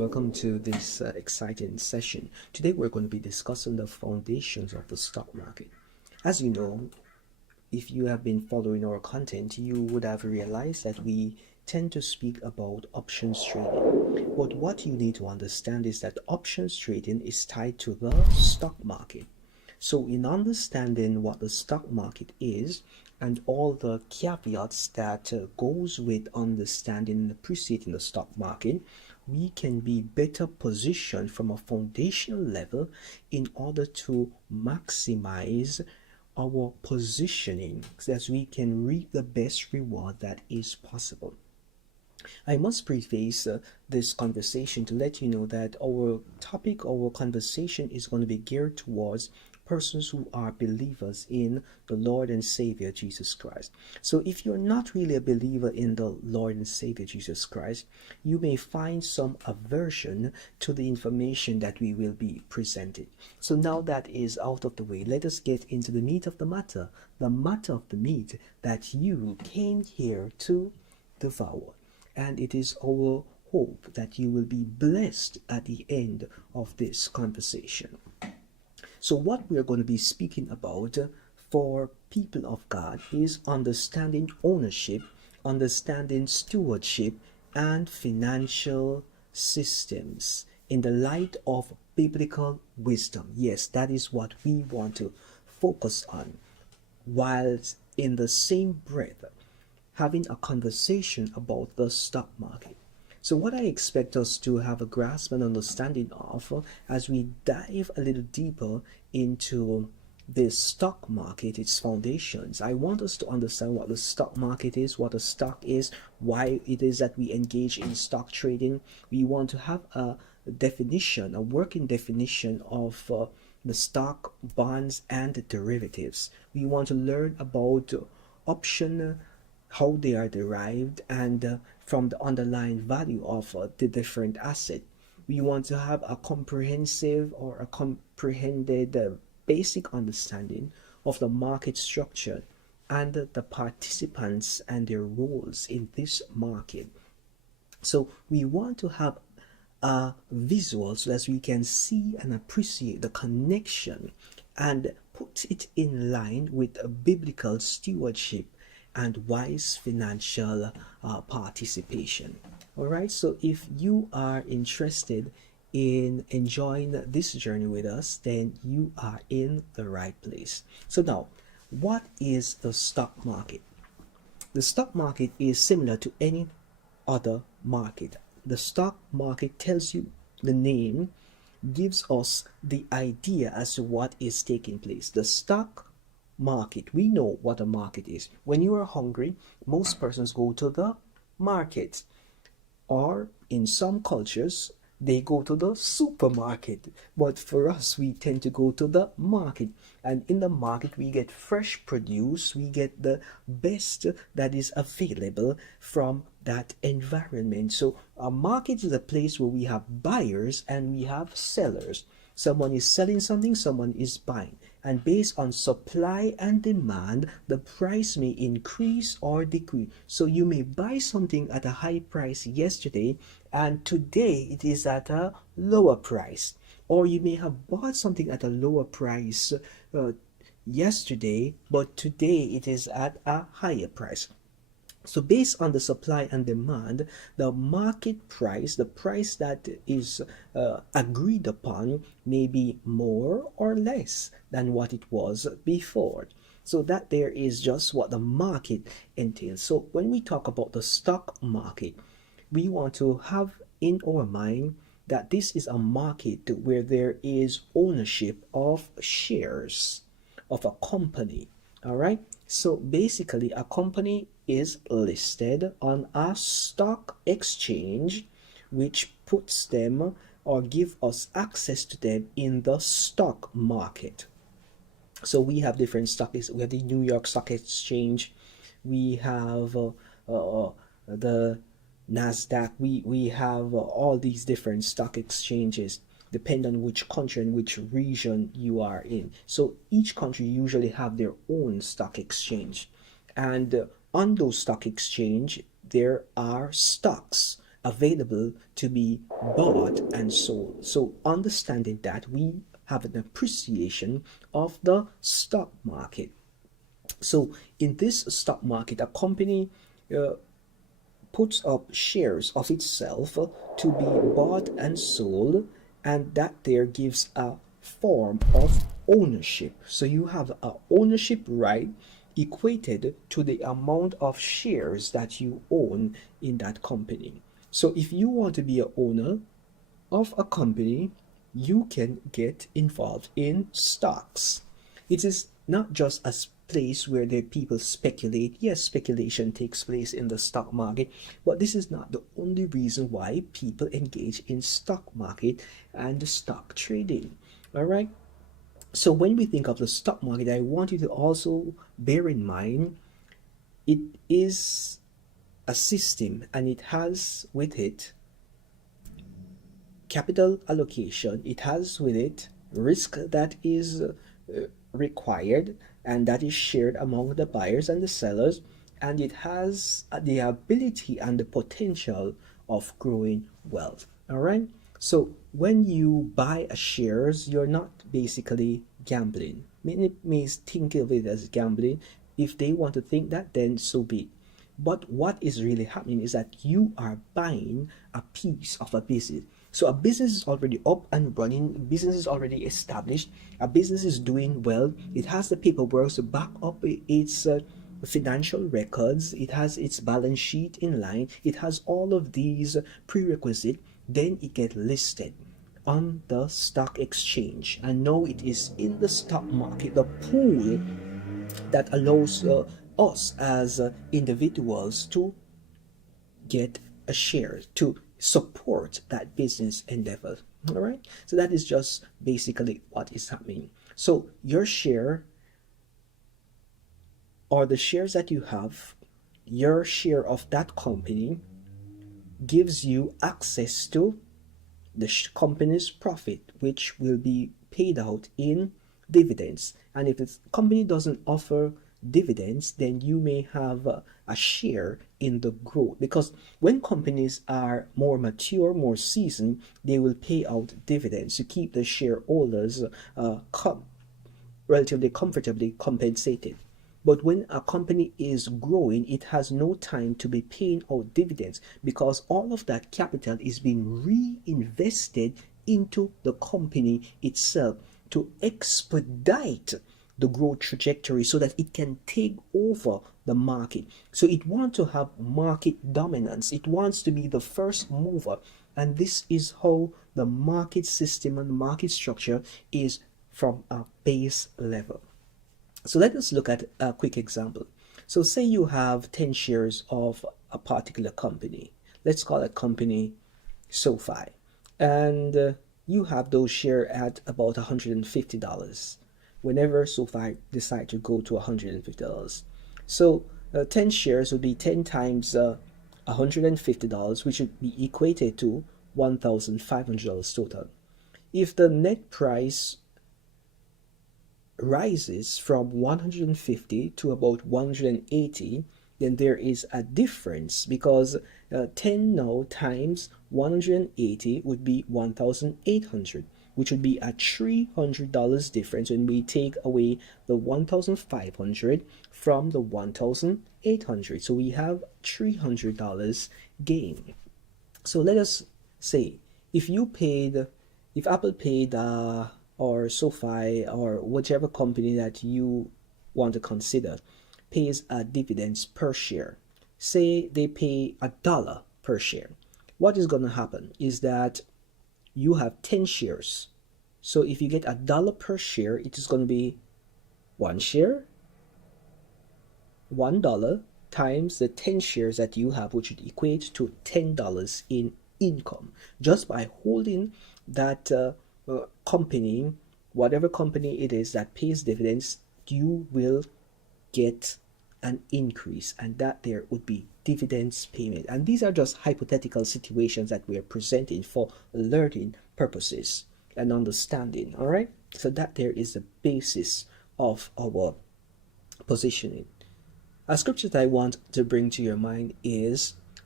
Welcome to this exciting session. Today we're going to be discussing the foundations of the stock market. As you know, if you have been following our content, you would have realized that we tend to speak about options trading. But what you need to understand is that options trading is tied to the stock market. So in understanding what the stock market is and all the caveats that goes with understanding and appreciating the stock market, we can be better positioned from a foundational level in order to maximize our positioning so that we can reap the best reward that is possible. I must preface this conversation to let you know that our topic, our conversation is going to be geared towards persons who are believers in the Lord and Savior Jesus Christ. So if you're not really a believer in the Lord and Savior Jesus Christ, you may find some aversion to the information that we will be presenting. So now that is out of the way, let us get into the meat of the matter of the meat that you came here to devour. And it is our hope that you will be blessed at the end of this conversation. So what we are going to be speaking about for people of God is understanding ownership, understanding stewardship, and financial systems in the light of biblical wisdom. Yes, that is what we want to focus on, whilst in the same breath having a conversation about the stock market. So what I expect us to have a grasp and understanding of as we dive a little deeper into the stock market, its foundations, I want us to understand what the stock market is, what a stock is, why it is that we engage in stock trading. We want to have a definition, a working definition of the stock, bonds, and derivatives. We want to learn about option, how they are derived, and from the underlying value of the different asset. We want to have a comprehensive or a comprehended basic understanding of the market structure and the participants and their roles in this market. So we want to have a visual so that we can see and appreciate the connection and put it in line with a biblical stewardship and wise financial participation. All right, so if you are interested in enjoying this journey with us, then you are in the right place. So now, what is the stock market? The stock market is similar to any other market. The stock market tells you the name, gives us the idea as to what is taking place. The stock market, we know what a market is. When you are hungry, most persons go to the market, or in some cultures they go to the supermarket, but for us we tend to go to the market, and in the market we get fresh produce, we get the best that is available from that environment. So a market is a place where we have buyers and we have sellers. Someone is selling something, someone is buying. And based on supply and demand, the price may increase or decrease. So you may buy something at a high price yesterday, and today it is at a lower price. Or you may have bought something at a lower price yesterday, but today it is at a higher price. So based on the supply and demand, the market price, the price that is agreed upon, may be more or less than what it was before. So that there is just what the market entails. So when we talk about the stock market, we want to have in our mind that this is a market where there is ownership of shares of a company. All right. So basically, a company is listed on a stock exchange, which puts them or give us access to them in the stock market. So we have different stocks. We have the New York Stock Exchange. We have the NASDAQ. We have all these different stock exchanges, depending on which country and which region you are in. So each country usually have their own stock exchange, and on those stock exchange there are stocks available to be bought and sold. So understanding that, we have an appreciation of the stock market. So in this stock market, a company puts up shares of itself to be bought and sold, and that there gives a form of ownership. So you have a ownership right equated to the amount of shares that you own in that company. So if you want to be a owner of a company, you can get involved in stocks. It is not just a place where the people speculate. Yes, speculation takes place in the stock market, but this is not the only reason why people engage in stock market and stock trading. All right. So when we think of the stock market, I want you to also bear in mind it is a system, and it has with it capital allocation. It has with it risk that is required, and that is shared among the buyers and the sellers, and it has the ability and the potential of growing wealth. All right. So when you buy a shares, you're not basically gambling. Many may think of it as gambling. If they want to think that, then so be it. But what is really happening is that you are buying a piece of a business. So a business is already up and running, business is already established, a business is doing well, it has the paperwork to back up its financial records, it has its balance sheet in line, it has all of these prerequisites, then it gets listed on the stock exchange, and now it is in the stock market, the pool that allows us as individuals to get a share to support that business endeavor. All right. So that is just basically what is happening. So your share, or the shares that you have, your share of that company gives you access to the company's profit, which will be paid out in dividends. And if the company doesn't offer dividends, then you may have a share in the growth, because when companies are more mature, more seasoned, they will pay out dividends to keep the shareholders relatively comfortably compensated. But when a company is growing, it has no time to be paying out dividends, because all of that capital is being reinvested into the company itself to expedite the growth trajectory so that it can take over the market. So it wants to have market dominance. It wants to be the first mover. And this is how the market system and market structure is from a base level. So let us look at a quick example. So say you have 10 shares of a particular company. Let's call that company SoFi. And you have those shares at about $150. Whenever SoFi decide to go to $150. So 10 shares would be 10 times $150, which would be equated to $1,500 total. If the net price rises from 150 to about 180, then there is a difference, because 10 now times 180 would be 1,800, which would be a $300 difference when we take away the 1,500 from the 1,800. So we have $300 gain. So let us say if Apple paid or SoFi or whichever company that you want to consider pays dividends per share. Say they pay $1 per share. What is going to happen is that you have 10 shares. So if you get $1 per share, it is going to be one share, $1 times the 10 shares that you have, which would equate to $10 in income, just by holding that company, whatever company it is that pays dividends. You will get an increase, and that there would be dividends payment. And these are just hypothetical situations that we are presenting for learning purposes and understanding. All right, so that there is the basis of our positioning. A scripture that I want to bring to your mind is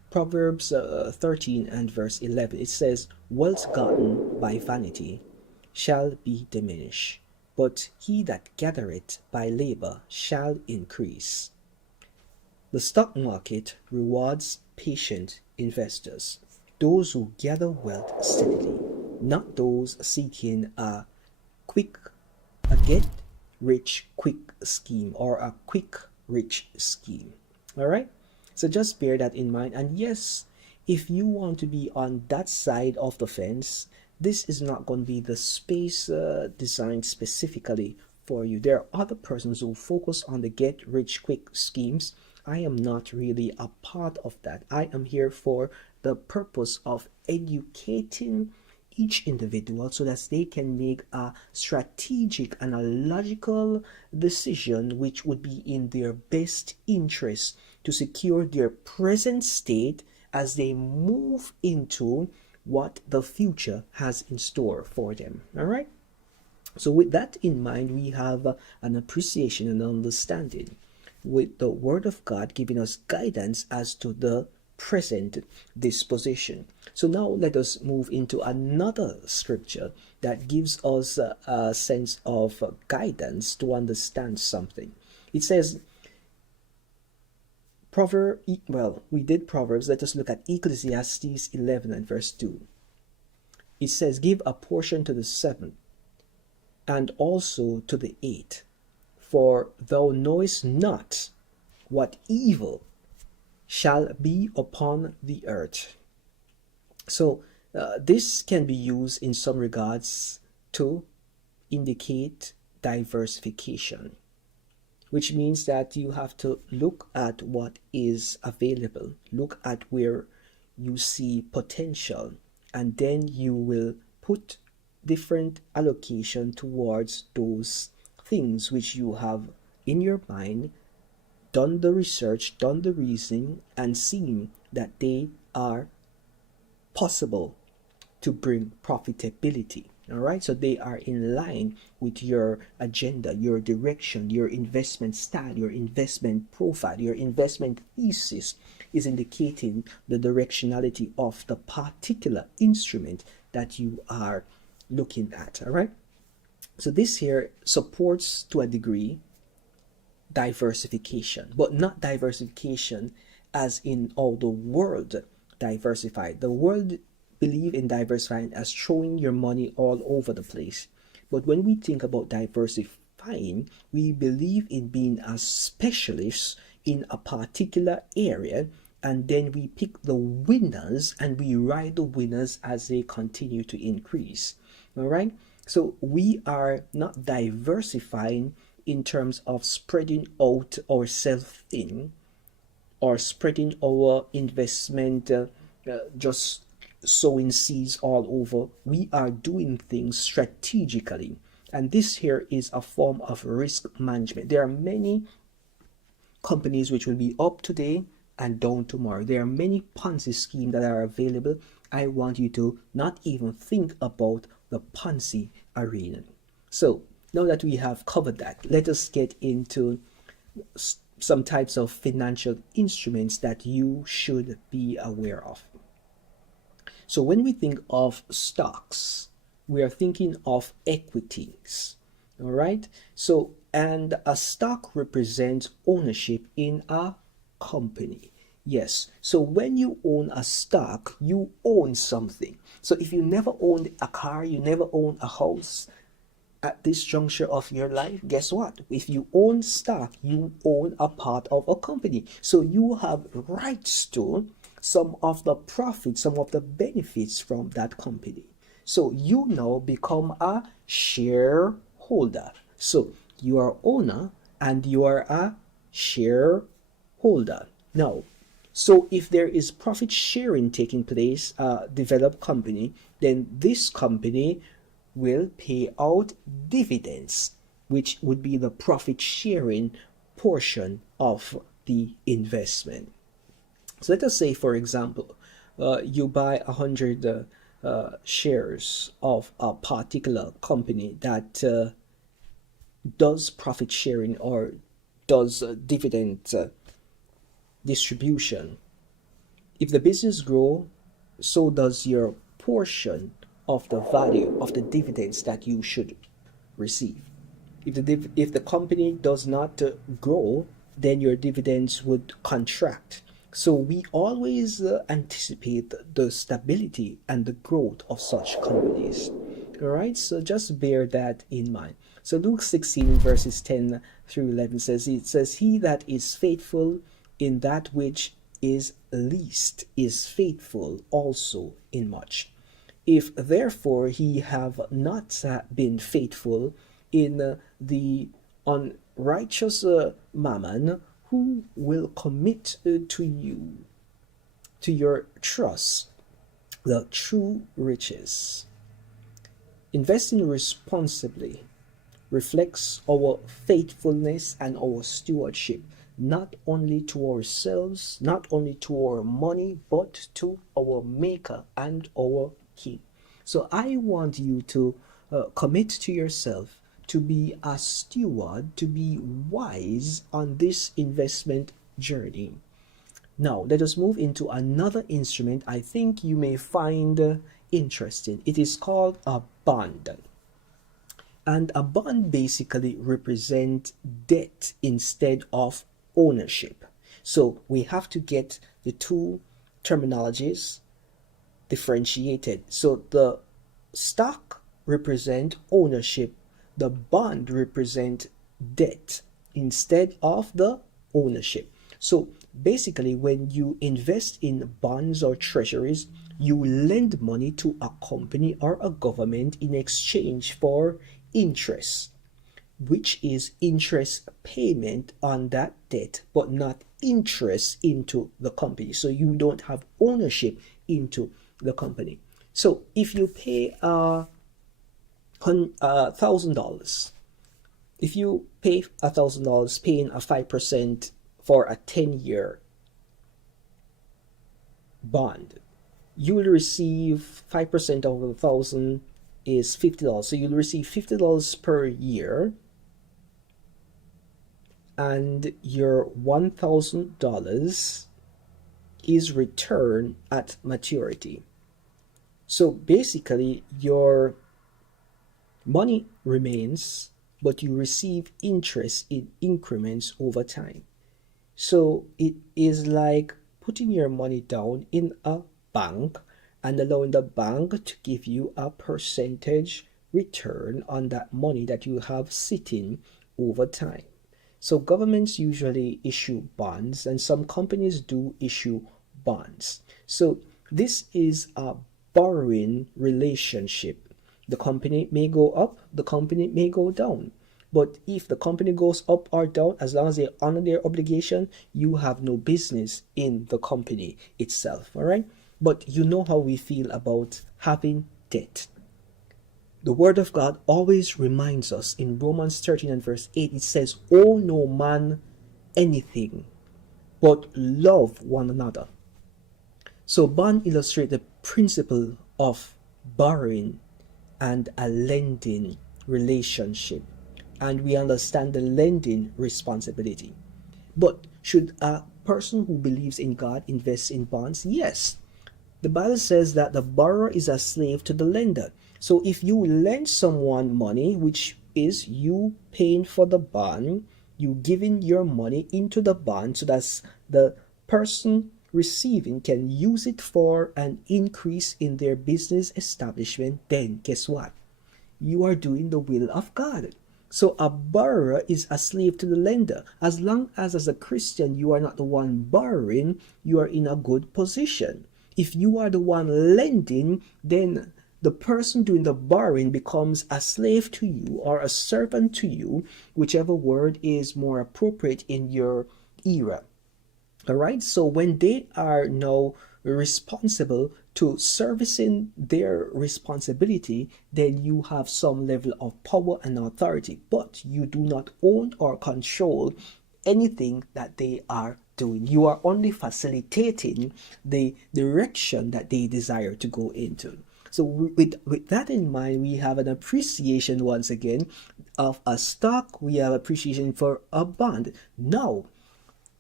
Proverbs 13 and verse 11, it says, "Wealth gotten by vanity shall be diminished, but he that gathereth by labor shall increase." The stock market rewards patient investors, those who gather wealth steadily, not those seeking quick a get rich quick scheme or a quick rich scheme. All right, so just bear that in mind. And yes, if you want to be on that side of the fence, this is not going to be the space designed specifically for you. There are other persons who focus on the get rich quick schemes. I am not really a part of that. I am here for the purpose of educating each individual so that they can make a strategic and a logical decision which would be in their best interest to secure their present state as they move into what the future has in store for them. All right, so with that in mind, we have an appreciation and understanding with the word of God giving us guidance as to the present disposition. So now let us move into another scripture that gives us a sense of guidance to understand something. It says, we did Proverbs. Let us look at Ecclesiastes 11 and verse 2. It says, "Give a portion to the seventh, and also to the eighth, for thou knowest not what evil shall be upon the earth." So this can be used in some regards to indicate diversification, which means that you have to look at what is available, look at where you see potential, and then you will put different allocation towards those things which you have in your mind, done the research, done the reasoning, and seen that they are possible to bring profitability. All right, so they are in line with your agenda, your direction, your investment style, your investment profile, your investment thesis is indicating the directionality of the particular instrument that you are looking at. All right, so this here supports to a degree diversification, but not diversification as in all the world diversified. The world believe in diversifying as throwing your money all over the place. But when we think about diversifying, we believe in being a specialist in a particular area, and then we pick the winners and we ride the winners as they continue to increase. All right, so we are not diversifying in terms of spreading out ourselves thin or spreading our investment just sowing seeds all over. We are doing things strategically, and this here is a form of risk management. There are many companies which will be up today and down tomorrow. There are many Ponzi schemes that are available. I want you to not even think about the Ponzi arena. So now that we have covered that, let us get into some types of financial instruments that you should be aware of. So when we think of stocks, we are thinking of equities. All right, so and a stock represents ownership in a company. Yes, so when you own a stock, you own something. So if you never owned a car, you never own a house at this juncture of your life, guess what? If you own stock, you own a part of a company. So you have rights to some of the profits, some of the benefits from that company. So you now become a shareholder. So you are owner and you are a shareholder. Now, so if there is profit sharing taking place, developed company, then this company will pay out dividends, which would be the profit sharing portion of the investment. So let us say, for example, you buy 100 shares of a particular company that does profit sharing or does dividend distribution. If the business grow, so does your portion of the value of the dividends that you should receive. If the company does not grow, then your dividends would contract. So we always anticipate the stability and the growth of such companies. All right, so just bear that in mind. So Luke 16 verses 10 through 11 says, he that is faithful in that which is least is faithful also in much. If therefore he have not been faithful in the unrighteous mammon, who will commit to your trust the true riches? Investing responsibly reflects our faithfulness and our stewardship, not only to ourselves, not only to our money, but to our Maker and our King. So I want you to commit to yourself to be a steward, to be wise on this investment journey. Now, let us move into another instrument I think you may find interesting. It is called a bond. And a bond basically represents debt instead of ownership. So we have to get the two terminologies differentiated. So the stock represent ownership, the bond represent debt instead of the ownership. So basically, when you invest in bonds or treasuries, you lend money to a company or a government in exchange for interest, which is interest payment on that debt, but not interest into the company. So you don't have ownership into the company. So if you pay $1,000, if you pay $1,000, paying a 5% for a 10-year bond, you will receive 5% of 1,000 is $50. So you'll receive $50 per year, and your $1,000 is returned at maturity. So basically, your money remains, but you receive interest in increments over time. So it is like putting your money down in a bank and allowing the bank to give you a percentage return on that money that you have sitting over time. So governments usually issue bonds, and some companies do issue bonds. So this is a borrowing relationship. The company may go up, the company may go down. But if the company goes up or down, as long as they honor their obligation, you have no business in the company itself. All right? But you know how we feel about having debt. The Word of God always reminds us in Romans 13 and verse 8, it says, owe no man anything, but love one another. So bond illustrates the principle of borrowing and a lending relationship. And we understand the lending responsibility. But should a person who believes in God invest in bonds? Yes. The Bible says that the borrower is a slave to the lender. So if you lend someone money, which is you paying for the bond, you giving your money into the bond so that the person receiving can use it for an increase in their business establishment, then guess what? You are doing the will of God. So a borrower is a slave to the lender. As long as a Christian you are not the one borrowing, you are in a good position. If you are the one lending, then the person doing the borrowing becomes a slave to you or a servant to you, whichever word is more appropriate in your era. All right, so when they are now responsible to servicing their responsibility, then you have some level of power and authority, but you do not own or control anything that they are doing. You are only facilitating the direction that they desire to go into. So with that in mind, we have an appreciation once again of a stock. We have appreciation for a bond. Now,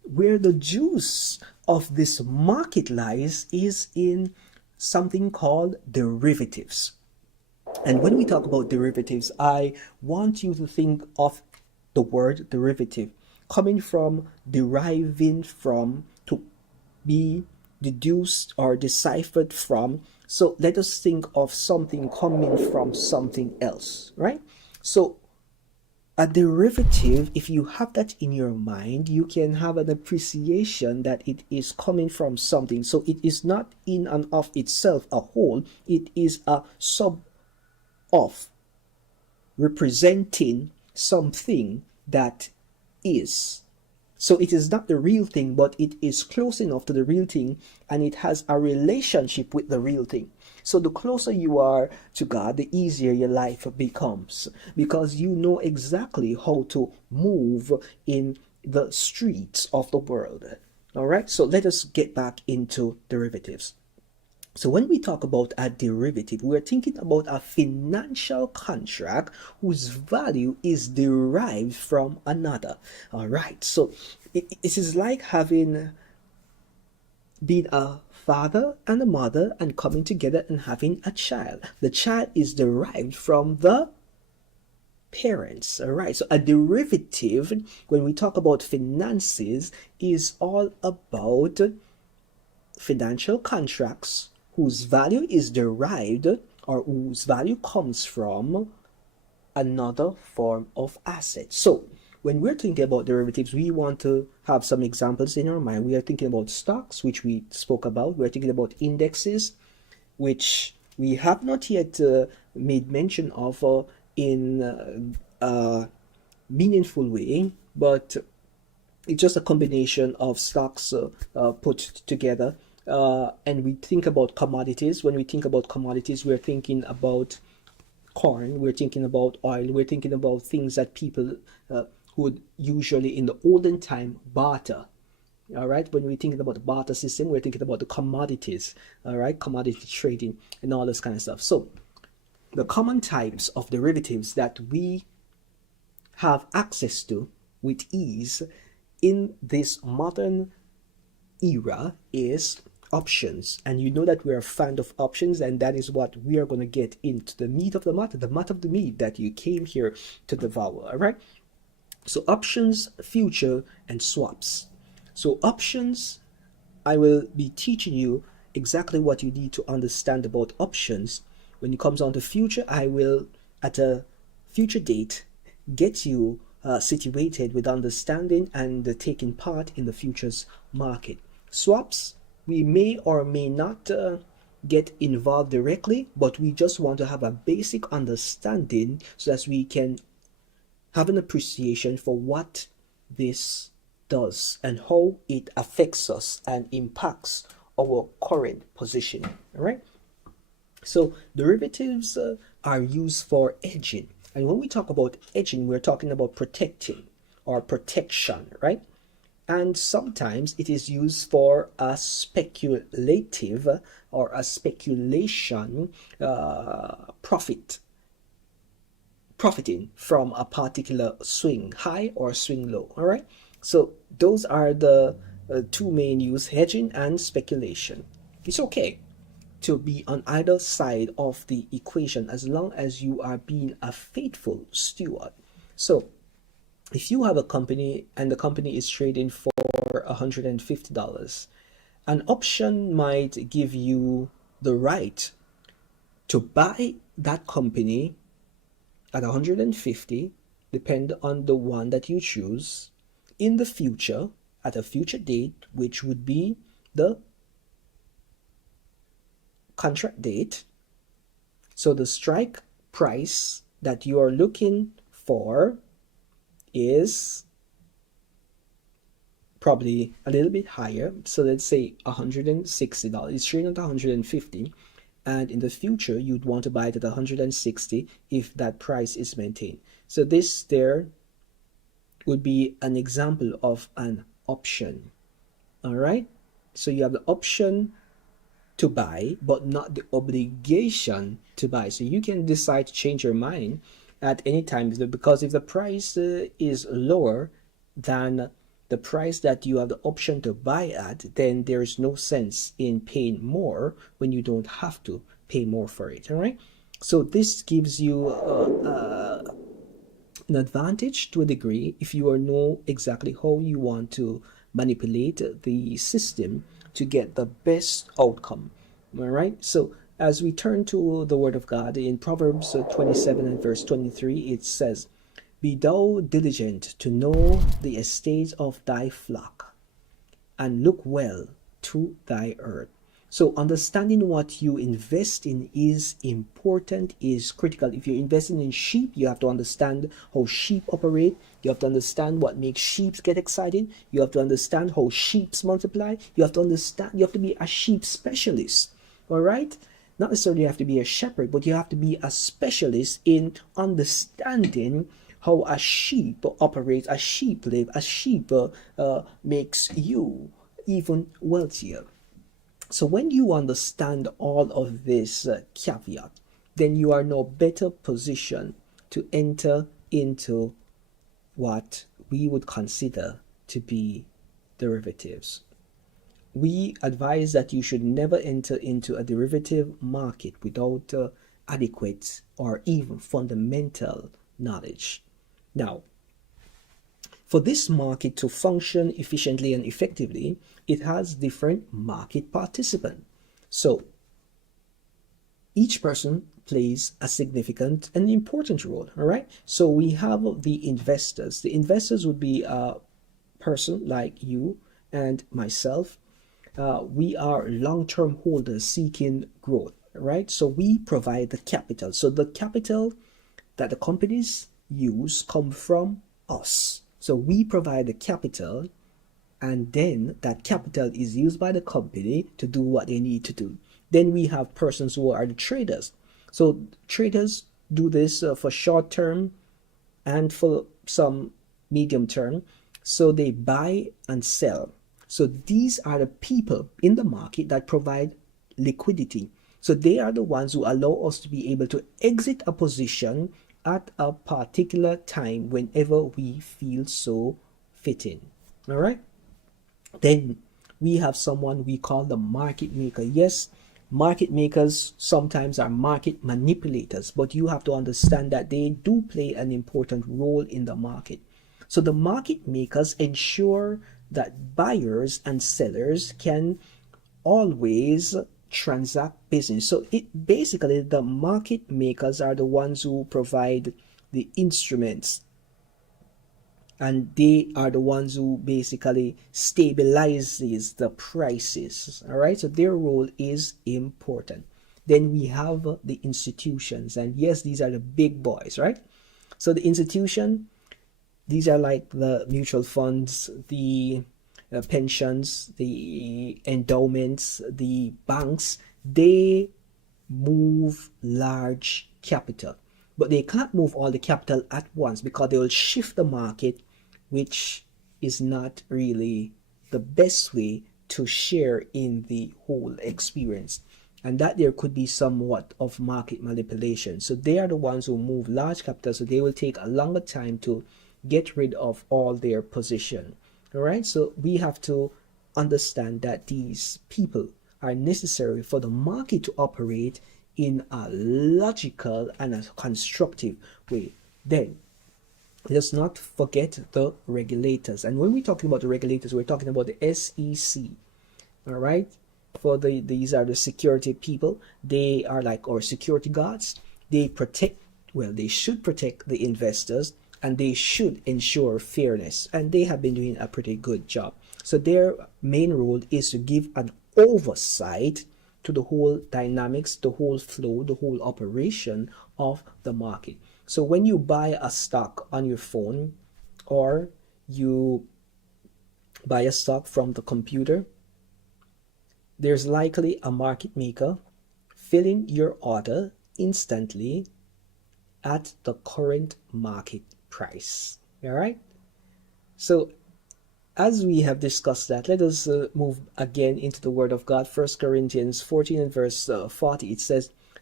where the juice of this market lies is in something called derivatives. And when we talk about derivatives, I want you to think of the word derivative coming from, deriving from, to be deduced or deciphered from. So let us think of something coming from something else, right? So a derivative, if you have that in your mind, you can have an appreciation that it is coming from something. So it is not in and of itself a whole, it is a sub of, representing something that is. So it is not the real thing, but it is close enough to the real thing, and it has a relationship with the real thing. So the closer you are to God, the easier your life becomes, because you know exactly how to move in the streets of the world. All right, so let us get back into derivatives. So when we talk about a derivative, we're thinking about a financial contract whose value is derived from another. All right, so it is like having been a father and a mother and coming together and having a child. The child is derived from the parents. All right, so a derivative, when we talk about finances, is all about financial contracts whose value is derived, or whose value comes from, another form of asset. So when we're thinking about derivatives, we want to have some examples in our mind. We are thinking about stocks, which we spoke about. We're thinking about indexes, which we have not yet made mention of in a meaningful way, but it's just a combination of stocks put together. And we think about commodities. When we think about commodities, we're thinking about corn, we're thinking about oil, we're thinking about things that people would usually in the olden time barter. All right, when we're thinking about the barter system, we're thinking about the commodities, all right, commodity trading and all this kind of stuff. So the common types of derivatives that we have access to with ease in this modern era is options. And you know that we are a fan of options, and that is what we are going to get into the meat of the matter, the matter of the meat that you came here to devour. All right, so options, future, and swaps. So options, I will be teaching you exactly what you need to understand about options. When it comes on to future, I will at a future date get you situated with understanding and taking part in the futures market. Swaps, we may or may not get involved directly, but we just want to have a basic understanding so that we can have an appreciation for what this does and how it affects us and impacts our current position. All right, so derivatives are used for hedging, and when we talk about hedging, we're talking about protecting or protection, right? And sometimes it is used for a speculative or a speculation profiting from a particular swing high or swing low. All right, so those are the two main use, hedging and speculation. It's okay to be on either side of the equation as long as you are being a faithful steward. So if you have a company and the company is trading for $150, an option might give you the right to buy that company at 150, depend on the one that you choose, in the future, at a future date, which would be the contract date. So the strike price that you are looking for is probably a little bit higher. So let's say $160. It's trading at 150, and in the future you'd want to buy it at 160 if that price is maintained. So this there would be an example of an option. All right, so you have the option to buy but not the obligation to buy. So you can decide to change your mind at any time, because if the price is lower than the price that you have the option to buy at, then there's no sense in paying more when you don't have to pay more for it. All right. So this gives you an advantage to a degree if you know exactly how you want to manipulate the system to get the best outcome. All right. So as we turn to the Word of God in Proverbs 27 and verse 23, it says, "Be thou diligent to know the estate of thy flock, and look well to thy earth." So understanding what you invest in is important, is critical. If you're investing in sheep, you have to understand how sheep operate. You have to understand what makes sheep get excited. You have to understand how sheep multiply. You have to understand, you have to be a sheep specialist. All right? Not necessarily you have to be a shepherd, but you have to be a specialist in understanding how a sheep operates, a sheep live, a sheep makes you even wealthier. So when you understand all of this caveat, then you are now better positioned to enter into what we would consider to be derivatives. We advise that you should never enter into a derivative market without adequate or even fundamental knowledge. Now, for this market to function efficiently and effectively, it has different market participants. So each person plays a significant and important role. All right. So we have the investors. The investors would be a person like you and myself. We are long-term holders seeking growth. Right. So we provide the capital. So the capital that the companies use come from us. So we provide the capital, and then that capital is used by the company to do what they need to do. Then we have persons who are the traders. So traders do this for short term and for some medium term. So they buy and sell. So these are the people in the market that provide liquidity. So they are the ones who allow us to be able to exit a position at a particular time whenever we feel so fitting. All right. Then we have someone we call the market maker. Yes, market makers sometimes are market manipulators, but you have to understand that they do play an important role in the market. So the market makers ensure that buyers and sellers can always transact business. So it basically, the market makers are the ones who provide the instruments, and they are the ones who basically stabilizes the prices. All right, so their role is important. Then we have the institutions, and yes, these are the big boys, right? So the institution, these are like the mutual funds, the pensions, the endowments, the banks. They move large capital, but they can't move all the capital at once because they will shift the market, which is not really the best way to share in the whole experience, and that there could be somewhat of market manipulation. So they are the ones who move large capital, so they will take a longer time to get rid of all their position. All right, so we have to understand that these people are necessary for the market to operate in a logical and a constructive way. Then let's not forget the regulators. And when we're talking about the regulators, we're talking about the SEC. All right, for these are the security people. They are like our security guards. They protect, well, they should protect the investors, and they should ensure fairness, and they have been doing a pretty good job. So their main role is to give an oversight to the whole dynamics, the whole flow, the whole operation of the market. So when you buy a stock on your phone, or you buy a stock from the computer, there's likely a market maker filling your order instantly at the current market price. All right, so as we have discussed that, let us move again into the Word of God. 1 Corinthians 14 and verse 40, it says,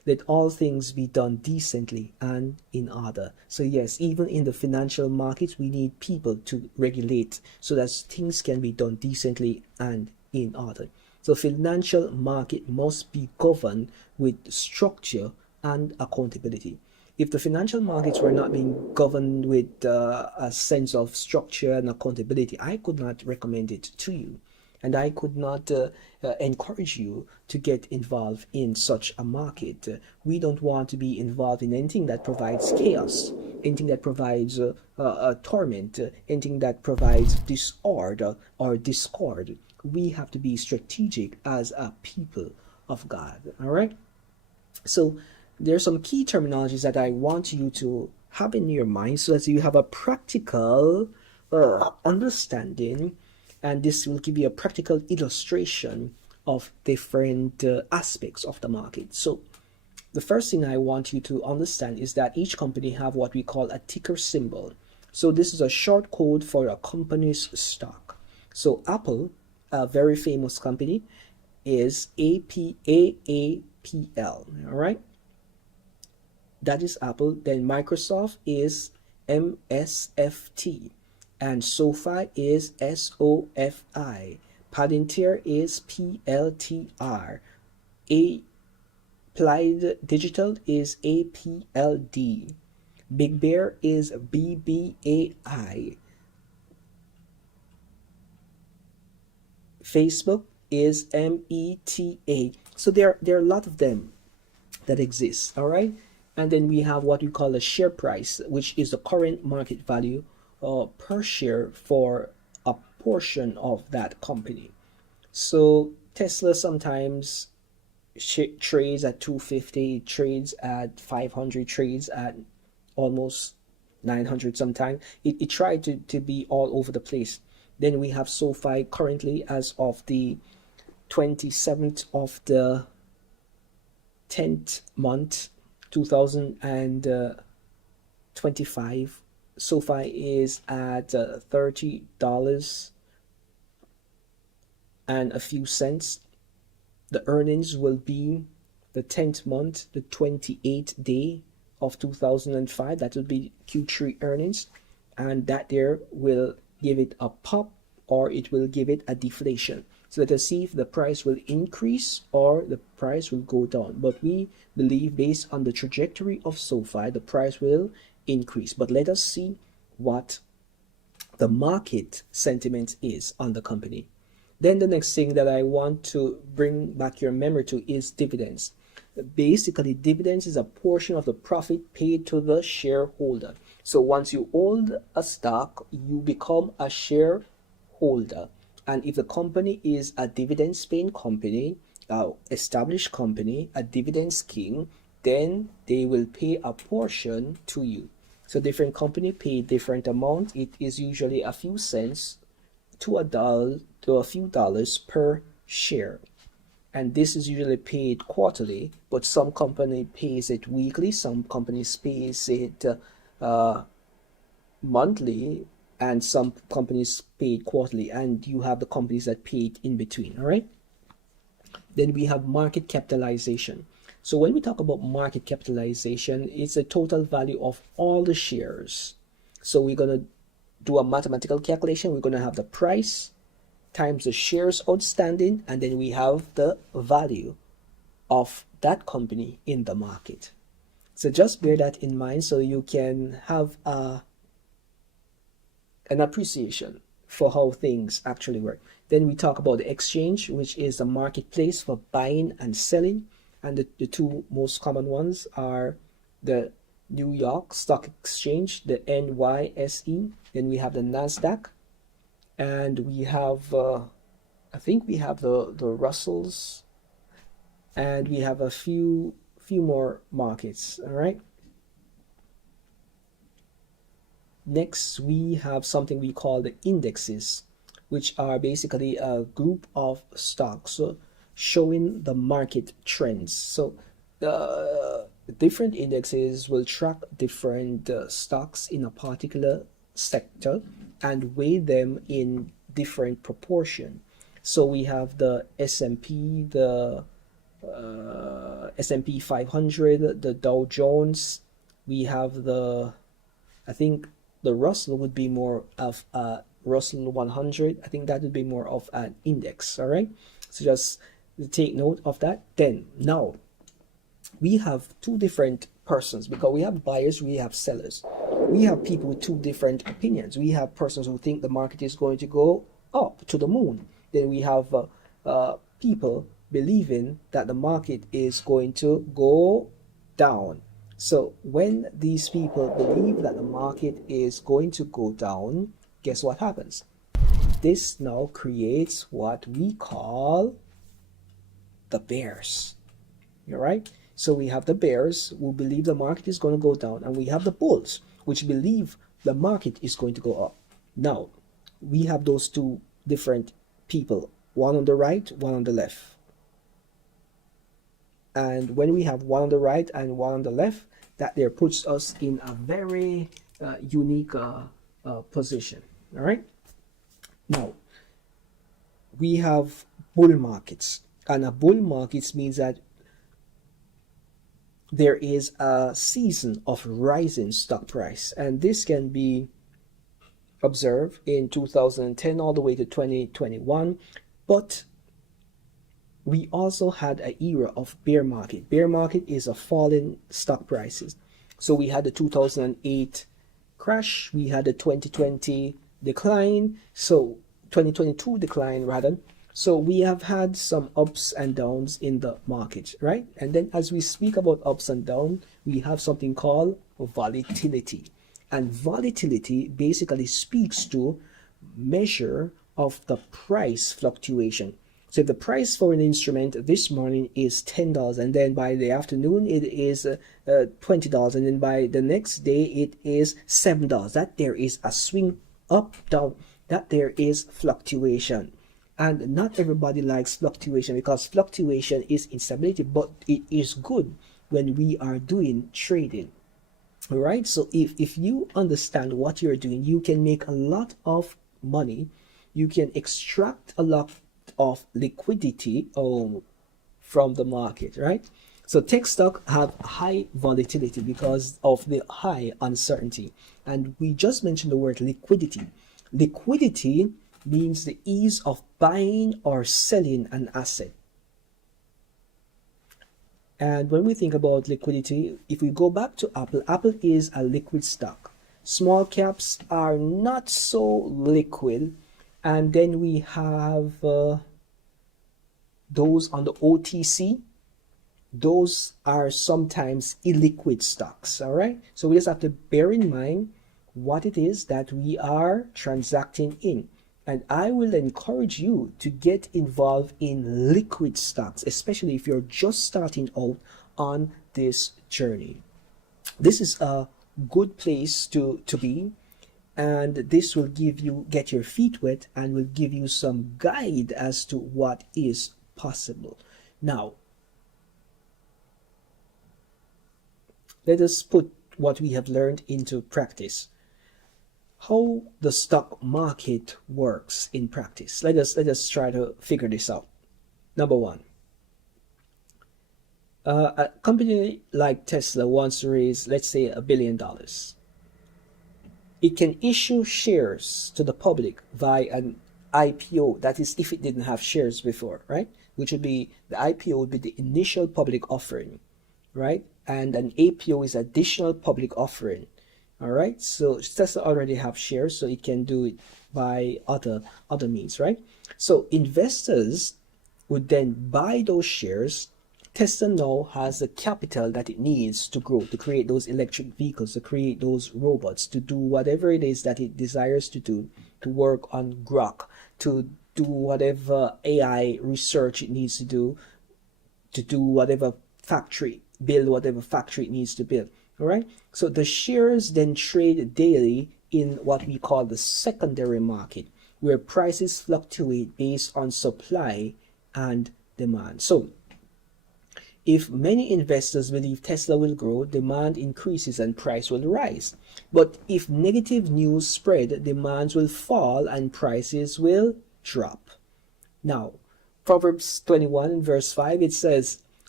let all things be done decently and in order. So yes, even in the financial markets, we need people to regulate so that things can be done decently and in order. So financial market must be governed with structure and accountability. If the financial markets were not being governed with a sense of structure and accountability, I could not recommend it to you. And I could not encourage you to get involved in such a market. We don't want to be involved in anything that provides chaos, anything that provides torment, anything that provides disorder or discord. We have to be strategic as a people of God. All right? So there are some key terminologies that I want you to have in your mind so that you have a practical understanding, and this will give you a practical illustration of different aspects of the market. So the first thing I want you to understand is that each company have what we call a ticker symbol. So this is a short code for a company's stock. So Apple, a very famous company, is APAAPL. All right, that is Apple. Then Microsoft is MSFT, and SoFi is SOFI. Palantir is PLTR. Applied Digital is APLD. Big Bear is BBAI. Facebook is META. So there are a lot of them that exist. All right, and then we have what we call a share price, which is the current market value per share for a portion of that company. So Tesla sometimes trades at 250, trades at 500, trades at almost 900 sometimes. It tried to be all over the place. Then we have SoFi currently, as of the 27th of the 10th month 2025, SoFi is at $30 and a few cents. The earnings will be the 10th month, the 28th day of 2005. That will be Q3 earnings, and that there will give it a pop or it will give it a deflation. So let us see if the price will increase or the price will go down. But we believe, based on the trajectory of SoFi, the price will increase. But let us see what the market sentiment is on the company. Then the next thing that I want to bring back your memory to is dividends. Basically, dividends is a portion of the profit paid to the shareholder. So once you hold a stock, you become a shareholder. And if the company is a dividends-paying company, established company, a dividends king, then they will pay a portion to you. So different company pay different amount. It is usually a few cents to a few dollars per share. And this is usually paid quarterly, but some company pays it weekly, some companies pays it monthly, and some companies pay it quarterly, and you have the companies that pay it in between. All right, then we have market capitalization. So when we talk about market capitalization, it's the total value of all the shares. So we're going to do a mathematical calculation. We're going to have the price times the shares outstanding, and then we have the value of that company in the market. So just bear that in mind so you can have an appreciation for how things actually work. Then we talk about the exchange, which is the marketplace for buying and selling. And the two most common ones are the New York Stock Exchange, the NYSE. Then we have the NASDAQ. And we have, I think we have the Russells. And we have a few more markets, all right? Next, we have something we call the indexes, which are basically a group of stocks showing the market trends. So different indexes will track different stocks in a particular sector and weigh them in different proportion. So we have the S&P, the S&P 500, the Dow Jones. We have I think the Russell would be more of a Russell 100. I think that would be more of an index. All right. So just take note of that. Then now we have two different persons, because we have buyers, we have sellers. We have people with two different opinions. We have persons who think the market is going to go up to the moon. Then we have people believing that the market is going to go down. So when these people believe that the market is going to go down, guess what happens? This now creates what we call the bears. All right? So we have the bears who believe the market is going to go down, and we have the bulls which believe the market is going to go up. Now, we have those two different people, one on the right, one on the left. And when we have one on the right and one on the left, that there puts us in a very unique position. All right? Now, we have bull markets. And a bull market means that there is a season of rising stock price, and this can be observed in 2010 all the way to 2021. But we also had an era of bear market. Bear market is a falling stock prices. So we had the 2008 crash, we had the 2020 decline, so 2022 decline rather. So we have had some ups and downs in the market, right? And then as we speak about ups and downs, we have something called volatility. And volatility basically speaks to measure of the price fluctuation. So if the price for an instrument this morning is $10, and then by the afternoon it is $20, and then by the next day it is $7, that there is a swing up, down, that there is fluctuation. And not everybody likes fluctuation, because fluctuation is instability, but it is good when we are doing trading. All right, so if you understand what you're doing, you can make a lot of money, you can extract a lot of liquidity from the market, right? So tech stock have high volatility because of the high uncertainty. And we just mentioned the word liquidity. Liquidity means the ease of buying or selling an asset. And when we think about liquidity, if we go back to Apple, Apple is a liquid stock. Small caps are not so liquid. And then we have those on the OTC. Those are sometimes illiquid stocks, all right? So we just have to bear in mind what it is that we are transacting in. And I will encourage you to get involved in liquid stocks, especially if you're just starting out on this journey. This is a good place to be, and this will get your feet wet and will give you some guide as to what is possible. Now, let us put what we have learned into practice. How the stock market works in practice. Let us try to figure this out. Number one, a company like Tesla wants to raise, let's say, $1 billion. It can issue shares to the public via an IPO. That is, if it didn't have shares before, right? Which would be, the IPO would be the initial public offering, right? And an APO is additional public offering. All right, so Tesla already have shares, so it can do it by other means, right? So investors would then buy those shares. Tesla now has the capital that it needs to grow, to create those electric vehicles, to create those robots, to do whatever it is that it desires to do, to work on Grok, to do whatever AI research it needs to do whatever factory, build whatever factory it needs to build. All right, so the shares then trade daily in what we call the secondary market, where prices fluctuate based on supply and demand. So if many investors believe Tesla will grow, demand increases and price will rise. But if negative news spread, demands will fall and prices will drop. Now, Proverbs 21 verse 5, it says,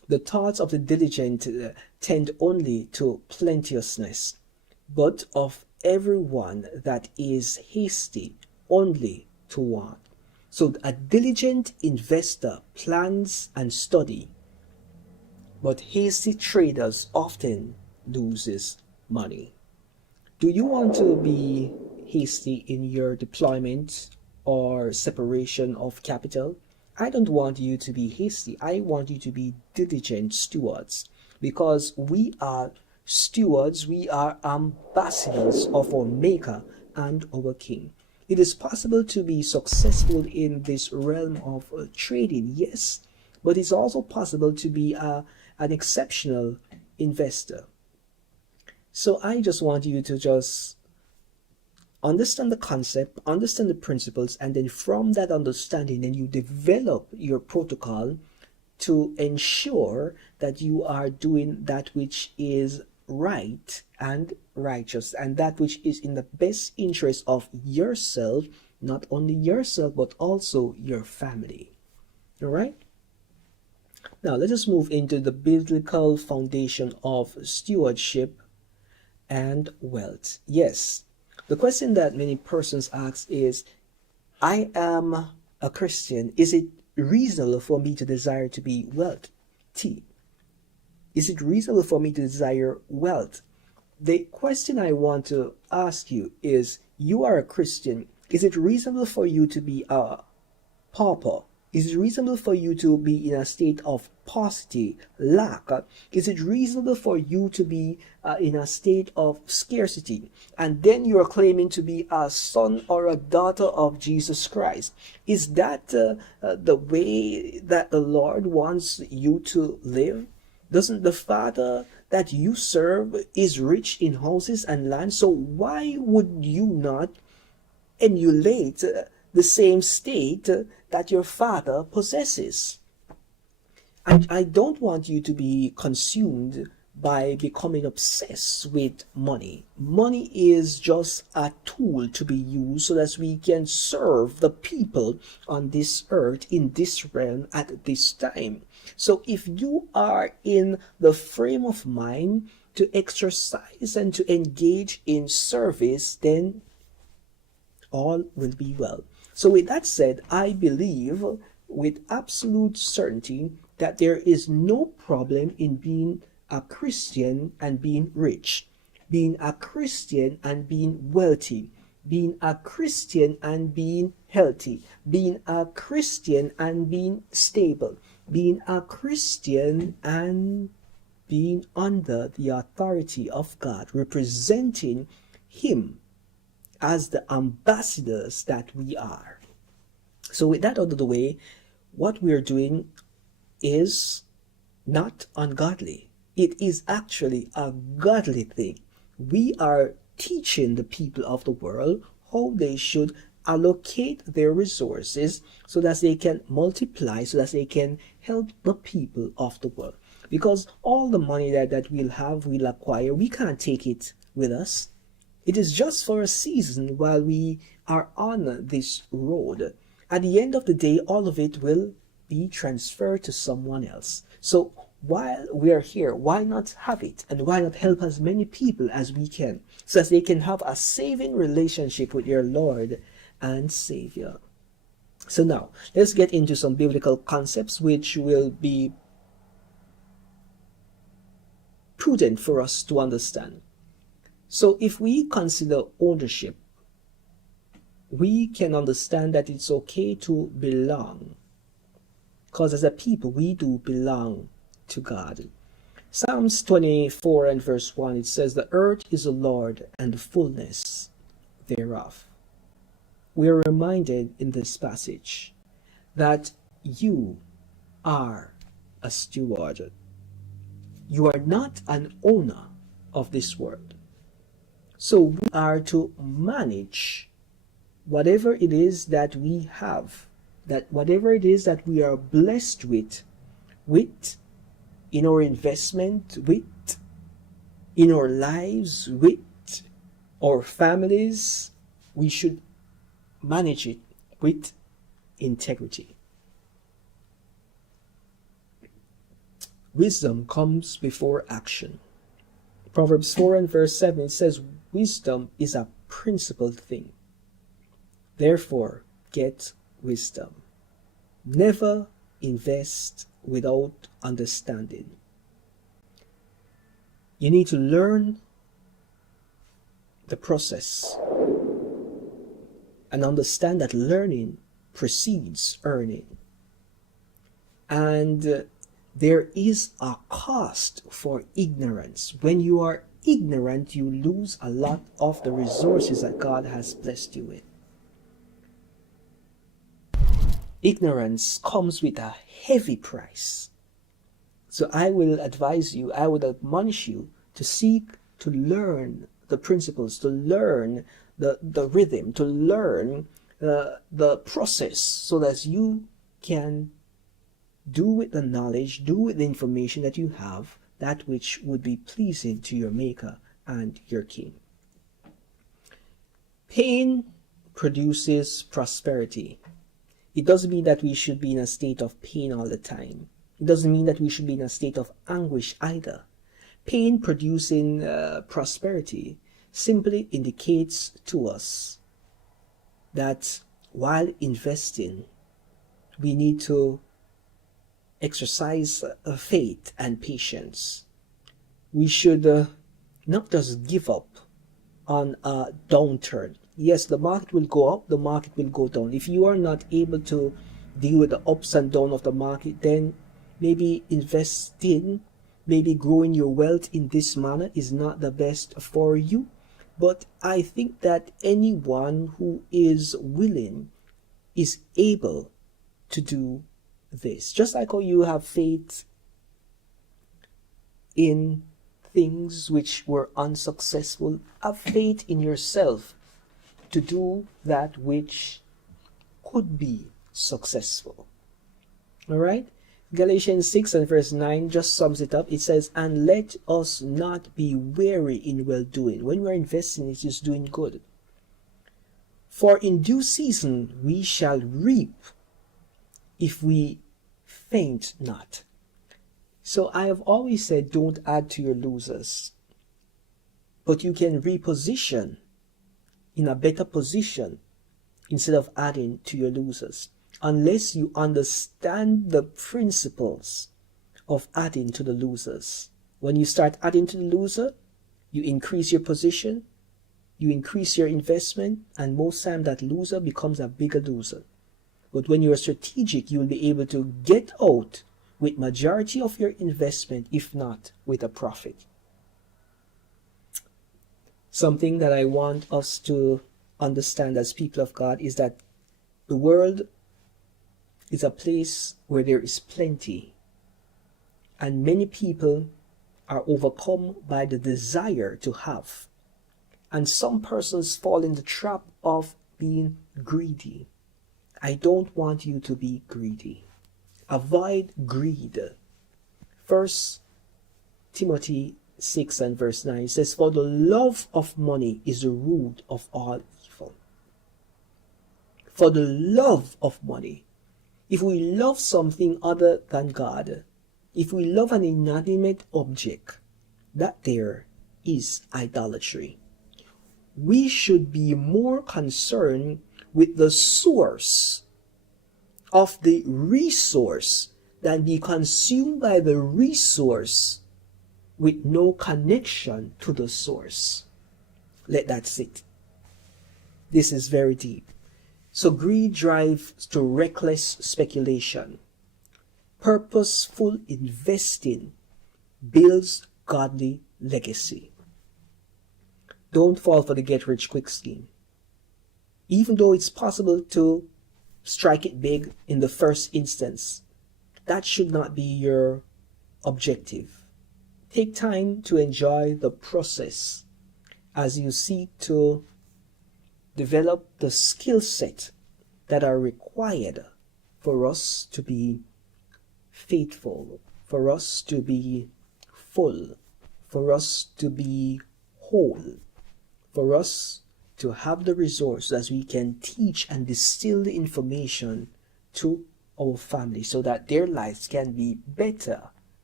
The thoughts of the diligent tend only to plenteousness, but of everyone that is hasty only to want. So a diligent investor plans and study, but hasty traders often loses money. Do you want to be hasty in your deployment or separation of capital? I don't want you to be hasty. I want you to be diligent stewards, because we are stewards, we are ambassadors of our Maker and our King. It is possible to be successful in this realm of trading, yes, but it's also possible to be an exceptional investor. So I just want you to just understand the concept, understand the principles, and then from that understanding, then you develop your protocol to ensure that you are doing that which is right and righteous, and that which is in the best interest of yourself, not only yourself, but also your family. All right? Now, let us move into the biblical foundation of stewardship and wealth. Yes, the question that many persons ask is, I am a Christian. Is it reasonable for me to desire to be wealthy? Is it reasonable for me to desire wealth? The question I want to ask you is, you are a Christian. Is it reasonable for you to be a pauper? Is it reasonable for you to be in a state of paucity, lack? Is it reasonable for you to be in a state of scarcity? And then you are claiming to be a son or a daughter of Jesus Christ. Is that the way that the Lord wants you to live? Doesn't the Father that you serve is rich in houses and land? So why would you not emulate the same state that your father possesses? And I don't want you to be consumed by becoming obsessed with money. Money is just a tool to be used so that we can serve the people on this earth, in this realm, at this time. So if you are in the frame of mind to exercise and to engage in service, then all will be well. So with that said, I believe with absolute certainty that there is no problem in being a Christian and being rich, being a Christian and being wealthy, being a Christian and being healthy, being a Christian and being stable, being a Christian and being under the authority of God, representing Him as the ambassadors that we are. So with that out of the way, what we are doing is not ungodly. It is actually a godly thing. We are teaching the people of the world how they should allocate their resources so that they can multiply, so that they can help the people of the world. Because all the money that we'll acquire, we can't take it with us. It is just for a season while we are on this road. At the end of the day, all of it will be transferred to someone else. So while we are here, why not have it? And why not help as many people as we can, so that they can have a saving relationship with their Lord and Savior. So now, let's get into some biblical concepts which will be prudent for us to understand. So if we consider ownership, we can understand that it's okay to belong, because as a people we do belong to God. Psalms 24 and verse 1, it says, the earth is the Lord and the fullness thereof. We are reminded in this passage that you are a steward. You are not an owner of this world. So we are to manage whatever it is that we have, that whatever it is that we are blessed with in our investment, with in our lives, with our families, we should manage it with integrity. wisdom comes before action. Proverbs 4 and verse 7, it says, wisdom is a principled thing. Therefore, get wisdom. Never invest without understanding. You need to learn the process and understand that learning precedes earning. And there is a cost for ignorance. When you are ignorant, you lose a lot of the resources that God has blessed you with. Ignorance comes with a heavy price. So I will advise you, I would admonish you to seek to learn the principles, to learn the rhythm, to learn the process, so that you can do with the knowledge, do with the information that you have, that which would be pleasing to your Maker and your King. Pain produces prosperity. It doesn't mean that we should be in a state of pain all the time. It doesn't mean that we should be in a state of anguish either. Pain producing prosperity simply indicates to us that while investing, we need to exercise faith and patience. We should not just give up on a downturn. Yes, the market will go up, the market will go down. If you are not able to deal with the ups and downs of the market, then maybe investing, maybe growing your wealth in this manner is not the best for you. But I think that anyone who is willing is able to do this. Just like how you have faith in things which were unsuccessful, have faith in yourself to do that which could be successful. All right? Galatians 6 and verse 9 just sums it up. It says, and let us not be weary in well-doing. When we're investing, it's just doing good. For in due season we shall reap if we faint not. So I have always said, don't add to your losers. But you can reposition in a better position instead of adding to your losers. Unless you understand the principles of adding to the losers. When you start adding to the loser, you increase your position, you increase your investment, and most time that loser becomes a bigger loser. But when you're strategic, you will be able to get out with majority of your investment, if not with a profit. Something that I want us to understand as people of God is that the world is a place where there is plenty, and many people are overcome by the desire to have. And some persons fall in the trap of being greedy. I don't want you to be greedy. Avoid greed. 1 Timothy 6 and verse 9 says, for the love of money is the root of all evil. For the love of money. If we love something other than God, if we love an inanimate object, that there is idolatry. We should be more concerned with the source of the resource than be consumed by the resource with no connection to the source. Let that sit. This is very deep. So greed drives to reckless speculation. Purposeful investing builds godly legacy. Don't fall for the get-rich-quick scheme. Even though it's possible to strike it big in the first instance, that should not be your objective. Take time to enjoy the process as you seek to develop the skill set that are required for us to be faithful, for us to be full, for us to be whole, for us to have the resource as we can teach and distill the information to our family so that their lives can be better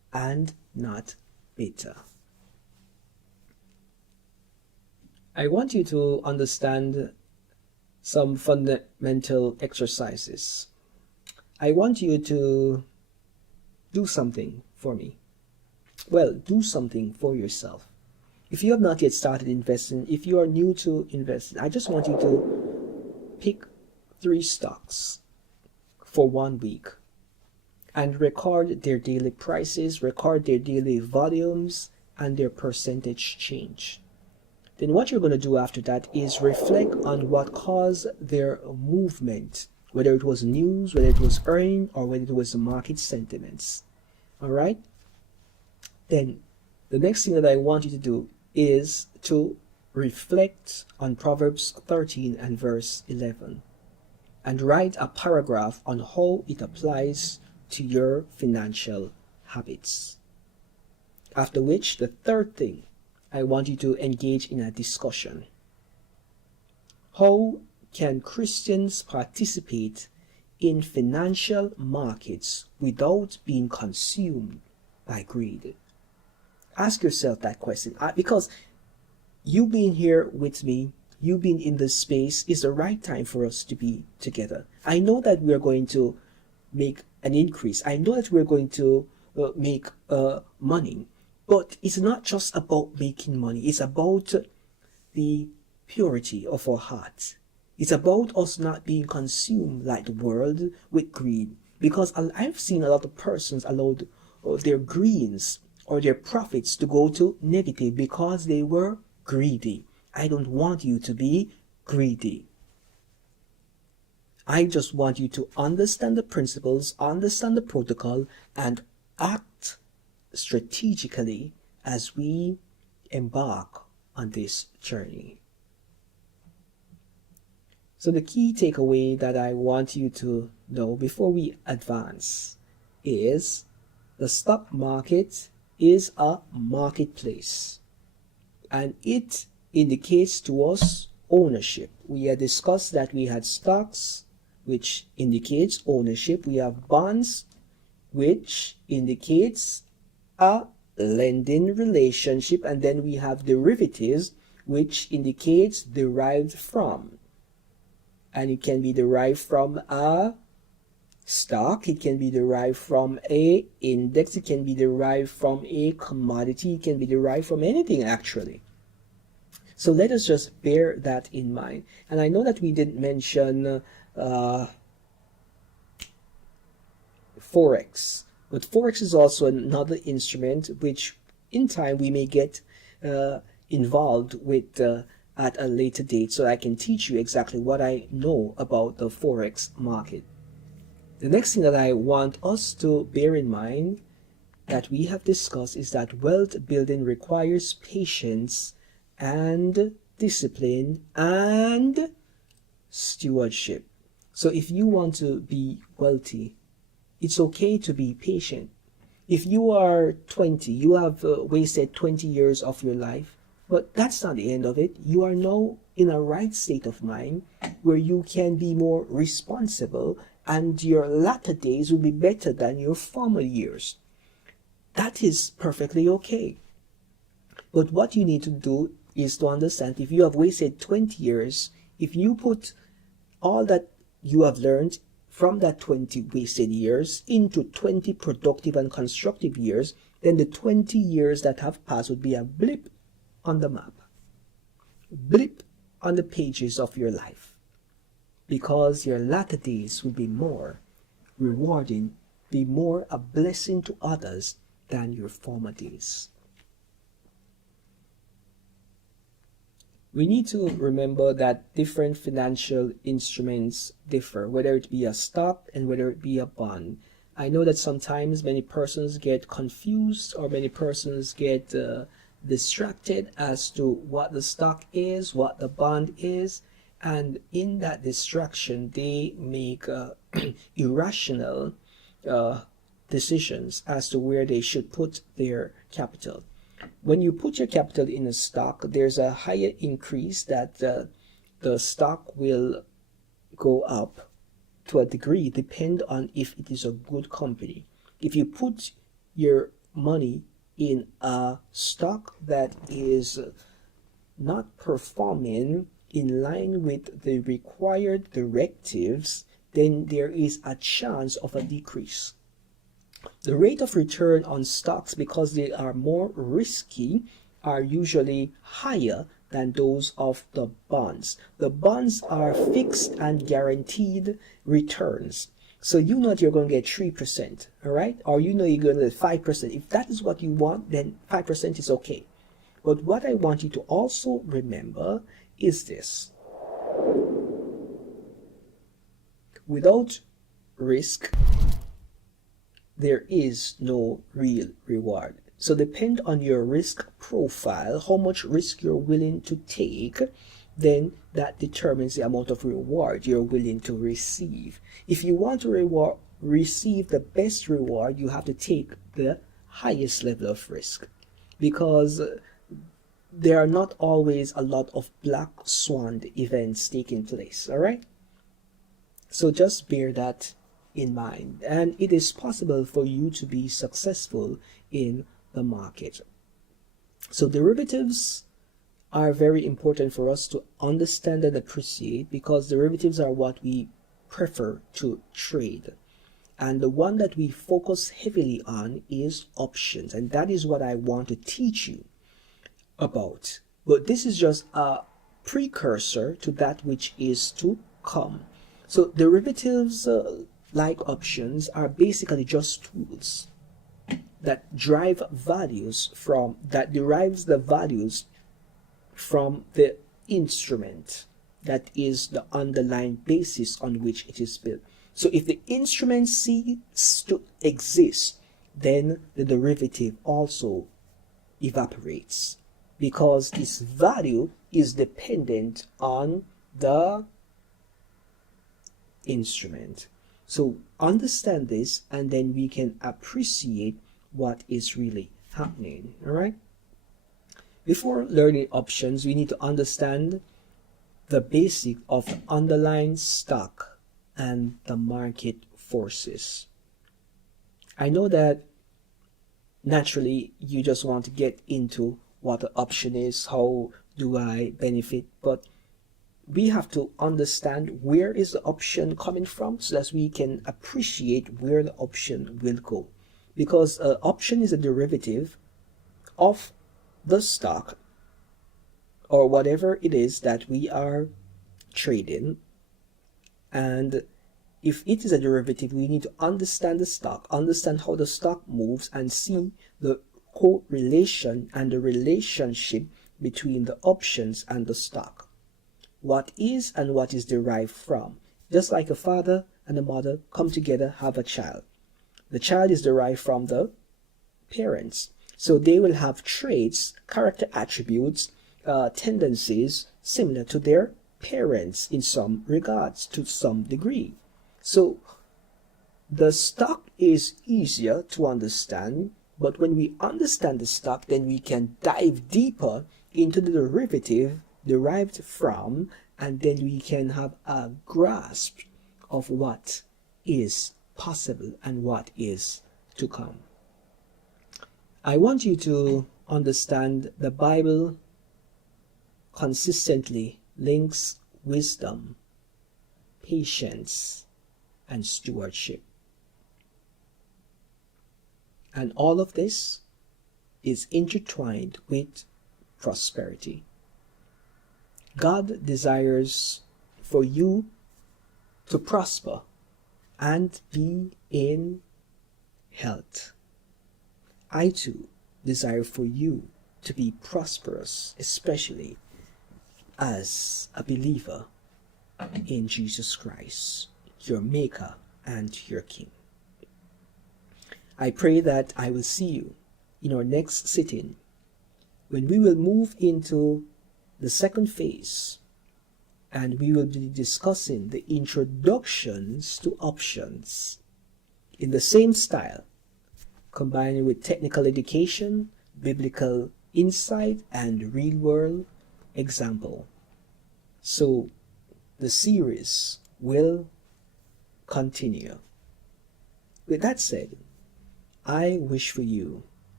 and not beta. I want you to understand some fundamental exercises. I want you to do something for me. Well, do something for yourself. If you have not yet started investing, if you are new to investing, I just want you to pick 3 stocks for 1 week and record their daily prices, record their daily volumes, and their percentage change. Then what you're going to do after that is reflect on what caused their movement, whether it was news, whether it was earning, or whether it was the market sentiments. All right? Then the next thing that I want you to do is to reflect on Proverbs 13 and verse 11 and write a paragraph on how it applies to your financial habits. After which, the third thing, I want you to engage in a discussion. How can Christians participate in financial markets without being consumed by greed? Ask yourself that question, because you being here with me, you being in this space, is the right time for us to be together. I know that we are going to make an increase. I know that we're going to make money. But it's not just about making money. It's about the purity of our hearts. It's about us not being consumed like the world with greed. Because I've seen a lot of persons allow their greens or their profits to go to negative because they were greedy. I don't want you to be greedy. I just want you to understand the principles, understand the protocol, and act strategically as we embark on this journey. So the key takeaway that I want you to know before we advance is the stock market is a marketplace, and it indicates to us ownership. We had discussed that we had stocks, which indicates ownership. We have bonds, which indicates a lending relationship, and then we have derivatives, which indicates derived from. And it can be derived from a stock, it can be derived from a index, it can be derived from a commodity, it can be derived from anything actually. So let us just bear that in mind. And I know that we didn't mention Forex. But Forex is also another instrument which in time we may get involved with at a later date, so I can teach you exactly what I know about the Forex market. The next thing that I want us to bear in mind that we have discussed is that wealth building requires patience and discipline and stewardship. So if you want to be wealthy, it's okay to be patient. If you are 20, you have wasted 20 years of your life, but that's not the end of it. You are now in a right state of mind where you can be more responsible, and your latter days will be better than your former years. That is perfectly okay. But what you need to do is to understand, if you have wasted 20 years, if you put all that you have learned from that 20 wasted years into 20 productive and constructive years, then the 20 years that have passed would be a blip on the map, blip on the pages of your life, because your latter days will be more rewarding, be more a blessing to others than your former days. We need to remember that different financial instruments differ, whether it be a stock and whether it be a bond. I know that sometimes many persons get confused, or many persons get distracted as to what the stock is, what the bond is, and in that distraction they make irrational decisions as to where they should put their capital. When you put your capital in a stock, there's a higher increase that the stock will go up to a degree, depend on if it is a good company. If you put your money in a stock that is not performing in line with the required directives, then there is a chance of a decrease. The rate of return on stocks, because they are more risky, are usually higher than those of the bonds. The bonds are fixed and guaranteed returns. So you know that you're going to get 3%, all right? Or you know you're going to get 5%. If that is what you want, then 5% is okay. But what I want you to also remember is this. Without risk, there is no real reward. So depend on your risk profile, how much risk you're willing to take, then that determines the amount of reward you're willing to receive. If you want to receive the best reward, you have to take the highest level of risk, because there are not always a lot of black swan events taking place, all right? So just bear that in mind, and it is possible for you to be successful in the market. So derivatives are very important for us to understand and appreciate, because derivatives are what we prefer to trade. And the one that we focus heavily on is options, and that is what I want to teach you about. But this is just a precursor to that which is to come. So derivatives, like options, are basically just tools that derives the values from the instrument that is the underlying basis on which it is built. So if the instrument ceases to exist, then the derivative also evaporates, because its value is dependent on the instrument. So understand this, and then we can appreciate what is really happening. All right? Before learning options, we need to understand the basic of the underlying stock and the market forces. I know that naturally you just want to get into what the option is, how do I benefit, but we have to understand where is the option coming from, so that we can appreciate where the option will go. Because option is a derivative of the stock or whatever it is that we are trading, and if it is a derivative, we need to understand the stock, understand how the stock moves, and see the correlation and the relationship between the options and the stock. What is and what is derived from. Just like a father and a mother come together, have a child. The child is derived from the parents. So they will have traits, character attributes, tendencies similar to their parents in some regards, to some degree. So the stock is easier to understand, but when we understand the stock, then we can dive deeper into the derivative derived from, and then we can have a grasp of what is possible and what is to come. I want you to understand the Bible consistently links wisdom, patience, and stewardship. And all of this is intertwined with prosperity. God desires for you to prosper and be in health. I too desire for you to be prosperous, especially as a believer in Jesus Christ, your Maker and your King. I pray that I will see you in our next sitting, when we will move into the second phase, and we will be discussing the introductions to options in the same style, combining with technical education, biblical insight, and real-world example. So the series will continue. With that said, I wish for you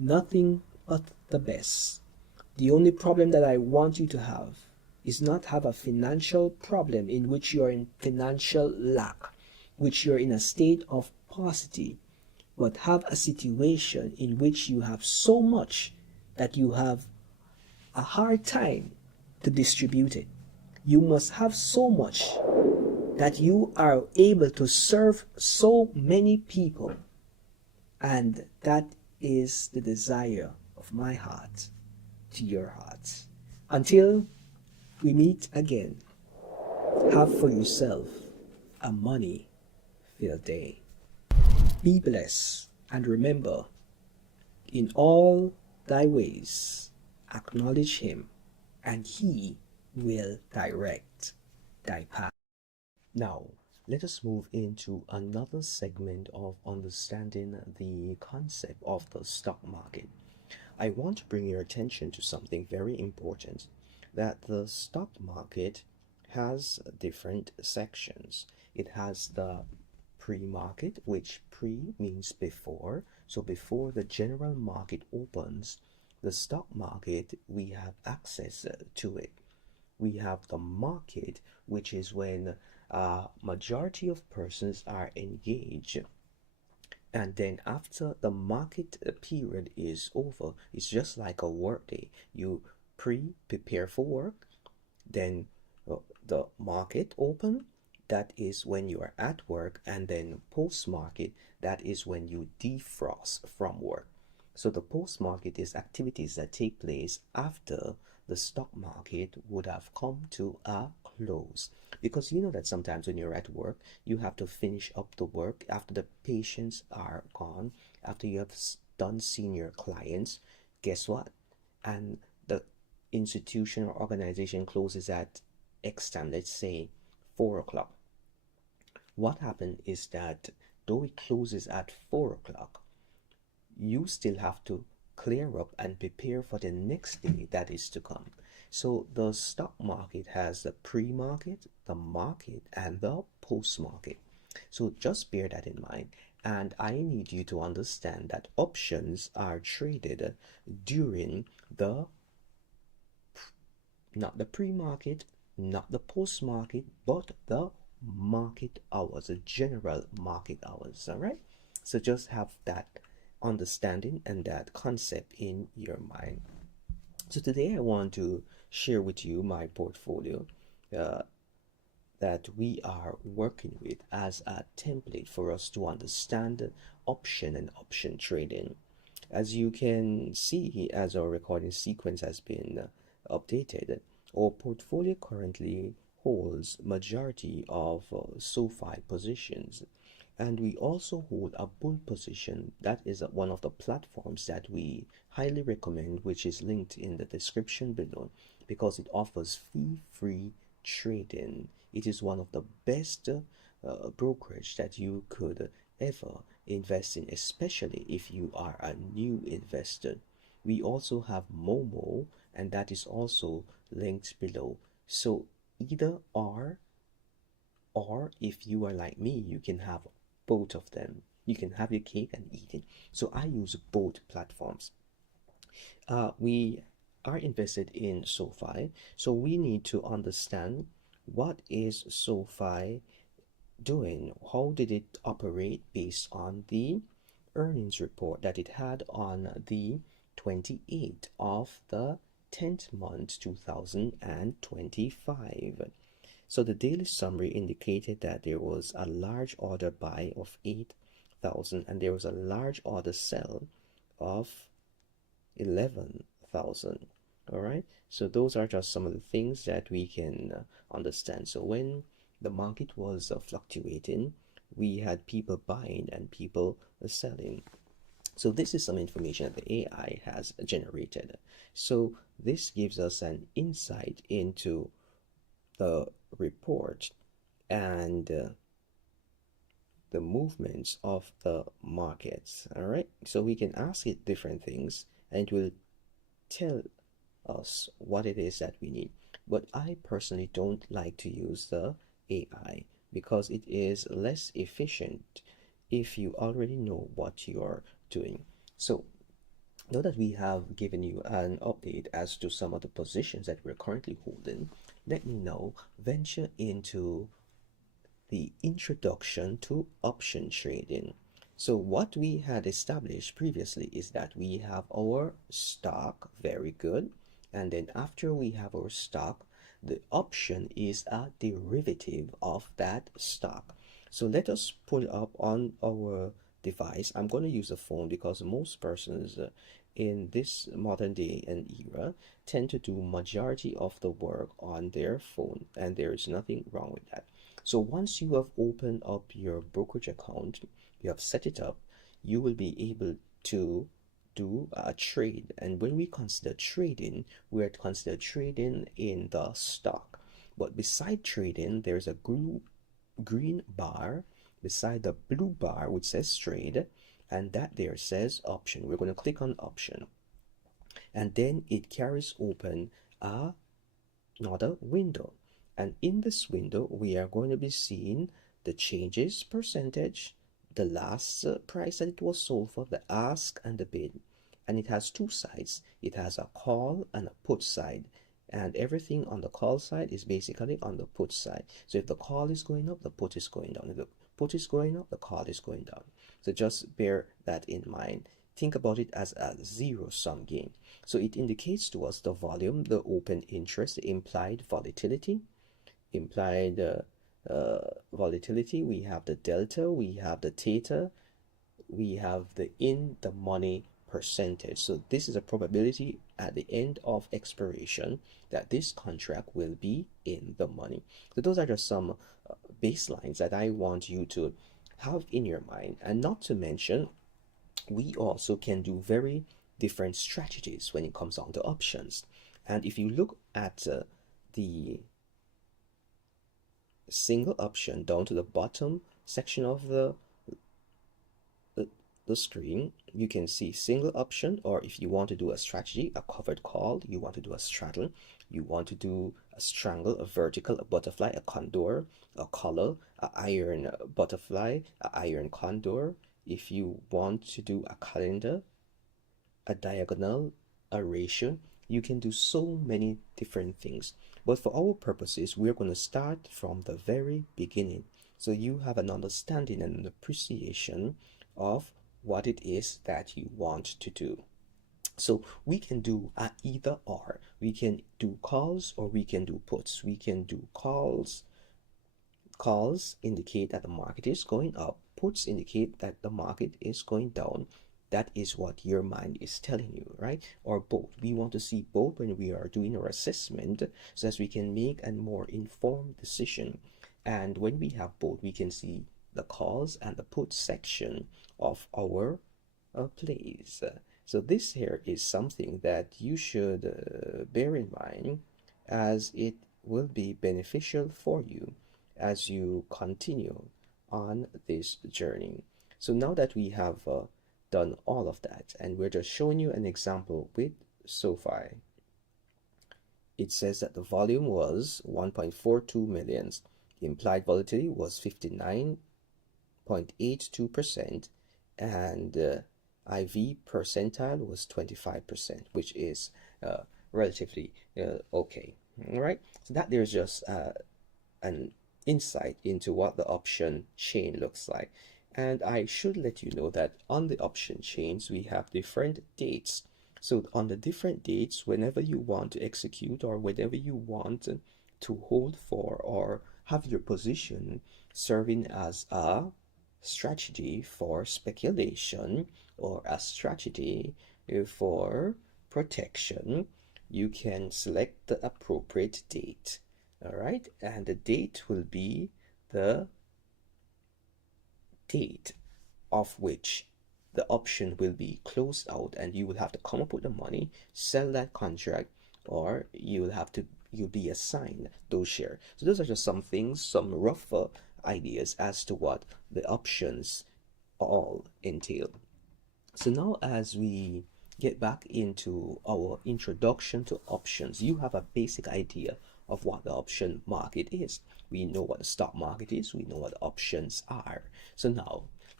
Nothing but the best. The only problem that I want you to have is not have a financial problem in which you're in financial lack, which you're in a state of paucity, but have a situation in which you have so much that you have a hard time to distribute it. You must have so much that you are able to serve so many people. And that is the desire of my heart to your heart. Until we meet again, have for yourself a money-filled day. Be blessed, and remember, in all thy ways, acknowledge him, and he will direct thy path. Now, let us move into another segment of understanding the concept of the stock market. I want to bring your attention to something very important, that the stock market has different sections. It has the pre-market, which pre means before. So before the general market opens, the stock market, we have access to it. We have the market, which is when majority of persons are engaged, and then after the market period is over, it's just like a work day. You prepare for work, then the market open, that is when you are at work, and then post market, that is when you defrost from work. So the post market is activities that take place after the stock market would have come to a close. Because you know that sometimes when you're at work, you have to finish up the work after the patients are gone, after you have done seeing your clients. Guess what? And the institution or organization closes at X time, let's say 4 o'clock. What happened is that though it closes at 4 o'clock, you still have to clear up and prepare for the next day that is to come. So the stock market has the pre-market, the market, and the post-market. So just bear that in mind. And I need you to understand that options are traded during the, not the pre-market, not the post-market, but the market hours, the general market hours. All right. So just have that understanding and that concept in your mind. So today I want to share with you my portfolio uh, that we are working with as a template for us to understand option and option trading. As you can see, as our recording sequence has been updated, our portfolio currently holds majority of SoFi positions, and we also hold a bull position. That is one of the platforms that we highly recommend, which is linked in the description below, because it offers fee-free trading. It is one of the best brokerage that you could ever invest in, especially if you are a new investor. We also have Moomooo, and that is also linked below. So either or if you are like me, you can have both of them. You can have your cake and eat it. So I use both platforms. We are invested in SoFi, so we need to understand what is SoFi doing. How did it operate based on the earnings report that it had on the 28th of the 10th month 2025. So the daily summary indicated that there was a large order buy of 8,000 and there was a large order sell of 11,000. All right, so those are just some of the things that we can understand. So when the market was fluctuating, we had people buying and people selling. So this is some information that the AI has generated. So this gives us an insight into the report and the movements of the markets. All right, so we can ask it different things and it will tell us what it is that we need. But I personally don't like to use the AI because it is less efficient if you already know what you're doing. So Now that we have given you an update as to some of the positions that we're currently holding, let me now venture into the introduction to option trading. So what we had established previously is that we have our stock, very good, and then after we have our stock, the option is a derivative of that stock. So let us pull up on our device. I'm going to use a phone because most persons in this modern day and era tend to do majority of the work on their phone, and there is nothing wrong with that. So once you have opened up your brokerage account, you have set it up, you will be able to do a trade. And when we consider trading, we are to consider trading in the stock. But beside trading, there's a green bar beside the blue bar which says trade, and that there says option. We're going to click on option, and then it carries open another window. And in this window, we are going to be seeing the changes percentage, the last price that it was sold for, the ask and the bid. And it has two sides. It has a call and a put side. And everything on the call side is basically on the put side. So if the call is going up, the put is going down. If the put is going up, the call is going down. So just bear that in mind. Think about it as a zero-sum game. So it indicates to us the volume, the open interest, the implied volatility, volatility. We have the delta, we have the theta, we have the in the money percentage. So this is a probability at the end of expiration that this contract will be in the money. So those are just some baselines that I want you to have in your mind. And not to mention, we also can do very different strategies when it comes down to options. And if you look at the single option down to the bottom section of the screen, you can see single option, or if you want to do a strategy, a covered call, you want to do a straddle, you want to do a strangle, a vertical, a butterfly, a condor, a collar, a iron butterfly, a iron condor. If you want to do a calendar, a diagonal, a ratio, you can do so many different things. But for our purposes, we're going to start from the very beginning. So you have an understanding and an appreciation of what it is that you want to do. So we can do a either or. We can do calls or we can do puts. We can do calls. Calls indicate that the market is going up. Puts indicate that the market is going down. That is what your mind is telling you, right? Or both. We want to see both when we are doing our assessment so that we can make a more informed decision. And when we have both, we can see the calls and the put section of our plays. So this here is something that you should bear in mind, as it will be beneficial for you as you continue on this journey. So now that we have done all of that, and we're just showing you an example with SoFi, it says that the volume was 1.42 millions. The implied volatility was 59.82%, and IV percentile was 25%, which is relatively okay. All right, so that there's just an insight into what the option chain looks like. And I should let you know that on the option chains, we have different dates. So on the different dates, whenever you want to execute or whenever you want to hold for or have your position serving as a strategy for speculation or a strategy for protection, you can select the appropriate date. All right, and the date will be the date of which the option will be closed out, and you will have to come up with the money, sell that contract, or you'll be assigned those shares. So those are just some things, some rough ideas as to what the options all entail. So now as we get back into our introduction to options, you have a basic idea of what the option market is. We know what the stock market is, we know what options are. So now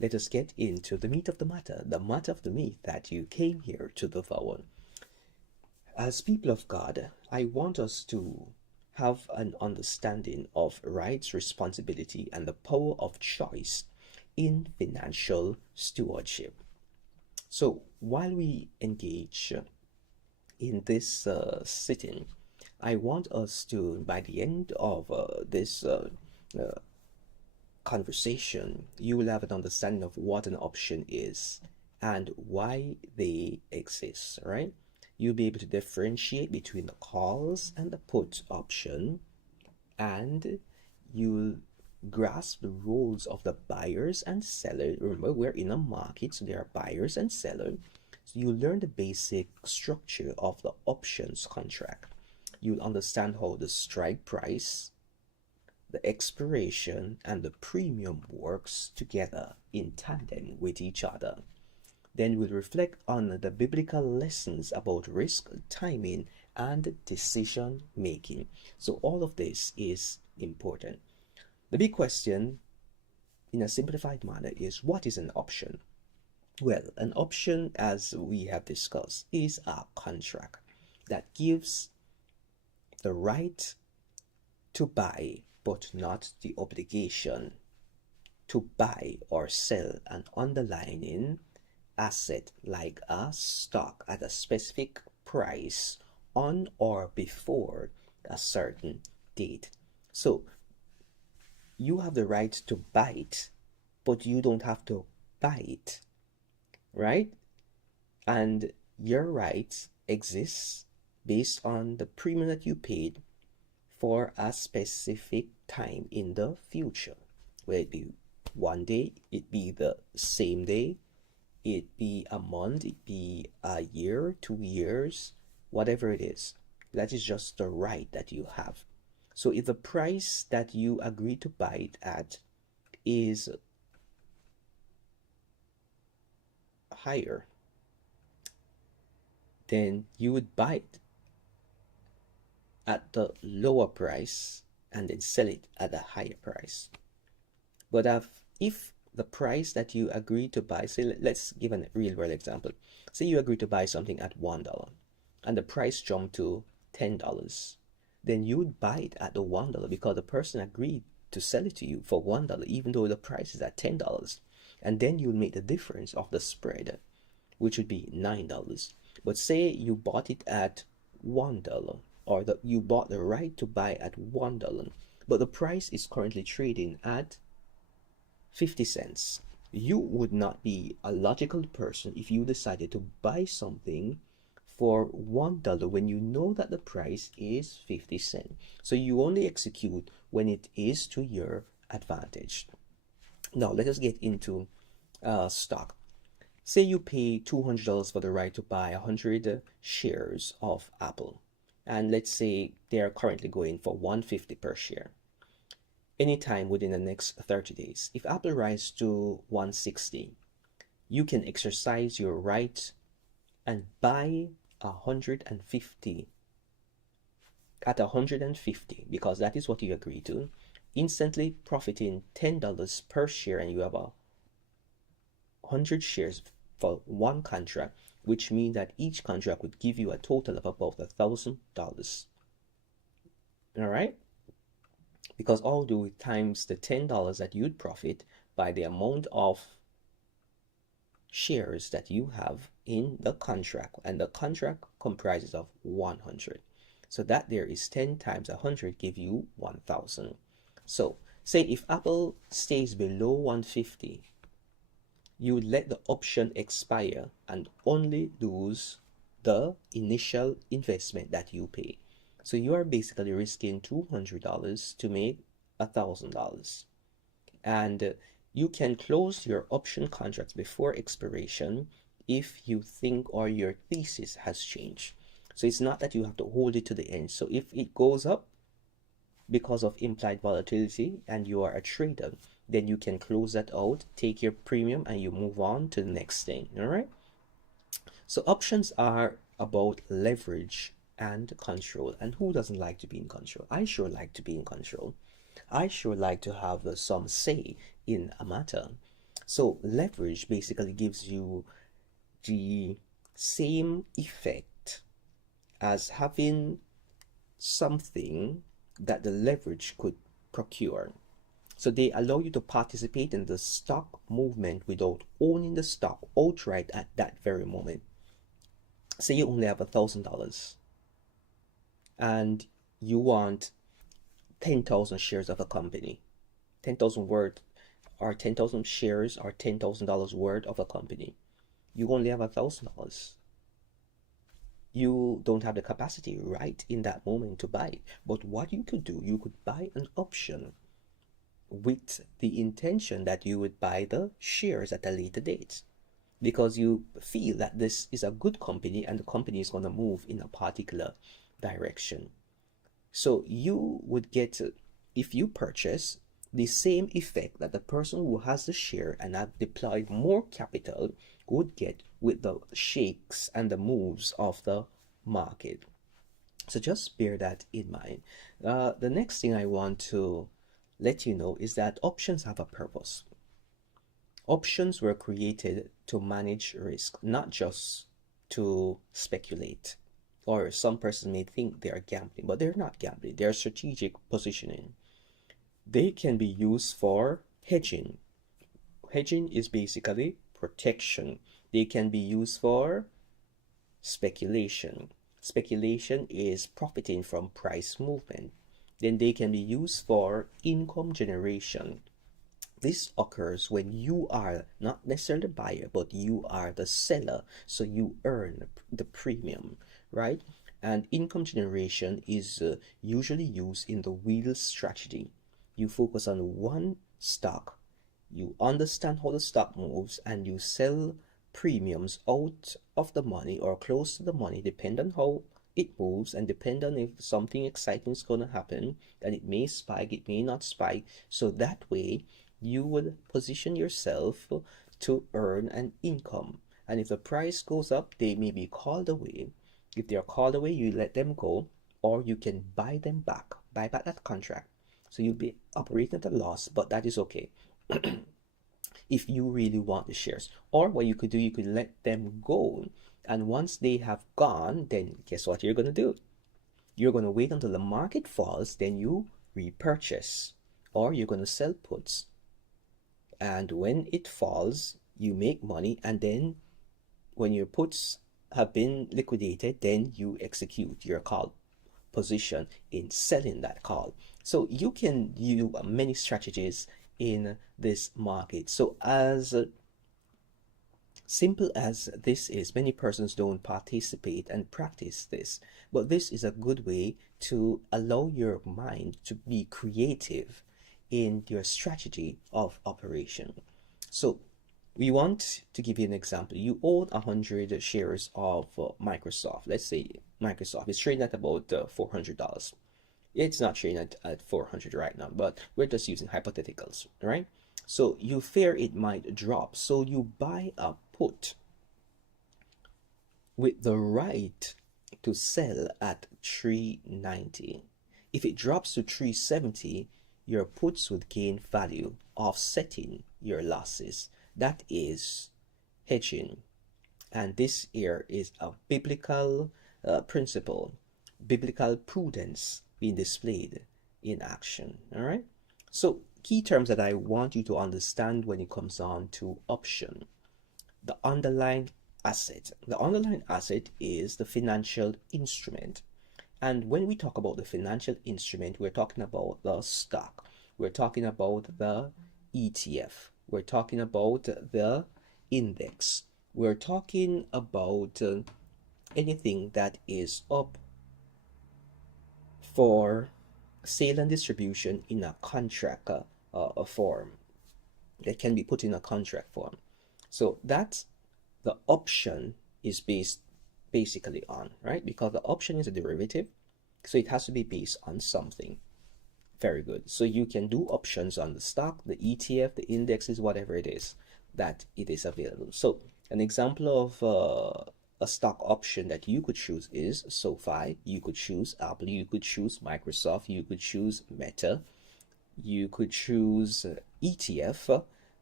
let us get into the meat of the matter of the meat that you came here to devour. As people of God, I want us to have an understanding of rights, responsibility, and the power of choice in financial stewardship. So, while we engage in this sitting, I want us to, by the end of this uh, conversation, you will have an understanding of what an option is and why they exist, right? You'll be able to differentiate between the calls and the put option, and you'll grasp the roles of the buyers and sellers. Remember, we're in a market, so there are buyers and sellers. So you learn the basic structure of the options contract. You'll understand how the strike price, the expiration, and the premium works together in tandem with each other. Then we'll reflect on the biblical lessons about risk, timing, and decision making. So all of this is important. The big question in a simplified manner is, what is an option? Well, an option, as we have discussed, is a contract that gives the right to buy but not the obligation to buy or sell an underlying asset like a stock at a specific price on or before a certain date. So you have the right to buy it, but you don't have to buy it, right? And your right exists based on the premium that you paid for a specific time in the future. Will it be one day, it be the same day, it be a month, it be a year, 2 years, whatever it is. That is just the right that you have. So if the price that you agree to buy it at is higher, then you would buy it at the lower price and then sell it at a higher price. But if the price that you agree to buy, say, let's give a real world example. Say you agree to buy something at $1 and the price jumped to $10, then you would buy it at the $1 because the person agreed to sell it to you for $1, even though the price is at $10. And then you'll make the difference of the spread, which would be $9. But say you bought it at $1, or that you bought the right to buy at $1, but the price is currently trading at 50 cents. You would not be a logical person if you decided to buy something for $1 when you know that the price is 50 cents. So you only execute when it is to your advantage. Now let us get into stock. Say you pay $200 for the right to buy 100 shares of Apple, and let's say they are currently going for $150 per share. Anytime within the next 30 days, if Apple rises to $160, you can exercise your right and buy 150 at 150, because that is what you agree to, instantly profiting $10 per share, and you have 100 shares for one contract, which means that each contract would give you a total of about $1,000. All right? Because all do it times the $10 that you'd profit by the amount of shares that you have in the contract, and the contract comprises of 100. So that there is 10 times 100 give you 1,000. So say if Apple stays below 150, you would let the option expire and only lose the initial investment that you pay. So you are basically risking $200 to make $1,000. And you can close your option contracts before expiration if you think or your thesis has changed. So it's not that you have to hold it to the end. So if it goes up because of implied volatility and you are a trader, then you can close that out, take your premium, and you move on to the next thing. All right? So options are about leverage and control. And who doesn't like to be in control? I sure like to be in control. I sure like to have some say in a matter. So leverage basically gives you the same effect as having something that the leverage could procure. So they allow you to participate in the stock movement without owning the stock outright at that very moment. Say you only have $1,000 and you want 10,000 shares of a company. 10,000 worth or 10,000 shares or $10,000 worth of a company. You only have $1,000. You don't have the capacity right in that moment to buy. But what you could do, you could buy an option with the intention that you would buy the shares at a later date because you feel that this is a good company and the company is going to move in a particular direction. So you would get, if you purchase, the same effect that the person who has the share and have deployed more capital would get with the shakes and the moves of the market. So just bear that in mind. The next thing I want to let you know is that options have a purpose. Options were created to manage risk, not just to speculate. Or some person may think they are gambling, but they're not gambling. They're strategic positioning. They can be used for hedging. Hedging is basically protection. They can be used for speculation. Speculation is profiting from price movement. Then they can be used for income generation. This occurs when you are not necessarily the buyer, but you are the seller, so you earn the premium, right? And income generation is usually used in the wheel strategy. You focus on one stock, you understand how the stock moves, and you sell premiums out of the money or close to the money, depending on how it moves and depend on if something exciting is going to happen, and it may spike, it may not spike. So that way you would position yourself to earn an income. And if the price goes up, they may be called away. If they are called away, you let them go, or you can buy them back, buy back that contract. So you'll be operating at a loss, but that is okay. If you really want the shares. Or what you could do, you could let them go. And once they have gone, then guess what you're going to do? You're going to wait until the market falls, then you repurchase. Or you're going to sell puts. And when it falls, you make money. And then when your puts have been liquidated, then you execute your call position in selling that call. So you can use many strategies in this market. So as simple as this is, many persons don't participate and practice this, but this is a good way to allow your mind to be creative in your strategy of operation. So we want to give you an example. You own 100 shares of Microsoft. Let's say Microsoft is trading at about $400. It's not trading at 400 right now, but we're just using hypotheticals, right? So you fear it might drop, so you buy a put with the right to sell at 390. If it drops to 370, your puts would gain value, offsetting your losses. That is hedging. And this here is a biblical principle, biblical prudence being displayed in action. All right. So key terms that I want you to understand when it comes on to option. The underlying asset. The underlying asset is the financial instrument. And when we talk about the financial instrument, we're talking about the stock. We're talking about the ETF. We're talking about the index. We're talking about anything that is up for sale and distribution in a contract form. That can be put in a contract form. So that's the option is basically on, right? Because the option is a derivative, so it has to be based on something. Very good. So you can do options on the stock, the ETF, the indexes, whatever it is that it is available. So an example of a stock option that you could choose is SoFi. You could choose Apple. You could choose Microsoft. You could choose Meta. You could choose ETF.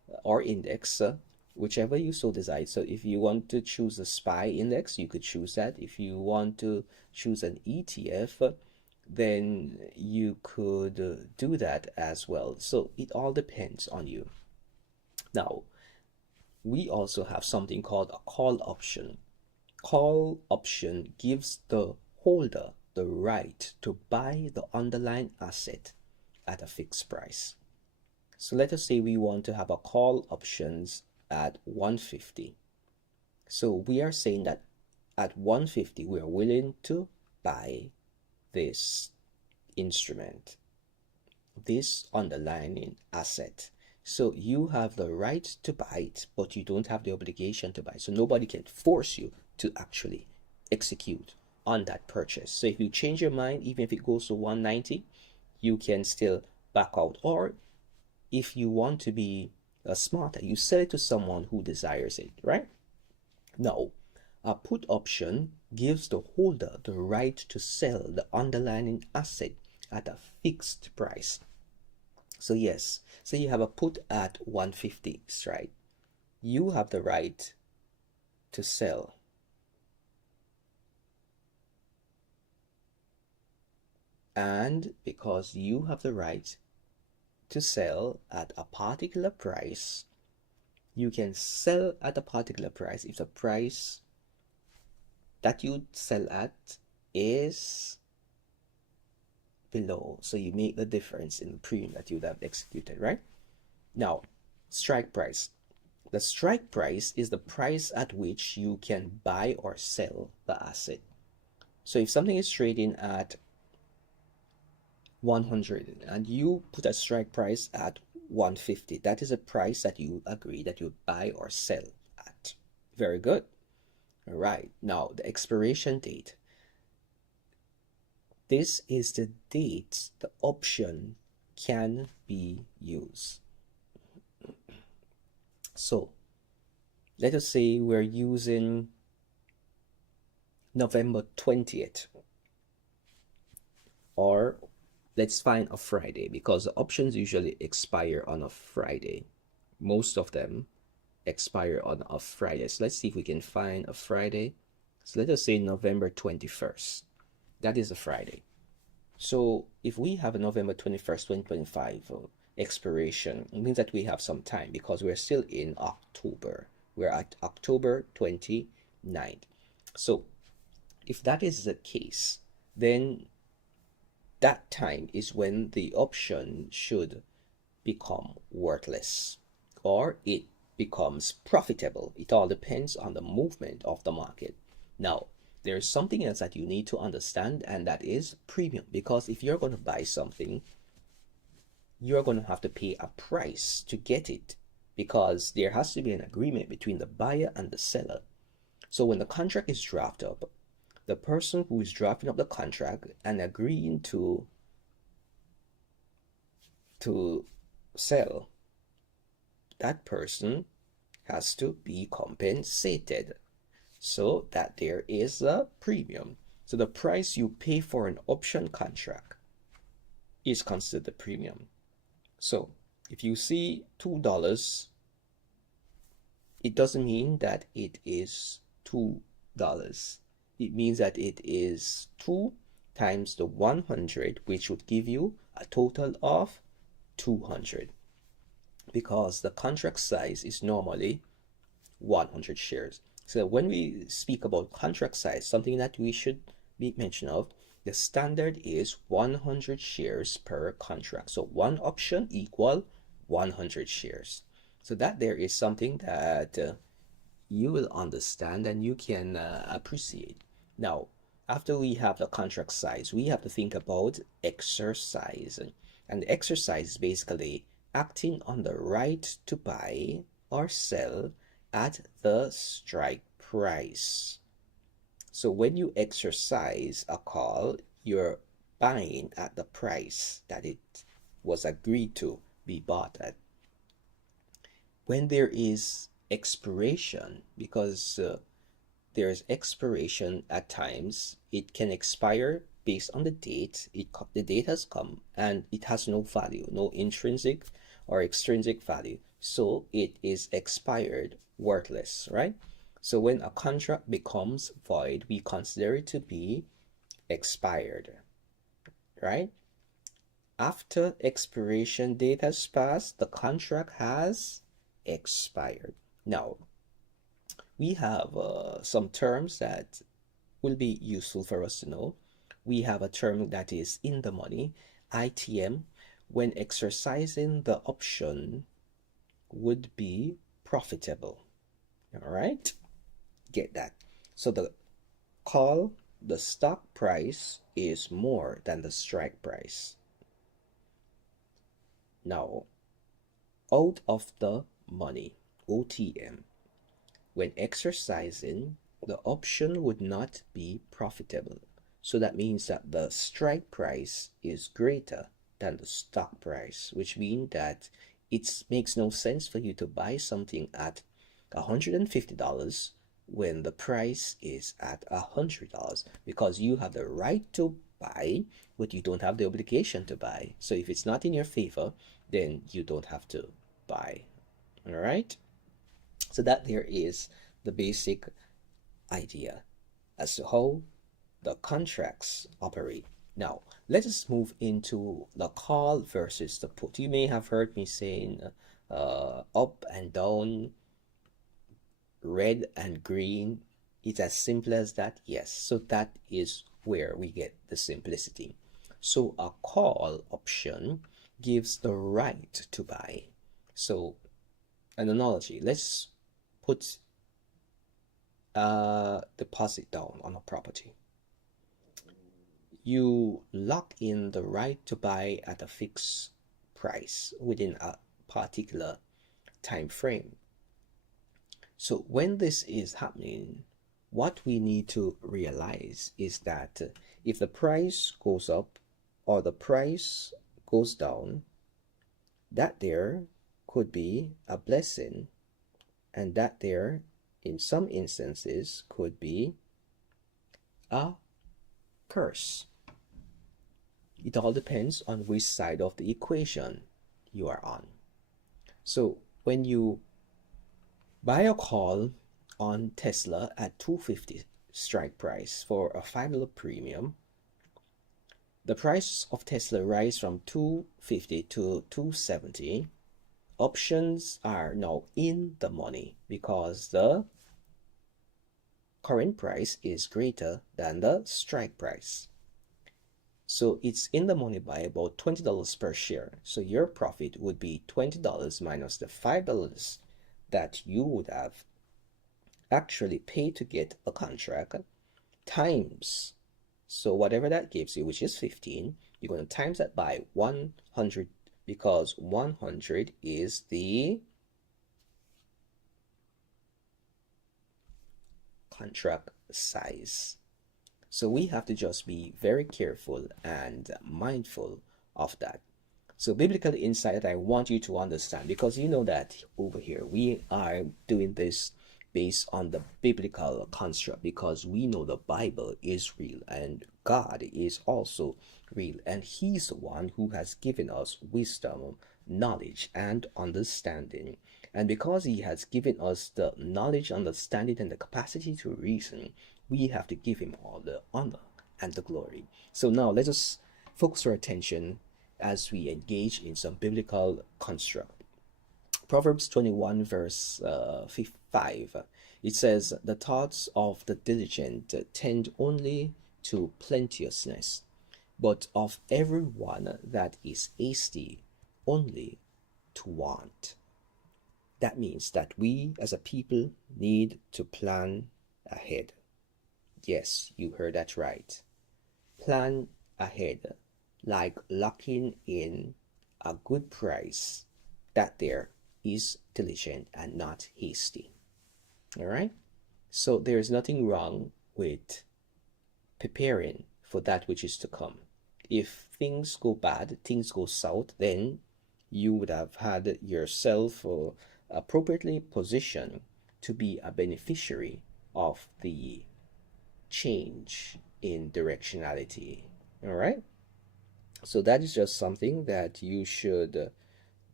or index, whichever you so desire. So if you want to choose a SPY index, you could choose that. If you want to choose an ETF, then you could do that as well. So it all depends on you. Now, we also have something called a call option. Call option gives the holder the right to buy the underlying asset at a fixed price. So let us say we want to have a call options at 150. So we are saying that at 150 we are willing to buy this instrument, this underlying asset. So you have the right to buy it, but you don't have the obligation to buy. So nobody can force you to actually execute on that purchase. So if you change your mind, even if it goes to 190, you can still back out. Or if you want to be smarter, you sell it to someone who desires it, right? Now, a put option gives the holder the right to sell the underlying asset at a fixed price. So yes, say you have a put at 150 strike. You have the right to sell and because you have the right to sell at a particular price, you can sell at a particular price if the price that you sell at is below. So you make the difference in the premium that you would have executed, right? Now, strike price. The strike price is the price at which you can buy or sell the asset. So if something is trading at 100 and you put a strike price at 150, that is a price that you agree that you buy or sell at. Very good. All right. Now, the expiration date. This is the date the option can be used. So, let us say we're using November 20th, or let's find a Friday because the options usually expire on a Friday. Most of them expire on a Friday. So let's see if we can find a Friday. So let us say November 21st. That is a Friday. So if we have a November 21st, 2025 expiration, it means that we have some time because we're still in October. We're at October 29th. So if that is the case, then that time is when the option should become worthless or it becomes profitable. It all depends on the movement of the market. Now, there's something else that you need to understand, and that is premium. Because if you're going to buy something, you're going to have to pay a price to get it because there has to be an agreement between the buyer and the seller. So when the contract is drafted up, the person who is drafting up the contract and agreeing to sell, that person has to be compensated so that there is a premium. So the price you pay for an option contract is considered the premium. So if you see $2, it doesn't mean that it is $2. It means that it is 2 times the 100, which would give you a total of 200, because the contract size is normally 100 shares. So when we speak about contract size, something that we should be mentioned of, the standard is 100 shares per contract. So one option equal 100 shares. So that there is something that you will understand and you can appreciate. Now, after we have the contract size, we have to think about exercise. And the exercise is basically acting on the right to buy or sell at the strike price. So when you exercise a call, you're buying at the price that it was agreed to be bought at. When there is expiration, because there's expiration at times, it can expire based on the date. The date has come and it has no value, no intrinsic or extrinsic value. so it is expired, worthless, right? So when a contract becomes void, we consider it to be expired, right? After expiration date has passed, the contract has expired. Now, we have some terms that will be useful for us to know. We have a term that is in the money, ITM, when exercising the option would be profitable. All right, get that. So the stock price is more than the strike price. Now, out of the money, OTM, when exercising, the option would not be profitable. So that means that the strike price is greater than the stock price, which means that it makes no sense for you to buy something at $150 when the price is at $100, because you have the right to buy, but you don't have the obligation to buy. So if it's not in your favor, then you don't have to buy. All right? So that there is the basic idea as to how the contracts operate. Now, let us move into the call versus the put. You may have heard me saying up and down, red and green. It's as simple as that, yes. So that is where we get the simplicity. So a call option gives the right to buy. So an analogy, let's put a deposit down on a property. You lock in the right to buy at a fixed price within a particular time frame. So when this is happening, what we need to realize is that if the price goes up or the price goes down, that there could be a blessing, and that there in some instances could be a curse. It all depends on which side of the equation you are on. So when you buy a call on Tesla at 250 strike price for a $5 premium, the price of Tesla rise from 250 to 270. Options are now in the money because the current price is greater than the strike price. So it's in the money by about $20 per share. So your profit would be $20 minus the $5 that you would have actually paid to get a contract times. So whatever that gives you, which is 15, you're going to times that by 100 because 100 is the contract size. So we have to just be very careful and mindful of that. So biblical insight that I want you to understand, because you know that over here we are doing this based on the biblical construct, because we know the Bible is real and God is also real, and He's the one who has given us wisdom, knowledge, and understanding. And because He has given us the knowledge, understanding, and the capacity to reason, we have to give Him all the honor and the glory. So now let us focus our attention as we engage in some biblical construct. Proverbs 21 verse 5, it says, the thoughts of the diligent tend only to plenteousness, but of everyone that is hasty only to want. That means that we as a people need to plan ahead. Yes, you heard that right. Plan ahead, like locking in a good price that there is diligent and not hasty. All right? So there is nothing wrong with preparing for that which is to come. If things go bad, things go south, then you would have had yourself appropriately positioned to be a beneficiary of the change in directionality. All right? So that is just something that you should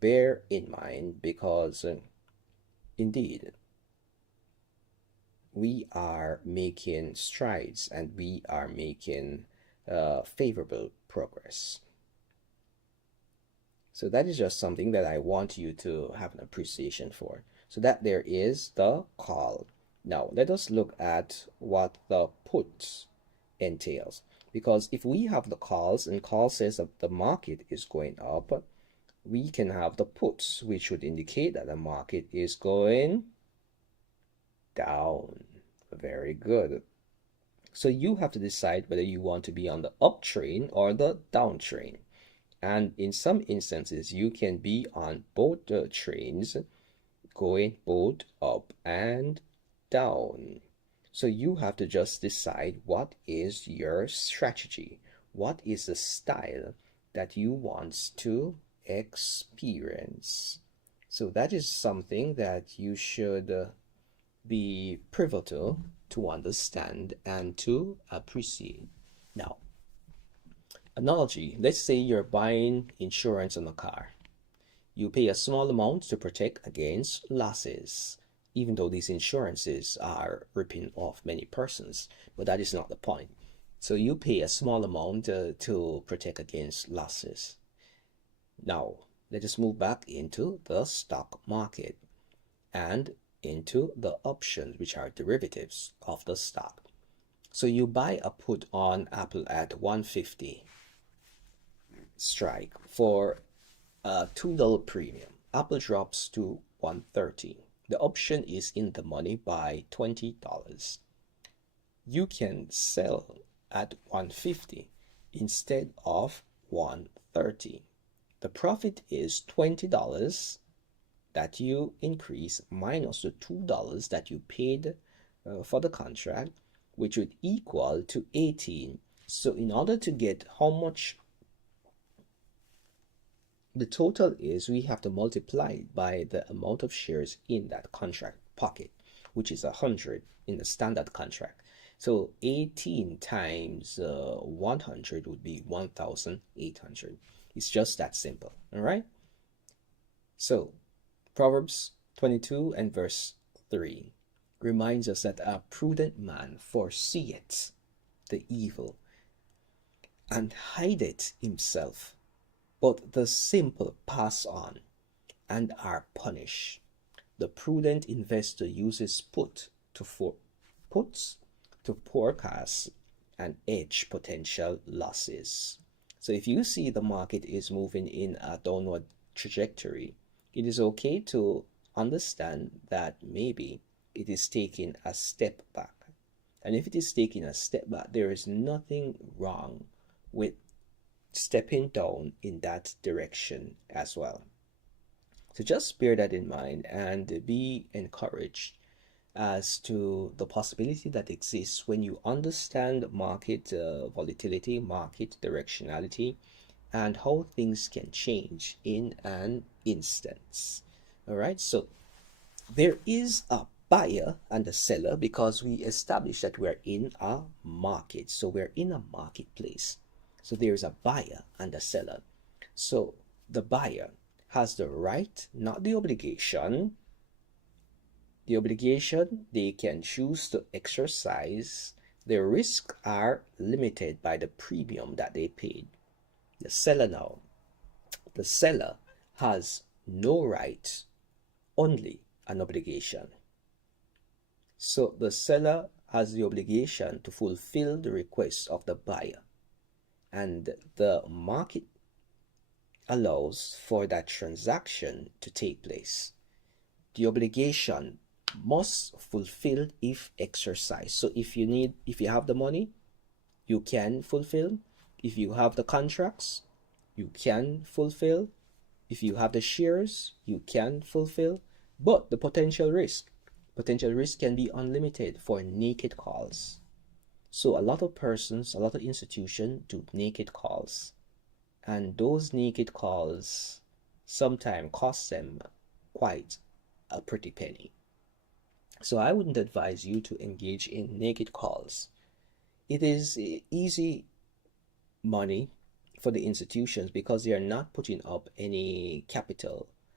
bear in mind, because indeed we are making strides and we are making favorable progress. So that is just something that I want you to have an appreciation for. So that there is the call. Now let us look at what the put entails. Because if we have the calls and call says that the market is going up, we can have the puts, which would indicate that the market is going down. Very good. So you have to decide whether you want to be on the up train or the down train. And in some instances, you can be on both trains, going both up and down. So you have to just decide what is your strategy, what is the style that you want to experience. So that is something that you should be pivotal to understand and to appreciate. Now, analogy, let's say you're buying insurance on a car. You pay a small amount to protect against losses, even though these insurances are ripping off many persons, but that is not the point. So you pay a small amount to protect against losses. Now, let us move back into the stock market and into the options, which are derivatives of the stock. So you buy a put on Apple at 150 strike for a $2 premium. Apple drops to 130. The option is in the money by $20. You can sell at 150 instead of 130. The profit is $20 that you increase minus the $2 that you paid for the contract, which would equal to 18. So in order to get how much the total is, we have to multiply it by the amount of shares in that contract pocket, which is 100 in the standard contract. So 18 times 100 would be 1,800. It's just that simple. All right. So Proverbs 22 and verse 3 reminds us that a prudent man foreseeth the evil and hideth himself, but the simple pass on and are punished. The prudent investor uses puts to forecast and edge potential losses. So if you see the market is moving in a downward trajectory, it is okay to understand that maybe it is taking a step back. And if it is taking a step back, there is nothing wrong with stepping down in that direction as well. So just bear that in mind and be encouraged as to the possibility that exists when you understand market volatility, market directionality, and how things can change in an instance. All right, so there is a buyer and a seller because we established that we're in a market. So we're in a marketplace. So there's a buyer and a seller. So the buyer has the right, not the obligation. The obligation they can choose to exercise. Their risks are limited by the premium that they paid. The seller now, the seller has no right, only an obligation. So the seller has the obligation to fulfill the request of the buyer, and the market allows for that transaction to take place. The obligation must fulfill if exercised. So if you have the money, you can fulfill. If you have the contracts, you can fulfill. If you have the shares, you can fulfill. But the potential risk can be unlimited for naked calls. So a lot of persons, a lot of institutions do naked calls, and those naked calls sometimes cost them quite a pretty penny. So I wouldn't advise you to engage in naked calls. It is easy money for the institutions because they are not putting up any capital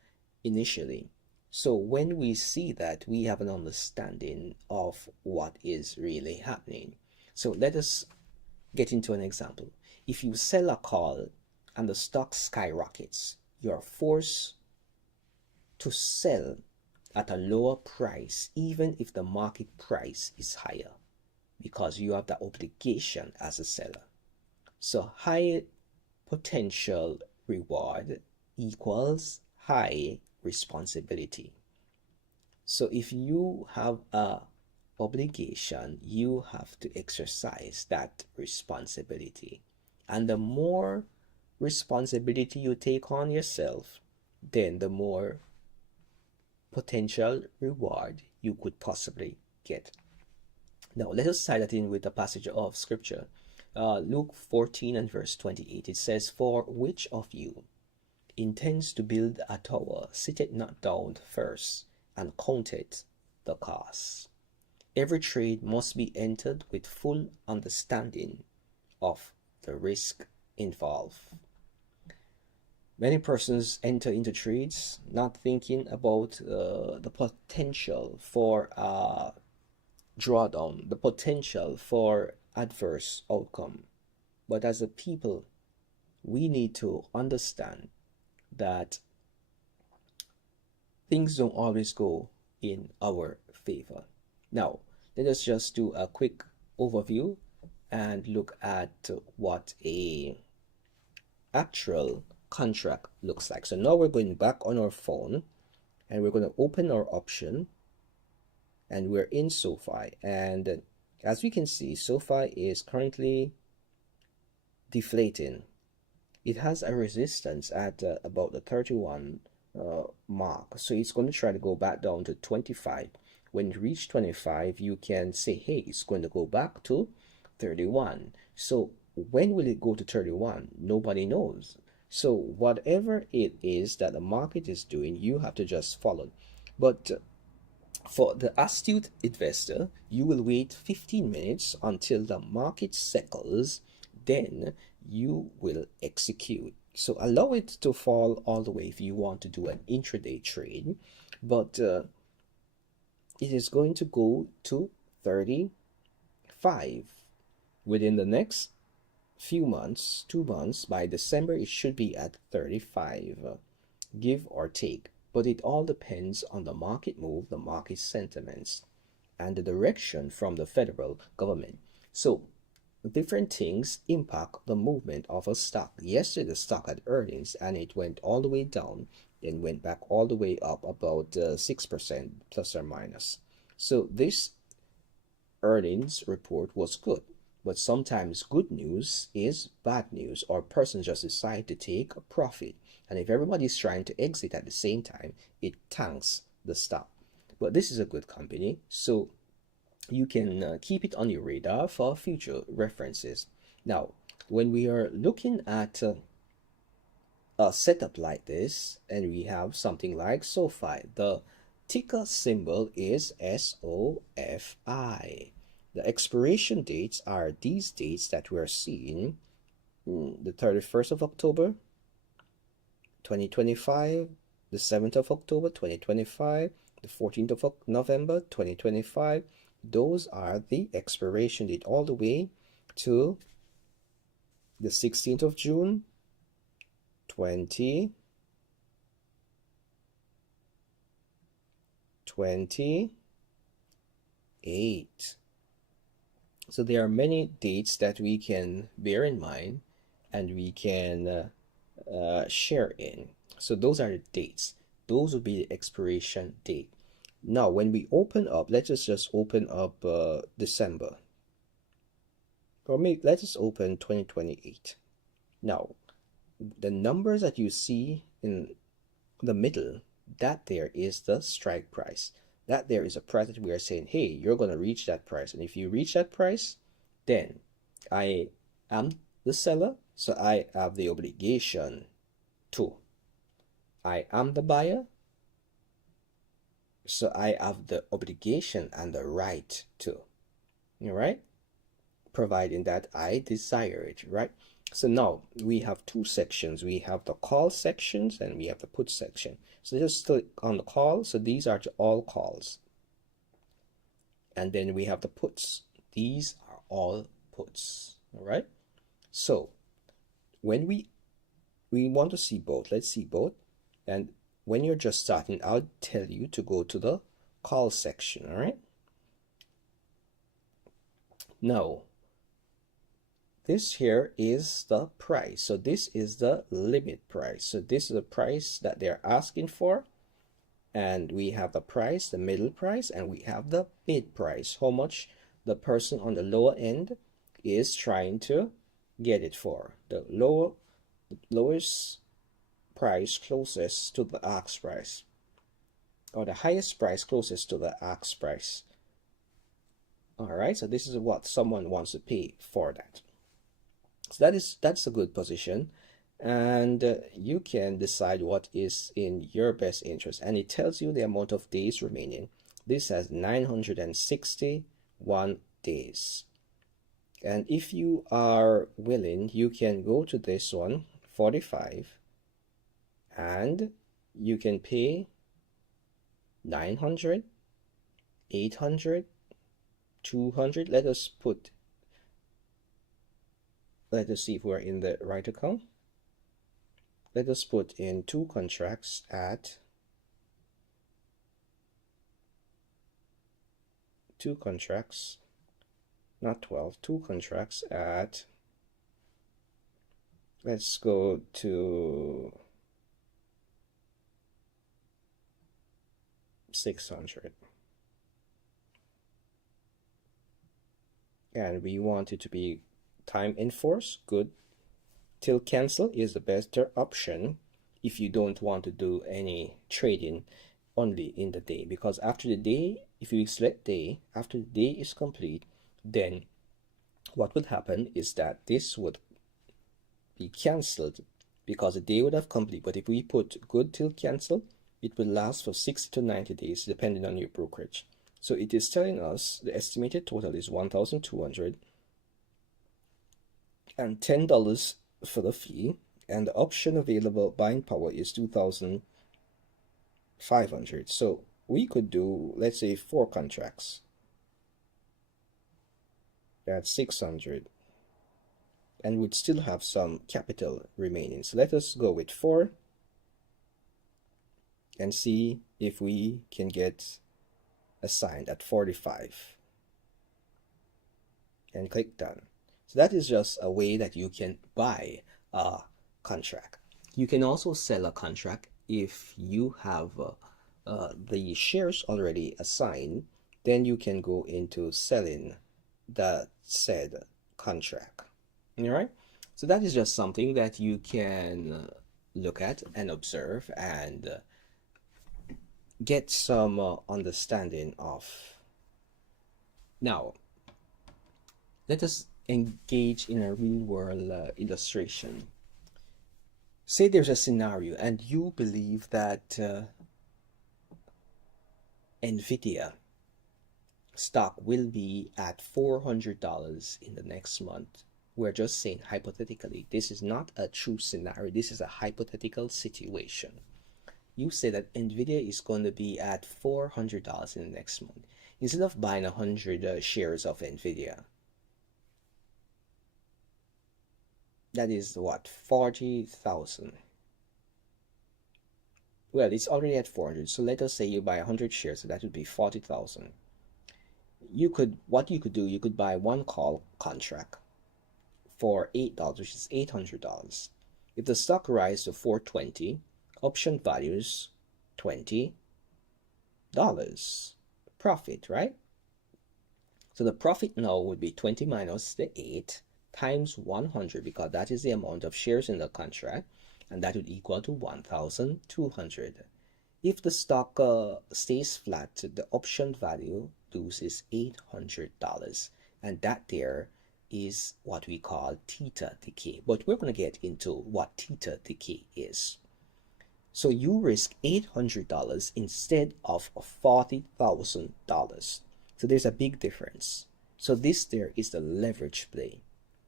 initially. So when we see that, we have an understanding of what is really happening. So let us get into an example. If you sell a call and the stock skyrockets, you're forced to sell at a lower price even if the market price is higher, because you have the obligation as a seller. So high potential reward equals high responsibility. So if you have a obligation, you have to exercise that responsibility. And the more responsibility you take on yourself, then the more potential reward you could possibly get. Now, let us tie that in with a passage of scripture. Luke 14 and verse 28. It says, "For which of you intends to build a tower, sitteth not down first, and counteth the cost." Every trade must be entered with full understanding of the risk involved. Many persons enter into trades not thinking about the potential for drawdown, the potential for adverse outcome. But as a people, we need to understand that things don't always go in our favor. Now, let us just do a quick overview and look at what a actual contract looks like. So now we're going back on our phone and we're going to open our option, and we're in SoFi, and as we can see, SoFi is currently deflating. It has a resistance at about the 31 mark, so it's going to try to go back down to 25. When you reach 25, you can say, hey, it's going to go back to 31. So when will it go to 31? Nobody knows. So whatever it is that the market is doing, you have to just follow. But for the astute investor, you will wait 15 minutes until the market settles, then you will execute. So allow it to fall all the way if you want to do an intraday trade, but it is going to go to 35 within the next few months, 2 months. By December it should be at 35, give or take, but it all depends on the market move, the market sentiments, and the direction from the federal government. So different things impact the movement of a stock. Yesterday the stock had earnings and it went all the way down, then went back all the way up about 6% plus or minus. So this earnings report was good, but sometimes good news is bad news, or persons just decide to take a profit, and if everybody's trying to exit at the same time, it tanks the stock. But this is a good company, so you can keep it on your radar for future references. Now, when we are looking at a setup like this, and we have something like SoFi, the ticker symbol is SOFI. The expiration dates are these dates that we are seeing: the 31st of October 2025, the 7th of October 2025, the 14th of November 2025. Those are the expiration date, all the way to the 16th of June 2028. So there are many dates that we can bear in mind and we can share in. So those are the dates. Those will be the expiration date. Now, when we open up, let us just open up December. Or maybe let us open 2028. Now, the numbers that you see in the middle, that there is the strike price. That there is a price that we are saying, hey, you're going to reach that price. And if you reach that price, then I am the seller, so I have the obligation to. I am the buyer, so I have the obligation and the right to. All right? Providing that I desire it, right? So now we have two sections. We have the call sections and we have the put section. So just click on the call. So these are to all calls. And then we have the puts. These are all puts. All right. So when we want to see both, let's see both. And when you're just starting, I'll tell you to go to the call section. All right. Now, this here is the price. So this is the limit price. So this is the price that they're asking for. And we have the price, the middle price, and we have the bid price. How much the person on the lower end is trying to get it for. The lowest price closest to the ask price, or the highest price closest to the ask price. All right, so this is what someone wants to pay for that. So that's a good position, and you can decide what is in your best interest, and it tells you the amount of days remaining. This has 961 days, and if you are willing, you can go to this one 45, and you can pay 900, 800, 200. Let us see if we're in the right account. Let us put in 2 contracts at 2 contracts, not 12, 2 contracts at, let's go to 600. And we want it to be time enforced, good. Till cancel is the better option if you don't want to do any trading only in the day, because after the day, if you select day, after the day is complete, then what would happen is that this would be cancelled because the day would have complete. But if we put good till cancel, it will last for 60 to 90 days depending on your brokerage. So it is telling us the estimated total is $1,200 and $10 for the fee, and the option available buying power is 2,500. So we could do, let's say, 4 contracts at 600 and would still have some capital remaining. So let us go with 4 and see if we can get assigned at 45 and click done. So that is just a way that you can buy a contract. You can also sell a contract if you have the shares already assigned. Then you can go into selling the said contract. All right. So that is just something that you can look at and observe and get some understanding of. Now, let us engage in a real world illustration. Say there's a scenario and you believe that NVIDIA stock will be at $400 in the next month. We're just saying hypothetically. This is not a true scenario. This is a hypothetical situation. You say that NVIDIA is going to be at $400 in the next month. Instead of buying 100 shares of NVIDIA, that is what, 40,000. Well, it's already at 400, so let us say you buy 100 shares, so that would be 40,000. What you could do, you could buy 1 call contract for $8, which is $800. If the stock rises to 420, option values $20 profit, right? So the profit now would be 20 minus the 8 times 100, because that is the amount of shares in the contract, and that would equal to 1,200. If the stock stays flat, the option value loses $800, and that there is what we call theta decay. But we're going to get into what theta decay is. So you risk $800 instead of $40,000. So there's a big difference. So this there is the leverage play.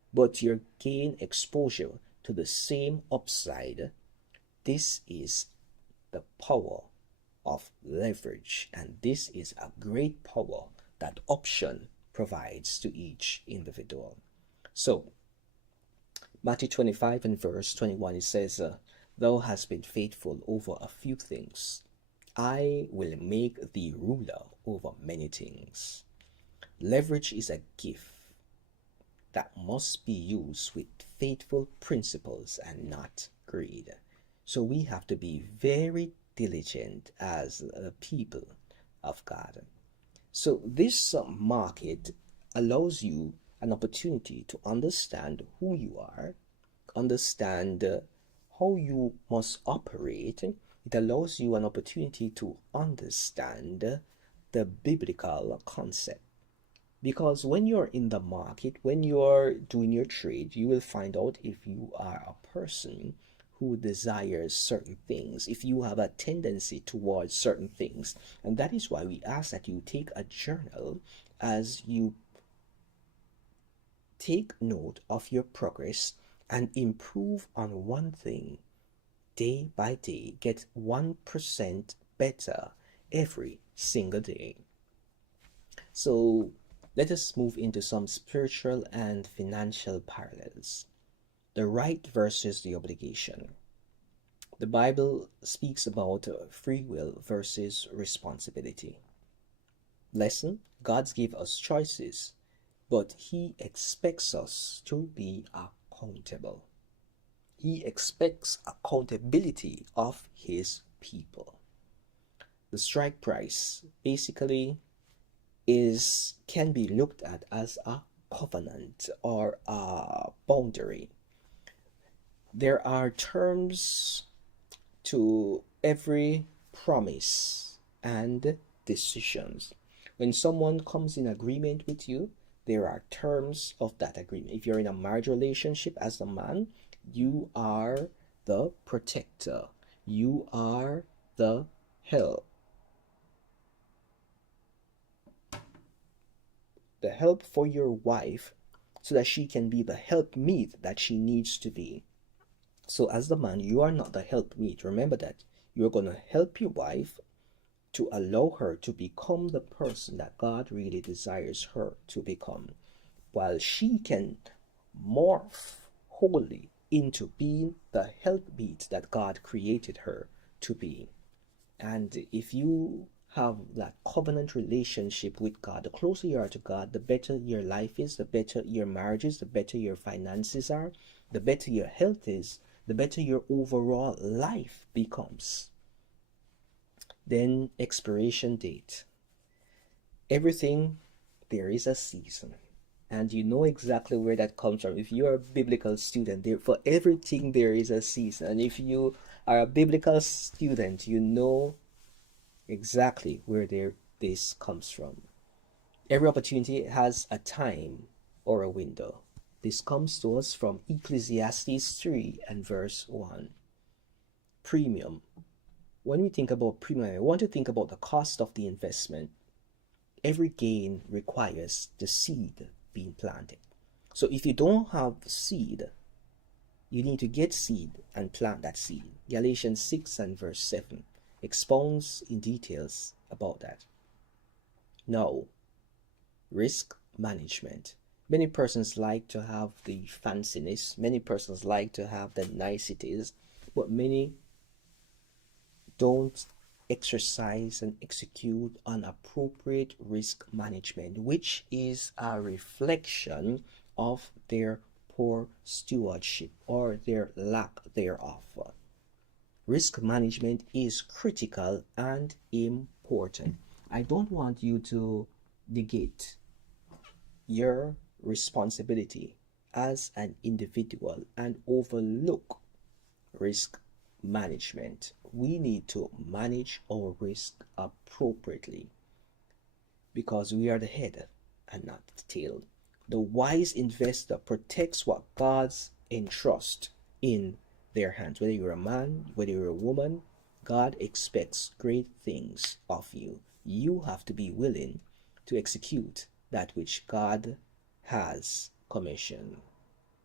but you gain exposure to the same upside. This is the power of leverage, and this is a great power that option provides to each individual. So, Matthew 25 and verse 21, it says, Thou hast been faithful over a few things. I will make thee ruler over many things. Leverage is a gift that must be used with faithful principles and not greed. So we have to be very diligent as the people of God. So this market allows you an opportunity to understand who you are, understand how you must operate. It allows you an opportunity to understand the biblical concept. Because when you're in the market, when you're doing your trade, you will find out if you are a person who desires certain things, if you have a tendency towards certain things. And that is why we ask that you take a journal as you take note of your progress and improve on one thing day by day. Get 1% better every single day. So let us move into some spiritual and financial parallels. The right versus the obligation. The Bible speaks about free will versus responsibility. Lesson: God's give us choices, but He expects us to be accountable. He expects accountability of His people. The strike price basically can be looked at as a covenant or a boundary. There are terms to every promise and decisions. When someone comes in agreement with you, there are terms of that agreement. If you're in a marriage relationship as a man, you are the protector. You are the help. The help for your wife so that she can be the helpmeet that she needs to be. So as the man, you are not the helpmeet. Remember that. You're going to help your wife to allow her to become the person that God really desires her to become, while she can morph wholly into being the helpmeet that God created her to be. And if you have that covenant relationship with God, the closer you are to God, the better your life is, the better your marriage is, the better your finances are, the better your health is, the better your overall life becomes. Then expiration date. Everything, there is a season. And you know exactly where that comes from. If you're a biblical student, for everything there is a season. And if you are a biblical student, you know exactly where this comes from. Every opportunity has a time or a window. This comes to us from Ecclesiastes 3 and verse 1. Premium. When we think about premium, I want to think about the cost of the investment. Every gain requires the seed being planted. So if you don't have seed, you need to get seed and plant that seed. Galatians 6 and verse 7 expounds in details about that. Now, risk management. Many persons like to have the fanciness, many persons like to have the niceties, but many don't exercise and execute on appropriate risk management, which is a reflection of their poor stewardship or their lack thereof. Risk management is critical and important. I don't want you to negate your responsibility as an individual and overlook risk management. We need to manage our risk appropriately because we are the head and not the tail. The wise investor protects what God's entrust in their hands. Whether you're a man, whether you're a woman, God expects great things of you. You have to be willing to execute that which God has commissioned.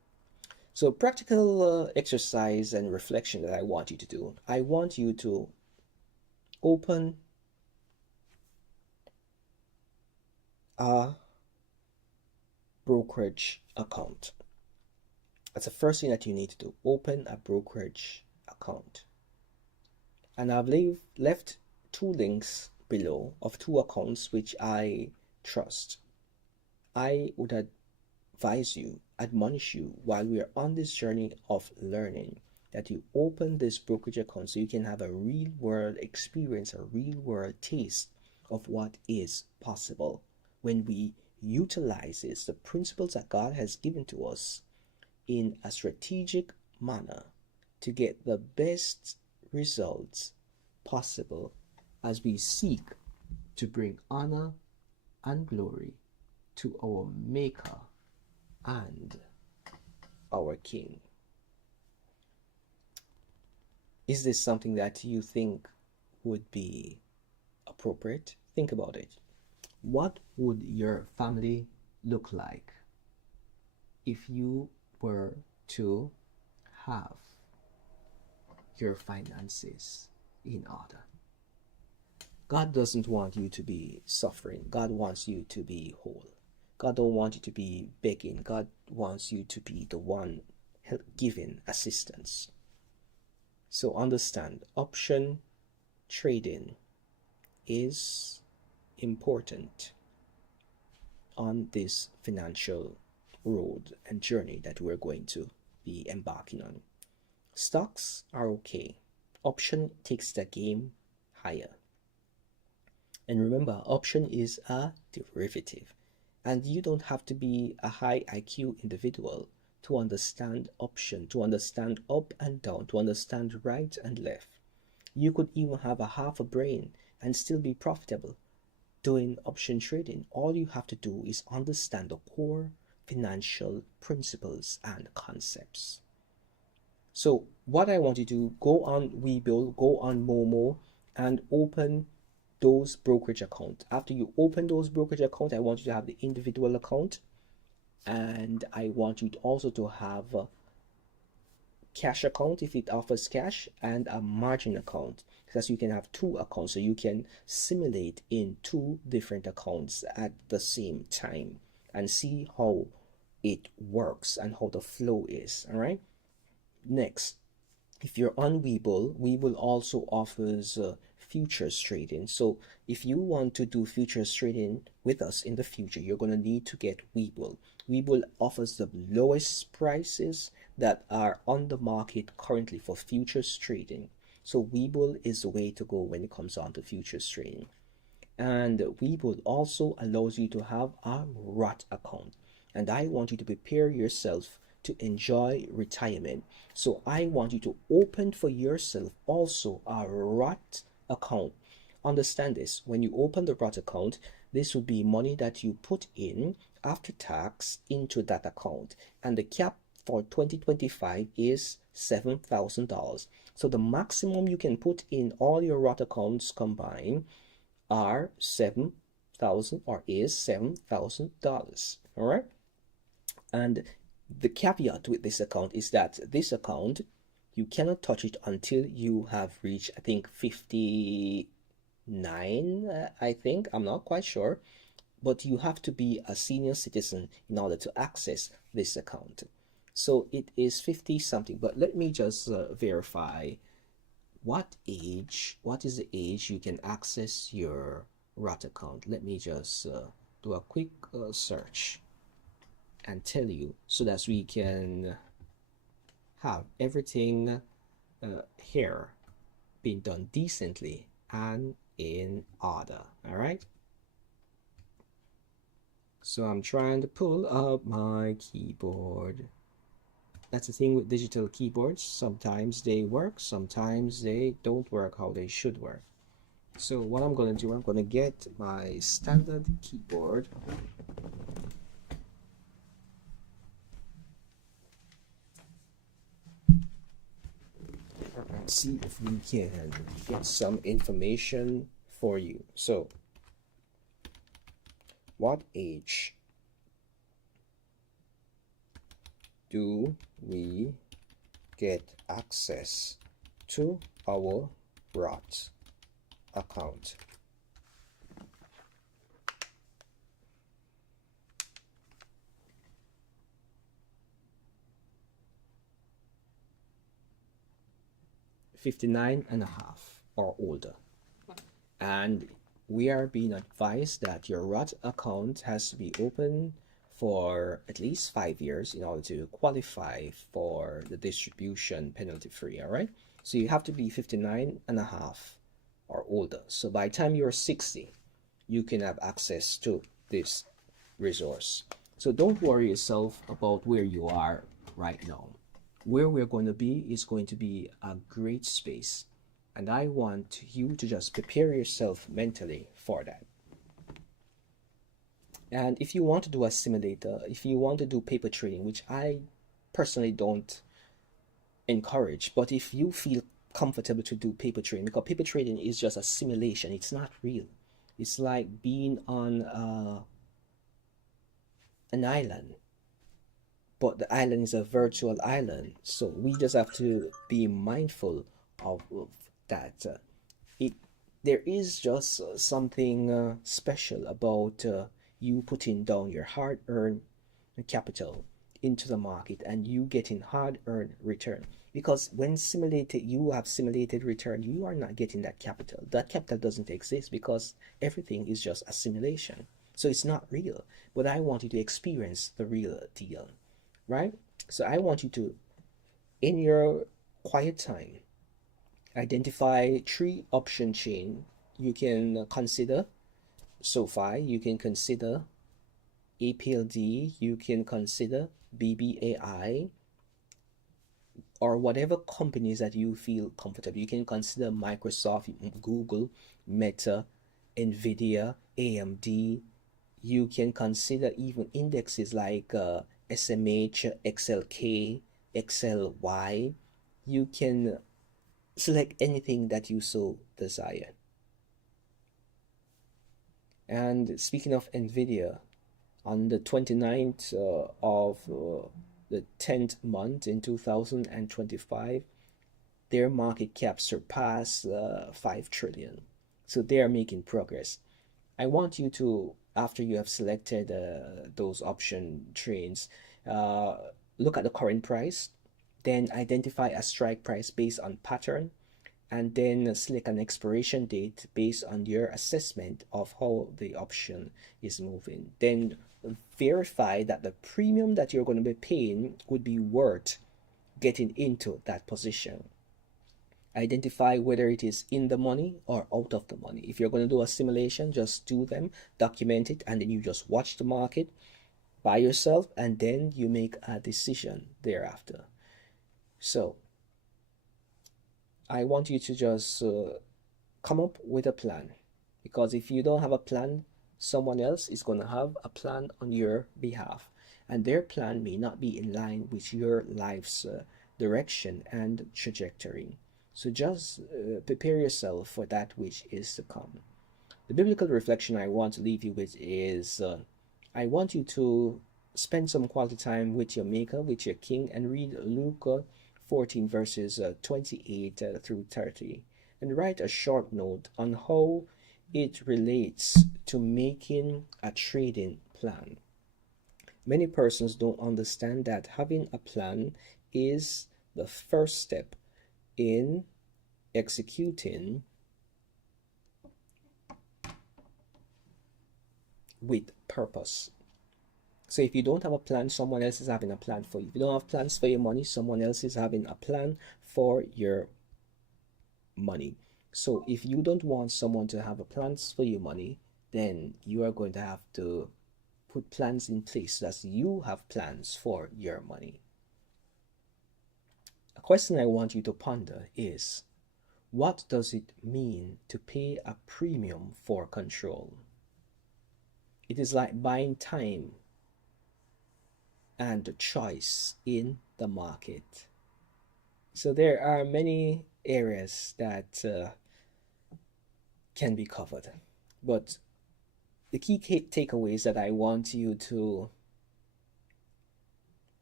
So practical exercise and reflection that I want you to do. I want you to open a brokerage account. That's the first thing that you need to do. Open a brokerage account. And I've left two links below of two accounts which I trust. I would advise you, admonish you, while we are on this journey of learning, that you open this brokerage account so you can have a real world experience, a real world taste of what is possible when we utilize the principles that God has given to us in a strategic manner to get the best results possible as we seek to bring honor and glory to our Maker and our King. Is this something that you think would be appropriate? Think about it. What would your family look like if you were to have your finances in order? God doesn't want you to be suffering. God wants you to be whole. God don't want you to be begging. God wants you to be the one giving assistance. So understand, option trading is important on this financial road and journey that we're going to be embarking on. Stocks are okay. Option takes the game higher. And remember, option is a derivative. And you don't have to be a high IQ individual to understand option, to understand up and down, to understand right and left. You could even have a half a brain and still be profitable doing option trading. All you have to do is understand the core financial principles and concepts. So what I want you to do, go on Webull, go on Moomooo, and open those brokerage accounts. After you open those brokerage accounts, I want you to have the individual account, and I want you to also to have a cash account if it offers cash, and a margin account, because you can have two accounts, so you can simulate in two different accounts at the same time and see how it works and how the flow is. All right. Next, if you're on Webull also offers futures trading. So if you want to do futures trading with us in the future, you're going to need to get Webull. Webull offers the lowest prices that are on the market currently for futures trading. So Webull is the way to go when it comes on to futures trading. And Webull also allows you to have a Roth account. And I want you to prepare yourself to enjoy retirement. So I want you to open for yourself also a Roth account. Understand this, when you open the Roth account, this would be money that you put in after tax into that account, and the cap for 2025 is $7,000. So the maximum you can put in all your Roth accounts combined are $7,000 or is $7,000. All right. And the caveat with this account is that this account, you cannot touch it until you have reached, I think, 59, I think, I'm not quite sure, but you have to be a senior citizen in order to access this account. So it is 50 something, but let me just verify what is the age you can access your Roth account. Let me just do a quick search and tell you, so that we can have everything here being done decently and in order. All right, so I'm trying to pull up my keyboard. That's the thing with digital keyboards, sometimes they work, sometimes they don't work how they should work. So what I'm going to do, I'm going to get my standard keyboard, and see if we can get some information for you. So what age do we get access to our Roth account? $59.5 or older. And we are being advised that your Roth account has to be open for at least 5 years in order to qualify for the distribution penalty free. All right, so you have to be 59.5 or older. So by the time you're 60, you can have access to this resource. So don't worry yourself about where you are right now. Where we're going to be is going to be a great space, and I want you to just prepare yourself mentally for that. And if you want to do a simulator, if you want to do paper trading, which I personally don't encourage, but if you feel comfortable to do paper trading, because paper trading is just a simulation, it's not real. It's like being on an island, but the island is a virtual island. So we just have to be mindful of that. There is just something special about you putting down your hard-earned capital into the market and you getting hard-earned return. Because when you have simulated return, you are not getting that capital. That capital doesn't exist because everything is just a simulation. So it's not real. But I want you to experience the real deal, right? So I want you to, in your quiet time, identify 3 option chain you can consider. SoFi, you can consider APLD, you can consider BBAI, or whatever companies that you feel comfortable. You can consider Microsoft, Google, Meta, Nvidia, AMD. You can consider even indexes like SMH, XLK, XLY. You can select anything that you so desire. And speaking of Nvidia, on the 29th of the 10th month in 2025, their market cap surpassed 5 trillion. So they are making progress. I want you to, after you have selected those option trades, look at the current price, then identify a strike price based on pattern, and then select an expiration date based on your assessment of how the option is moving. Then verify that the premium that you're going to be paying would be worth getting into that position. Identify whether it is in the money or out of the money. If you're going to do a simulation, just do them, document it, and then you just watch the market by yourself, and then you make a decision thereafter. So I want you to just come up with a plan, because if you don't have a plan, someone else is going to have a plan on your behalf, and their plan may not be in line with your life's direction and trajectory. So just prepare yourself for that which is to come. The biblical reflection I want to leave you with is I want you to spend some quality time with your Maker, with your King, and read Luke 14 verses 28 through 30, and write a short note on how it relates to making a trading plan. Many persons don't understand that having a plan is the first step in executing with purpose. So if you don't have a plan, someone else is having a plan for you. If you don't have plans for your money, someone else is having a plan for your money. So if you don't want someone to have a plans for your money, then you are going to have to put plans in place so that you have plans for your money. A question I want you to ponder is, what does it mean to pay a premium for control? It is like buying time and choice in the market. So there are many areas that can be covered, but the key takeaways that I want you to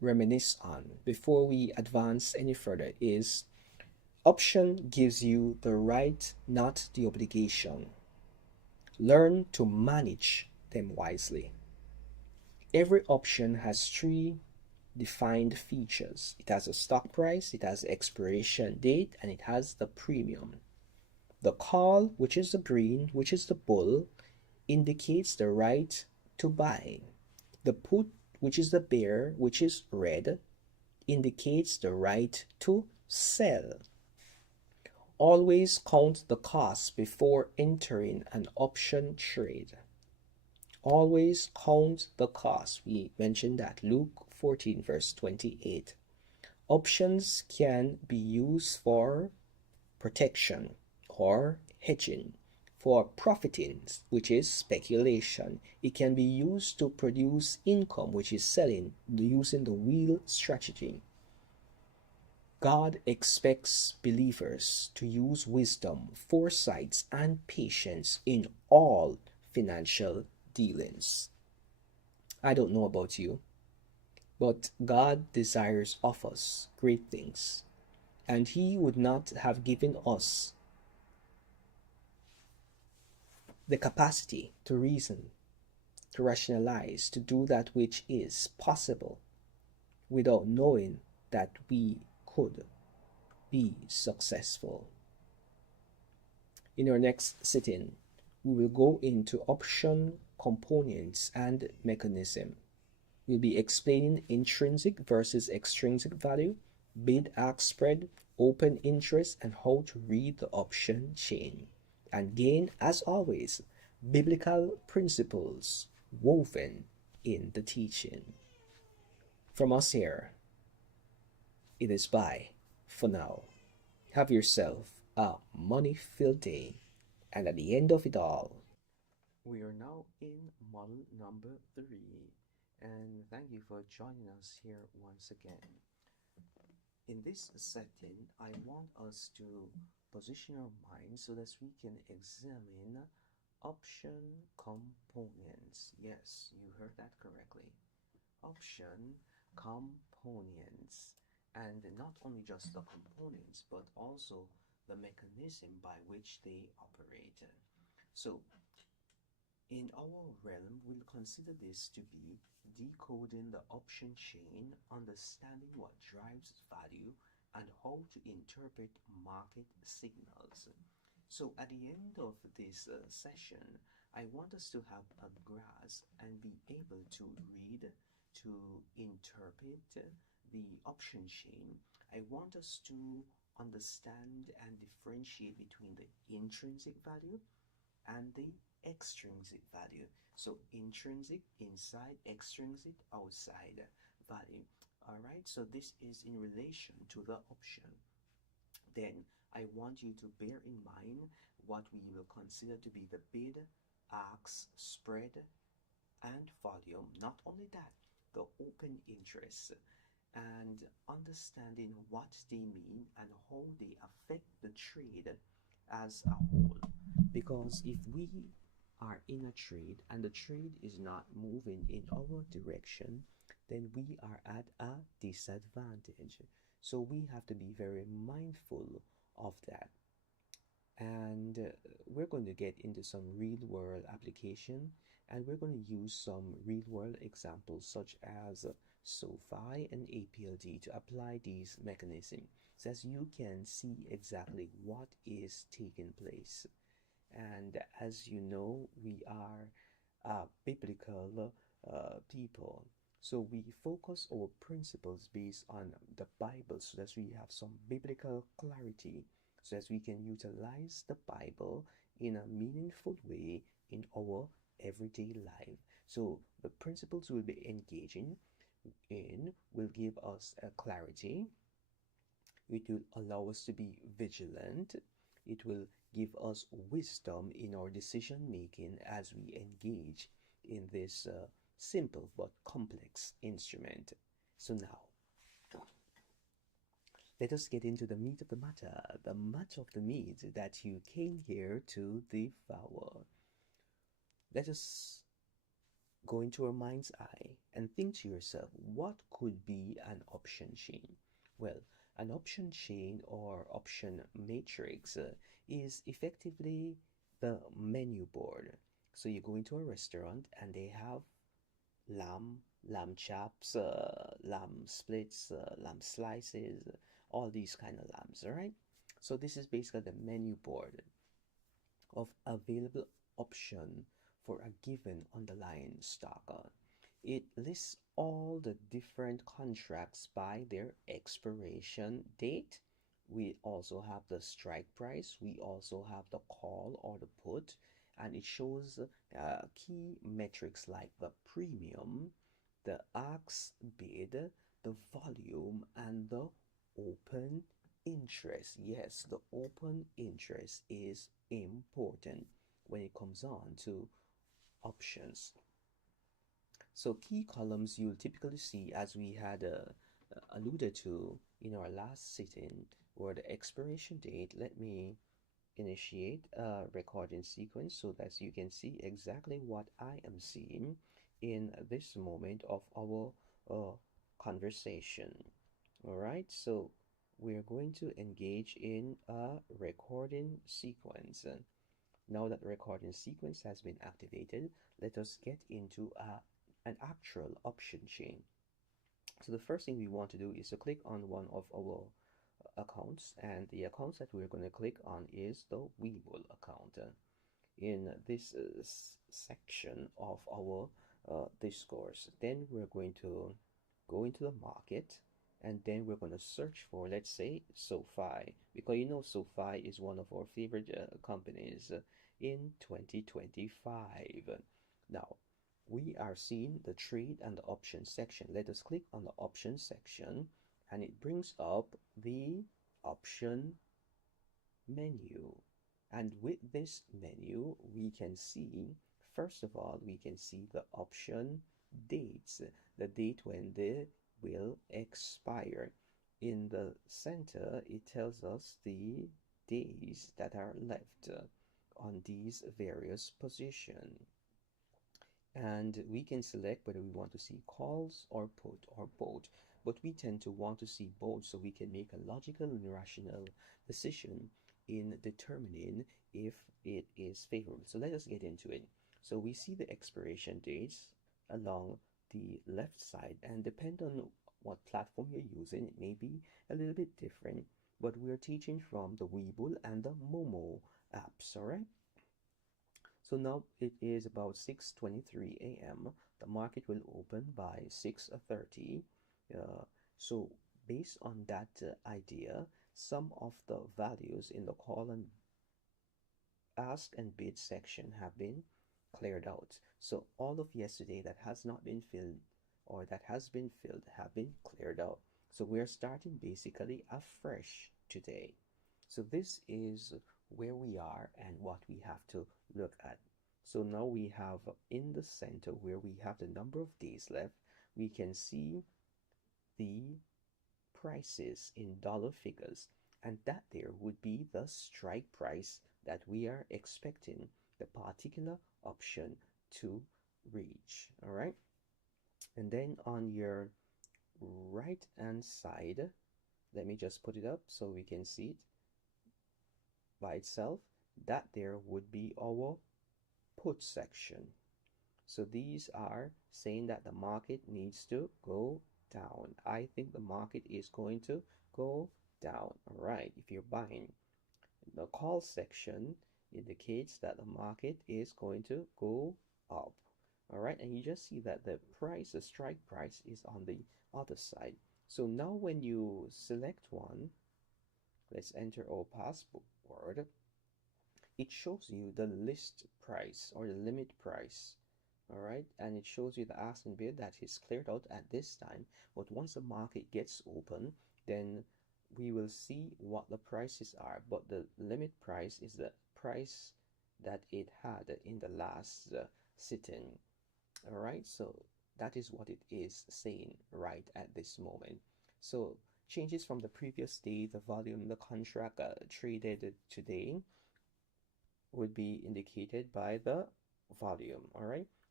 reminisce on before we advance any further is option gives you the right, not the obligation. Learn to manage them wisely. Every option has three defined features. It has a stock price, it has expiration date, and it has the premium. The call, which is the green, which is the bull, indicates the right to buy. The put, which is the bear, which is red, indicates the right to sell. Always count the cost before entering an option trade. Always count the cost. We mentioned that Luke 14, verse 28. Options can be used for protection or hedging, for profiting, which is speculation. It can be used to produce income, which is selling, using the wheel strategy. God expects believers to use wisdom, foresight, and patience in all financial dealings. I don't know about you, but God desires of us great things, and He would not have given us the capacity to reason, to rationalize, to do that which is possible without knowing that we could be successful. In our next sitting, we will go into option components and mechanism. We'll be explaining intrinsic versus extrinsic value, bid-ask spread, open interest, and how to read the option chain. And gain, as always, biblical principles woven in the teaching. From us here, it is bye for now. Have yourself a money-filled day, and at the end of it all, we are now in model number 3, and thank you for joining us here once again. In this setting, I want us to position our minds so that we can examine option components. Yes, you heard that correctly. Option components. And not only just the components, but also the mechanism by which they operate. So, in our realm, we'll consider this to be decoding the option chain, understanding what drives value, and how to interpret market signals. So, at the end of this session, I want us to have a grasp and be able to read, to interpret the option chain. I want us to understand and differentiate between the intrinsic value and the extrinsic value. So intrinsic inside, extrinsic outside value. All right, so this is in relation to the option. Then I want you to bear in mind what we will consider to be the bid, ask, spread, and volume. Not only that, the open interest, and understanding what they mean and how they affect the trade as a whole. Because if we are in a trade and the trade is not moving in our direction, then we are at a disadvantage. So we have to be very mindful of that. And we're going to get into some real world application, and we're going to use some real world examples such as SOFI and APLD to apply these mechanisms so as you can see exactly what is taking place. And as you know, we are biblical people. So we focus our principles based on the Bible so that we have some biblical clarity, so as we can utilize the Bible in a meaningful way in our everyday life. So the principles we'll be engaging in will give us a clarity. It will allow us to be vigilant. It will give us wisdom in our decision making as we engage in this simple but complex instrument. So now, let us get into the meat of the matter, the much of the meat that you came here to devour. Let us go into your mind's eye and think to yourself, what could be an option chain? Well, an option chain or option matrix is effectively the menu board. So you go into a restaurant and they have lamb chops, lamb splits, lamb slices, all these kind of lambs, all right? So this is basically the menu board of available option for a given underlying stock. It lists all the different contracts by their expiration date. We also have the strike price. We also have the call or the put, and it shows key metrics like the premium, the ask bid, the volume, and the open interest. Yes, the open interest is important when it comes on to options. So key columns you'll typically see, as we had alluded to in our last sitting, were the expiration date. Let me initiate a recording sequence so that you can see exactly what I am seeing in this moment of our conversation. All right, so we're going to engage in a recording sequence. Now that the recording sequence has been activated, let us get into an actual option chain. So the first thing we want to do is to click on one of our accounts, and the accounts that we're going to click on is the Webull account. In this section of our discourse, then we're going to go into the market, and then we're going to search for, let's say, SoFi, because you know SoFi is one of our favorite companies in 2025. Now we are seeing the trade and the option section. Let us click on the option section, and it brings up the option menu. And with this menu, we can see, first of all, we can see the option dates, the date when they will expire. In the center, it tells us the days that are left on these various positions, and we can select whether we want to see calls or put or both, but we tend to want to see both so we can make a logical and rational decision in determining if it is favorable. So let us get into it. So we see the expiration dates along the left side, and depend on what platform you're using, it may be a little bit different, but we're teaching from the Webull and the Moomooo apps. All right, so now it is about 6:23 a.m. The market will open by 6:30. So based on that idea, some of the values in the call and ask and bid section have been cleared out. So all of yesterday that has not been filled or that has been filled have been cleared out. So we're starting basically afresh today. So this is where we are and what we have to look at. So now we have in the center where we have the number of days left, we can see the prices in dollar figures, and that there would be the strike price that we are expecting the particular option to reach. All right, and then on your right hand side, let me just put it up so we can see it by itself, that there would be our put section. So these are saying that the market needs to go down. I think the market is going to go down. All right, if you're buying. The call section indicates that the market is going to go up. All right, and you just see that the price, the strike price, is on the other side. So now when you select one, let's enter our password, it shows you the list price or the limit price. All right, and it shows you the ask and bid that is cleared out at this time, but once the market gets open, then we will see what the prices are, but the limit price is the price that it had in the last sitting. All right, so that is what it is saying right at this moment. So changes from the previous day, the volume, the contract traded today would be indicated by the volume. All right,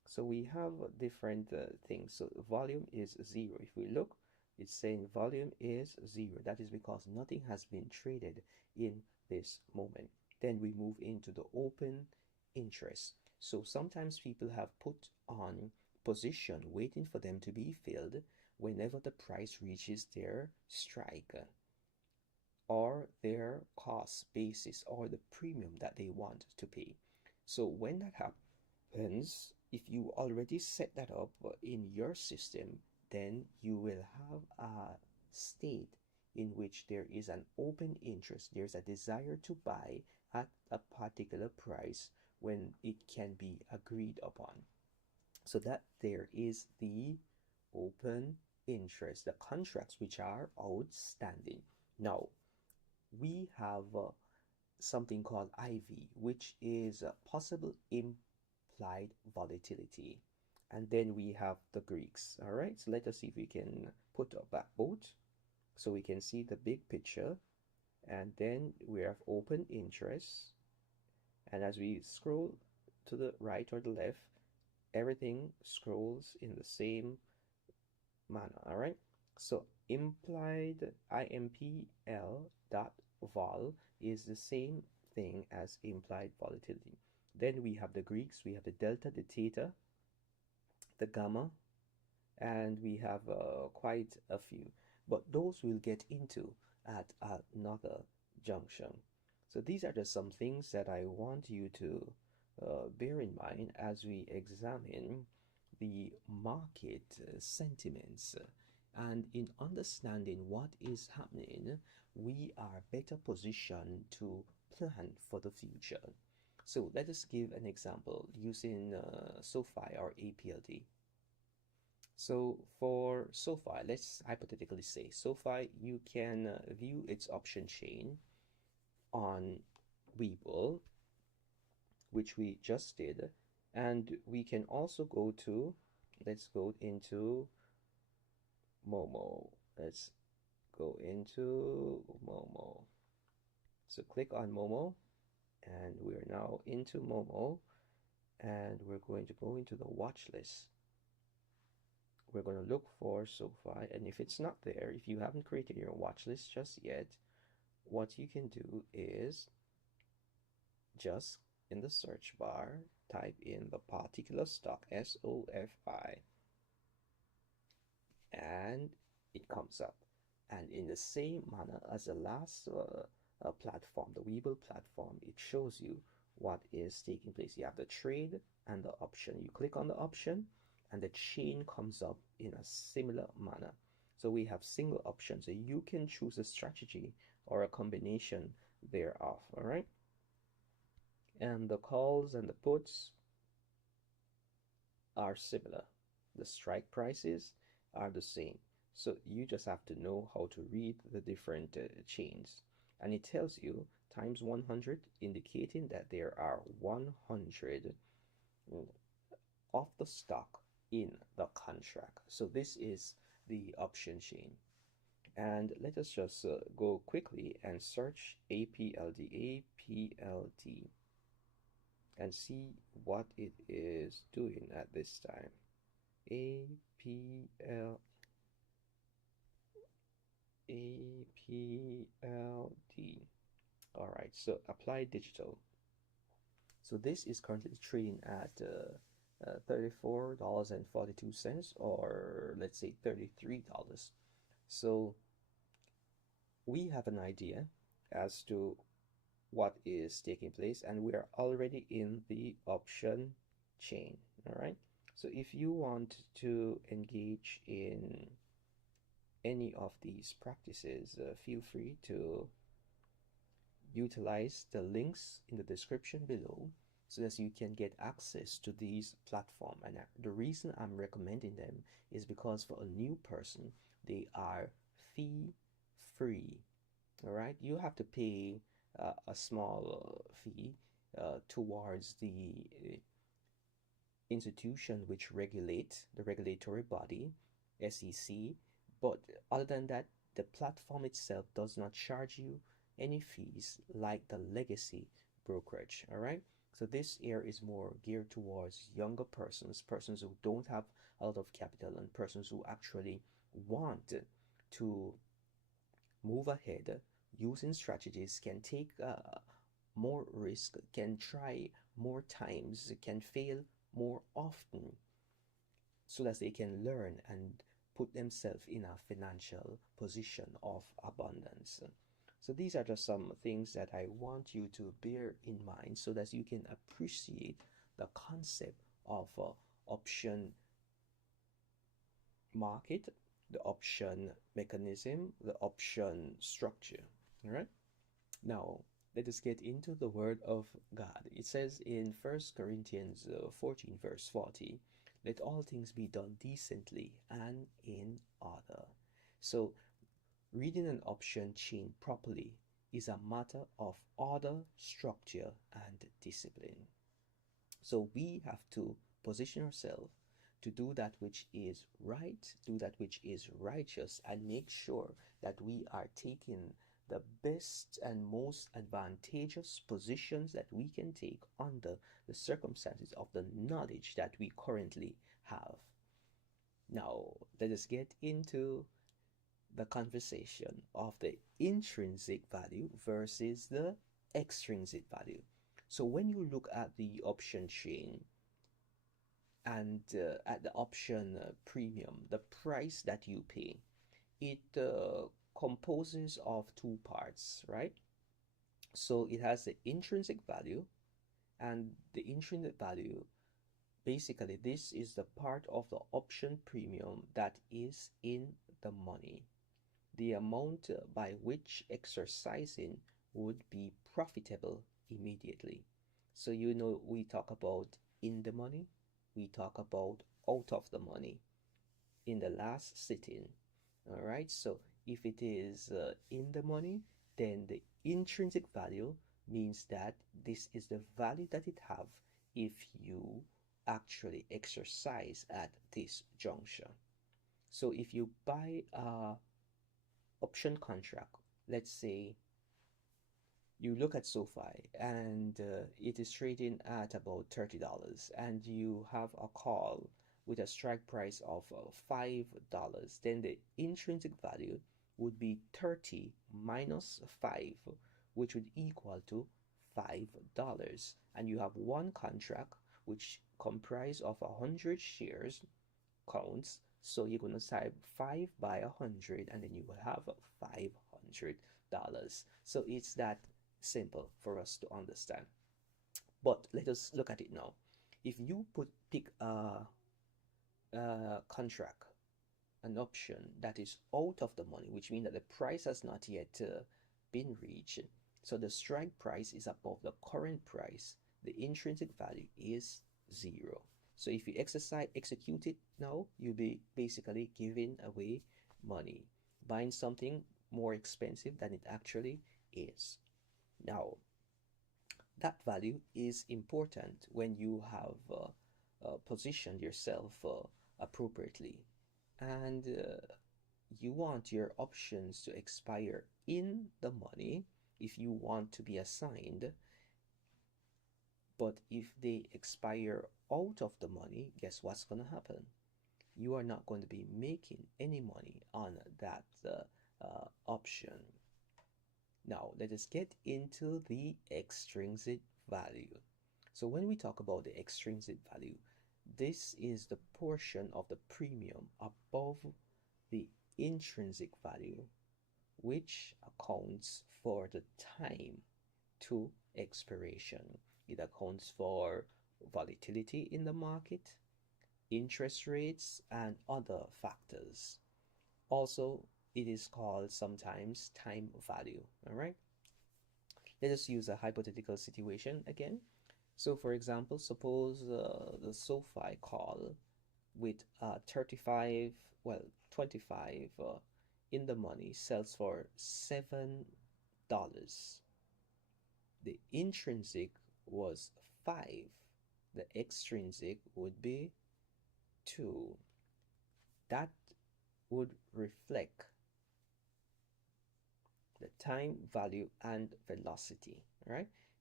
So we have different things. So volume is 0. If we look, it's saying volume is 0. That is because nothing has been traded in this moment. Then we move into the open interest. So sometimes people have put on position waiting for them to be filled whenever the price reaches their strike or their cost basis or the premium that they want to pay. So when that happens, if you already set that up in your system, then you will have a state in which there is an open interest, there's a desire to buy at a particular price when it can be agreed upon. So that there is the open interest, the contracts which are outstanding. Now, we have something called IV, which is possible implied volatility. And then we have the Greeks. All right, so let us see if we can put up that boat so we can see the big picture. And then we have open interest. And as we scroll to the right or the left, everything scrolls in the same manner. All right, so implied impl dot vol is the same thing as implied volatility. Then we have the Greeks, we have the delta, the theta, the gamma, and we have quite a few, but those we'll get into at another junction. So these are just some things that I want you to bear in mind as we examine the market sentiments. And in understanding what is happening, we are better positioned to plan for the future. So let us give an example using SoFi or APLD. So for SoFi, let's hypothetically say SoFi, you can view its option chain on Webull, which we just did, and we can also go to, let's go into Moomooo. Let's go into Moomooo. So click on Moomooo, and we're now into Moomooo, and we're going to go into the watch list. We're going to look for SoFi, and if it's not there, if you haven't created your watch list just yet, what you can do is just in the search bar type in the particular stock, SOFI, and it comes up. And in the same manner as the last platform, the Webull platform, it shows you what is taking place. You have the trade and the option. You click on the option and the chain comes up in a similar manner. So we have single options. So you can choose a strategy or a combination thereof. All right. And the calls and the puts are similar. The strike prices are the same. So you just have to know how to read the different chains. And it tells you times 100, indicating that there are 100 of the stock in the contract. So this is the option chain. And let us just go quickly and search APLD, APLD, and see what it is doing at this time. APL, APLD. All right, so apply digital. So this is currently trading at $34.42, or let's say $33. So we have an idea as to what is taking place, and we are already in the option chain. All right, so if you want to engage in any of these practices, feel free to utilize the links in the description below so that you can get access to these platforms. And the reason I'm recommending them is because for a new person, they are fee free. All right, you have to pay a small fee towards the institution which regulate the regulatory body, SEC. But other than that, the platform itself does not charge you any fees like the legacy brokerage. All right, So this here is more geared towards younger persons, persons who don't have a lot of capital, and persons who actually want to move ahead using strategies, can take more risk, can try more times, can fail more often, so that they can learn and put themselves in a financial position of abundance. So these are just some things that I want you to bear in mind so that you can appreciate the concept of option market, the option mechanism, the option structure. All right. Now, let us get into the word of God. It says in 1 Corinthians 14, verse 40, let all things be done decently and in order. So, reading an option chain properly is a matter of order, structure, and discipline. So we have to position ourselves to do that which is right, do that which is righteous, and make sure that we are taking the best and most advantageous positions that we can take under the circumstances of the knowledge that we currently have. Now, let us get into the conversation of the intrinsic value versus the extrinsic value. So when you look at the option chain and at the option premium, the price that you pay, it composes of two parts, right? So it has the intrinsic value, and the intrinsic value, basically, this is the part of the option premium that is in the money, the amount by which exercising would be profitable immediately. So, we talk about in the money, we talk about out of the money in the last sitting. All right. So, if it is in the money, then the intrinsic value means that this is the value that it have if you actually exercise at this juncture. So if you buy a option contract, let's say you look at SoFi and it is trading at about $30, and you have a call with a strike price of $5, then the intrinsic value would be 30 minus 5, which would equal to $5. And you have one contract which comprise of 100 shares counts. So you're going to type 5 by 100, and then you will have $500. So it's that simple for us to understand. But let us look at it now. If you pick a contract, an option that is out of the money, which means that the price has not yet been reached, so the strike price is above the current price, the intrinsic value is 0. So if you execute it now, you'll be basically giving away money, buying something more expensive than it actually is. Now, that value is important when you have positioned yourself appropriately, and you want your options to expire in the money if you want to be assigned. But if they expire out of the money, guess what's going to happen? You are not going to be making any money on that option. Now, let us get into the extrinsic value. So when we talk about the extrinsic value, this is the portion of the premium above the intrinsic value, which accounts for the time to expiration. It accounts for volatility in the market, interest rates, and other factors. Also, it is called sometimes time value. All right. Let us use a hypothetical situation again. So, for example, suppose the SoFi call with 35, well, 25 in the money sells for $7. The intrinsic was 5. The extrinsic would be 2. That would reflect the time value and velocity. All right.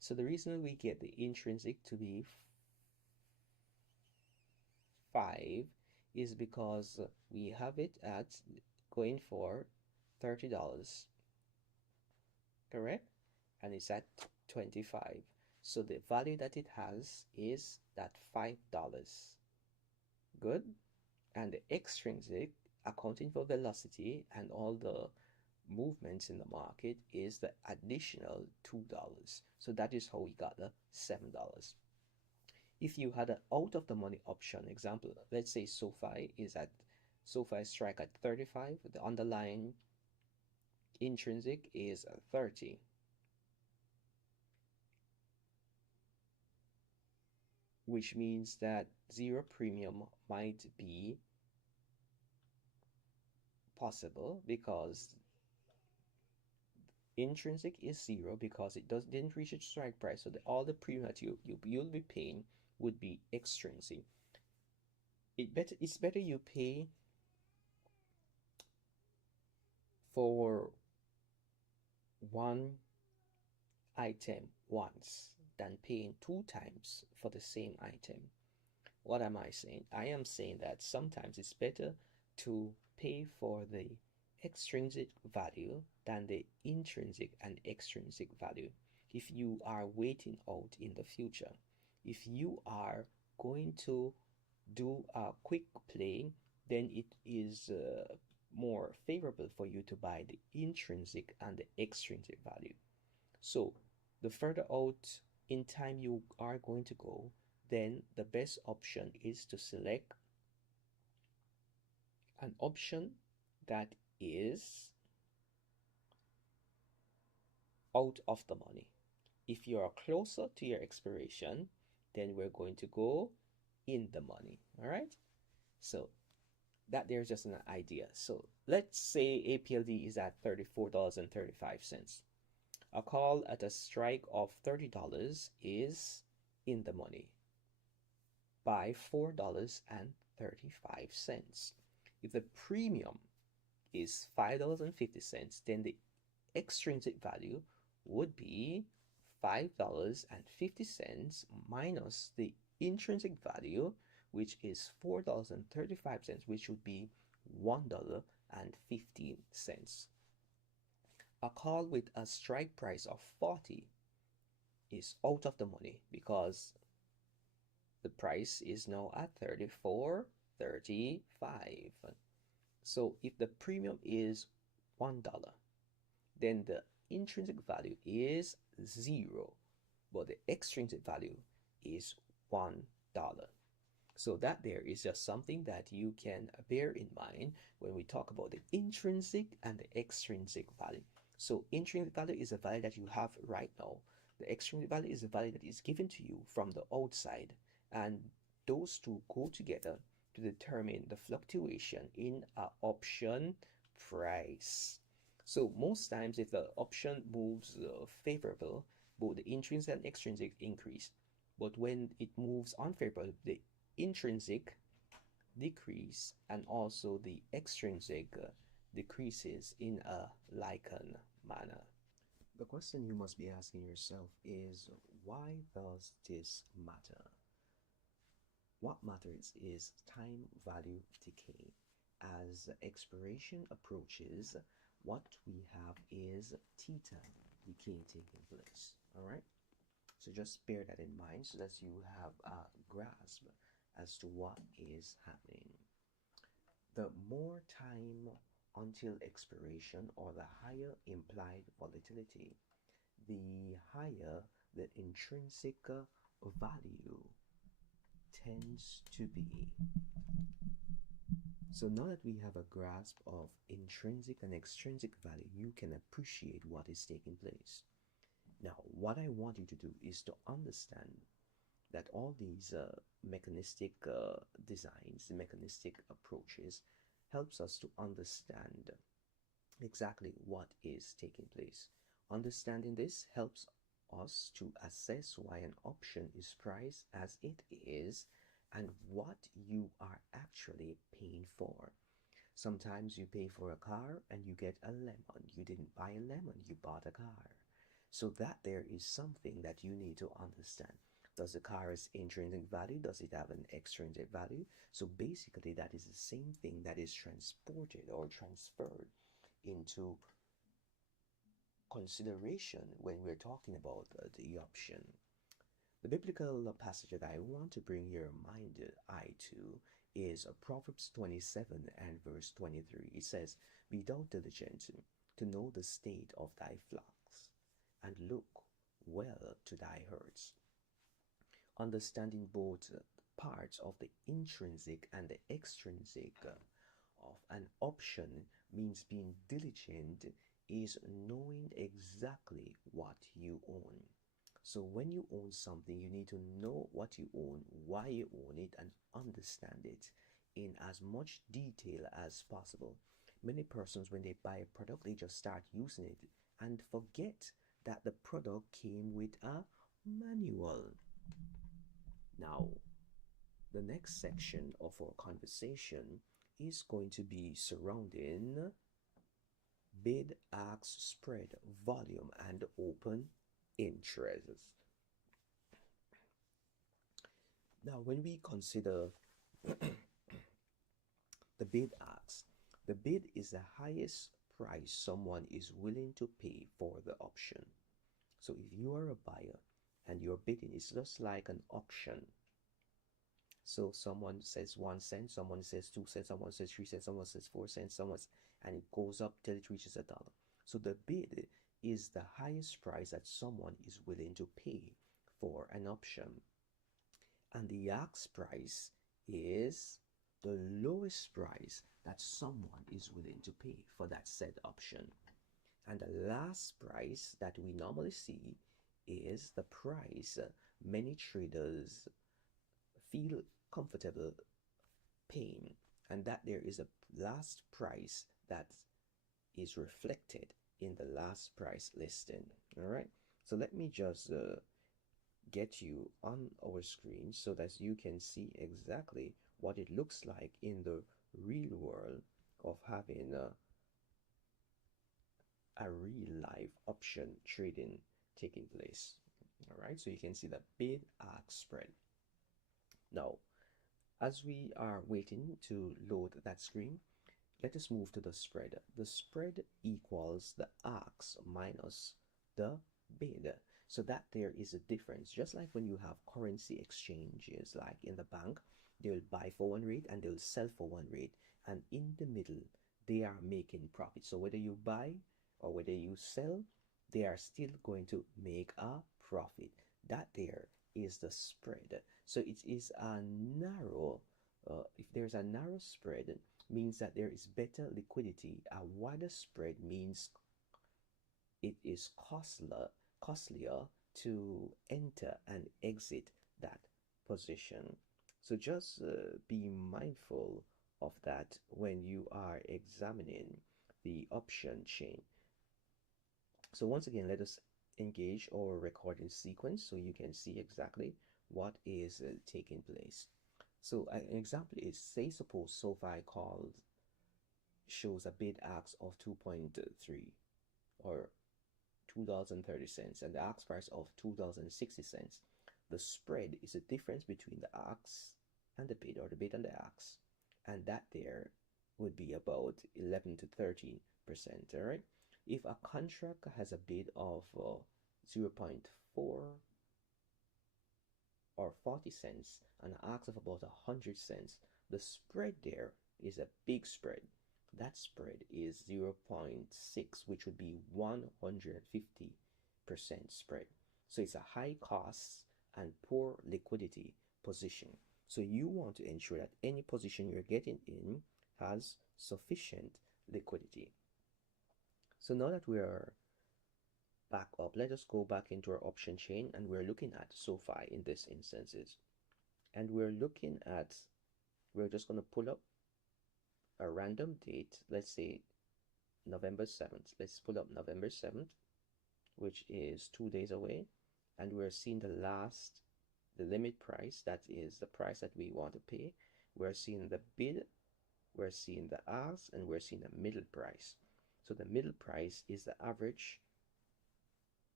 So the reason we get the intrinsic to be 5 is because we have it at going for $30, correct? And it's at 25. So the value that it has is that $5. Good? And the extrinsic, accounting for velocity and all the movements in the market, is the additional $2. So that is how we got the $7. If you had an out of the money option, example, let's say SoFi strike at 35, the underlying intrinsic is 30. Which means that zero premium might be possible because intrinsic is zero because it didn't reach its strike price. So all the premium that you'll be paying would be extrinsic. It's better you pay for one item once than paying 2 times for the same item. What am I saying? I am saying that sometimes it's better to pay for the extrinsic value than the intrinsic and extrinsic value. If you are waiting out in the future, if you are going to do a quick play, then it is more favorable for you to buy the intrinsic and the extrinsic value. So the further out in time you are going to go, then the best option is to select an option that is out of the money. If you are closer to your expiration, then we're going to go in the money. All right. So that there's just an idea. So let's say APLD is at $34.35. A call at a strike of $30 is in the money by $4.35. If the premium is $5.50, then the extrinsic value would be $5.50 minus the intrinsic value, which is $4.35, which would be $1.15. A call with a strike price of 40 is out of the money because the price is now at 34.35. So if the premium is $1, then the intrinsic value is 0, but the extrinsic value is $1. So that there is just something that you can bear in mind when we talk about the intrinsic and the extrinsic value. So intrinsic value is a value that you have right now. The extrinsic value is a value that is given to you from the outside, and those two go together to determine the fluctuation in an option price. So most times if the option moves favorable, both the intrinsic and extrinsic increase. But when it moves unfavorable, the intrinsic decrease and also the extrinsic decreases in a likened manner. The question you must be asking yourself is, why does this matter? What matters is time value decay. As expiration approaches, what we have is theta decay taking place. All right? So just bear that in mind so that you have a grasp as to what is happening. The more time until expiration, or the higher implied volatility, the higher the intrinsic value tends to be. So now that we have a grasp of intrinsic and extrinsic value, you can appreciate what is taking place. Now, what I want you to do is to understand that all these mechanistic designs, mechanistic approaches, helps us to understand exactly what is taking place. Understanding this helps us to assess why an option is priced as it is and what you are actually paying for. Sometimes you pay for a car and you get a lemon. You didn't buy a lemon, you bought a car. So that there is something that you need to understand. Does the car has intrinsic value? Does it have an extrinsic value? So basically that is the same thing that is transported or transferred into consideration when we're talking about the option. The biblical passage that I want to bring your mind eye to is Proverbs 27 and verse 23. It says, "Be thou diligent to know the state of thy flocks, and look well to thy herds." Understanding both parts of the intrinsic and the extrinsic of an option means being diligent is knowing exactly what you own. So when you own something, you need to know what you own, why you own it, and understand it in as much detail as possible. Many persons, when they buy a product, they just start using it and forget that the product came with a manual. Now, the next section of our conversation is going to be surrounding bid ask spread, volume, and open interest. Now, when we consider the bid ask, the bid is the highest price someone is willing to pay for the option. So if you are a buyer and you're bidding, it's just like an auction. So someone says 1 cent, someone says 2 cents, someone says 3 cents, someone says 4 cents, and it goes up till it reaches $1. So the bid is the highest price that someone is willing to pay for an option. And the ask price is the lowest price that someone is willing to pay for that said option. And the last price that we normally see is the price many traders feel comfortable paying, and that there is a last price that is reflected in the last price listing. All right, so let me just get you on our screen so that you can see exactly what it looks like in the real world of having a real life option trading taking place. All right, so you can see the bid ask spread. Now, as we are waiting to load that screen, let us move to the spread. The spread equals the ask minus the bid. So that there is a difference. Just like when you have currency exchanges, like in the bank, they'll buy for one rate and they'll sell for one rate. And in the middle, they are making profit. So whether you buy or whether you sell, they are still going to make a profit. That there is the spread. So it is a narrow, if there's a narrow spread, means that there is better liquidity. A wider spread means it is costlier to enter and exit that position. So just be mindful of that when you are examining the option chain. So once again, let us engage our recording sequence so you can see exactly what is taking place. So an example is, say suppose SoFi calls shows a bid ask of 2.3 or $2.30 and the ask price of $2.60. The spread is the difference between the ask and the bid, or the bid and the ask, and that there would be about 11 to 13%. All right, if a contract has a bid of 0.4 or 40 cents and an ask of about 100 cents, the spread there is a big spread. That spread is 0.6, which would be 150% spread. So it's a high cost and poor liquidity position. So you want to ensure that any position you're getting in has sufficient liquidity. So now that we are back up, let us go back into our option chain, and we're looking at SoFi in this instances. And we're just going to pull up a random date, let's say November 7th. Let's pull up November 7th, which is 2 days away, and we're seeing the limit price, that is the price that we want to pay. We're seeing the bid, we're seeing the ask, and we're seeing the middle price. So the middle price is the average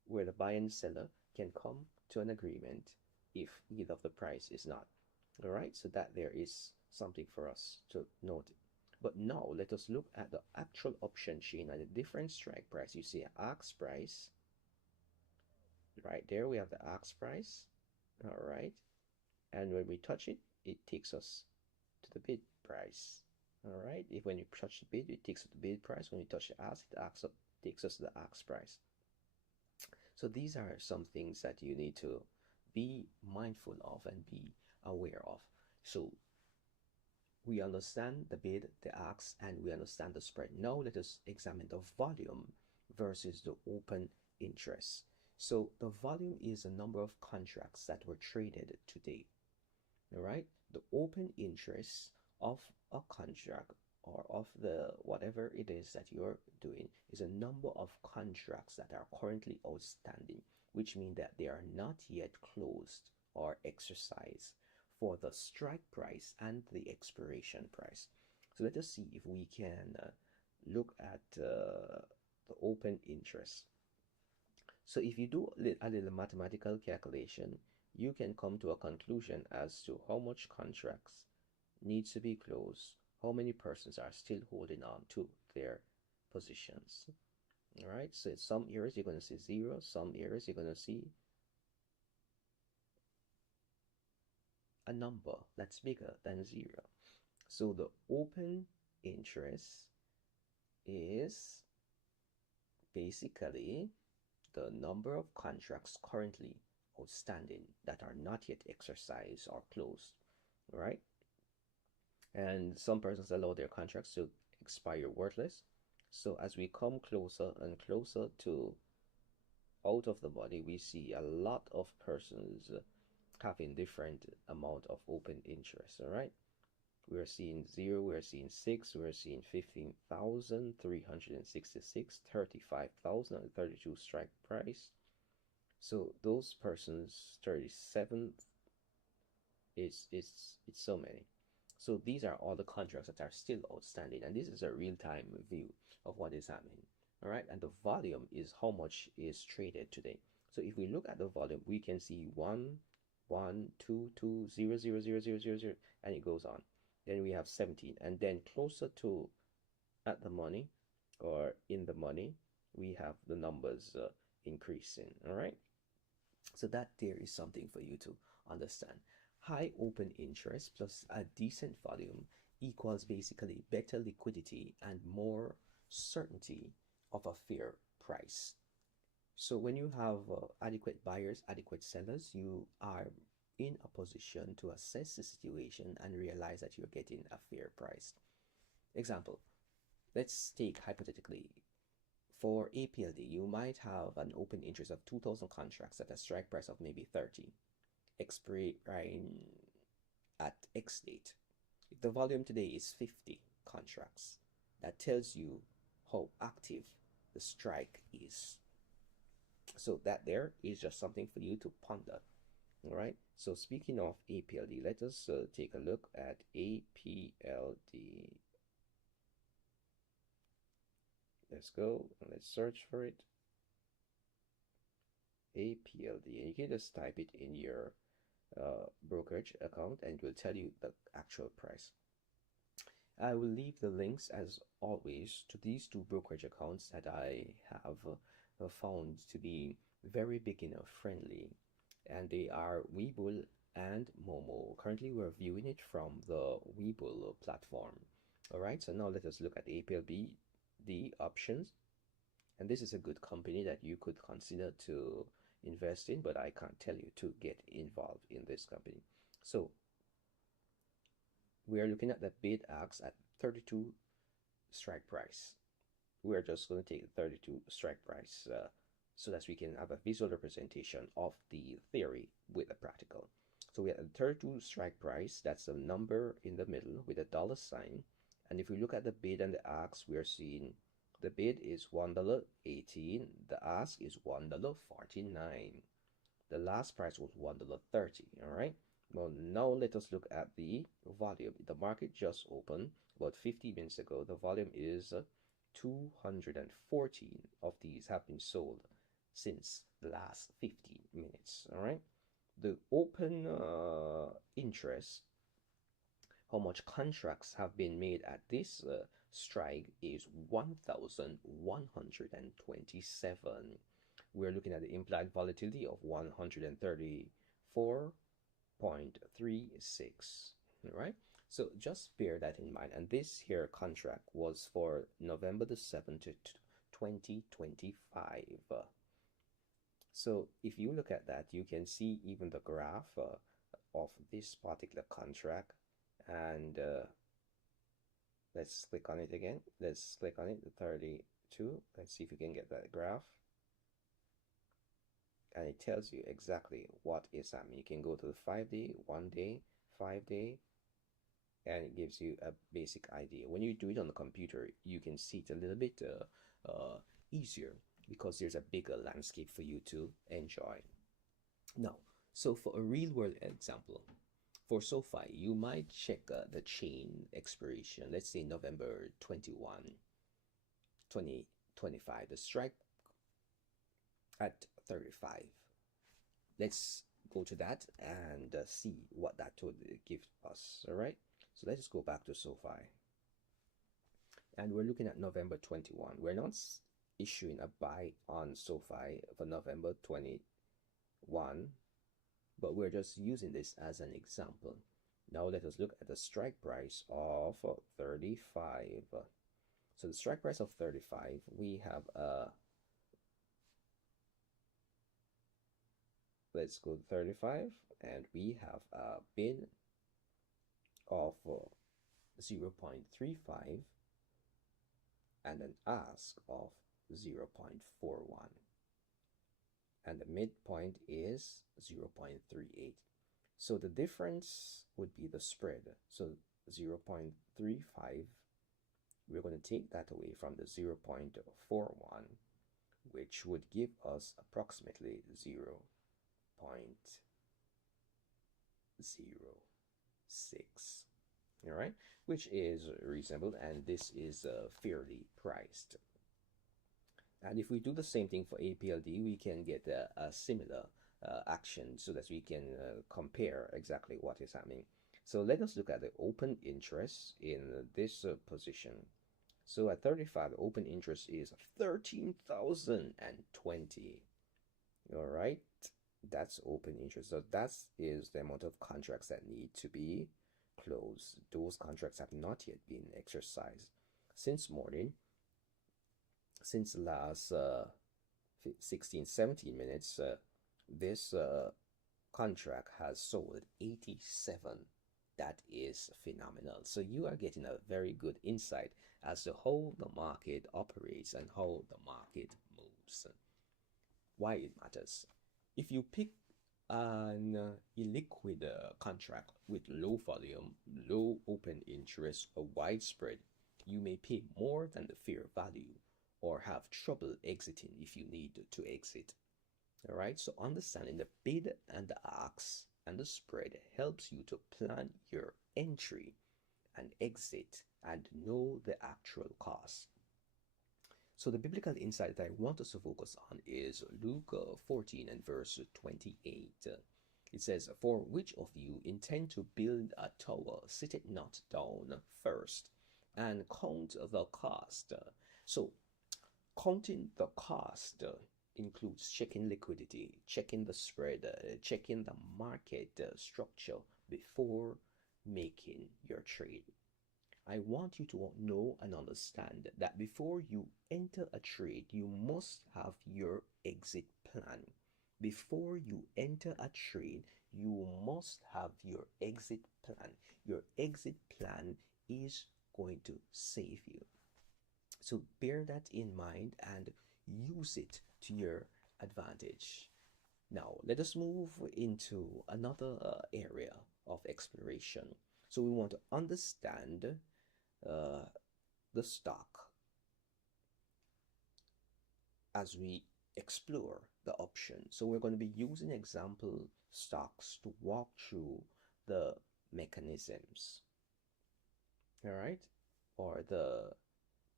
where the buyer and seller can come to an agreement if either of the price is not. All right, so that there is something for us to note. But now let us look at the actual option chain and the different strike price. You see ask price. Right there we have the ask price. All right, and when we touch it, it takes us to the bid price. All right, if when you touch the bid, it takes us to the bid price. When you touch the ask, it takes us to the ask price. So these are some things that you need to be mindful of and be aware of. So we understand the bid, the ask, and we understand the spread. Now let us examine the volume versus the open interest. So the volume is the number of contracts that were traded today. All right, the open interest of a contract or of the whatever it is that you're doing is a number of contracts that are currently outstanding, which means that they are not yet closed or exercised for the strike price and the expiration price. So let us see if we can look at the open interest. So if you do a little mathematical calculation, you can come to a conclusion as to how much contracts needs to be closed, how many persons are still holding on to their positions. All right, so in some areas you're going to see zero, some areas you're going to see a number that's bigger than zero. So the open interest is basically the number of contracts currently outstanding that are not yet exercised or closed, right? And some persons allow their contracts to expire worthless. So as we come closer and closer to out of the money, we see a lot of persons having different amount of open interest. All right, we're seeing 0, we're seeing 6, we're seeing 15,366, 35,000, and 32 strike price. So those persons, 37 it's so many. So these are all the contracts that are still outstanding, and this is a real-time view of what is happening. All right, and the volume is how much is traded today. So if we look at the volume, we can see 1, 1, 2, 2, 0, 0, 0, 0, 0, 0, and it goes on. Then we have 17, and then closer to at the money or in the money, we have the numbers increasing. All right. So that there is something for you to understand. High open interest plus a decent volume equals basically better liquidity and more certainty of a fair price. So when you have adequate buyers, adequate sellers, you are in a position to assess the situation and realize that you're getting a fair price. Example, let's take hypothetically for APLD, you might have an open interest of 2,000 contracts at a strike price of maybe 30, expiring at X date. If the volume today is 50 contracts, that tells you how active the strike is. So that there is just something for you to ponder. All right. So speaking of APLD, let us take a look at APLD. Let's go and let's search for it. APLD, and you can just type it in your brokerage account and it will tell you the actual price. I will leave the links as always to these two brokerage accounts that I have found to be very beginner friendly, and they are Webull and Moomooo. Currently we're viewing it from the Webull platform. All right, so now let us look at APLB, the options. And this is a good company that you could consider to invest in, but I can't tell you to get involved in this company. So we are looking at the bid ask at 32 strike price. We are just going to take the 32 strike price so that we can have a visual representation of the theory with the practical. So we have the 32 strike price, that's a number in the middle with a dollar sign. And if we look at the bid and the ask, we are seeing the bid is $1.18, the ask is $1.49. The last price was $1.30. All right. Well, now let us look at the volume. The market just opened about 50 minutes ago. The volume is 214 of these have been sold since the last 15 minutes. All right, the open interest, how much contracts have been made at this strike, is 1,127. We're looking at the implied volatility of 134.36. All right, so just bear that in mind. And this here contract was for November the 7th, 2025. So if you look at that, you can see even the graph of this particular contract. And let's click on it again. Let's click on it, the 32. Let's see if we can get that graph. And it tells you exactly what is happening. You can go to the 5-day, 1-day, 5-day, and it gives you a basic idea. When you do it on the computer, you can see it a little bit easier because there's a bigger landscape for you to enjoy. Now, so for a real world example, for SoFi, you might check the chain expiration, let's say November 21, 2025, the strike at 35. Let's go to that and see what that would give us. All right, so let's go back to SoFi, and we're looking at November 21. We're not issuing a buy on SoFi for November 21, but we're just using this as an example. Now let us look at the strike price of 35. So the strike price of 35, we have let's go to 35, and we have a bid of 0.35 and an ask of 0.41, and the midpoint is 0.38. So the difference would be the spread. So 0.35, we're going to take that away from the 0.41, which would give us approximately 0.06. All right, which is reasonable, and this is fairly priced. And if we do the same thing for APLD, we can get a similar action so that we can compare exactly what is happening. So let us look at the open interest in this position. So at 35, the open interest is 13,020. All right, that's open interest. So that is the amount of contracts that need to be closed. Those contracts have not yet been exercised. Since morning, since the last 16-17 minutes, this contract has sold 87. That is phenomenal. So you are getting a very good insight as to how the market operates and how the market moves. Why it matters. If you pick an illiquid contract with low volume, low open interest, a wide spread, you may pay more than the fair value or have trouble exiting if you need to exit. All right, so understanding the bid and the ask and the spread helps you to plan your entry and exit and know the actual cost. So the biblical insight that I want us to focus on is Luke 14 and verse 28. It says, "For which of you intend to build a tower, sit it not down first, and count the cost." So counting the cost includes checking liquidity, checking the spread, checking the market structure before making your trade. I want you to know and understand that before you enter a trade, you must have your exit plan. Before you enter a trade, you must have your exit plan. Your exit plan is going to save you. So bear that in mind and use it to your advantage. Now, let us move into another area of exploration. So we want to understand the stock as we explore the option. So we're going to be using example stocks to walk through the mechanisms, all right, or the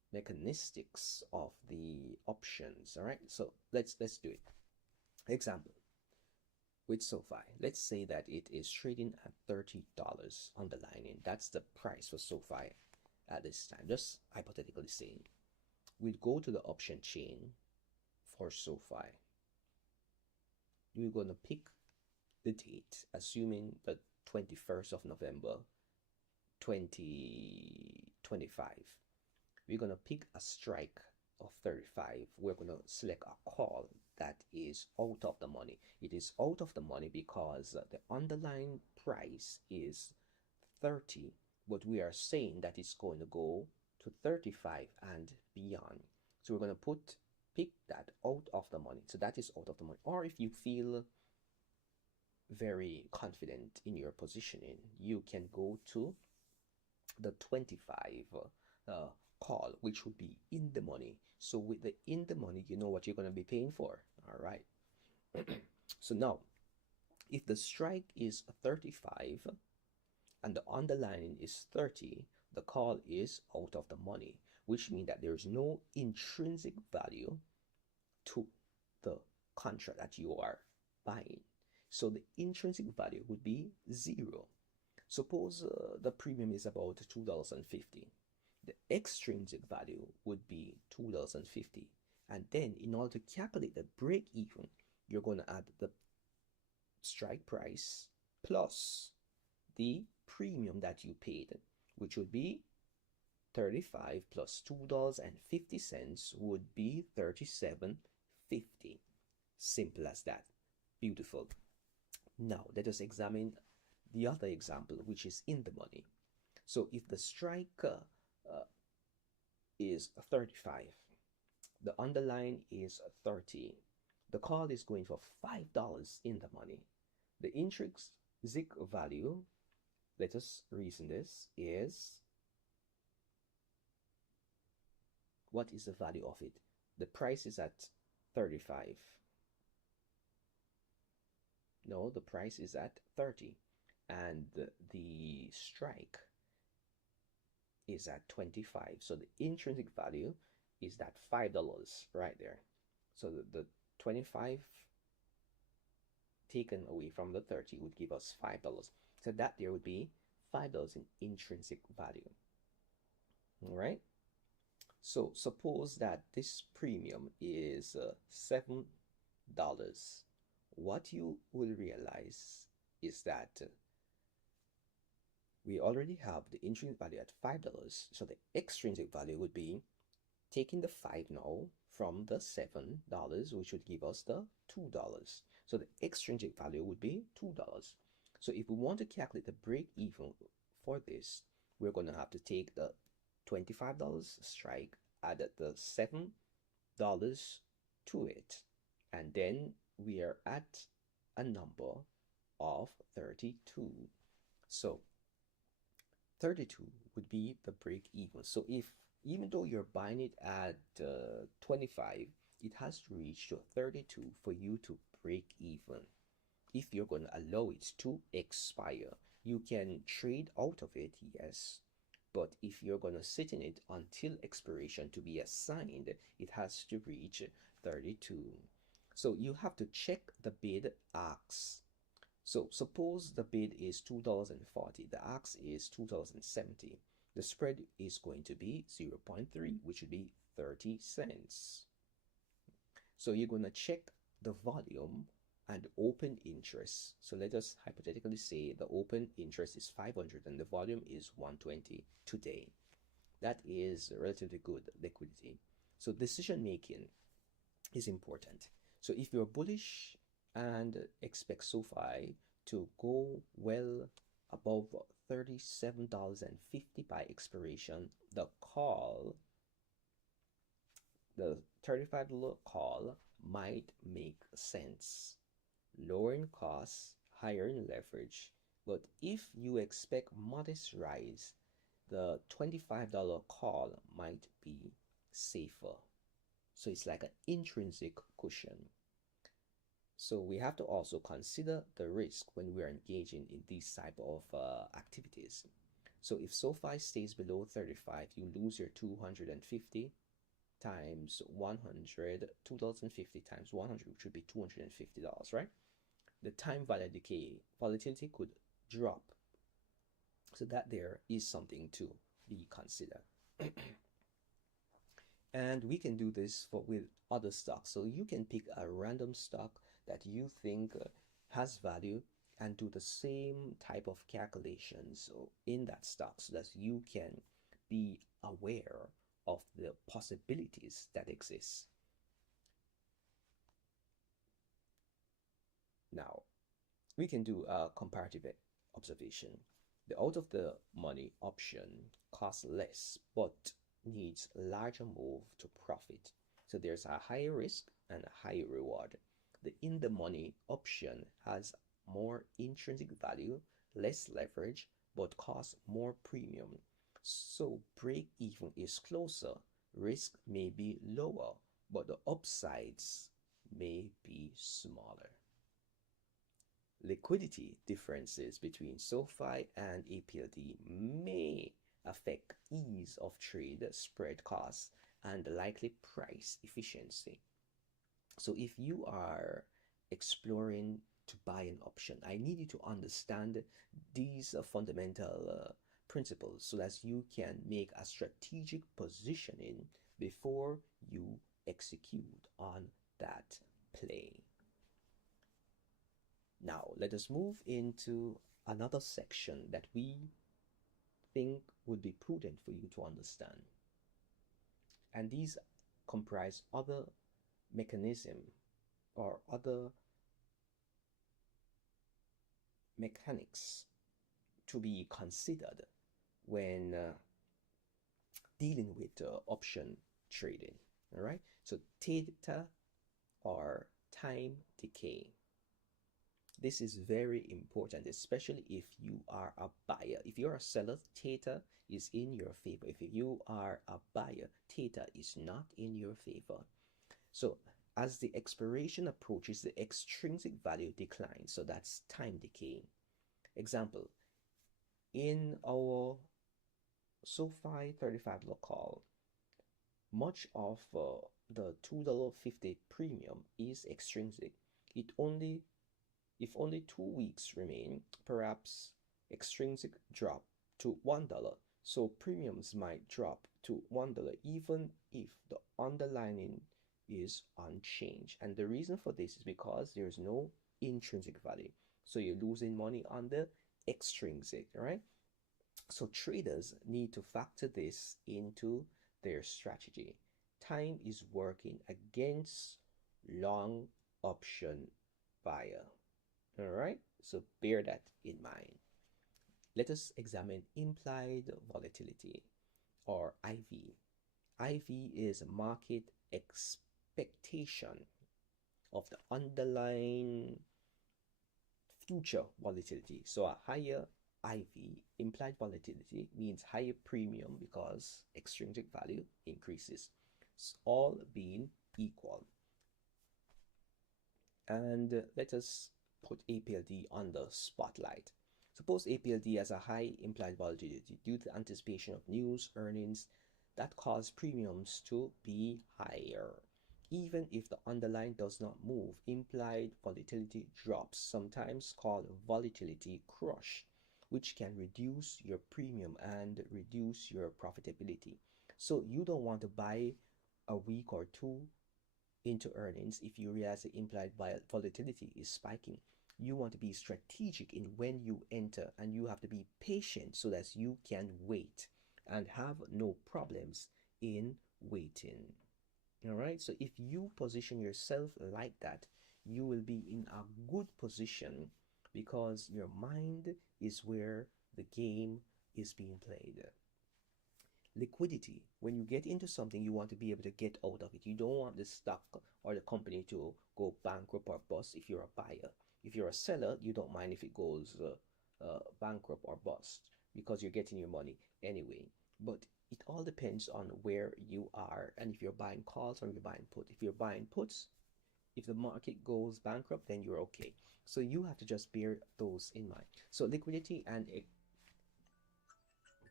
mechanistics of the options. All right, so let's do it. Example with SoFi. Let's say that it is trading at $30 underlining. That's the price for SoFi at this time. Just hypothetically saying, we'd go to the option chain for SoFi. We're going to pick the date, assuming the 21st of November 2025. We're going to pick a strike of 35. We're going to select a call that is out of the money. It is out of the money because the underlying price is 30, but we are saying that it's going to go to 35 and beyond. So we're going to pick that out of the money. So that is out of the money. Or if you feel very confident in your positioning, you can go to the 25 call, which would be in the money. So with the in the money, you know what you're going to be paying for. All right. So now, if the strike is 35 and the underlying is 30, the call is out of the money, which means that there's no intrinsic value to the contract that you are buying. So the intrinsic value would be 0. Suppose the premium is about $2.50. The extrinsic value would be $2.50. And then in order to calculate the break even, you're going to add the strike price plus the premium that you paid, which would be 35 plus $2.50 would be $37.50. Simple as that. Beautiful. Now let us examine the other example, which is in the money. So if the strike is 35, the underline is 30, the call is going for $5 in the money. The intrinsic value, let us reason this, is, what is the value of it? The price is at 35. No, the price is at 30. And the strike is at 25. So the intrinsic value is that $5 right there. So the 25 taken away from the 30 would give us $5. So that there would be $5 in intrinsic value. All right. So suppose that this premium is $7. What you will realize is that we already have the intrinsic value at $5. So the extrinsic value would be taking the 5 now from the $7, which would give us the $2. So the extrinsic value would be $2. So if we want to calculate the break even for this, we're going to have to take the $25 strike, add the $7 to it, and then we are at a number of 32. So 32 would be the break even. So even though you're buying it at 25, it has to reach to 32 for you to break even. If you're going to allow it to expire, you can trade out of it, yes, but if you're going to sit in it until expiration to be assigned, it has to reach 32. So you have to check the bid ask. So suppose the bid is $2.40, the ask is $2.70. The spread is going to be 0.3, which would be 30 cents. So you're going to check the volume and open interest. So let us hypothetically say the open interest is 500 and the volume is 120 today. That is relatively good liquidity. So decision making is important. So if you're bullish and expect SoFi to go well above $37.50 by expiration, the $35 call might make sense. Lowering costs, higher in leverage, but if you expect modest rise, the $25 call might be safer. So it's like an intrinsic cushion. So we have to also consider the risk when we're engaging in these type of activities. So if SoFi stays below 35, you lose your 250 times 100, 2050 times 100, which would be $250, right? The time value decay volatility could drop. So that there is something to be considered. And we can do this with other stocks. So you can pick a random stock that you think has value and do the same type of calculations in that stock so that you can be aware of the possibilities that exist. Now, we can do a comparative observation. The out of the money option costs less but needs a larger move to profit. So there's a higher risk and a higher reward. The in the money option has more intrinsic value, less leverage, but costs more premium. So break even is closer. Risk may be lower, but the upsides may be smaller. Liquidity differences between SoFi and APLD may affect ease of trade, spread costs, and the likely price efficiency. So if you are exploring to buy an option, I need you to understand these fundamental principles so that you can make a strategic positioning before you execute on that play. Now, let us move into another section that we think would be prudent for you to understand. And these comprise other mechanism or other mechanics to be considered when dealing with option trading. All right. So theta or time decay. This is very important, especially if you are a buyer. If you're a seller, theta is in your favor. If you are a buyer, theta is not in your favor. So as the expiration approaches, the extrinsic value declines. So that's time decay. Example, in our SoFi 35 local, much of the $2.50 premium is extrinsic. If only 2 weeks remain, perhaps extrinsic drop to $1. So premiums might drop to $1 even if the underlying is unchanged. And the reason for this is because there's no intrinsic value. So you're losing money on the extrinsic, right? So traders need to factor this into their strategy. Time is working against long option buyer. All right, so bear that in mind. Let us examine implied volatility, or IV. IV is market expectation of the underlying future volatility. So a higher IV, implied volatility, means higher premium because extrinsic value increases, all being equal. And let us put APLD under spotlight. Suppose APLD has a high implied volatility due to anticipation of news, earnings that cause premiums to be higher. Even if the underlying does not move, implied volatility drops, sometimes called volatility crush, which can reduce your premium and reduce your profitability. So you don't want to buy a week or two into earnings if you realize the implied volatility is spiking. You want to be strategic in when you enter, and you have to be patient so that you can wait and have no problems in waiting. All right, so if you position yourself like that, you will be in a good position because your mind is where the game is being played. Liquidity. When you get into something, you want to be able to get out of it. You don't want the stock or the company to go bankrupt or bust if you're a buyer. If you're a seller, you don't mind if it goes bankrupt or bust because you're getting your money anyway. But it all depends on where you are and if you're buying calls or you're buying put. If you're buying puts, if the market goes bankrupt, then you're okay. So you have to just bear those in mind. So liquidity and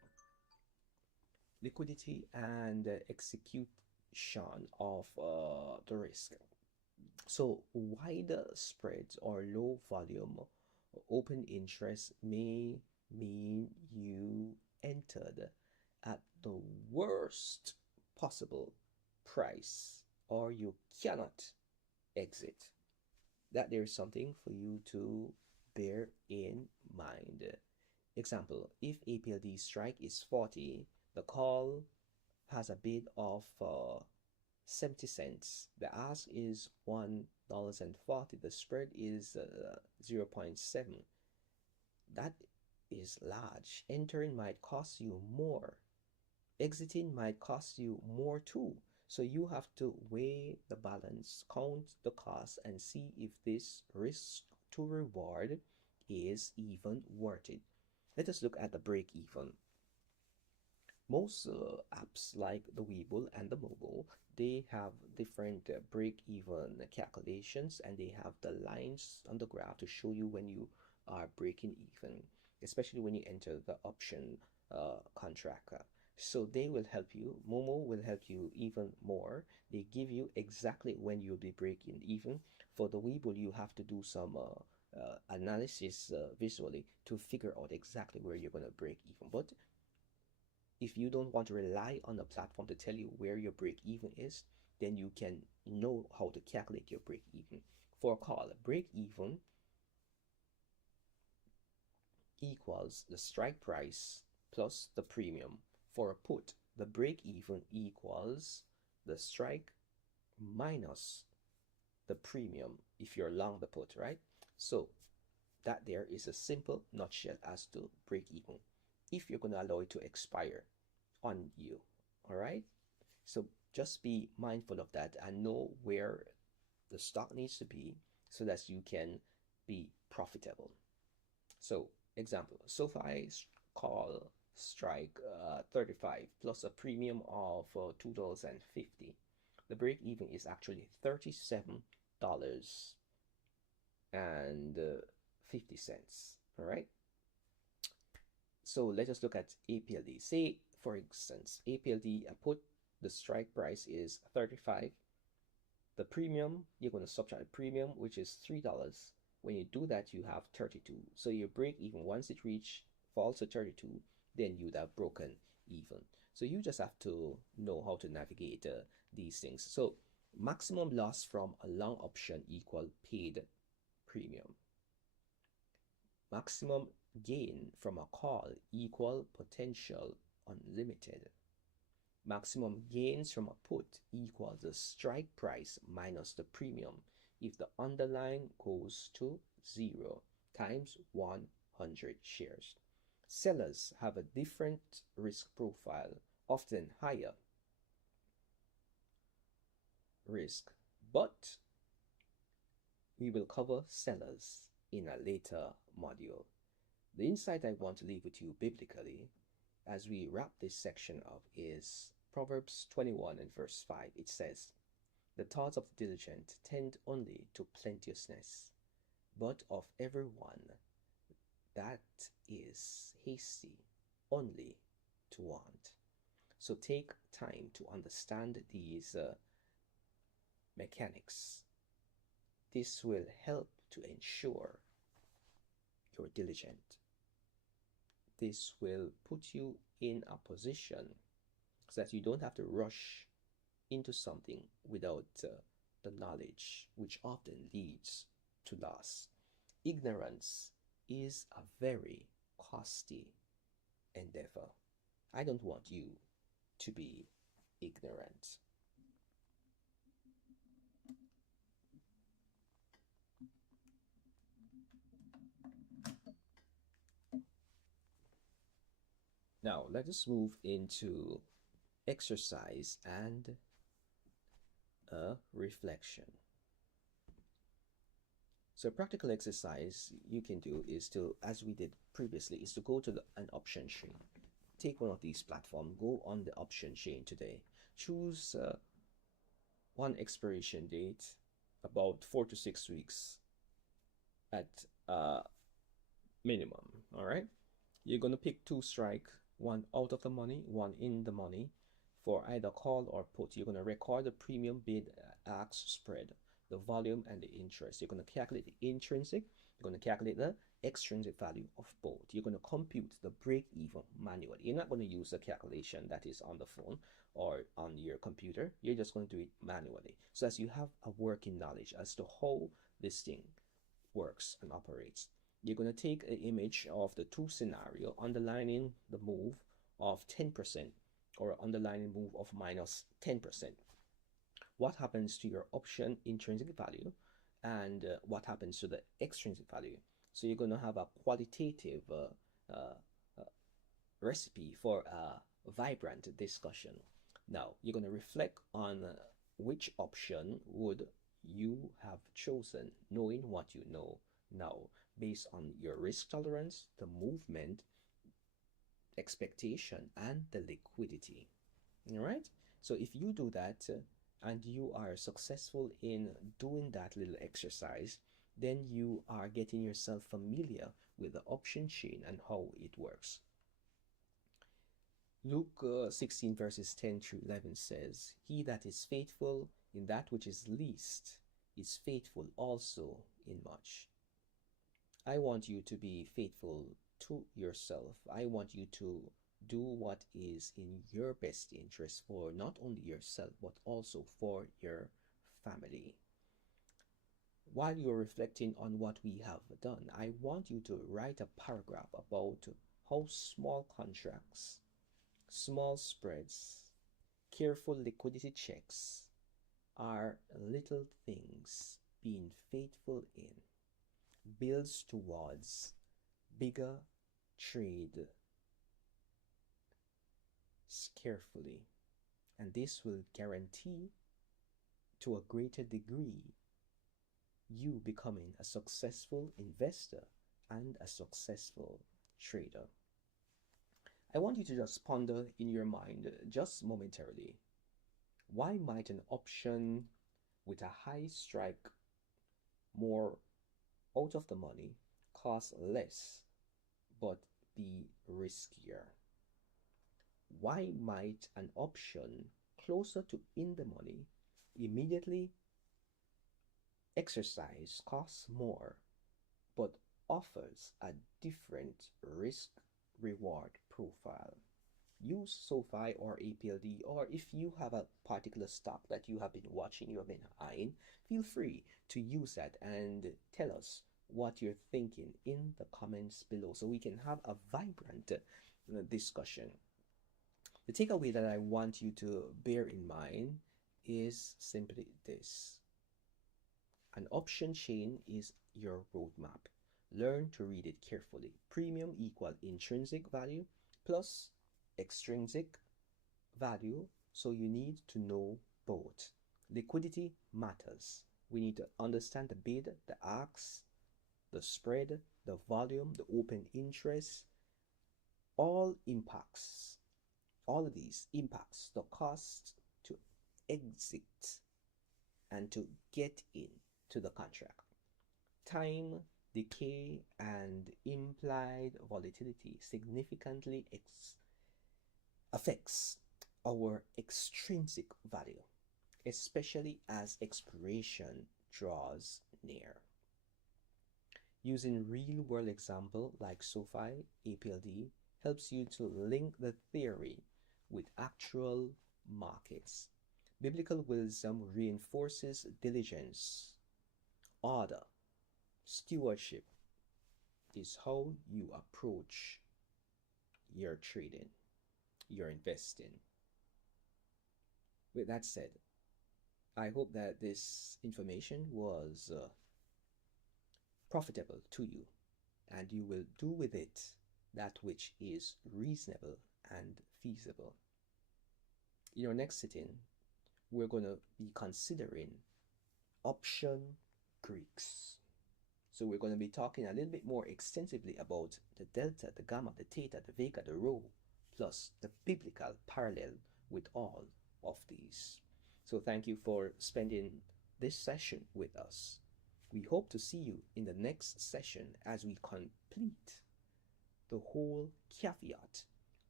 liquidity and execution of the risk. So wide spreads or low volume open interest may mean you entered at the worst possible price or you cannot exit. That there is something for you to bear in mind. Example, if APLD strike is 40, the call has a bid of 70 cents. The ask is $1.40. The spread is 0.7. That is large. Entering might cost you more. Exiting might cost you more too. So you have to weigh the balance, count the cost, and see if this risk to reward is even worth it. Let us look at the break even. Most apps like the Webull and the Moomooo, they have different break-even calculations, and they have the lines on the graph to show you when you are breaking even, especially when you enter the option contract. So they will help you. Moomooo will help you even more. They give you exactly when you'll be breaking even. For the Webull, you have to do some analysis visually to figure out exactly where you're going to break even. But if you don't want to rely on the platform to tell you where your break even is, then you can know how to calculate your break even. For a call, break even equals the strike price plus the premium. For a put, the break even equals the strike minus the premium if you're long the put, right? So that there is a simple nutshell as to break even if you're going to allow it to expire on you. All right, so just be mindful of that and know where the stock needs to be so that you can be profitable. So example, SoFi call strike 35 plus a premium of $2.50. The break even is actually $37.50. All right, so let us look at APLD. Say, for instance, APLD put the strike price is 35. The premium, you're going to subtract the premium, which is $3. When you do that, you have 32. So your break even, once it falls to 32, then you'd have broken even. So you just have to know how to navigate these things. So maximum loss from a long option equal paid premium. Maximum gain from a call equal potential unlimited. Maximum gains from a put equals the strike price minus the premium if the underlying goes to 0 times 100 shares. Sellers have a different risk profile, often higher risk, but we will cover sellers in a later module. The insight I want to leave with you biblically as we wrap this section up is Proverbs 21 and verse 5. It says, "The thoughts of the diligent tend only to plenteousness, but of everyone that is hasty only to want." So take time to understand these mechanics. This will help to ensure you're diligent. This will put you in a position so that you don't have to rush into something without the knowledge, which often leads to loss. Ignorance is a very costly endeavor. I don't want you to be ignorant. Now, let us move into exercise and a reflection. So a practical exercise you can do is to, as we did previously, is to go to an option chain. Take one of these platforms, go on the option chain today. Choose one expiration date, about 4 to 6 weeks at minimum. All right, you're going to pick 2 strike one out of the money, one in the money, for either call or put. You're going to record the premium, bid, ask, spread, the volume, and the interest. You're going to calculate the intrinsic, you're going to calculate the extrinsic value of both. You're going to compute the break even manually. You're not going to use the calculation that is on the phone or on your computer. You're just going to do it manually, so as you have a working knowledge as to how this thing works and operates. You're going to take an image of the two scenario, underlining the move of 10% or underlining move of minus 10%. What happens to your option intrinsic value, and what happens to the extrinsic value? So you're going to have a qualitative recipe for a vibrant discussion. Now, you're going to reflect on which option would you have chosen, knowing what you know now, based on your risk tolerance, the movement expectation, and the liquidity. All right. So if you do that and you are successful in doing that little exercise, then you are getting yourself familiar with the option chain and how it works. Luke 16 verses 10 through 11 says, "He that is faithful in that which is least is faithful also in much." I want you to be faithful to yourself. I want you to do what is in your best interest for not only yourself, but also for your family. While you're reflecting on what we have done, I want you to write a paragraph about how small contracts, small spreads, careful liquidity checks are little things being faithful in builds towards bigger trade carefully, and this will guarantee to a greater degree you becoming a successful investor and a successful trader. I want you to just ponder in your mind just momentarily, why might an option with a high strike, more out of the money, cost less but be riskier? Why might an option closer to in the money, immediately exercise, costs more but offers a different risk reward profile? Use SoFi or APLD, or if you have a particular stock that you have been watching, you have been eyeing, feel free to use that and tell us what you're thinking in the comments below so we can have a vibrant discussion. The takeaway that I want you to bear in mind is simply this: an option chain is your roadmap. Learn to read it carefully. Premium equal intrinsic value plus extrinsic value, so you need to know both. Liquidity matters. We need to understand the bid, the ask, the spread, the volume, the open interest. All of these impacts the cost to exit and to get in to the contract. Time, decay, and implied volatility significantly affects our extrinsic value, especially as expiration draws near. Using real-world example like SoFi, APLD helps you to link the theory with actual markets. Biblical wisdom reinforces diligence, order, stewardship is how you approach your trading, your investing. With that said, I hope that this information was profitable to you, and you will do with it that which is reasonable and feasible. In our next sitting, we're going to be considering option Greeks. So we're going to be talking a little bit more extensively about the delta, the gamma, the theta, the vega, the rho, plus the biblical parallel with all of these. So thank you for spending this session with us. We hope to see you in the next session as we complete the whole caveat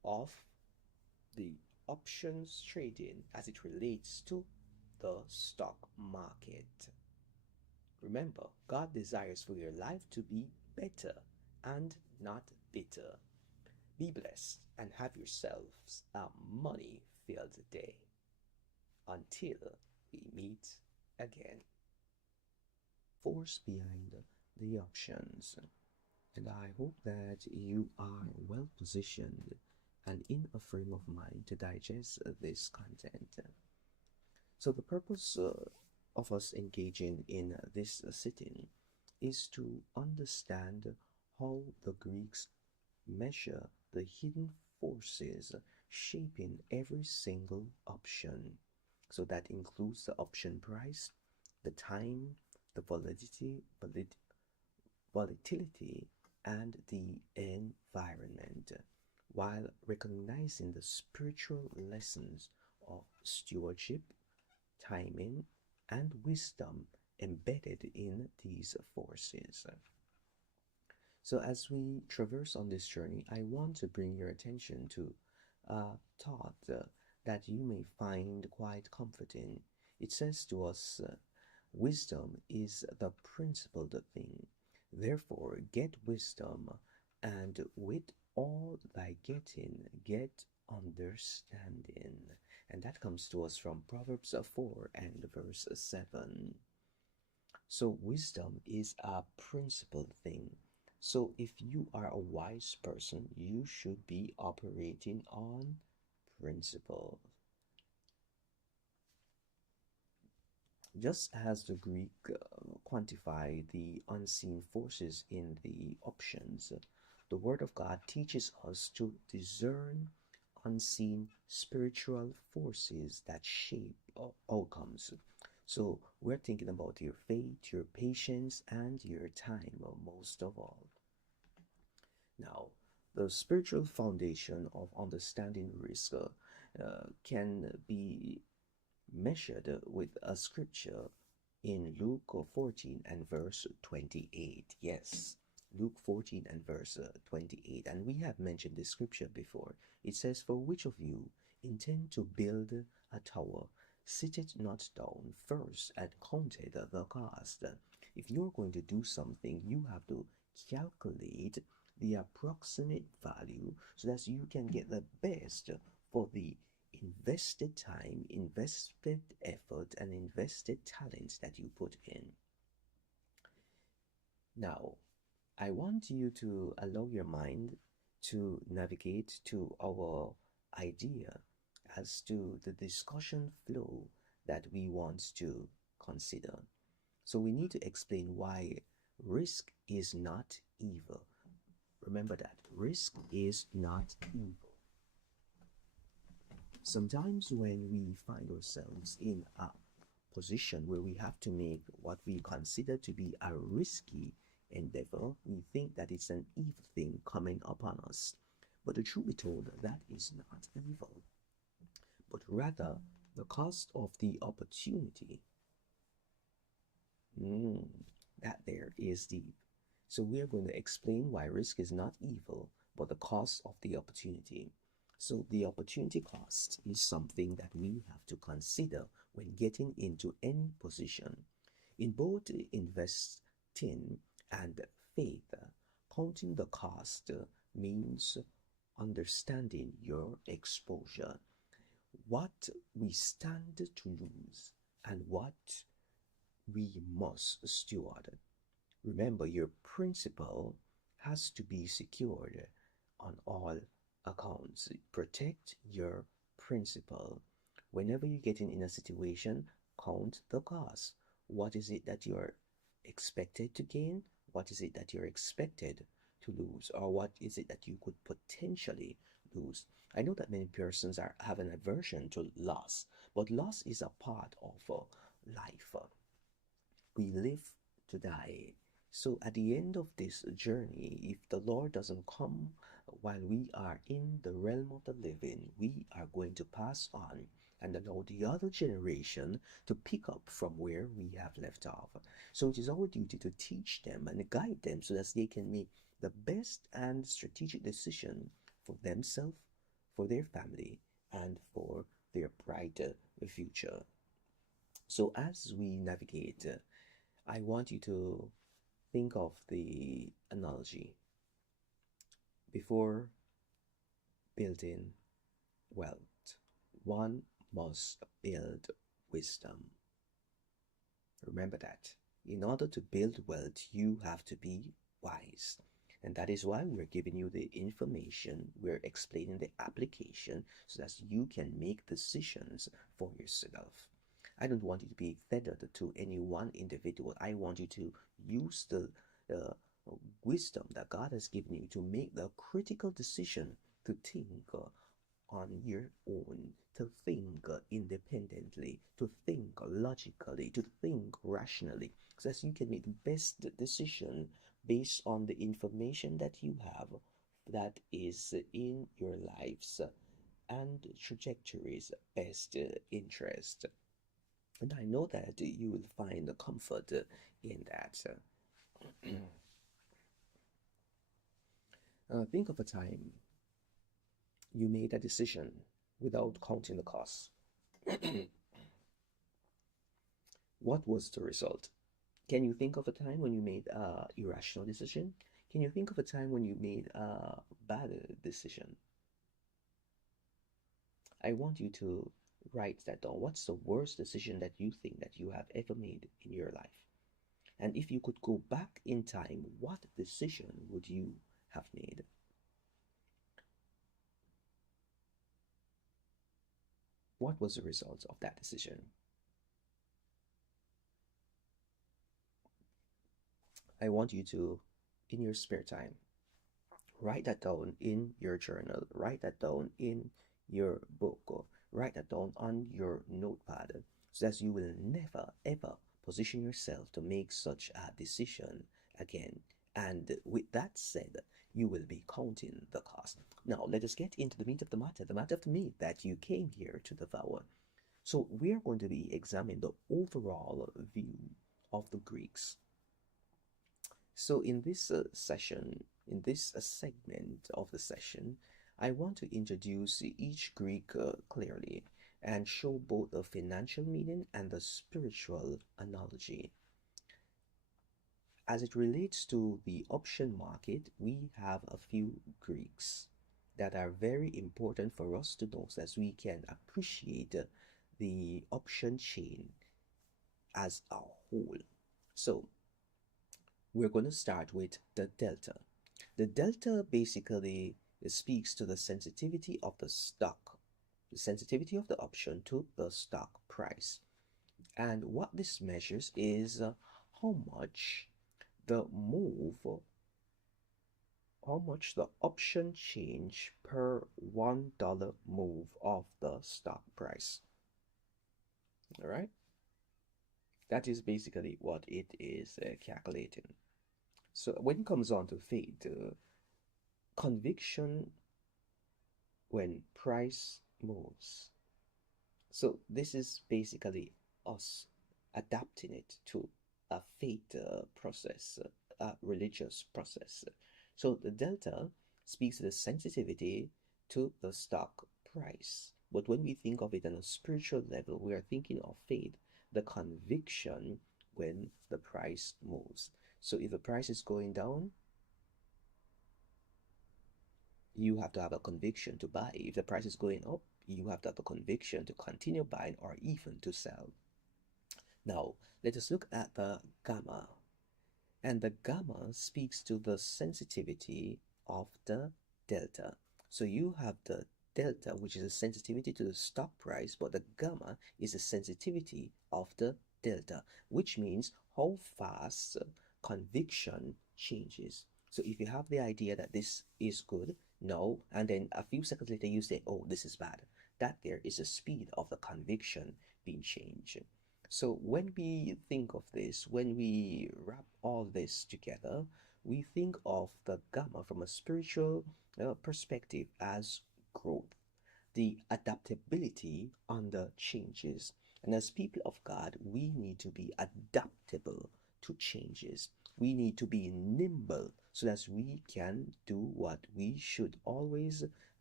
of the options trading as it relates to the stock market. Remember, God desires for your life to be better and not bitter. Be blessed and have yourselves a money filled day. Until we meet again. Force behind the options. And I hope that you are well positioned and in a frame of mind to digest this content. So, the purpose of us engaging in this sitting is to understand how the Greeks measure the hidden forces shaping every single option. So, that includes the option price, the time, the volatility, and the environment, while recognizing the spiritual lessons of stewardship, timing, and wisdom embedded in these forces. So, as we traverse on this journey, I want to bring your attention to a thought that you may find quite comforting. It says to us, wisdom is the principal thing. Therefore, get wisdom, and with all thy getting, get understanding. And that comes to us from Proverbs 4 and verse 7. So, wisdom is a principal thing. So, if you are a wise person, you should be operating on principle. Just as the Greek quantify the unseen forces in the options, the Word of God teaches us to discern unseen spiritual forces that shape outcomes. So we're thinking about your faith, your patience, and your time, most of all. Now, the spiritual foundation of understanding risk can be measured with a scripture in Luke 14 and verse 28. Yes, Luke 14 and verse 28. And we have mentioned this scripture before. It says, "For which of you intend to build a tower, sit it not down first and counted the cost." If you're going to do something, you have to calculate the approximate value so that you can get the best for the invested time, invested effort, and invested talents that you put in. Now, I want you to allow your mind to navigate to our idea as to the discussion flow that we want to consider. So, we need to explain why risk is not evil. Remember that risk is not evil. Sometimes when we find ourselves in a position where we have to make what we consider to be a risky endeavor, we think that it's an evil thing coming upon us. But the truth be told, that is not evil, but rather the cost of the opportunity. That there is deep. So we are going to explain why risk is not evil, but the cost of the opportunity. So the opportunity cost is something that we have to consider when getting into any position. In both investing and faith, counting the cost means understanding your exposure, what we stand to lose, and what we must steward. Remember, your principal has to be secured on all accounts. Protect your principal. Whenever you're getting in a situation, count the cost. What is it that you're expected to gain? What is it that you're expected to lose? Or what is it that you could potentially lose? I know that many persons have an aversion to loss, but loss is a part of life. We live to die. So at the end of this journey, if the Lord doesn't come while we are in the realm of the living, we are going to pass on and allow the other generation to pick up from where we have left off. So it is our duty to teach them and guide them so that they can make the best and strategic decision for themselves, for their family, and for their brighter future. So, as we navigate, I want you to think of the analogy before building wealth. One must build wisdom. Remember that. In order to build wealth, you have to be wise. And that is why we're giving you the information, we're explaining the application so that you can make decisions for yourself. I don't want you to be tethered to any one individual. I want you to use the uh, wisdom that God has given you to make the critical decision to think on your own, to think independently, to think logically, to think rationally, so that you can make the best decision based on the information that you have that is in your lives and trajectories best interest. And I know that you will find the comfort in that. Think of a time you made a decision without counting the costs. What was the result? Can you think of a time when you made a irrational decision? Can you think of a time when you made a bad decision? I want you to write that down. What's the worst decision that you think that you have ever made in your life? And if you could go back in time, what decision would you have made? What was the result of that decision? I want you to, in your spare time, write that down in your journal, write that down in your book, or write that down on your notepad, so that you will never ever position yourself to make such a decision again. And with that said, you will be counting the cost. Now, let us get into the meat of the matter of the meat that you came here to devour. So, we are going to be examining the overall view of the Greeks. So in this session, in this segment of the session, I want to introduce each Greek clearly and show both the financial meaning and the spiritual analogy. As it relates to the option market, we have a few Greeks that are very important for us to know so as we can appreciate the option chain as a whole. So we're going to start with the delta. The delta basically speaks to the sensitivity of the stock, the sensitivity of the option to the stock price. And what this measures is how much the move, how much the option change per $1 move of the stock price. All right, that is basically what it is calculating. So when it comes on to faith, conviction when price moves. So this is basically us adapting it to a faith process, a religious process. So the delta speaks to the sensitivity to the stock price. But when we think of it on a spiritual level, we are thinking of faith, the conviction when the price moves. So if the price is going down, you have to have a conviction to buy. If the price is going up, you have to have a conviction to continue buying or even to sell. Now, let us look at the gamma. And the gamma speaks to the sensitivity of the delta. So you have the delta, which is a sensitivity to the stock price, but the gamma is a sensitivity of the delta, which means how fast conviction changes. So if you have the idea that this is good, no, and then a few seconds later you say, oh, this is bad, that there is the speed of the conviction being changed. So when we think of this, when we wrap all this together, we think of the gamma from a spiritual perspective as growth, the adaptability under changes. And as people of God, we need to be adaptable to changes. We need to be nimble so that we can do what we should always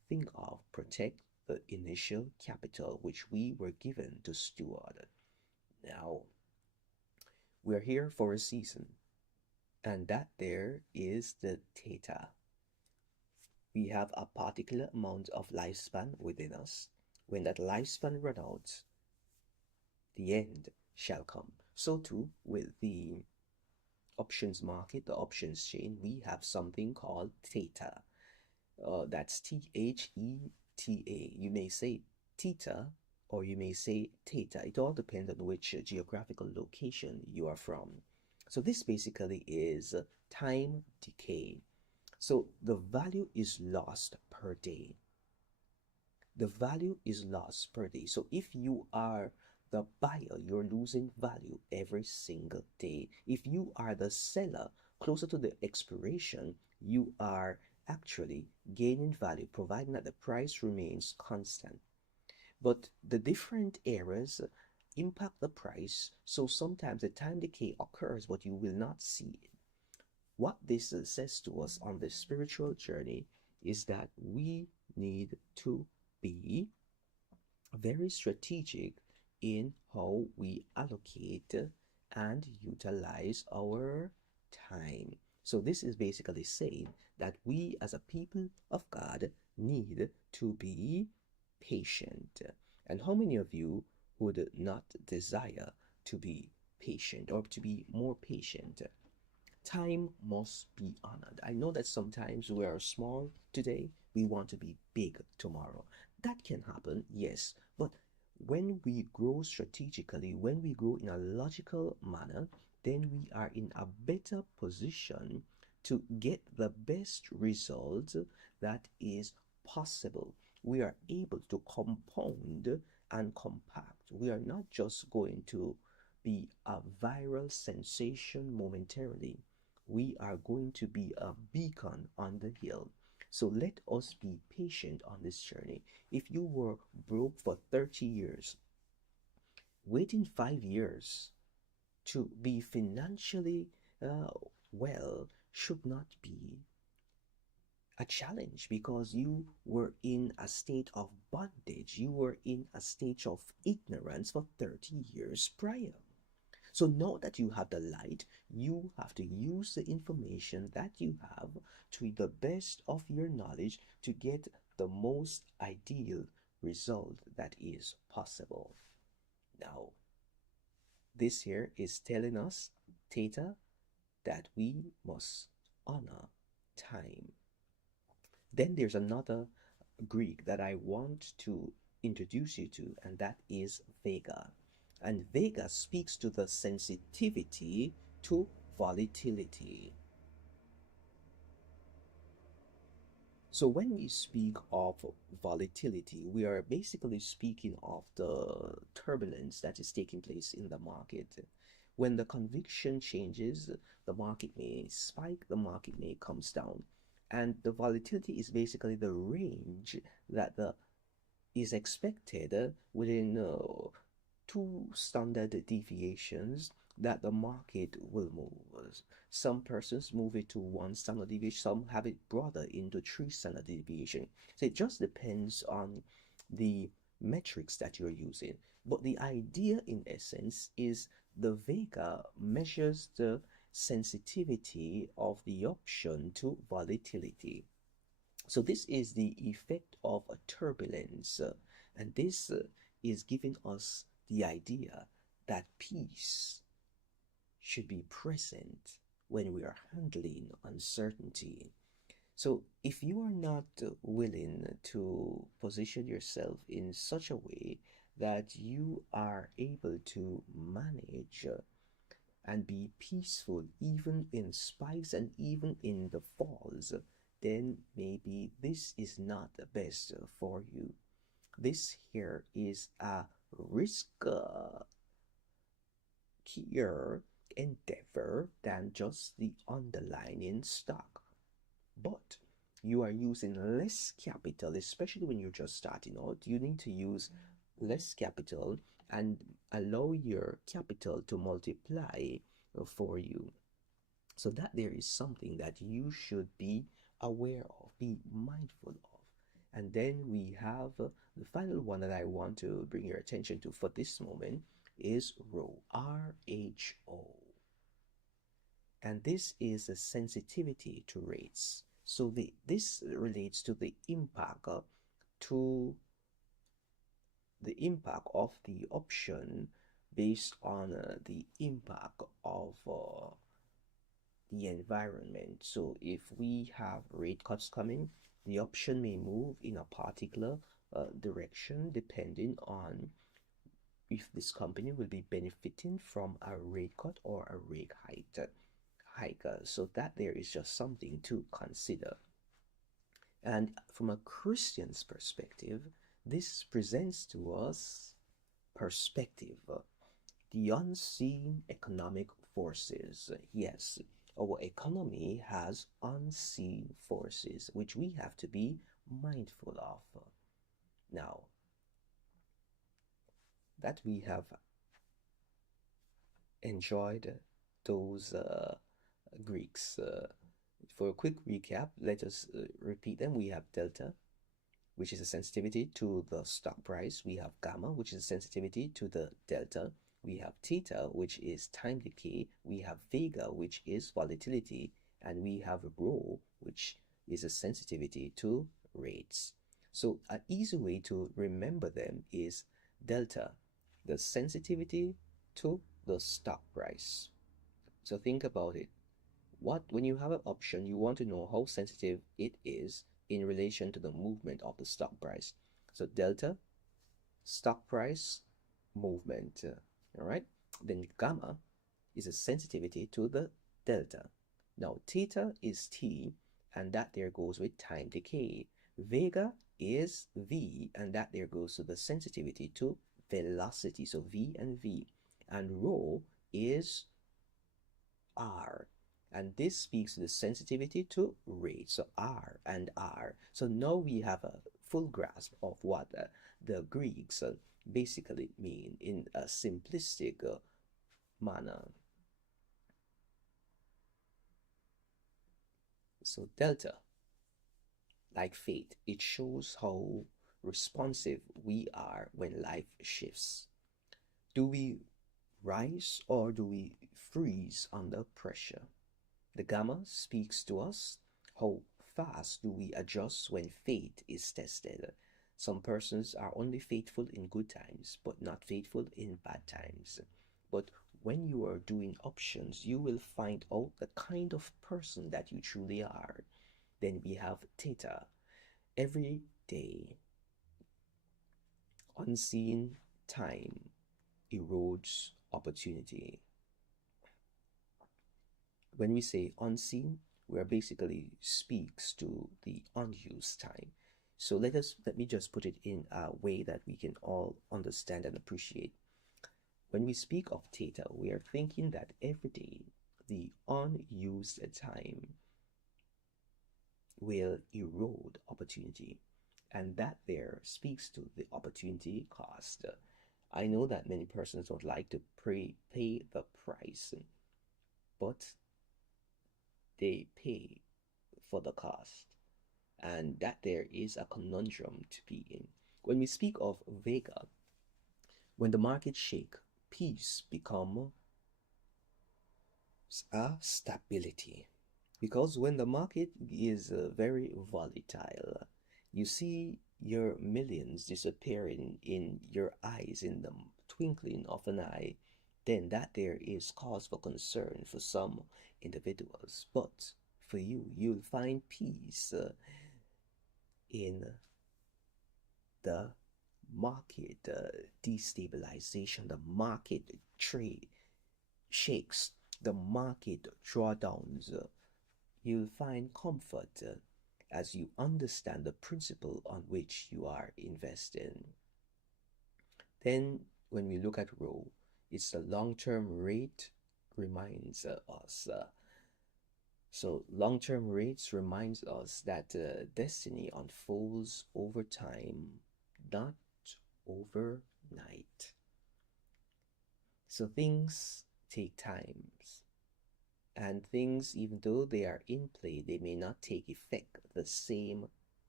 think of protect the initial capital which we were given to steward. Now, we're here for a season, and that there is the theta. We have a particular amount of lifespan within us. When that lifespan runs out, the end shall come. So too with the options market, the options chain, we have something called theta. That's Theta. You may say theta or you may say theta. It all depends on which geographical location you are from. So this basically is time decay. So the value is lost per day. The value is lost per day. So if you are the buyer, you're losing value every single day. If you are the seller, closer to the expiration, you are actually gaining value, providing that the price remains constant. But the different errors impact the price, so sometimes the time decay occurs, but you will not see it. What this says to us on the spiritual journey is that we need to be very strategic in how we allocate and utilize our time. So this is basically saying that we as a people of God need to be patient. And how many of you would not desire to be patient or to be more patient? Time must be honored. I know that sometimes we are small today, we want to be big tomorrow. That can happen, yes, but when we grow strategically, when we grow in a logical manner, then we are in a better position to get the best result that is possible. We are able to compound and compact. We are not just going to be a viral sensation momentarily. We are going to be a beacon on the hill. So let us be patient on this journey. If you were broke for 30 years, waiting 5 years to be financially uh, well should not be a challenge, because you were in a state of bondage. You were in a state of ignorance for 30 years prior. So now that you have the light, you have to use the information that you have to the best of your knowledge to get the most ideal result that is possible. Now, this here is telling us, theta, that we must honor time. Then there's another Greek that I want to introduce you to, and that is Vega. And Vega speaks to the sensitivity to volatility. So when we speak of volatility, we are basically speaking of the turbulence that is taking place in the market. When the conviction changes, the market may spike, the market may comes down. And the volatility is basically the range that the is expected within two standard deviations that the market will move. Some persons move it to one standard deviation, some have it broader into three standard deviation. So it just depends on the metrics that you're using. But the idea in essence is the Vega measures the sensitivity of the option to volatility. So this is the effect of a turbulence, and this is giving us the idea that peace should be present when we are handling uncertainty. So if you are not willing to position yourself in such a way that you are able to manage and be peaceful even in spikes and even in the falls, then maybe this is not the best for you. This here is a riskier endeavor than just the underlying stock. But you are using less capital, especially when you're just starting out. You need to use less capital and allow your capital to multiply for you. So that there is something that you should be aware of, be mindful of. And then we have the final one that I want to bring your attention to for this moment is rho, RHO. And this is a sensitivity to rates. So this relates to to the impact of the option based on the impact of the environment. So if we have rate cuts coming, the option may move in a particular direction depending on if this company will be benefiting from a rate cut or a rate hike. So that there is just something to consider. And from a Christian's perspective, this presents to us perspective, the unseen economic forces. Yes, our economy has unseen forces which we have to be mindful of. Now, that we have enjoyed those Greeks. For a quick recap, let us repeat them. We have delta, which is a sensitivity to the stock price. We have gamma, which is a sensitivity to the delta. We have theta, which is time decay. We have vega, which is volatility. And we have rho, which is a sensitivity to rates. So an easy way to remember them is delta, the sensitivity to the stock price. So think about it. When you have an option, you want to know how sensitive it is in relation to the movement of the stock price. So delta, stock price, movement. All right. Then gamma is a sensitivity to the delta. Now theta is T, and that there goes with time decay. Vega is V, and that there goes to the sensitivity to velocity. So V and V. And rho is R, and this speaks to the sensitivity to rate. So R and R. So now we have a full grasp of what the Greeks basically mean in a simplistic manner. So delta, like fate, it shows how responsive we are when life shifts. Do we rise or do we freeze under pressure? The gamma speaks to us. How fast do we adjust when fate is tested? Some persons are only faithful in good times, but not faithful in bad times. But when you are doing options, you will find out the kind of person that you truly are. Then we have theta. Every day, unseen time erodes opportunity. When we say unseen, we are basically speaks to the unused time. So let me just put it in a way that we can all understand and appreciate. When we speak of theta, we are thinking that every day the unused time will erode opportunity, and that there speaks to the opportunity cost. I know that many persons don't like to pay the price, but they pay for the cost, and that there is a conundrum to be in. When we speak of vega, when the market shake, peace become a stability. Because when the market is very volatile, you see your millions disappearing in your eyes in the twinkling of an eye, then that there is cause for concern for some individuals. But for you, you'll find peace in the market destabilization, the market trade shakes, the market drawdowns. You'll find comfort as you understand the principle on which you are investing. Then, when we look at rho, it's the long-term rate reminds us. So long-term rates reminds us that destiny unfolds over time, not overnight. So things take times, and things, even though they are in play, they may not take effect the same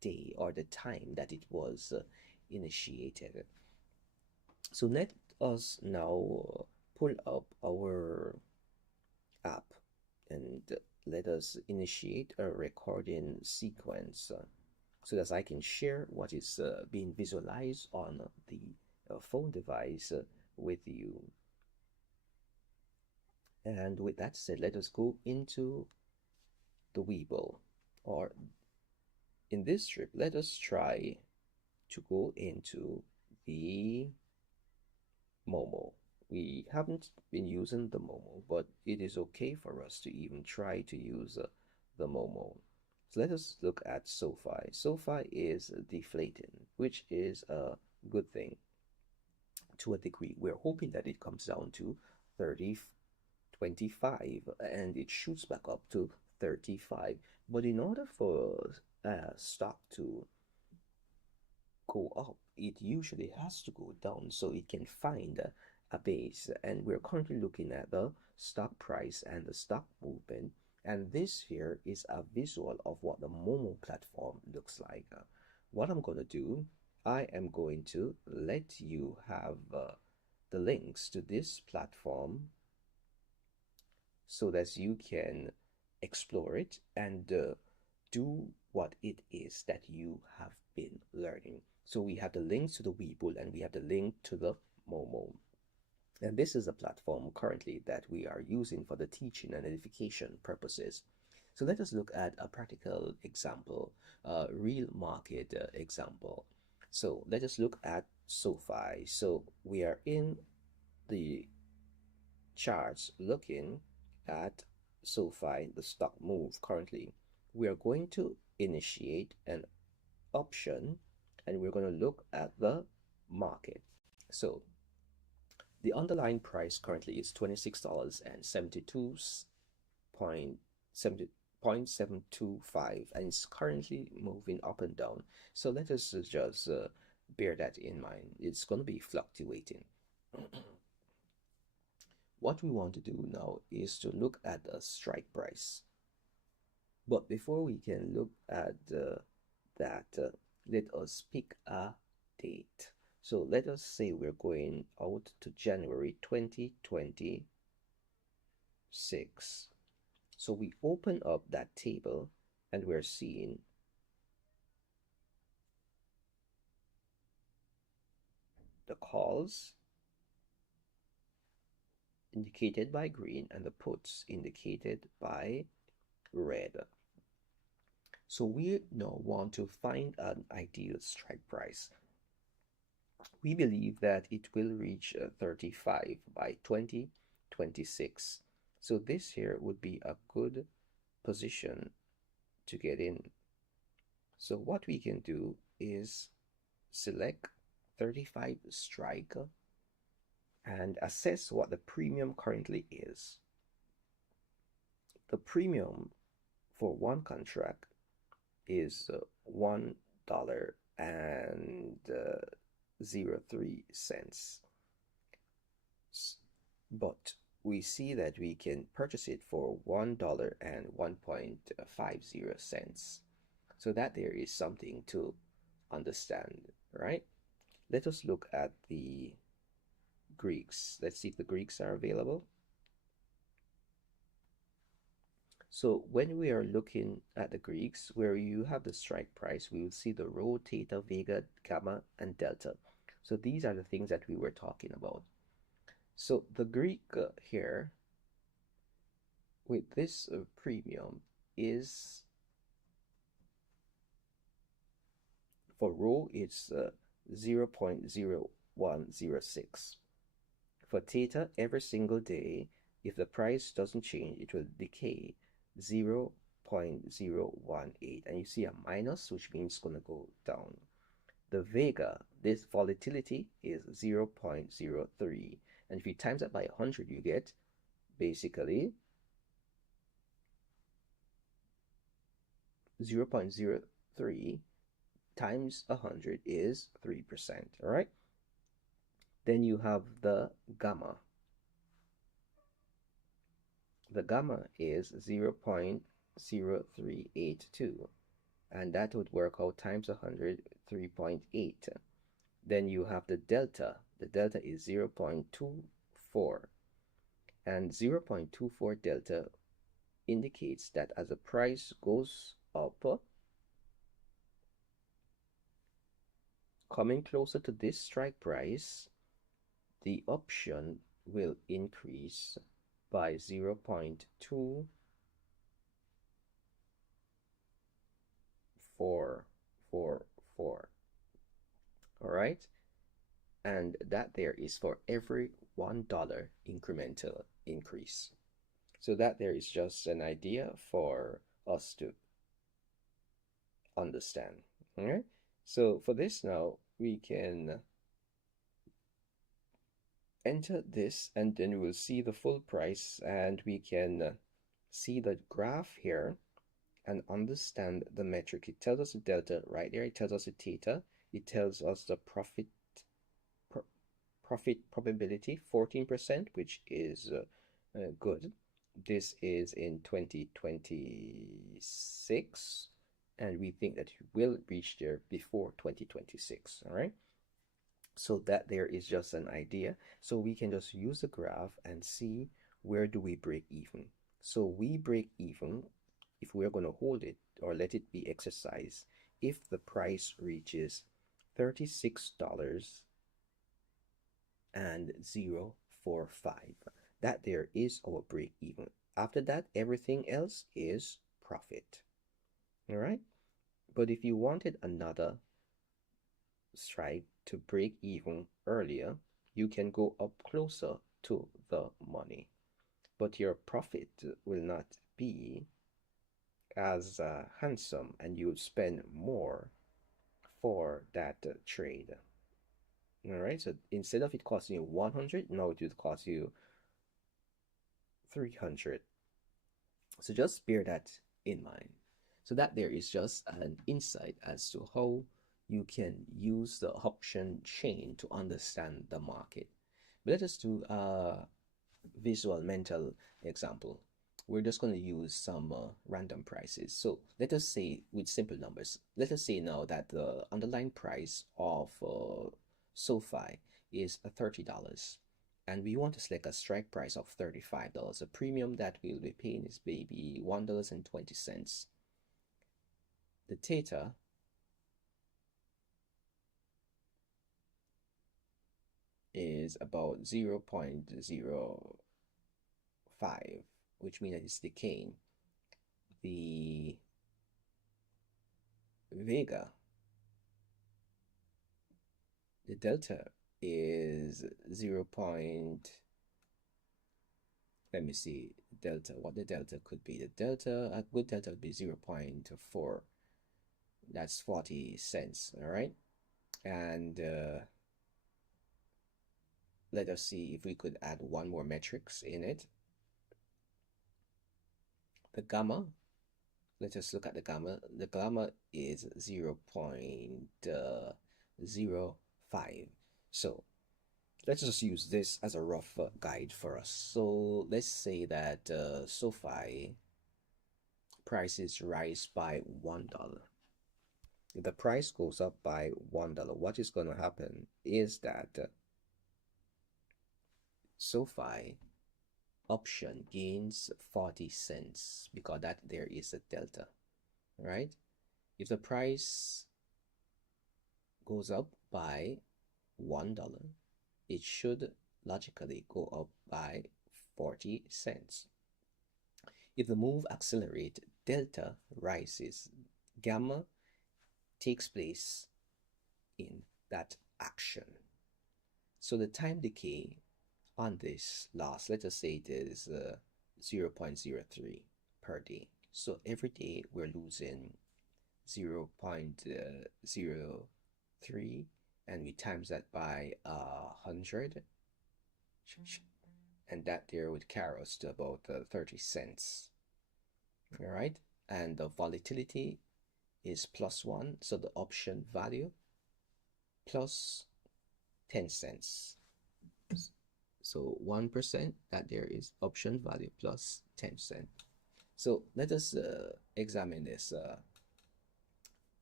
day or the time that it was initiated. So let us now pull up our app and let us initiate a recording sequence so that I can share what is being visualized on the phone device with you. And with that said, let us go into the Webull, or in this trip, let us try to go into the Moomooo. We haven't been using the Moomooo, but it is okay for us to even try to use the Moomooo. So let us look at SoFi. SoFi is deflating, which is a good thing to a degree. We're hoping that it comes down to 30.25 and it shoots back up to 35. But in order for stock to go up, it usually has to go down so it can find a base. And we're currently looking at the stock price and the stock movement. And this here is a visual of what the Moomooo platform looks like. What I'm going to do, I am going to let you have the links to this platform so that you can explore it and do what it is that you have been learning. So we have the links to the Webull and we have the link to the Moomooo. And this is a platform currently that we are using for the teaching and edification purposes. So let us look at a practical example, a real market example. So let us look at SoFi. So we are in the charts looking at SoFi, the stock move currently. We are going to initiate an option and we're going to look at the market. So the underlying price currently is $26.725 and it's currently moving up and down. So let us just bear that in mind. It's going to be fluctuating. What we want to do now is to look at the strike price. But before we can look at that, let us pick a date. So let us say we're going out to January 2026. So we open up that table and we're seeing the calls indicated by green and the puts indicated by red. So we now want to find an ideal strike price. We believe that it will reach 35 by 2026. So this here would be a good position to get in. So what we can do is select 35 strike and assess what the premium currently is. The premium for one contract is $1.03. But we see that we can purchase it for $1.0150. So that there is something to understand, right? Let us look at the Greeks. Let's see if the Greeks are available. So when we are looking at the Greeks, where you have the strike price, we will see the rho, theta, vega, gamma, and delta. So these are the things that we were talking about. So the Greek here with this premium is, for rho it's 0.0106. For theta, every single day, if the price doesn't change, it will decay 0.018. And you see a minus, which means it's going to go down. The vega, this volatility is 0.03. And if you times that by 100, you get basically 0.03 times 100 is 3%. All right. Then you have the gamma. The gamma is 0.0382. and that would work out times 100, 3.8. Then you have the delta. The delta is 0.24, and 0.24 delta indicates that as the price goes up, coming closer to this strike price, the option will increase by 0.2444. All right, and that there is for every $1 incremental increase. So that there is just an idea for us to understand. All right, so for this now we can enter this, and then we'll see the full price, and we can see the graph here and understand the metric. It tells us the delta right there, it tells us the theta, it tells us the profit probability 14%, which is good. This is in 2026, and we think that it will reach there before 2026. All right, so that there is just an idea. So we can just use the graph and see where do we break even. So we break even if we're going to hold it or let it be exercised if the price reaches $36 and 0.45. That there is our break even. After that, everything else is profit. All right, but if you wanted another strike to break even earlier, you can go up closer to the money, but your profit will not be as handsome, and you spend more for that trade. All right, so instead of it costing you 100, now it will cost you 300. So just bear that in mind. So that there is just an insight as to how you can use the option chain to understand the market. But let us do a visual mental example. We're just going to use some random prices. So let us say with simple numbers, let us say now that the underlying price of SoFi is $30, and we want to select a strike price of $35. The premium that we'll be paying is maybe $1.20. The theta is about 0.05, which means that it's decaying. The Vega, the delta is 0. Let me see delta, what the delta could be. The delta, a good delta would be 0.4. That's 40 cents. All right, and let us see if we could add one more metrics in it. The gamma, let us look at the gamma. The gamma is 0.05. So let's just use this as a rough guide for us. So let's say that SoFi prices rise by $1. If the price goes up by $1, what is going to happen is that SoFi option gains 40 cents because that there is a delta, right? If the price goes up by $1, it should logically go up by 40 cents. If the move accelerates, delta rises, gamma takes place in that action. So the time decay on this loss, let us say it is 0.03 per day. So every day we're losing 0.03, and we times that by 100, and that there would carry us to about 30 cents. All right, and the volatility is +1, so the option value plus 10 cents. So 1%, that there is option value plus 10 cents. So let us examine this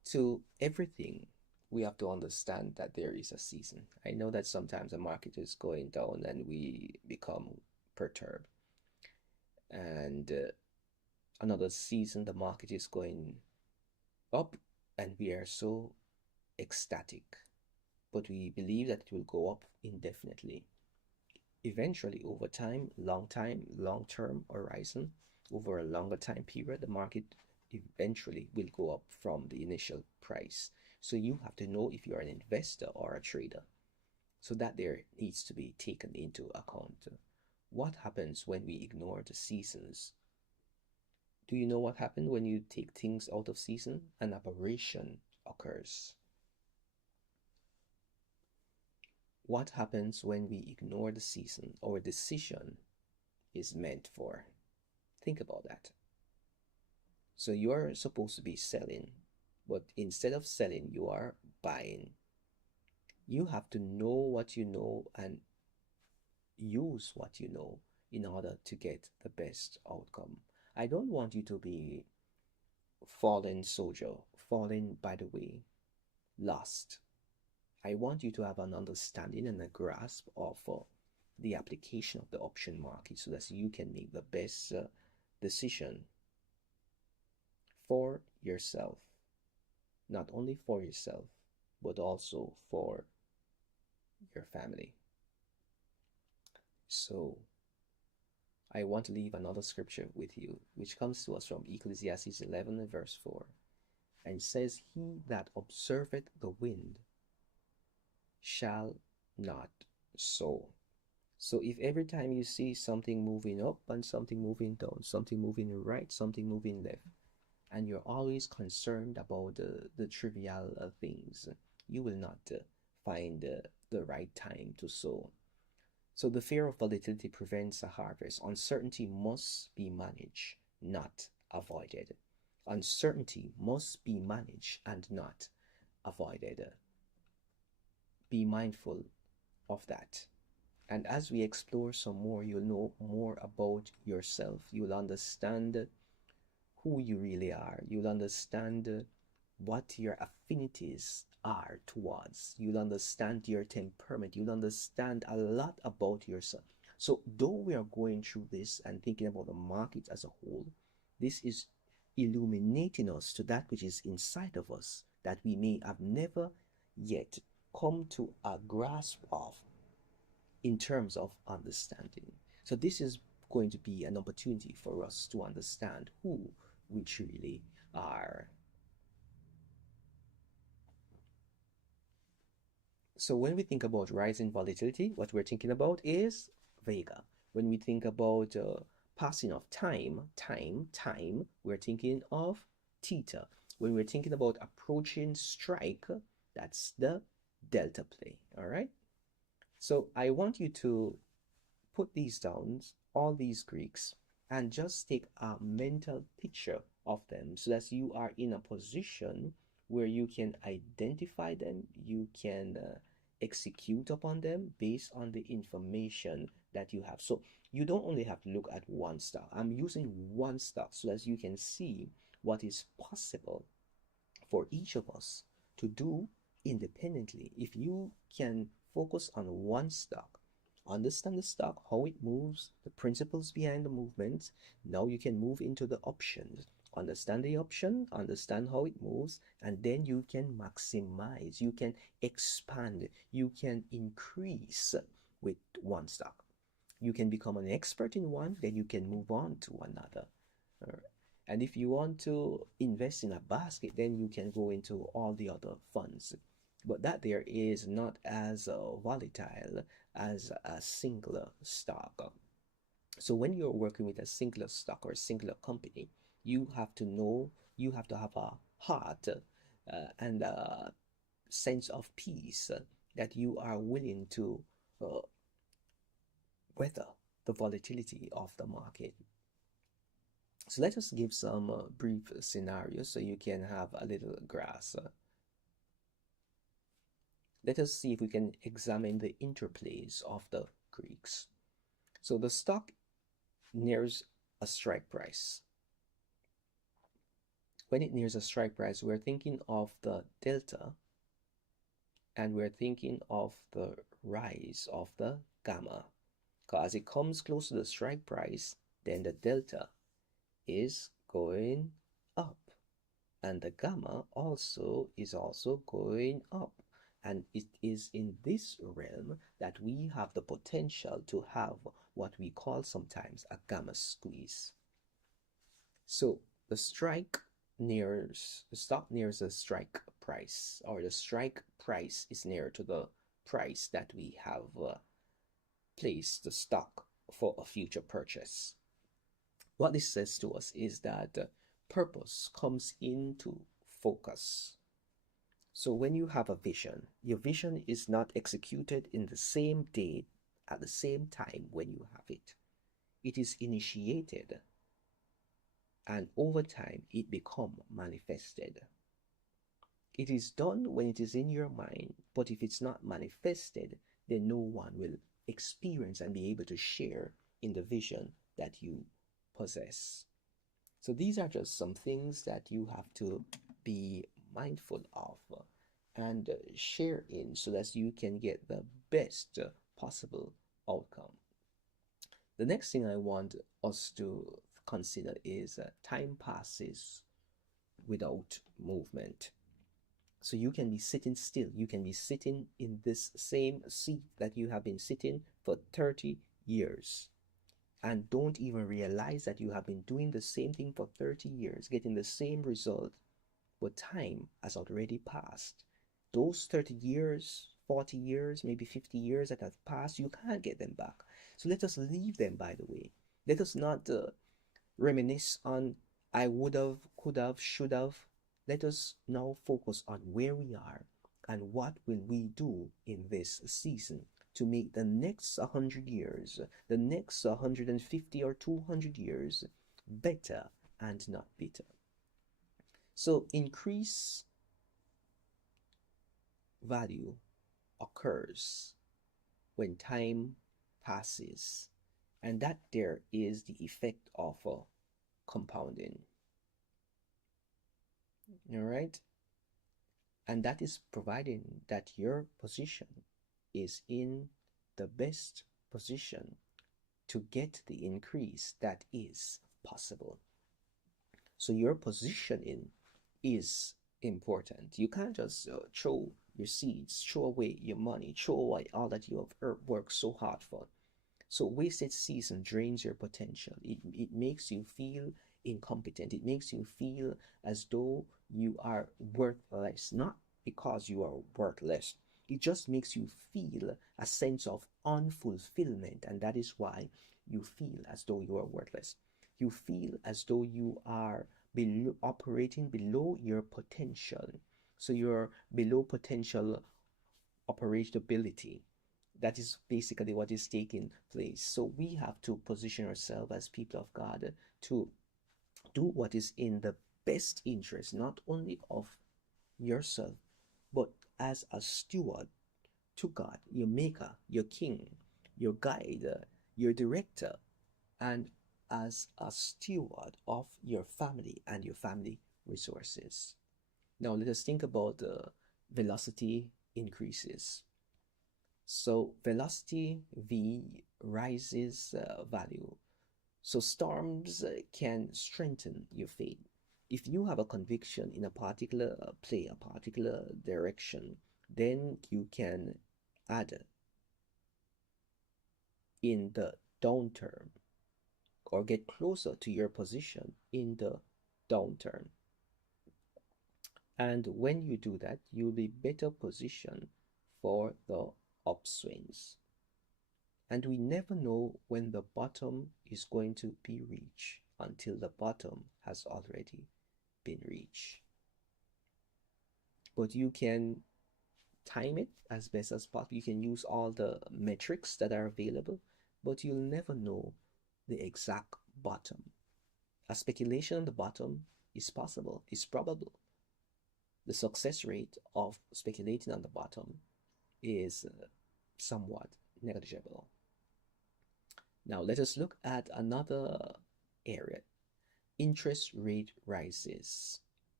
To everything, we have to understand that there is a season. I know that sometimes the market is going down and we become perturbed. And another season, the market is going up and we are so ecstatic. But we believe that it will go up indefinitely. Eventually, over time, long term horizon, over a longer time period, the market eventually will go up from the initial price. So you have to know if you're an investor or a trader. So that there needs to be taken into account. What happens when we ignore the seasons? Do you know what happens when you take things out of season? An aberration occurs. What happens when we ignore the season our decision is meant for? Think about that. So you're supposed to be selling, but instead of selling, you are buying. You have to know what you know and use what you know in order to get the best outcome. I don't want you to be fallen soldier, fallen by the way, lost. I want you to have an understanding and a grasp of the application of the option market so that you can make the best decision for yourself. Not only for yourself, but also for your family. So, I want to leave another scripture with you, which comes to us from Ecclesiastes 11, verse 4, and says, He that observeth the wind shall not sow. So, if every time you see something moving up and something moving down, something moving right, something moving left, and you're always concerned about the trivial things, you will not find the right time to sow. So the fear of volatility prevents a harvest. Uncertainty must be managed, not avoided. Uncertainty must be managed and not avoided. Be mindful of that. And as we explore some more, you'll know more about yourself. You'll understand who you really are. You'll understand what your affinities are towards. You'll understand your temperament. You'll understand a lot about yourself. So, though we are going through this and thinking about the market as a whole, this is illuminating us to that which is inside of us that we may have never yet come to a grasp of in terms of understanding. So, this is going to be an opportunity for us to understand who we truly are. So when we think about rising volatility, what we're thinking about is Vega. When we think about passing of time, we're thinking of theta. When we're thinking about approaching strike, that's the delta play. All right. So I want you to put these down, all these Greeks, and just take a mental picture of them so that you are in a position where you can identify them, you can execute upon them based on the information that you have. So you don't only have to look at one stock. I'm using one stock so that you can see what is possible for each of us to do independently. If you can focus on one stock, understand the stock, how it moves, the principles behind the movement, now you can move into the options. Understand the option, understand how it moves, and then you can maximize, you can expand, you can increase with one stock. You can become an expert in one, then you can move on to another. All right. And if you want to invest in a basket, then you can go into all the other funds. But that there is not as volatile as a singular stock. So when you're working with a singular stock or a singular company, you have to know, you have to have a heart and a sense of peace that you are willing to uh, weather the volatility of the market. So let us give some brief scenarios so you can have a little grasp. Let us see if we can examine the interplays of the Greeks. So the stock nears a strike price. when it nears a strike price, we're thinking of the delta, and we're thinking of the rise of the gamma. Because as it comes close to the strike price, then the delta is going up, and the gamma is also going up. And it is in this realm that we have the potential to have what we call sometimes a gamma squeeze. So the stock nears the strike price, or the strike price is near to the price that we have placed the stock for a future purchase. What this says to us is that purpose comes into focus. So when you have a vision, your vision is not executed in the same day at the same time when you have it. It is initiated, and over time it becomes manifested. It is done when it is in your mind, but if it's not manifested, then no one will experience and be able to share in the vision that you possess. So these are just some things that you have to be mindful of and share in, so that you can get the best possible outcome. The next thing I want us to consider is time passes without movement. So you can be sitting still. You can be sitting in this same seat that you have been sitting for 30 years and don't even realize that you have been doing the same thing for 30 years, getting the same result, but time has already passed. Those 30 years, 40 years, maybe 50 years that have passed, you can't get them back. So let us leave them, by the way. Let us not reminisce on I would have, could have, should have. Let us now focus on where we are and what will we do in this season to make the next 100 years, the next 150 or 200 years better and not bitter. So increase value occurs when time passes, and that there is the effect of compounding. All right, and that is providing that your position is in the best position to get the increase that is possible. So your positioning is important. You can't just throw your seeds, throw away your money, throw away all that you have worked so hard for. So wasted season drains your potential. It makes you feel incompetent. It makes you feel as though you are worthless, not because you are worthless. It just makes you feel a sense of unfulfillment, and that is why you feel as though you are worthless. You feel as though you are operating below your potential. So you're below potential operability. That is basically what is taking place. So we have to position ourselves as people of God to do what is in the best interest, not only of yourself, but as a steward to God, your maker, your king, your guide, your director, and as a steward of your family and your family resources. Now let us think about velocity increases. So velocity V rises value. So storms can strengthen your faith. If you have a conviction in a particular play, a particular direction, then you can add in the downturn or get closer to your position in the downturn. And when you do that, you'll be better positioned for the upswings. And we never know when the bottom is going to be reached until the bottom has already been reached. But you can time it as best as possible. You can use all the metrics that are available, but you'll never know the exact bottom. A speculation on the bottom is possible, is probable. The success rate of speculating on the bottom is somewhat negligible. Now let us look at another area. Interest rate rises.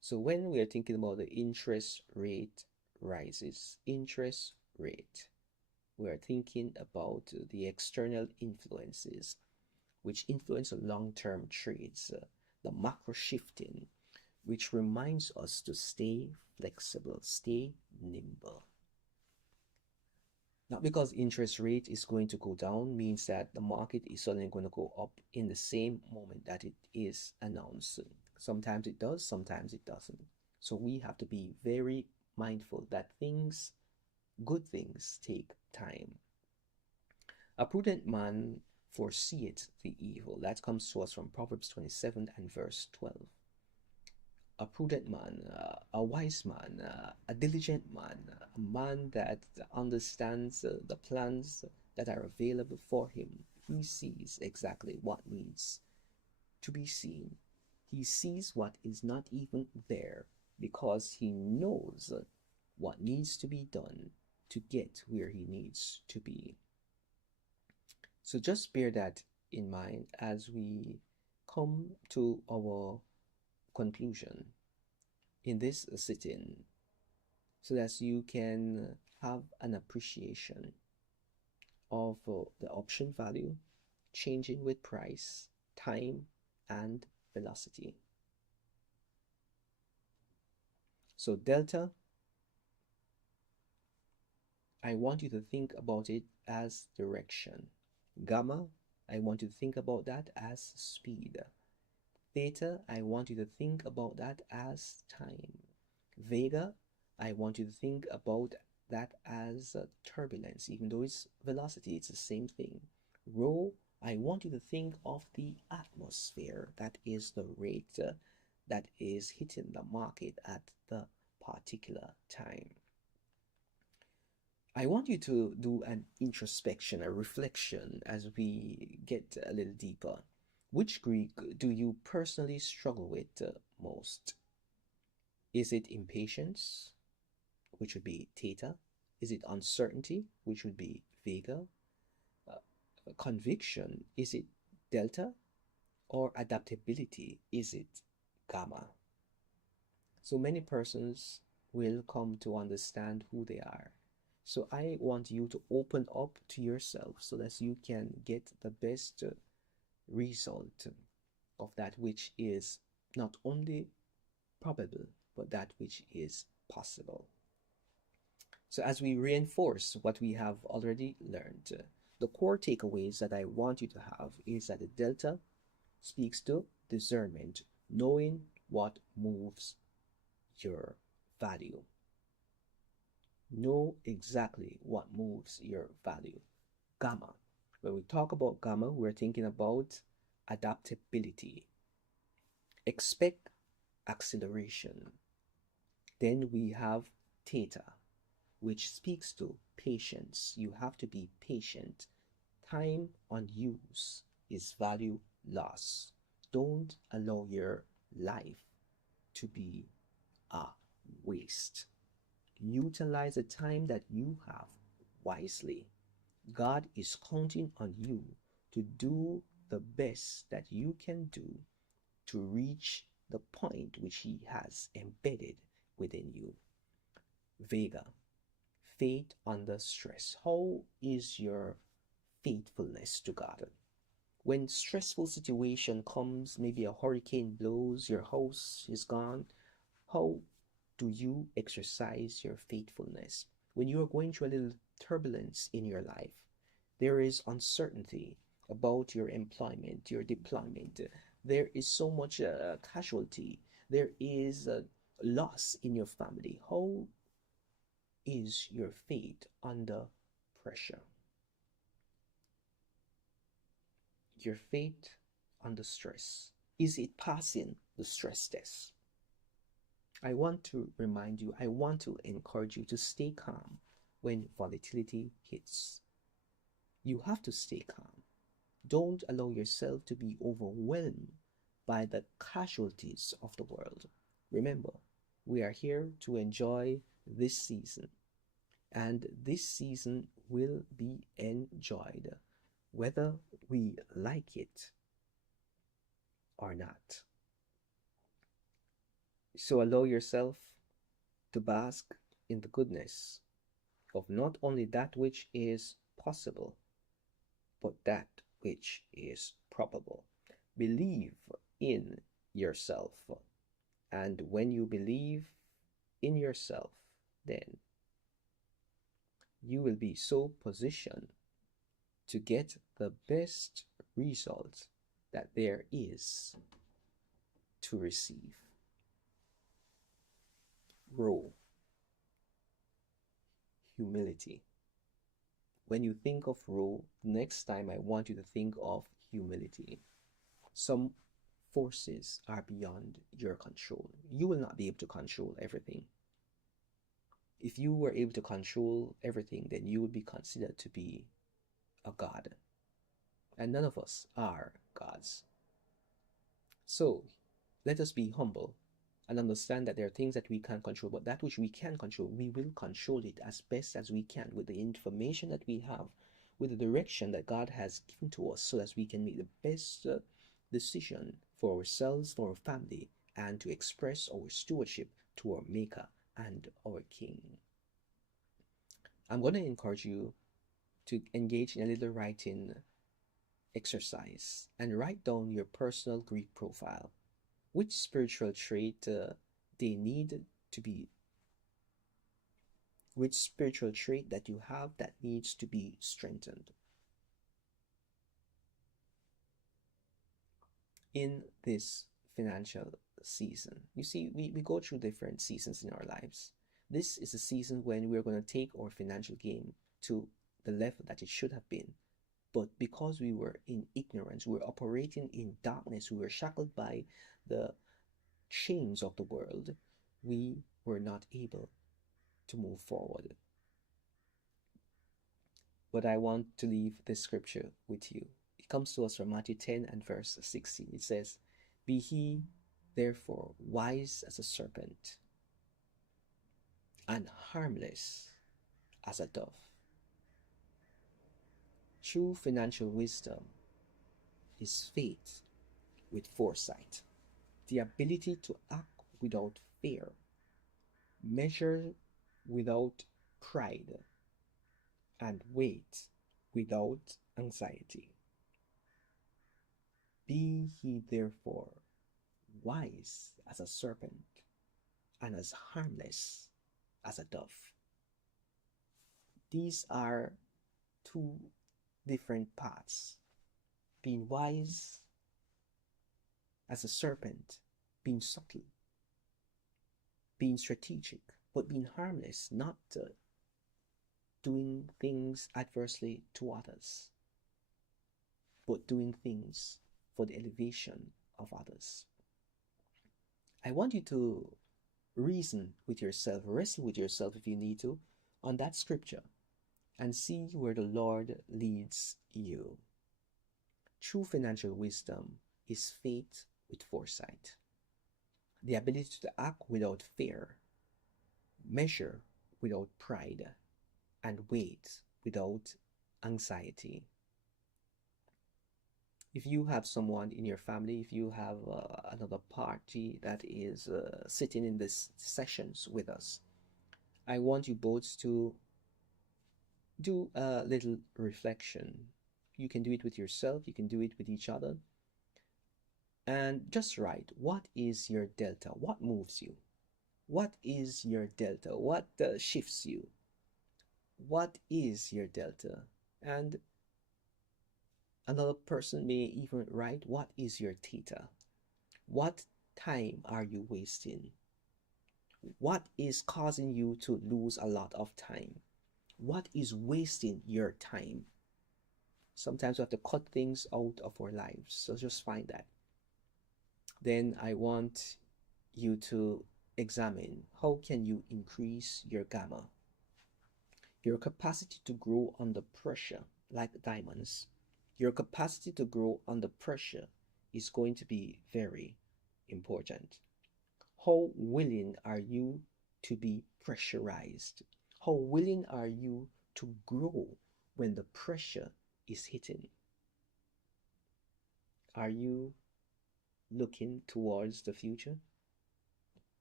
So when we are thinking about the interest rate rises, interest rate, we are thinking about the external influences which influence long-term trades, the macro shifting, which reminds us to stay flexible, stay nimble. Not because interest rate is going to go down means that the market is suddenly going to go up in the same moment that it is announced. Sometimes it does, sometimes it doesn't. So we have to be very mindful that things, good things, take time. A prudent man foreseeth the evil. That comes to us from Proverbs 27 and verse 12. A prudent man, a wise man, a diligent man, a man that understands the plans that are available for him. He sees exactly what needs to be seen. He sees what is not even there because he knows what needs to be done to get where he needs to be. So just bear that in mind as we come to our conclusion in this sitting so that you can have an appreciation of the option value changing with price, time, and velocity. So delta, I want you to think about it as direction. Gamma, I want you to think about that as speed. Theta, I want you to think about that as time. Vega, I want you to think about that as turbulence, even though it's velocity, it's the same thing. Rho, I want you to think of the atmosphere, that is the rate that is hitting the market at the particular time. I want you to do an introspection, a reflection as we get a little deeper. Which Greek do you personally struggle with most? Is it impatience, which would be theta? Is it uncertainty, which would be vega? Uh, Conviction, is it delta? Or adaptability, is it gamma? So many persons will come to understand who they are. So I want you to open up to yourself so that you can get the best result of that which is not only probable, but that which is possible. So as we reinforce what we have already learned, the core takeaways that I want you to have is that the delta speaks to discernment, knowing what moves your value. Know exactly what moves your value. Gamma. When we talk about gamma, we're thinking about adaptability. Expect acceleration. Then we have theta, which speaks to patience. You have to be patient. Time unused is value loss. Don't allow your life to be a waste. Utilize the time that you have wisely. God is counting on you to do the best that you can do to reach the point which He has embedded within you. Vega, faith under stress. How is your faithfulness to God? When stressful situation comes, maybe a hurricane blows, your house is gone, how do you exercise your faithfulness? When you are going through a little turbulence in your life, there is uncertainty about your employment, your deployment. There is so much casualty. There is loss in your family. How is your faith under pressure? Your faith under stress. Is it passing the stress test? I want to remind you, I want to encourage you to stay calm when volatility hits. You have to stay calm. Don't allow yourself to be overwhelmed by the casualties of the world. Remember, we are here to enjoy this season, and this season will be enjoyed whether we like it or not. So allow yourself to bask in the goodness of not only that which is possible, but that which is probable. Believe in yourself. And when you believe in yourself, then you will be so positioned to get the best result that there is to receive. Role, humility. When you think of role, next time I want you to think of humility. Some forces are beyond your control. You will not be able to control everything. If you were able to control everything, then you would be considered to be a god. And none of us are gods. So let us be humble and understand that there are things that we can't control, but that which we can control, we will control it as best as we can with the information that we have, with the direction that God has given to us, so that we can make the best decision for ourselves, for our family, and to express our stewardship to our Maker and our King. I'm going to encourage you to engage in a little writing exercise and write down your personal grief profile. Which spiritual trait they need to be, which spiritual trait that you have that needs to be strengthened in this financial season. You see, we go through different seasons in our lives. This is a season when we're going to take our financial game to the level that it should have been. But because we were in ignorance, we were operating in darkness, we were shackled by the chains of the world, we were not able to move forward. But I want to leave this scripture with you. It comes to us from Matthew 10 and verse 16. It says, "Be ye therefore wise as a serpent and harmless as a dove." True financial wisdom is faith with foresight, the ability to act without fear, measure without pride, and wait without anxiety. Be ye therefore wise as a serpent and as harmless as a dove. These are two different paths. Being wise as a serpent, being subtle, being strategic, but being harmless, not doing things adversely to others, but doing things for the elevation of others. I want you to reason with yourself, wrestle with yourself if you need to, on that scripture and see where the Lord leads you. True financial wisdom is faith with foresight, the ability to act without fear, measure without pride, and wait without anxiety. If you have someone in your family, if you have another party that is sitting in these sessions with us, I want you both to do a little reflection. You can do it with yourself, you can do it with each other, and just write, what is your delta? What moves you? What is your delta? What shifts you? What is your delta? And another person may even write, what is your theta? What time are you wasting? What is causing you to lose a lot of time? What is wasting your time? Sometimes we have to cut things out of our lives, so just find that. Then I want you to examine, how can you increase your gamma, your capacity to grow under pressure like diamonds. Your capacity to grow under pressure is going to be very important. How willing are you to be pressurized? How willing are you to grow when the pressure is hitting? Are you looking towards the future?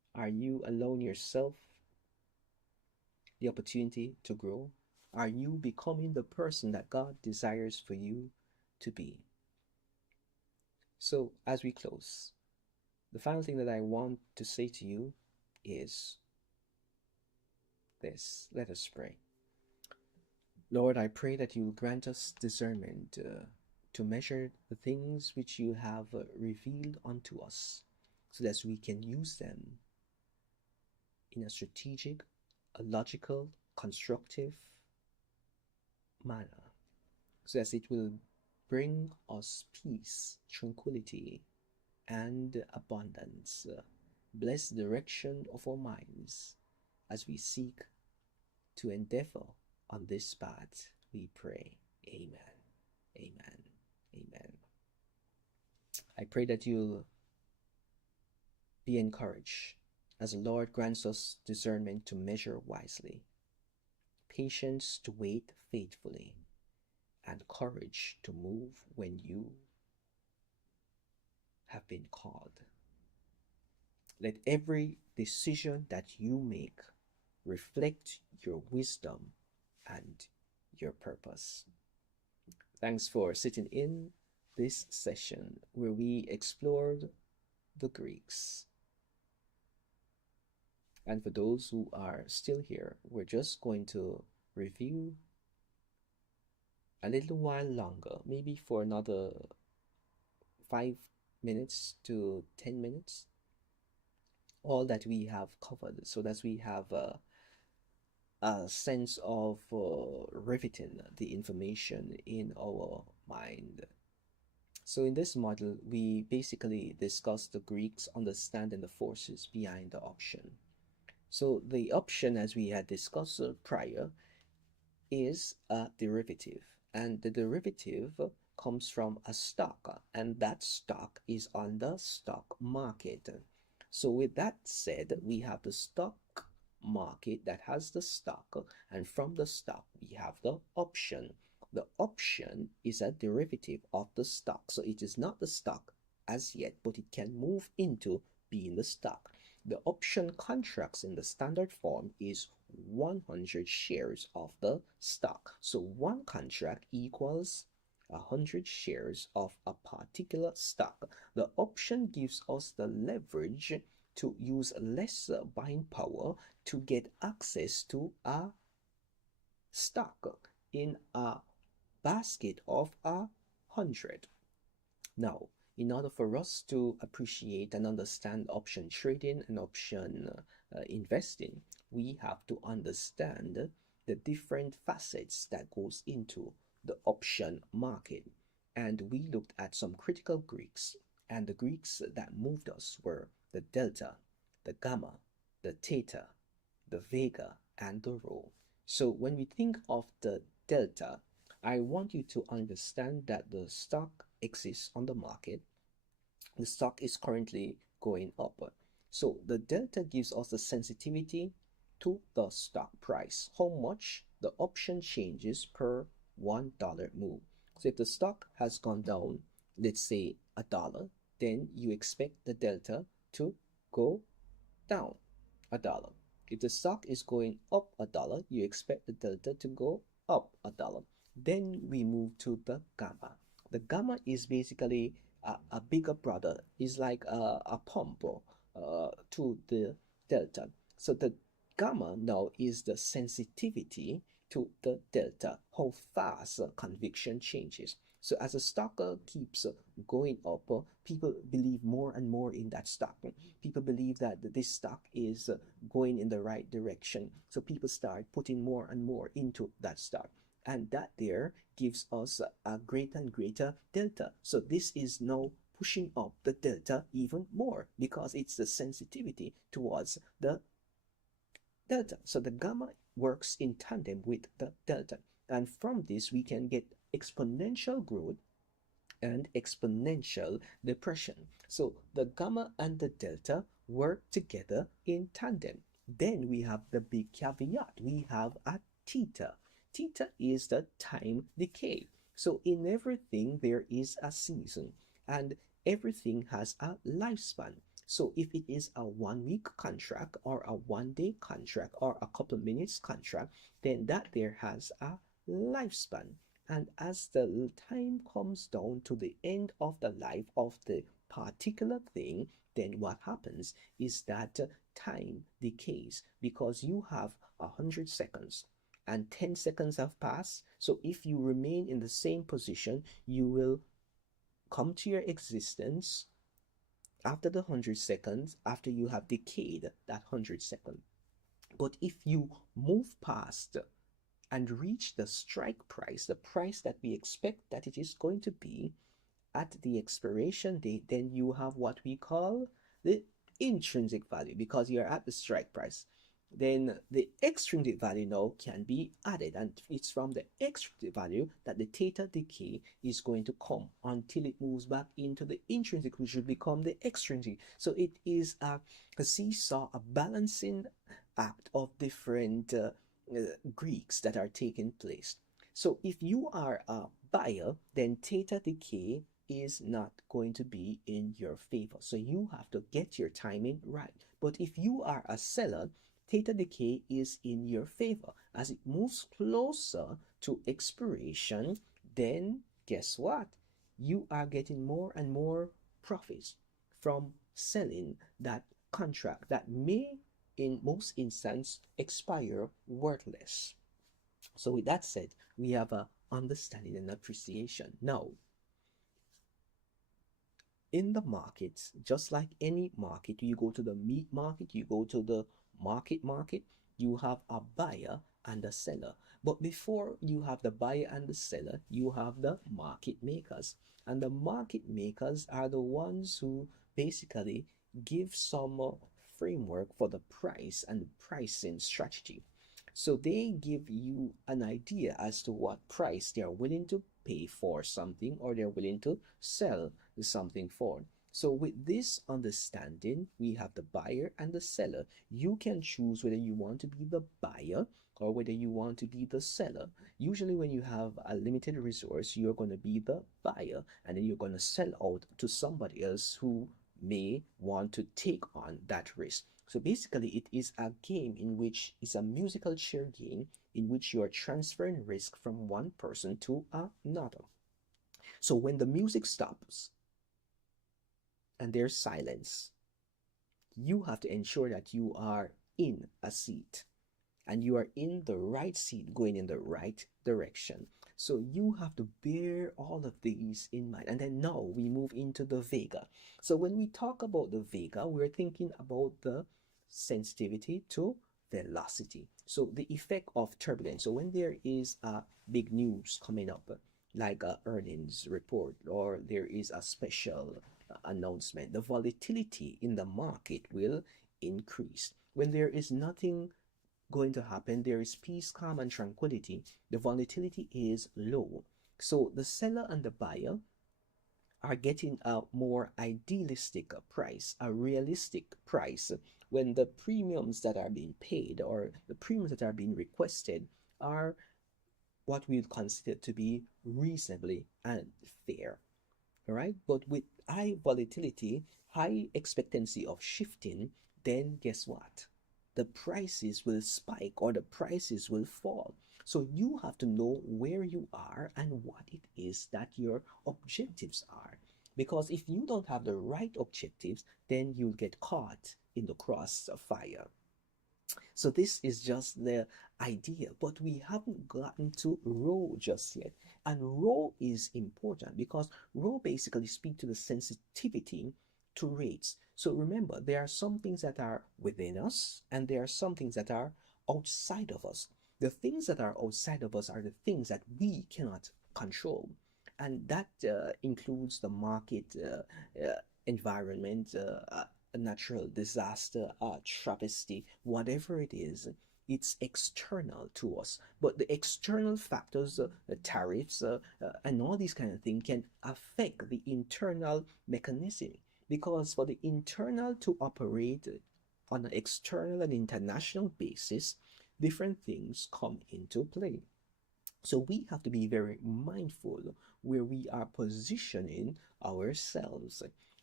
Are you allowing yourself the opportunity to grow? Are you becoming the person that God desires for you to be? So, as we close, the final thing that I want to say to you is this. Let us pray. Lord, I pray that you will grant us discernment to measure the things which you have revealed unto us so that we can use them in a strategic, a logical, constructive manner so that it will bring us peace, tranquility, and abundance. Bless the direction of our minds as we seek to endeavor on this path. We pray. Amen. Amen. Amen. I pray that you'll be encouraged as the Lord grants us discernment to measure wisely, patience to wait faithfully, and courage to move when you have been called. Let every decision that you make reflect your wisdom and your purpose. Thanks for sitting in this session where we explored the Greeks. And for those who are still here, we're just going to review a little while longer, maybe for another 5 minutes to 10 minutes, all that we have covered so that we have a sense of riveting the information in our mind. So in this model, we basically discuss the Greeks understanding the forces behind the option. So the option, as we had discussed prior, is a derivative, and the derivative comes from a stock, and that stock is on the stock market. So with that said, we have the stock market that has the stock, and from the stock we have the option. The option is a derivative of the stock, so it is not the stock as yet, but it can move into being the stock. The option contracts in the standard form is 100 shares of the stock. So one contract equals 100 shares of a particular stock. The option gives us the leverage to use less buying power to get access to a stock in a basket of 100. Now, in order for us to appreciate and understand option trading and option investing, we have to understand the different facets that goes into the option market. And we looked at some critical Greeks, and the Greeks that moved us were the delta, the gamma, the theta, the vega, and the rho. So when we think of the delta, I want you to understand that the stock exists on the market. The stock is currently going up. So the delta gives us the sensitivity to the stock price, how much the option changes per $1 move. So if the stock has gone down, let's say $1, then you expect the delta to go down $1. If the stock is going up $1, you expect the delta to go up $1. Then we move to the gamma. The gamma is basically a bigger brother. It's like a pump to the delta. So the gamma now is the sensitivity to the delta, how fast conviction changes. So as a stock keeps going up, people believe more and more in that stock. People believe that this stock is going in the right direction. So people start putting more and more into that stock. And that there gives us a greater and greater delta. So this is now pushing up the delta even more because it's the sensitivity towards the delta. So the gamma works in tandem with the delta. And from this, we can get exponential growth and exponential depression. So the gamma and the delta work together in tandem. Then we have the big caveat. We have a theta. Theta is the time decay. So in everything, there is a season, and everything has a lifespan. So if it is a 1 week contract or a 1 day contract or a couple minutes contract, then that there has a lifespan. And as the time comes down to the end of the life of the particular thing, then what happens is that time decays because you have 100 seconds and 10 seconds have passed. So if you remain in the same position, you will come to your existence after the 100 seconds, after you have decayed that 100 seconds. But if you move past and reach the strike price, the price that we expect that it is going to be at the expiration date, then you have what we call the intrinsic value because you're at the strike price. Then the extrinsic value now can be added, and it's from the extrinsic value that the theta decay is going to come until it moves back into the intrinsic, which will become the extrinsic. So it is a seesaw, a balancing act of different Greeks that are taking place. So if you are a buyer, then theta decay is not going to be in your favor. So you have to get your timing right. But if you are a seller, theta decay is in your favor. As it moves closer to expiration, then guess what? You are getting more and more profits from selling that contract that may, in most instances, expire worthless. So with that said, we have a understanding and appreciation. Now, in the markets, just like any market, you go to the meat market, you go to the market, you have a buyer and a seller. But before you have the buyer and the seller, you have the market makers. And the market makers are the ones who basically give some framework for the price and pricing strategy. So they give you an idea as to what price they are willing to pay for something or they're willing to sell something for. So with this understanding, we have the buyer and the seller. You can choose whether you want to be the buyer or whether you want to be the seller. Usually when you have a limited resource, you're going to be the buyer and then you're going to sell out to somebody else who may want to take on that risk. So basically, it is a game in which it's a musical chair game in which you are transferring risk from one person to another. So when the music stops and there's silence, you have to ensure that you are in a seat and you are in the right seat going in the right direction. So you have to bear all of these in mind. And then now we move into the vega. So when we talk about the vega, we're thinking about the sensitivity to velocity. So the effect of turbulence. So when there is a big news coming up, like a earnings report, or there is a special announcement, the volatility in the market will increase. When there is nothing going to happen, there is peace, calm, and tranquility, the volatility is low. So the seller and the buyer are getting a more idealistic price, a realistic price, when the premiums that are being paid or the premiums that are being requested are what we would consider to be reasonably and fair. All right, but with high volatility, high expectancy of shifting, then guess what? The prices will spike or the prices will fall. So you have to know where you are and what it is that your objectives are. Because if you don't have the right objectives, then you'll get caught in the crossfire. So this is just the idea, but we haven't gotten to row just yet. And row is important because row basically speak to the sensitivity to rates. So remember, there are some things that are within us and there are some things that are outside of us. The things that are outside of us are the things that we cannot control. And that includes the market environment, a natural disaster, a travesty, whatever it is, it's external to us. But the external factors, the tariffs, and all these kind of things can affect the internal mechanism. Because for the internal to operate on an external and international basis, different things come into play. So we have to be very mindful where we are positioning ourselves.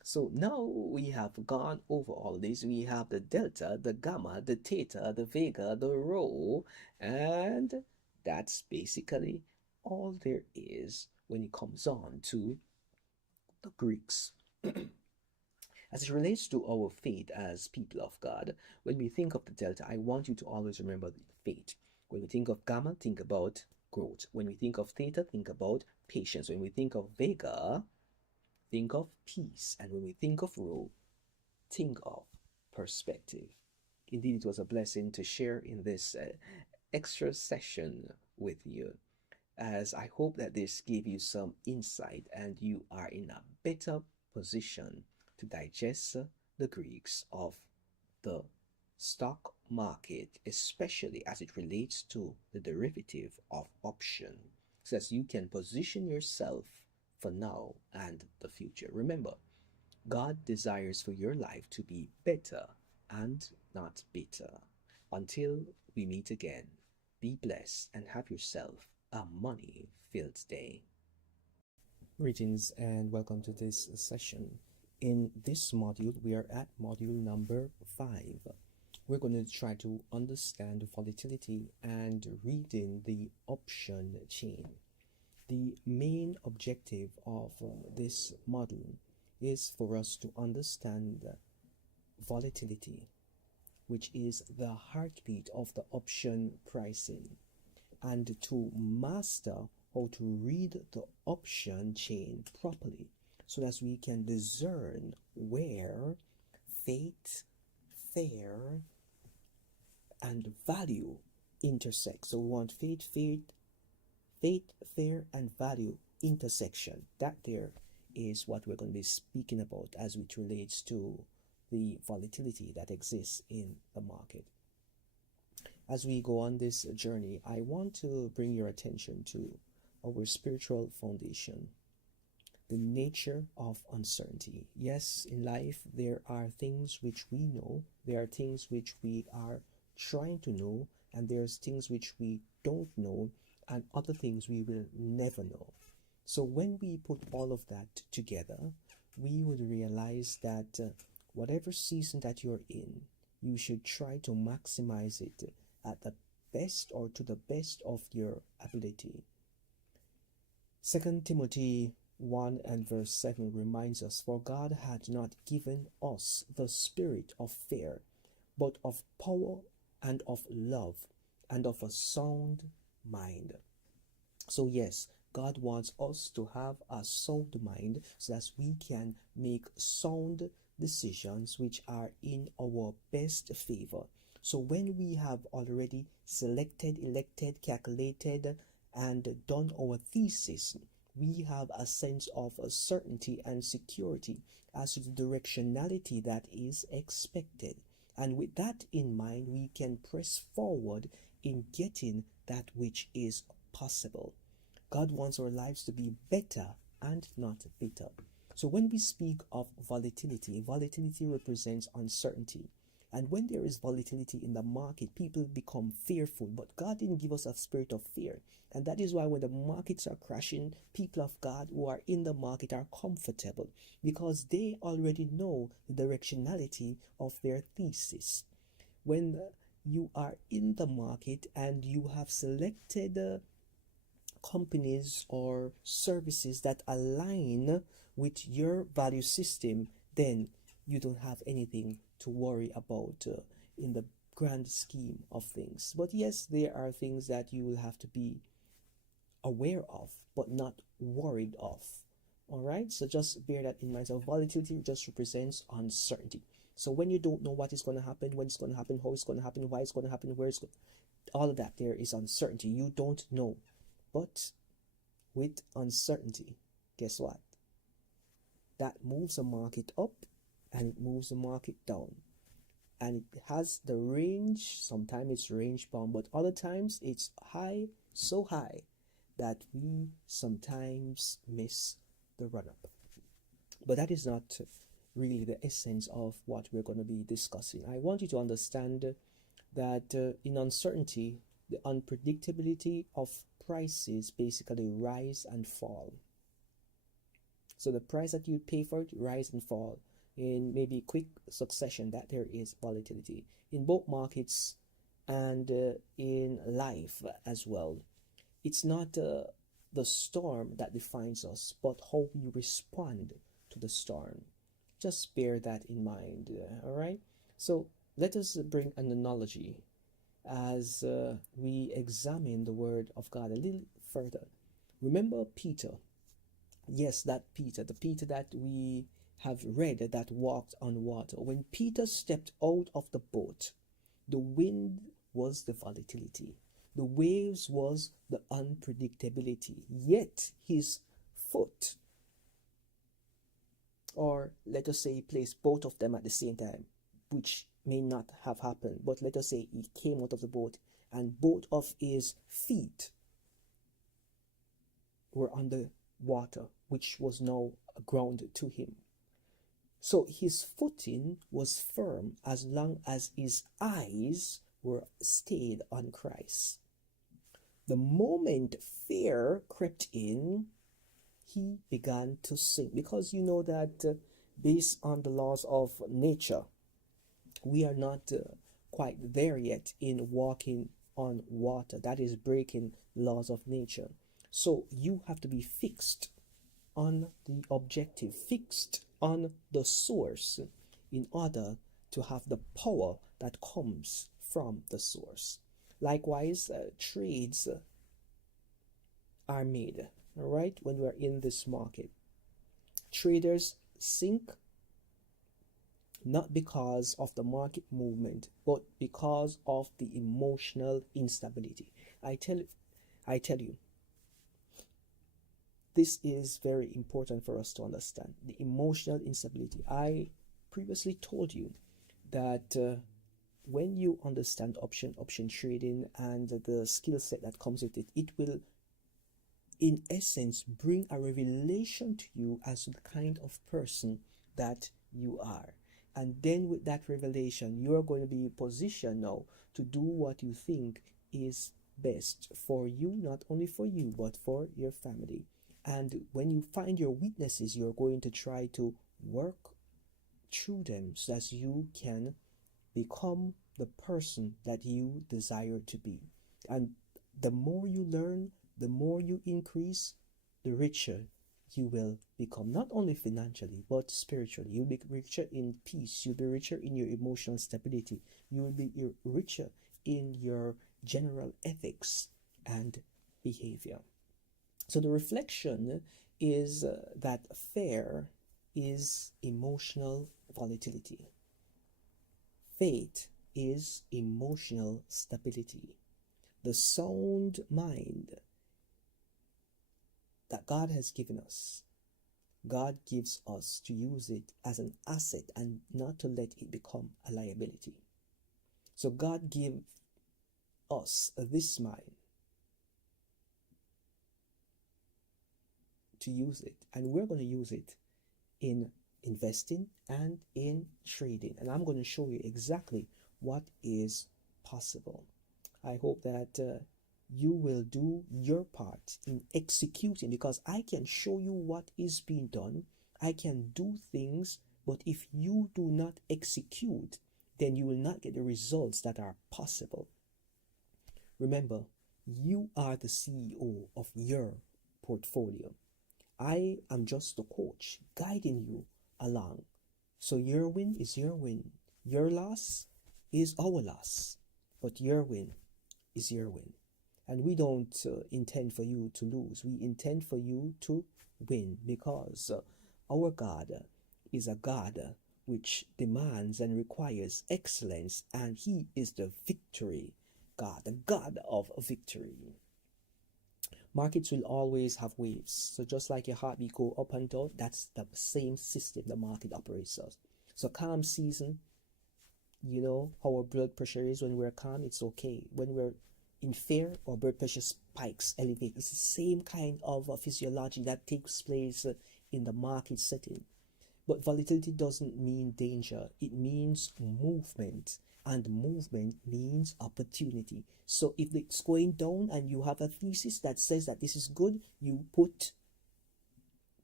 So now we have gone over all this. We have the delta, the gamma, the theta, the vega, the rho, and that's basically all there is when it comes on to the Greeks. As it relates to our faith as people of God, when we think of the delta, I want you to always remember the faith. When we think of gamma, think about growth. When we think of theta, think about patience. When we think of vega, think of peace. And when we think of rho, think of perspective. Indeed, it was a blessing to share in this extra session with you, as I hope that this gave you some insight and you are in a better position to digest the Greeks of the stock market, especially as it relates to the derivative of option, so that you can position yourself for now and the future. Remember, God desires for your life to be better and not bitter. Until we meet again, be blessed and have yourself a money filled day. Greetings and welcome to this session. In this module, we are at module number 5. We're going to try to understand volatility and reading the option chain. The main objective of this model is for us to understand volatility, which is the heartbeat of the option pricing, and to master how to read the option chain properly so that we can discern where faith, fair, and value intersect. So we want faith, fair, and value intersection. That there is what we're going to be speaking about as it relates to the volatility that exists in the market. As we go on this journey, I want to bring your attention to our spiritual foundation, the nature of uncertainty. Yes, in life, there are things which we know, there are things which we are trying to know, and there's things which we don't know, and other things we will never know. So when we put all of that together, we would realize that whatever season that you're in, you should try to maximize it at the best or to the best of your ability. 2 Timothy 1 and verse 7 reminds us, "For God had not given us the spirit of fear, but of power and of love and of a sound mind." So yes, God wants us to have a sound mind so that we can make sound decisions which are in our best favor. So when we have already selected, elected, calculated, and done our thesis, we have a sense of certainty and security as to the directionality that is expected. And with that in mind, we can press forward in getting that which is possible. God wants our lives to be better and not bitter. So when we speak of volatility, volatility represents uncertainty. And when there is volatility in the market, people become fearful. But God didn't give us a spirit of fear. And that is why when the markets are crashing, people of God who are in the market are comfortable because they already know the directionality of their thesis. When you are in the market and you have selected companies or services that align with your value system, then you don't have anything to worry about in the grand scheme of things. But yes, there are things that you will have to be aware of, but not worried of. All right, so just bear that in mind. So volatility just represents uncertainty. So when you don't know what is going to happen, when it's going to happen, how it's going to happen, why it's going to happen, where it's going, all of that there is uncertainty. You don't know. But with uncertainty, guess what? That moves the market up and it moves the market down. And it has the range, sometimes it's range bound, but other times it's high, so high that we sometimes miss the run up. But that is not really the essence of what we're going to be discussing. I want you to understand that in uncertainty, the unpredictability of prices basically rise and fall. So the price that you pay for it rise and fall in maybe quick succession. That there is volatility in both markets and in life as well. It's not the storm that defines us, but how we respond to the storm. Just bear that in mind, all right? So let us bring an analogy as we examine the Word of God a little further. Remember Peter. Yes, that Peter, the Peter that we have read that walked on water. When Peter stepped out of the boat, the wind was the volatility. The waves was the unpredictability. Yet his foot, or let us say he placed both of them at the same time, which may not have happened, but let us say he came out of the boat and both of his feet were on the water, which was now ground to him. So his footing was firm as long as his eyes were stayed on Christ. The moment fear crept in, he began to sink, because you know that based on the laws of nature, we are not quite there yet in walking on water. That is breaking laws of nature. So you have to be fixed on the objective, fixed on the source, in order to have the power that comes from the source. Likewise, trades are made, all right, when we're in this market. Traders sink not because of the market movement, but because of the emotional instability. I tell you, this is very important for us to understand. The emotional instability. I previously told you that when you understand option trading and the skill set that comes with it, it will in essence bring a revelation to you as to the kind of person that you are. And then with that revelation, you are going to be positioned now to do what you think is best for you, not only for you, but for your family. And when you find your weaknesses, you're going to try to work through them so that you can become the person that you desire to be. And the more you learn, the more you increase, the richer you will become, not only financially but spiritually. You'll be richer in peace, you'll be richer in your emotional stability, you will be richer in your general ethics and behavior. So the reflection is that fear is emotional volatility. Faith is emotional stability. The sound mind that God has given us, God gives us to use it as an asset and not to let it become a liability. So God gave us this mind to use it, and we're going to use it in investing and in trading. And I'm going to show you exactly what is possible. I hope that you will do your part in executing, because I can show you what is being done. I can do things, but if you do not execute, then you will not get the results that are possible. Remember, you are the CEO of your portfolio. I am just the coach guiding you along. So your win is your win. Your loss is our loss. But your win is your win. And we don't intend for you to lose. We intend for you to win, because our God is a God which demands and requires excellence, and He is the victory God, the God of victory. Markets will always have waves. So just like your heartbeat go up and down, that's the same system the market operates on. So calm season, you know how our blood pressure is. When we're calm, it's okay. When we're in fear, our blood pressure spikes, elevate. It's the same kind of physiology that takes place in the market setting. But volatility doesn't mean danger. It means movement. And movement means opportunity. So if it's going down and you have a thesis that says that this is good, you put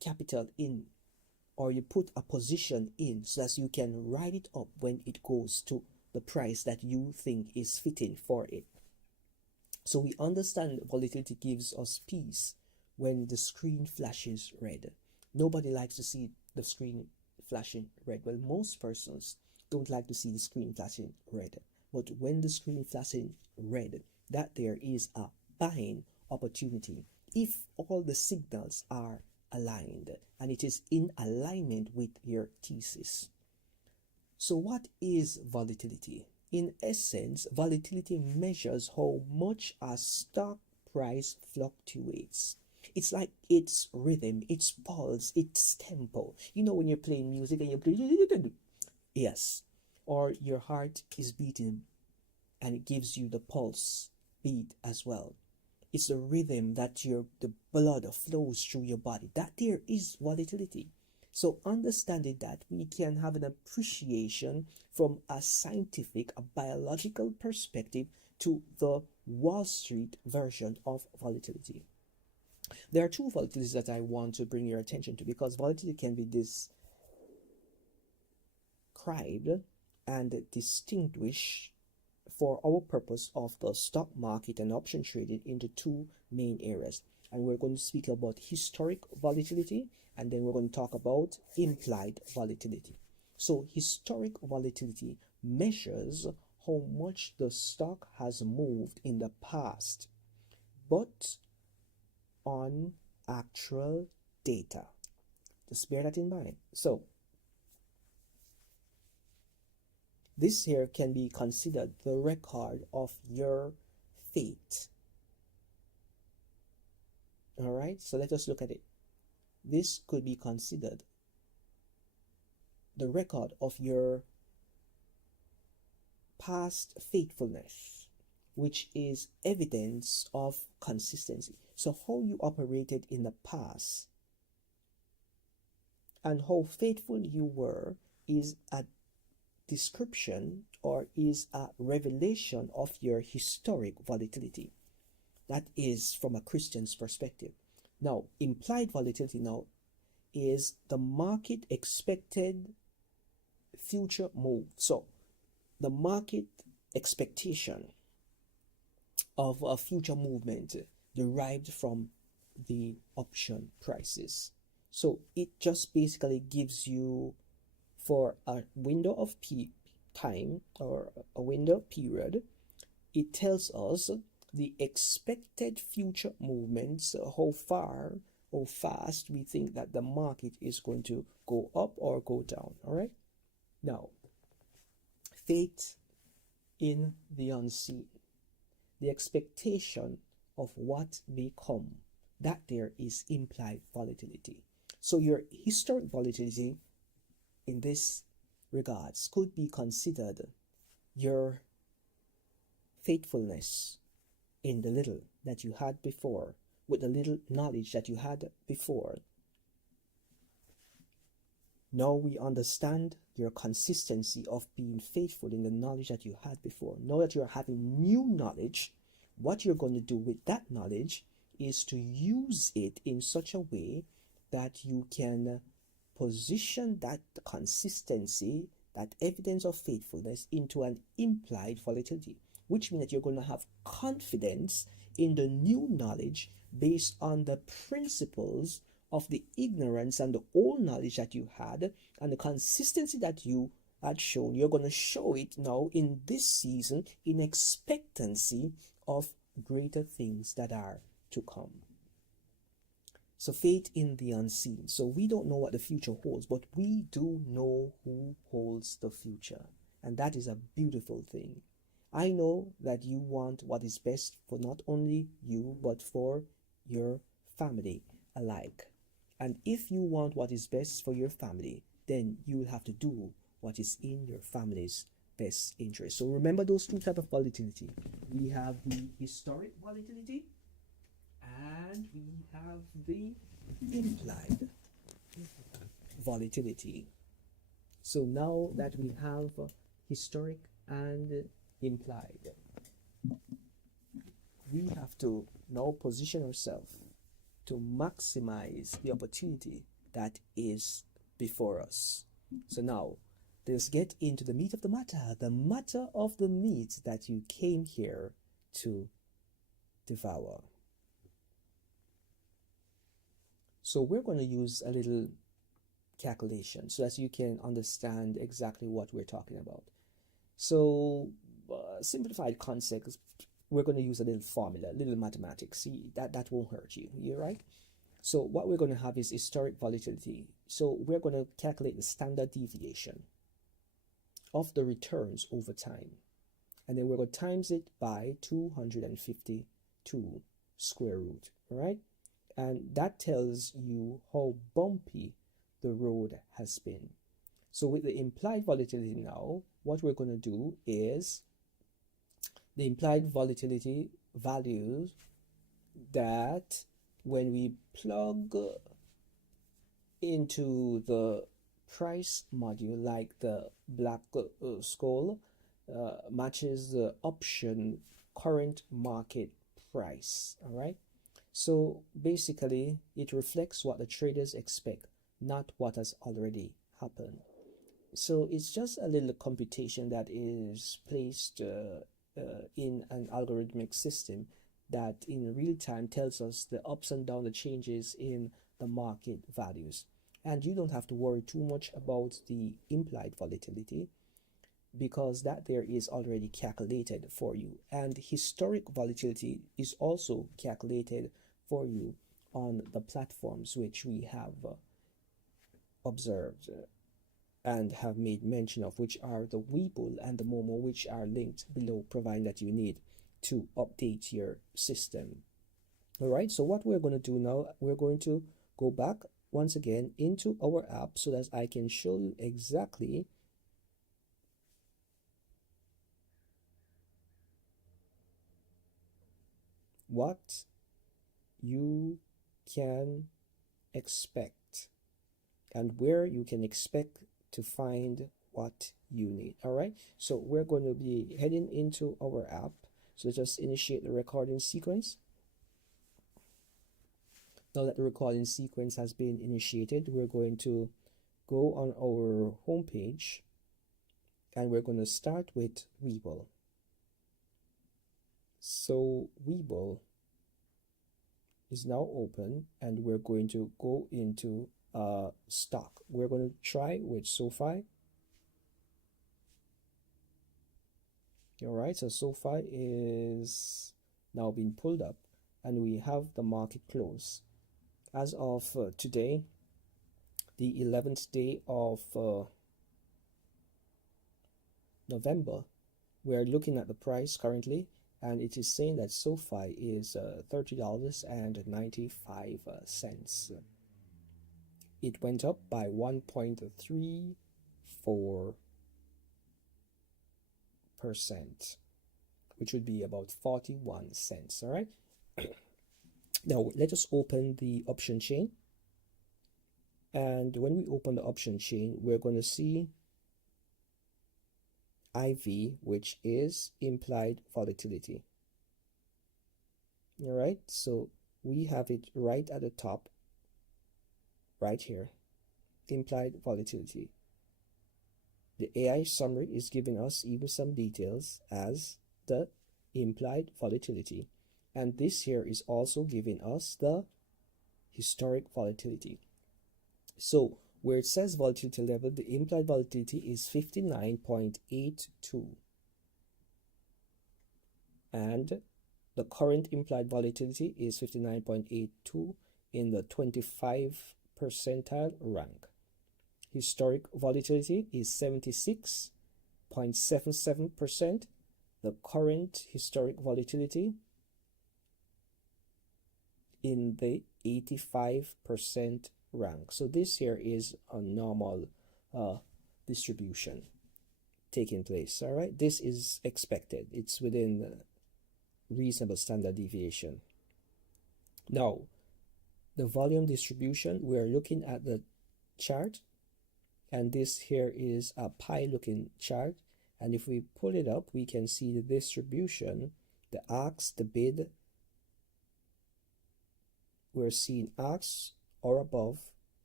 capital in, or you put a position in, so that you can write it up when it goes to the price that you think is fitting for it. So we understand volatility gives us peace when the screen flashes red. Nobody likes to see the screen flashing red. Well, most persons don't like to see the screen flashing red. But when the screen flashing red, that there is a buying opportunity if all the signals are aligned and it is in alignment with your thesis. So what is volatility? In essence, volatility measures how much a stock price fluctuates. It's like its rhythm, its pulse, its tempo. You know when you're playing music and you play, yes, or your heart is beating and it gives you the pulse beat as well. It's the rhythm that the blood flows through your body. That there is volatility. So understanding that, we can have an appreciation from a scientific, a biological perspective to the Wall Street version of volatility. There are two volatilities that I want to bring your attention to, because volatility can be described and distinguished for our purpose of the stock market and option trading into two main areas. And we're going to speak about historic volatility, and then we're going to talk about implied volatility. So historic volatility measures how much the stock has moved in the past, but on actual data. Just bear that in mind. So this here can be considered the record of your fate. All right, so let us look at it. This could be considered the record of your past faithfulness, which is evidence of consistency. So how you operated in the past and how faithful you were is a description, or is a revelation of your historic volatility. That is from a Christian's perspective. Now, implied volatility now is the market expected future move. So the market expectation of a future movement derived from the option prices. So it just basically gives you, for a window of time or a window period, it tells us the expected future movements, how far or fast we think that the market is going to go up or go down. All right. Now, faith in the unseen, the expectation of what may come, that there is implied volatility. So your historic volatility in this regards could be considered your faithfulness in the little that you had before, with the little knowledge that you had before. Now we understand your consistency of being faithful in the knowledge that you had before. Now that you're having new knowledge, what you're going to do with that knowledge is to use it in such a way that you can position that consistency, that evidence of faithfulness, into an implied volatility, which means that you're going to have confidence in the new knowledge based on the principles of the ignorance and the old knowledge that you had, and the consistency that you had shown. You're going to show it now in this season in expectancy of greater things that are to come. So faith in the unseen. So we don't know what the future holds, but we do know who holds the future. And that is a beautiful thing. I know that you want what is best for not only you, but for your family alike. And if you want what is best for your family, then you will have to do what is in your family's best interest. So remember those two types of volatility. We have the historic volatility, and we have the implied volatility. So now that we have historic and implied, we have to now position ourselves to maximize the opportunity that is before us. So now let's get into the meat of the matter of the meat that you came here to devour. So we're going to use a little calculation so that you can understand exactly what we're talking about. So simplified concepts, we're going to use a little formula, a little mathematics. See, that won't hurt you. You're right. So what we're going to have is historic volatility. So we're going to calculate the standard deviation of the returns over time. And then we're going to times it by 252 square root, all right? And that tells you how bumpy the road has been. So with the implied volatility now, what we're going to do is the implied volatility values that when we plug into the price module, like the black skull, matches the option current market price. All right. So basically, it reflects what the traders expect, not what has already happened. So it's just a little computation that is placed in an algorithmic system that in real time tells us the ups and downs, the changes in the market values. And you don't have to worry too much about the implied volatility, because that there is already calculated for you. And historic volatility is also calculated for you on the platforms which we have observed and have made mention of, which are the Webull and the Moomooo, which are linked below, providing that you need to update your system. All right, so what we're going to do now, we're going to go back once again into our app so that I can show you exactly what you can expect and where you can expect to find what you need. All right, so we're going to be heading into our app. So let's just initiate the recording sequence. Now that the recording sequence has been initiated, we're going to go on our home page and we're going to start with Webull. So Webull is now open and we're going to go into stock. We're going to try with SoFi. All right, so SoFi is now being pulled up and we have the market close. As of today, the 11th day of November, we're looking at the price currently, and it is saying that SoFi is $30.95. It went up by 1.34%, which would be about 41 cents. All right. Now let us open the option chain. And when we open the option chain, we're going to see IV, which is implied volatility. All right, so we have it right at the top, right here, implied volatility. The AI summary is giving us even some details as the implied volatility. And this here is also giving us the historic volatility. So where it says volatility level, the implied volatility is 59.82. And the current implied volatility is 59.82 in the 25 percentile rank. Historic volatility is 76.77%. The current historic volatility in the 85% rank. So this here is a normal distribution taking place. All right, this is expected. It's within reasonable standard deviation. Now, the volume distribution, we're looking at the chart, and this here is a pie looking chart, and if we pull it up, we can see the distribution, the ask, the bid. We're seeing asks or above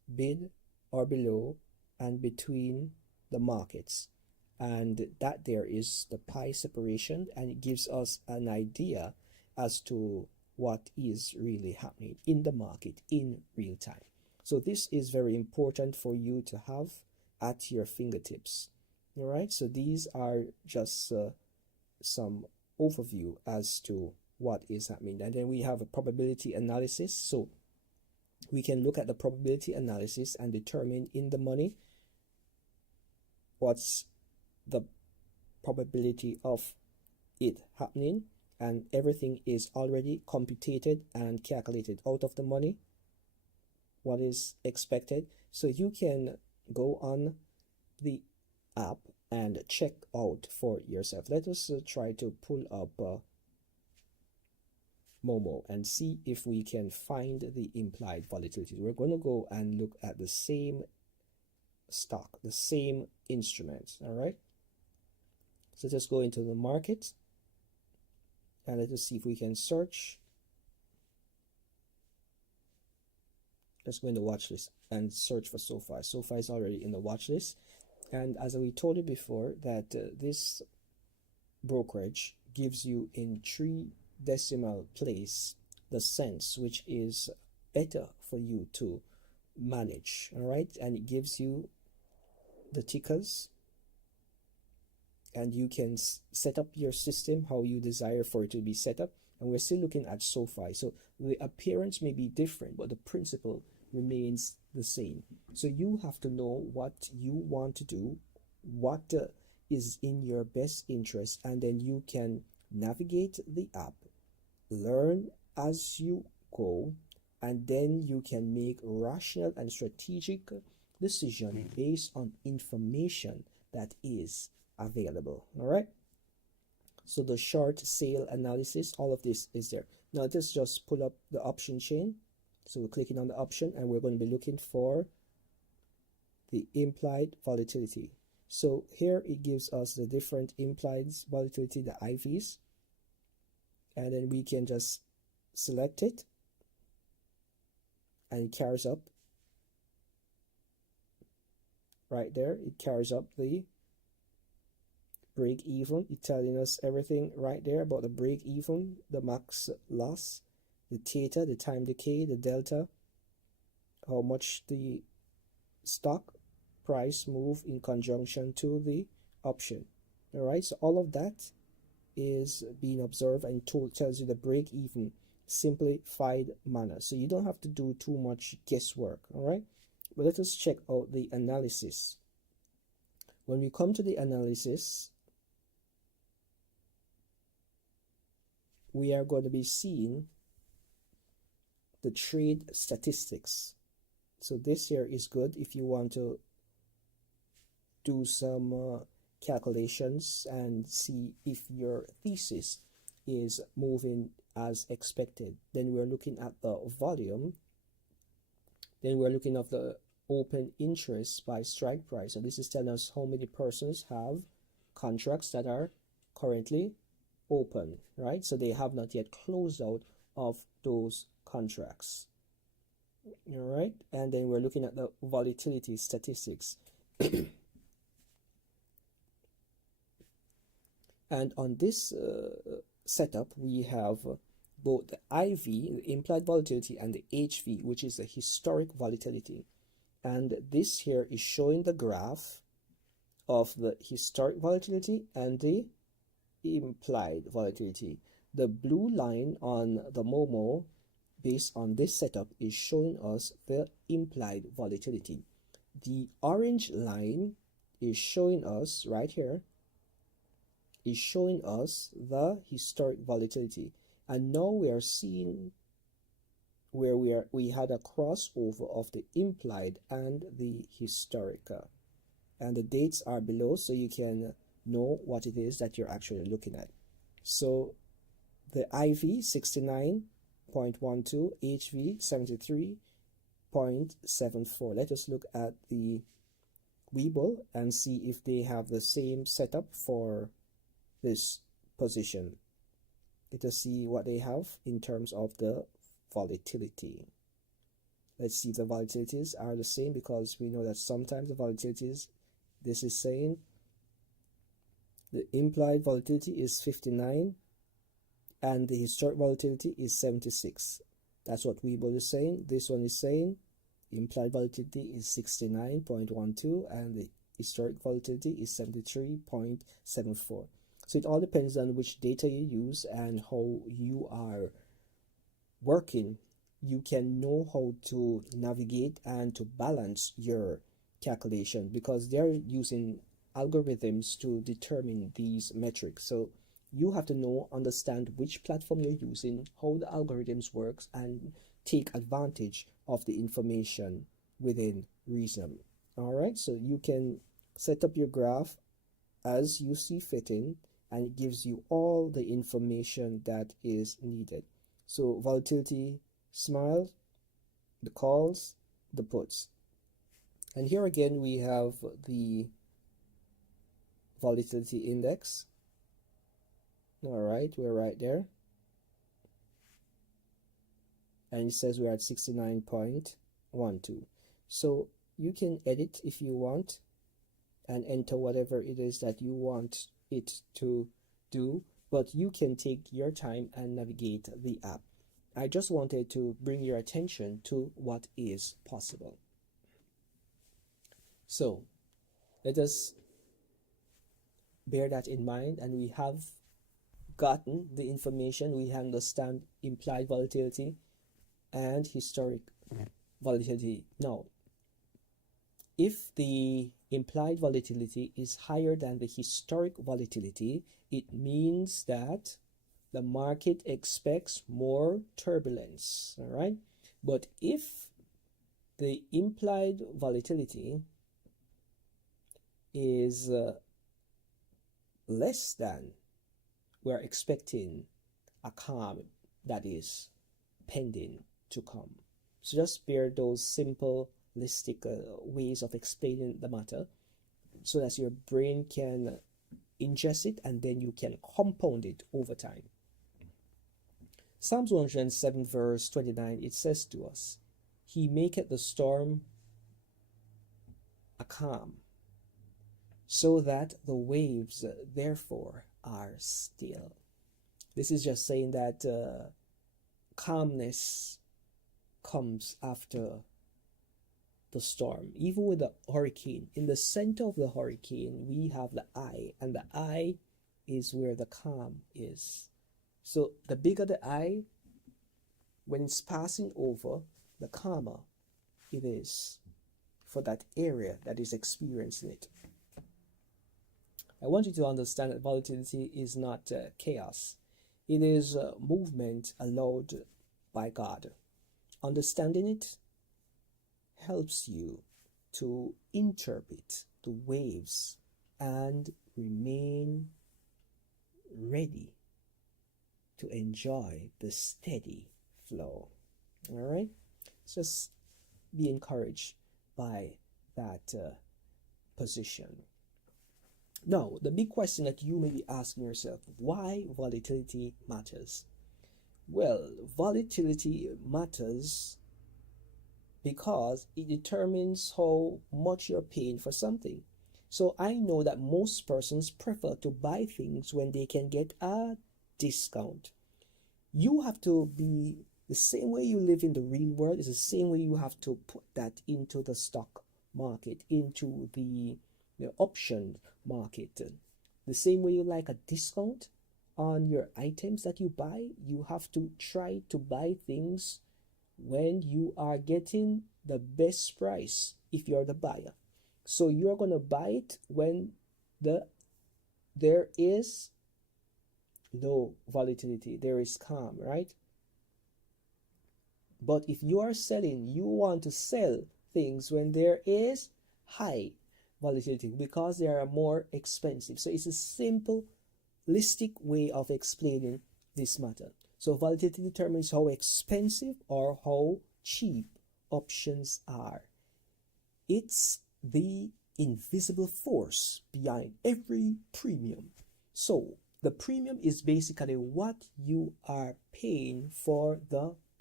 bid or below and between the markets, and that there is the pie separation, and it gives us an idea as to what is really happening in the market in real time. So this is very important for you to have at your fingertips. All right, so these are just some overview as to what is happening. And then we have a probability analysis. So we can look at the probability analysis and determine in the money what's the probability of it happening, and everything is already computed and calculated out of the money what is expected. So you can go on the app and check out for yourself. Let us try to pull up Moomooo and see if we can find the implied volatility. We're going to go and look at the same stock, the same instruments. All right, so just go into the market and let us see if we can search. Let's go in the watch list and search for SoFi. SoFi is already in the watch list, and as we told you before, that this brokerage gives you in 3 decimal place the cents, which is better for you to manage. All right, and it gives you the tickers, and you can set up your system how you desire for it to be set up. And we're still looking at SoFi, so the appearance may be different, but the principle remains the same. So you have to know what you want to do, what is in your best interest, and then you can navigate the app, learn as you go, and then you can make rational and strategic decision based on information that is available. All right, so the short sale analysis, all of this is there. Now let's just pull up the option chain. So we're clicking on the option and we're going to be looking for the implied volatility. So here it gives us the different implied volatility, the IVs, and then we can just select it and it carries up right there. It carries up the break even. It's telling us everything right there about the break even, the max loss, the theta, the time decay, the delta, how much the stock price move in conjunction to the option. All right, so all of that is being observed and tells you the break even simplified manner, so you don't have to do too much guesswork. All right, but let us check out the analysis. When we come to the analysis, we are going to be seeing the trade statistics. So this here is good if you want to do some calculations and see if your thesis is moving as expected. Then we're looking at the volume. Then we're looking at the open interest by strike price. So this is telling us how many persons have contracts that are currently open, right? So they have not yet closed out of those contracts. All right, and then we're looking at the volatility statistics. And on this setup, we have both the IV, the implied volatility, and the HV, which is the historic volatility. And this here is showing the graph of the historic volatility and the implied volatility. The blue line on the Moomooo, based on this setup, is showing us the implied volatility. The orange line is showing us right here, is showing us the historic volatility. And now we are seeing where we had a crossover of the implied and the historical, and the dates are below, so you can know what it is that you're actually looking at. So the IV 69.12, HV 73.74. Let us look at the Webull and see if they have the same setup for this position. Let us see what they have in terms of the volatility. Let's see if the volatilities are the same, because we know that sometimes the volatilities, this is saying the implied volatility is 59 and the historic volatility is 76. That's what Webull is saying. This one is saying implied volatility is 69.12 and the historic volatility is 73.74. So it all depends on which data you use and how you are working. You can know how to navigate and to balance your calculation, because they're using algorithms to determine these metrics. So you have to understand which platform you're using, how the algorithms works, and take advantage of the information within reason. All right, so you can set up your graph as you see fitting, and it gives you all the information that is needed. So volatility, smile, the calls, the puts. And here again we have the volatility index. All right, we're right there. And it says we're at 69.12. So you can edit if you want and enter whatever it is that you want it to do, but you can take your time and navigate the app. I just wanted to bring your attention to what is possible. So let us bear that in mind, and we have gotten the information. We understand implied volatility and historic volatility. Now, if the implied volatility is higher than the historic volatility, it means that the market expects more turbulence. All right, but if the implied volatility is less than, we're expecting a calm that is pending to come. So just bear those simple ways of explaining the matter, so that your brain can ingest it and then you can compound it over time. Psalms 107 verse 29, it says to us, He maketh the storm a calm, so that the waves therefore are still. This is just saying that calmness comes after the storm. Even with the hurricane, in the center of the hurricane we have the eye, and the eye is where the calm is. So the bigger the eye, when it's passing over, the calmer it is for that area that is experiencing it. I want you to understand that volatility is not chaos. It is movement allowed by God. Understanding it helps you to interpret the waves and remain ready to enjoy the steady flow. All right? Just be encouraged by that position. Now, the big question that you may be asking yourself, why volatility matters? Well, volatility matters because it determines how much you're paying for something. So I know that most persons prefer to buy things when they can get a discount. You have to be the same way you live in the real world, is the same way you have to put that into the stock market, into the option market. The same way you like a discount on your items that you buy, you have to try to buy things when you are getting the best price if you're the buyer. So you're going to buy it when there is low volatility, there is calm, right? But if you are selling, you want to sell things when there is high volatility because they are more expensive. So it's a simplistic way of explaining this matter. So volatility determines how expensive or how cheap options are. It's the invisible force behind every premium. So the premium is basically what you are paying for the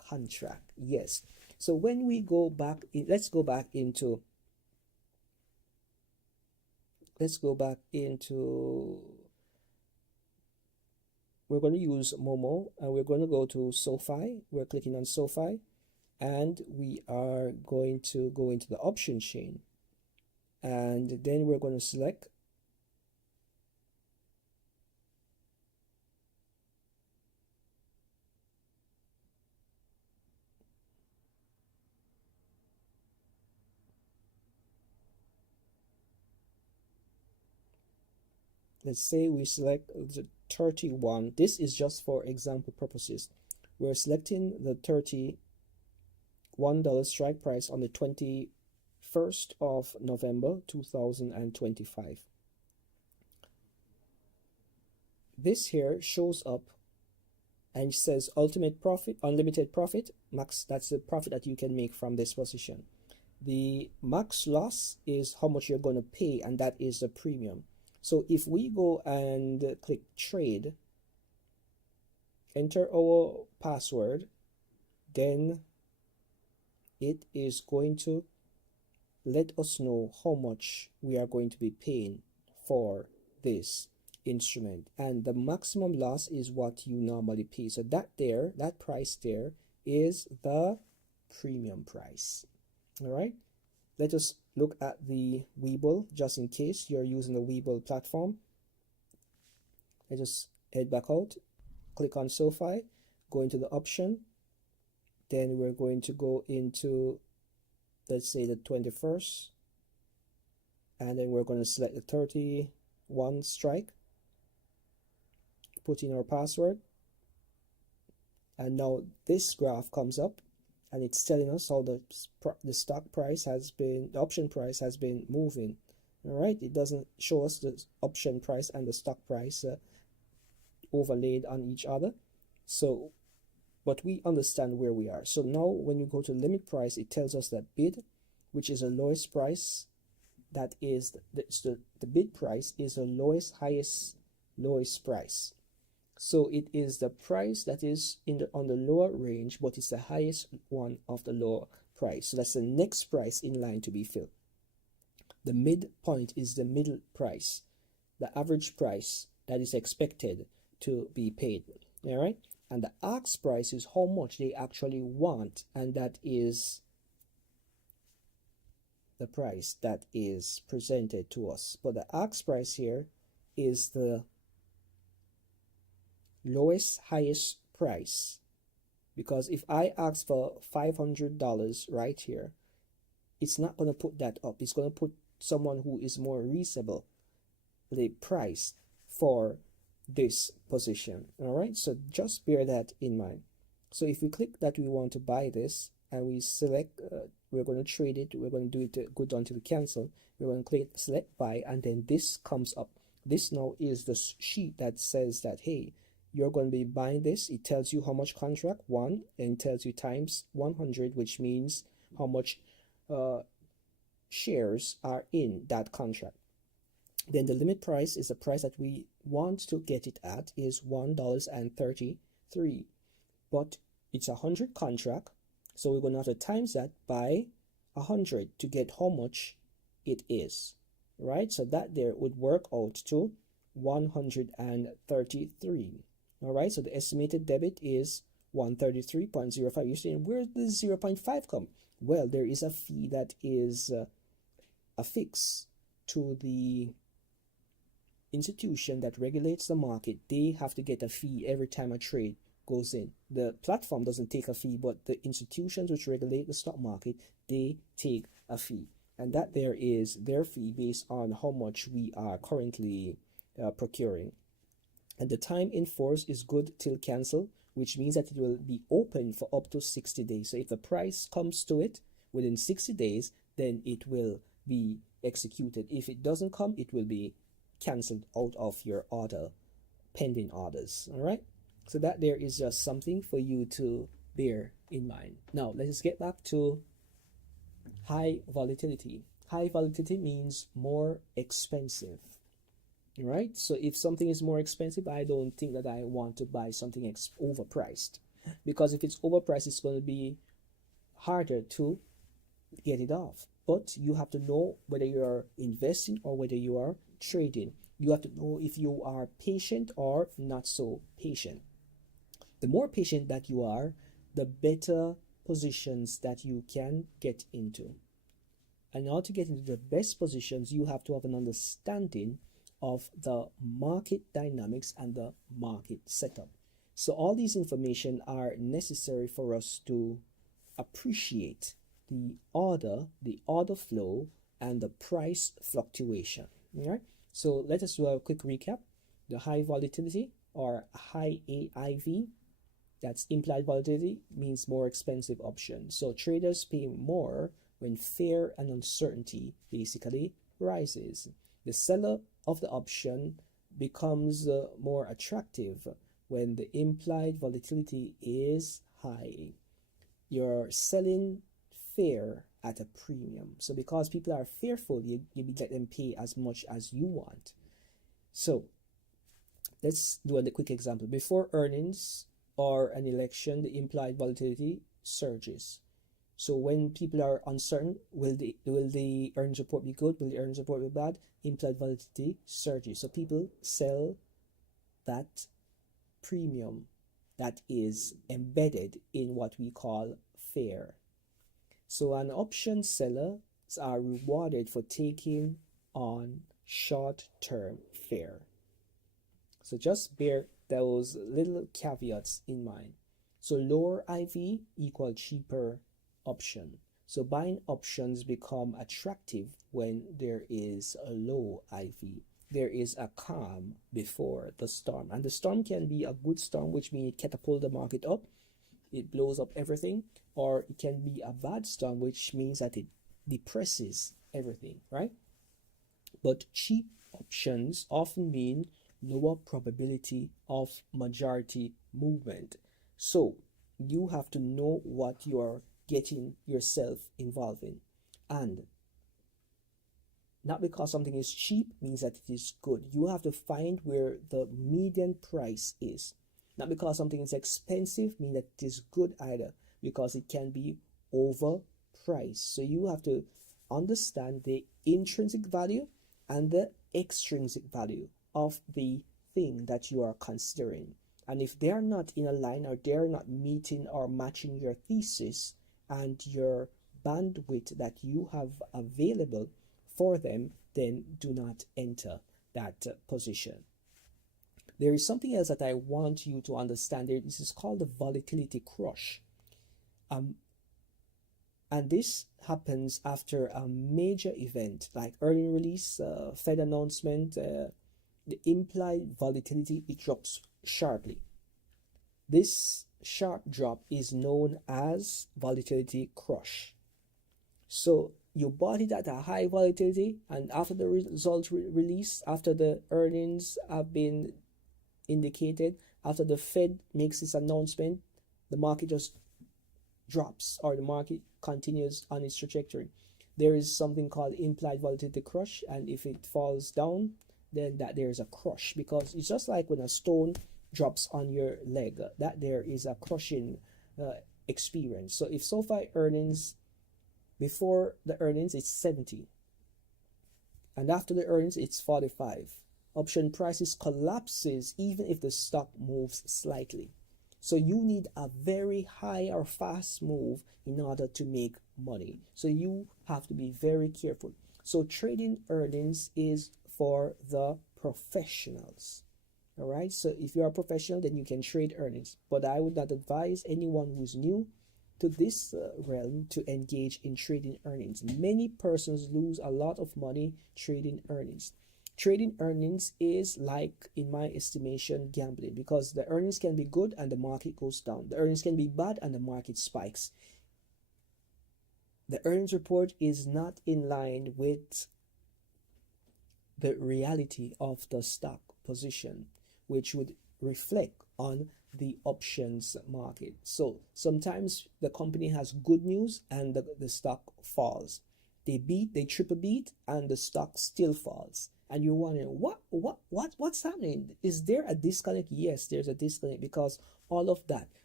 contract. Yes. So when we go back in, let's go back into we're going to use Moomooo, and we're going to go to SoFi. We're clicking on SoFi, and we are going to go into the option chain, and then we're going to select let's say we select the 31. This is just for example purposes. We're selecting the $31 strike price on the 21st of November 2025. This here shows up and says ultimate profit, unlimited profit, max. That's the profit that you can make from this position. The max loss is how much you're going to pay, and that is the premium. So if we go and click trade, enter our password, then it is going to let us know how much we are going to be paying for this instrument, and the maximum loss is what you normally pay. So that price there is the premium price. All right, let us look at the Webull just in case you're using the Webull platform. Let us head back out, click on SoFi, go into the option, then we're going to go into, let's say, the 21st, and then we're going to select the 31 strike, put in our password, and now this graph comes up and it's telling us how the stock price has been, the option price has been moving. All right, it doesn't show us the option price and the stock price overlaid on each other. So, but we understand where we are. So now when you go to limit price, it tells us that bid, which is the lowest price, that is the bid price is the lowest price. So it is the price that is on the lower range, but it's the highest one of the lower price. So that's the next price in line to be filled. The midpoint is the middle price, the average price that is expected to be paid. All right, and the ask price is how much they actually want, and that is the price that is presented to us. But the ask price here is the lowest highest price, because if I ask for $500 right here, it's not going to put that up. It's going to put someone who is more reasonable the price for this position. All right, so just bear that in mind. So if we click that we want to buy this, and we select we're going to trade it, we're going to do it good until we cancel, we're going to click select buy, and then this comes up. This now is the sheet that says that, hey, you're going to be buying this. It tells you how much contract one, and tells you times 100, which means how much shares are in that contract. Then the limit price is the price that we want to get it at, is $1.33, but it's 100 contract, so we're going to have to times that by 100 to get how much it is, right? So that there would work out to 133. All right, so the estimated debit is 133.05. You're saying, where does 0.5 come? Well, there is a fee that is affixed to the institution that regulates the market. They have to get a fee every time a trade goes in. The platform doesn't take a fee, but the institutions which regulate the stock market, they take a fee. And that there is their fee based on how much we are currently procuring. And the time in force is good till cancel, which means that it will be open for up to 60 days. So if the price comes to it within 60 days, then it will be executed. If it doesn't come, it will be canceled out of your order, pending orders. All right, so that there is just something for you to bear in mind. Now let's get back to high volatility. High volatility means more expensive, right? So if something is more expensive, I don't think that I want to buy something overpriced. because if it's overpriced, it's going to be harder to get it off. But you have to know whether you're investing or whether you are trading. You have to know if you are patient or not so patient. The more patient that you are, the better positions that you can get into. And in order to get into the best positions, you have to have an understanding of the market dynamics and the market setup. So all these information are necessary for us to appreciate the order flow, and the price fluctuation. All right. So let us do a quick recap. The high volatility or high AIV, that's implied volatility, means more expensive option. So traders pay more when fear and uncertainty basically rises. The seller of the option becomes more attractive when the implied volatility is high. You're selling fear at a premium. So because people are fearful, you let them pay as much as you want. So let's do a quick example. Before earnings or an election, the implied volatility surges. So when people are uncertain, will the earnings report be good? Will the earnings report be bad? Implied volatility surges. So people sell that premium that is embedded in what we call fear. So an option seller are rewarded for taking on short-term fear. So just bear those little caveats in mind. So lower IV equal cheaper option. So buying options become attractive when there is a low IV. There is a calm before the storm. And the storm can be a good storm, which means it catapults the market up. It blows up everything. Or it can be a bad storm, which means that it depresses everything, right? But cheap options often mean lower probability of majority movement. So you have to know what you are getting yourself involved in. And not because something is cheap means that it is good. You have to find where the median price is. Not because something is expensive means that it is good either, because it can be overpriced. So you have to understand the intrinsic value and the extrinsic value of the thing that you are considering. And if they are not in a line, or they're not meeting or matching your thesis and your bandwidth that you have available for them, then do not enter that position. There is something else that I want you to understand. This is called the volatility crush. And this happens after a major event like earning release, Fed announcement. The implied volatility, it drops sharply. This sharp drop is known as volatility crush. So you bought it at a high volatility, and after the results release, after the earnings have been indicated, after the Fed makes its announcement, the market just drops, or the market continues on its trajectory. There is something called implied volatility crush, and if it falls down, then that there is a crush, because it's just like when a stone drops on your leg, that there is a crushing experience. So if SoFi earnings, before the earnings it's 70, and after the earnings it's 45, option prices collapses even if the stock moves slightly. So you need a very high or fast move in order to make money. So you have to be very careful. So trading earnings is for the professionals. All right. So if you're a professional, then you can trade earnings. But I would not advise anyone who's new to this realm to engage in trading earnings. Many persons lose a lot of money trading earnings. Trading earnings is like, in my estimation, gambling, because the earnings can be good and the market goes down. The earnings can be bad and the market spikes. The earnings report is not in line with the reality of the stock position, which would reflect on the options market. So sometimes the company has good news and the stock falls. They triple beat and the stock still falls. And you're wondering, what's happening? Is there a disconnect? Yes, there's a disconnect, because all of that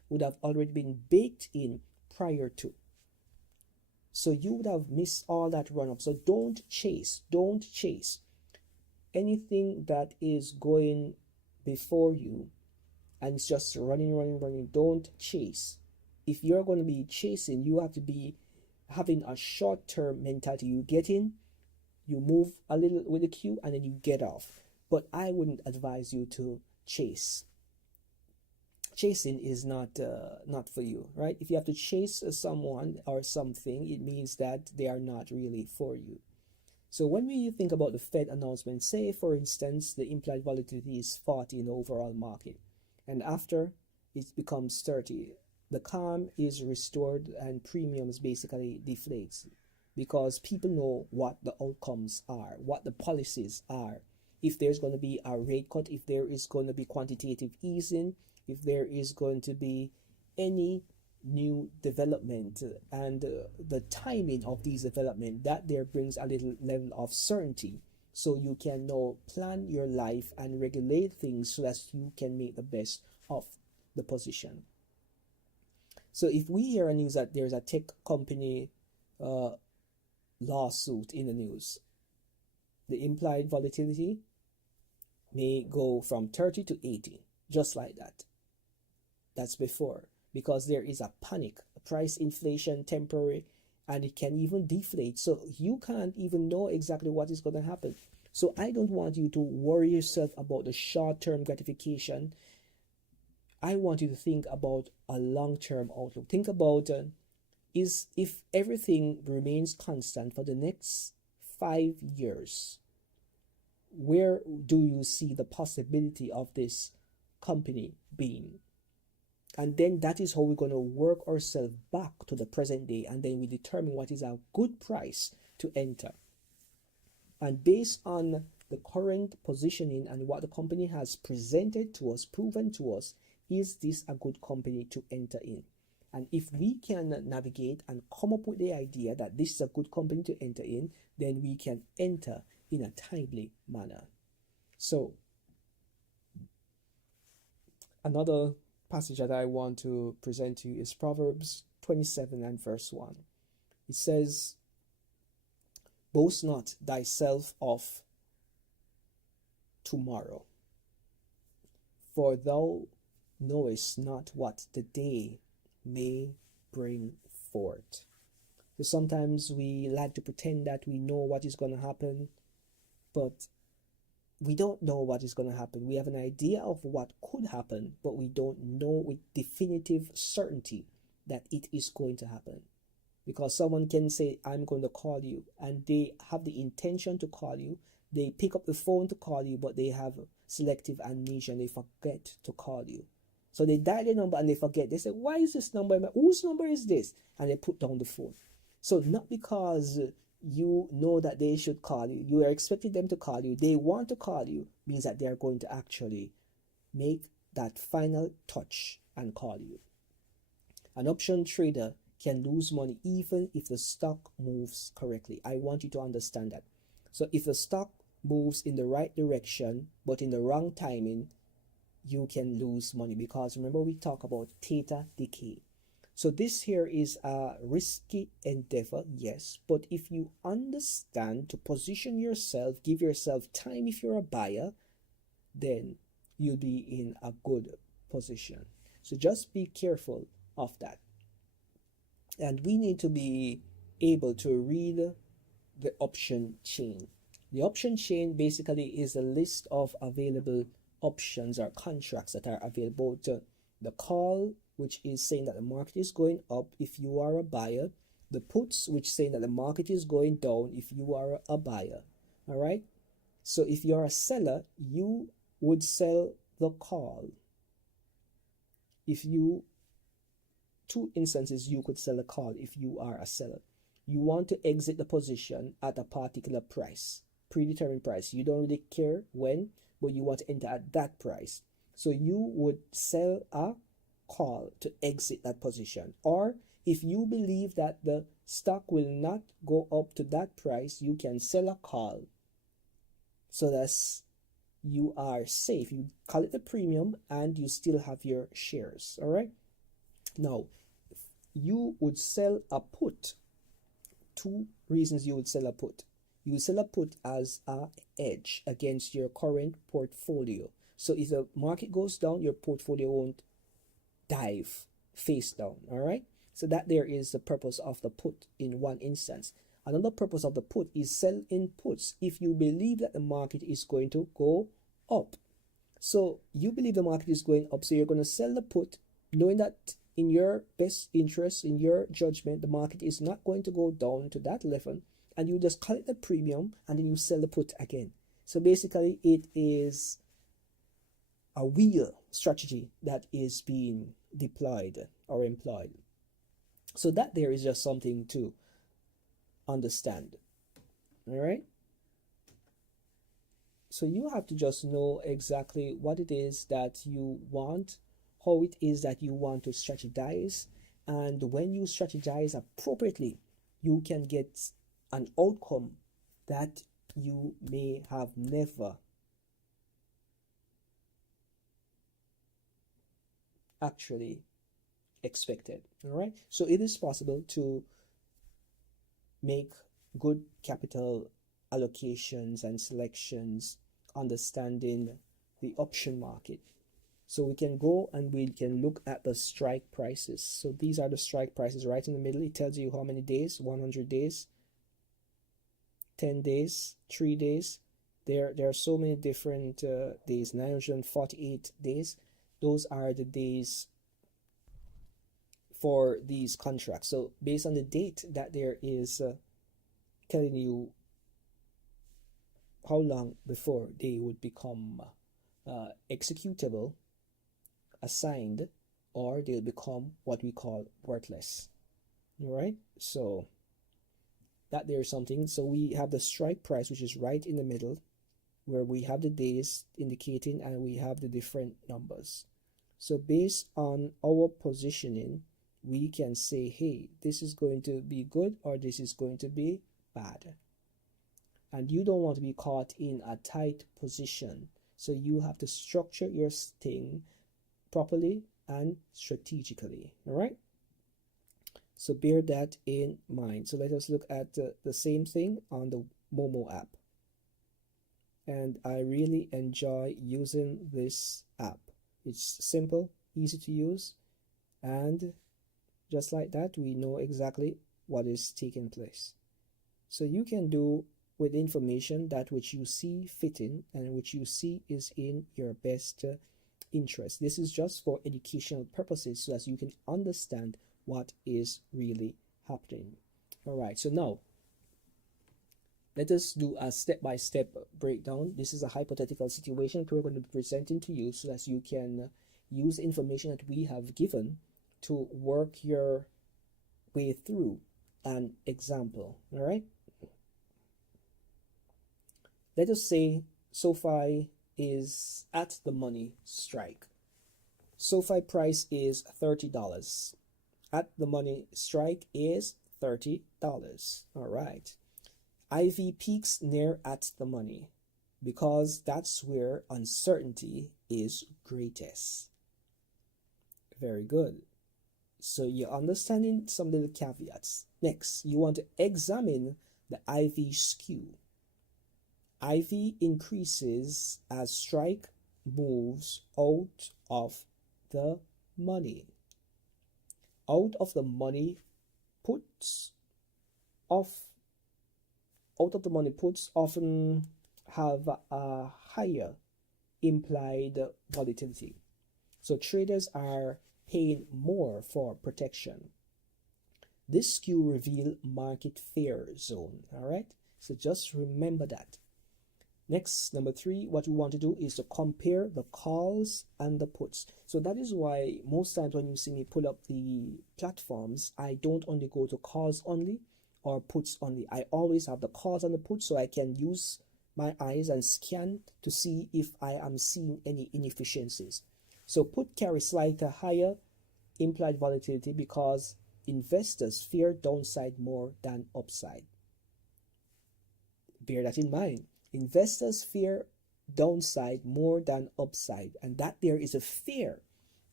would have already been baked in prior to. So you would have missed all that run up. So don't chase. Anything that is going before you and it's just running. Don't chase. If you're going to be chasing, you have to be having a short-term mentality. You get in, you move a little with the queue, and then you get off. But I wouldn't advise you to chase. Chasing is not for you, right? If you have to chase someone or something, it means that they are not really for you. So when we think about the Fed announcement, say for instance the implied volatility is 40 in the overall market, and after it becomes 30, the calm is restored and premiums basically deflates because people know what the outcomes are, what the policies are. If there's going to be a rate cut, if there is going to be quantitative easing, if there is going to be any new development and the timing of these development, that there brings a little level of certainty, so you can now plan your life and regulate things so that you can make the best of the position. So if we hear a news that there's a tech company lawsuit in the news, the implied volatility may go from 30 to 80, just like that. That's before, because there is a panic, a price inflation temporary, and it can even deflate. So you can't even know exactly what is going to happen. So I don't want you to worry yourself about the short-term gratification. I want you to think about a long-term outlook. Think about if everything remains constant for the next 5 years, where do you see the possibility of this company being? And then that is how we're going to work ourselves back to the present day, and then we determine what is a good price to enter. And based on the current positioning and what the company has presented to us, proven to us, is this a good company to enter in? And if we can navigate and come up with the idea that this is a good company to enter in, then we can enter in a timely manner. So another passage that I want to present to you is Proverbs 27 and verse 1. It says, "Boast not thyself of tomorrow, for thou knowest not what the day may bring forth." So sometimes we like to pretend that we know what is going to happen, but we don't know what is going to happen. We have an idea of what could happen, but we don't know with definitive certainty that it is going to happen. Because someone can say, "I'm going to call you," and they have the intention to call you. They pick up the phone to call you, but they have selective amnesia and they forget to call you. So they dial the number and they forget. They say, "Why is this number? Whose number is this?" And they put down the phone. So not because you know that they should call you, you are expecting them to call you, they want to call you, means that they are going to actually make that final touch and call you. An option trader can lose money even if the stock moves correctly. I want you to understand that. So if the stock moves in the right direction but in the wrong timing, you can lose money, because remember we talk about theta decay. So this here is a risky endeavor, yes, but if you understand to position yourself, give yourself time if you're a buyer, then you'll be in a good position. So just be careful of that. And we need to be able to read the option chain. The option chain basically is a list of available options or contracts that are available to the call, which is saying that the market is going up if you are a buyer, the puts, which saying that the market is going down if you are a buyer. All right. So if you're a seller, you would sell the call. If you, two instances, you could sell a call if you are a seller. You want to exit the position at a particular price, predetermined price. You don't really care when, but you want to enter at that price. So you would sell a call to exit that position. Or if you believe that the stock will not go up to that price, you can sell a call so that you are safe. You call it the premium and you still have your shares. All right. Now, you would sell a put. Two reasons you would sell a put. You would sell a put as a hedge against your current portfolio. So if the market goes down, your portfolio won't dive face down. All right. So that there is the purpose of the put in one instance. Another purpose of the put is sell in puts if you believe that the market is going to go up. So you believe the market is going up, so you're going to sell the put knowing that in your best interest, in your judgment, the market is not going to go down to that level, and you just collect the premium and then you sell the put again. So basically it is a wheel strategy that is being deployed or employed. So that there is just something to understand. All right. So you have to just know exactly what it is that you want, how it is that you want to strategize, and when you strategize appropriately, you can get an outcome that you may have never actually expected. All right. So it is possible to make good capital allocations and selections, understanding the option market. So we can go and we can look at the strike prices. So these are the strike prices right in the middle. It tells you how many days: 100 days, 10 days, 3 days. There are so many different days. 948 days. Those are the days for these contracts. So based on the date that there is telling you how long before they would become executable, assigned, or they'll become what we call worthless. All right. So that there's something. So we have the strike price, which is right in the middle, where we have the days indicating and we have the different numbers. So based on our positioning, we can say, hey, this is going to be good or this is going to be bad. And you don't want to be caught in a tight position. So you have to structure your thing properly and strategically. All right. So bear that in mind. So let us look at the same thing on the Moomooo app. And I really enjoy using this app. It's simple, easy to use, and just like that, we know exactly what is taking place. So you can do with information that which you see fitting and which you see is in your best interest. This is just for educational purposes so that you can understand what is really happening. All right, so now let us do a step-by-step breakdown. This is a hypothetical situation we're going to be presenting to you so that you can use information that we have given to work your way through an example. All right. Let us say SoFi is at the money strike. SoFi price is $30. At the money strike is $30. All right. IV peaks near at the money because that's where uncertainty is greatest. Very good. So you're understanding some little caveats. Next, you want to examine the IV skew. IV increases as strike moves out of the money. Out of the money puts often have a higher implied volatility. So traders are paying more for protection. This skew reveals market fear zone. All right. So just remember that. Next, number 3, what we want to do is to compare the calls and the puts. So that is why most times when you see me pull up the platforms, I don't only go to calls only or puts only. I always have the calls and the puts so I can use my eyes and scan to see if I am seeing any inefficiencies. So put carry slightly higher implied volatility because investors fear downside more than upside. Bear that in mind. Investors fear downside more than upside, and that there is a fear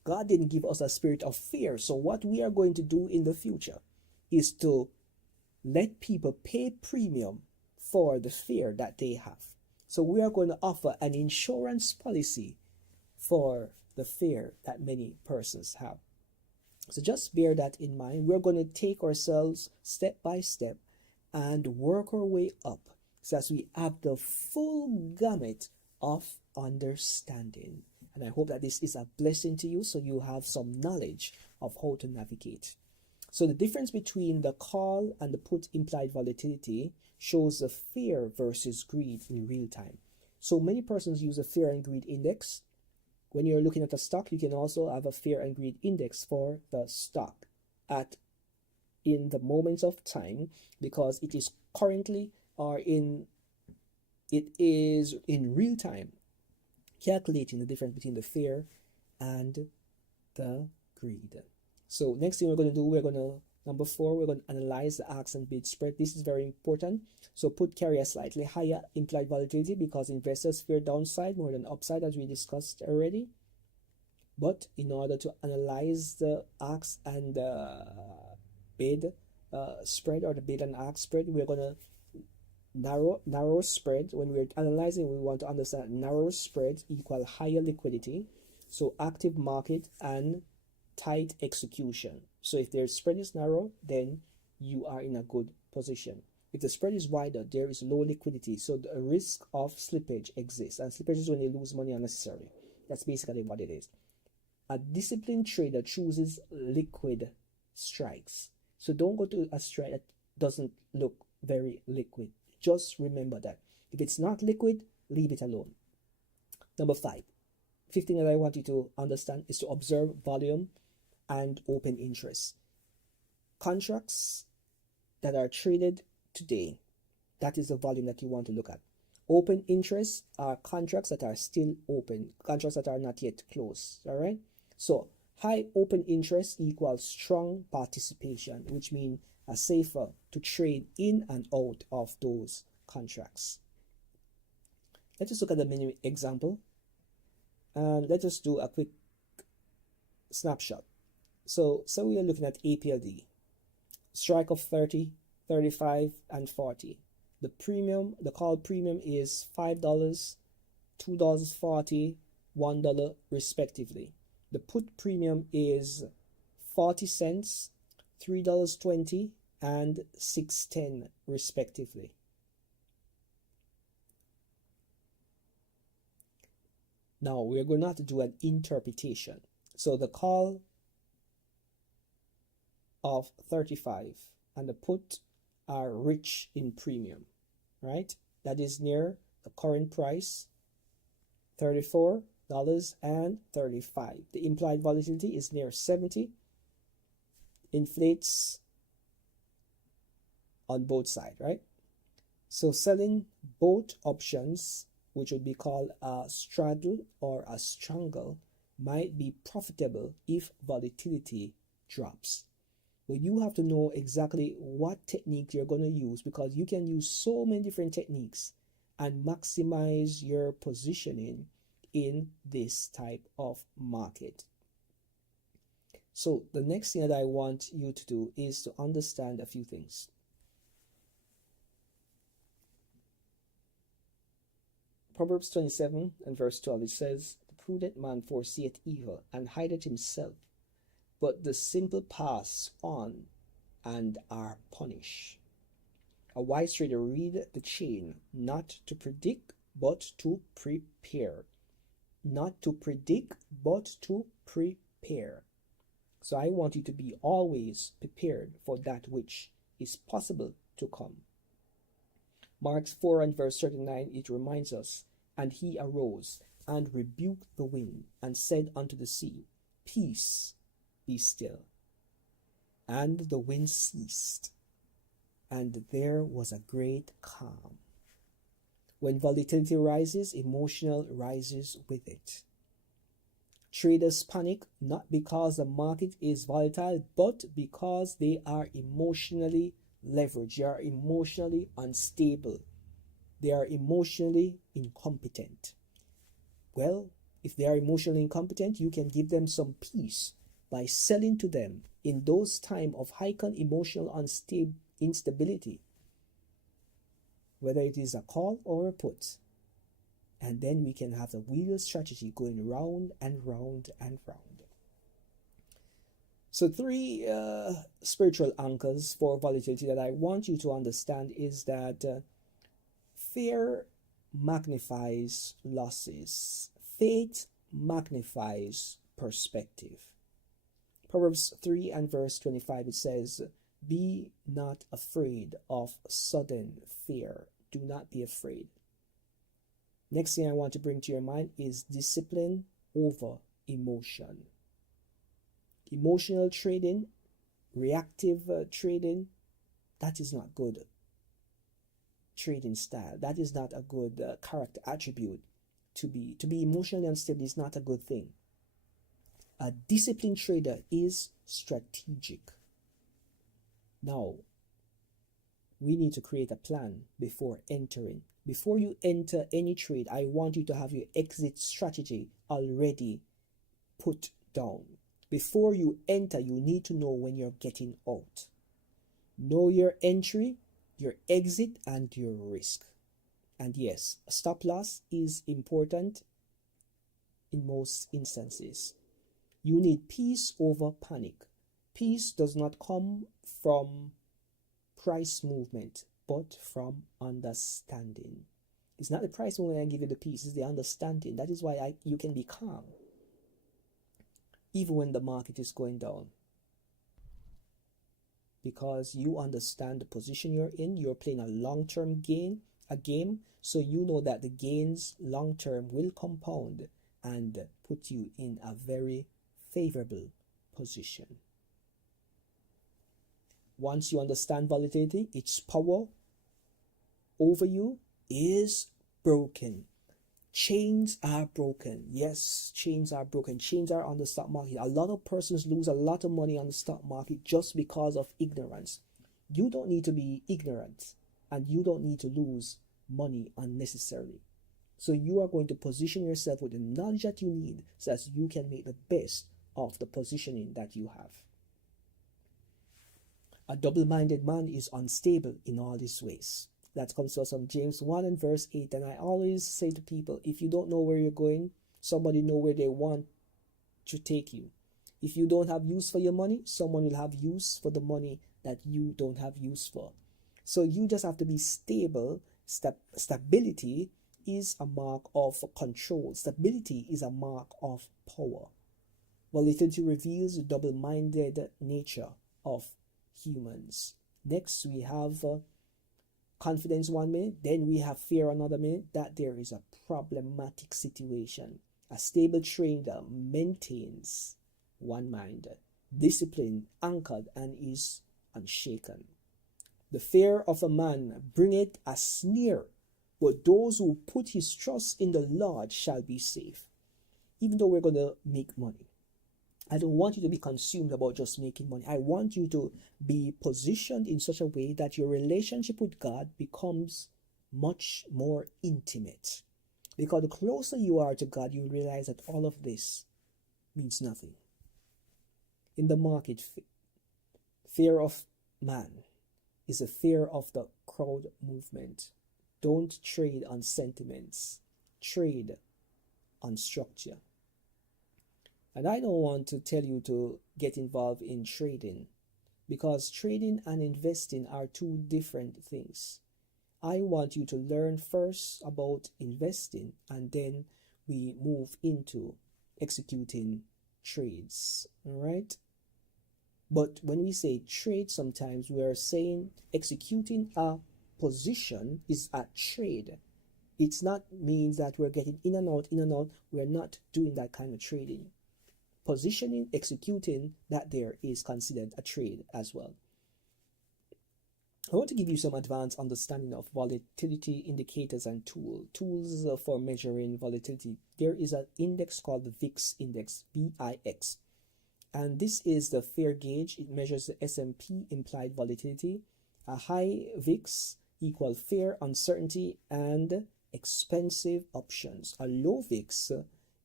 God didn't give us a spirit of fear. So what we are going to do in the future is to let people pay premium for the fear that they have. So we are going to offer an insurance policy for the fear that many persons have. So just bear that in mind. We're going to take ourselves step by step and work our way up so as we have the full gamut of understanding. And I hope that this is a blessing to you, so you have some knowledge of how to navigate. So the difference between the call and the put implied volatility shows the fear versus greed in real time. So many persons use a fear and greed index. When you're looking at a stock, you can also have a fear and greed index for the stock in the moments of time, because it is currently it is in real time calculating the difference between the fear and the greed. So next thing we're going to do, number 4, we're going to analyze the ask and bid spread. This is very important. So put carry a slightly higher implied volatility because investors fear downside more than upside, as we discussed already. But in order to analyze the ask and bid spread, or the bid and ask spread, we're going to narrow spread. When we're analyzing, we want to understand narrow spread equal higher liquidity, so active market and tight execution. So if their spread is narrow, then you are in a good position. If the spread is wider, there is low liquidity, so the risk of slippage exists, and slippage is when you lose money unnecessarily. That's basically what it is. A disciplined trader chooses liquid strikes. So don't go to a strike that doesn't look very liquid. Just remember that. If it's not liquid, leave it alone. Number 5. 15 that I want you to understand is to observe volume and open interest. Contracts that are traded today, that is the volume that you want to look at. Open interest are contracts that are still open, contracts that are not yet closed. All right. So high open interest equals strong participation, which means a safer to trade in and out of those contracts. Let us look at the mini example, and let us do a quick snapshot. So we are looking at APLD, strike of 30, 35, and 40. The premium, the call premium is $5, $2.40, $1 respectively. The put premium is 40 cents, $3.20, and $6.10 respectively. Now we're going to have to do an interpretation. So the call of 35 and the put are rich in premium, right? That is near the current price, $34.35. The implied volatility is near 70. Inflates on both sides, right? So selling both options, which would be called a straddle or a strangle, might be profitable if volatility drops. But you have to know exactly what technique you're going to use, because you can use so many different techniques and maximize your positioning in this type of market. So the next thing that I want you to do is to understand a few things. Proverbs 27 and verse 12, it says, "The prudent man foreseeth evil and hideth himself, but the simple pass on and are punished." A wise trader read the chain, not to predict, but to prepare. Not to predict, but to prepare. So I want you to be always prepared for that which is possible to come. Mark 4 and verse 39, it reminds us, "And he arose and rebuked the wind and said unto the sea, Peace, be still. And the wind ceased, and there was a great calm." When volatility rises, emotional rises with it. Traders panic not because the market is volatile, but because they are emotionally leveraged. They are emotionally unstable. They are emotionally incompetent. Well, If they are emotionally incompetent, you can give them some peace by selling to them in those times of heightened emotional instability, whether it is a call or a put. And then we can have the wheel strategy going round and round and round. So three spiritual anchors for volatility that I want you to understand is that fear magnifies losses. Faith magnifies perspective. Proverbs 3 and verse 25, it says, "Be not afraid of sudden fear." Do not be afraid. Next thing I want to bring to your mind is discipline over emotion. Emotional trading, reactive trading, that is not good trading style. That is not a good character attribute. To be emotionally unstable is not a good thing. A disciplined trader is strategic. Now, we need to create a plan before entering. Before you enter any trade, I want you to have your exit strategy already put down. Before you enter, you need to know when you're getting out. Know your entry, your exit, and your risk. And yes, a stop loss is important in most instances. You need peace over panic. Peace does not come from price movement, but from understanding. It's not the price movement that gives you the peace, it's the understanding. That is why you can be calm even when the market is going down, because you understand the position you're in. You're playing a long-term game, so you know that the gains long-term will compound and put you in a very favorable position. Once you understand volatility, its power over you is broken. Chains are broken. Yes, chains are broken. Chains are on the stock market. A lot of persons lose a lot of money on the stock market just because of ignorance. You don't need to be ignorant, and you don't need to lose money unnecessarily. So you are going to position yourself with the knowledge that you need so that you can make the best of the positioning that you have. A double-minded man is unstable in all his ways. That comes to us from James 1 and verse 8. And I always say to people, if you don't know where you're going, somebody know where they want to take you. If you don't have use for your money, someone will have use for the money that you don't have use for. So you just have to be stable. Stability is a mark of control. Stability is a mark of power. Volatility reveals the double-minded nature of humans. Next, we have confidence 1 minute, then we have fear another minute, that there is a problematic situation. A stable trader maintains one mind, discipline, anchored, and is unshaken. The fear of a man bringeth a snare, but those who put his trust in the Lord shall be safe. Even though we're going to make money, I don't want you to be consumed about just making money. I want you to be positioned in such a way that your relationship with God becomes much more intimate. Because the closer you are to God, you realize that all of this means nothing. In the market, fear of man is a fear of the crowd movement. Don't trade on sentiments. Trade on structure. And I don't want to tell you to get involved in trading, because trading and investing are two different things. I want you to learn first about investing, and then we move into executing trades. All right? But when we say trade, sometimes we are saying executing a position is a trade. It's not means that we're getting in and out, in and out. We're not doing that kind of trading. Positioning, executing, that there is considered a trade as well. I want to give you some advanced understanding of volatility indicators and tools for measuring volatility. There is an index called the VIX index, VIX, and this is the fair gauge. It measures the S&P implied volatility. A high VIX equal fear, uncertainty, and expensive options. A low VIX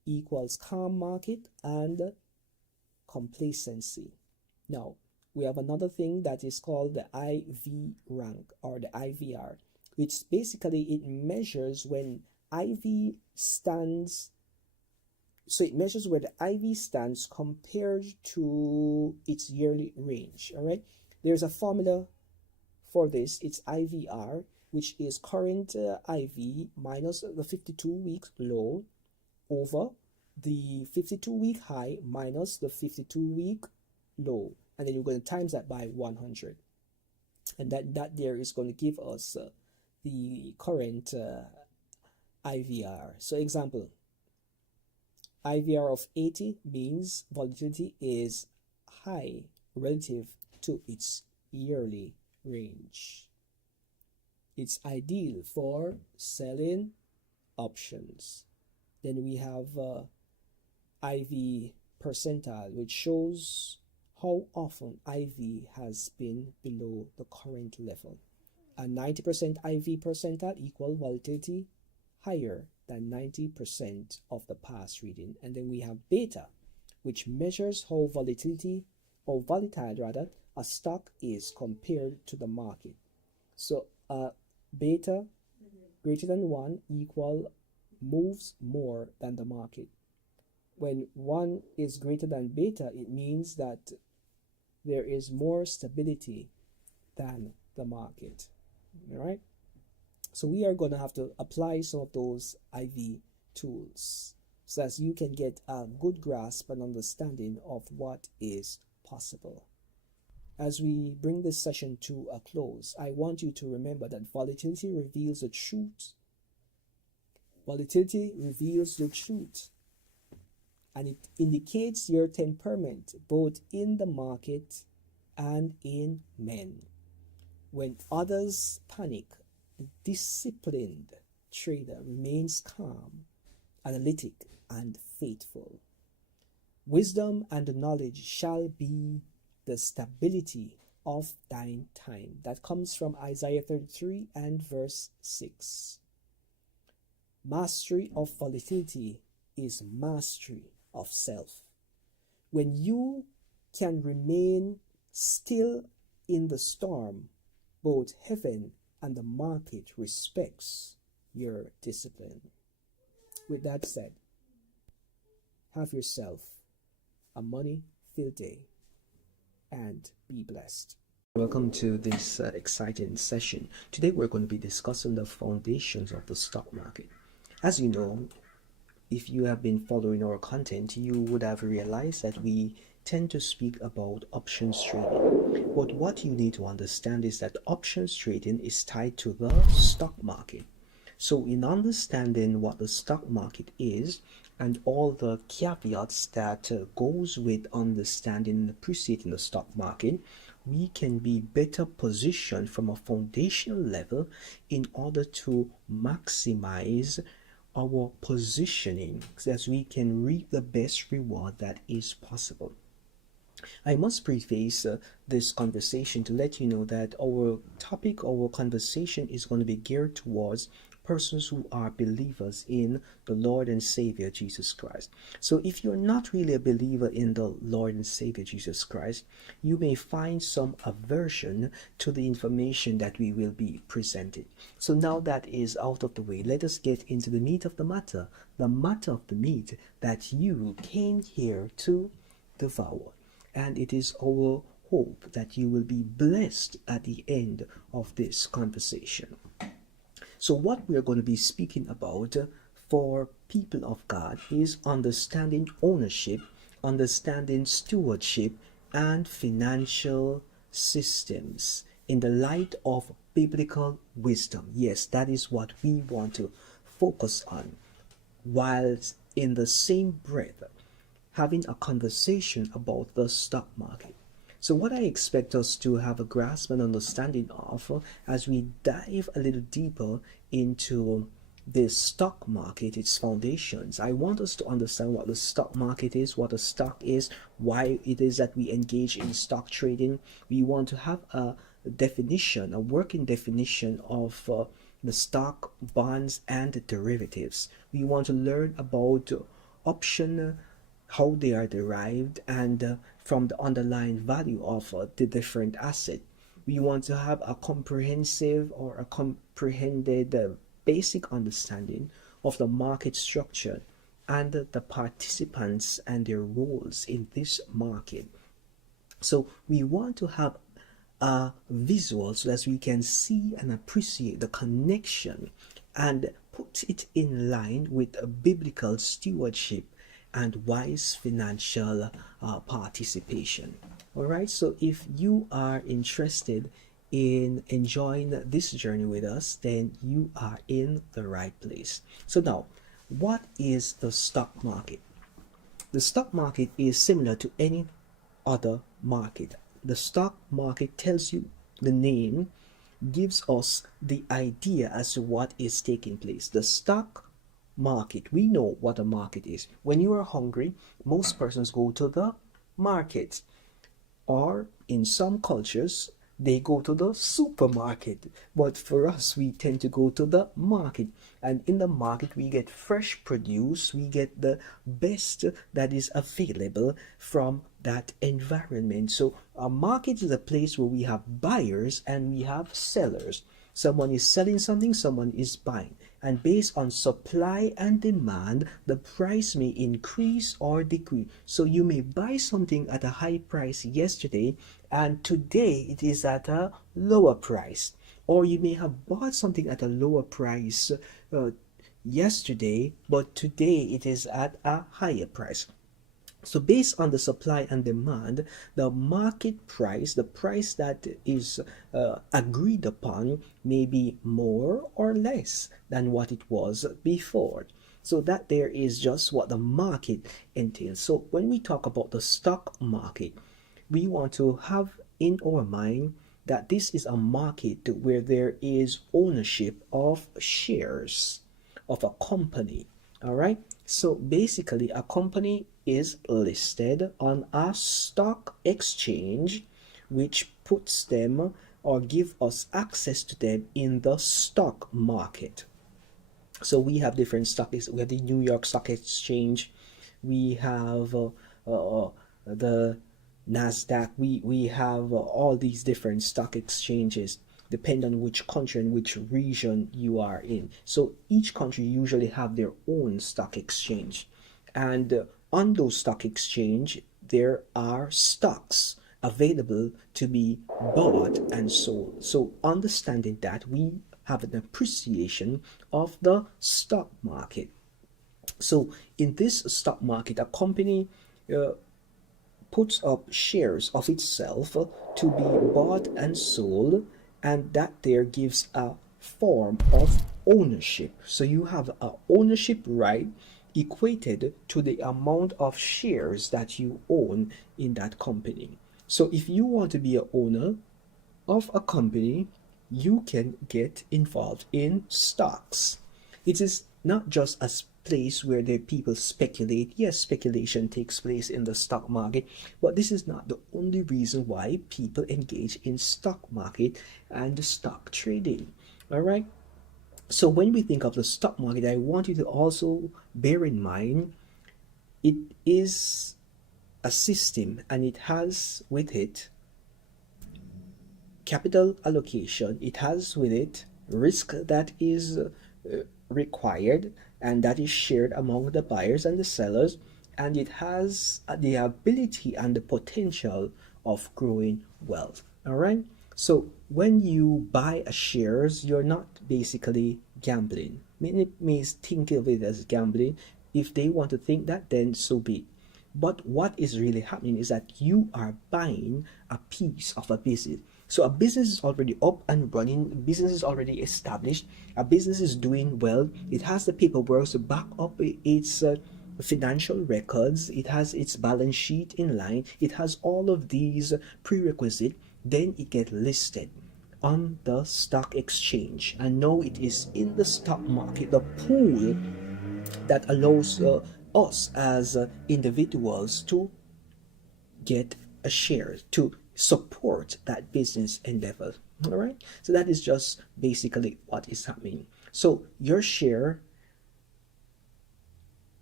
equals calm market and complacency. Now, we have another thing that is called the IV rank or the IVR, which basically it measures when IV stands. So it measures where the IV stands compared to its yearly range. All right, there's a formula for this. It's IVR, which is current IV minus the 52-week low over the 52-week high minus the 52-week low, and then you're going to times that by 100, and that there is going to give us the current IVR. So example, IVR of 80 means volatility is high relative to its yearly range. It's ideal for selling options. Then we have IV percentile, which shows how often IV has been below the current level. A 90% IV percentile equal volatility higher than 90% of the past reading. And then we have beta, which measures how volatile a stock is compared to the market. So beta greater than 1 equal moves more than the market. When 1 is greater than beta, it means that there is more stability than the market. All right? So we are going to have to apply some of those IV tools so that you can get a good grasp and understanding of what is possible. As we bring this session to a close, I want you to remember that volatility reveals the truth. Volatility reveals the truth, and it indicates your temperament both in the market and in men. When others panic, the disciplined trader remains calm, analytic, and faithful. Wisdom and knowledge shall be the stability of thine time. That comes from Isaiah 33 and verse 6. Mastery of volatility is mastery of self. When you can remain still in the storm, both heaven and the market respects your discipline. With that said, have yourself a money-filled day and be blessed. Welcome to this exciting session. Today we're going to be discussing the foundations of the stock market. As you know, if you have been following our content, you would have realized that we tend to speak about options trading. But what you need to understand is that options trading is tied to the stock market. So in understanding what the stock market is and all the caveats that goes with understanding and appreciating the stock market, we can be better positioned from a foundational level in order to maximize our positioning so that we can reap the best reward that is possible. I must preface this conversation to let you know that our topic, our conversation is going to be geared towards persons who are believers in the Lord and Savior Jesus Christ. So if you're not really a believer in the Lord and Savior Jesus Christ, you may find some aversion to the information that we will be presenting. So now that is out of the way, let us get into the meat of the matter of the meat that you came here to devour. And it is our hope that you will be blessed at the end of this conversation. So what we are going to be speaking about for people of God is understanding ownership, understanding stewardship, and financial systems in the light of biblical wisdom. Yes, that is what we want to focus on, whilst in the same breath having a conversation about the stock market. So what I expect us to have a grasp and understanding of as we dive a little deeper into the stock market, its foundations, I want us to understand what the stock market is, what a stock is, why it is that we engage in stock trading. We want to have a definition, a working definition of the stock, bonds, and derivatives. We want to learn about option, how they are derived, and from the underlying value of the different asset. We want to have a comprehensive or a comprehended basic understanding of the market structure and the participants and their roles in this market. So we want to have a visual so that we can see and appreciate the connection and put it in line with a biblical stewardship and wise financial participation. All right, so if you are interested in enjoying this journey with us, then you are in the right place. So now, what is the stock market? The stock market is similar to any other market. The stock market tells you the name, gives us the idea as to what is taking place. The stock market, we know what a market is. When you are hungry, most persons go to the market, or in some cultures they go to the supermarket, but for us we tend to go to the market, and in the market we get fresh produce, we get the best that is available from that environment. So a market is a place where we have buyers and we have sellers. Someone is selling something, someone is buying. And based on supply and demand, the price may increase or decrease. So you may buy something at a high price yesterday, and today it is at a lower price. Or you may have bought something at a lower price yesterday, but today it is at a higher price. So based on the supply and demand, the market price, the price that is agreed upon, may be more or less than what it was before. So that there is just what the market entails. So when we talk about the stock market, we want to have in our mind that this is a market where there is ownership of shares of a company. All right, so basically a company is listed on a stock exchange, which puts them or give us access to them in the stock market. So we have different stocks. We have the New York Stock Exchange, we have the NASDAQ, we have all these different stock exchanges, depend on which country and which region you are in. So each country usually have their own stock exchange, and on those stock exchange there are stocks available to be bought and sold. So understanding that, we have an appreciation of the stock market. So in this stock market, a company puts up shares of itself to be bought and sold, and that there gives a form of ownership. So you have a ownership right equated to the amount of shares that you own in that company. So if you want to be an owner of a company, you can get involved in stocks. It is not just a place where the people speculate. Yes, speculation takes place in the stock market, but this is not the only reason why people engage in stock market and stock trading. All right, so when we think of the stock market, I want you to also bear in mind it is a system, and it has with it capital allocation, it has with it risk that is required, and that is shared among the buyers and the sellers, and it has the ability and the potential of growing wealth. All right, so when you buy a shares, you're not basically gambling. Many may think of it as gambling. If they want to think that, then so be it. But what is really happening is that you are buying a piece of a business. So a business is already up and running, a business is already established, a business is doing well, it has the paperwork to back up its financial records, it has its balance sheet in line, it has all of these prerequisites, then it gets listed on the stock exchange, and now it is in the stock market, the pool that allows us as individuals to get a share to support that business endeavor. All right, so that is just basically what is happening. So your share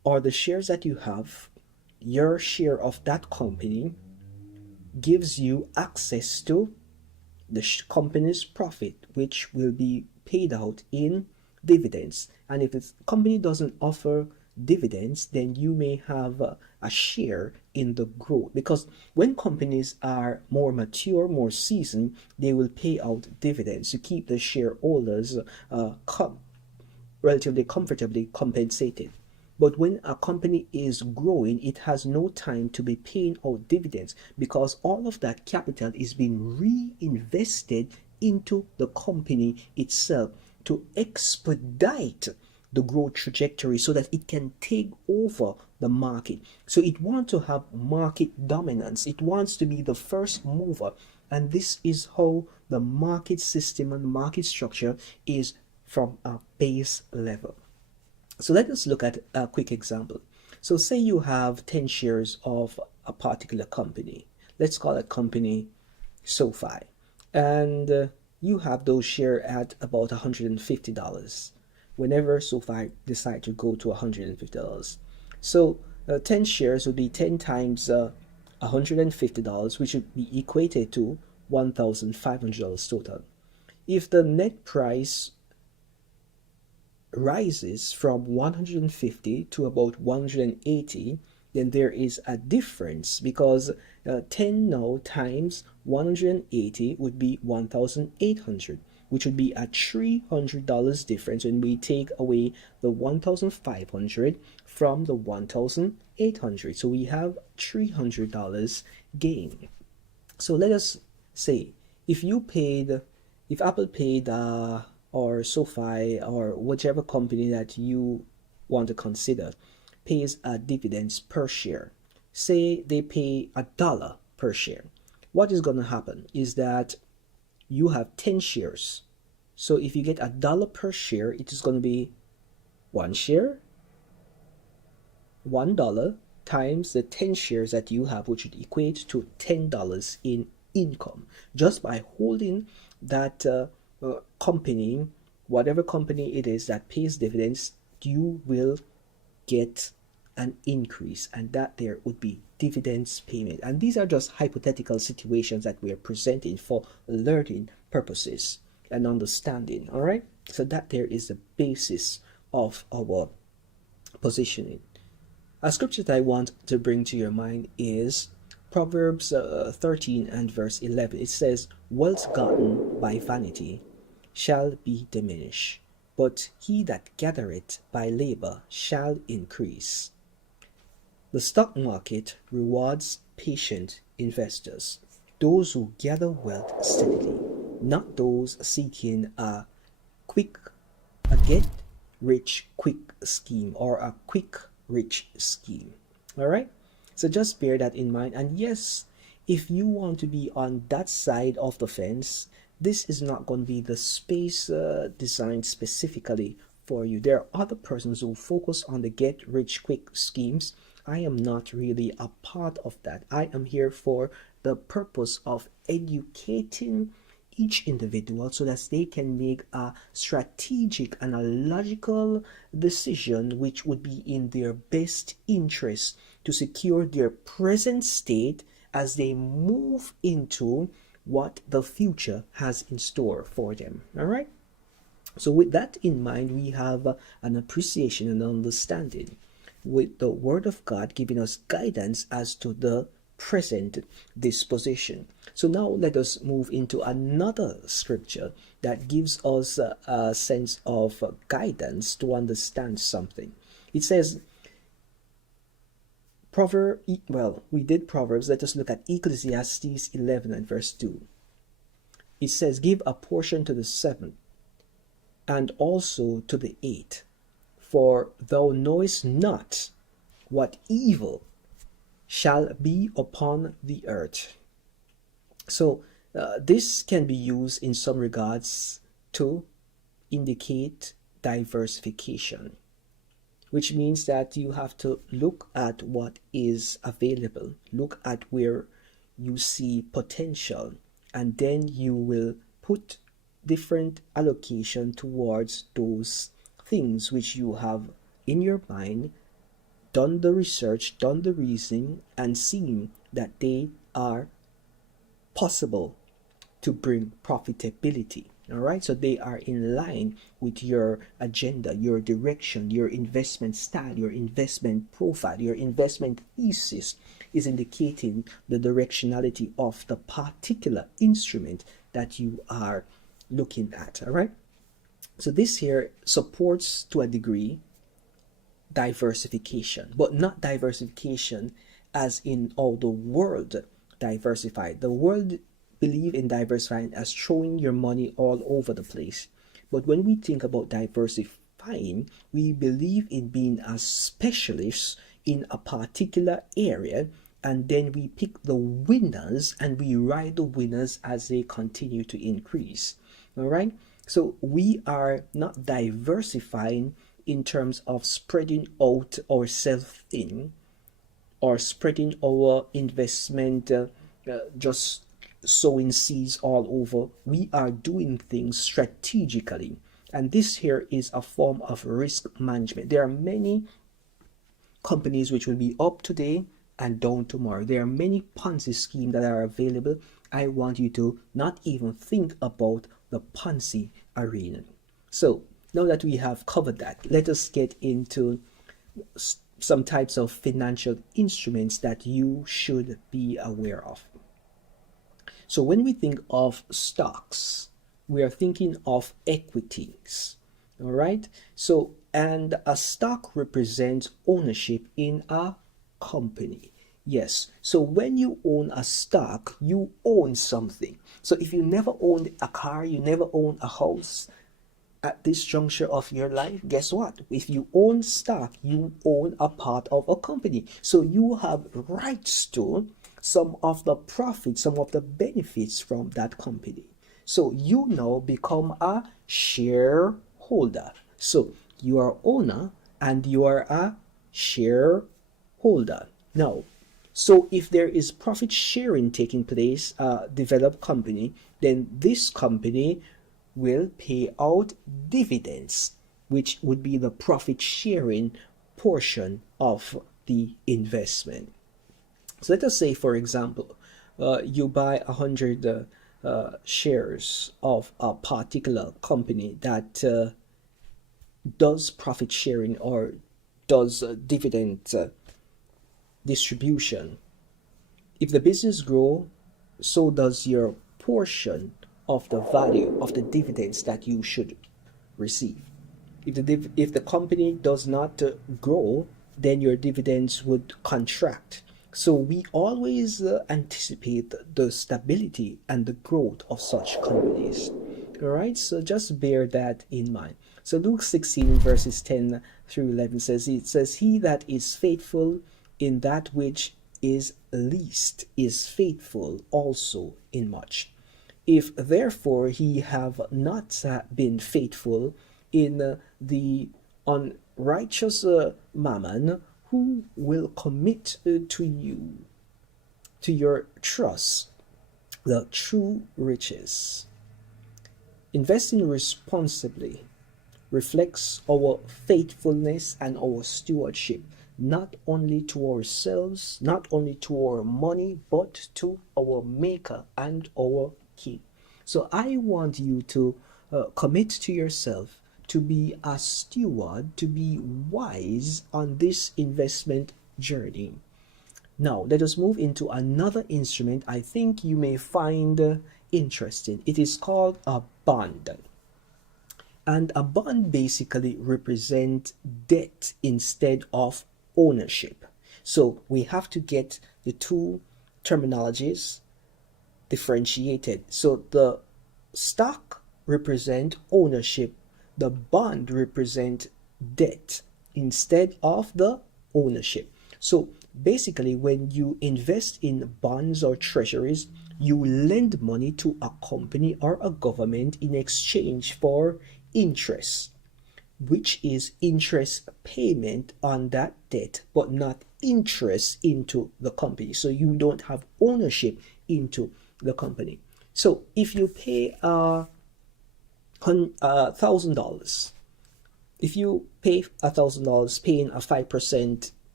or the shares that you have, your share of that company gives you access to the company's profit, which will be paid out in dividends. And if the company doesn't offer dividends, then you may have a share in the growth, because when companies are more mature, more seasoned, they will pay out dividends to keep the shareholders relatively comfortably compensated. But when a company is growing, it has no time to be paying out dividends, because all of that capital is being reinvested into the company itself to expedite the growth trajectory so that it can take over the market. So it wants to have market dominance. It wants to be the first mover. And this is how the market system and market structure is from a base level. So let us look at a quick example. So say you have 10 shares of a particular company. Let's call that company SoFi. And you have those shares at about $150. Whenever SoFi decide to go to $150. So 10 shares would be 10 times $150, which would be equated to $1,500 total. If the net price rises from 150 to about 180, then there is a difference, because 10 now times 180 would be 1,800, which would be a $300 difference when we take away the 1,500 from the 1,800. So we have $300 gain. So let us say if Apple paid or SoFi or whichever company that you want to consider pays a dividends per share. Say they pay $1 per share. What is going to happen is that you have 10 shares. So if you get $1 per share, it is going to be one share, $1 times the 10 shares that you have, which would equate to $10 in income, just by holding that company, whatever company it is that pays dividends. You will get an increase, and that there would be dividends payment. And these are just hypothetical situations that we are presenting for learning purposes and understanding. All right, so that there is the basis of our positioning. A scripture that I want to bring to your mind is Proverbs 13 and verse 11. It says, "Wealth gotten by vanity shall be diminished, but he that gathereth by labor shall increase." The stock market rewards patient investors, those who gather wealth steadily, not those seeking a get rich quick scheme or a quick rich scheme. All right, so just bear that in mind. And yes, if you want to be on that side of the fence, this is not going to be the space designed specifically for you. There are other persons who focus on the get rich quick schemes. I am not really a part of that. I am here for the purpose of educating each individual so that they can make a strategic and a logical decision which would be in their best interest to secure their present state as they move into what the future has in store for them. All right, so with that in mind, we have an appreciation and understanding with the Word of God giving us guidance as to the present disposition. So now let us move into another scripture that gives us a sense of guidance to understand something. It says, we did Proverbs. Let us look at Ecclesiastes 11 and verse 2. It says, "Give a portion to the seventh, and also to the eighth, for thou knowest not what evil shall be upon the earth." So this can be used in some regards to indicate diversification, which means that you have to look at what is available, look at where you see potential, and then you will put different allocation towards those things which you have in your mind done the research, done the reasoning, and seen that they are possible to bring profitability. All right, so they are in line with your agenda, your direction, your investment style, your investment profile, your investment thesis is indicating the directionality of the particular instrument that you are looking at. All right, so this here supports to a degree diversification, but not diversification as in all the world diversified. The world believe in diversifying as throwing your money all over the place. But when we think about diversifying, we believe in being a specialist in a particular area, and then we pick the winners and we ride the winners as they continue to increase. All right, so we are not diversifying in terms of spreading out ourselves thin or spreading our investment, just sowing seeds all over. We are doing things strategically, and this here is a form of risk management. There are many companies which will be up today and down tomorrow. There are many Ponzi schemes that are available. I want you to not even think about the Ponzi arena. So now that we have covered that, let us get into some types of financial instruments that you should be aware of. So when we think of stocks, we are thinking of equities. All right, so and a stock represents ownership in a company. Yes, so when you own a stock, you own something. So if you never owned a car, you never owned a house at this juncture of your life, guess what? If you own stock, you own a part of a company. So you have rights to some of the profits, some of the benefits from that company. So you now become a shareholder. So you are owner and you are a shareholder. Now, so if there is profit sharing taking place, developed company, then this company will pay out dividends, which would be the profit sharing portion of the investment. So let us say, for example, you buy 100 shares of a particular company that does profit sharing or does dividend distribution. If the business grows, so does your portion of the value of the dividends that you should receive. If the company does not grow, then your dividends would contract. So we always anticipate the stability and the growth of such companies. All right, so just bear that in mind. So Luke 16 verses 10 through 11 says, he that is faithful in that which is least is faithful also in much. If therefore he have not been faithful in the unrighteous mammon, who will commit to you, to your trust, the true riches? Investing responsibly reflects our faithfulness and our stewardship, not only to ourselves, not only to our money, but to our Maker and our King. So I want you to commit to yourself to be a steward, to be wise on this investment journey. Now, let us move into another instrument I think you may find interesting. It is called a bond. And a bond basically represents debt instead of ownership. So we have to get the two terminologies differentiated. So the stock represent ownership, the bond represent debt instead of the ownership. So basically, when you invest in bonds or treasuries, you lend money to a company or a government in exchange for interest, which is interest payment on that debt, but not interest into the company. So you don't have ownership into the company. So if you pay $1,000, if you pay $1,000 paying a 5%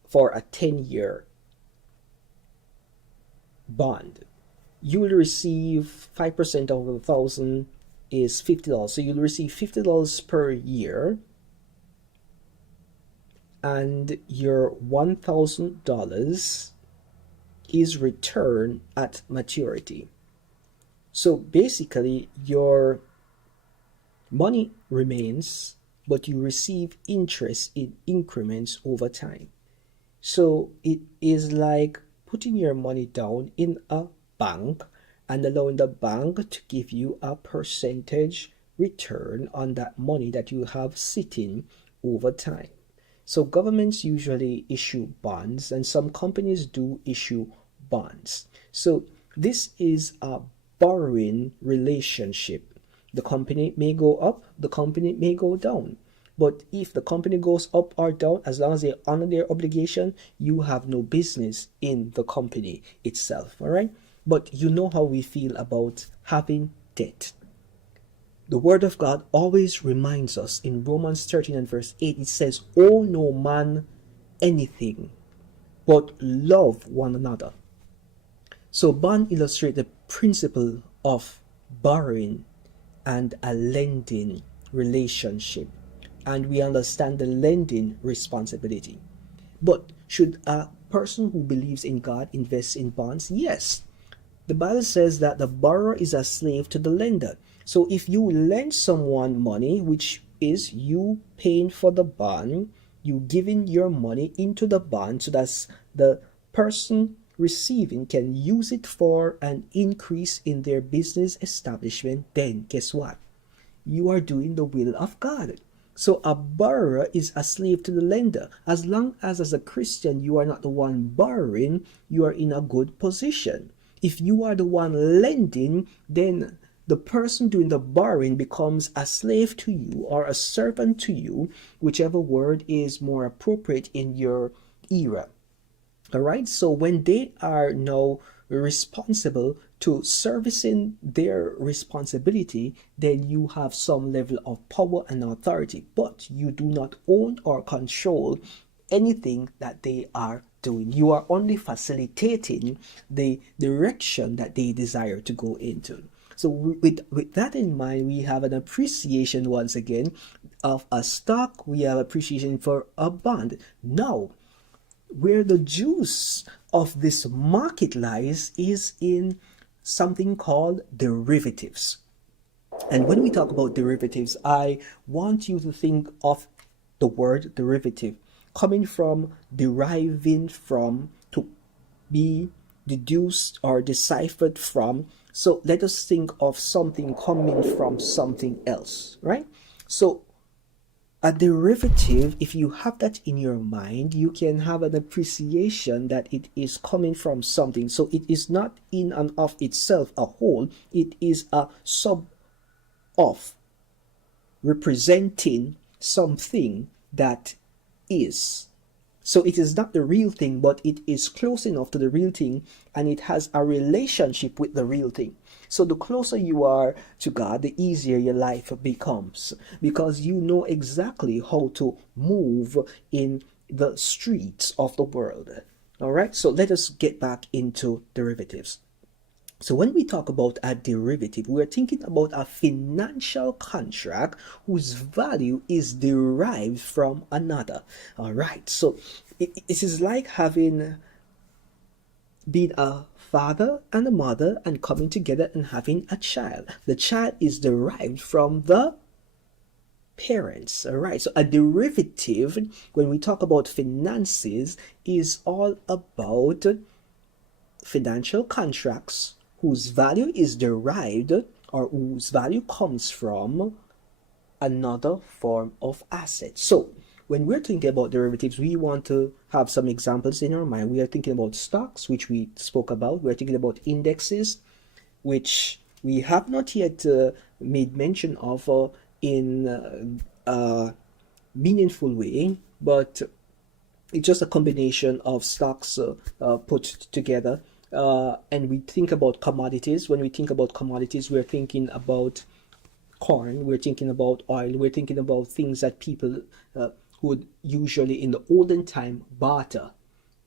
for a 10-year bond, you will receive 5% of 1,000 is $50. So you'll receive $50 per year, and your $1,000 is returned at maturity. So basically, your money remains, but you receive interest in increments over time. So it is like putting your money down in a bank and allowing the bank to give you a percentage return on that money that you have sitting over time. So governments usually issue bonds, and some companies do issue bonds. So this is a borrowing relationship. The company may go up, the company may go down. But if the company goes up or down, as long as they honor their obligation, you have no business in the company itself. All right? But you know how we feel about having debt. The Word of God always reminds us in Romans 13 and verse 8, it says, "Owe no man anything, but love one another." So bond illustrates the principle of borrowing and a lending relationship. And we understand the lending responsibility. But should a person who believes in God invest in bonds? Yes. The Bible says that the borrower is a slave to the lender. So if you lend someone money, which is you paying for the bond, you giving your money into the bond so that the person receiving can use it for an increase in their business establishment, then guess what? You are doing the will of God. So a borrower is a slave to the lender. As long as a Christian you are not the one borrowing, you are in a good position. If you are the one lending, then the person doing the borrowing becomes a slave to you or a servant to you, whichever word is more appropriate in your era. All right, so when they are now responsible to servicing their responsibility, then you have some level of power and authority, but you do not own or control anything that they are doing. You are only facilitating the direction that they desire to go into. So with that in mind, we have an appreciation once again of a stock. We have appreciation for a bond. Now, where the juice of this market lies is in something called derivatives. And when we talk about derivatives, I want you to think of the word derivative coming from, deriving from, to be deduced or deciphered from. So let us think of something coming from something else, right? So a derivative, if you have that in your mind, you can have an appreciation that it is coming from something. So it is not in and of itself a whole, it is a sub of representing something that is. So it is not the real thing, but it is close enough to the real thing, and it has a relationship with the real thing. So the closer you are to God, the easier your life becomes, because you know exactly how to move in the streets of the world. All right, so let us get back into derivatives. So when we talk about a derivative, we're thinking about a financial contract whose value is derived from another. All right, so it is like having been a father and a mother and coming together and having a child. The child is derived from the parents. All right, so a derivative, when we talk about finances, is all about financial contracts whose value is derived or whose value comes from another form of asset. So when we're thinking about derivatives, we want to have some examples in our mind. We are thinking about stocks, which we spoke about. We're thinking about indexes, which we have not yet made mention of in a meaningful way, but it's just a combination of stocks put together. And we think about commodities. When we think about commodities, we're thinking about corn, we're thinking about oil, we're thinking about things that people would usually in the olden time barter.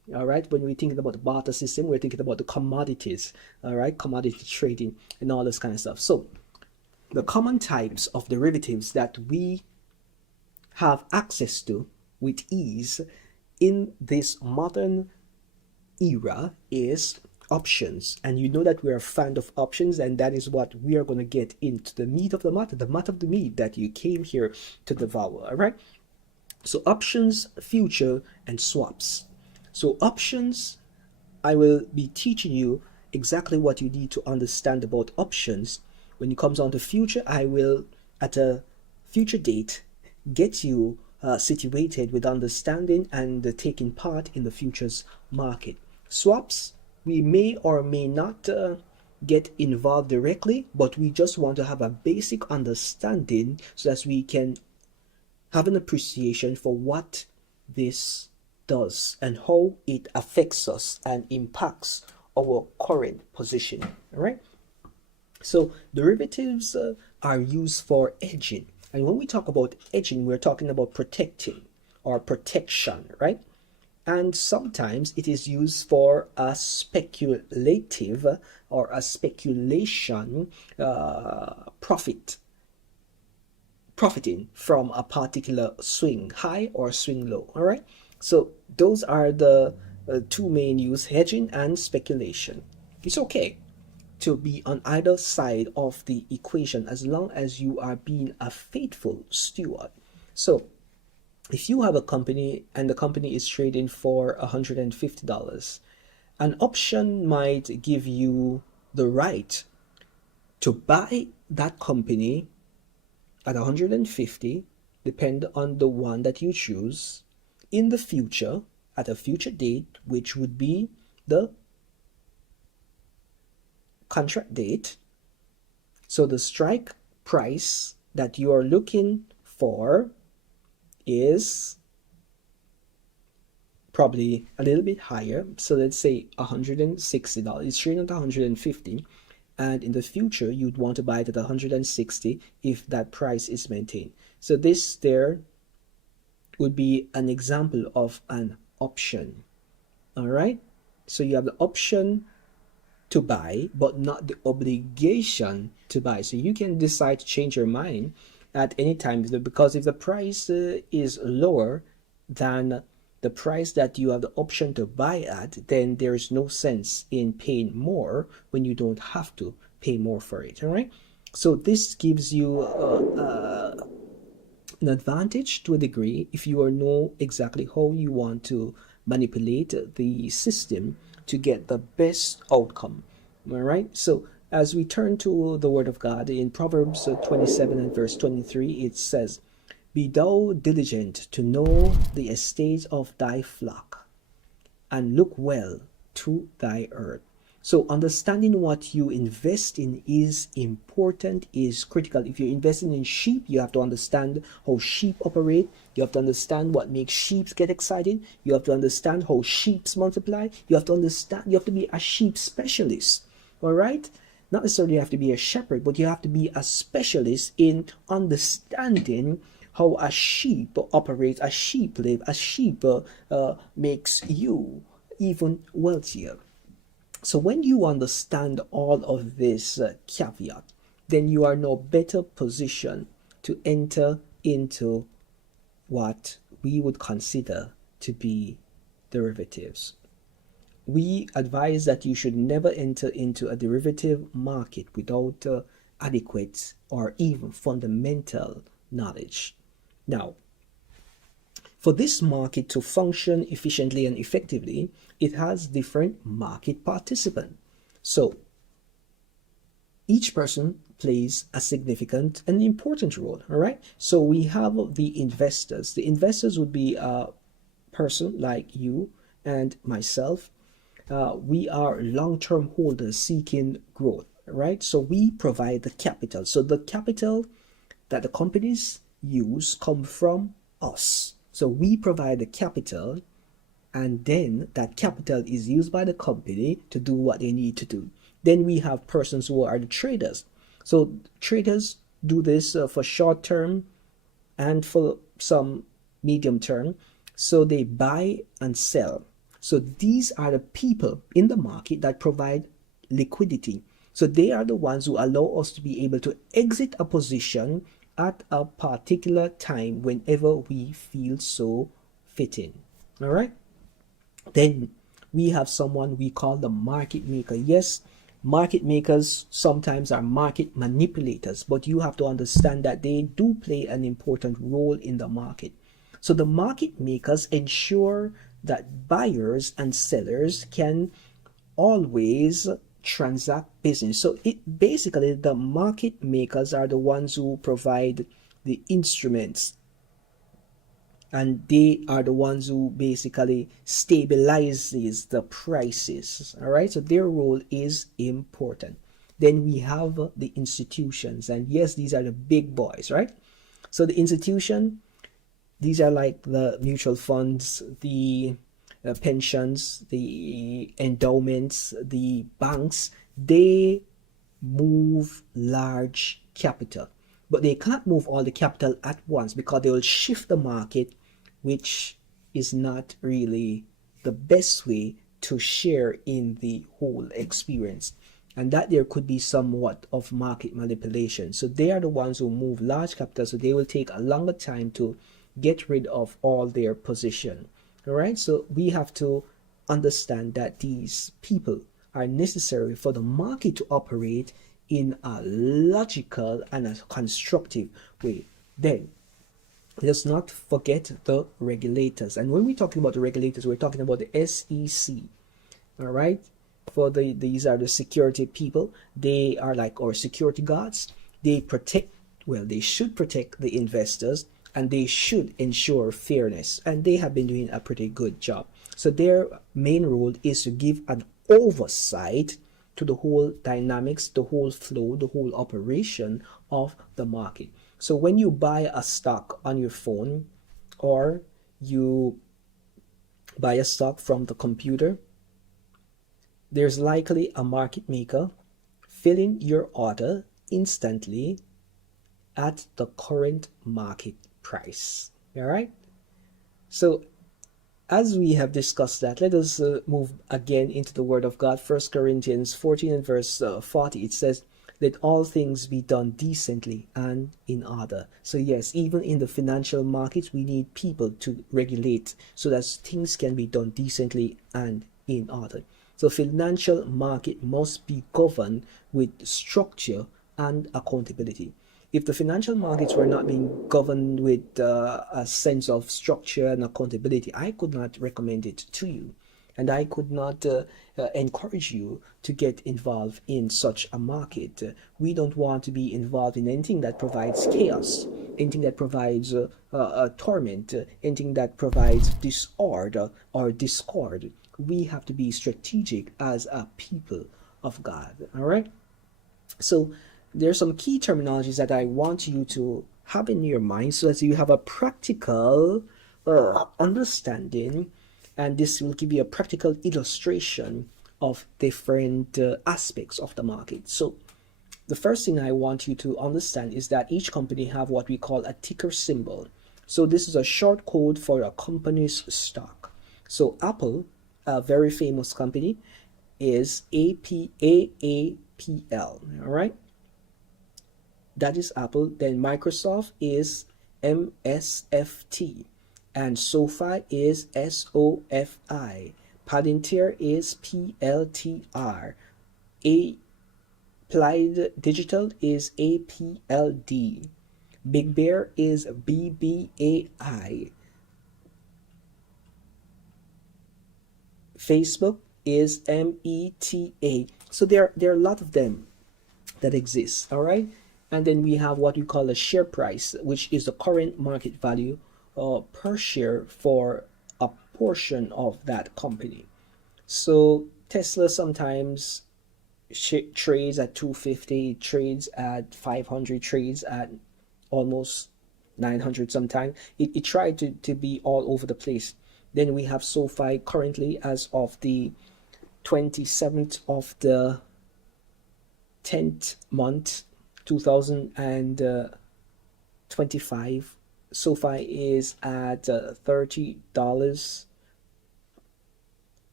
All right, when we're thinking about the barter system, we're thinking about the commodities, all right, commodity trading and all this kind of stuff. So the common types of derivatives that we have access to with ease in this modern era is options. And you know that we're a fan of options, and that is what we are going to get into the meat of the matter of the meat that you came here to devour. All right, so options, future, and swaps. So options, I will be teaching you exactly what you need to understand about options. When it comes on to future, I will, at a future date, get you situated with understanding and taking part in the futures market. Swaps, we may or may not get involved directly, but we just want to have a basic understanding so that we can have an appreciation for what this does and how it affects us and impacts our current position. All right. So derivatives are used for hedging, and when we talk about hedging, we're talking about protecting or protection, right? And sometimes it is used for a speculative or a speculation profiting from a particular swing high or swing low. All right, so those are the two main use: hedging and speculation. It's okay to be on either side of the equation as long as you are being a faithful steward. So if you have a company and the company is trading for $150, an option might give you the right to buy that company at 150, depend on the one that you choose, in the future, at a future date, which would be the contract date. So the strike price that you are looking for is probably a little bit higher. So let's say $160. It's trading at 150. And in the future, you'd want to buy it at 160 if that price is maintained. So this there would be an example of an option. All right. So you have the option to buy, but not the obligation to buy. So you can decide to change your mind at any time, because if the price is lower than the price that you have the option to buy at, then there is no sense in paying more when you don't have to pay more for it. All right. So this gives you an advantage to a degree if you know exactly how you want to manipulate the system to get the best outcome. All right. So as we turn to the Word of God in Proverbs 27 and verse 23, it says, "Be thou diligent to know the estate of thy flock, and look well to thy earth." So understanding what you invest in is important, is critical. If you're investing in sheep, you have to understand how sheep operate. You have to understand what makes sheep get excited. You have to understand how sheep multiply. You have to understand, you have to be a sheep specialist. All right? Not necessarily you have to be a shepherd, but you have to be a specialist in understanding how a sheep operates, a sheep live, a sheep makes you even wealthier. So when you understand all of this caveat, then you are now better positioned to enter into what we would consider to be derivatives. We advise that you should never enter into a derivative market without adequate or even fundamental knowledge. Now, for this market to function efficiently and effectively, it has different market participants. So each person plays a significant and important role. All right. So we have the investors. The investors would be a person like you and myself. We are long-term holders seeking growth. Right. So we provide the capital. So the capital that the companies use come from us. So we provide the capital, and then that capital is used by the company to do what they need to do. Then we have persons who are the traders. So traders do this for short term and for some medium term. So they buy and sell. So these are the people in the market that provide liquidity. So they are the ones who allow us to be able to exit a position at a particular time whenever we feel so fitting. All right. Then we have someone we call the market maker. Yes, market makers sometimes are market manipulators, but you have to understand that they do play an important role in the market. So the market makers ensure that buyers and sellers can always transact business. So it basically, the market makers are the ones who provide the instruments, and they are the ones who basically stabilizes the prices. All right, so their role is important. Then we have the institutions, and yes, these are the big boys, right? So the institution, these are like the mutual funds, the pensions, the endowments, the banks. They move large capital, but they can't move all the capital at once because they will shift the market, which is not really the best way to share in the whole experience, and that there could be somewhat of market manipulation. So they are the ones who move large capital, so they will take a longer time to get rid of all their position. All right, so we have to understand that these people are necessary for the market to operate in a logical and a constructive way. Then let's not forget the regulators. And when we're talking about the regulators, we're talking about the SEC. All right, for these are the security people. They are like our security guards. They protect, well, they should protect the investors, and they should ensure fairness, and they have been doing a pretty good job. So their main role is to give an oversight to the whole dynamics, the whole flow, the whole operation of the market. So when you buy a stock on your phone, or you buy a stock from the computer, there's likely a market maker filling your order instantly at the current market price. All right, so as we have discussed that, let us move again into the word of God. 1 Corinthians 14 and verse 40, it says, let all things be done decently and in order. So yes, even in the financial markets, we need people to regulate so that things can be done decently and in order. So financial market must be governed with structure and accountability. If the financial markets were not being governed with a sense of structure and accountability, I could not recommend it to you. And I could not encourage you to get involved in such a market. We don't want to be involved in anything that provides chaos, anything that provides torment, anything that provides disorder or discord. We have to be strategic as a people of God. All right? So there are some key terminologies that I want you to have in your mind so that you have a practical understanding, and this will give you a practical illustration of different aspects of the market. So the first thing I want you to understand is that each company have what we call a ticker symbol. So this is a short code for a company's stock. So Apple, a very famous company, is AAPL. All right, that is Apple. Then Microsoft is MSFT, and SoFi is SOFI. Palantir is PLTR. Applied Digital is APLD. Big Bear is BBAI. Facebook is META. So there are a lot of them that exist. All right, and then we have what we call a share price, which is the current market value per share for a portion of that company. So Tesla sometimes trades at 250, trades at 500, trades at almost 900 sometimes. It tried to be all over the place. Then we have SoFi currently, as of the 27th of the 10th month 2025, SoFi is at $30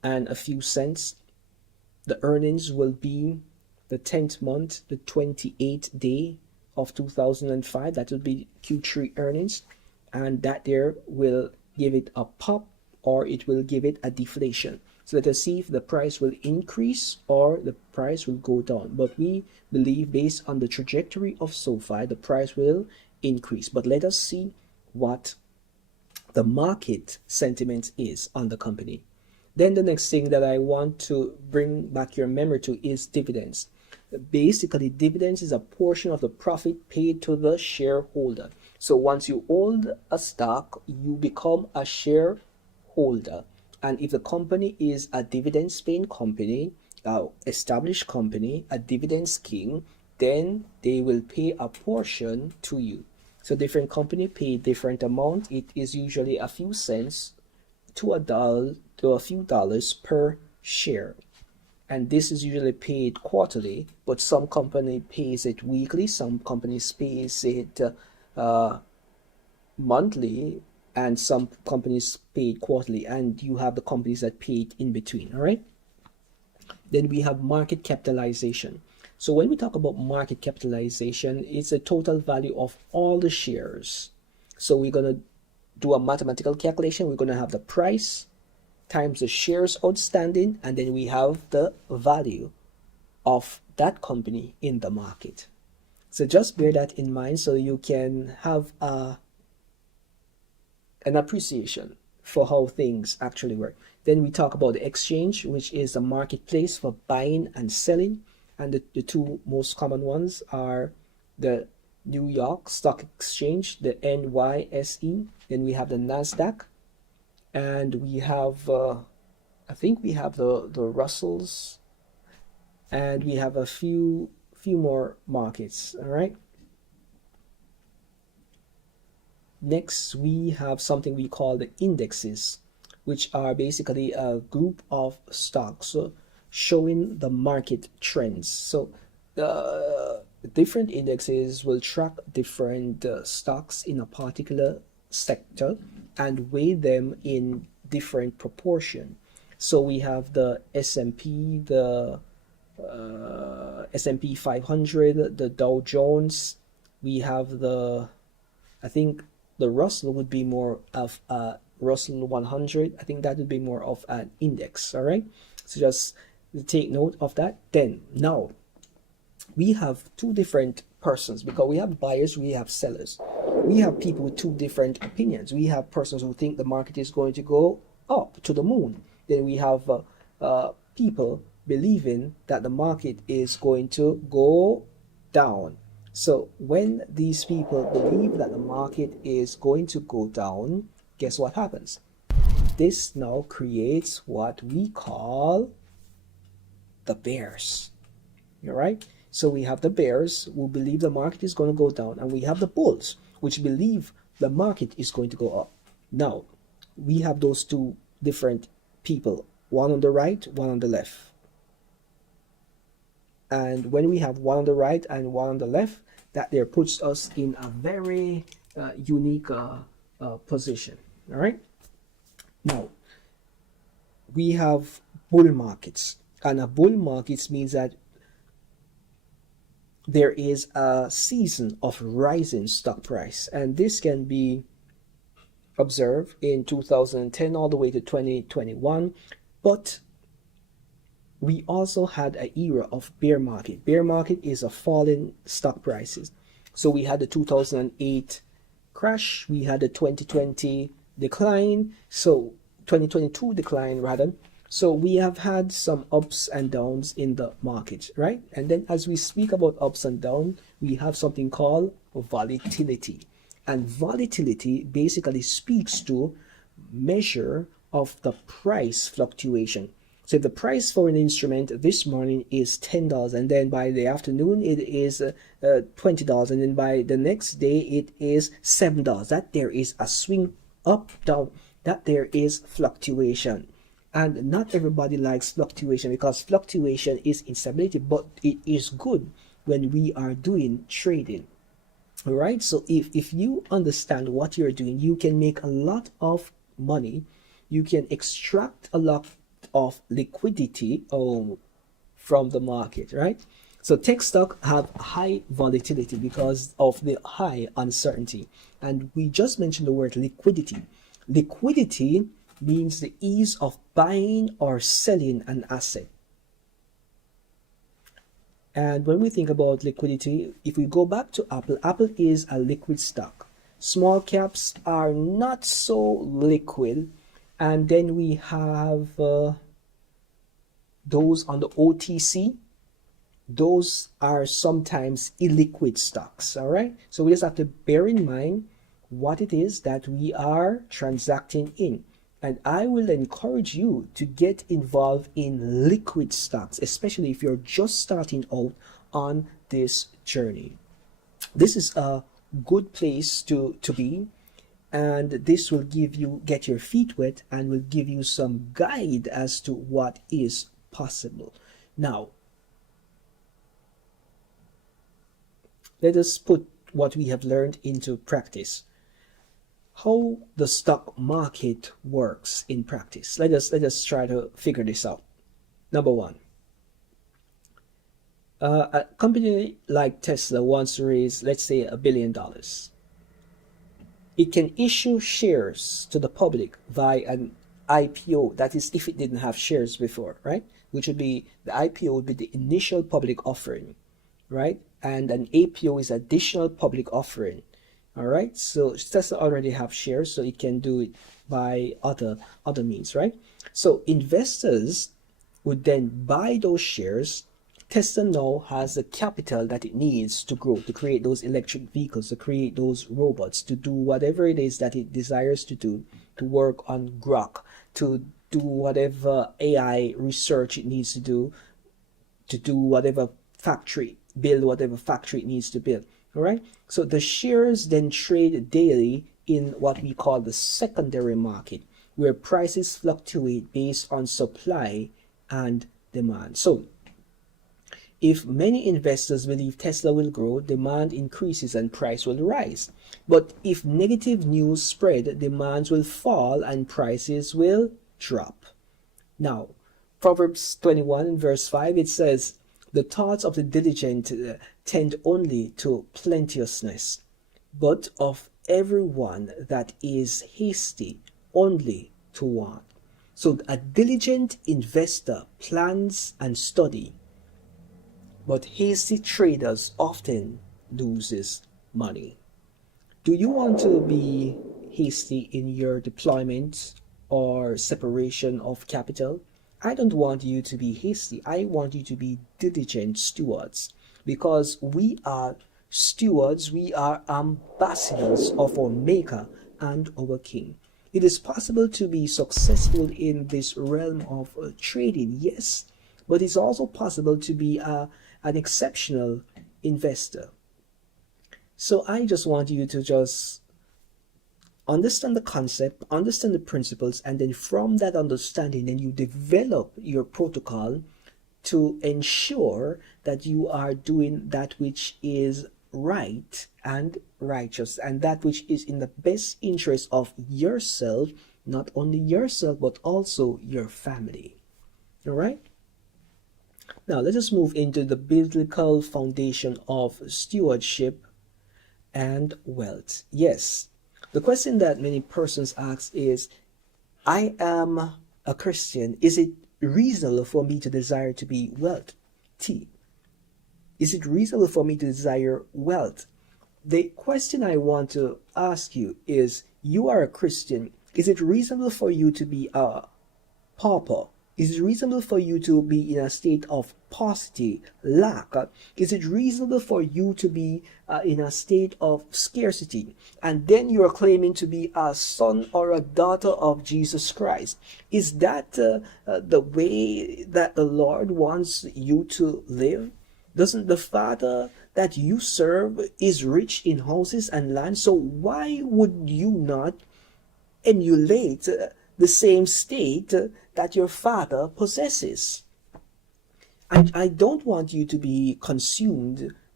and a few cents. The earnings will be the 10th month, the 28th day of 2005. That will be Q3 earnings, and that there will give it a pop or it will give it a deflation. So let us see if the price will increase or the price will go down. But we believe, based on the trajectory of SoFi, the price will increase. But let us see what the market sentiment is on the company. Then the next thing that I want to bring back your memory to is dividends. Basically, dividends is a portion of the profit paid to the shareholder. So once you hold a stock, you become a shareholder. And if the company is a dividends-paying company, established company, a dividends king, then they will pay a portion to you. So different company pay different amount. It is usually a few cents to a few dollars per share. And this is usually paid quarterly, but some company pays it weekly, some companies pays it monthly, and some companies pay it quarterly, and you have the companies that pay it in between. All right. Then we have market capitalization. So when we talk about market capitalization, it's the total value of all the shares. So we're going to do a mathematical calculation. We're going to have the price times the shares outstanding, and then we have the value of that company in the market. So just bear that in mind so you can have an appreciation for how things actually work. Then we talk about the exchange, which is a marketplace for buying and selling. And the two most common ones are the New York Stock Exchange, the NYSE. Then we have the NASDAQ. And we have, I think we have the Russells. And we have a few more markets, all right? Next, we have something we call the indexes, which are basically a group of stocks showing the market trends. So the different indexes will track different stocks in a particular sector and weigh them in different proportion. So we have the S&P, the S&P 500, the Dow Jones. We have the, I think the Russell would be more of a Russell 100. I think that would be more of an index. All right. So just take note of that. Then now we have two different persons, because we have buyers, we have sellers. We have people with two different opinions. We have persons who think the market is going to go up to the moon. Then we have people believing that the market is going to go down. So when these people believe that the market is going to go down, guess what happens? This now creates what we call the bears. All right? So we have the bears who believe the market is going to go down, and we have the bulls which believe the market is going to go up. Now, we have those two different people, one on the right, one on the left. And when we have one on the right and one on the left, that there puts us in a very unique position. All right. Now, we have bull markets, and a bull markets means that there is a season of rising stock price, and this can be observed in 2010 all the way to 2021. But we also had an era of bear market. Bear market is a falling stock prices. So we had the 2008 crash, we had the 2020 decline, so 2022 decline rather. So we have had some ups and downs in the market, right? And then as we speak about ups and downs, we have something called volatility. And volatility basically speaks to measure of the price fluctuation. So if the price for an instrument this morning is $10, and then by the afternoon it is $20, and then by the next day it is $7, that there is a swing up, down, that there is fluctuation. And not everybody likes fluctuation, because fluctuation is instability, but it is good when we are doing trading. All right, so if you understand what you're doing, you can make a lot of money, you can extract a lot of liquidity from the market, right? So tech stock have high volatility because of the high uncertainty. And we just mentioned the word liquidity. Liquidity means the ease of buying or selling an asset. And when we think about liquidity, if we go back to Apple, Apple is a liquid stock. Small caps are not so liquid. And then we have those on the OTC. Those are sometimes illiquid stocks, all right? So we just have to bear in mind what it is that we are transacting in. And I will encourage you to get involved in liquid stocks, especially if you're just starting out on this journey. This is a good place to be, and this will get your feet wet and will give you some guide as to what is possible. Now, let us put what we have learned into practice. How the stock market works in practice. Let us try to figure this out. Number one, a company like Tesla wants to raise, let's say, $1 billion. It can issue shares to the public via an IPO. That is, if it didn't have shares before, right? Which would be, the IPO would be the initial public offering, right? And an APO is additional public offering. All right, so Tesla already have shares, so it can do it by other means, right? So investors would then buy those shares. Tesla now has the capital that it needs to grow, to create those electric vehicles, to create those robots, to do whatever it is that it desires to do, to work on Grok, to do whatever AI research it needs to do whatever factory, build whatever factory it needs to build. All right, so the shares then trade daily in what we call the secondary market, where prices fluctuate based on supply and demand. So if many investors believe Tesla will grow, demand increases and price will rise. But if negative news spread, demands will fall and prices will drop. Now, Proverbs 21 verse 5, it says, "The thoughts of the diligent tend only to plenteousness, but of everyone that is hasty only to want." So a diligent investor plans and study, but hasty traders often loses money. Do you want to be hasty in your deployment or separation of capital? I don't want you to be hasty. I want you to be diligent stewards, because we are stewards, we are ambassadors of our Maker and our King. It is possible to be successful in this realm of trading, yes, but it's also possible to be an exceptional investor. So I just want you to just understand the concept, understand the principles, and then from that understanding, then you develop your protocol to ensure that you are doing that which is right and righteous, and that which is in the best interest of yourself, not only yourself, but also your family. All right? Now, let us move into the biblical foundation of stewardship and wealth. Yes, the question that many persons ask is, I am a Christian. Is it reasonable for me to desire to be wealthy? Is it reasonable for me to desire wealth? The question I want to ask you is, you are a Christian. Is it reasonable for you to be a pauper? Is it reasonable for you to be in a state of paucity, lack? Is it reasonable for you to be in a state of scarcity? And then you are claiming to be a son or a daughter of Jesus Christ. Is that the way that the Lord wants you to live? Doesn't the Father that you serve is rich in houses and land? So why would you not emulate the same state that your Father possesses? I don't want you to be consumed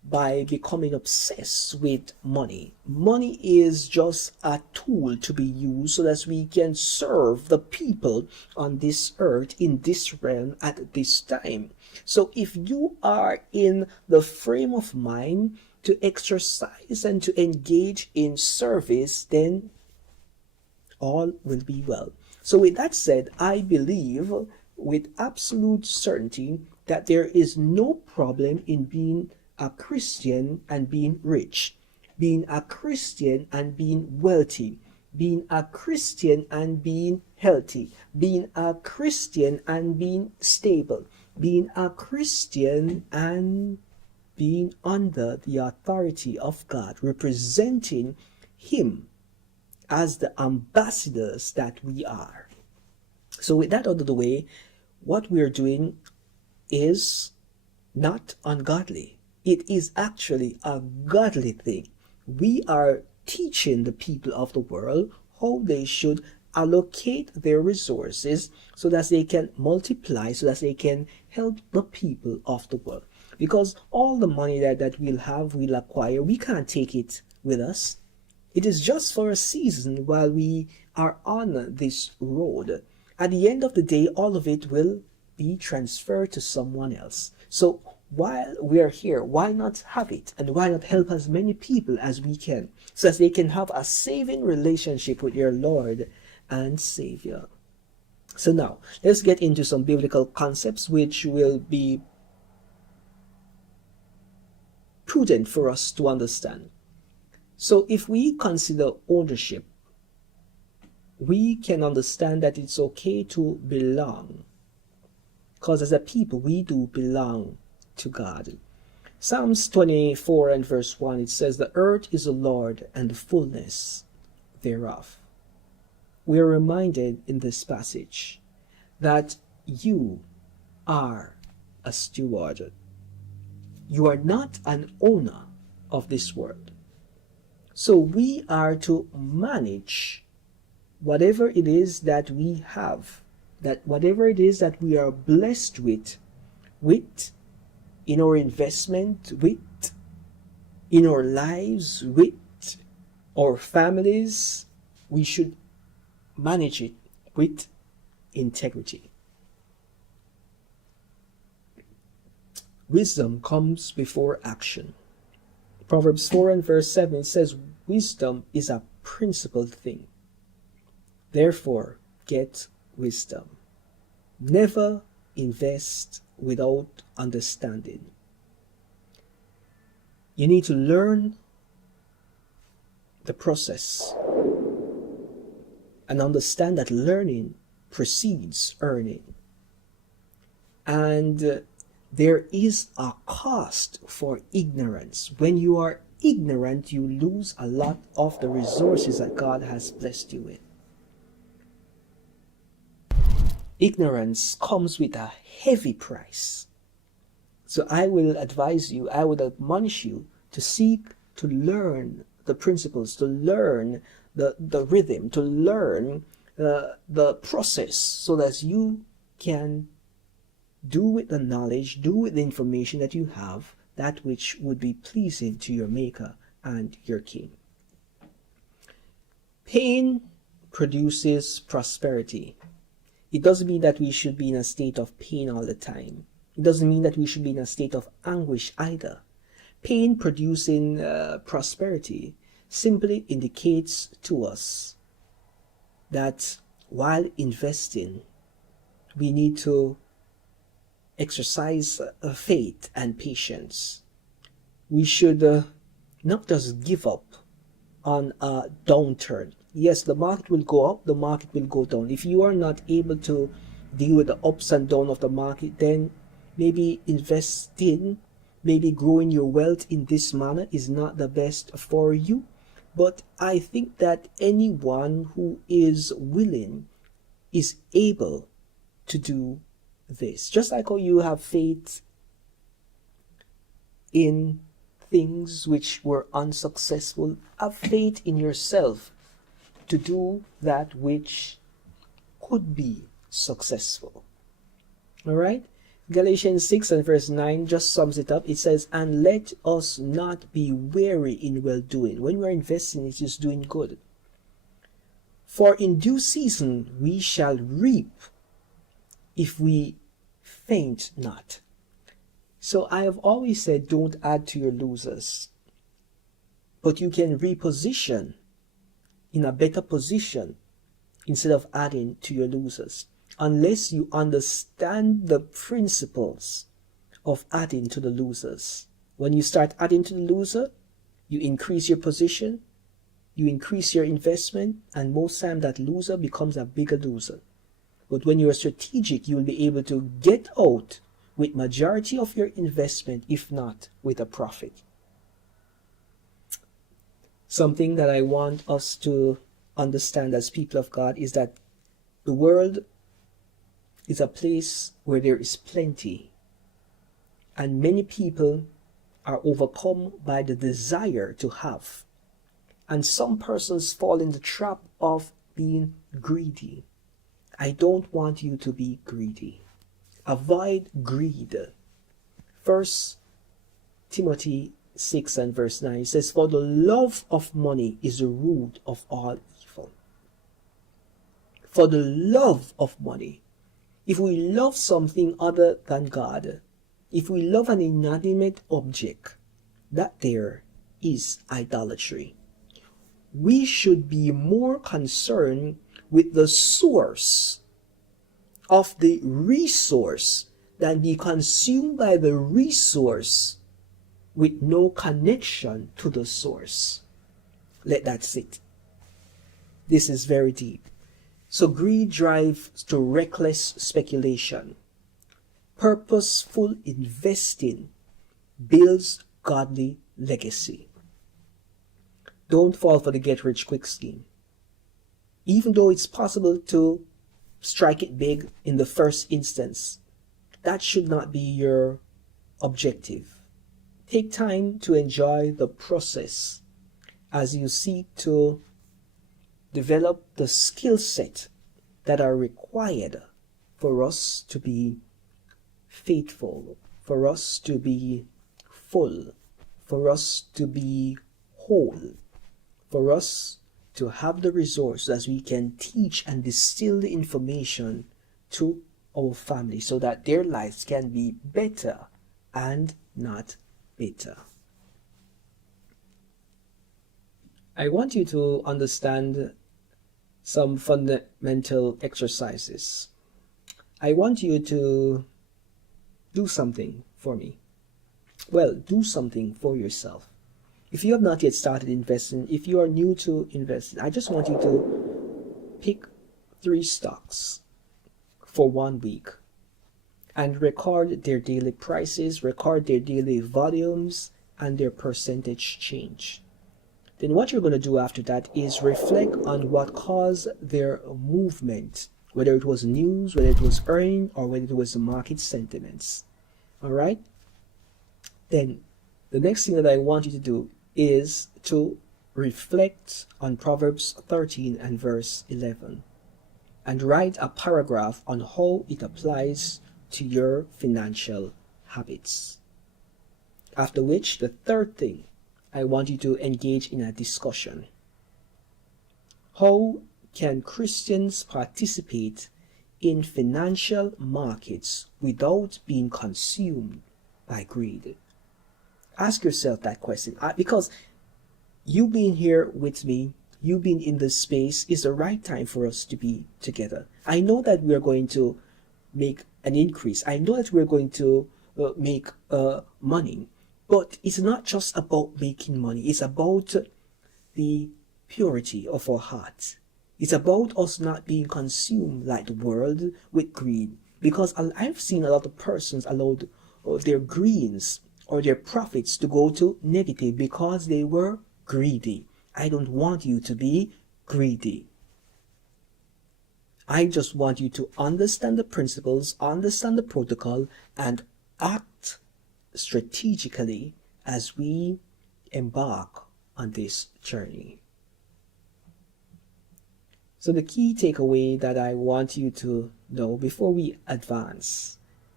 by becoming obsessed with money. Money is just a tool to be used so that we can serve the people on this earth, in this realm, at this time. So if you are in the frame of mind to exercise and to engage in service, then all will be well. So with that said, I believe with absolute certainty that there is no problem in being a Christian and being rich, being a Christian and being wealthy, being a Christian and being healthy, being a Christian and being stable, being a Christian and being under the authority of God, representing Him as the ambassadors that we are. So with that out of the way, what we are doing is not ungodly. It is actually a godly thing. We are teaching the people of the world how they should allocate their resources so that they can multiply, so that they can help the people of the world. Because all the money that we'll acquire, we can't take it with us. It is just for a season while we are on this road. At the end of the day, all of it will be transferred to someone else. So while we are here, why not have it? And why not help as many people as we can, so that they can have a saving relationship with your Lord and Savior. So now, let's get into some biblical concepts which will be prudent for us to understand. So if we consider ownership, we can understand that it's okay to belong. Because as a people, we do belong to God. Psalms 24 and verse 1, it says, "The earth is the Lord and the fullness thereof." We are reminded in this passage that you are a steward. You are not an owner of this world. So we are to manage whatever it is that we have, that whatever it is that we are blessed with in our investment, in our lives, with our families, we should manage it with integrity. Wisdom comes before action. Proverbs 4 and verse 7 says, "Wisdom is a principal thing. Therefore, get wisdom." Never invest without understanding. You need to learn the process and understand that learning precedes earning. And there is a cost for ignorance. When you are ignorant, you lose a lot of the resources that God has blessed you with. Ignorance comes with a heavy price. So I will advise you, I would admonish you to seek to learn the principles, to learn the rhythm, to learn the process, so that you can do with the knowledge, do with the information that you have, that which would be pleasing to your Maker and your King. Pain produces prosperity. It doesn't mean that we should be in a state of pain all the time. It doesn't mean that we should be in a state of anguish either. Pain producing prosperity simply indicates to us that while investing, we need to exercise faith and patience. We should not just give up on a downturn. Yes, the market will go up, the market will go down. If you are not able to deal with the ups and downs of the market, then maybe investing, maybe growing your wealth in this manner is not the best for you. But I think that anyone who is willing is able to do this. Just like how you have faith in things which were unsuccessful, have faith in yourself to do that which could be successful. All right? Galatians 6 and verse 9 just sums it up. It says, and let us not be weary in well-doing. When we're investing, it's just doing good. For in due season we shall reap if we faint not. So I have always said, don't add to your losers. But you can reposition in a better position instead of adding to your losers. Unless you understand the principles of adding to the losers. When you start adding to the loser, you increase your position, you increase your investment, and most time that loser becomes a bigger loser. But when you're strategic, you will be able to get out with majority of your investment, if not with a profit. Something that I want us to understand as people of God is that the world is a place where there is plenty, and many people are overcome by the desire to have. And some persons fall in the trap of being greedy. I don't want you to be greedy. Avoid greed. 1 Timothy 6 and verse 9 says, for the love of money is the root of all evil. For the love of money. If we love something other than God, if we love an inanimate object, that there is idolatry. We should be more concerned with the source of the resource than be consumed by the resource with no connection to the source. Let that sit. This is very deep. So greed drives to reckless speculation. Purposeful investing builds godly legacy. Don't fall for the get-rich-quick scheme. Even though it's possible to strike it big in the first instance, that should not be your objective. Take time to enjoy the process as you seek to develop the skill set that are required for us to be faithful, for us to be full, for us to be whole, for us to have the resource as we can teach and distill the information to our family so that their lives can be better and not bitter. I want you to understand some fundamental exercises. I want you to do something for me. Well, do something for yourself. If you have not yet started investing, if you are new to investing, I just want you to pick 3 stocks for 1 week and record their daily prices, record their daily volumes, and their percentage change. Then what you're going to do after that is reflect on what caused their movement, whether it was news, whether it was earning, or whether it was the market sentiments. All right? Then the next thing that I want you to do is to reflect on Proverbs 13 and verse 11 and write a paragraph on how it applies to your financial habits. After which, the third thing, I want you to engage in a discussion. How can Christians participate in financial markets without being consumed by greed? Ask yourself that question, because you being here with me, you being in this space, is the right time for us to be together. I know that we are going to make an increase. I know that we're going to make money. But it's not just about making money. It's about the purity of our hearts. It's about us not being consumed like the world with greed. Because I've seen a lot of persons allow their greens or their profits to go to negative because they were greedy. I don't want you to be greedy. I just want you to understand the principles, understand the protocol, and act strategically as we embark on this journey. So the key takeaway that I want you to know before we advance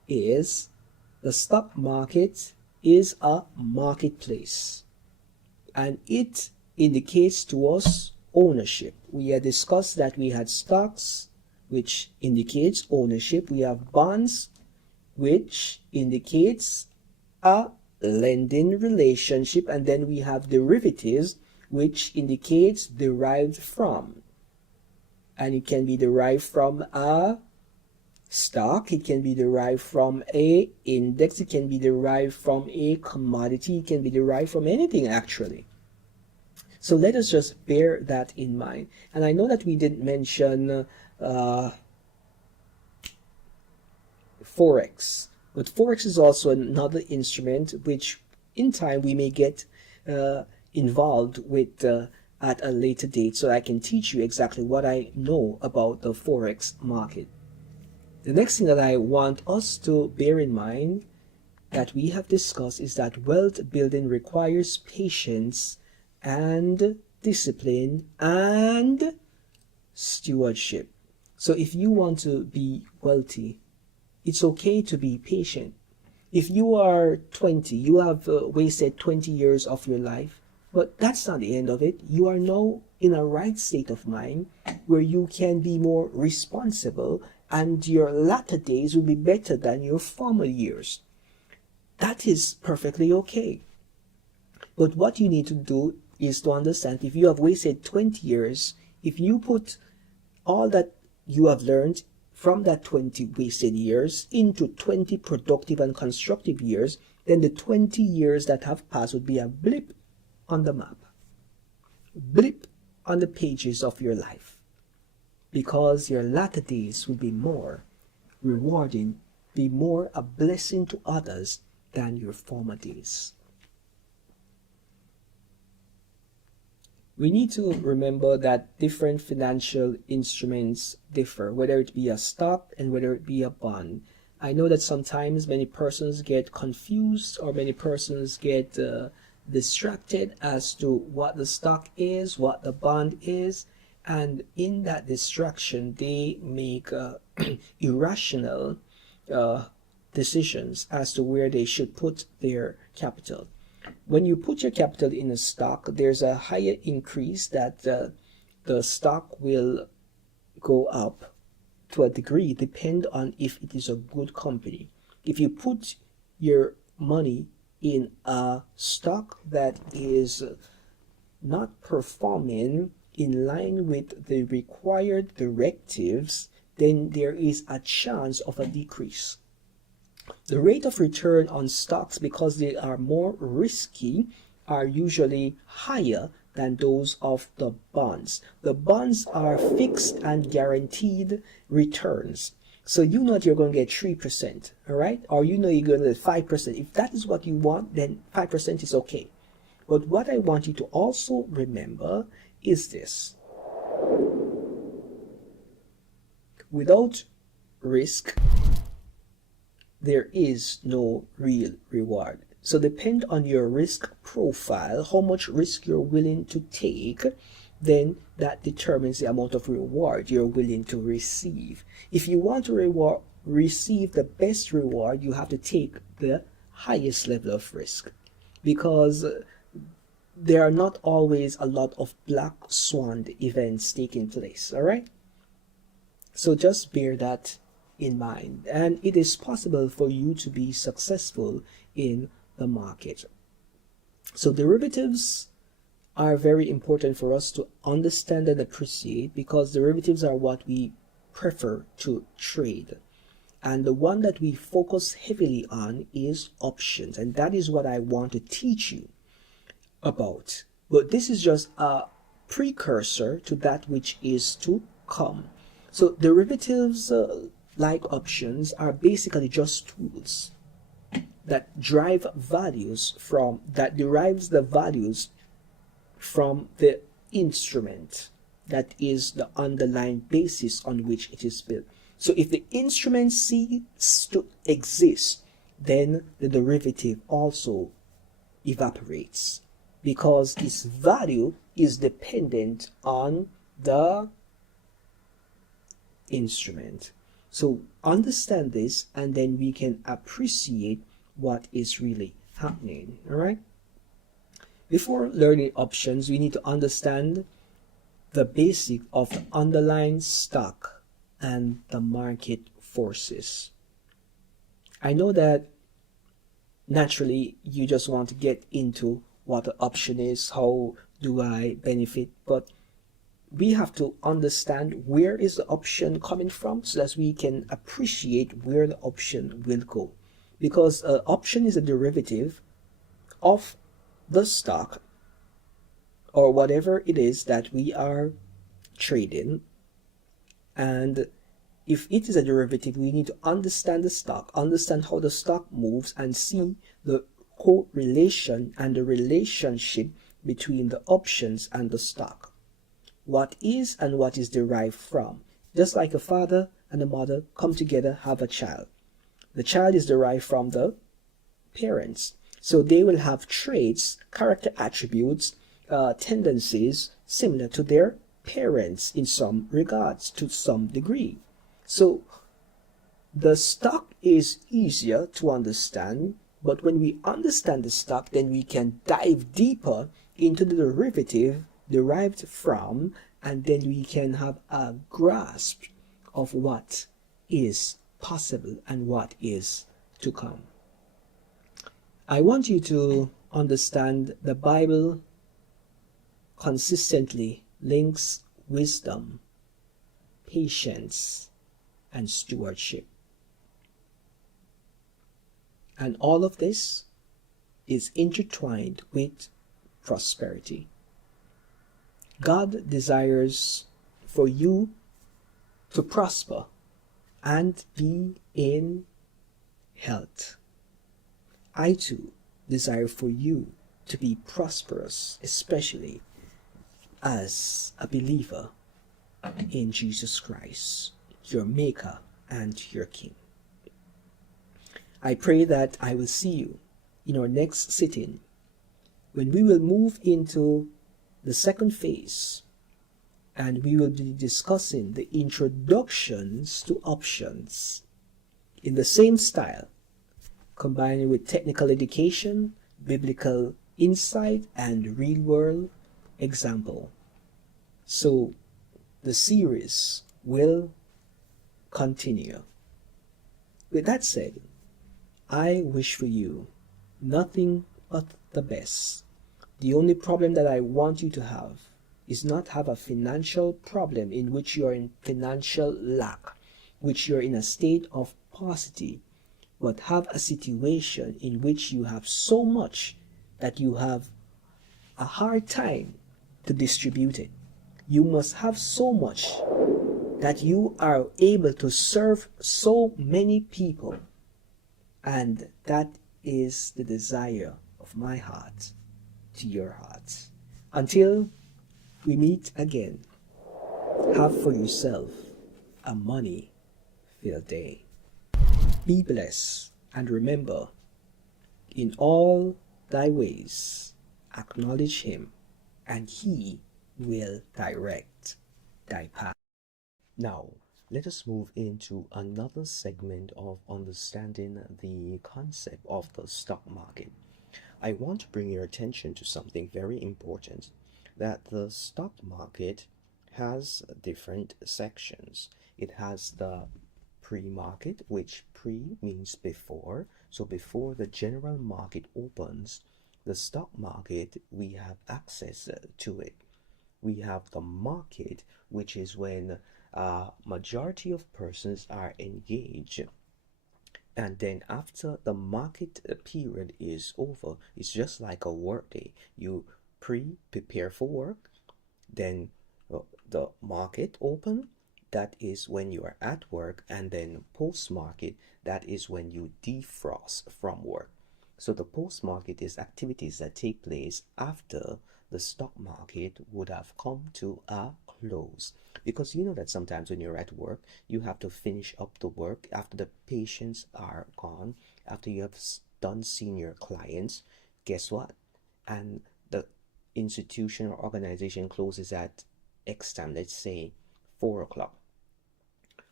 is the stock market is a marketplace, and it indicates to us ownership. We had discussed that we had stocks, which indicates ownership. We have bonds, which indicates a lending relationship, and then we have derivatives, which indicates derived from. And it can be derived from a stock, it can be derived from a index, it can be derived from a commodity, it can be derived from anything actually. So let us just bear that in mind. And I know that we didn't mention Forex, but Forex is also another instrument which in time we may get involved with at a later date, so I can teach you exactly what I know about the Forex market. The next thing that I want us to bear in mind that we have discussed is that wealth building requires patience and discipline and stewardship. So if you want to be wealthy, it's okay to be patient. If you are 20, you have wasted 20 years of your life, but that's not the end of it. You are now in a right state of mind where you can be more responsible, and your latter days will be better than your former years. That is perfectly okay. But what you need to do is to understand, if you have wasted 20 years, if you put all that you have learned from that 20 wasted years into 20 productive and constructive years, then the 20 years that have passed would be a blip on the map, blip on the pages of your life, because your latter days will be more rewarding, be more a blessing to others than your former days. We need to remember that different financial instruments differ, whether it be a stock and whether it be a bond. I know that sometimes many persons get confused, or many persons get distracted as to what the stock is, what the bond is, and in that distraction they make irrational decisions as to where they should put their capital. When you put your capital in a stock, there's a higher increase that the stock will go up to a degree, depend on if it is a good company. If you put your money in a stock that is not performing in line with the required directives, then there is a chance of a decrease. The rate of return on stocks, because they are more risky, are usually higher than those of the bonds. The bonds are fixed and guaranteed returns. So you know that you're going to get 3%, all right? Or you know you're going to get 5%. If that is what you want, then 5% is okay. But what I want you to also remember is this. Without risk, there is no real reward. So depend on your risk profile, how much risk you're willing to take, then that determines the amount of reward you're willing to receive. If you want to receive the best reward, you have to take the highest level of risk, because there are not always a lot of black swan events taking place, all right? So just bear that in mind, and it is possible for you to be successful in the market. So derivatives are very important for us to understand and appreciate, because derivatives are what we prefer to trade, and the one that we focus heavily on is options, and that is what I want to teach you about. But this is just a precursor to that which is to come. So derivatives, like options, are basically just tools that derives the values from the instrument that is the underlying basis on which it is built. So if the instrument ceases to exist, then the derivative also evaporates, because its value is dependent on the instrument. So understand this, and then we can appreciate what is really happening. All right. Before learning options, we need to understand the basic of the underlying stock and the market forces. I know that naturally you just want to get into what the option is, how do I benefit, but we have to understand where is the option coming from so that we can appreciate where the option will go. Because option is a derivative of the stock or whatever it is that we are trading. And if it is a derivative, we need to understand the stock, understand how the stock moves, and see the correlation and the relationship between the options and the stock. What is and what is derived from. Just like a father and a mother come together, have a child. The child is derived from the parents. So they will have traits, character attributes, tendencies similar to their parents in some regards, to some degree. So the stock is easier to understand, but when we understand the stock, then we can dive deeper into the derivative derived from, and then we can have a grasp of what is possible and what is to come. I want you to understand the Bible consistently links wisdom, patience, and stewardship. And all of this is intertwined with prosperity. God desires for you to prosper and be in health. I too desire for you to be prosperous, especially as a believer in Jesus Christ, your Maker and your King. I pray that I will see you in our next sitting when we will move into the second phase, and we will be discussing the introductions to options in the same style, combining with technical education, biblical insight, and real-world example. So the series will continue. With that said, I wish for you nothing but the best. The only problem that I want you to have is not have a financial problem in which you are in financial lack, which you're in a state of paucity, but have a situation in which you have so much that you have a hard time to distribute it. You must have so much that you are able to serve so many people. And that is the desire of my heart to your heart. Until we meet again, have for yourself a money-filled day. Be blessed, and remember, in all thy ways acknowledge him, and he will direct thy path. Now, let us move into another segment of understanding the concept of the stock market. I want to bring your attention to something very important, that the stock market has different sections. It has the pre-market, which pre means before. So before the general market opens, the stock market, we have access to it. We have the market, which is when majority of persons are engaged, and then after the market period is over, it's just like a work day. You prepare for work, then the market open, that is when you are at work, and then post market, that is when you defrost from work. So the post market is activities that take place after the stock market would have come to a close. Because you know that sometimes when you're at work, you have to finish up the work after the patients are gone, after you have done seeing your clients. Guess what? And the institution or organization closes at X time, let's say 4 o'clock.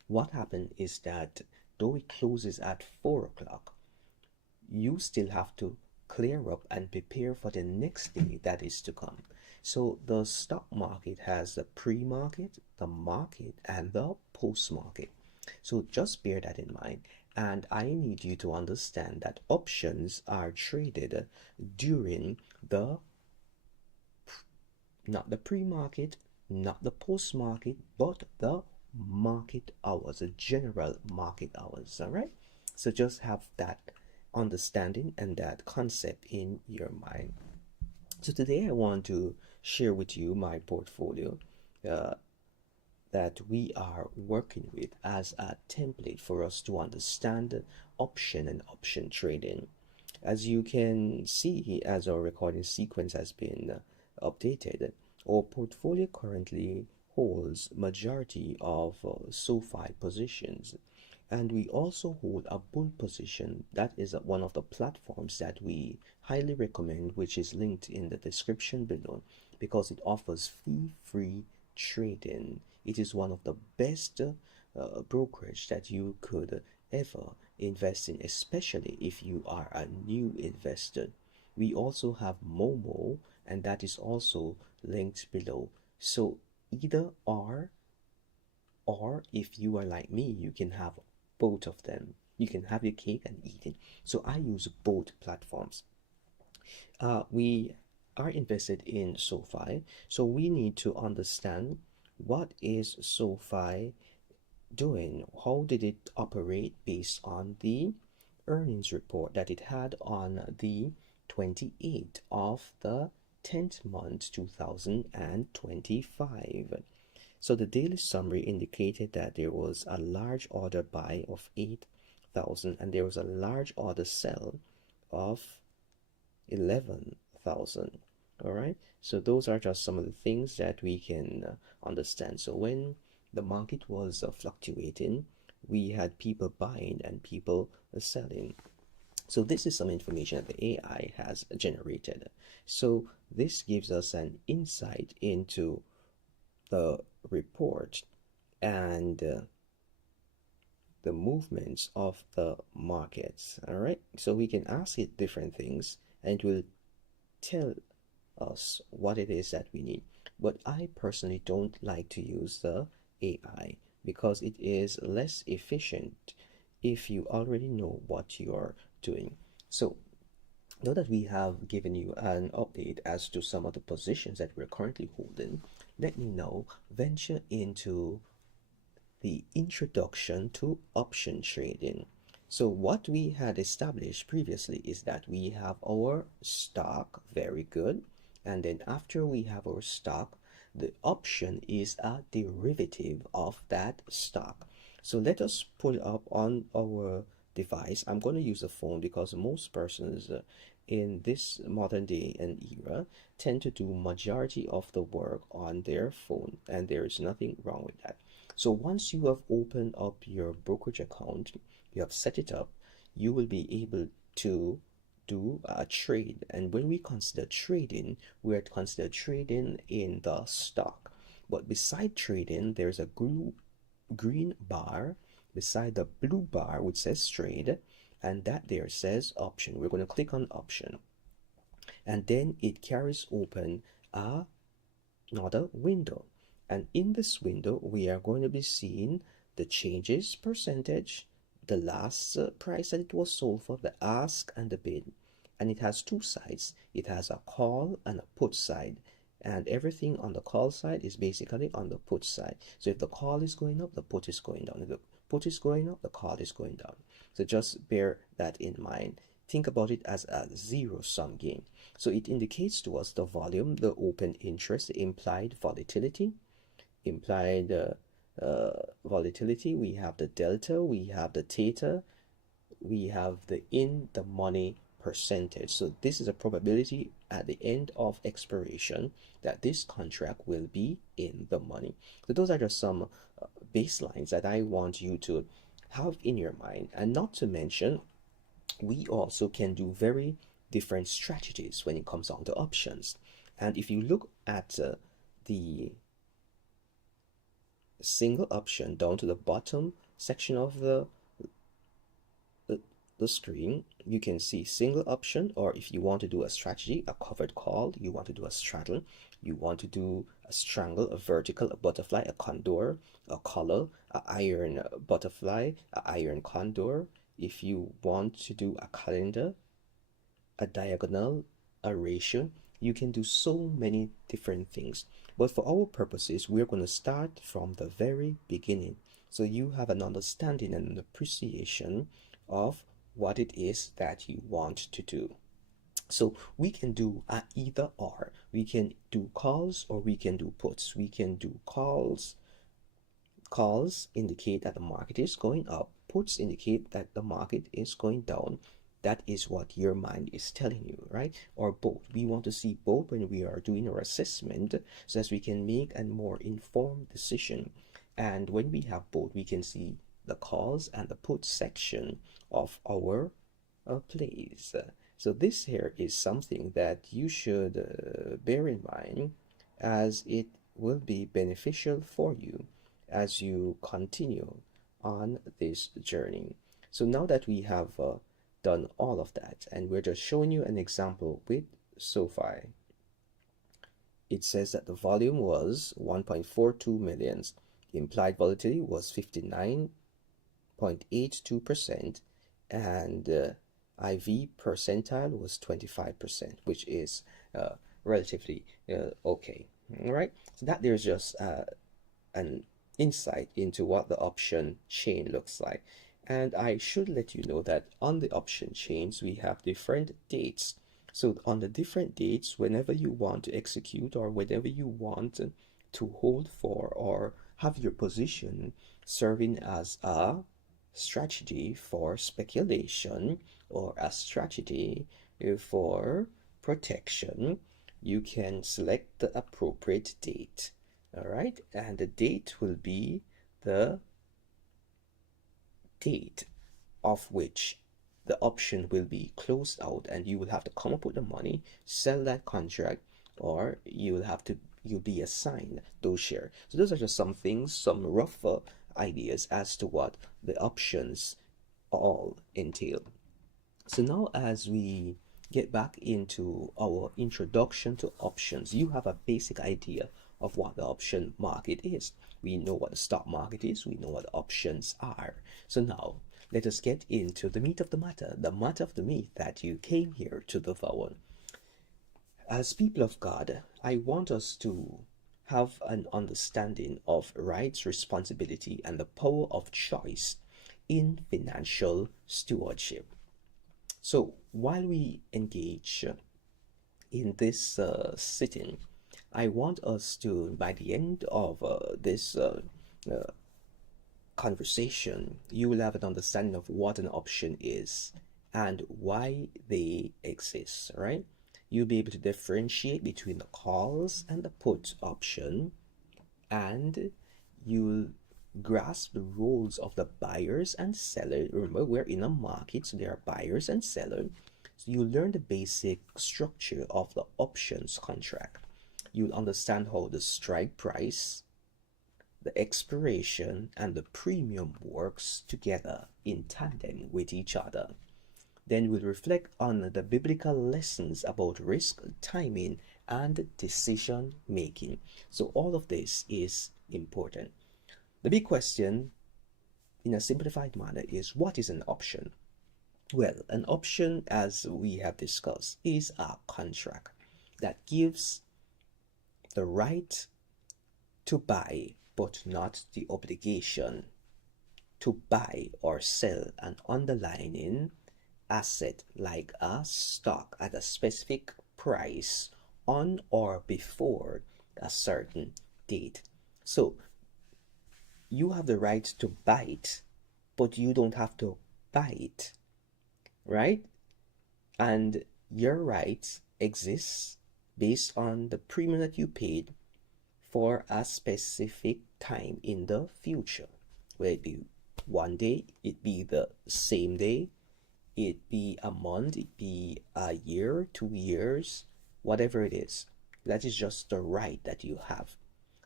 What happened is that though it closes at 4 o'clock, you still have to clear up and prepare for the next day that is to come. So the stock market has the pre-market, the market, and the post-market. So just bear that in mind. And I need you to understand that options are traded during the, not the pre-market, not the post-market, but the market hours, the general market hours. All right. So just have that understanding and that concept in your mind. So today I want to share with you my portfolio uh, that we are working with as a template for us to understand option and option trading. As you can see, as our recording sequence has been updated, our portfolio currently holds majority of SoFi positions, and we also hold a bull position. That is one of the platforms that we highly recommend, which is linked in the description below, because it offers fee-free trading. It is one of the best brokerage that you could ever invest in, especially if you are a new investor. We also have Moomooo, and that is also linked below. So either or if you are like me, you can have both of them. You can have your cake and eat it. So I use both platforms. We are invested in SoFi, so we need to understand what is SoFi doing? How did it operate based on the earnings report that it had on the 28th of the 10th month 2025? So the daily summary indicated that there was a large order buy of 8,000 and there was a large order sell of 11,000. All right, so those are just some of the things that we can understand. So when the market was fluctuating, we had people buying and people selling. So this is some information that the AI has generated. So this gives us an insight into the report and the movements of the markets. All right, so we can ask it different things and it will tell us what it is that we need. But I personally don't like to use the AI because it is less efficient if you already know what you're doing. So now that we have given you an update as to some of the positions that we're currently holding, let me now venture into the introduction to option trading. So what we had established previously is that we have our stock, very good, and then after we have our stock, the option is a derivative of that stock. So let us pull up on our device. I'm going to use a phone because most persons in this modern day and era tend to do majority of the work on their phone, and there is nothing wrong with that. So once you have opened up your brokerage account, you have set it up, you will be able to do a trade. And when we consider trading, we are to consider trading in the stock. But beside trading, there's a green bar beside the blue bar which says trade, and that there says option. We're going to click on option, and then it carries open another window, and in this window we are going to be seeing the changes percentage, the last price that it was sold for, the ask and the bid. And it has two sides. It has a call and a put side, and everything on the call side is basically on the put side. So if the call is going up, the put is going down. If the put is going up, the call is going down. So just bear that in mind. Think about it as a zero-sum game. So it indicates to us the volume, the open interest, the implied volatility. Volatility, we have the delta, we have the theta, we have the in the money percentage. So this is a probability at the end of expiration that this contract will be in the money. So those are just some baselines that I want you to have in your mind. And not to mention, we also can do very different strategies when it comes down to options. And if you look at the single option down to the bottom section of the, the screen, you can see single option, or if you want to do a strategy, a covered call, you want to do a straddle, you want to do a strangle, a vertical, a butterfly, a condor, a collar, a iron butterfly, a iron condor. If you want to do a calendar, a diagonal, a ratio, you can do so many different things. But for our purposes, we're going to start from the very beginning. So you have an understanding and an appreciation of what it is that you want to do. So we can do either or. We can do calls or we can do puts. We can do calls. Calls indicate that the market is going up. Puts indicate that the market is going down. That is what your mind is telling you, right? Or both. We want to see both when we are doing our assessment so that we can make a more informed decision. And when we have both, we can see the calls and the put section of our plays. So this here is something that you should bear in mind, as it will be beneficial for you as you continue on this journey. So now that we have done all of that, and we're just showing you an example with SoFi, it says that the volume was 1.42 millions. The implied volatility was 59.82%, and IV percentile was 25%, which is relatively okay. All right, so that there's just an insight into what the option chain looks like. And I should let you know that on the option chains, we have different dates. So on the different dates, whenever you want to execute or whenever you want to hold for or have your position serving as a strategy for speculation or a strategy for protection, you can select the appropriate date. All right, and the date will be the date of which the option will be closed out, and you will have to come up with the money, sell that contract, or you'll be assigned those shares. So those are just some things, some rough ideas as to what the options all entail. So now as we get back into our introduction to options, you have a basic idea of what the option market is. We know what the stock market is, we know what the options are. So now let us get into the meat of the matter of the meat that you came here to devour. As people of God, I want us to have an understanding of rights, responsibility, and the power of choice in financial stewardship. So while we engage in this sitting, I want us to, by the end of this conversation, you will have an understanding of what an option is and why they exist, right? You'll be able to differentiate between the calls and the put option, and you'll grasp the roles of the buyers and sellers. Remember, we're in a market, so there are buyers and sellers. So you learn the basic structure of the options contract. You'll understand how the strike price, the expiration, and the premium works together in tandem with each other. Then we'll reflect on the biblical lessons about risk, timing, and decision making. So all of this is important. The big question, in a simplified manner, is what is an option? Well, an option, as we have discussed, is a contract that gives the right to buy, but not the obligation to buy or sell an underlying asset like a stock at a specific price on or before a certain date. So you have the right to buy it, but you don't have to buy it, right? And your right exists based on the premium that you paid for a specific time in the future. Will it be one day, it be the same day, it be a month, it be a year, 2 years, whatever it is. That is just the right that you have.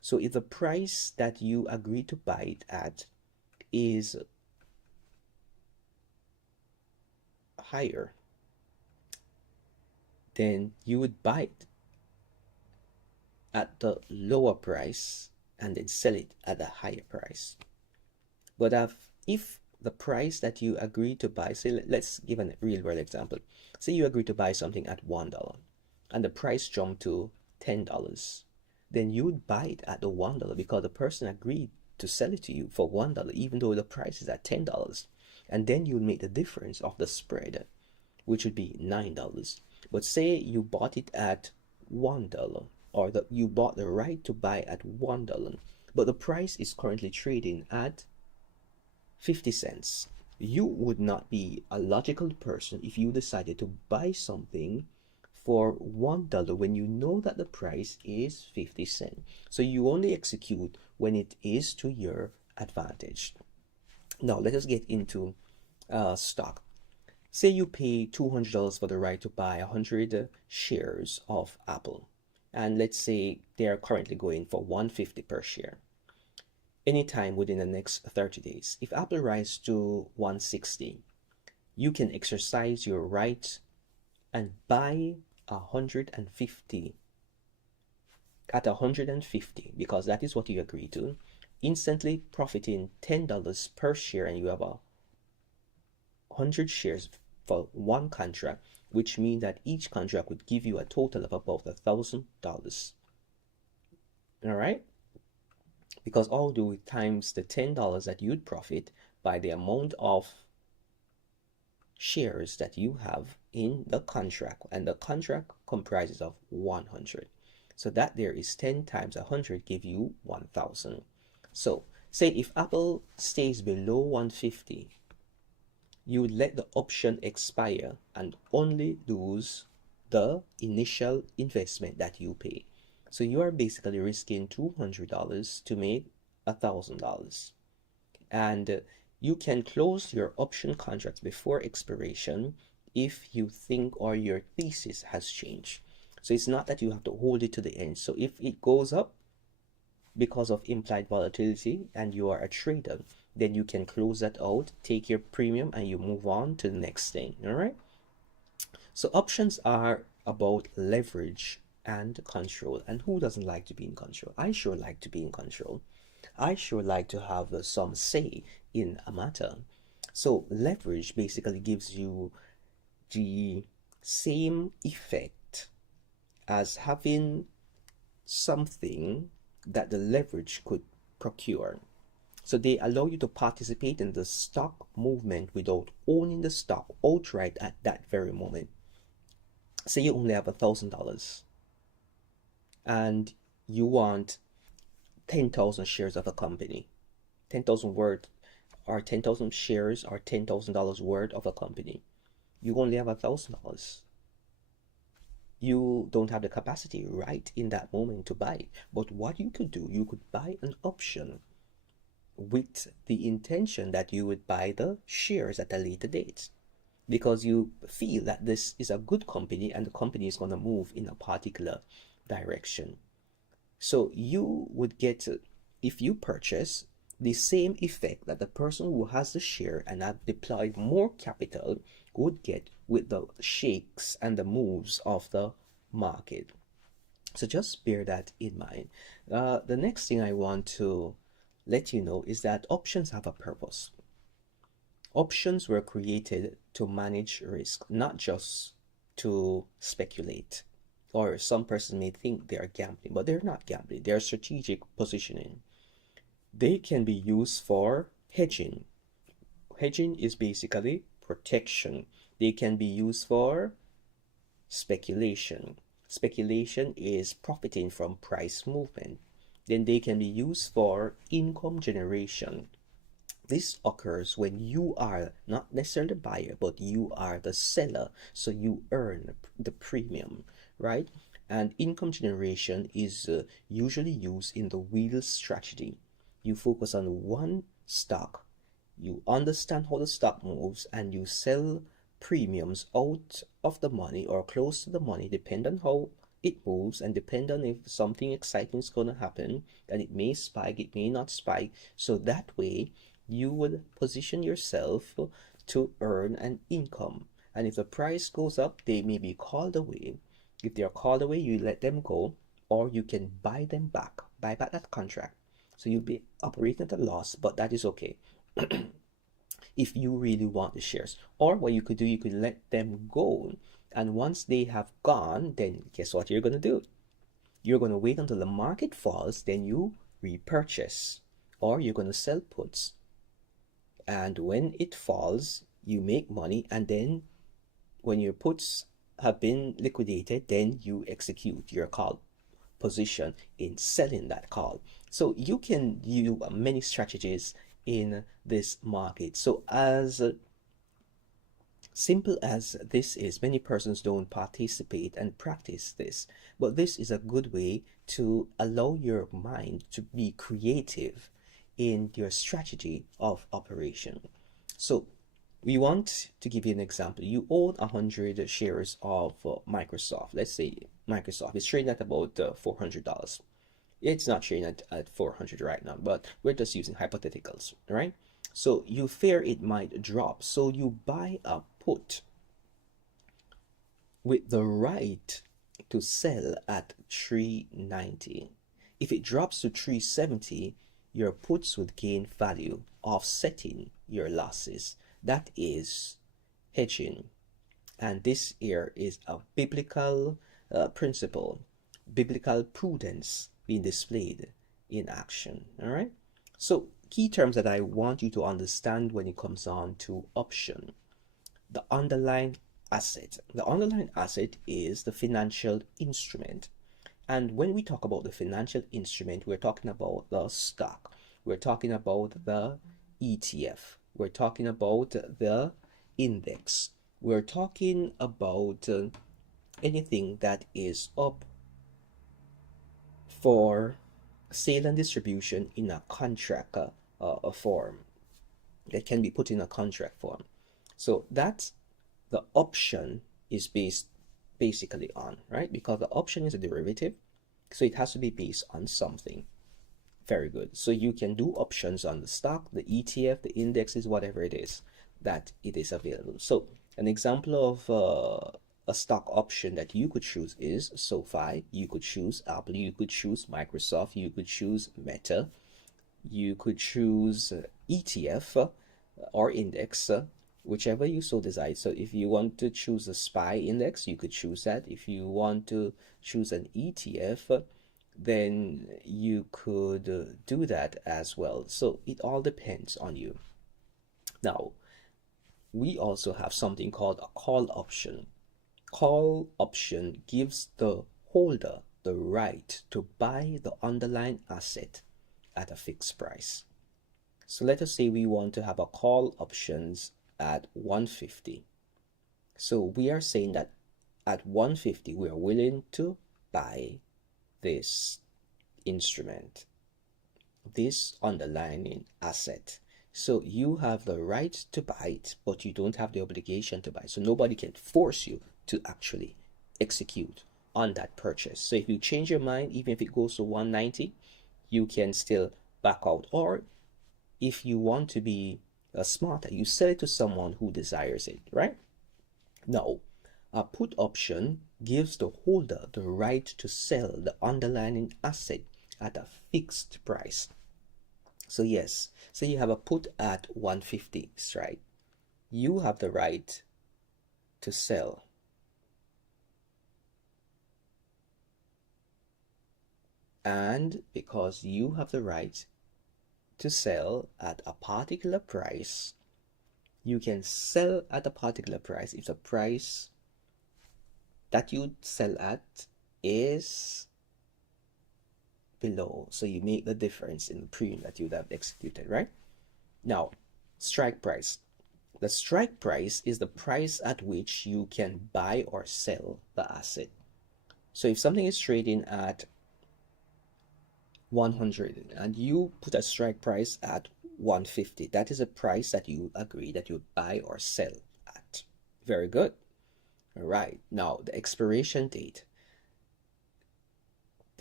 So if the price that you agree to buy it at is higher, then you would buy it at the lower price and then sell it at a higher price. But if the price that you agree to buy, say let's give a real world example. Say you agree to buy something at $1 and the price jumped to $10, then you would buy it at the $1 because the person agreed to sell it to you for $1 even though the price is at $10. And then you would make the difference of the spread, which would be $9. But say you bought it at $1, or that you bought the right to buy at $1, but the price is currently trading at 50 cents. You would not be a logical person if you decided to buy something for $1 when you know that the price is 50 cents. So you only execute when it is to your advantage. Now let us get into stock. Say you pay $200 for the right to buy 100 shares of Apple, and let's say they are currently going for $150 per share. Anytime within the next 30 days, if Apple rises to $160, you can exercise your right and buy 150 at 150 because that is what you agree to, instantly profiting $10 per share, and you have 100 shares for one contract, which means that each contract would give you a total of about $1,000. All right, because all do it times the $10 that you'd profit by the amount of shares that you have in the contract, and the contract comprises of 100. So that there is 10 times 100 give you 1,000. So say if Apple stays below 150, you would let the option expire and only lose the initial investment that you pay. So you are basically risking $200 to make $1,000. And you can close your option contracts before expiration if you think or your thesis has changed. So it's not that you have to hold it to the end. So if it goes up because of implied volatility and you are a trader, then you can close that out, take your premium, and you move on to the next thing. All right. So options are about leverage and control. And who doesn't like to be in control? I sure like to be in control. I sure like to have some say in a matter. So leverage basically gives you the same effect as having something that the leverage could procure. So they allow you to participate in the stock movement without owning the stock outright at that very moment. Say you only have $1,000 and you want 10,000 shares of a company. 10,000 worth or 10,000 shares or $10,000 worth of a company. You only have $1,000. You don't have the capacity right in that moment to buy. But what you could do, you could buy an option with the intention that you would buy the shares at a later date because you feel that this is a good company and the company is going to move in a particular direction. So you would get, if you purchase, the same effect that the person who has the share and have deployed more capital would get with the shakes and the moves of the market. So just bear that in mind. The next thing I want to let you know is that options have a purpose. Options were created to manage risk, not just to speculate. Or some person may think they are gambling, but they're not gambling. They're strategic positioning. They can be used for hedging. Hedging is basically protection. They can be used for speculation. Speculation is profiting from price movement. Then they can be used for income generation. This occurs when you are not necessarily the buyer, but you are the seller, so you earn the premium, right? And income generation is usually used in the wheel strategy. You focus on one stock, you understand how the stock moves, and you sell premiums out of the money or close to the money, depending on how it moves, and depend on if something exciting is going to happen, and it may spike, it may not spike. So that way you would position yourself to earn an income. And if the price goes up, they may be called away. If they are called away, you let them go, or you can buy back that contract. So you'll be operating at a loss, but that is okay if you really want the shares. Or what you could do, you could let them go. And once they have gone, then guess what you're going to do? You're going to wait until the market falls, then you repurchase. Or you're going to sell puts. And when it falls, you make money. And then when your puts have been liquidated, then you execute your call position in selling that call. So you can use many strategies in this market. So as simple as this is, many persons don't participate and practice this, but this is a good way to allow your mind to be creative in your strategy of operation. So we want to give you an example. You own 100 shares of Microsoft. Let's say Microsoft is trading at about $400. It's not trading at 400 right now, but we're just using hypotheticals, right? So you fear it might drop, so you buy a put with the right to sell at 390. If it drops to 370, your puts would gain value, offsetting your losses. That is hedging. And this here is a biblical principle, biblical prudence being displayed in action. All right. So key terms that I want you to understand when it comes on to option: the underlying asset. The underlying asset is the financial instrument. And when we talk about the financial instrument, we're talking about the stock, we're talking about the ETF, we're talking about the index, we're talking about anything that is up for sale and distribution in a contract form, that can be put in a contract form. So that's the option is based basically on, right? Because the option is a derivative, so it has to be based on something. Very good. So you can do options on the stock, the ETF, the indexes, whatever it is that it is available. So an example of a stock option that you could choose is SoFi. You could choose Apple. You could choose Microsoft. You could choose Meta. You could choose ETF or index, whichever you so desire. So if you want to choose a SPY index, you could choose that. If you want to choose an ETF, then you could do that as well. So it all depends on you. Now, we also have something called a call option. Call option gives the holder the right to buy the underlying asset at a fixed price. So let us say we want to have a call options at 150. So we are saying that at 150 we are willing to buy this instrument, this underlying asset. So you have the right to buy it, but you don't have the obligation to buy. So nobody can force you to actually execute on that purchase. So if you change your mind, even if it goes to 190, you can still back out. Or if you want to be smarter, you sell it to someone who desires it, right? Now, a put option gives the holder the right to sell the underlying asset at a fixed price. So yes, say you have a put at 150 strike, you have the right to sell and because you have the right to sell at a particular price, you can sell at a particular price if the price that you sell at is below. So you make the difference in the premium that you would have executed, right? Now, strike price. The strike price is the price at which you can buy or sell the asset. So if something is trading at 100 and you put a strike price at 150, that is a price that you agree that you buy or sell at. Very good. All right. Now, the expiration date.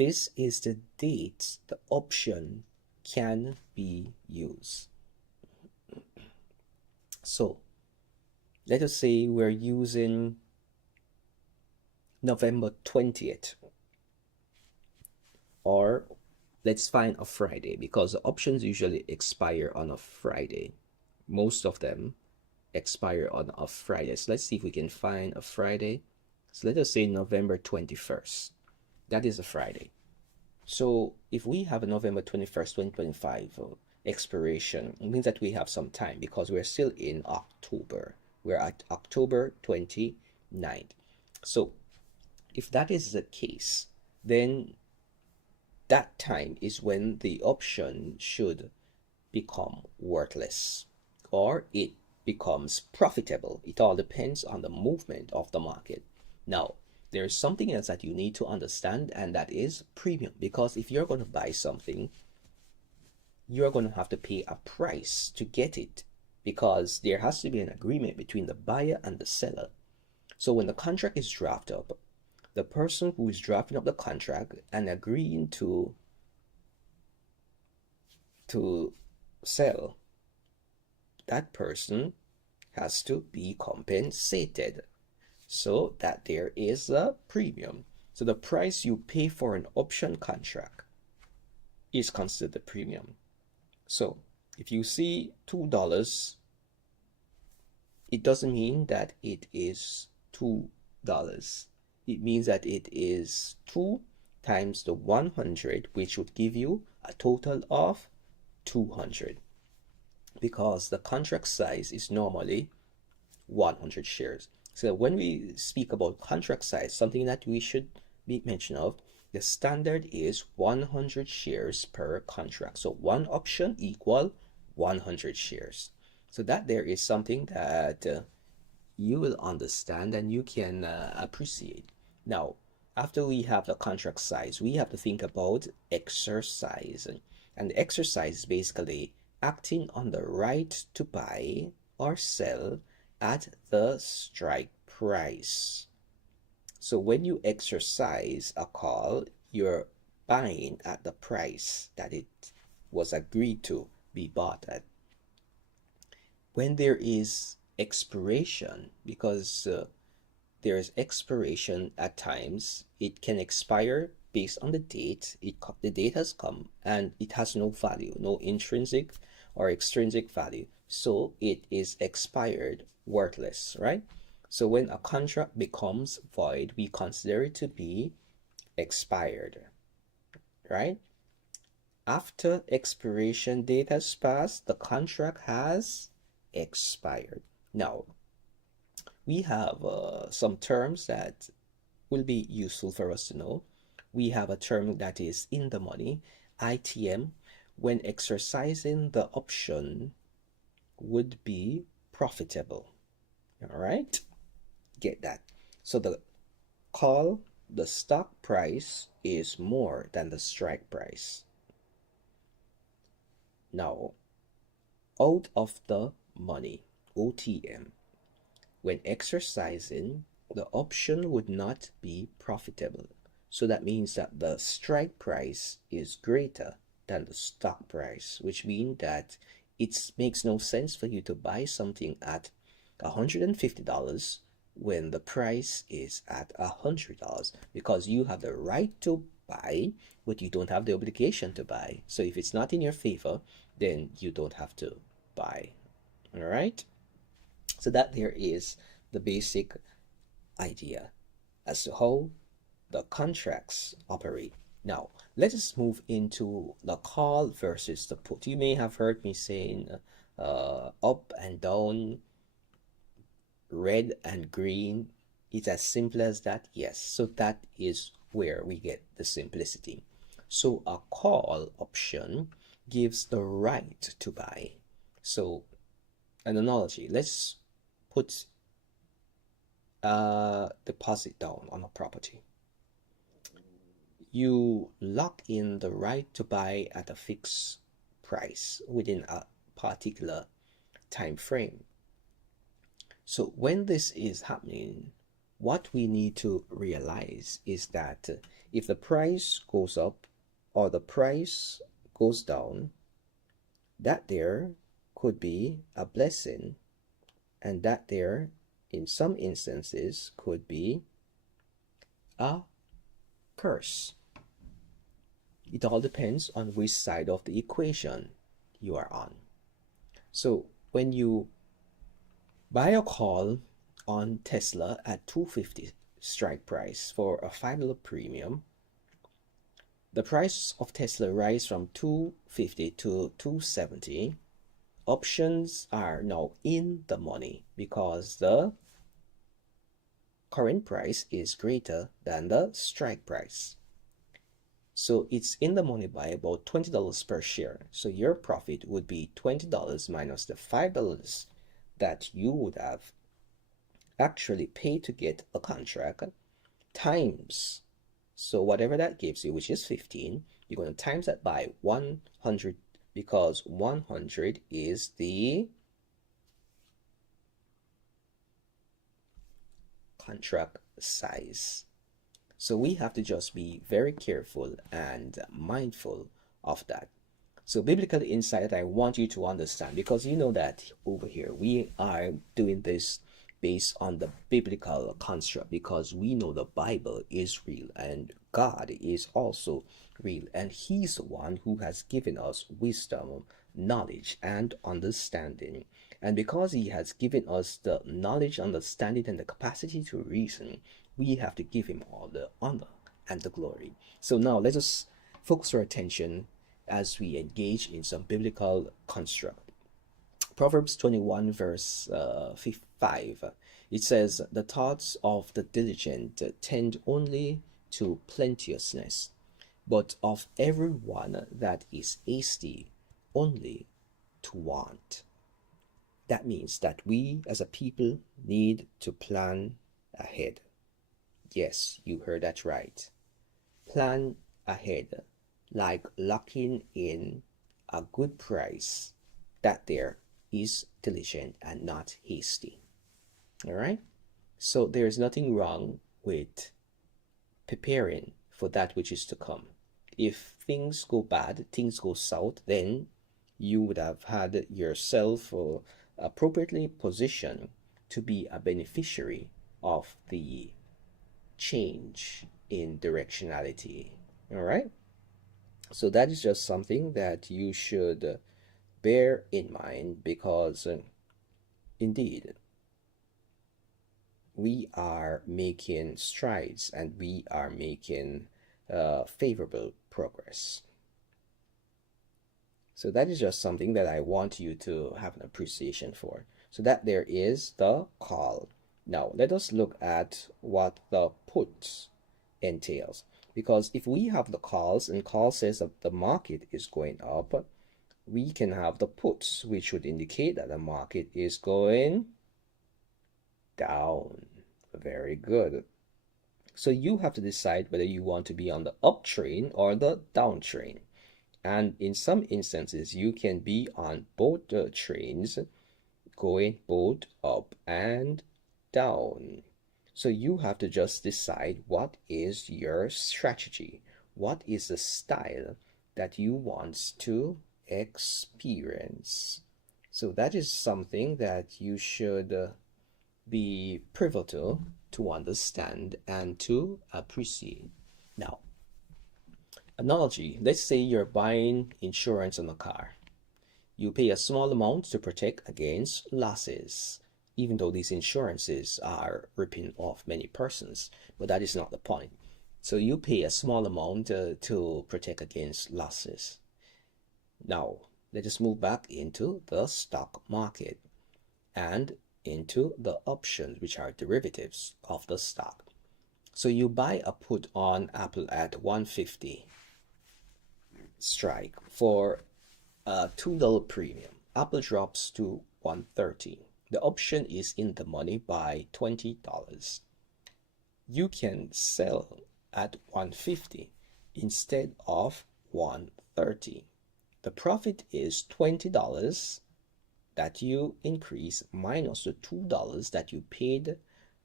this is the date the option can be used. So let us say we're using November 20th, or let's find a Friday, because the options usually expire on a Friday. Most of them expire on a Friday. So let's see if we can find a Friday. So let us say November 21st. That is a Friday. So if we have a November 21st, 2025 expiration, it means that we have some time because we're still in October. We're at October 29th. So if that is the case, then that time is when the option should become worthless or it becomes profitable. It all depends on the movement of the market. Now, there's something else that you need to understand, and that is premium. Because if you're going to buy something, you're going to have to pay a price to get it, because there has to be an agreement between the buyer and the seller. So when the contract is drafted up, the person who is drafting up the contract and agreeing to sell, that person has to be compensated, so that there is a premium. So the price you pay for an option contract is considered the premium. So if you see $2, it doesn't mean that it is $2. It means that it is 2 times the 100, which would give you a total of 200, because the contract size is normally 100 shares. So when we speak about contract size, something that we should be mention of, the standard is 100 shares per contract. So one option equal 100 shares. So that there is something that you will understand and you can appreciate. Now, after we have the contract size, we have to think about exercise. And the exercise is basically acting on the right to buy or sell at the strike price. So when you exercise a call, you're buying at the price that it was agreed to be bought at. When there is expiration, because there is expiration at times, it can expire based on the date. The date has come and it has no value, no intrinsic or extrinsic value. So it is expired, worthless, right? So when a contract becomes void, we consider it to be expired, right? After expiration date has passed, the contract has expired. Now, we have some terms that will be useful for us to know. We have a term that is in the money, ITM, when exercising the option would be profitable. All right, get that. So the stock price is more than the strike price. Now, out of the money, OTM, when exercising, the option would not be profitable. So that means that the strike price is greater than the stock price, which means that it makes no sense for you to buy something at $150 when the price is at $100, because you have the right to buy, but you don't have the obligation to buy. So if it's not in your favor, then you don't have to buy. All right? So that there is the basic idea as to how the contracts operate. Now, let us move into the call versus the put. You may have heard me saying up and down, red and green. It's as simple as that, yes. So that is where we get the simplicity. So a call option gives the right to buy. So an analogy, let's put a deposit down on a property. You lock in the right to buy at a fixed price within a particular time frame. So when this is happening, what we need to realize is that if the price goes up or the price goes down, that there could be a blessing, and that there, in some instances, could be a curse. It all depends on which side of the equation you are on. So when you buy a call on Tesla at 250 strike price for a $5 premium, the price of Tesla rise from 250 to 270. Options are now in the money because the current price is greater than the strike price. So it's in the money by about $20 per share. So your profit would be $20 minus the $5 that you would have actually paid to get a contract times. So whatever that gives you, which is 15, you're going to times that by 100 because 100 is the contract size. So we have to just be very careful and mindful of that. So biblical insight that I want you to understand, because you know that over here we are doing this based on the biblical construct, because we know the Bible is real and God is also real, and He's the one who has given us wisdom, knowledge, and understanding. And because He has given us the knowledge, understanding, and the capacity to reason, we have to give Him all the honor and the glory. So now let us focus our attention as we engage in some biblical construct. Proverbs 21 verse 5, it says, the thoughts of the diligent tend only to plenteousness, but of everyone that is hasty only to want. That means that we as a people need to plan ahead. Yes, you heard that right. Plan ahead, like locking in a good price that there is diligent and not hasty. All right? So there's nothing wrong with preparing for that which is to come. If things go bad, things go south, then you would have had yourself appropriately positioned to be a beneficiary of the change in directionality. All right? So that is just something that you should bear in mind, because indeed we are making strides and we are making favorable progress. So that is just something that I want you to have an appreciation for. So that there is the call. Now let us look at what the put entails. Because if we have the calls and call says that the market is going up, we can have the puts, which would indicate that the market is going down. Very good. So you have to decide whether you want to be on the up train or the down train. And in some instances, you can be on both the trains, going both up and down. So you have to just decide what is your strategy, what is the style that you want to experience. So that is something that you should be pivotal to understand and to appreciate. Now, analogy, let's say you're buying insurance on a car. You pay a small amount to protect against losses, even though these insurances are ripping off many persons, but that is not the point. So you pay a small amount to protect against losses. Now, let us move back into the stock market and into the options, which are derivatives of the stock. So you buy a put on Apple at 150 strike for a $2 premium. Apple drops to 130. The option is in the money by $20. You can sell at 150 instead of 130. The profit is $20 that you increase minus the $2 that you paid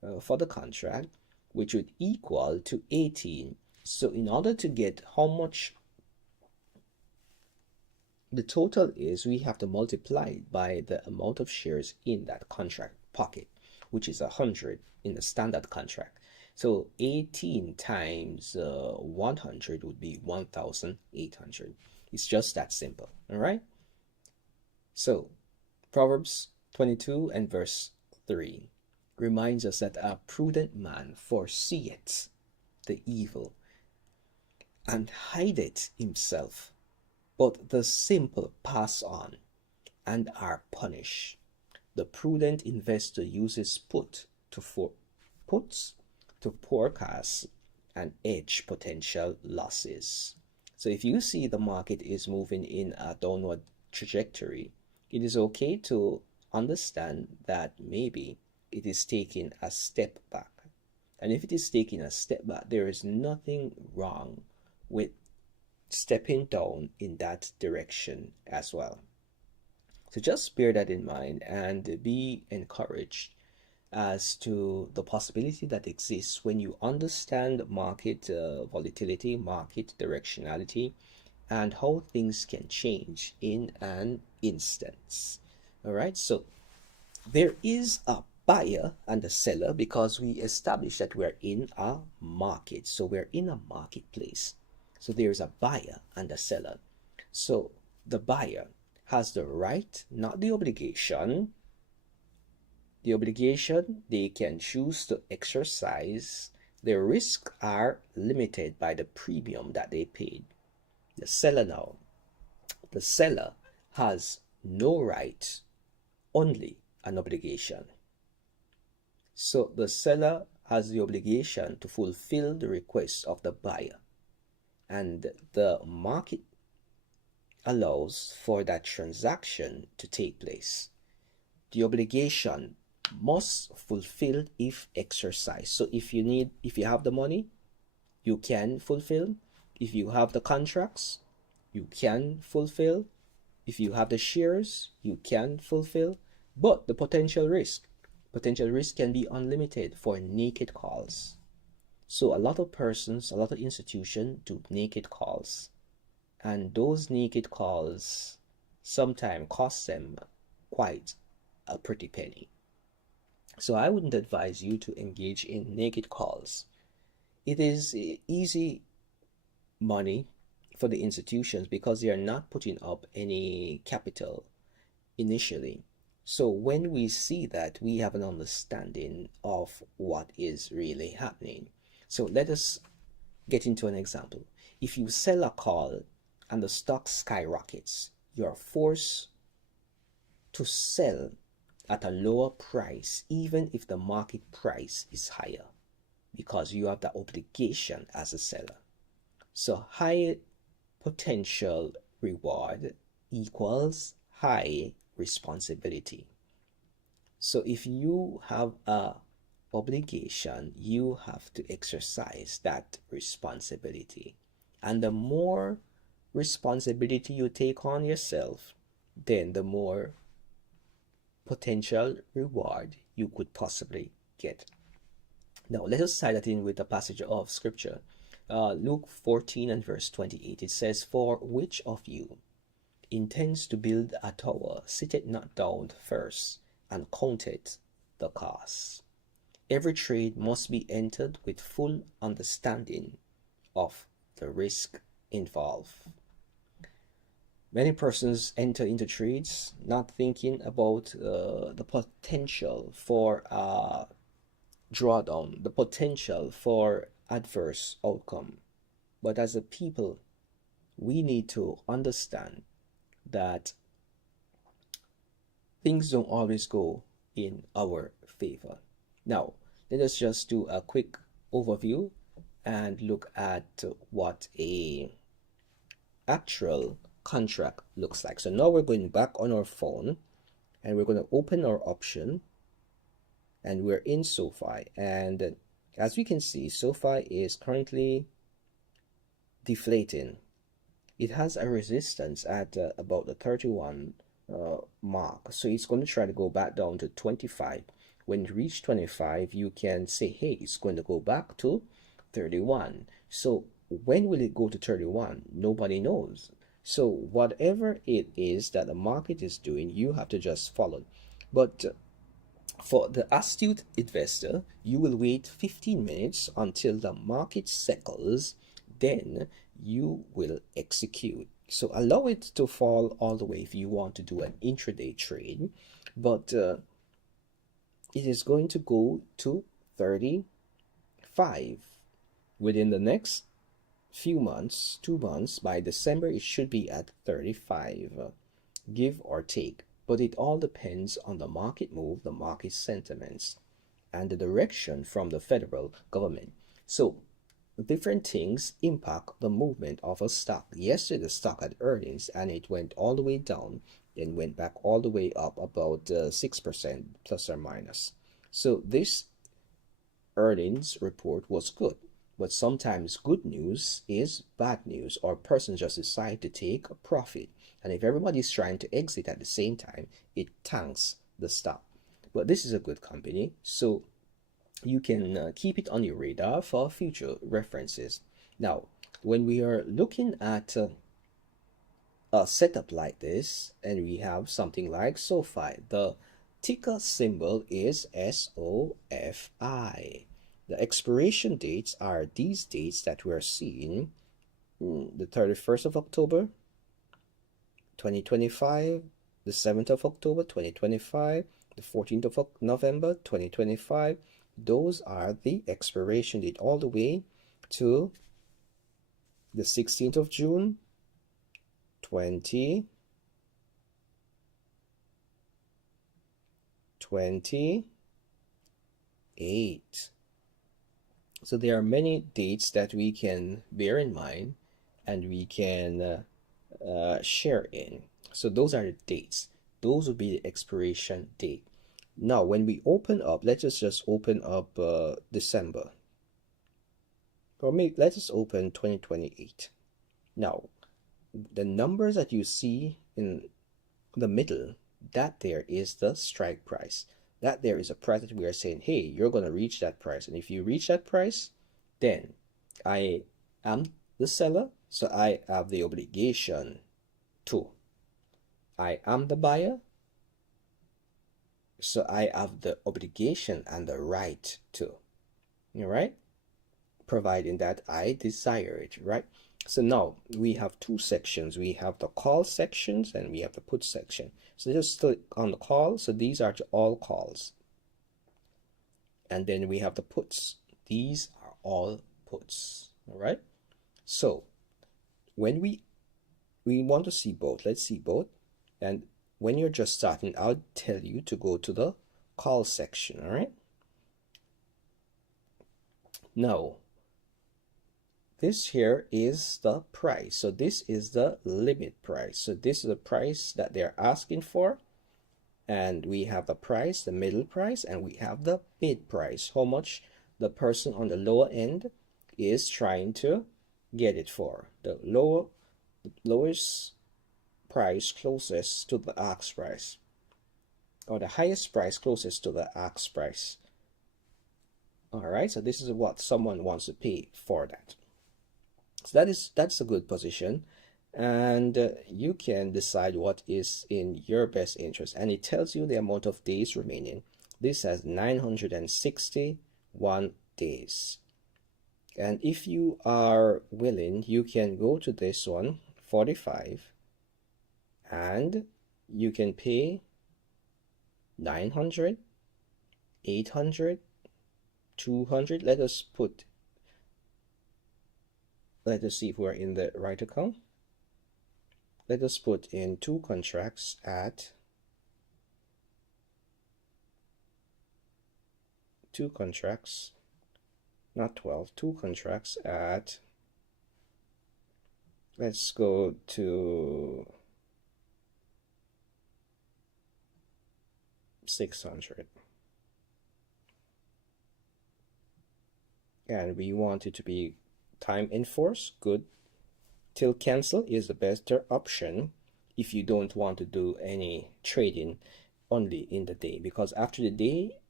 for the contract, which would equal to 18. So in order to get how much the total is, we have to multiply it by the amount of shares in that contract pocket, which is 100 in the standard contract. So 18 times 100 would be 1,800. It's just that simple. All right. So Proverbs 22 and verse 3 reminds us that a prudent man foreseeth the evil and hideth himself, but the simple pass on and are punished. The prudent investor uses puts to forecast and edge potential losses. So if you see the market is moving in a downward trajectory, it is okay to understand that maybe it is taking a step back. And if it is taking a step back, there is nothing wrong with stepping down in that direction as well. So just bear that in mind and be encouraged as to the possibility that exists when you understand market volatility, market directionality, and how things can change in an instance. All right, so there is a buyer and a seller because we established that we're in a market. So we're in a marketplace. So there's a buyer and a seller. So the buyer has the right, not the obligation. The obligation they can choose to exercise. Their risks are limited by the premium that they paid. The seller now, the seller has no right, only an obligation. So the seller has the obligation to fulfill the request of the buyer, and the market allows for that transaction to take place. The obligation must fulfill if exercised. So if you have the money, you can fulfill. If you have the contracts, you can fulfill. If you have the shares, you can fulfill. But the potential risk can be unlimited for naked calls. So a lot of persons, a lot of institutions do naked calls, and those naked calls sometimes cost them quite a pretty penny. So I wouldn't advise you to engage in naked calls. It is easy money for the institutions because they are not putting up any capital initially. So when we see that, we have an understanding of what is really happening. So let us get into an example. If you sell a call and the stock skyrockets, you're forced to sell at a lower price even if the market price is higher, because you have the obligation as a seller. So high potential reward equals high responsibility. So if you have a obligation, you have to exercise that responsibility. And the more responsibility you take on yourself, then the more potential reward you could possibly get. Now, let us tie that in with a passage of scripture. Luke 14 and verse 28, it says, "For which of you intends to build a tower, sitteth not down first, and counteth the cost." Every trade must be entered with full understanding of the risk involved. Many persons enter into trades not thinking about the potential for drawdown, the potential for adverse outcome. But as a people, we need to understand that things don't always go in our favor. Now, let us just do a quick overview and look at what a actual contract looks like. So now we're going back on our phone and we're going to open our option, and we're in SoFi, and as we can see, SoFi is currently deflating. It has a resistance at about the 31 mark, so it's going to try to go back down to 25, when you reach 25, you can say, hey, it's going to go back to 31. So when will it go to 31? Nobody knows. So whatever it is that the market is doing, you have to just follow. But for the astute investor, you will wait 15 minutes until the market settles, then you will execute. So allow it to fall all the way if you want to do an intraday trade, but it is going to go to 35 within the next few months, 2 months. By December it should be at 35, give or take, but it all depends on the market move, the market sentiments, and the direction from the federal government. So different things impact the movement of a stock. Yesterday the stock had earnings and it went all the way down, then went back all the way up about 6% plus or minus. So this earnings report was good, but sometimes good news is bad news, or person just decide to take a profit, and if everybody's trying to exit at the same time, it tanks the stock. But this is a good company, so you can keep it on your radar for future references. Now, when we are looking at a setup like this, and we have something like SoFi, the ticker symbol is SOFI. The expiration dates are these dates that we're seeing: the 31st of October 2025, the 7th of October 2025, the 14th of November 2025. Those are the expiration date, all the way to the 16th of June 2028. So there are many dates that we can bear in mind and we can share in. So those are the dates. Those would be the expiration date. Now, when we open up, let us just open up December. Or maybe let us open 2028. Now, the numbers that you see in the middle, that there is the strike price. That there is a price that we are saying, hey, you're going to reach that price. And if you reach that price, then I am the seller, so I have the obligation to. I am the buyer, so I have the obligation and the right to. All right? Providing that I desire it, right? So now we have two sections. We have the call sections and we have the put section. So just click on the call. So these are to all calls. And then we have the puts. These are all puts. All right. So when we want to see both, let's see both. And when you're just starting, I'll tell you to go to the call section. All right. Now, this here is the price. So this is the limit price. So this is the price that they're asking for. And we have the price, the middle price, and we have the bid price. How much the person on the lower end is trying to get it for. The lowest price closest to the ask price, or the highest price closest to the ask price. All right, so this is what someone wants to pay for that. So that's a good position, and you can decide what is in your best interest, and it tells you the amount of days remaining. This has 961 days, and if you are willing, you can go to this one, 45, and you can pay 900, 800, 200. Let us see if we're in the right account. Let us put in 2 contracts at 2 contracts, not 12, 2 contracts at, let's go to 600. And we want it to be time in force, good. Till cancel is the better option if you don't want to do any trading only in the day, because after the day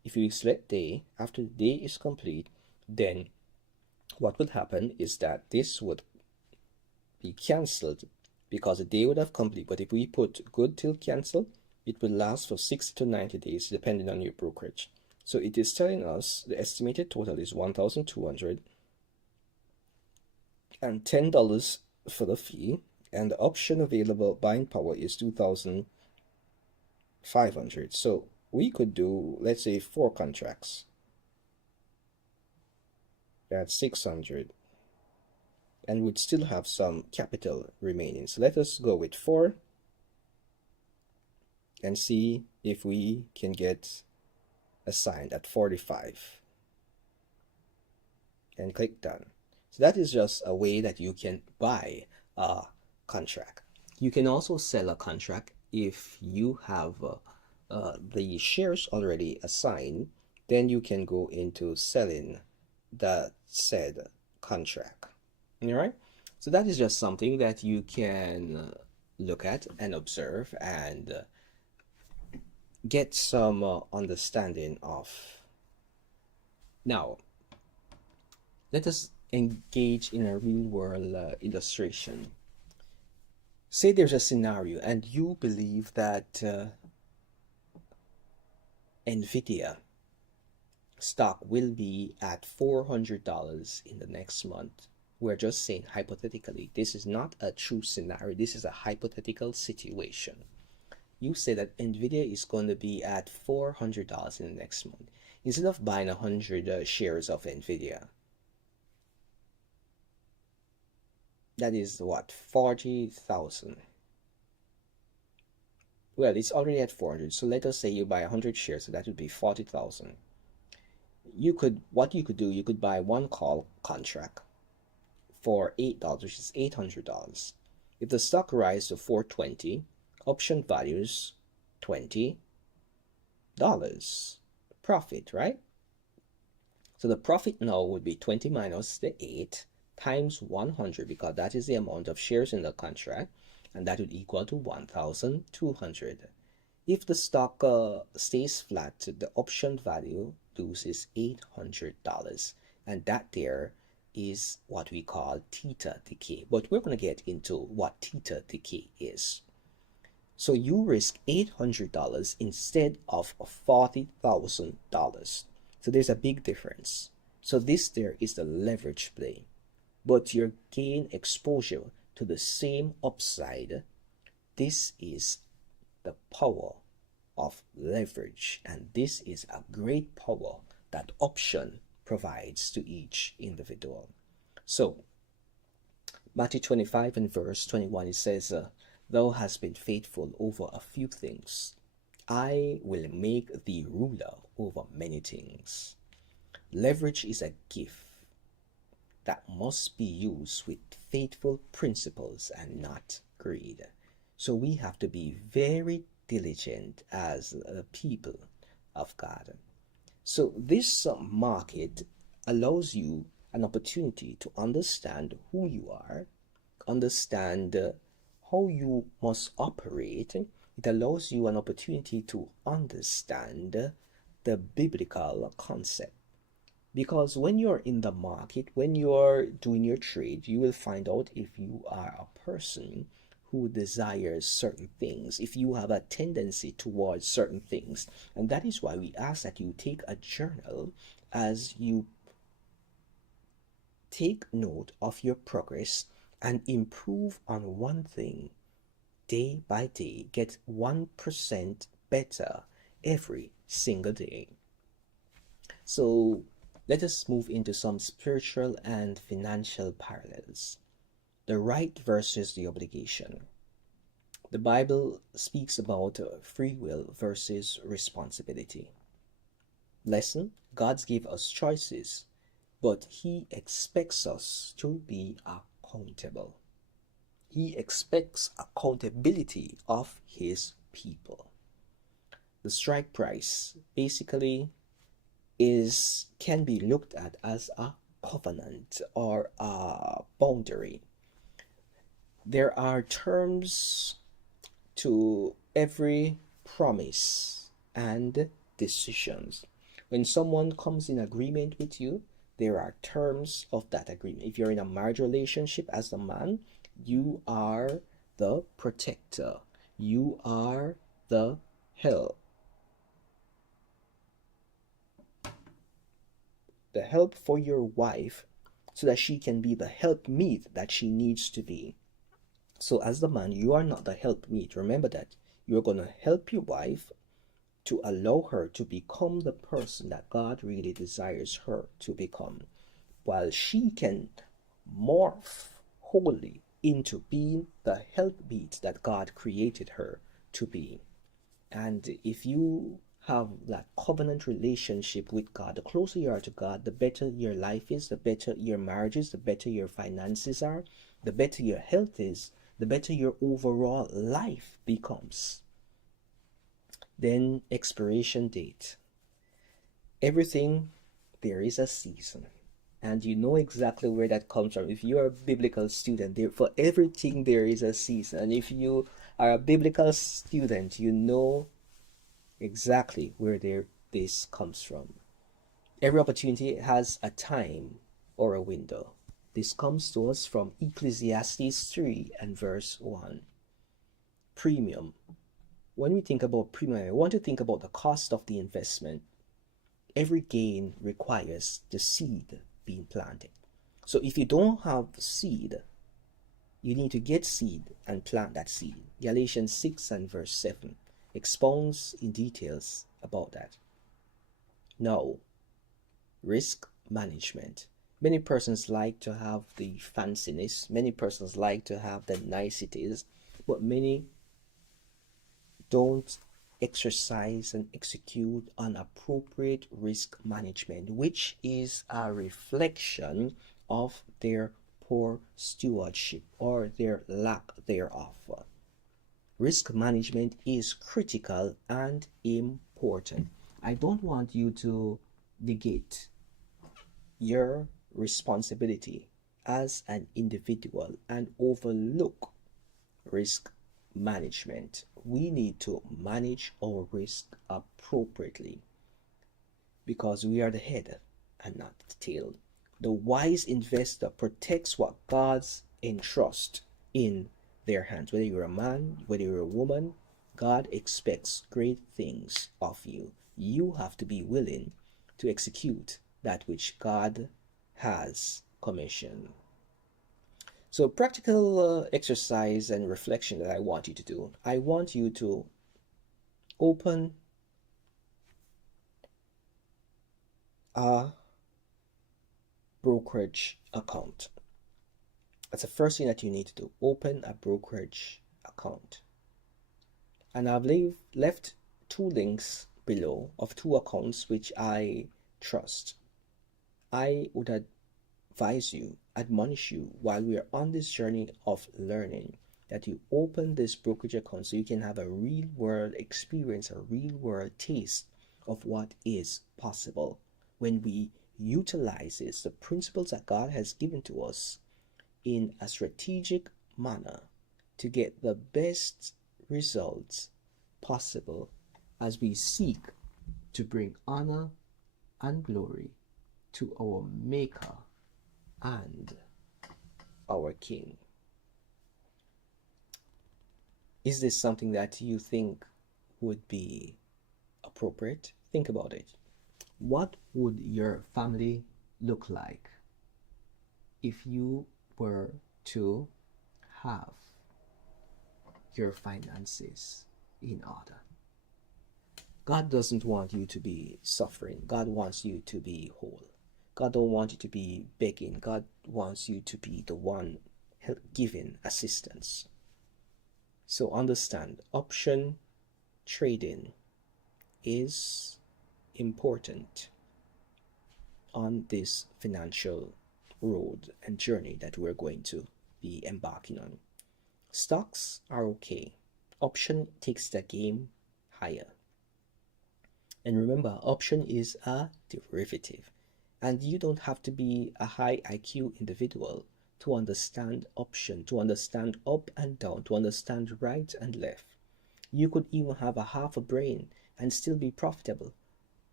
If you select day, after the day is complete, then what would happen is that this would be cancelled because the day would have complete. But if we put good till cancel, it will last for 60 to 90 days depending on your brokerage. So it is telling us the estimated total is $1,200 and $10 for the fee, and the option available buying power is 2,500. So we could do, let's say, 4 contracts. That's 600, and we'd still have some capital remaining. So let us go with 4 and see if we can get assigned at 45 and click done. So that is just a way that you can buy a contract. You can also sell a contract if you have the shares already assigned. Then you can go into selling the said contract. All right, so that is just something that you can look at and observe and get some understanding of. Now let us engage in a real world illustration. Say there's a scenario and you believe that Nvidia stock will be at $400 in the next month. We're just saying hypothetically. This is not a true scenario. This is a hypothetical situation. You say that Nvidia is going to be at $400 in the next month. Instead of buying 100 shares of Nvidia, that is what, 40,000. Well, it's already at 400, so let us say you buy 100 shares, so that would be 40,000. What you could do, you could buy one call contract for $8, which is $800. If the stock rises to 420, option values $20 profit, right? So the profit now would be 20 minus the 8 times 100, because that is the amount of shares in the contract, and that would equal to 1,200. If the stock stays flat, the option value loses $800, and that there is what we call theta decay. But we're going to get into what theta decay is. So you risk $800 instead of $40,000. So there's a big difference. So this there is the leverage play, but you gain exposure to the same upside. This is the power of leverage, and this is a great power that option provides to each individual. So Matthew 25 and verse 21, it says, thou hast been faithful over a few things, I will make thee ruler over many things. Leverage is a gift that must be used with faithful principles and not greed. So we have to be very diligent as the people of God. So this market allows you an opportunity to understand who you are, understand how you must operate. It allows you an opportunity to understand the biblical concept. Because when you're in the market, when you're doing your trade, you will find out if you are a person who desires certain things, if you have a tendency towards certain things. And that is why we ask that you take a journal as you take note of your progress and improve on one thing day by day. Get 1% better every single day. So let us move into some spiritual and financial parallels. The right versus the obligation. The Bible speaks about free will versus responsibility. Lesson: God gives us choices, but He expects us to be accountable. He expects accountability of His people. The strike price basically can be looked at as a covenant or a boundary. There are terms to every promise and decisions. When someone comes in agreement with you, there are terms of that agreement. If you're in a marriage relationship as a man, you are the protector. You are the help. The help for your wife so that she can be the helpmeet that she needs to be. So as the man, you are not the helpmeet. Remember that. You're going to help your wife to allow her to become the person that God really desires her to become, while she can morph wholly into being the helpmeet that God created her to be. And if you have that covenant relationship with God, the closer you are to God, the better your life is, the better your marriage is, the better your finances are, the better your health is, the better your overall life becomes. Then expiration date. Everything, there is a season. And you know exactly where that comes from. If you're a biblical student, there, for everything there is a season. And if you are a biblical student, you know exactly where this comes from. Every opportunity has a time or a window. This comes to us from Ecclesiastes 3 and verse 1. Premium. When we think about premium, I want to think about the cost of the investment. Every gain requires the seed being planted. So if you don't have seed, you need to get seed and plant that seed. Galatians 6 and verse 7 expounds in details about that. Now, risk management. Many persons like to have the fanciness, many persons like to have the niceties, but many don't exercise and execute on appropriate risk management, which is a reflection of their poor stewardship or their lack thereof. Risk management is critical and important. I don't want you to negate your responsibility as an individual and overlook risk management. We need to manage our risk appropriately because we are the head and not the tail. The wise investor protects what God's entrust in their hands. Whether you're a man, whether you're a woman, God expects great things of you. You have to be willing to execute that which God has commissioned. So practical exercise and reflection that I want you to do. I want you to open a brokerage account. That's the first thing that you need to do. Open a brokerage account. And I've left two links below of two accounts which I trust. I would advise you, admonish you while we are on this journey of learning that you open this brokerage account so you can have a real world experience, a real world taste of what is possible when we utilize the principles that God has given to us in a strategic manner to get the best results possible as we seek to bring honor and glory to our Maker and our King. Is this something that you think would be appropriate? Think about it. What would your family look like if you were to have your finances in order? God doesn't want you to be suffering. God wants you to be whole. God don't want you to be begging. God wants you to be the one giving assistance. So understand, option trading is important on this financial road and journey that we're going to be embarking on. Stocks are okay. Option takes the game higher. And remember, option is a derivative. And you don't have to be a high IQ individual to understand option, to understand up and down, to understand right and left. You could even have a half a brain and still be profitable.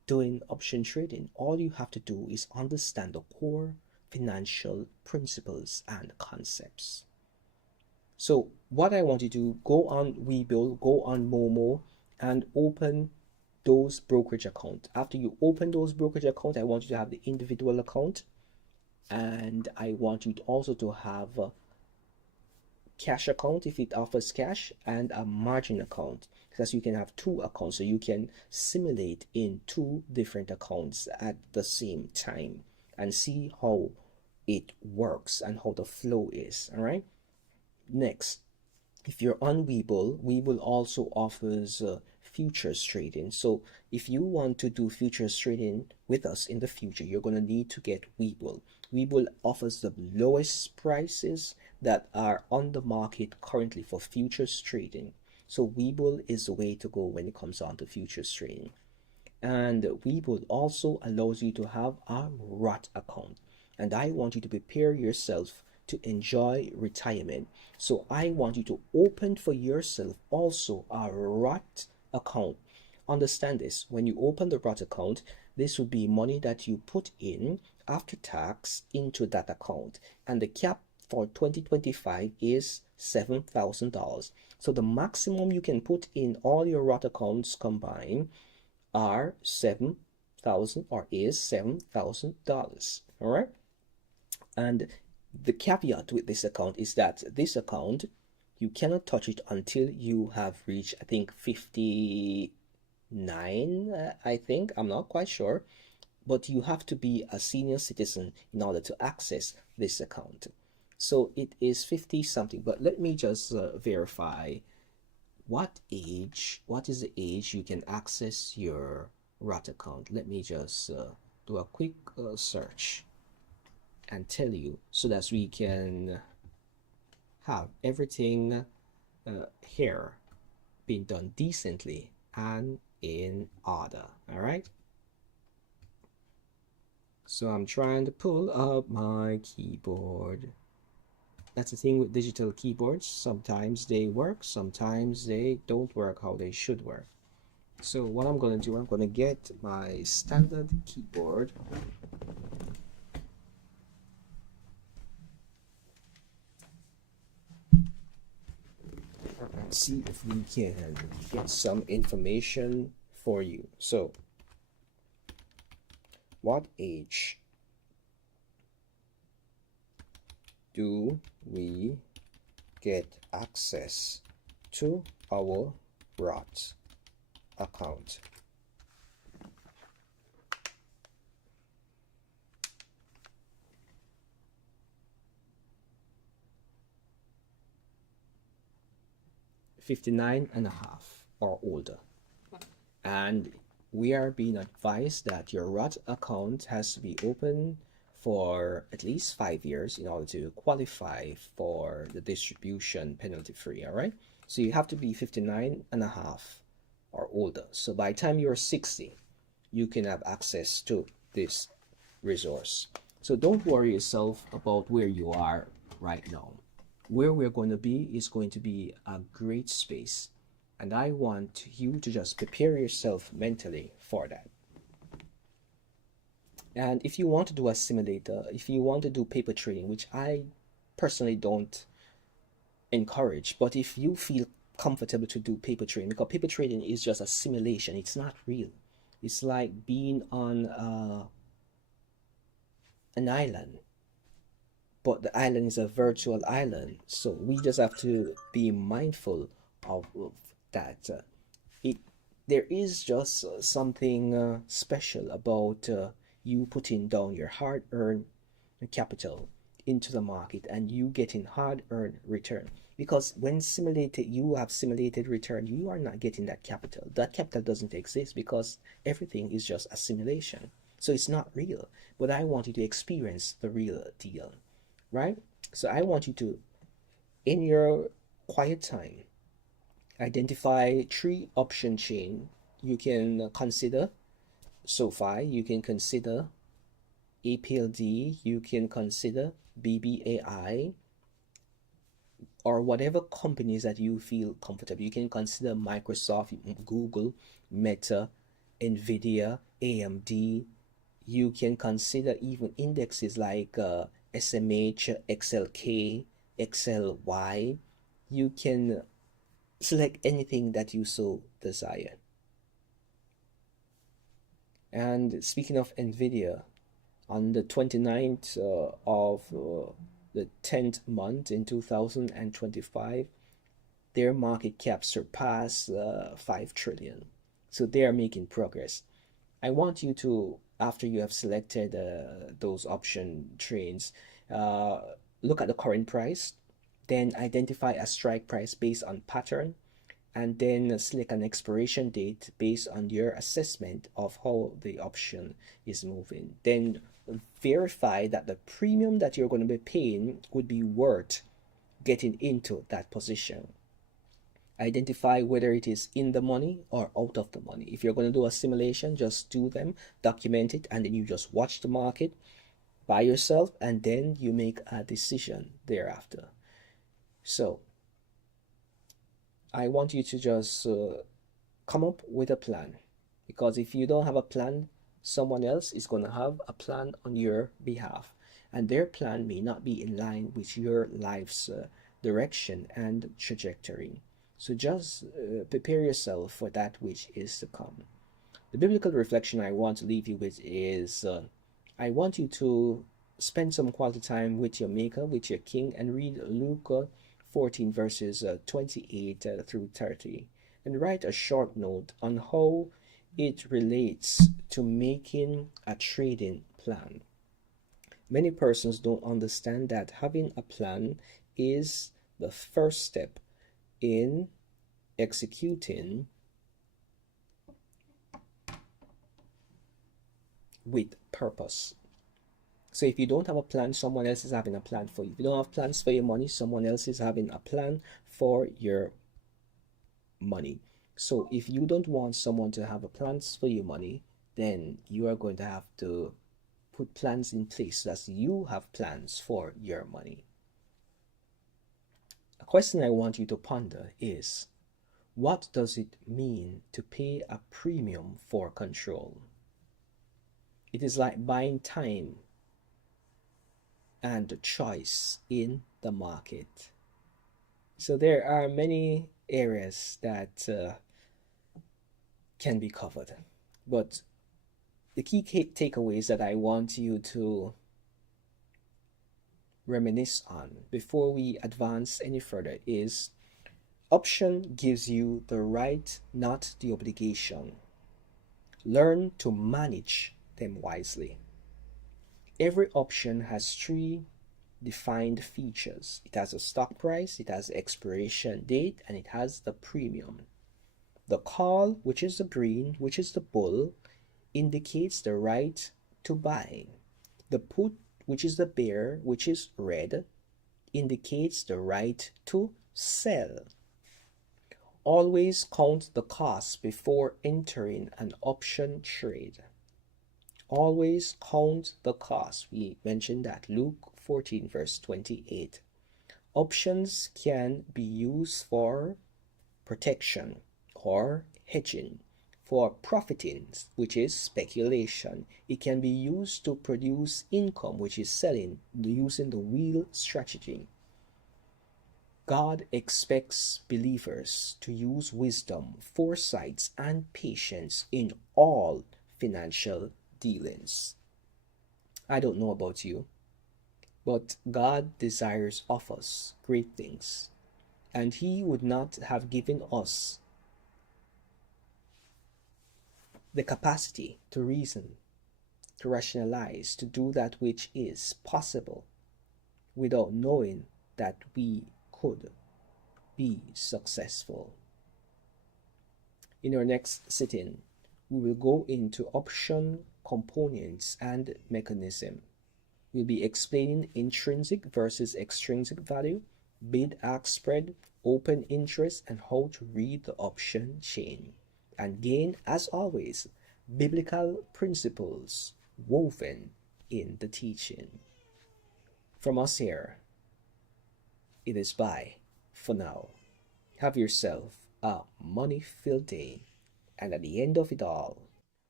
doing option trading, all you have to do is understand the core financial principles and concepts. So what I want you to do, go on Webull, go on Moomooo, and open those brokerage accounts. After you open those brokerage accounts, I want you to have the individual account, and I want you to also to have cash account if it offers cash, and a margin account, because you can have two accounts, so you can simulate in two different accounts at the same time and see how it works and how the flow is. All right, next, if you're on Webull, Webull also offers futures trading. So if you want to do futures trading with us in the future, you're going to need to get Webull. Webull offers the lowest prices that are on the market currently for futures trading. So Webull is the way to go when it comes on to futures trading. And Webull also allows you to have a ROT account. And I want you to prepare yourself to enjoy retirement. So I want you to open for yourself also a ROT account. Understand this, when you open the ROT account, this would be money that you put in after tax into that account. And the cap for 2025 is $7,000. So the maximum you can put in all your ROT accounts combined are 7,000 or is $7,000. All right. And the caveat with this account is that this account, you cannot touch it until you have reached, I think, 59, I think, I'm not quite sure, but you have to be a senior citizen in order to access this account. So it is 50 something, but let me just verify what is the age you can access your ROT account. Let me just do a quick search and tell you, so that we can have everything here being done decently and in order. All right, so I'm trying to pull up my keyboard. That's the thing with digital keyboards, sometimes they work, sometimes they don't work how they should work. So what I'm going to do, I'm going to get my standard keyboard, and see if we can get some information for you. So what age do we get access to our ROT account? $59 and a half or older. And we are being advised that your ROT account has to be open for at least 5 years in order to qualify for the distribution penalty free. All right, so you have to be 59 and a half or older. So by the time you're 60, you can have access to this resource. So don't worry yourself about where you are right now. Where we're going to be is going to be a great space, and I want you to just prepare yourself mentally for that. And if you want to do a simulator, if you want to do paper trading, which I personally don't encourage, but if you feel comfortable to do paper trading, because paper trading is just a simulation, it's not real. It's like being on an island, but the island is a virtual island. So we just have to be mindful of that. There is just something special about you putting down your hard-earned capital into the market and you getting hard-earned return. Because when you have simulated return, you are not getting that capital. That capital doesn't exist because everything is just a simulation. So it's not real. But I want you to experience the real deal, right? So I want you to, in your quiet time, identify 3 option chain you can consider. SoFi, you can consider APLD, you can consider BBAI, or whatever companies that you feel comfortable. You can consider Microsoft, Google, Meta, NVIDIA, AMD. You can consider even indexes like SMH, XLK, XLY. You can select anything that you so desire. And speaking of NVIDIA, on the 29th of the 10th month in 2025, their market cap surpassed 5 trillion. So they are making progress. I want you to, after you have selected those option trades, uh, look at the current price, then identify a strike price based on pattern, and then select an expiration date based on your assessment of how the option is moving. Then verify that the premium that you're going to be paying would be worth getting into that position. Identify whether it is in the money or out of the money. If you're going to do a simulation, just do them, document it, and then you just watch the market by yourself, and then you make a decision thereafter. So I want you to just come up with a plan, because if you don't have a plan, someone else is going to have a plan on your behalf, and their plan may not be in line with your life's direction and trajectory. So just prepare yourself for that which is to come. The biblical reflection I want to leave you with is I want you to spend some quality time with your Maker, with your King, and read Luke 14, verses 28 through 30, and write a short note on how it relates to making a trading plan. Many persons don't understand that having a plan is the first step in executing with purpose. So if you don't have a plan, someone else is having a plan for you. If you don't have plans for your money, someone else is having a plan for your money. So if you don't want someone to have a plans for your money, then you are going to have to put plans in place so that you have plans for your money. A question I want you to ponder is, what does it mean to pay a premium for control? It is like buying time and choice in the market. So there are many areas that can be covered, but the key takeaways that I want you to reminisce on before we advance any further is, option gives you the right, not the obligation. Learn to manage them wisely. Every option has 3 defined features. It has a stock price, it has expiration date, and it has the premium. The call, which is the green, which is the bull, indicates the right to buy. The put, which is the bear, which is red, indicates the right to sell. Always count the cost before entering an option trade. Always count the cost. We mentioned that. Luke 14, verse 28. Options can be used for protection or hedging, for profiting, which is speculation. It can be used to produce income, which is selling, using the wheel strategy. God expects believers to use wisdom, foresight, and patience in all financial dealings. I don't know about you, but God desires of us great things, and He would not have given us the capacity to reason, to rationalize, to do that which is possible without knowing that we could be successful. In our next sitting, we will go into option components and mechanism. We'll be explaining intrinsic versus extrinsic value, bid-ask spread, open interest, and how to read the option chain. And gain, as always, biblical principles woven in the teaching. From us here, it is bye for now. Have yourself a money-filled day, and at the end of it all,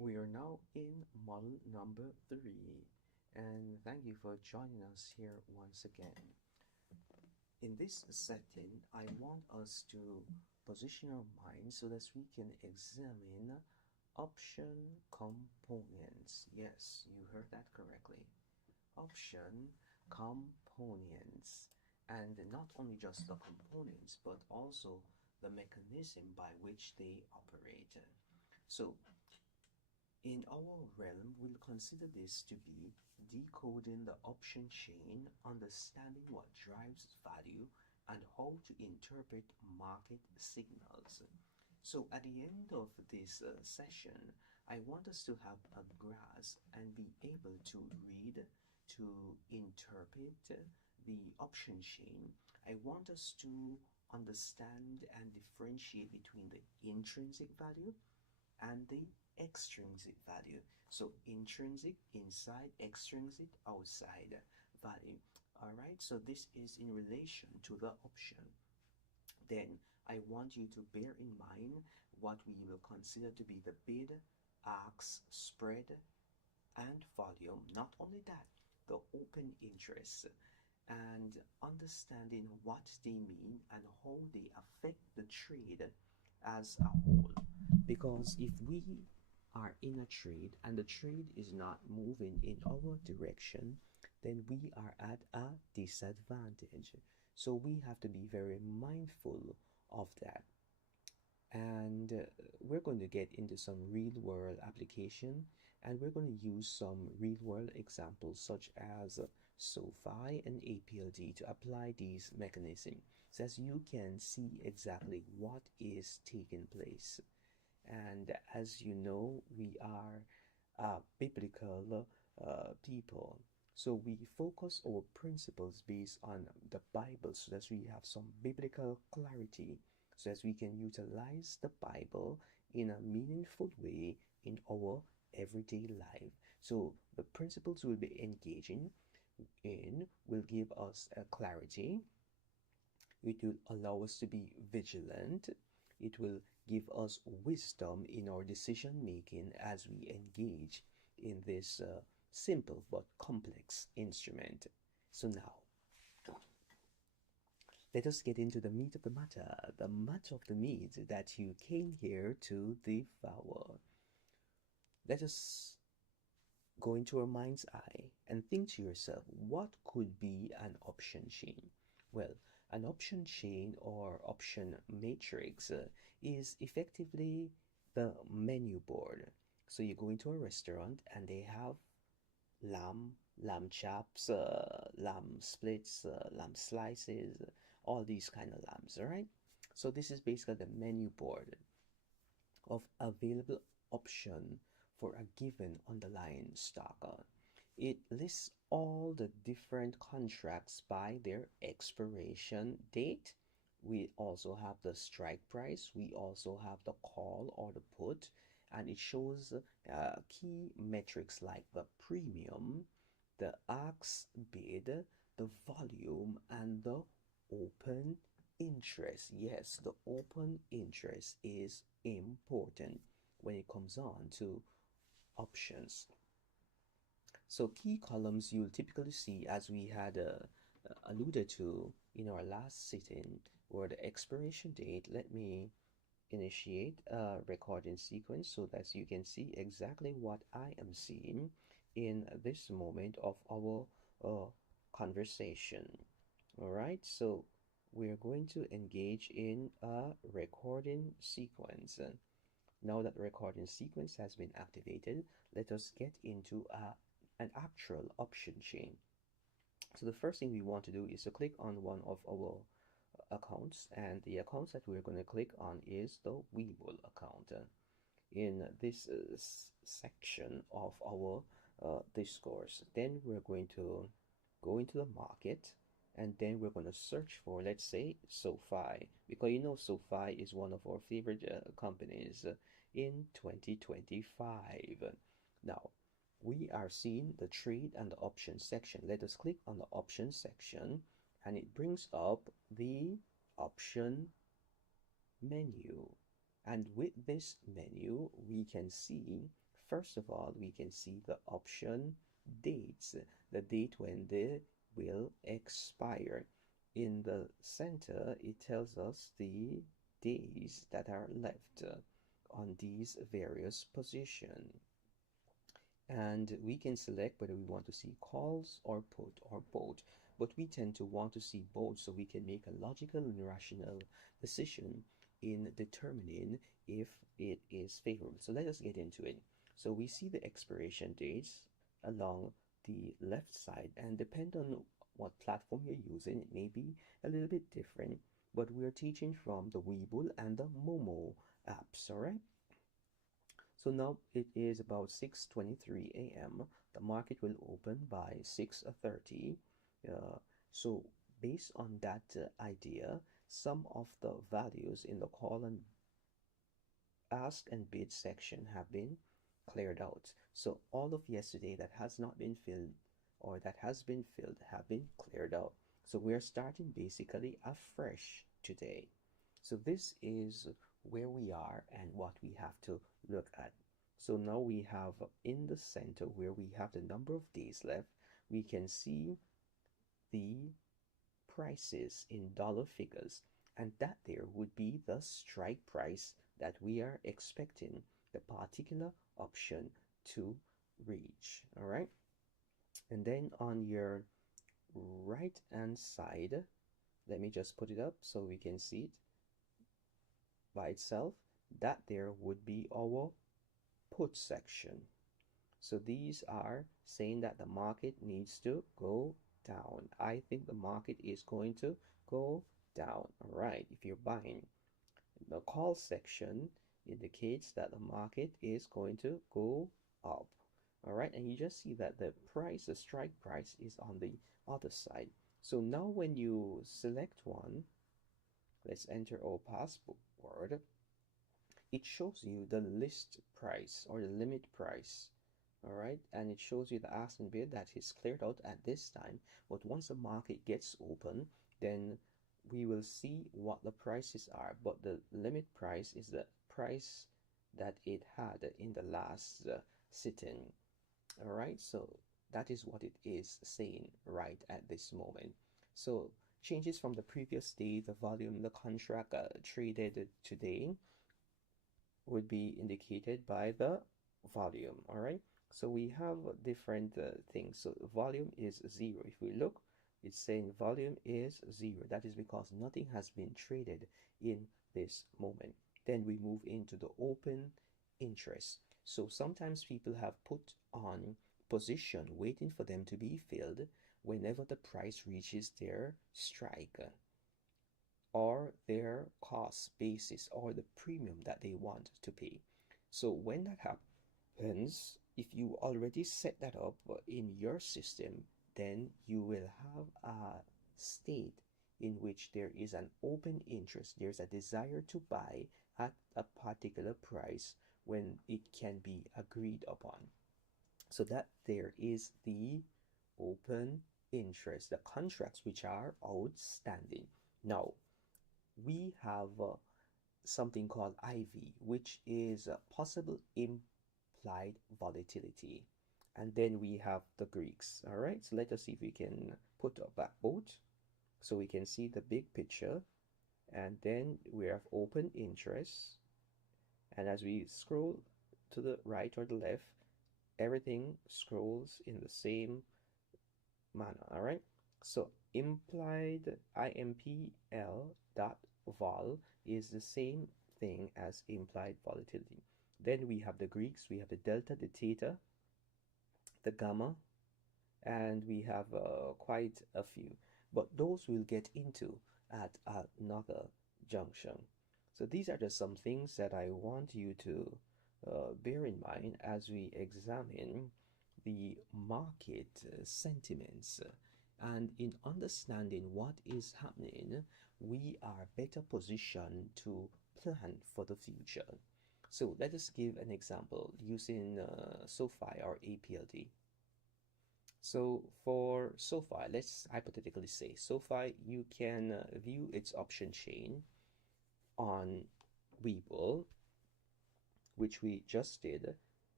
We are now in model number 3, and thank you for joining us here once again. In this setting, I want us to position our mind so that we can examine option components. Yes, you heard that correctly. Option components. And not only just the components, but also the mechanism by which they operate. So, in our realm, we'll consider this to be decoding the option chain, understanding what drives value, and how to interpret market signals. So, at the end of this session, I want us to have a grasp and be able to read, to interpret the option chain. I want us to understand and differentiate between the intrinsic value and the extrinsic value. So intrinsic inside, extrinsic outside value. All right, so this is in relation to the option. Then I want you to bear in mind what we will consider to be the bid, ask, spread, and volume. Not only that, the open interest, and understanding what they mean and how they affect the trade as a whole. Because if we are in a trade and the trade is not moving in our direction, then we are at a disadvantage. So we have to be very mindful of that. And we're going to get into some real world application, and we're going to use some real world examples such as SOFI and APLD to apply these mechanisms so as you can see exactly what is taking place. And as you know, we are biblical people. So we focus our principles based on the Bible so that we have some biblical clarity, so that we can utilize the Bible in a meaningful way in our everyday life. So the principles we'll be engaging in will give us a clarity. It will allow us to be vigilant. It will give us wisdom in our decision making as we engage in this simple but complex instrument. So now, let us get into the meat of the meat that you came here to devour. Let us go into our mind's eye and think to yourself, what could be an option chain? Well, an option chain or option matrix is effectively the menu board. So you go into a restaurant and they have lamb chops, lamb splits, lamb slices, all these kind of lambs, all right? So this is basically the menu board of available option for a given underlying stock. It lists all the different contracts by their expiration date. We also have the strike price. We also have the call or the put, and it shows key metrics like the premium, the ask bid, the volume, and the open interest. Yes, the open interest is important when it comes on to options. So key columns you'll typically see, as we had alluded to in our last sitting, were the expiration date. Let me initiate a recording sequence so that you can see exactly what I am seeing in this moment of our conversation. All right, so we're going to engage in a recording sequence. Now that the recording sequence has been activated, let us get into an actual option chain. So the first thing we want to do is to click on one of our accounts, and the accounts that we're going to click on is the Webull account. In this section of our discourse, then we're going to go into the market, and then we're going to search for, let's say, SOFI, because you know SOFI is one of our favorite companies in 2025. Now we are seeing the trade and the option section. Let us click on the option section, and it brings up the option menu. And with this menu, we can see First of all, we can see the option dates, the date when they will expire. In the center, it tells us the days that are left on these various positions. And we can select whether we want to see calls or put or both, but we tend to want to see both so we can make a logical and rational decision in determining if it is favorable. So let us get into it. So we see the expiration dates along the left side, and depend on what platform you're using, it may be a little bit different, but we're teaching from the Webull and the Moomooo apps. All right, so now it is about 6:23 a.m. The market will open by 6:30. So based on that idea, some of the values in the call and ask and bid section have been cleared out. So all of yesterday that has not been filled or that has been filled have been cleared out. So we're starting basically afresh today. So this is where we are and what we have to look at. So now we have in the center where we have the number of days left, we can see the prices in dollar figures, and that there would be the strike price that we are expecting the particular option to reach. All right, and then on your right hand side, let me just put it up so we can see it by itself. That there would be our put section. So these are saying that the market needs to go down. I think the market is going to go down. All right, if you're buying. The call section indicates that the market is going to go up. All right, and you just see that the price, the strike price, is on the other side. So now when you select one, let's enter our password, it shows you the list price or the limit price. All right, and it shows you the ask and bid that is cleared out at this time. But once the market gets open, then we will see what the prices are. But the limit price is the price that it had in the last sitting. All right, so that is what it is saying right at this moment. So changes from the previous day, the volume, the contract traded today would be indicated by the volume. All right, so we have different things. So volume is 0. If we look, it's saying volume is 0. That is because nothing has been traded in this moment. Then we move into the open interest. So sometimes people have put on position waiting for them to be filled whenever the price reaches their strike or their cost basis or the premium that they want to pay. So when that happens, if you already set that up in your system, then you will have a state in which there is an open interest, there's a desire to buy at a particular price when it can be agreed upon. So that there is the open interest, the contracts which are outstanding. Now, we have something called IV, which is possible implied volatility. And then we have the Greeks. All right, so let us see if we can put a back boat so we can see the big picture. And then we have open interest. And as we scroll to the right or the left, everything scrolls in the same manner. All right, so implied IMPL dot vol is the same thing as implied volatility. Then we have the Greeks, we have the delta, the theta, the gamma, and we have quite a few, but those we'll get into at another junction. So these are just some things that I want you to bear in mind as we examine the market sentiments. And in understanding what is happening, we are better positioned to plan for the future. So let us give an example using SoFi or APLD. So for SoFi, let's hypothetically say SoFi, you can view its option chain on Webull, which we just did,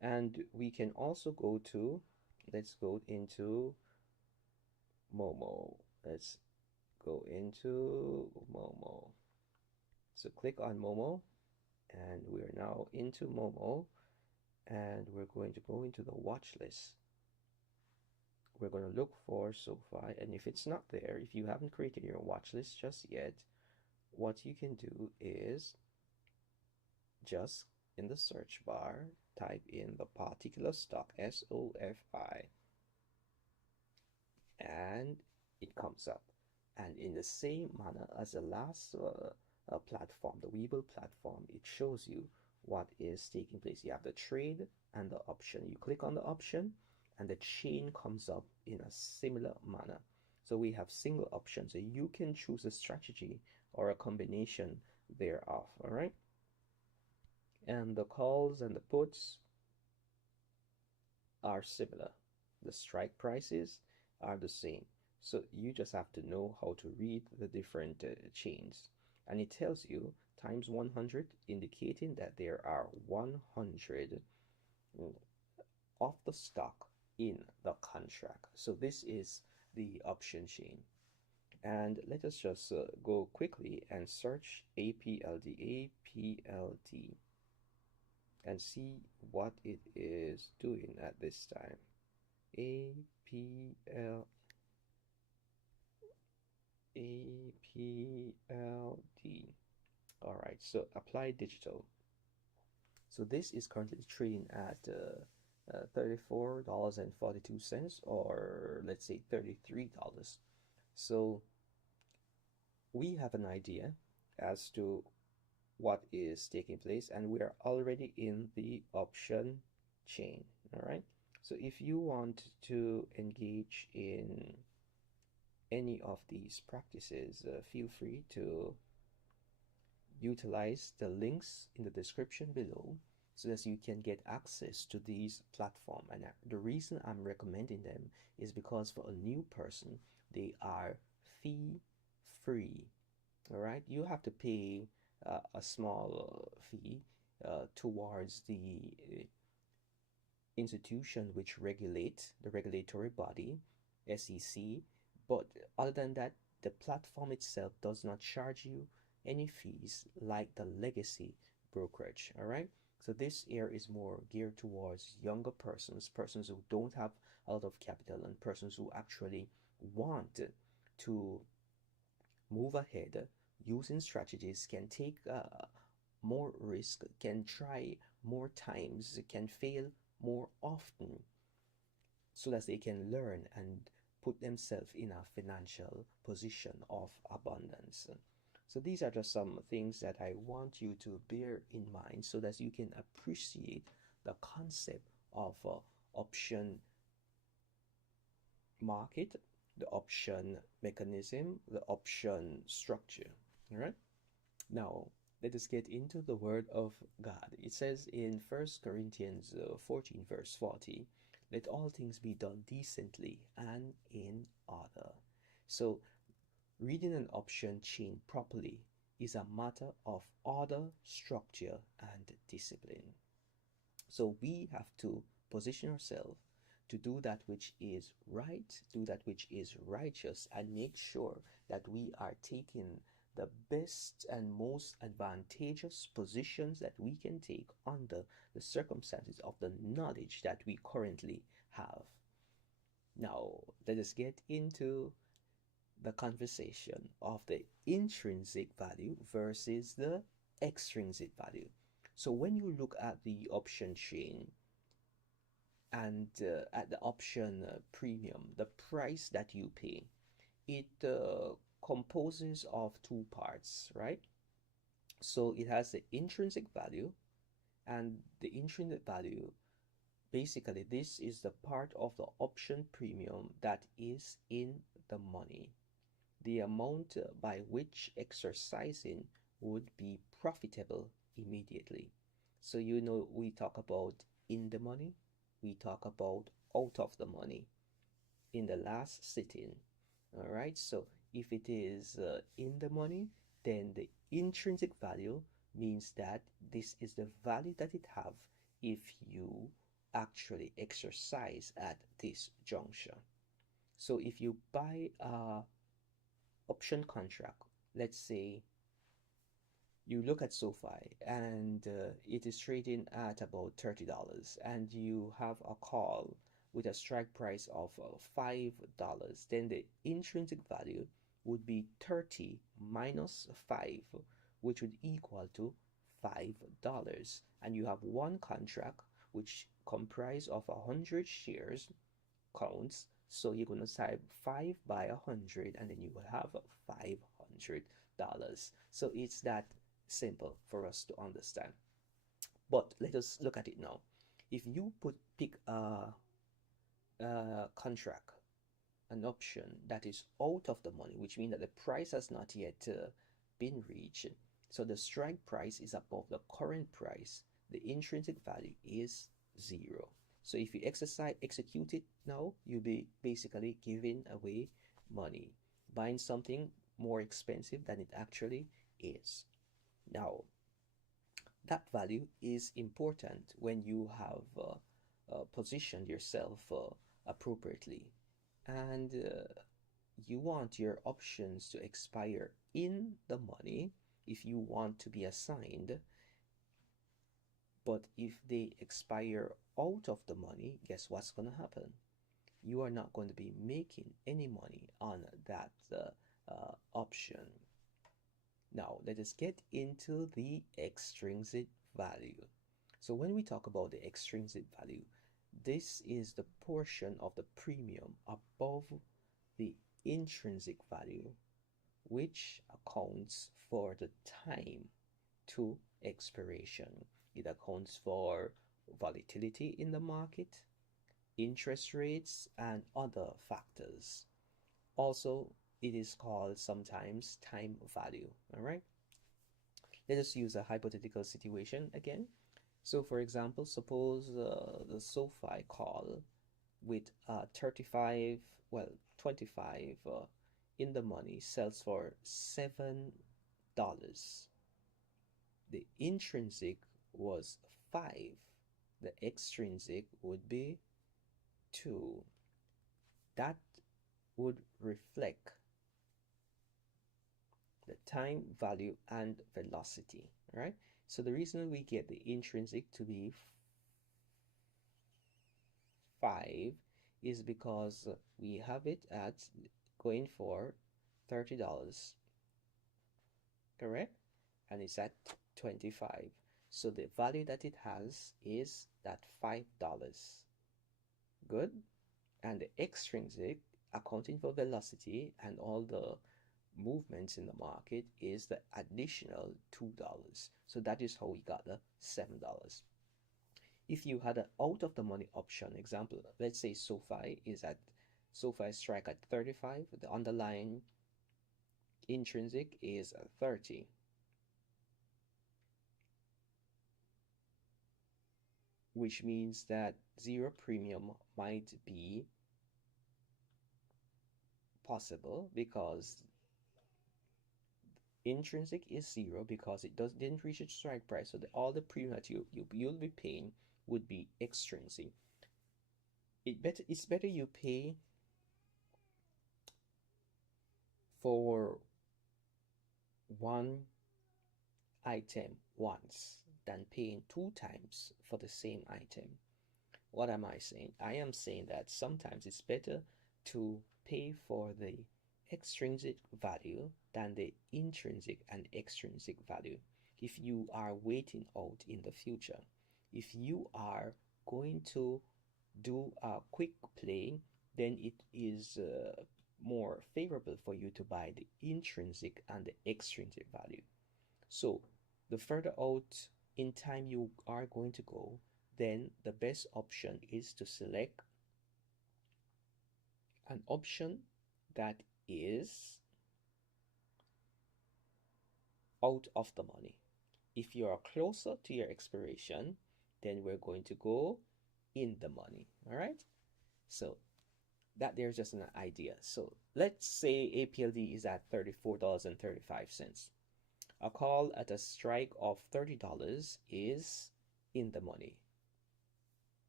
And we can also go to, let's go into Moomooo. Let's go into Moomooo. So click on Moomooo, and we're now into Moomooo, and we're going to go into the watch list. We're going to look for SoFi, and if it's not there, if you haven't created your watch list just yet, what you can do is just in the search bar type in the particular stock, SOFI, and it comes up. And in the same manner as the last platform, the Webull platform, it shows you what is taking place. You have the trade and the option. You click on the option and the chain comes up in a similar manner. So we have single option, so you can choose a strategy or a combination thereof. All right, and the calls and the puts are similar. The strike prices are the same. So you just have to know how to read the different chains. And it tells you times 100, indicating that there are 100 of the stock in the contract. So this is the option chain. And let us just go quickly and search APLD and see what it is doing at this time. APL APLD. All right, so apply digital. So this is currently trading at $34.42, or let's say $33. So we have an idea as to what is taking place, and we are already in the option chain. All right, so if you want to engage in any of these practices, feel free to utilize the links in the description below so that you can get access to these platforms. And the reason I'm recommending them is because for a new person, they are fee free. All right, you have to pay a small fee towards the institution which regulate the regulatory body, SEC. But other than that, the platform itself does not charge you any fees like the legacy brokerage. All right. So this here is more geared towards younger persons, persons who don't have a lot of capital, and persons who actually want to move ahead using strategies, can take more risk, can try more times, can fail more often, so that they can learn and put themselves in a financial position of abundance. So these are just some things that I want you to bear in mind so that you can appreciate the concept of option market, the option mechanism, the option structure. All right. Now, let us get into the Word of God. It says in 1 Corinthians 14, verse 40, let all things be done decently and in order. So, reading an option chain properly is a matter of order, structure, and discipline. So we have to position ourselves to do that which is right, do that which is righteous, and make sure that we are taking the best and most advantageous positions that we can take under the circumstances of the knowledge that we currently have. Now, let us get into the conversation of the intrinsic value versus the extrinsic value. So when you look at the option chain and at the option premium, the price that you pay, it composes of two parts, right? So it has the intrinsic value, and the intrinsic value, basically, this is the part of the option premium that is in the money, the amount by which exercising would be profitable immediately. So, we talk about in the money, we talk about out of the money in the last sitting. All right. So, if it is in the money, then the intrinsic value means that this is the value that it have if you actually exercise at this juncture. So if you buy a option contract, let's say you look at SoFi and it is trading at about $30 and you have a call with a strike price of $5, then the intrinsic value would be 30 minus 5, which would equal to $5. And you have one contract which comprise of 100 shares counts. So you're going to type 5 by 100 and then you will have $500. So it's that simple for us to understand. But let us look at it now. If you pick a contract, an option that is out of the money, which means that the price has not yet been reached, so the strike price is above the current price, the intrinsic value is 0. So if you execute it now, you'll be basically giving away money, buying something more expensive than it actually is. Now, that value is important when you have positioned yourself appropriately, and you want your options to expire in the money if you want to be assigned. But if they expire out of the money, guess what's going to happen? You are not going to be making any money on that option. Now, let us get into the extrinsic value. So when we talk about the extrinsic value, this is the portion of the premium above the intrinsic value, which accounts for the time to expiration. It accounts for volatility in the market, interest rates, and other factors. Also, it is called sometimes time value. All right. Let us use a hypothetical situation again. So, for example, suppose the SoFi call with 35, well, 25 in the money sells for $7. The intrinsic was 5. The extrinsic would be 2. That would reflect the time value and velocity. All right. So the reason we get the intrinsic to be 5 is because we have it at going for $30, correct? And it's at 25. So the value that it has is that $5. Good. And the extrinsic, accounting for velocity and all the movements in the market, is the additional $2. So that is how we got the $7. If you had an out of the money option, example, let's say SoFi strike at 35, the underlying intrinsic is 30. Which means that zero premium might be possible because intrinsic is 0 because it didn't reach its strike price. So all the premium that you'll be paying would be extrinsic. It's better you pay for one item once than paying 2 times for the same item. What am I saying? I am saying that sometimes it's better to pay for the extrinsic value than the intrinsic and extrinsic value if you are waiting out in the future. If you are going to do a quick play, then it is more favorable for you to buy the intrinsic and the extrinsic value. So the further out in time you are going to go, then the best option is to select an option that is out of the money. If you are closer to your expiration, then we're going to go in the money. All right. So that there's just an idea. So let's say APLD is at $34.35. A call at a strike of $30 is in the money.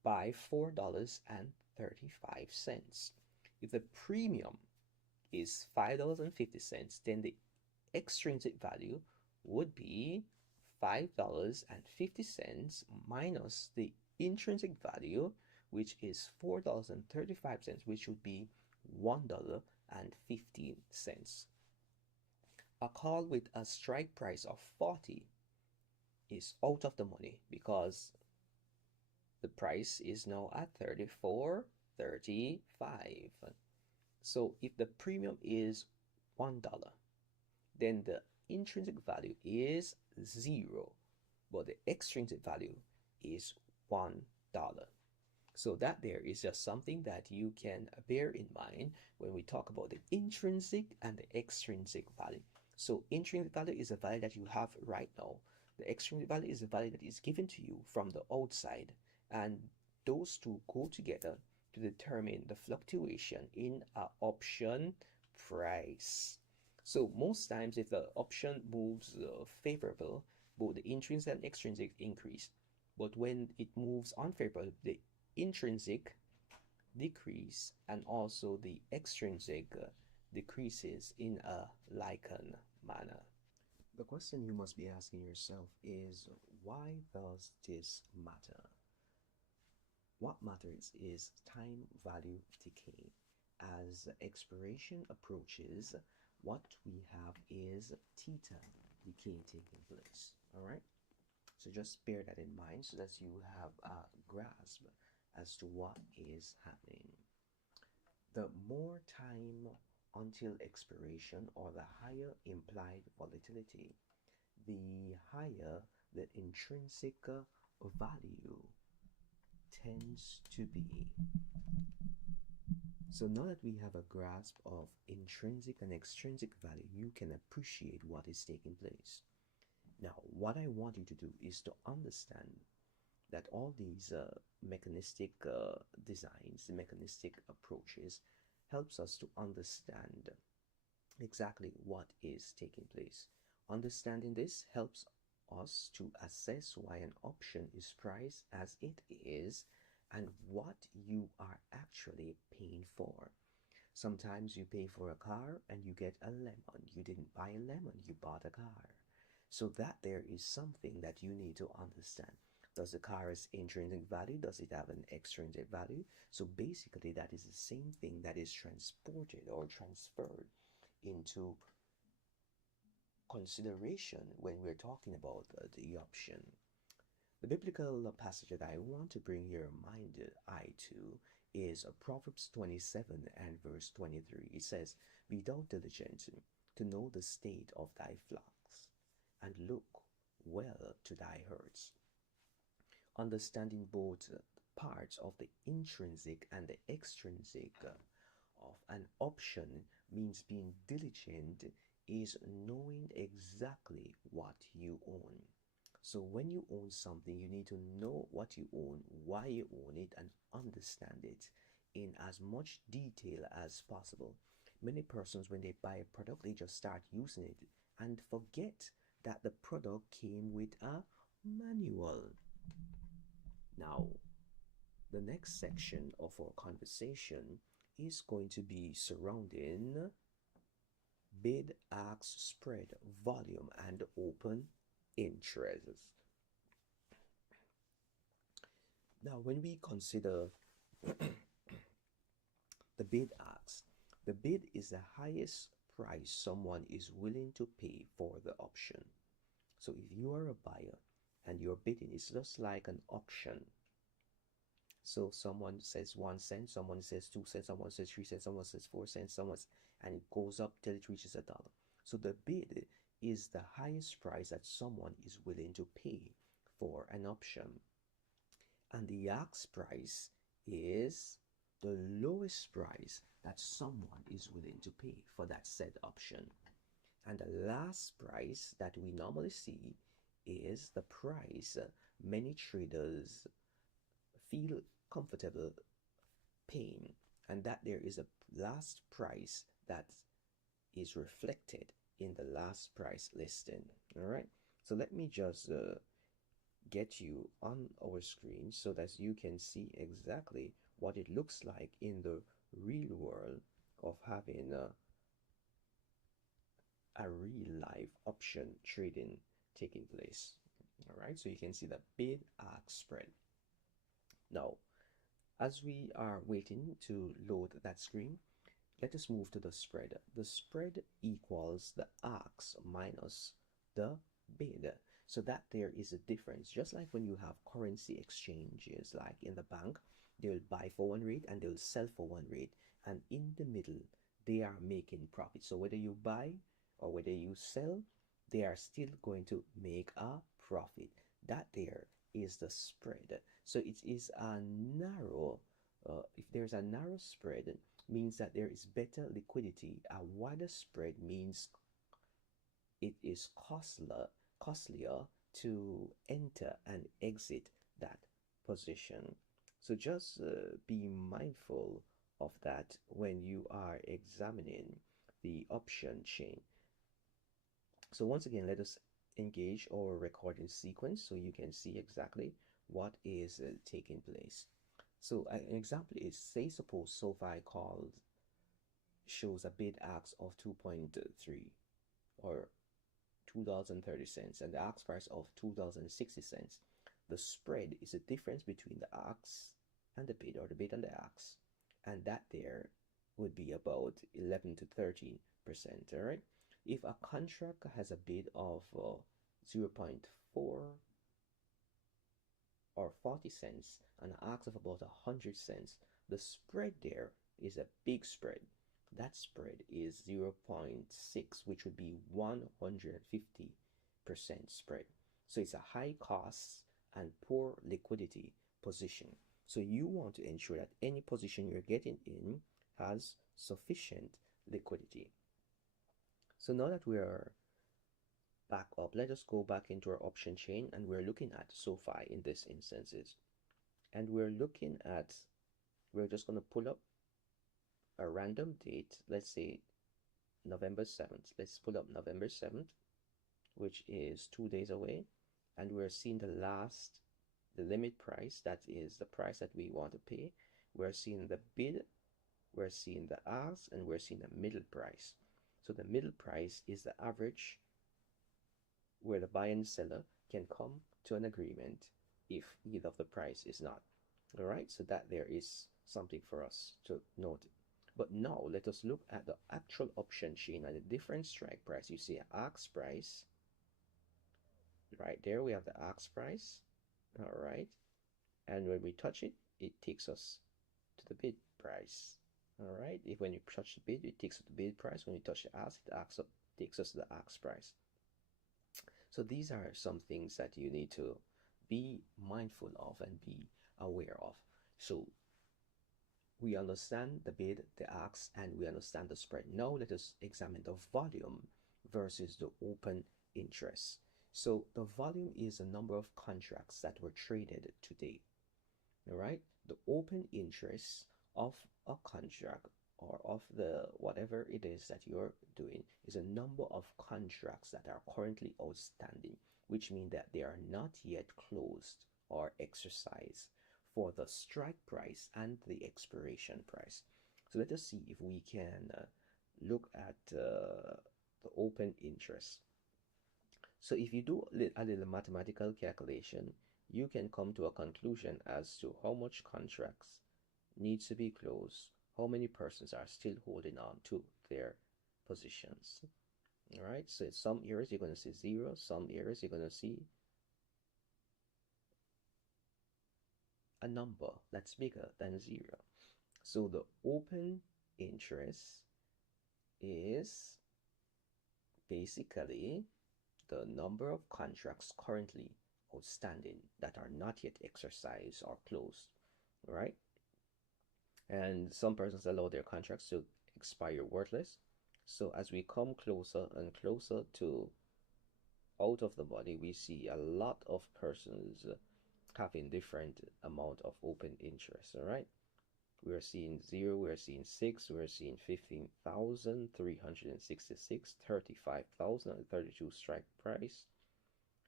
by $4.35. If the premium is $5.50, then the extrinsic value would be $5.50 minus the intrinsic value, which is $4.35, which would be $1.15. A call with a strike price of 40 is out of the money because the price is now at $34.35. So if the premium is $1, then the intrinsic value is 0, but the extrinsic value is $1. So that there is just something that you can bear in mind when we talk about the intrinsic and the extrinsic value. So intrinsic value is a value that you have right now. The extrinsic value is a value that is given to you from the outside, and those two go together to determine the fluctuation in an option price. So most times if the option moves favorable, both the intrinsic and extrinsic increase. But when it moves unfavorable, the intrinsic decrease and also the extrinsic decreases in a likened manner. The question you must be asking yourself is, why does this matter? What matters is time value decay. As expiration approaches, what we have is theta decay taking place. All right, so just bear that in mind so that you have a grasp as to what is happening. The more time until expiration, or the higher implied volatility, the higher the intrinsic value tends to be. So now that we have a grasp of intrinsic and extrinsic value, you can appreciate what is taking place. Now, what I want you to do is to understand that all these mechanistic designs, mechanistic approaches, helps us to understand exactly what is taking place. Understanding this helps us to assess why an option is priced as it is and what you are actually paying for. Sometimes you pay for a car and you get a lemon. You didn't buy a lemon, you bought a car. So that there is something that you need to understand. Does the car have intrinsic value? Does it have an extrinsic value? So basically that is the same thing that is transported or transferred into consideration when we're talking about the option. The biblical passage that I want to bring your eye to is Proverbs 27 and verse 23. It says, "Be thou diligent to know the state of thy flocks, and look well to thy herds." Understanding both parts of the intrinsic and the extrinsic of an option means being diligent is knowing exactly what you own. So when you own something, you need to know what you own, why you own it, and understand it in as much detail as possible. Many persons, when they buy a product, they just start using it and forget that the product came with a manual. Now, the next section of our conversation is going to be surrounding bid-ask spread, volume, and open interest. Now, when we consider the bid-ask, the bid is the highest price someone is willing to pay for the option. So if you are a buyer and you're bidding, it's just like an auction. So someone says 1 cent, someone says 2 cents, someone says 3 cents, someone says 4 cents, and it goes up till it reaches $1. So the bid is the highest price that someone is willing to pay for an option. And the ask price is the lowest price that someone is willing to pay for that said option. And the last price that we normally see is the price many traders feel comfortable paying, and that there is a last price that is reflected in the last price listing. All right, so let me just get you on our screen so that you can see exactly what it looks like in the real world of having a real life option trading taking place. All right, so you can see the bid ask spread. Now, as we are waiting to load that screen, let us move to the spread. The spread equals the ask minus the bid. So that there is a difference. Just like when you have currency exchanges, like in the bank, they'll buy for one rate and they'll sell for one rate. And in the middle, they are making profit. So whether you buy or whether you sell, they are still going to make a profit. That there is the spread. So it is a narrow, if there's a narrow spread, means that there is better liquidity. A wider spread means it is costlier to enter and exit that position. So just be mindful of that when you are examining the option chain. So once again, let us engage our recording sequence so you can see exactly what is taking place. So an example is, say suppose SoFi calls shows a bid ask of 2.3 or $2.30 and the ask price of $2.60. The spread is the difference between the ask and the bid, or the bid and the ask, and that there would be about 11 to 13%. All right, if a contract has a bid of 0.4 or 40 cents and an ask of about 100 cents, the spread there is a big spread. That spread is 0.6, which would be 150% spread. So it's a high cost and poor liquidity position. So you want to ensure that any position you're getting in has sufficient liquidity. So now that we are back up, let us go back into our option chain, and we're looking at SoFi in this instances. And we're just going to pull up a random date, let's say November 7th. Let's pull up November 7th, which is 2 days away, and we're seeing the limit price, that is the price that we want to pay. We're seeing the bid, we're seeing the ask, and we're seeing the middle price. So the middle price is the average where the buyer and seller can come to an agreement if either of the price is not. All right, so that there is something for us to note. But now let us look at the actual option chain and the different strike price. You see an ask price. Right there we have the ask price. All right, and when we touch it, it takes us to the bid price. All right, if when you touch the bid, it takes us to the bid price. When you touch the ask, it takes us to the ask price. So these are some things that you need to be mindful of and be aware of. So we understand the bid, the ask, and we understand the spread. Now let us examine the volume versus the open interest. So the volume is the number of contracts that were traded today. All right, the open interest of a contract or of the whatever it is that you're doing is a number of contracts that are currently outstanding, which means that they are not yet closed or exercised for the strike price and the expiration price. So let us see if we can look at the open interest. So if you do a little mathematical calculation, you can come to a conclusion as to how much contracts needs to be closed, how many persons are still holding on to their positions. All right, so in some areas you're going to see zero, some areas you're going to see a number that's bigger than zero. So the open interest is basically the number of contracts currently outstanding that are not yet exercised or closed. All right, and some persons allow their contracts to expire worthless. So as we come closer and closer to out of the money, we see a lot of persons having different amount of open interest. All right, we're seeing 0, we're seeing 6, we're seeing 15,366, 35,032 strike price,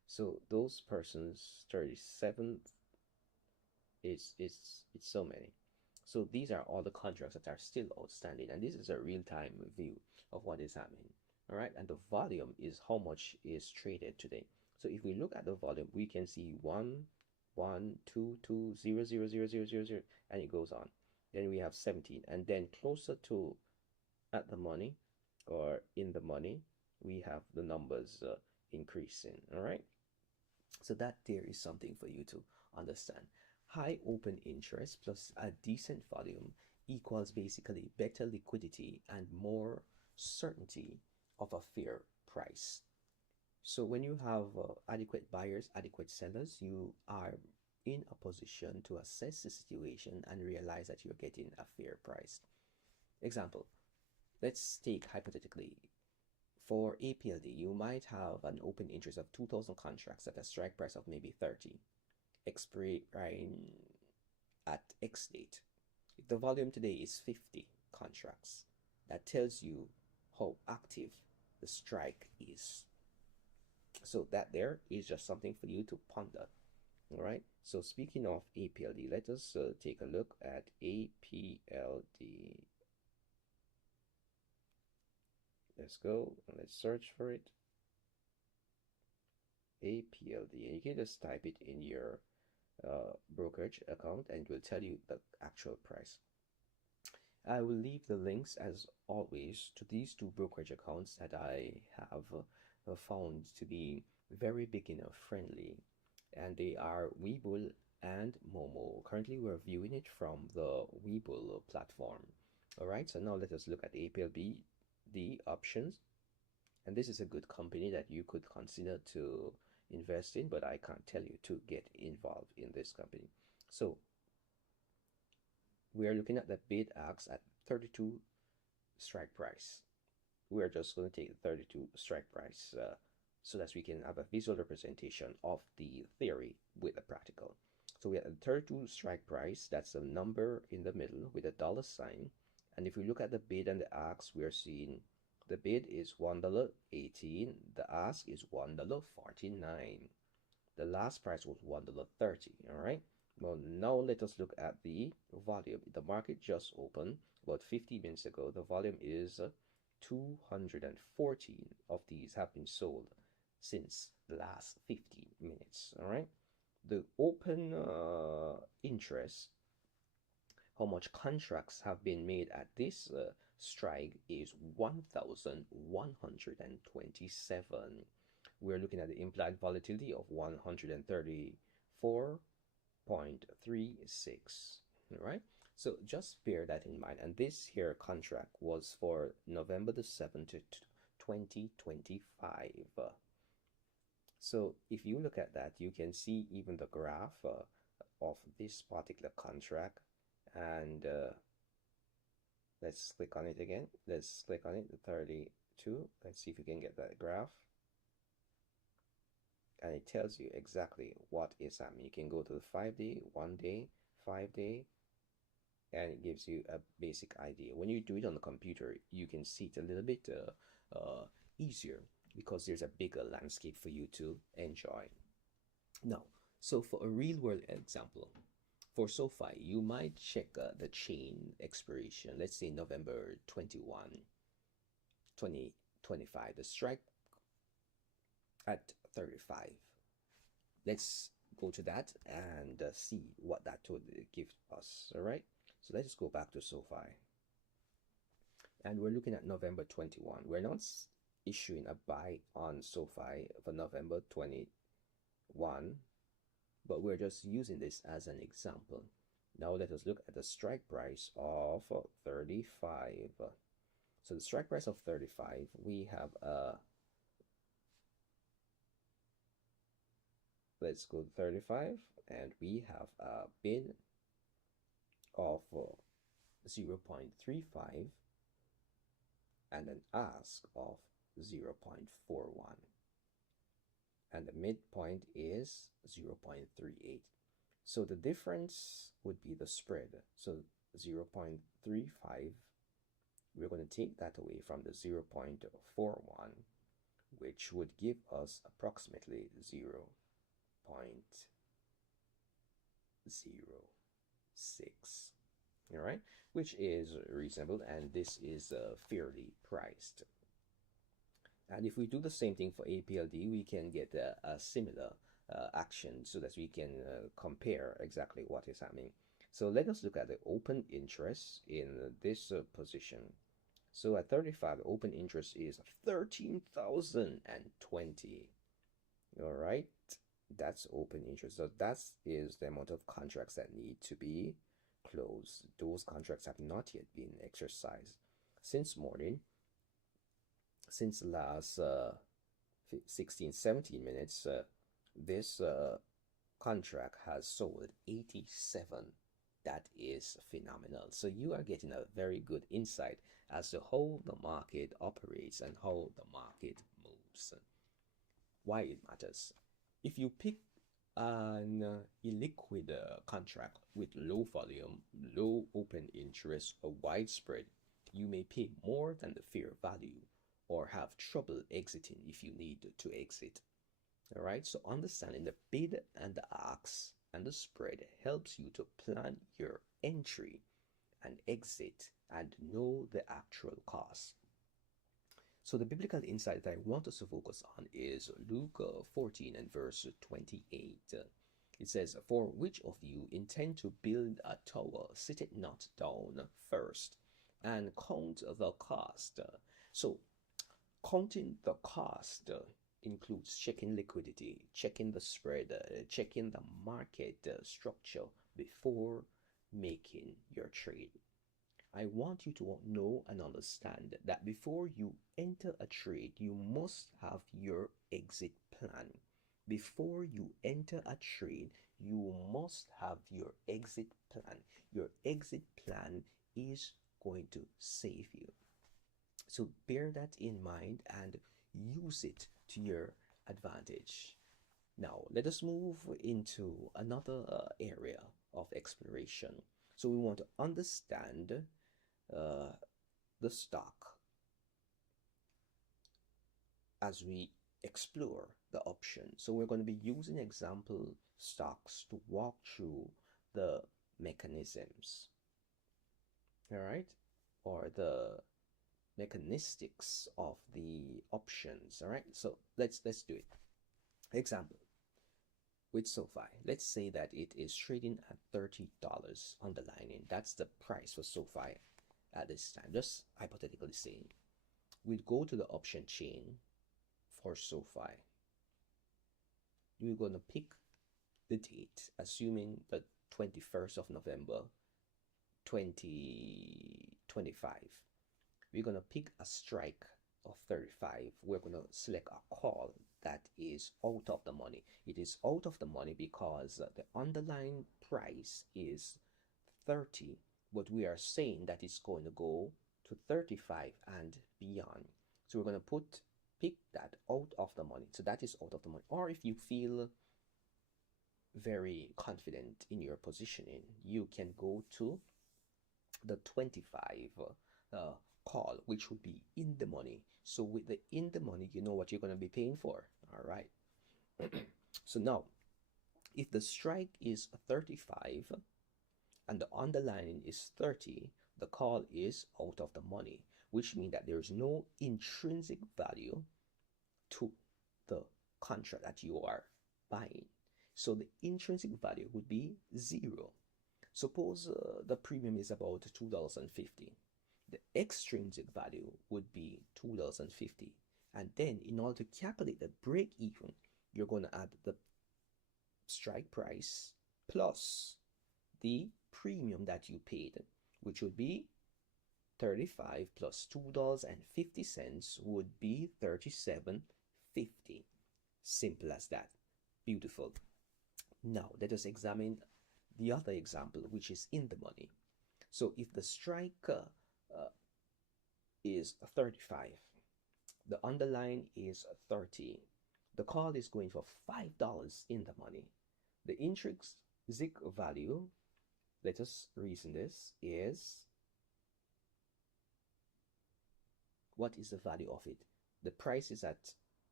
So those persons 37, it's so many. So these are all the contracts that are still outstanding, and this is a real-time view of what is happening. All right, and the volume is how much is traded today. So if we look at the volume, we can see 1, 1, 2, 2, 0, 0, 0, 0, 0, 0, and it goes on. Then we have 17, and then closer to at the money or in the money, we have the numbers increasing. All right. So that there is something for you to understand. High open interest plus a decent volume equals basically better liquidity and more certainty of a fair price. So when you have adequate buyers, adequate sellers, you are in a position to assess the situation and realize that you're getting a fair price. Example, let's take hypothetically for APLD, you might have an open interest of 2,000 contracts at a strike price of maybe 30, expiring at X date. If the volume today is 50 contracts, that tells you how active the strike is. So that there is just something for you to ponder. All right. So speaking of APLD, let us take a look at APLD. Let's go and let's search for it. APLD, and you can just type it in your brokerage account and it will tell you the actual price. I will leave the links as always to these two brokerage accounts that I have found to be very beginner friendly, and they are Webull and Moomooo. Currently we're viewing it from the Webull platform. All right, so now let us look at APLB, the options. And this is a good company that you could consider to invest in, but I can't tell you to get involved in this company. So we are looking at the bid ask at 32 strike price. We're just going to take the 32 strike price so that we can have a visual representation of the theory with the practical. So we have the 32 strike price, that's a number in the middle with a dollar sign. And if we look at the bid and the ask, we are seeing the bid is $1.18, the ask is $1.49. The last price was $1.30. All right. Well, now let us look at the volume. The market just opened about 50 minutes ago. The volume is 214 of these have been sold since the last 50 minutes. All right. The open interest, how much contracts have been made at this strike, is 1,127. We're looking at the implied volatility of 134.36. All right, so just bear that in mind. And this here contract was for November the 7th, 2025. So if you look at that, you can see even the graph of this particular contract. And let's click on it again. Let's click on it, the 32. Let's see if we can get that graph. And it tells you exactly what is happening. You can go to the 5-day, 1-day, 5-day, and it gives you a basic idea. When you do it on the computer, you can see it a little bit easier because there's a bigger landscape for you to enjoy. Now, so for a real world example, for SoFi, you might check the chain expiration, let's say November 21, 2025, the strike at 35. Let's go to that and see what that would give us. All right, so let's go back to SoFi. And we're looking at November 21. We're not issuing a buy on SoFi for November 21, but we're just using this as an example. Now let us look at the strike price of 35. So the strike price of 35, we have let's go to 35, and we have a bid of 0.35 and an ask of 0.41. And the midpoint is 0.38. So the difference would be the spread. So 0.35, we're going to take that away from the 0.41. which would give us approximately 0.06. All right, which is reasonable, and this is fairly priced. And if we do the same thing for APLD, we can get a similar action so that we can compare exactly what is happening. So let us look at the open interest in this position. So at 35, the open interest is 13,020. All right, that's open interest. So that is the amount of contracts that need to be closed. Those contracts have not yet been exercised since morning. Since the last 16, 17 minutes, this contract has sold 87. That is phenomenal. So you are getting a very good insight as to how the market operates and how the market moves. Why it matters. If you pick an illiquid contract with low volume, low open interest, or widespread, you may pay more than the fair value or have trouble exiting if you need to exit. All right, so understanding the bid and the ask and the spread helps you to plan your entry and exit and know the actual cost. So the biblical insight that I want us to focus on is Luke 14 and verse 28. It says, "For which of you intend to build a tower, sit it not down first, and count the cost." So counting the cost includes checking liquidity, checking the spread, checking the market structure before making your trade. I want you to know and understand that before you enter a trade, you must have your exit plan. Before you enter a trade, you must have your exit plan. Your exit plan is going to save you. So bear that in mind and use it to your advantage. Now, let us move into another area of exploration. So we want to understand the stock as we explore the option. So we're going to be using example stocks to walk through the mechanisms, all right, or the mechanistics of the options. All right, so let's do it. Example with SoFi. Let's say that it is trading at $30 underlining. That's the price for SoFi at this time. Just hypothetically saying, we'd go to the option chain for SoFi. We're going to pick the date, assuming the 21st of November 2025. We're going to pick a strike of 35. We're going to select a call that is out of the money. It is out of the money because the underlying price is 30, but we are saying that it's going to go to 35 and beyond. So we're going to pick that out of the money. So that is out of the money. Or if you feel very confident in your positioning, you can go to the 25 call, which would be in the money. So with the in the money, you know what you're going to be paying for. All right. So now, if the strike is 35 and the underlying is 30, the call is out of the money, which means that there's no intrinsic value to the contract that you are buying. So the intrinsic value would be 0. Suppose the premium is about $2.50. The extrinsic value would be $2.50. And then in order to calculate the break even, you're going to add the strike price plus the premium that you paid, which would be 35 plus $2.50 would be $37.50. Simple as that. Beautiful. Now let us examine the other example, which is in the money. So if the strike is 35, the underline is 30, the call is going for $5 in the money. The intrinsic value, let us reason this, is, what is the value of it? The price is at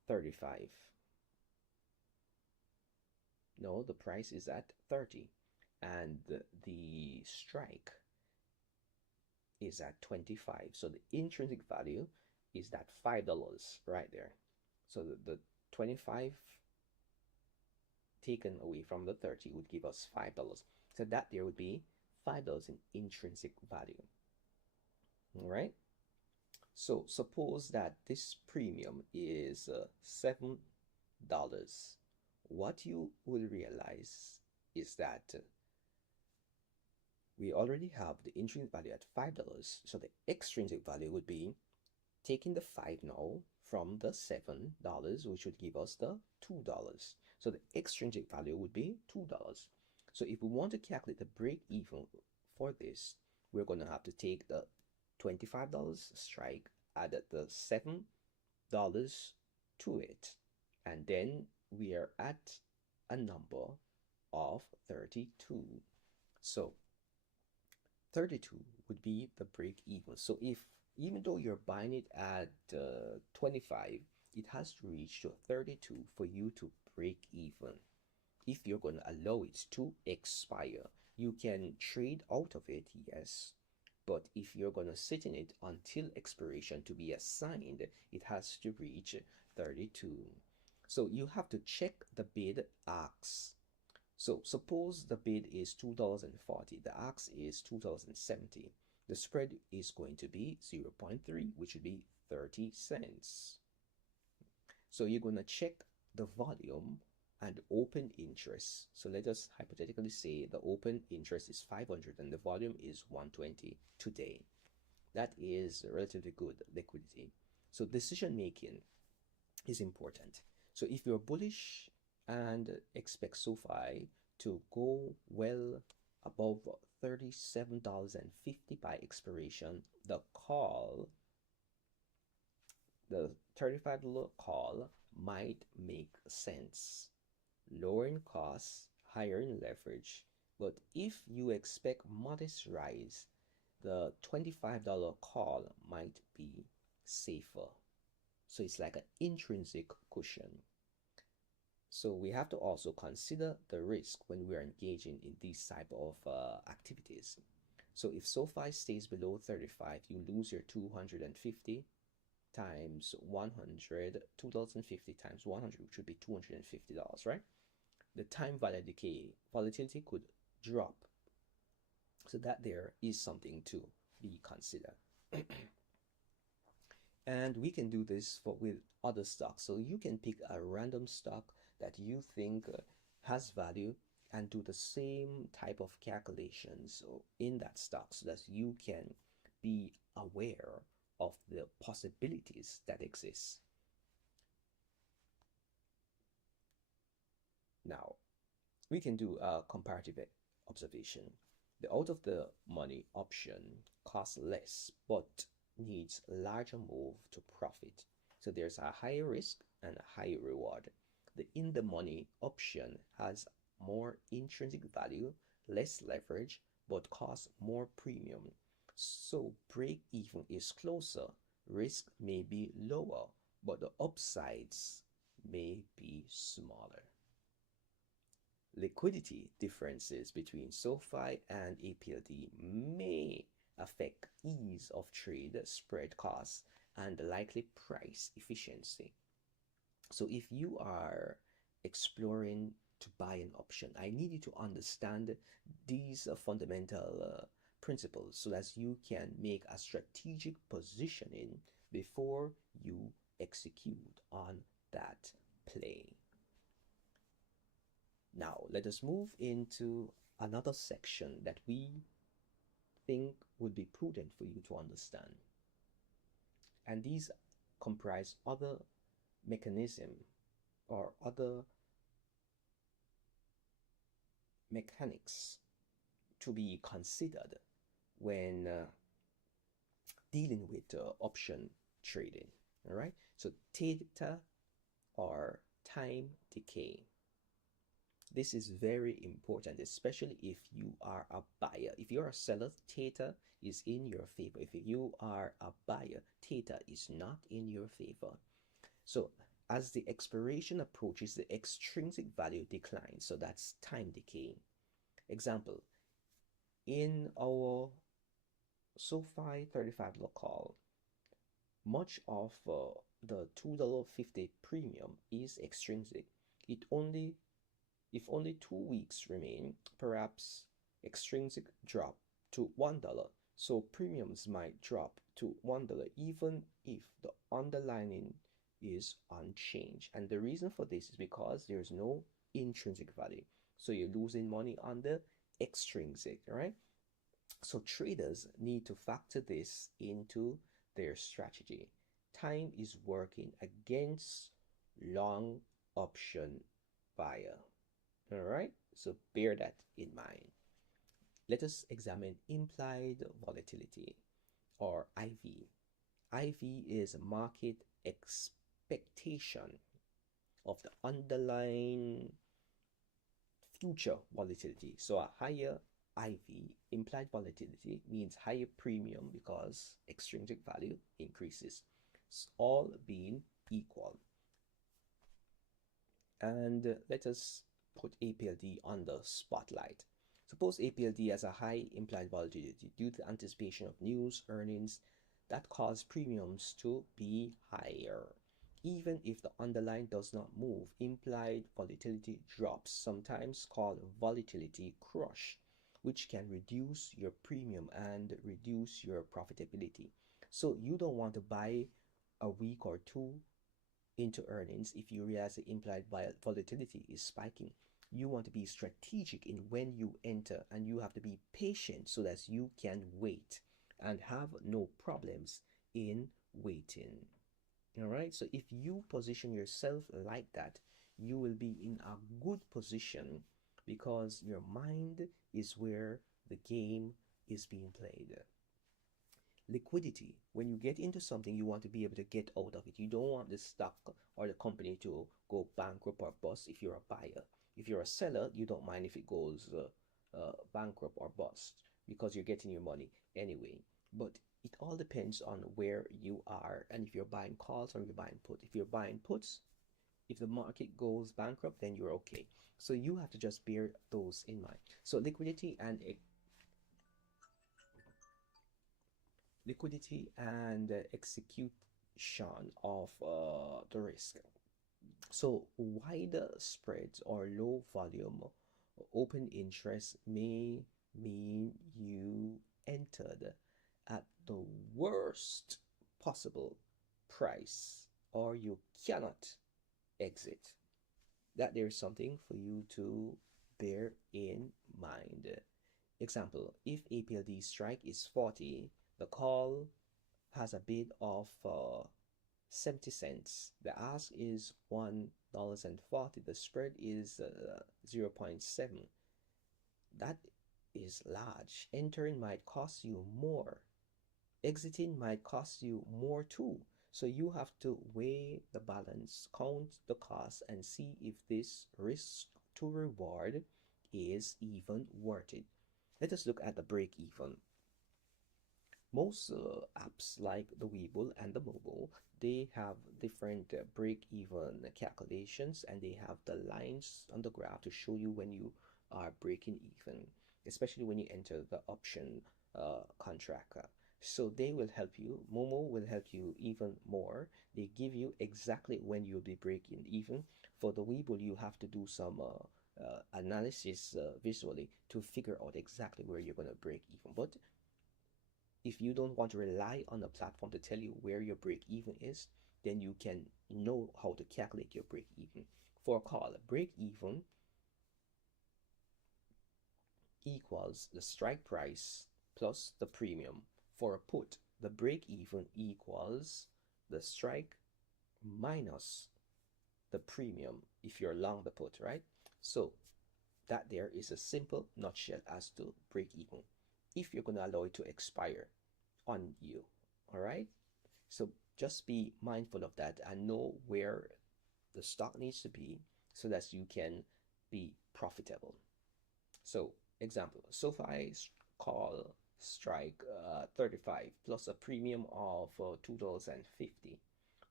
35. No, the price is at 30, and the strike is at 25. So the intrinsic value is that $5 right there. So the 25 taken away from the 30 would give us $5. So that there would be $5 in intrinsic value. All right. So suppose that this premium is $7. What you will realize is that we already have the intrinsic value at $5. So the extrinsic value would be taking the 5 now from the $7, which would give us the $2. So the extrinsic value would be $2. So if we want to calculate the break even for this, we're going to have to take the $25 strike, add the $7 to it, and then we are at a number of 32. So 32 would be the break even. So if even though you're buying it at 25, it has to reach to 32 for you to break even. If you're going to allow it to expire, you can trade out of it, yes, but if you're going to sit in it until expiration to be assigned, it has to reach 32. So you have to check the bid ask. So suppose the bid is $2.40, the ask is $2.70. The spread is going to be 0.3, which would be 30 cents. So you're going to check the volume and open interest. So let us hypothetically say the open interest is 500 and the volume is 120 today. That is relatively good liquidity. So decision making is important. So if you're bullish and expect SoFi to go well above $37.50 by expiration, the $35 call might make sense. Lowering costs, higher in leverage. But if you expect modest rise, the $25 call might be safer. So it's like an intrinsic cushion. So we have to also consider the risk when we are engaging in these type of activities. So if SoFi stays below 35, you lose your 250 times 100, 2050 times 100, which would be $250, right? The time volatility could drop. So that there is something to be considered. And we can do this with other stocks. So you can pick a random stock that you think has value and do the same type of calculations in that stock so that you can be aware of the possibilities that exist. Now, we can do a comparative observation. The out of the money option costs less but needs larger move to profit. So there's a higher risk and a higher reward. The in the money option has more intrinsic value, less leverage, but costs more premium. So break even is closer. Risk may be lower, but the upsides may be smaller. Liquidity differences between SoFi and APLD may affect ease of trade, spread costs, and likely price efficiency. So if you are exploring to buy an option, I need you to understand these fundamental principles so that you can make a strategic positioning before you execute on that play. Now, let us move into another section that we think would be prudent for you to understand. And these comprise other mechanism or other mechanics to be considered when dealing with option trading. All right. So theta or time decay. This is very important, especially if you are a buyer. If you're a seller, theta is in your favor. If you are a buyer, theta is not in your favor. So As the expiration approaches, the extrinsic value declines. So that's time decay. Example, in our SoFi 35 call, much of the $2.50 premium is extrinsic. It only If only 2 weeks remain, perhaps extrinsic drop to $1. So premiums might drop to $1 even if the underlying is unchanged. And the reason for this is because there's no intrinsic value. So you're losing money on the extrinsic, right? So traders need to factor this into their strategy. Time is working against long option buyer. All right, so bear that in mind. Let us examine implied volatility, or IV. IV is market expectation of the underlying future volatility. So a higher IV, implied volatility, means higher premium because extrinsic value increases. It's all being equal. And let us put APLD on the spotlight. Suppose APLD has a high implied volatility due to anticipation of news, earnings that cause premiums to be higher. Even if the underlying does not move, implied volatility drops, sometimes called volatility crush, which can reduce your premium and reduce your profitability. So you don't want to buy a week or two into earnings if you realize the implied volatility is spiking. You want to be strategic in when you enter, and you have to be patient so that you can wait and have no problems in waiting. All right, so if you position yourself like that, you will be in a good position because your mind is where the game is being played. Liquidity. When you get into something, you want to be able to get out of it. You don't want the stock or the company to go bankrupt or bust if you're a buyer. If you're a seller, you don't mind if it goes bankrupt or bust because you're getting your money anyway. But it all depends on where you are and if you're buying calls or you're buying put. If you're buying puts, if the market goes bankrupt, then you're okay. So you have to just bear those in mind. So liquidity and execution of the risk. So wide spreads or low volume open interest may mean you entered at the worst possible price or you cannot exit. That there's something for you to bear in mind. Example, if APLD strike is 40, the call has a bid of 70 cents. The ask is $1.40. The spread is 0.7. That is large. Entering might cost you more. Exiting might cost you more too. So you have to weigh the balance, count the cost, and see if this risk to reward is even worth it. Let us look at the break even. Most apps like the Webull and the Moomooo, they have different break-even calculations, and they have the lines on the graph to show you when you are breaking even, especially when you enter the option contract. So they will help you. Moomooo will help you even more. They give you exactly when you'll be breaking even. For the Webull, you have to do some analysis visually to figure out exactly where you're going to break even. But if you don't want to rely on a platform to tell you where your break even is, then you can know how to calculate your break even. For a call, break even equals the strike price plus the premium. For a put, the break even equals the strike minus the premium if you're long the put, right? So that there is a simple nutshell as to break even if you're going to allow it to expire on you. All right, so just be mindful of that and know where the stock needs to be so that you can be profitable. So example, SoFi call strike 35 plus a premium of $2.50.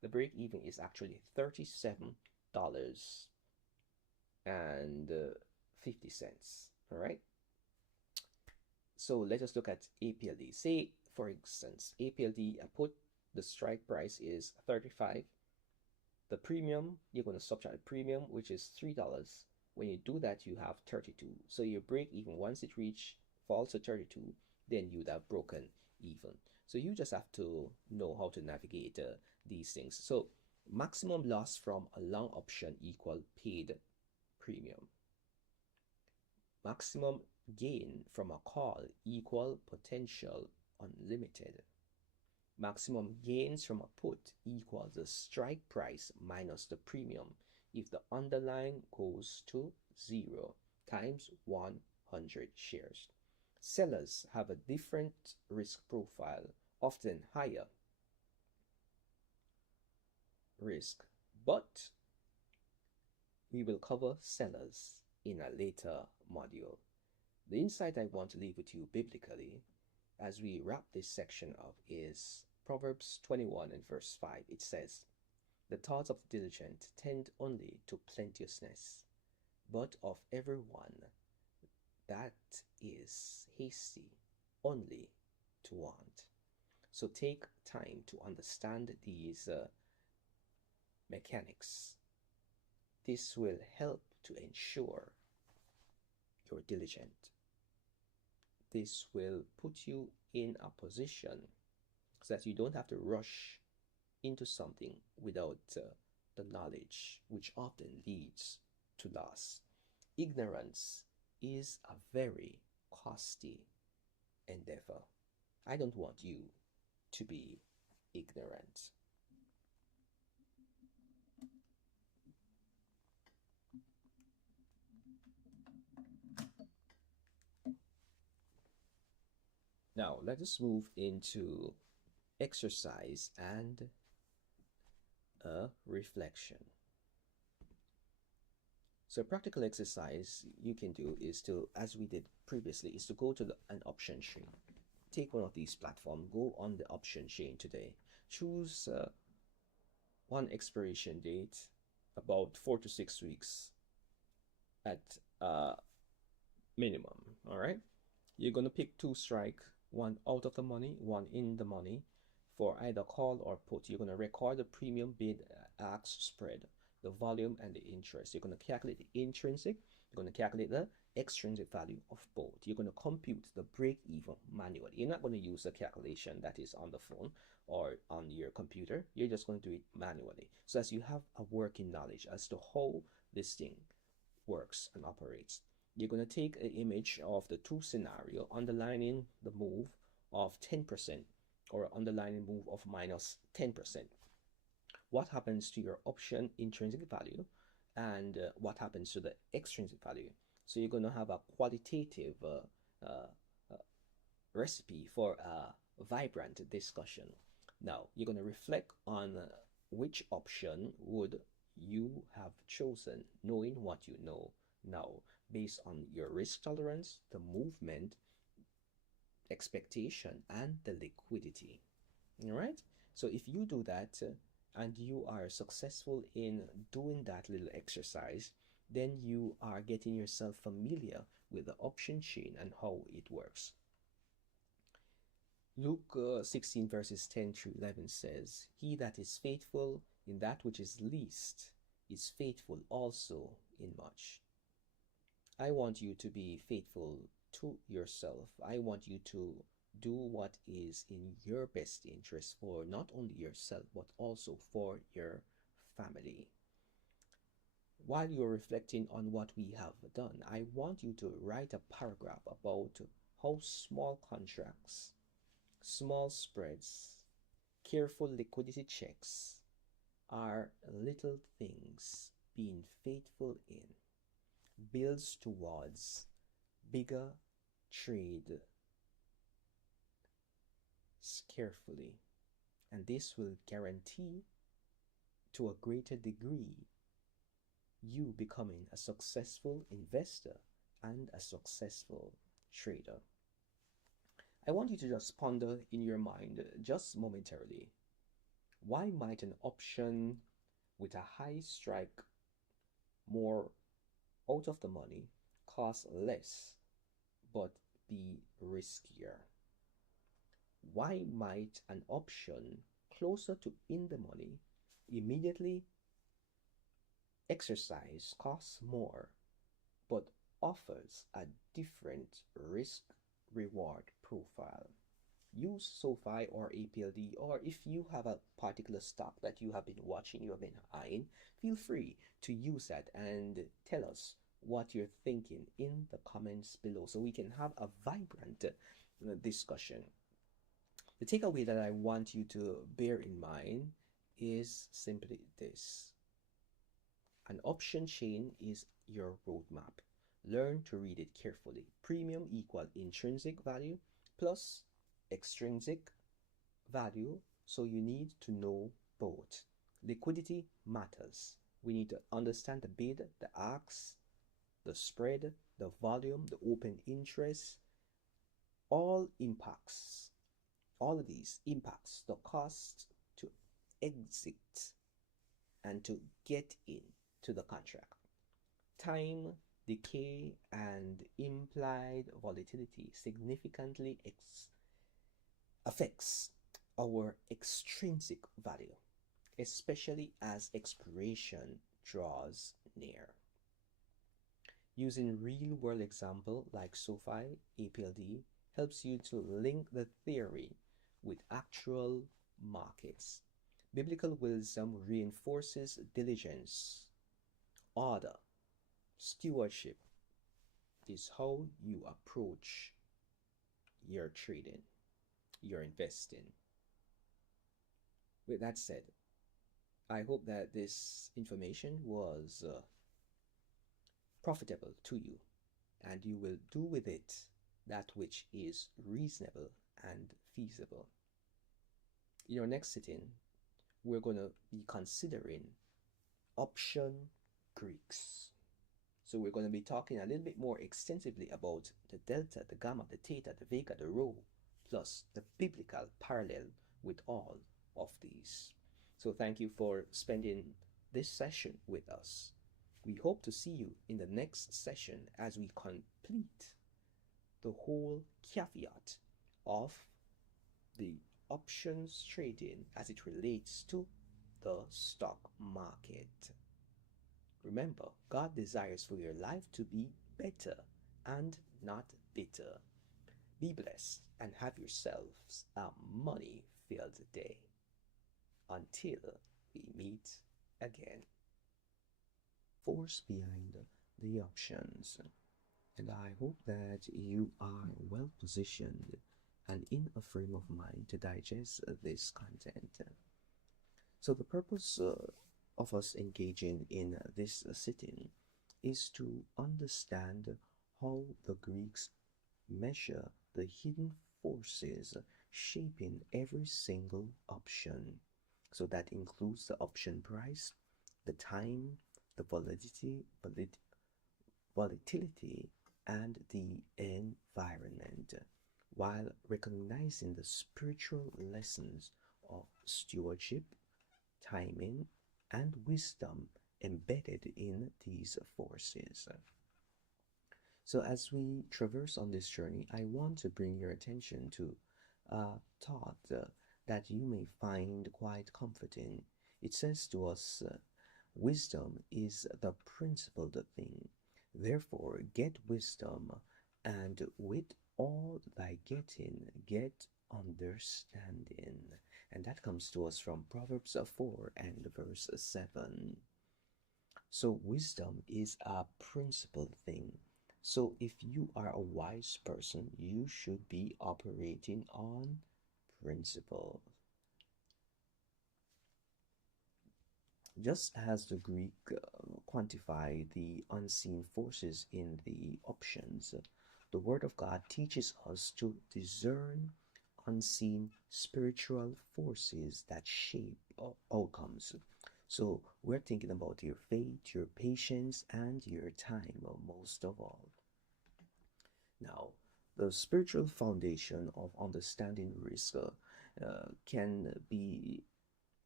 The break even is actually $37.50. All right. So let us look at APLD. Say, for instance, APLD put the strike price is 35. The premium, you're going to subtract the premium, which is $3. When you do that, you have 32. So your break even, once it falls to 32, then you'd have broken even. So you just have to know how to navigate these things. So maximum loss from a long option equal paid premium. Maximum gain from a call equal potential unlimited. Maximum gains from a put equals the strike price minus the premium if the underlying goes to 0 times 100 shares. Sellers have a different risk profile, often higher risk, but we will cover sellers in a later module. The insight I want to leave with you biblically as we wrap this section up is Proverbs 21 and verse 5. It says, "The thoughts of the diligent tend only to plenteousness, but of everyone that is hasty only to want." So take time to understand these mechanics. This will help to ensure you're diligent. This will put you in a position so that you don't have to rush into something without the knowledge, which often leads to loss. Ignorance is a very costly endeavor. I don't want you to be ignorant. Now, let us move into exercise and a reflection. So a practical exercise you can do is to, as we did previously, is to go to an option chain. Take one of these platforms, go on the option chain today. Choose one expiration date, about 4 to 6 weeks at minimum, all right? You're going to pick 2 strike, one out of the money, one in the money for either call or put. You're going to record the premium bid ask spread, the volume and the interest. You're going to calculate the intrinsic, you're going to calculate the extrinsic value of both. You're going to compute the break even manually. You're not going to use the calculation that is on the phone or on your computer. You're just going to do it manually, so as you have a working knowledge as to how this thing works and operates. You're going to take an image of the 2 scenario, underlining the move of 10% or underlining move of minus 10%. What happens to your option intrinsic value and what happens to the extrinsic value? So you're going to have a qualitative recipe for a vibrant discussion. Now, you're going to reflect on which option would you have chosen, knowing what you know now, based on your risk tolerance, the movement expectation, and the liquidity. All right. So if you do that and you are successful in doing that little exercise, then you are getting yourself familiar with the option chain and how it works. Luke 16 verses 10 through 11 says, "He that is faithful in that which is least is faithful also in much." I want you to be faithful to yourself. I want you to do what is in your best interest for not only yourself, but also for your family. While you're reflecting on what we have done, I want you to write a paragraph about how small contracts, small spreads, careful liquidity checks are little things being faithful in builds towards bigger trade carefully, and this will guarantee to a greater degree you becoming a successful investor and a successful trader. I want you to just ponder in your mind just momentarily, Why might an option with a high strike more out of the money cost less but be riskier? Why might an option closer to in the money immediately exercise costs more but offers a different risk reward profile? Use SoFi or APLD, or if you have a particular stock that you have been watching, you have been eyeing, feel free to use that and tell us what you're thinking in the comments below so we can have a vibrant discussion. The takeaway that I want you to bear in mind is simply this: an option chain is your roadmap. Learn to read it carefully. Premium equal intrinsic value plus extrinsic value, so you need to know both. Liquidity matters. We need to understand the bid, the ask, the spread, the volume, the open interest. All impacts, all of these impacts the cost to exit and to get in to the contract. Time, decay, and implied volatility significantly affects our extrinsic value, especially as expiration draws near. Using real-world example like SoFi, APLD helps you to link the theory with actual markets. Biblical wisdom reinforces diligence, order, stewardship is how you approach your trading, your investing. With that said, I hope that this information was profitable to you and you will do with it that which is reasonable and feasible. In our next sitting, we're going to be considering option Greeks. So we're going to be talking a little bit more extensively about the delta, the gamma, the theta, the vega, the rho, plus the biblical parallel with all of these. So thank you for spending this session with us. We hope to see you in the next session as we complete the whole caveat of the options trading as it relates to the stock market. Remember, God desires for your life to be better and not bitter. Be blessed and have yourselves a money-filled day. Until we meet again. Force behind the options. And I hope that you are well positioned and in a frame of mind to digest this content. So the purpose of us engaging in this sitting is to understand how the Greeks measure the hidden forces shaping every single option. So that includes the option price, the time, the volatility, and the environment, while recognizing the spiritual lessons of stewardship, timing, and wisdom embedded in these forces. So as we traverse on this journey, I want to bring your attention to a thought that you may find quite comforting. It says to us, wisdom is the principal thing. Therefore, get wisdom, and with all thy getting, get understanding. And that comes to us from Proverbs 4 and verse 7. So wisdom is a principal thing. So if you are a wise person, you should be operating on principle. Just as the Greek quantify the unseen forces in the options, the Word of God teaches us to discern unseen spiritual forces that shape outcomes. So we're thinking about your faith, your patience, and your time most of all. Now, the spiritual foundation of understanding risk can be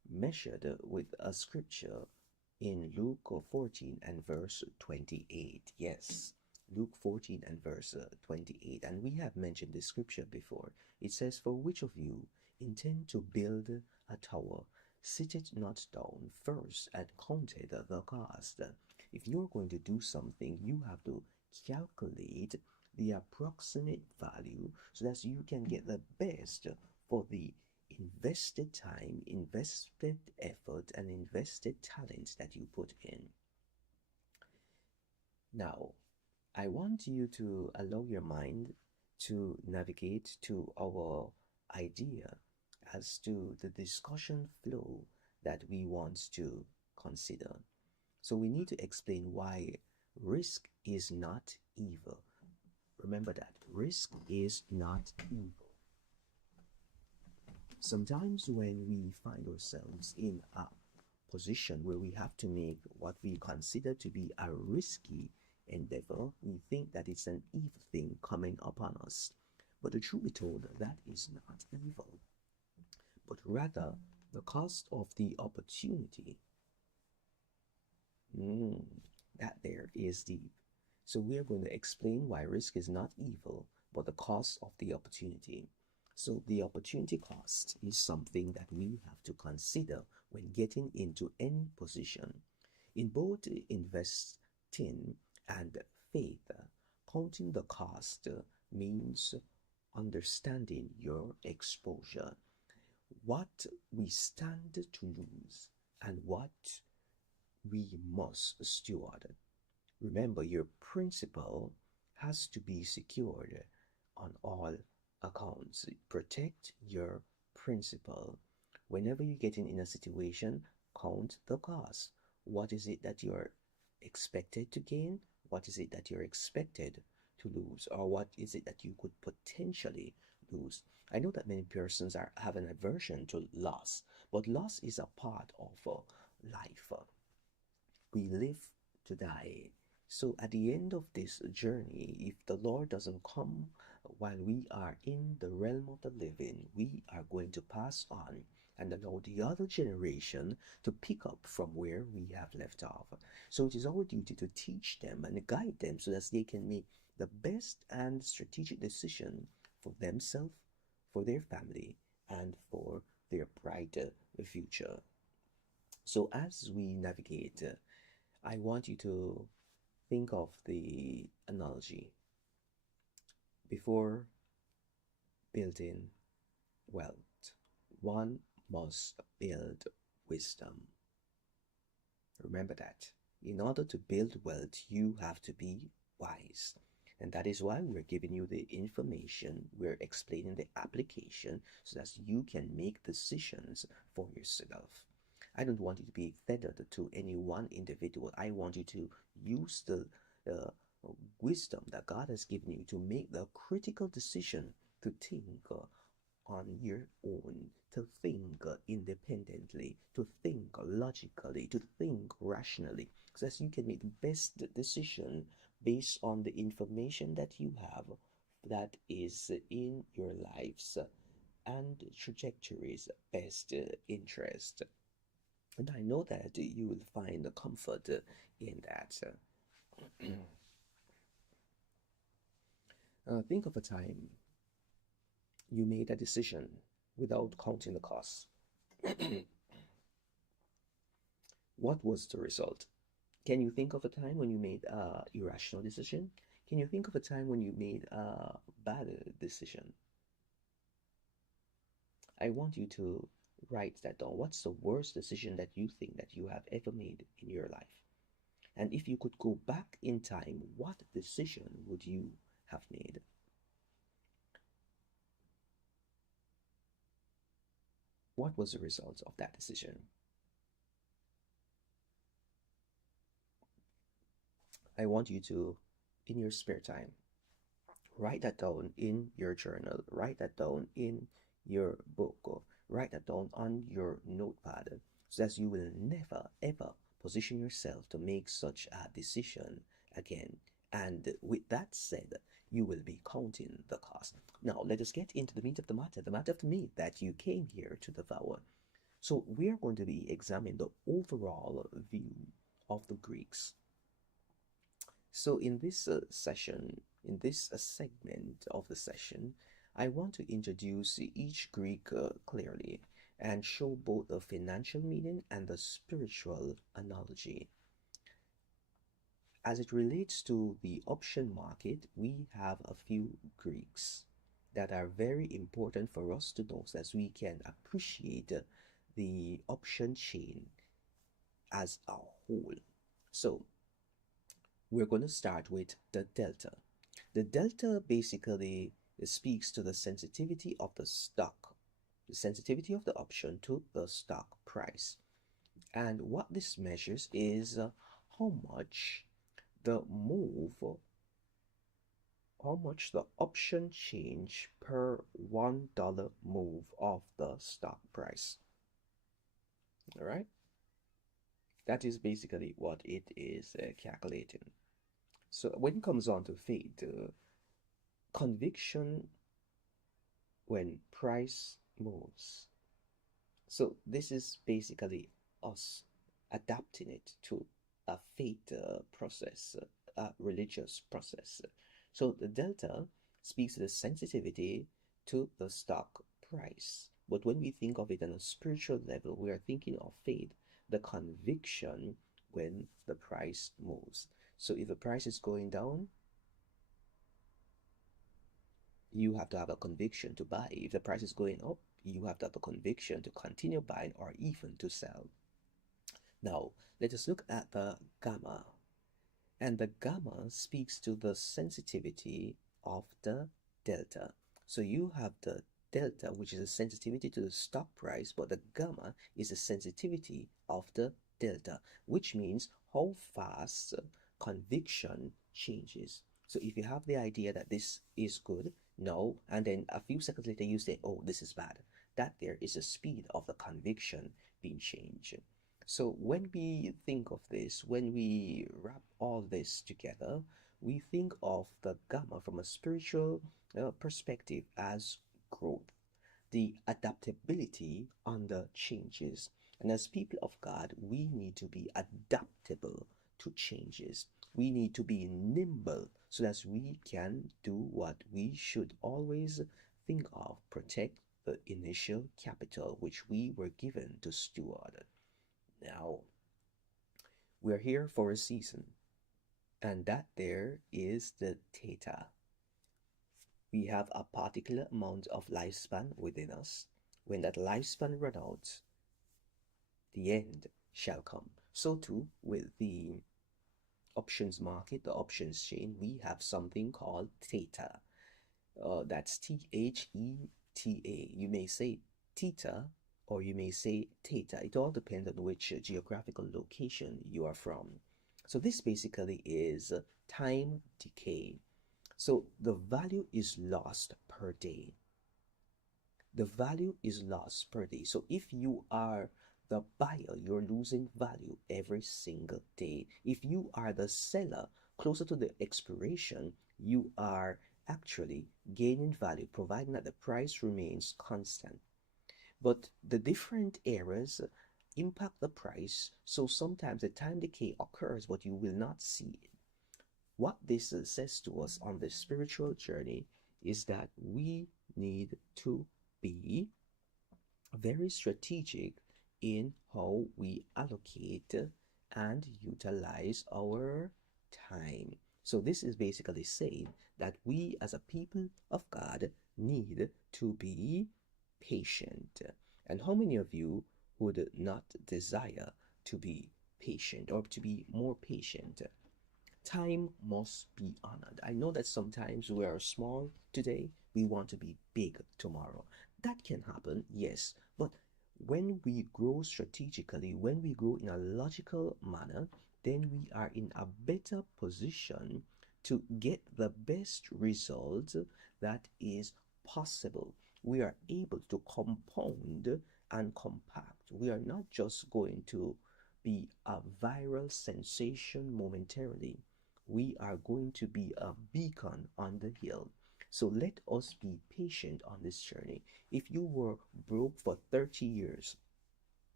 measured with a scripture in Luke 14 and verse 28. Yes, Luke 14 and verse 28. And we have mentioned this scripture before. It says, "For which of you intend to build a tower, sit it not down first and counted the cost." If you're going to do something, you have to calculate the approximate value so that you can get the best for the invested time, invested effort, and invested talent that you put in. Now, I want you to allow your mind to navigate to our idea as to the discussion flow that we want to consider. So we need to explain why risk is not evil. Remember that risk is not evil. Sometimes when we find ourselves in a position where we have to make what we consider to be a risky endeavor, we think that it's an evil thing coming upon us. But the truth be told, that is not evil, but rather the cost of the opportunity. That there is deep. So we are going to explain why risk is not evil, but the cost of the opportunity. So the opportunity cost is something that we have to consider when getting into any position. In both investing and faith, counting the cost means understanding your exposure, what we stand to lose, and what we must steward. Remember, your principal has to be secured on all accounts. Protect your principal. Whenever you're getting in a situation, count the cost. What is it that you're expected to gain? What is it that you're expected to lose? Or what is it that you could potentially lose? I know that many persons have an aversion to loss, but loss is a part of life. We live to die. So at the end of this journey, if the Lord doesn't come while we are in the realm of the living, we are going to pass on and allow the other generation to pick up from where we have left off. So it is our duty to teach them and guide them so that they can make the best and strategic decision for themselves, for their family, and for their brighter future. So as we navigate, I want you to think of the analogy before building wealth. One must build wisdom. Remember that. In order to build wealth, you have to be wise. And that is why we're giving you the information, we're explaining the application so that you can make decisions for yourself. I don't want you to be tethered to any one individual. I want you to use the wisdom that God has given you to make the critical decision to think on your own, to think independently, to think logically, to think rationally, so that you can make the best decision based on the information that you have that is in your lives and trajectories best interest. And I know that you will find the comfort in that. Think of a time you made a decision without counting the costs. What was the result? Can you think of a time when you made a irrational decision? Can you think of a time when you made a bad decision? I want you to write that down. What's the worst decision that you think that you have ever made in your life? And if you could go back in time, what decision would you have made? What was the result of that decision? I want you to, in your spare time, write that down in your journal, write that down in your book, or write that down on your notepad, so that you will never ever position yourself to make such a decision again. And with that said, you will be counting the cost. Now, let us get into the meat of the matter that you came here to devour. So we are going to be examining the overall view of the Greeks. So in this session, in this segment of the session, I want to introduce each Greek clearly and show both the financial meaning and the spiritual analogy. As it relates to the option market, we have a few Greeks that are very important for us to know so as we can appreciate the option chain as a whole. So we're going to start with the delta. The delta basically speaks to the sensitivity of the stock, the sensitivity of the option to the stock price. And what this measures is how much the move, how much the option change per $1 move of the stock price. All right, that is basically what it is calculating. So when it comes on to faith, conviction when price moves. So this is basically us adapting it to a faith process, a religious process. So the delta speaks to the sensitivity to the stock price. But when we think of it on a spiritual level, we are thinking of faith, the conviction when the price moves. So if the price is going down, you have to have a conviction to buy. If the price is going up, you have to have a conviction to continue buying or even to sell. Now, let us look at the gamma. And the gamma speaks to the sensitivity of the delta. So you have the delta, which is a sensitivity to the stock price, but the gamma is the sensitivity of the delta, which means how fast conviction changes. So if you have the idea that this is good, no, and then a few seconds later you say, oh, this is bad, that there is a speed of the conviction being changed. So when we think of this, when we wrap all this together, we think of the gamma from a spiritual perspective as growth, the adaptability under changes. And as people of God, we need to be adaptable to changes. We need to be nimble so that we can do what we should always think of, protect the initial capital which we were given to steward. Now, we're here for a season, and that there is the theta. We have a particular amount of lifespan within us. When that lifespan runs out, the end shall come. So too with the options market, the options chain, we have something called theta. That's Theta. You may say theta or you may say theta. It all depends on which geographical location you are from. So this basically is time decay. So the value is lost per day. The value is lost per day. So if you are the buyer, you're losing value every single day. If you are the seller, closer to the expiration, you are actually gaining value, providing that the price remains constant. But the different errors impact the price, so sometimes the time decay occurs, but you will not see it. What this says to us on the spiritual journey is that we need to be very strategic in how we allocate and utilize our time. So this is basically saying that we as a people of God need to be patient. And how many of you would not desire to be patient or to be more patient? Time must be honored. I know that sometimes we are small today, we want to be big tomorrow. That can happen, yes, but when we grow strategically, when we grow in a logical manner, then we are in a better position to get the best result that is possible. We are able to compound and compact. We are not just going to be a viral sensation momentarily. We are going to be a beacon on the hill. So let us be patient on this journey. If you were broke for 30 years,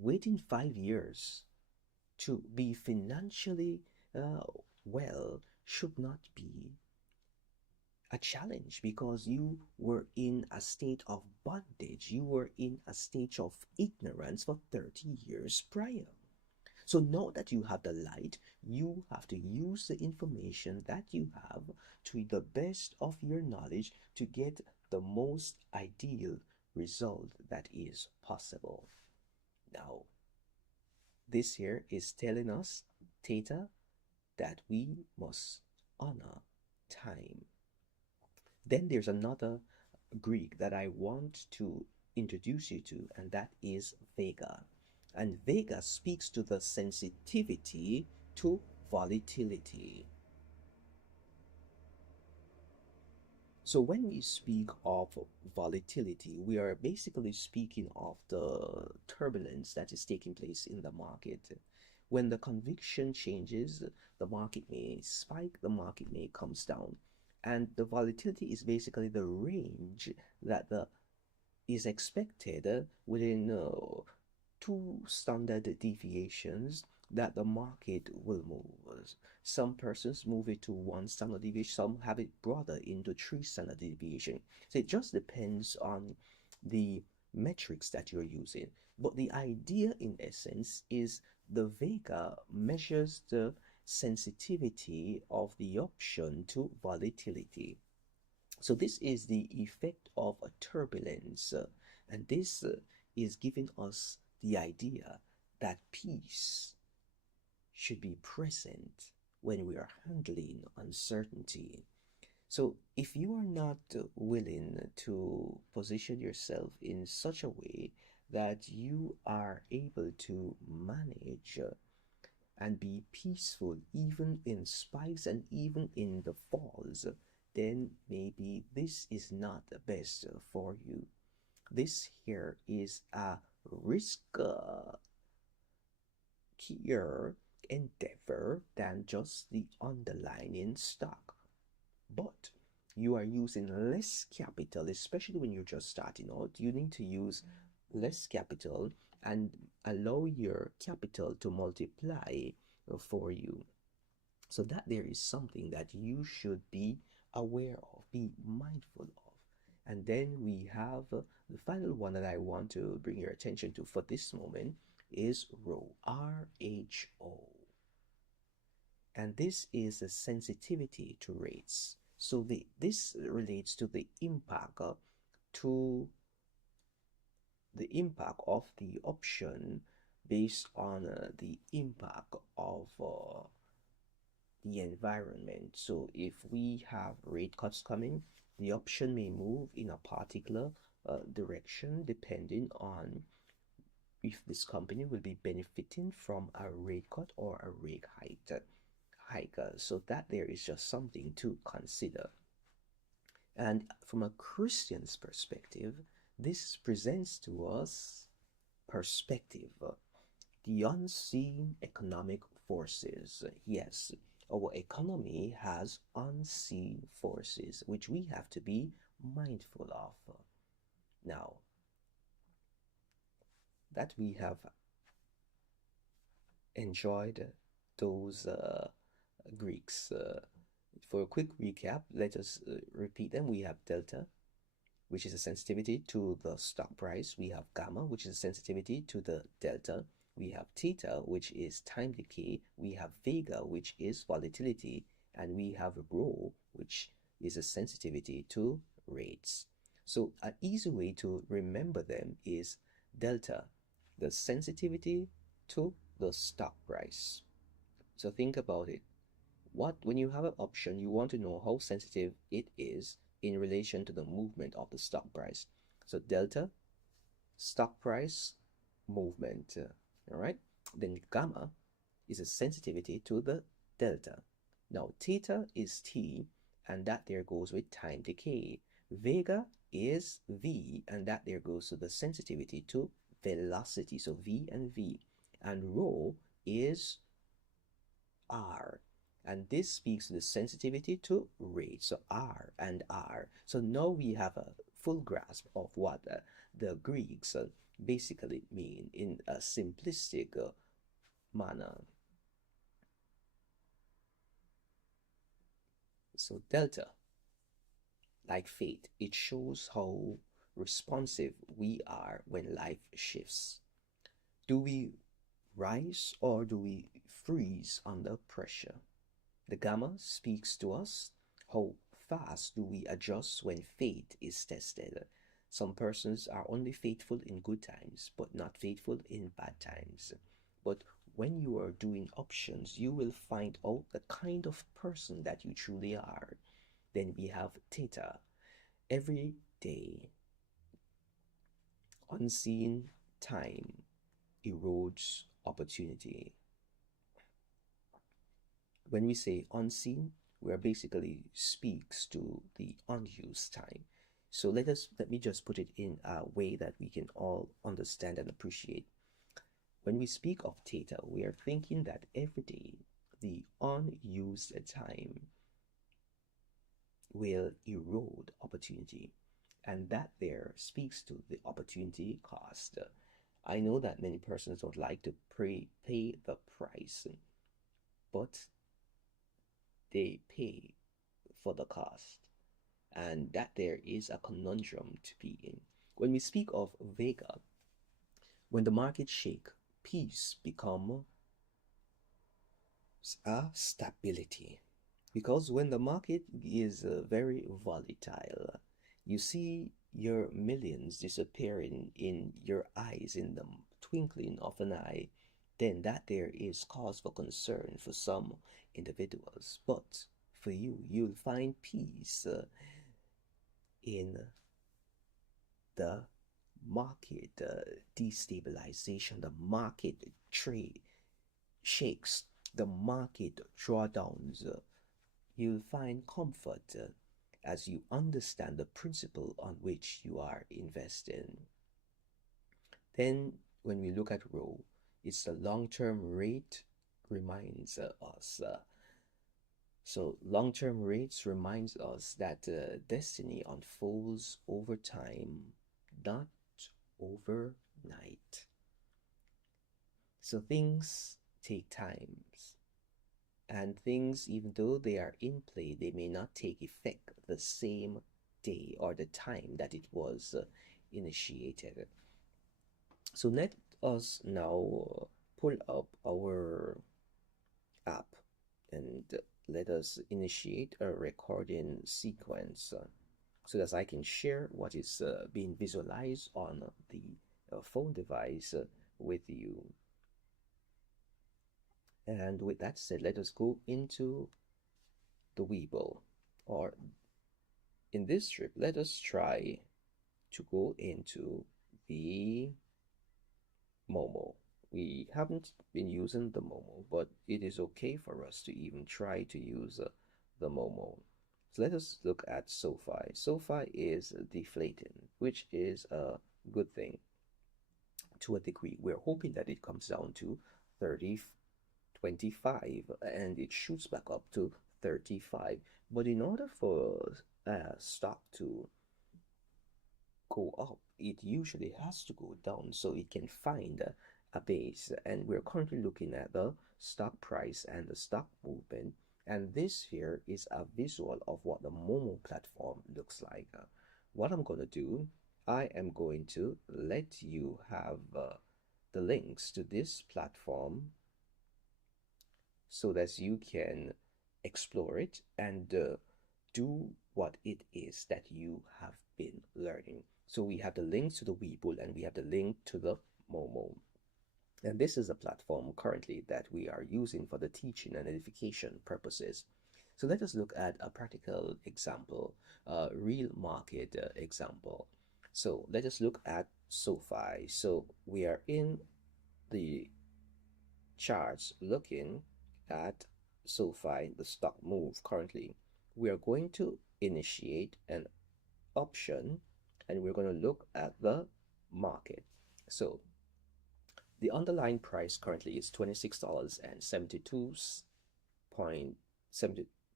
waiting 5 years to be financially uh, well should not be a challenge, because you were in a state of bondage. You were in a state of ignorance for 30 years prior. So now that you have the light, you have to use the information that you have to the best of your knowledge to get the most ideal result that is possible. Now, this here is telling us, Theta, that we must honor time. Then there's another Greek that I want to introduce you to, and that is Vega. And Vega speaks to the sensitivity to volatility. So when we speak of volatility, we are basically speaking of the turbulence that is taking place in the market. When the conviction changes, the market may spike, the market may comes down. And the volatility is basically the range that the is expected within two standard deviations that the market will move. Some persons move it to one standard deviation, some have it broader into three standard deviation. So it just depends on the metrics that you're using. But the idea in essence is the Vega measures the sensitivity of the option to volatility. So this is the effect of a turbulence, and this is giving us the idea that peace should be present when we are handling uncertainty. So if you are not willing to position yourself in such a way that you are able to manage and be peaceful even in spikes and even in the falls, then maybe this is not the best for you. This here is a riskier endeavor than just the underlying stock. But you are using less capital, especially when you're just starting out. You need to use less capital and allow your capital to multiply for you. So that there is something that you should be aware of, be mindful of. And then we have the final one that I want to bring your attention to for this moment is RHO, R-H-O. And this is a sensitivity to rates. So this relates to the impact of the option based on the impact of the environment. So if we have rate cuts coming, the option may move in a particular direction depending on if this company will be benefiting from a rate cut or a rate hike. So that there is just something to consider. And from a Christian's perspective, this presents to us perspective, the unseen economic forces. Yes, our economy has unseen forces which we have to be mindful of. Now, that we have enjoyed those Greeks. For a quick recap, let us repeat them. We have delta, which is a sensitivity to the stock price. We have gamma, which is a sensitivity to the delta. We have theta, which is time decay. We have vega, which is volatility. And we have rho, which is a sensitivity to rates. So an easy way to remember them is delta, the sensitivity to the stock price. So think about it. When you have an option, you want to know how sensitive it is in relation to the movement of the stock price. So delta, stock price movement, all right? Then gamma is a sensitivity to the delta. Now theta is T, and that there goes with time decay. Vega is V, and that there goes to the sensitivity to velocity, so V and V. And rho is R, and this speaks to the sensitivity to rate, so R and R. So now we have a full grasp of what the Greeks basically mean in a simplistic manner. So delta, like fate, it shows how responsive we are when life shifts. Do we rise or do we freeze under pressure? The gamma speaks to us. How fast do we adjust when fate is tested? Some persons are only faithful in good times, but not faithful in bad times. But when you are doing options, you will find out the kind of person that you truly are. Then we have theta. Every day, unseen time erodes opportunity. When we say unseen, we are basically speaks to the unused time. So let me just put it in a way that we can all understand and appreciate. When we speak of theta, we are thinking that every day the unused time will erode opportunity, and that there speaks to the opportunity cost. I know that many persons don't like to pay the price, but they pay for the cost, and that there is a conundrum to be in. When we speak of Vega, when the market shake, peace become a stability. Because when the market is very volatile, you see your millions disappearing in your eyes in the twinkling of an eye, then that there is cause for concern for some individuals. But for you, you'll find peace in the market destabilization, the market trade shakes, the market drawdowns. You'll find comfort as you understand the principle on which you are investing. Then, when we look at rho, it's the long-term rate reminds us. So long-term rates reminds us that destiny unfolds over time, not overnight. So things take times, and things, even though they are in play, they may not take effect the same day or the time that it was initiated. So let us now pull up our app and let us initiate a recording sequence so that I can share what is being visualized on the phone device with you. And with that said, let us go into the Webull, or in this trip, let us try to go into the Moomooo. We haven't been using the Moomooo, but it is okay for us to even try to use the Moomooo. So let us look at SoFi. SoFi is deflating, which is a good thing to a degree. We're hoping that it comes down to 30.25 and it shoots back up to 35. But in order for stock to go up, it usually has to go down so it can find a base. And we're currently looking at the stock price and the stock movement. And this here is a visual of what the Moomooo platform looks like. What I'm going to do, I am going to let you have the links to this platform so that you can explore it and do what it is that you have been learning. So we have the links to the Webull and we have the link to the Moomooo. And this is a platform currently that we are using for the teaching and edification purposes. So let us look at a practical example, a real market example. So let us look at SoFi. So we are in the charts looking at SoFi, the stock move currently. We are going to initiate an option and we're going to look at the market. So the underlying price currently is $26.72.70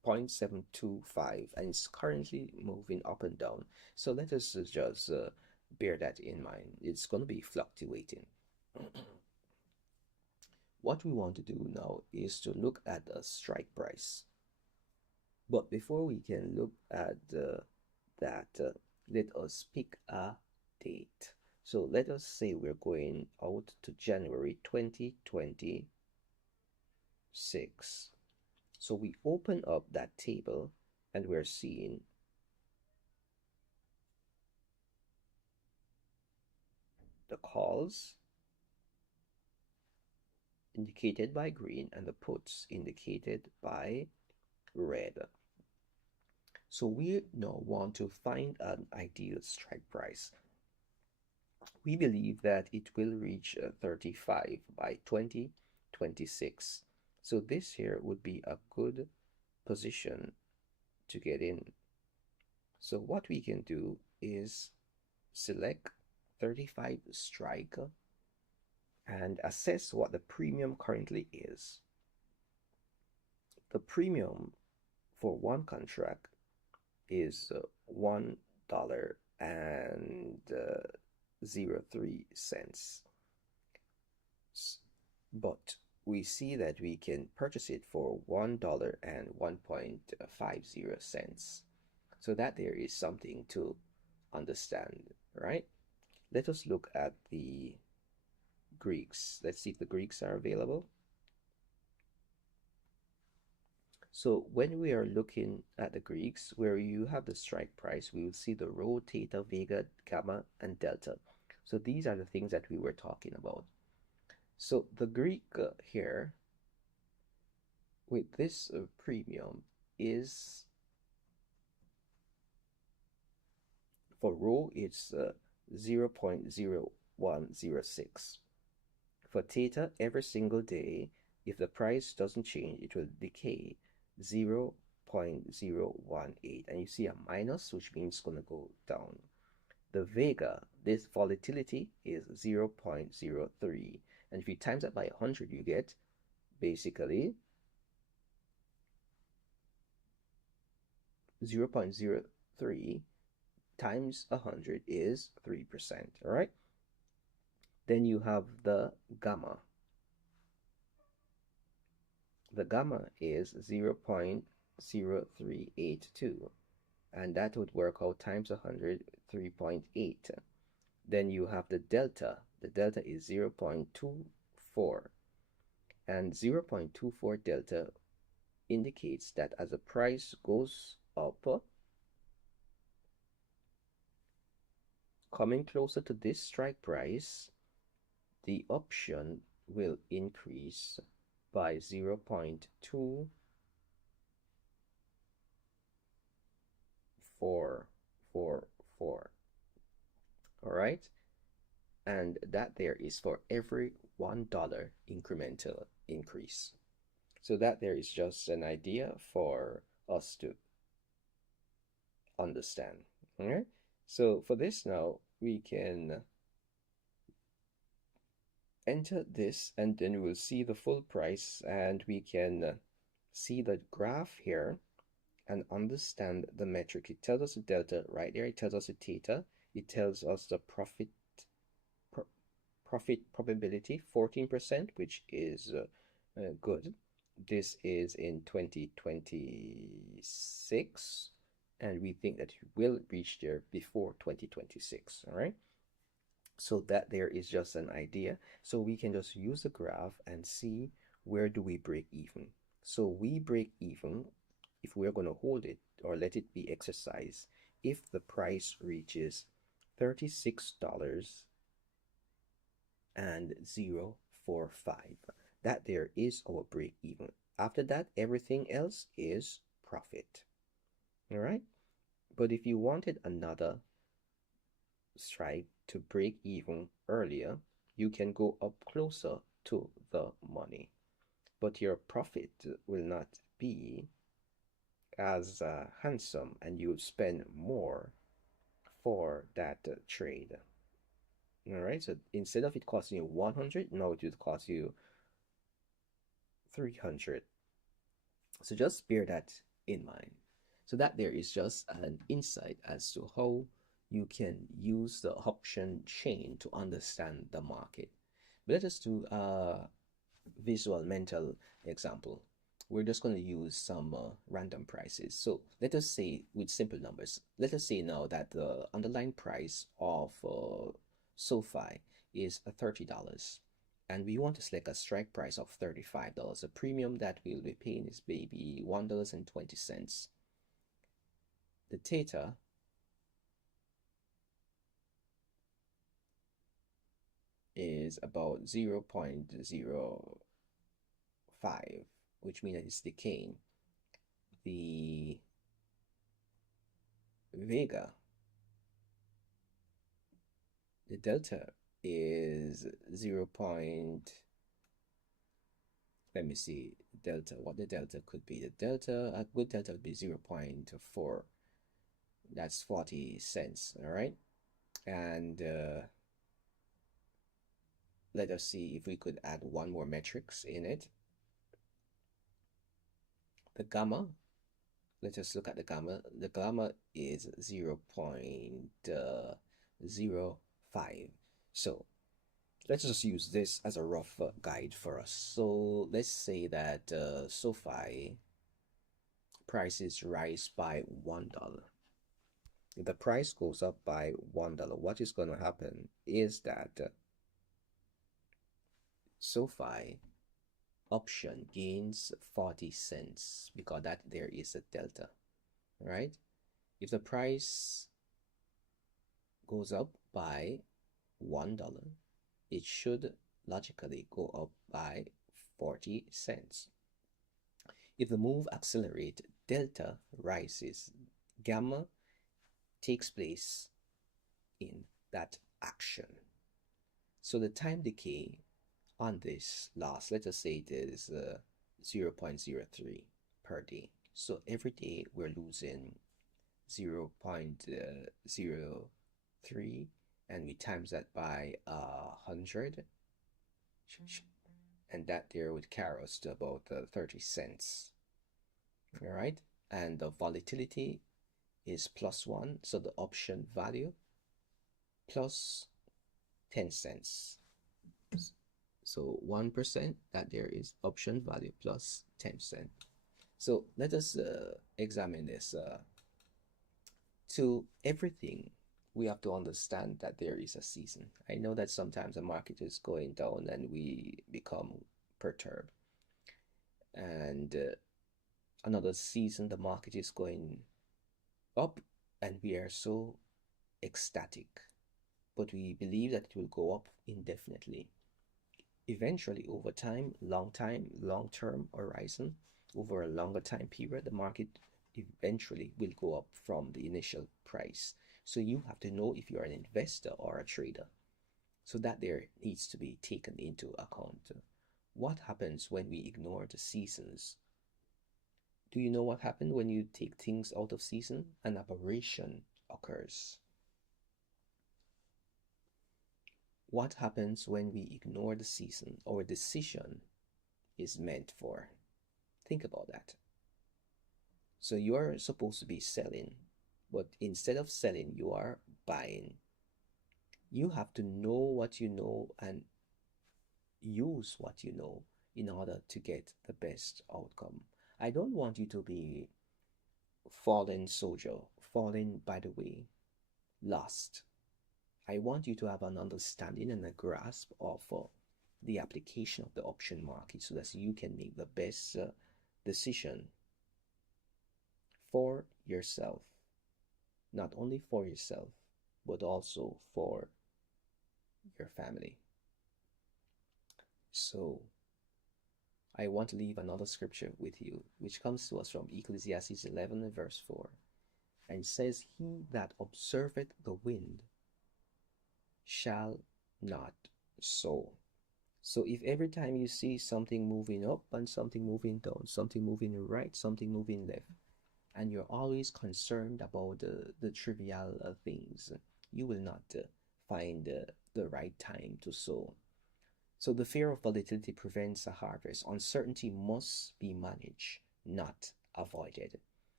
0.725, and it's currently moving up and down. So let us just bear that in mind. It's going to be fluctuating. What we want to do now is to look at the strike price. But before we can look at that, let us pick a date. So let us say we're going out to January 2026. So we open up that table and we're seeing the calls indicated by green and the puts indicated by red. So we now want to find an ideal strike price. We believe that it will reach 35 by 2026. So this here would be a good position to get in. So what we can do is select 35 strike and assess what the premium currently is. The premium for one contract is $1.03, but we see that we can purchase it for $1.0150. So that there is something to understand, right? Let us look at the Greeks. Let's see if the Greeks are available. So when we are looking at the Greeks, where you have the strike price, we will see the rho, theta, vega, gamma, and delta. So these are the things that we were talking about. So the Greek here with this premium is, for rho it's 0.0106. For theta, every single day, if the price doesn't change, it will decay 0.018, and you see a minus, which means it's going to go down. The vega, this volatility is 0.03, and if you times that by 100, you get basically 0.03 times 100 is 3%. All right, then you have the gamma. The gamma is 0.0382, and that would work out times 100, 3.8. Then you have the delta. The delta is 0.24, and 0.24 delta indicates that as the price goes up, coming closer to this strike price, the option will increase by 0.244. All right, and that there is for every $1 incremental increase. So that there is just an idea for us to understand. All right, so for this now we can enter this and then we'll see the full price, and we can see the graph here and understand the metric. It tells us the delta right there, it tells us the theta, it tells us the profit probability 14%, which is good. This is in 2026, and we think that it will reach there before 2026. All right, so that there is just an idea. So we can just use the graph and see where do we break even. So we break even if we're going to hold it or let it be exercised if the price reaches $36 and 0.45. That there is our break even. After that, everything else is profit. All right, but if you wanted another strike to break even earlier, you can go up closer to the money, but your profit will not be as handsome, and you'll spend more for that trade. All right, so instead of it costing you 100, now it will cost you 300. So just bear that in mind. So that there is just an insight as to how you can use the option chain to understand the market. But let us do a visual mental example. We're just going to use some random prices. So let us say with simple numbers, let us say now that the underlying price of SoFi is $30 and we want to select a strike price of $35. The premium that we'll be paying is maybe $1.20. The theta is about 0.05, which means that it's decaying. The vega, the delta is 0. Let me see delta, what the delta could be. The delta, a good delta would be 0.4. That's 40 cents. All right. And let us see if we could add one more metrics in it. The gamma, let us look at the gamma. The gamma is 0.05. So let's just use this as a rough guide for us. So let's say that SoFi prices rise by $1. If the price goes up by $1, what is going to happen is that SoFi option gains 40 cents because that there is a delta, right? If the price goes up by $1, it should logically go up by 40 cents. If the move accelerates, delta rises, gamma takes place in that action. So the time decay on this loss, let us say it is 0.03 per day. So every day we're losing 0.03 and we times that by 100, and that there would carry us to about 30 cents. All right, and the volatility is +1, so the option value plus 10 cents. So 1%, that there is option value plus 10 cents. So let us examine this. To everything, we have to understand that there is a season. I know that sometimes the market is going down and we become perturbed. And another season, the market is going up and we are so ecstatic. But we believe that it will go up indefinitely. Eventually, over time, long-term horizon, over a longer time period, the market eventually will go up from the initial price. So you have to know if you're an investor or a trader. So that there needs to be taken into account. What happens when we ignore the seasons? Do you know what happens when you take things out of season? An aberration occurs. What happens when we ignore the season? Our decision is meant for. Think about that. So you're supposed to be selling, but instead of selling, you are buying. You have to know what you know and use what you know in order to get the best outcome. I don't want you to be fallen soldier, fallen by the way, lost. I want you to have an understanding and a grasp of the application of the option market so that you can make the best decision for yourself. Not only for yourself, but also for your family. So, I want to leave another scripture with you, which comes to us from Ecclesiastes 11 verse 4. And it says, He that observeth the wind shall not sow. So if every time you see something moving up and something moving down, something moving right, something moving left, and you're always concerned about the trivial things, you will not find the right time to sow. So the fear of volatility prevents a harvest. Uncertainty must be managed, not avoided.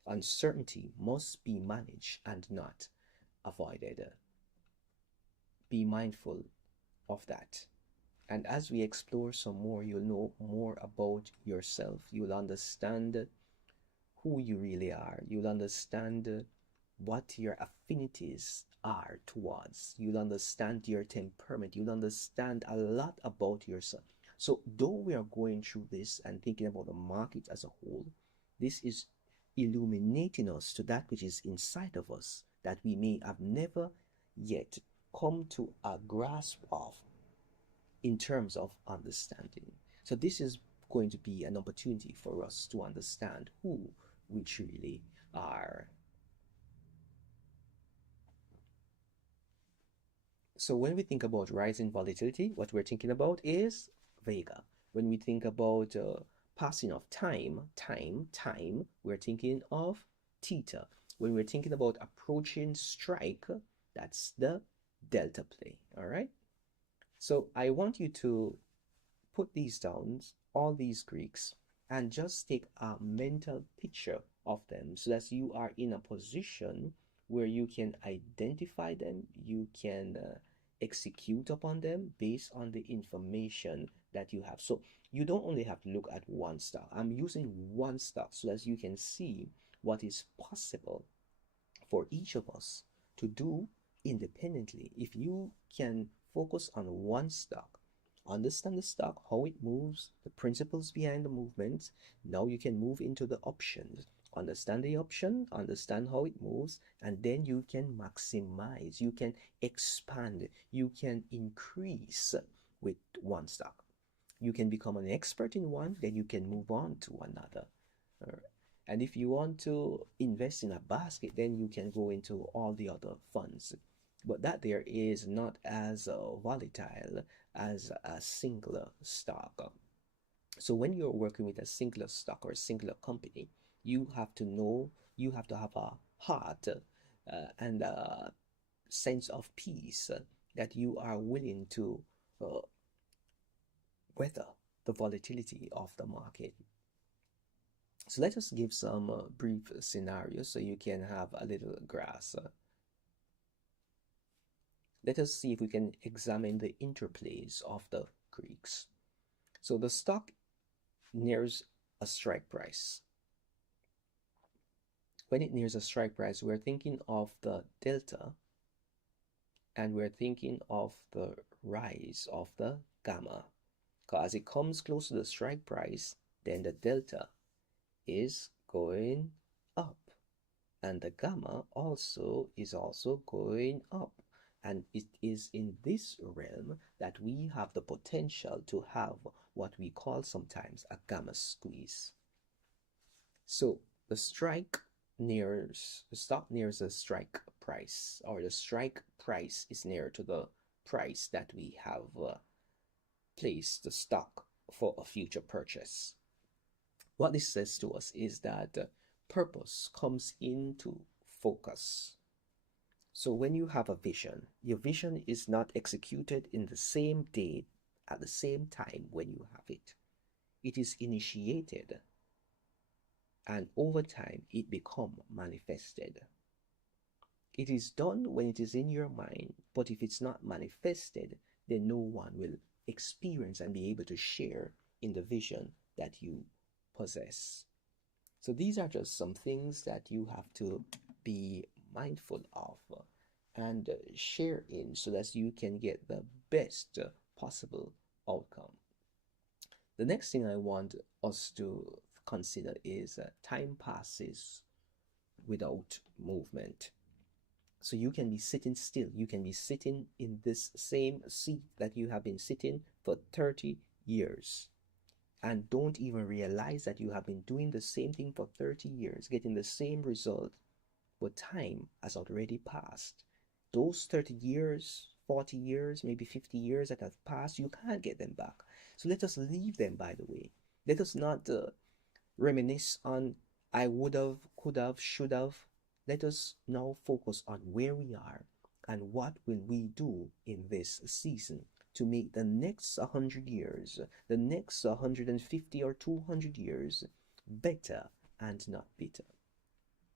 Uncertainty must be managed and not avoided. Be mindful of that. And as we explore some more, you'll know more about yourself. You'll understand who you really are. You'll understand what your affinities are towards. You'll understand your temperament. You'll understand a lot about yourself. So, though we are going through this and thinking about the market as a whole, this is illuminating us to that which is inside of us that we may have never yet come to a grasp of in terms of understanding. So, this is going to be an opportunity for us to understand who we truly are. So when we think about rising volatility, what we're thinking about is Vega. When we think about passing of time, we're thinking of theta. When we're thinking about approaching strike, that's the delta play. All right. So I want you to put these down, all these Greeks, and just take a mental picture of them so that you are in a position where you can identify them, you can execute upon them based on the information that you have. So you don't only have to look at one stock. I'm using one stock so that you can see what is possible for each of us to do independently. If you can focus on one stock, understand the stock, how it moves, the principles behind the movement, now you can move into the options. Understand the option, understand how it moves, and then you can maximize, you can expand, you can increase with one stock. You can become an expert in one, then you can move on to another. All right. And if you want to invest in a basket, then you can go into all the other funds. But that there is not as volatile as a singular stock. So when you're working with a singular stock or a singular company, you have to know, you have to have a heart and a sense of peace that you are willing to weather the volatility of the market. So let us give some brief scenarios so you can have a little grasp. Let us see if we can examine the interplays of the Greeks. So the stock nears a strike price. When it nears a strike price, we're thinking of the delta and we're thinking of the rise of the gamma. Because as it comes close to the strike price, then the delta is going up and the gamma also is also going up, and it is in this realm that we have the potential to have what we call sometimes a gamma squeeze. So the stock nears a strike price, or the strike price is near to the price that we have placed the stock for a future purchase. What this says to us is that purpose comes into focus. So when you have a vision, your vision is not executed in the same day at the same time when you have it. It is initiated and over time it becomes manifested. It is done when it is in your mind, but if it's not manifested, then no one will experience and be able to share in the vision that you possess. So these are just some things that you have to be mindful of and share in so that you can get the best possible outcome. The next thing I want us to consider is time passes without movement. So you can be sitting still. You can be sitting in this same seat that you have been sitting for 30 years and don't even realize that you have been doing the same thing for 30 years, getting the same result, but time has already passed. Those 30 years, 40 years, maybe 50 years that have passed, you can't get them back. So let us leave them, by the way. Let us not reminisce on I would have, could have, should have. Let us now focus on where we are and what will we do in this season to make the next 100 years, the next 150 or 200 years better and not bitter.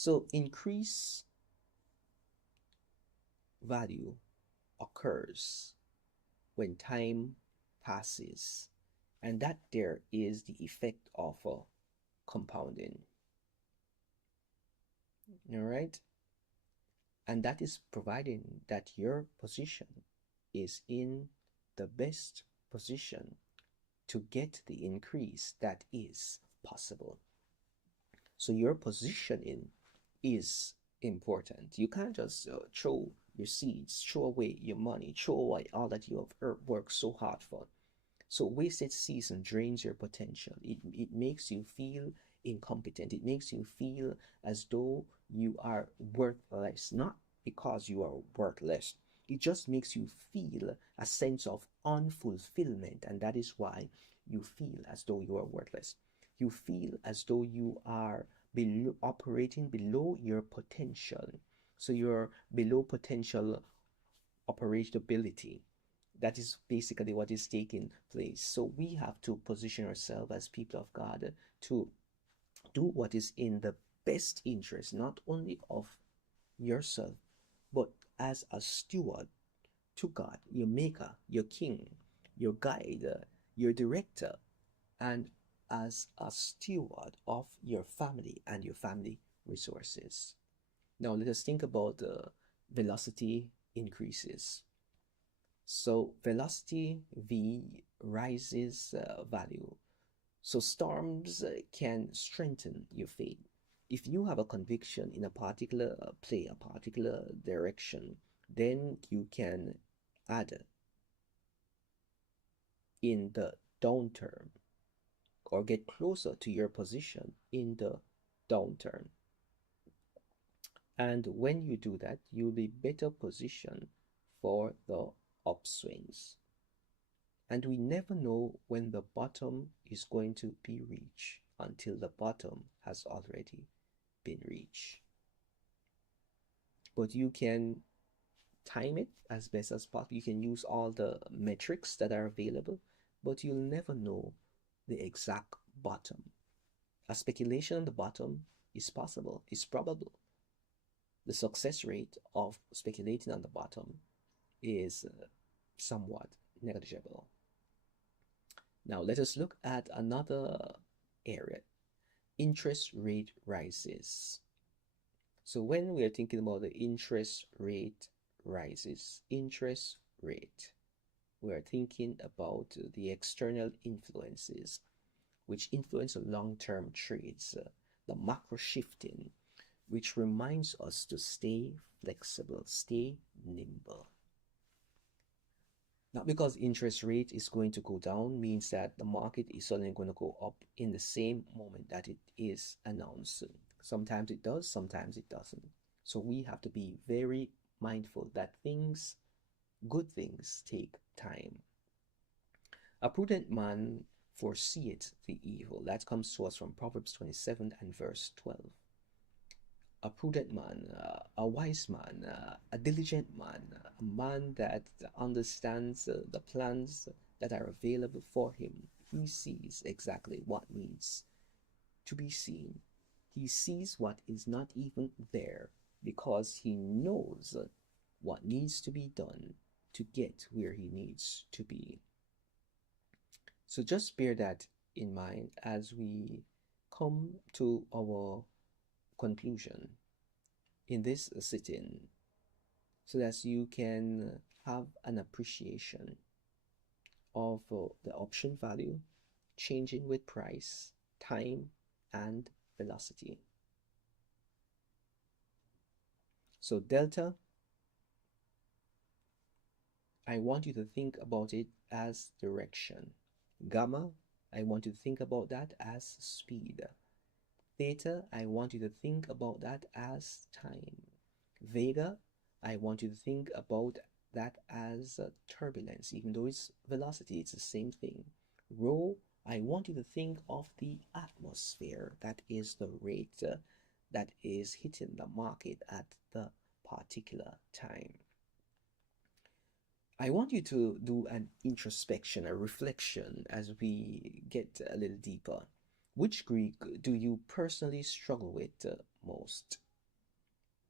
So increase value occurs when time passes, and that there is the effect of compounding. All right, and that is providing that your position is in the best position to get the increase that is possible. So your positioning is important. You can't just throw your seeds, throw away your money, throw away all that you have worked so hard for. So wasted season drains your potential. It makes you feel incompetent. It makes you feel as though you are worthless, not because you are worthless. It just makes you feel a sense of unfulfillment, and that is why you feel as though you are worthless. You feel as though you are operating below your potential. So you're below potential operability. That is basically what is taking place. So we have to position ourselves as people of God to do what is in the best interest, not only of yourself, but as a steward to God, your maker, your king, your guide, your director, and as a steward of your family and your family resources. Now, let us think about the velocity increases. So, velocity V rises value. So, storms can strengthen your faith. If you have a conviction in a particular play, a particular direction, then you can add in the downturn or get closer to your position in the downturn. And when you do that, you'll be better positioned for the upswings. And we never know when the bottom is going to be reached until the bottom has already been reached. But you can time it as best as possible. You can use all the metrics that are available, but you'll never know the exact bottom. A speculation on the bottom is possible, is probable. The success rate of speculating on the bottom is somewhat negligible. Now, let us look at another area, interest rate rises. So, when we are thinking about the interest rate rises, interest rate, we are thinking about the external influences which influence long-term trades, the macro shifting, which reminds us to stay flexible, stay nimble. Not because interest rate is going to go down means that the market is suddenly going to go up in the same moment that it is announced. Sometimes it does, sometimes it doesn't. So we have to be very mindful that things, good things, take time. A prudent man foreseeth the evil. That comes to us from Proverbs 27 and verse 12. A prudent man, a wise man, a diligent man, a man that understands the plans that are available for him. He sees exactly what needs to be seen. He sees what is not even there because he knows what needs to be done to get where he needs to be. So just bear that in mind as we come to our conclusion in this sitting so that you can have an appreciation of the option value changing with price, time, and velocity. So delta, I want you to think about it as direction. Gamma, I want you to think about that as speed. Theta, I want you to think about that as time. Vega, I want you to think about that as turbulence, even though it's velocity, it's the same thing. Rho, I want you to think of the atmosphere, that is the rate that is hitting the market at the particular time. I want you to do an introspection, a reflection as we get a little deeper. Which Greek do you personally struggle with most?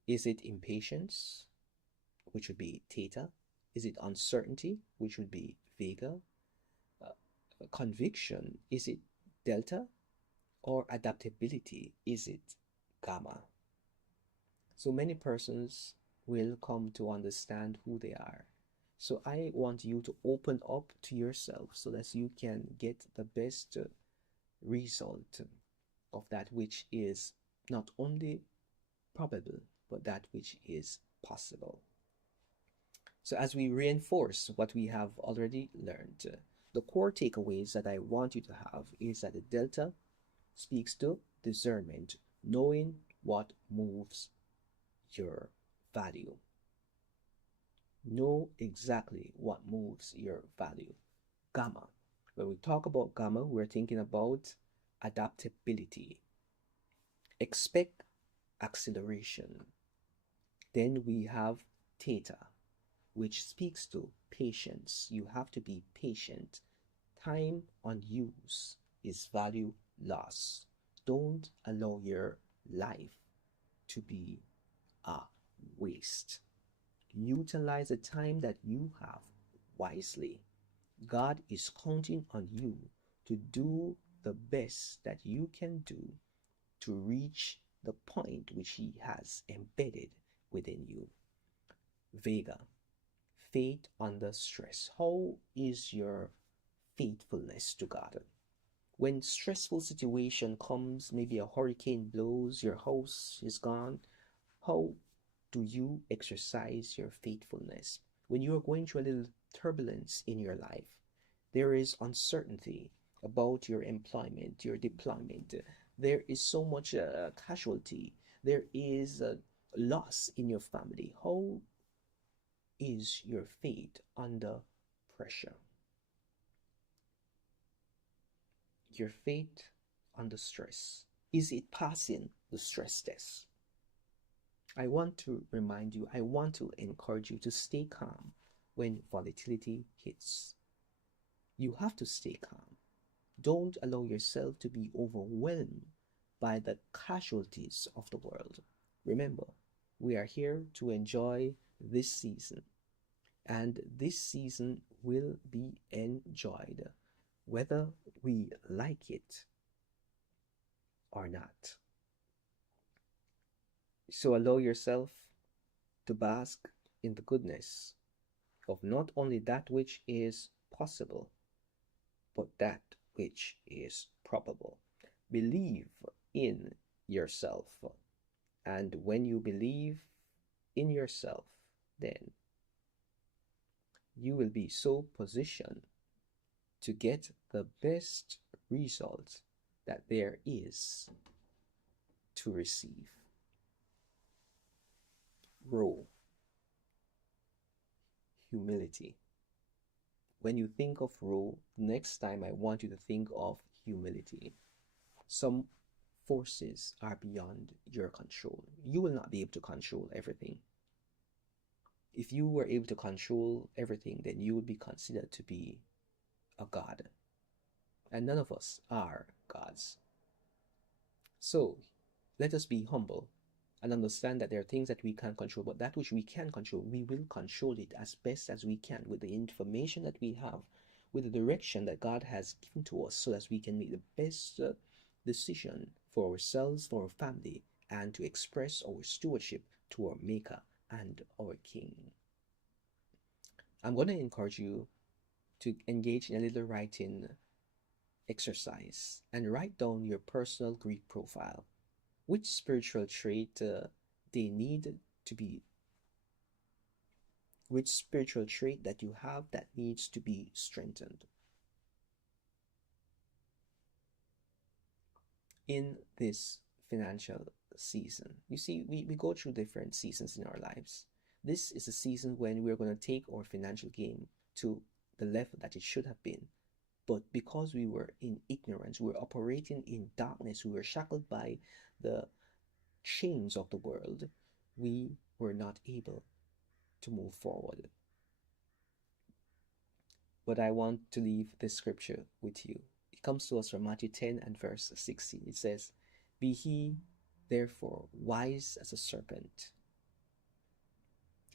Is it impatience, which would be theta? Is it uncertainty, which would be vega? Uh, Conviction, is it delta? Or adaptability, is it gamma? So many persons will come to understand who they are. So I want you to open up to yourself so that you can get the best result of that which is not only probable, but that which is possible. So as we reinforce what we have already learned, the core takeaways that I want you to have is that the delta speaks to discernment, knowing what moves your value. Know exactly what moves your value. Gamma. When we talk about gamma, we're thinking about adaptability. Expect acceleration. Then we have theta, which speaks to patience. You have to be patient. Time unused is value loss. Don't allow your life to be a waste. Utilize the time that you have wisely. God is counting on you to do the best that you can do to reach the point which He has embedded within you. Vega, faith under stress. How is your faithfulness to God? When stressful situation comes, maybe a hurricane blows, your house is gone, how do you exercise your faithfulness? When you are going through a little turbulence in your life, there is uncertainty about your employment, your deployment. There is so much casualty. There is loss in your family. How is your faith under pressure? Your faith under stress. Is it passing the stress test? I want to remind you, I want to encourage you to stay calm when volatility hits. You have to stay calm. Don't allow yourself to be overwhelmed by the casualties of the world. Remember, we are here to enjoy this season, and this season will be enjoyed whether we like it or not. So allow yourself to bask in the goodness of not only that which is possible, but that which is probable. Believe in yourself. And when you believe in yourself, then you will be so positioned to get the best result that there is to receive. Role, humility. When you think of role, next time I want you to think of humility. Some forces are beyond your control. You will not be able to control everything. If you were able to control everything, then you would be considered to be a god. And none of us are gods. So let us be humble and understand that there are things that we can't control, but that which we can control, we will control it as best as we can with the information that we have, with the direction that God has given to us, so that we can make the best decision for ourselves, for our family, and to express our stewardship to our Maker and our King. I'm going to encourage you to engage in a little writing exercise and write down your personal Greek profile. Which spiritual trait they need to be, which spiritual trait that you have that needs to be strengthened in this financial season. You see, we go through different seasons in our lives. This is a season when we're going to take our financial game to the level that it should have been. But because we were in ignorance, we were operating in darkness, we were shackled by the chains of the world, we were not able to move forward. But I want to leave this scripture with you. It comes to us from Matthew 10 and verse 16. It says, "Be he therefore wise as a serpent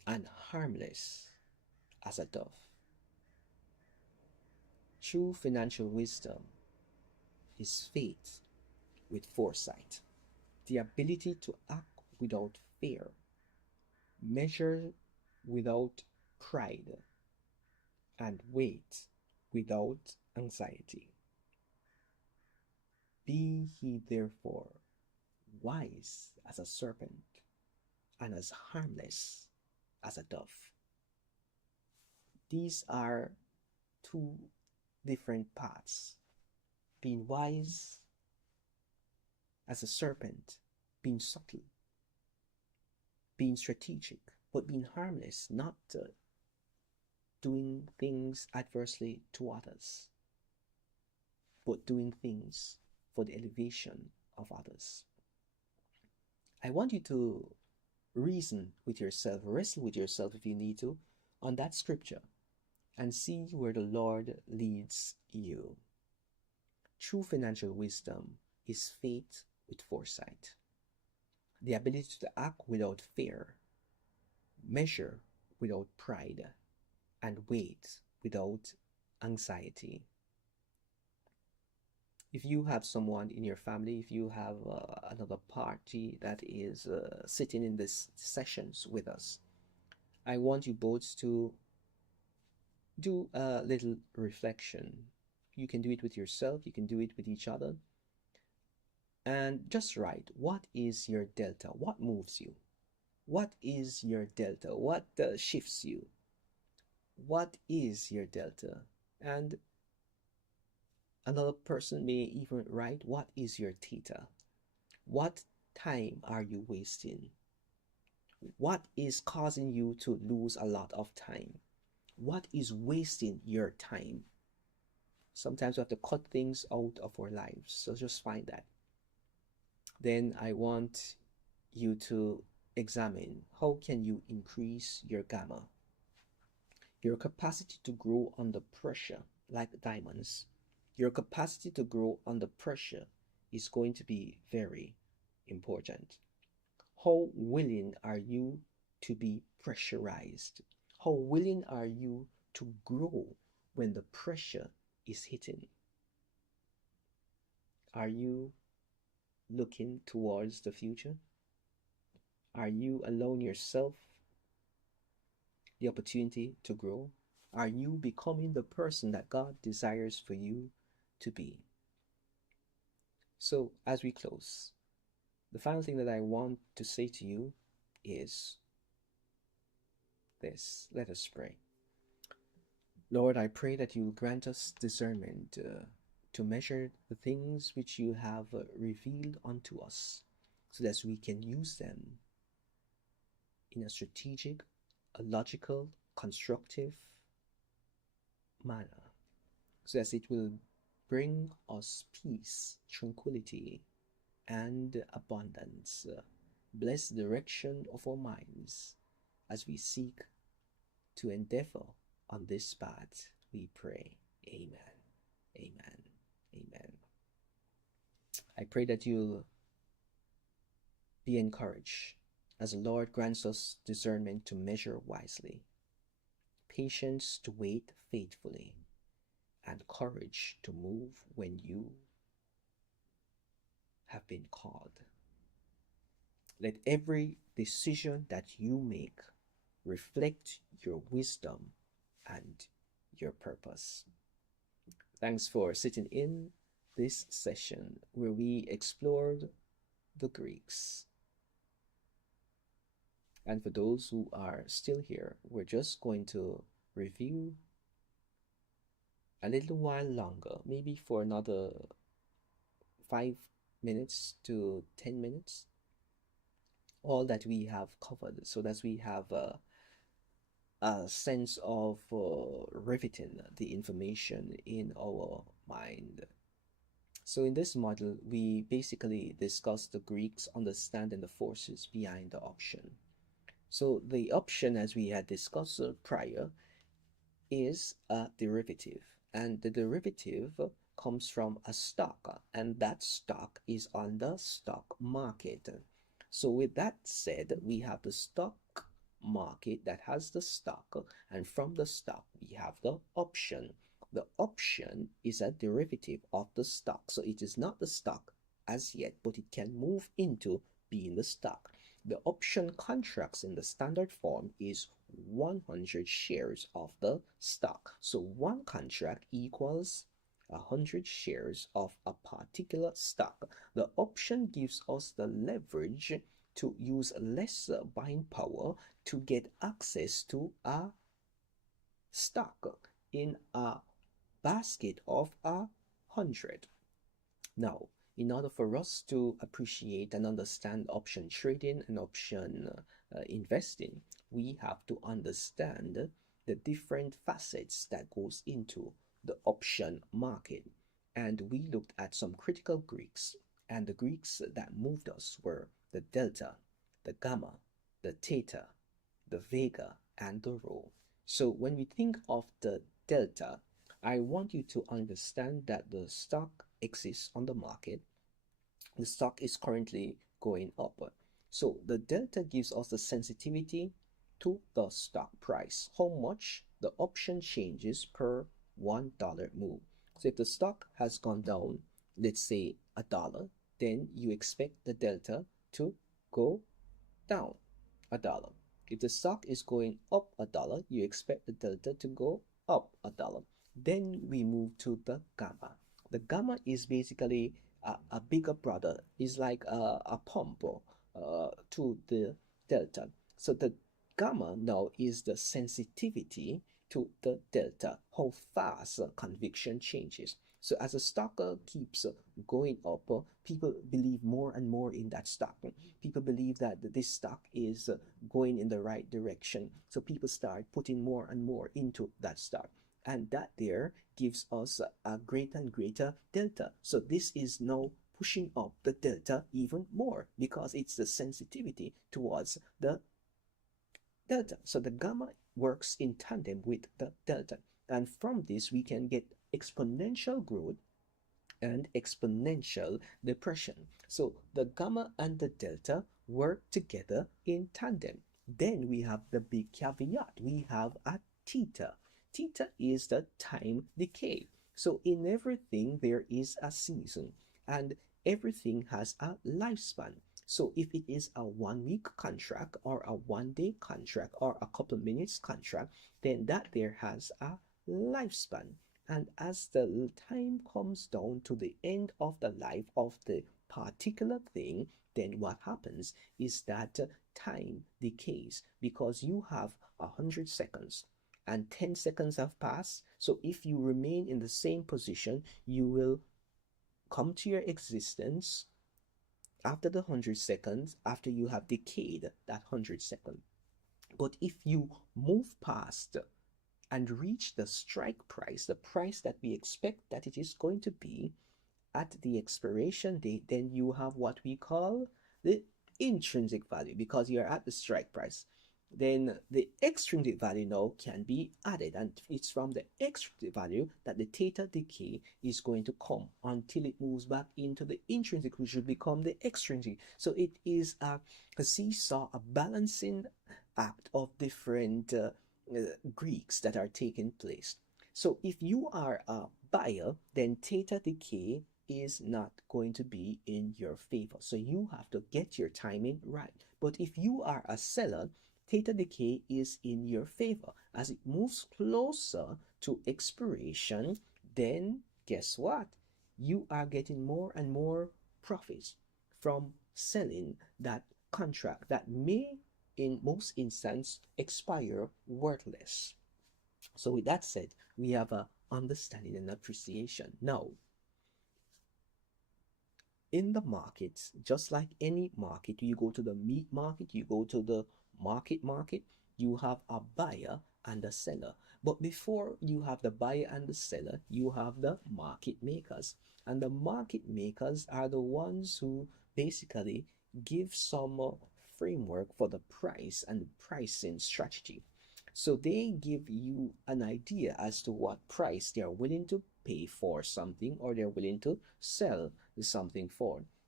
and harmless as a dove. True financial wisdom is faith with foresight, the ability to act without fear, measure without pride, and wait without anxiety. Be ye therefore wise as a serpent and as harmless as a dove. These are two different paths. Being wise as a serpent, being subtle, being strategic, but being harmless, not doing things adversely to others, but doing things for the elevation of others. I want you to reason with yourself, wrestle with yourself if you need to, on that scripture and see where the Lord leads you. True financial wisdom is faith with foresight, the ability to act without fear, measure without pride, and wait without anxiety. If you have someone in your family, if you have another party that is sitting in these sessions with us, I want you both to do a little reflection. You can do it with yourself, you can do it with each other, and just write, what is your delta? What moves you? What is your delta? What shifts you? What is your delta? And another person may even write, what is your theta? What time are you wasting? What is causing you to lose a lot of time? What is wasting your time? Sometimes we have to cut things out of our lives, so just find that. Then I want you to examine, how can you increase your gamma, your capacity to grow under pressure, like diamonds. Your capacity to grow under pressure is going to be very important. How willing are you to be pressurized? How willing are you to grow when the pressure is hitting? Are you looking towards the future? Are you allowing yourself the opportunity to grow? Are you becoming the person that God desires for you to be? So, as we close, the final thing that I want to say to you is this. Let us pray. Lord, I pray that you grant us discernment to measure the things which you have revealed unto us, so that we can use them in a strategic, a logical, constructive manner, so that it will bring us peace, tranquility, and abundance. Bless the direction of our minds as we seek to endeavor on this path, we pray. Amen. Amen. Amen. I pray that you'll be encouraged as the Lord grants us discernment to measure wisely, patience to wait faithfully, and courage to move when you have been called. Let every decision that you make reflect your wisdom and your purpose. Thanks for sitting in this session where we explored the Greeks. And for those who are still here, we're just going to review a little while longer, maybe for another 5 minutes to 10 minutes, all that we have covered, so that we have a sense of riveting the information in our mind. So in this model, we basically discuss the Greeks understanding the forces behind the option. So the option, as we had discussed prior, is a derivative, and the derivative comes from a stock, and that stock is on the stock market. So with that said, we have the stock market that has the stock, and from the stock we have the option. The option is a derivative of the stock, so it is not the stock as yet, but it can move into being the stock. The option contracts in the standard form is 100 shares of the stock. So one contract equals 100 shares of a particular stock. The option gives us the leverage to use less buying power to get access to a stock in a basket of 100. Now, in order for us to appreciate and understand option trading and option investing, we have to understand the different facets that goes into the option market. And we looked at some critical Greeks, and the Greeks that moved us were the delta, the gamma, the theta, the vega, and the rho. So when we think of the delta, I want you to understand that the stock exists on the market. The stock is currently going up. So the delta gives us the sensitivity to the stock price, how much the option changes per $1 move. So if the stock has gone down, let's say $1, then you expect the delta to go down $1. If the stock is going up $1, you expect the delta to go up $1. Then we move to the gamma. The gamma is basically a bigger brother, is like a pump to the delta. So the gamma now is the sensitivity to the delta, how fast conviction changes. So as a stock keeps going up, people believe more and more in that stock. People believe that this stock is going in the right direction. So people start putting more and more into that stock. And that there gives us a greater and greater delta. So this is now pushing up the delta even more because it's the sensitivity towards the delta. So the gamma works in tandem with the delta. And from this, we can get exponential growth and exponential depression. So the gamma and the delta work together in tandem. Then we have the big caveat. We have a theta. Theta is the time decay. So in everything, there is a season and everything has a lifespan. So if it is a 1 week contract or a 1 day contract or a couple minutes contract, then that there has a lifespan. And as the time comes down to the end of the life of the particular thing, then what happens is that time decays because you have 100 seconds and 10 seconds have passed. So if you remain in the same position, you will come to your existence after the 100 seconds, after you have decayed that 100 seconds. But if you move past and reach the strike price, the price that we expect that it is going to be at the expiration date, then you have what we call the intrinsic value because you're at the strike price. Then the extrinsic value now can be added, and it's from the extrinsic value that the theta decay is going to come until it moves back into the intrinsic, which will become the extrinsic. So it is a seesaw, a balancing act of different Greeks that are taking place. So if you are a buyer, then theta decay is not going to be in your favor. So you have to get your timing right. But if you are a seller, theta decay is in your favor. As it moves closer to expiration, then guess what? You are getting more and more profits from selling that contract that may, in most instances, expire worthless. So with that said, we have a understanding and appreciation. Now, in the markets, just like any market, you go to the meat market, you go to the market, you have a buyer and a seller. But before you have the buyer and the seller, you have the market makers. And the market makers are the ones who basically give some framework for the price and pricing strategy. So they give you an idea as to what price they are willing to pay for something or they're willing to sell something for.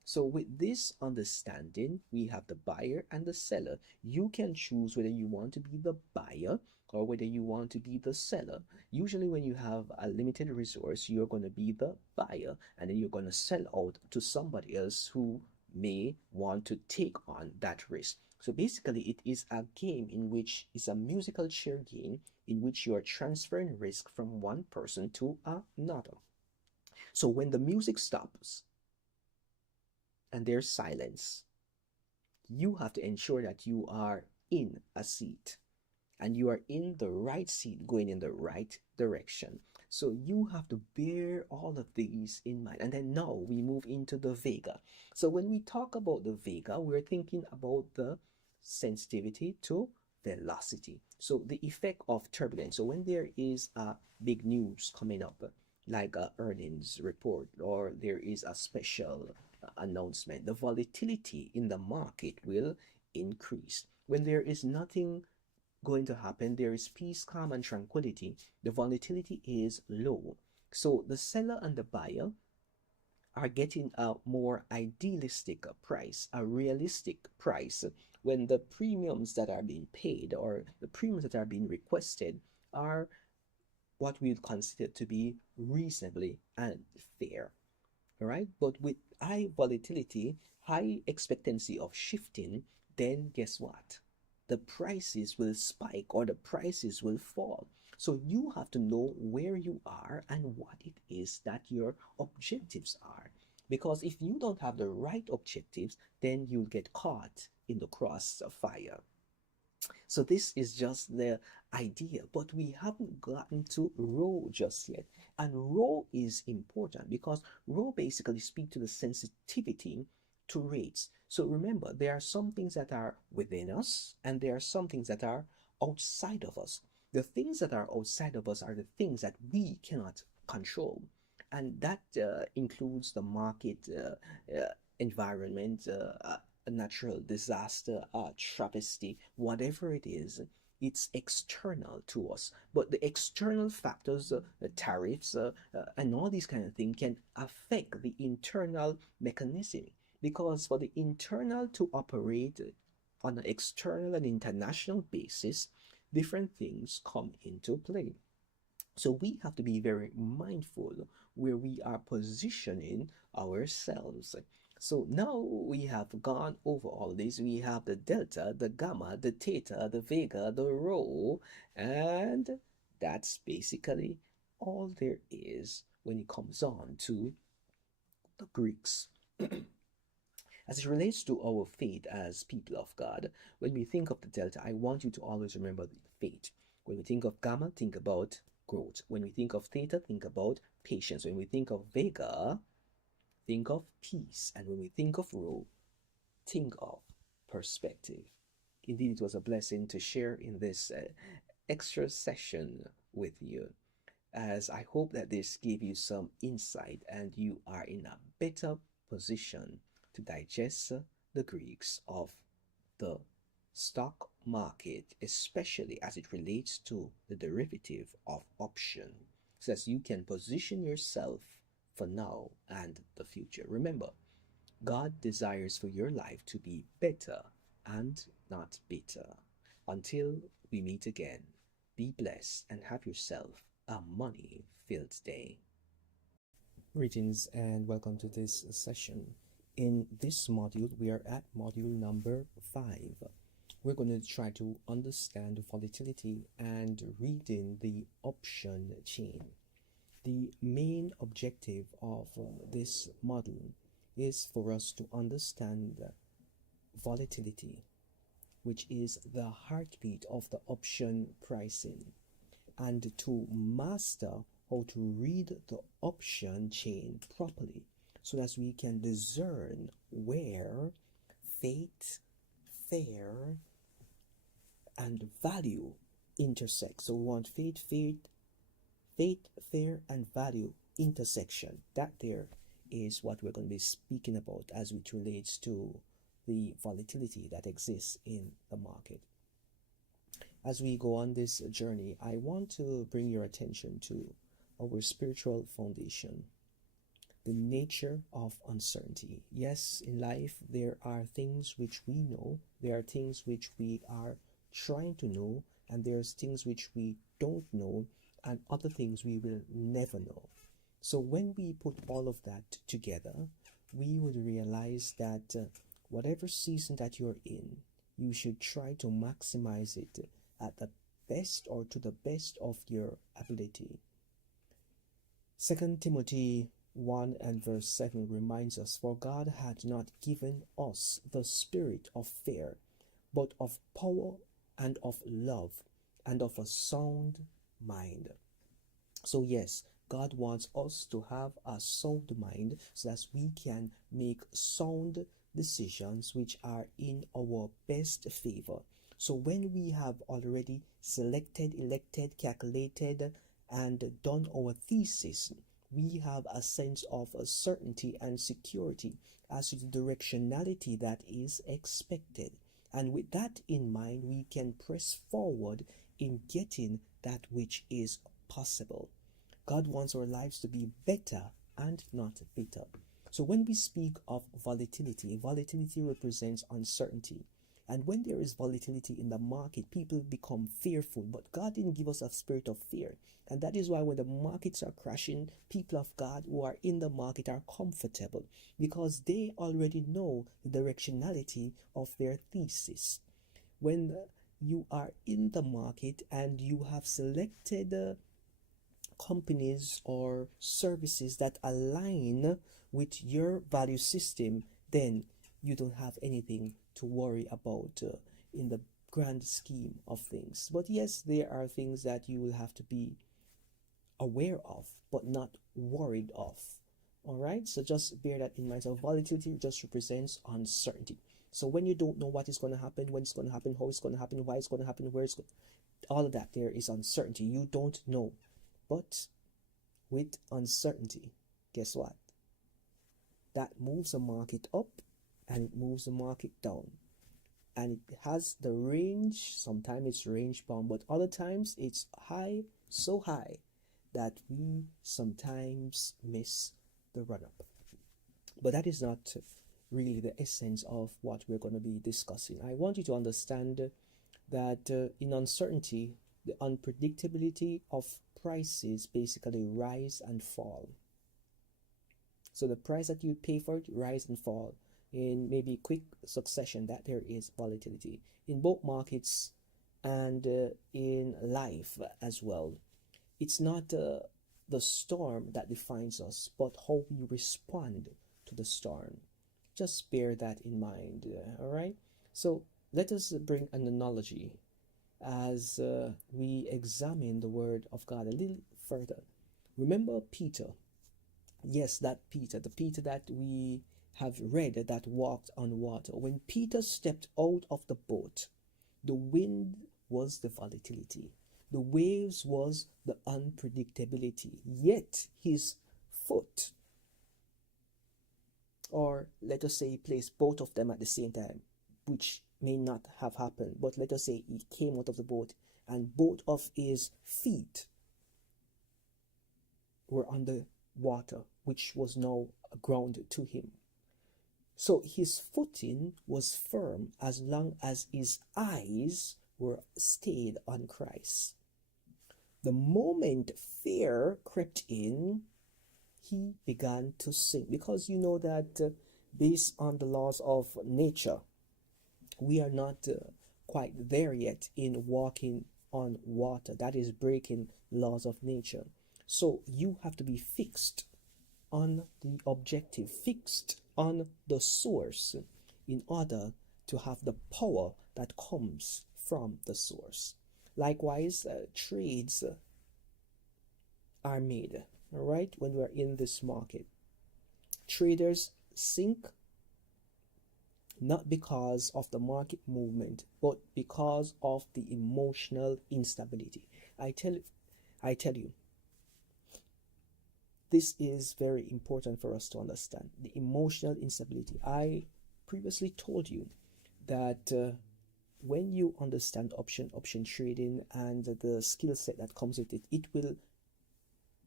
So with this understanding, we have the buyer and the seller. You can choose whether you want to be the buyer or whether you want to be the seller. Usually when you have a limited resource, you're going to be the buyer, and then you're going to sell out to somebody else who may want to take on that risk. So basically it is a game in which it's a musical chair game in which you are transferring risk from one person to another. So when the music stops and there's silence, you have to ensure that you are in a seat and you are in the right seat going in the right direction. So you have to bear all of these in mind. And then now we move into the vega. So when we talk about the vega, we're thinking about the sensitivity to velocity. So the effect of turbulence. So when there is a big news coming up, like a earnings report, or there is a special announcement, the volatility in the market will increase. When there is nothing going to happen, there is peace, calm, and tranquility, the volatility is low. So the seller and the buyer are getting a more idealistic price, a realistic price, when the premiums that are being paid or the premiums that are being requested are what we would consider to be reasonably and fair. All right, but with high volatility, high expectancy of shifting, then guess what? The prices will spike or the prices will fall. So you have to know where you are and what it is that your objectives are. Because if you don't have the right objectives, then you'll get caught in the crossfire. So this is just the idea, but we haven't gotten to row just yet. And row is important because row basically speak to the sensitivity to rates. So remember, there are some things that are within us and there are some things that are outside of us. The things that are outside of us are the things that we cannot control. And that includes the market environment, a natural disaster, a travesty, whatever it is, it's external to us. But the external factors, the tariffs, and all these kind of things can affect the internal mechanism. Because for the internal to operate on an external and international basis, different things come into play. So we have to be very mindful where we are positioning ourselves. So now we have gone over all this. We have the delta, the gamma, the theta, the vega, the rho, and that's basically all there is when it comes on to the Greeks. As it relates to our faith as people of God, when we think of the delta, I want you to always remember the faith. When we think of gamma, think about growth. When we think of theta, think about patience. When we think of vega, think of peace. And when we think of rho, think of perspective. Indeed, it was a blessing to share in this extra session with you, as I hope that this gave you some insight and you are in a better position to digest the Greeks of the stock market, especially as it relates to the derivative of option, so that you can position yourself for now and the future. Remember, God desires for your life to be better and not bitter. Until we meet again, be blessed and have yourself a money filled day. Greetings and welcome to this session. In this module, we are at module number 5. We're going to try to understand volatility and reading the option chain. The main objective of this model is for us to understand volatility, which is the heartbeat of the option pricing, and to master how to read the option chain properly so that we can discern where fate, fair, and value intersect. So we want fate, fair, and value intersection. That there is what we're going to be speaking about as it relates to the volatility that exists in the market. As we go on this journey, I want to bring your attention to our spiritual foundation. the nature of uncertainty. Yes, in life there are things which we know, there are things which we are trying to know, and there's things which we don't know, and other things we will never know. So when we put all of that together, we would realize that whatever season that you're in, you should try to maximize it at the best or to the best of your ability. 2 Timothy 1 and verse 7 reminds us, "For God had not given us the spirit of fear, but of power and of love and of a sound mind." So yes, God wants us to have a sound mind so that we can make sound decisions which are in our best favor. So when we have already selected, elected, calculated, and done our thesis, we have a sense of certainty and security as to the directionality that is expected. And with that in mind, we can press forward in getting that which is possible. God wants our lives to be better and not bitter. So when we speak of volatility, volatility represents uncertainty. And when there is volatility in the market, people become fearful. But God didn't give us a spirit of fear. And that is why when the markets are crashing, people of God who are in the market are comfortable because they already know the directionality of their thesis. When you are in the market and you have selected companies or services that align with your value system, then you don't have anything to worry about in the grand scheme of things. But yes, there are things that you will have to be aware of, but not worried of. All right, so just bear that in mind. So volatility just represents uncertainty. So when you don't know what is going to happen, when it's going to happen, how it's going to happen, why it's going to happen, where it's going, all of that, there is uncertainty. You don't know. But with uncertainty, guess what? That moves the market up and it moves the market down. And it has the range, sometimes it's range bound, but other times it's high, so high that we sometimes miss the run up. But that is not really the essence of what we're going to be discussing. I want you to understand that in uncertainty, the unpredictability of prices basically rise and fall. So the price that you pay for it rise and fall in maybe quick succession. That there is volatility in both markets and in life as well. It's not the storm that defines us, but how we respond to the storm. Just bear that in mind. All right. So let us bring an analogy as we examine the word of God a little further. Remember Peter. Yes, that Peter, the Peter that we have read that walked on water. When Peter stepped out of the boat, the wind was the volatility. The waves was the unpredictability. Yet his foot, or let us say he placed both of them at the same time, which may not have happened, but let us say he came out of the boat and both of his feet were on the water, which was now ground to him. So his footing was firm as long as his eyes were stayed on Christ. The moment fear crept in, he began to sink, because you know that based on the laws of nature, we are not quite there yet in walking on water. That is breaking laws of nature. So you have to be fixed on the objective, fixed on the source, in order to have the power that comes from the source. Likewise, trades are made, all right, when we're in this market. Traders sink not because of the market movement, but because of the emotional instability. I tell you, this is very important for us to understand. The emotional instability. I previously told you that when you understand option trading and the skill set that comes with it, it will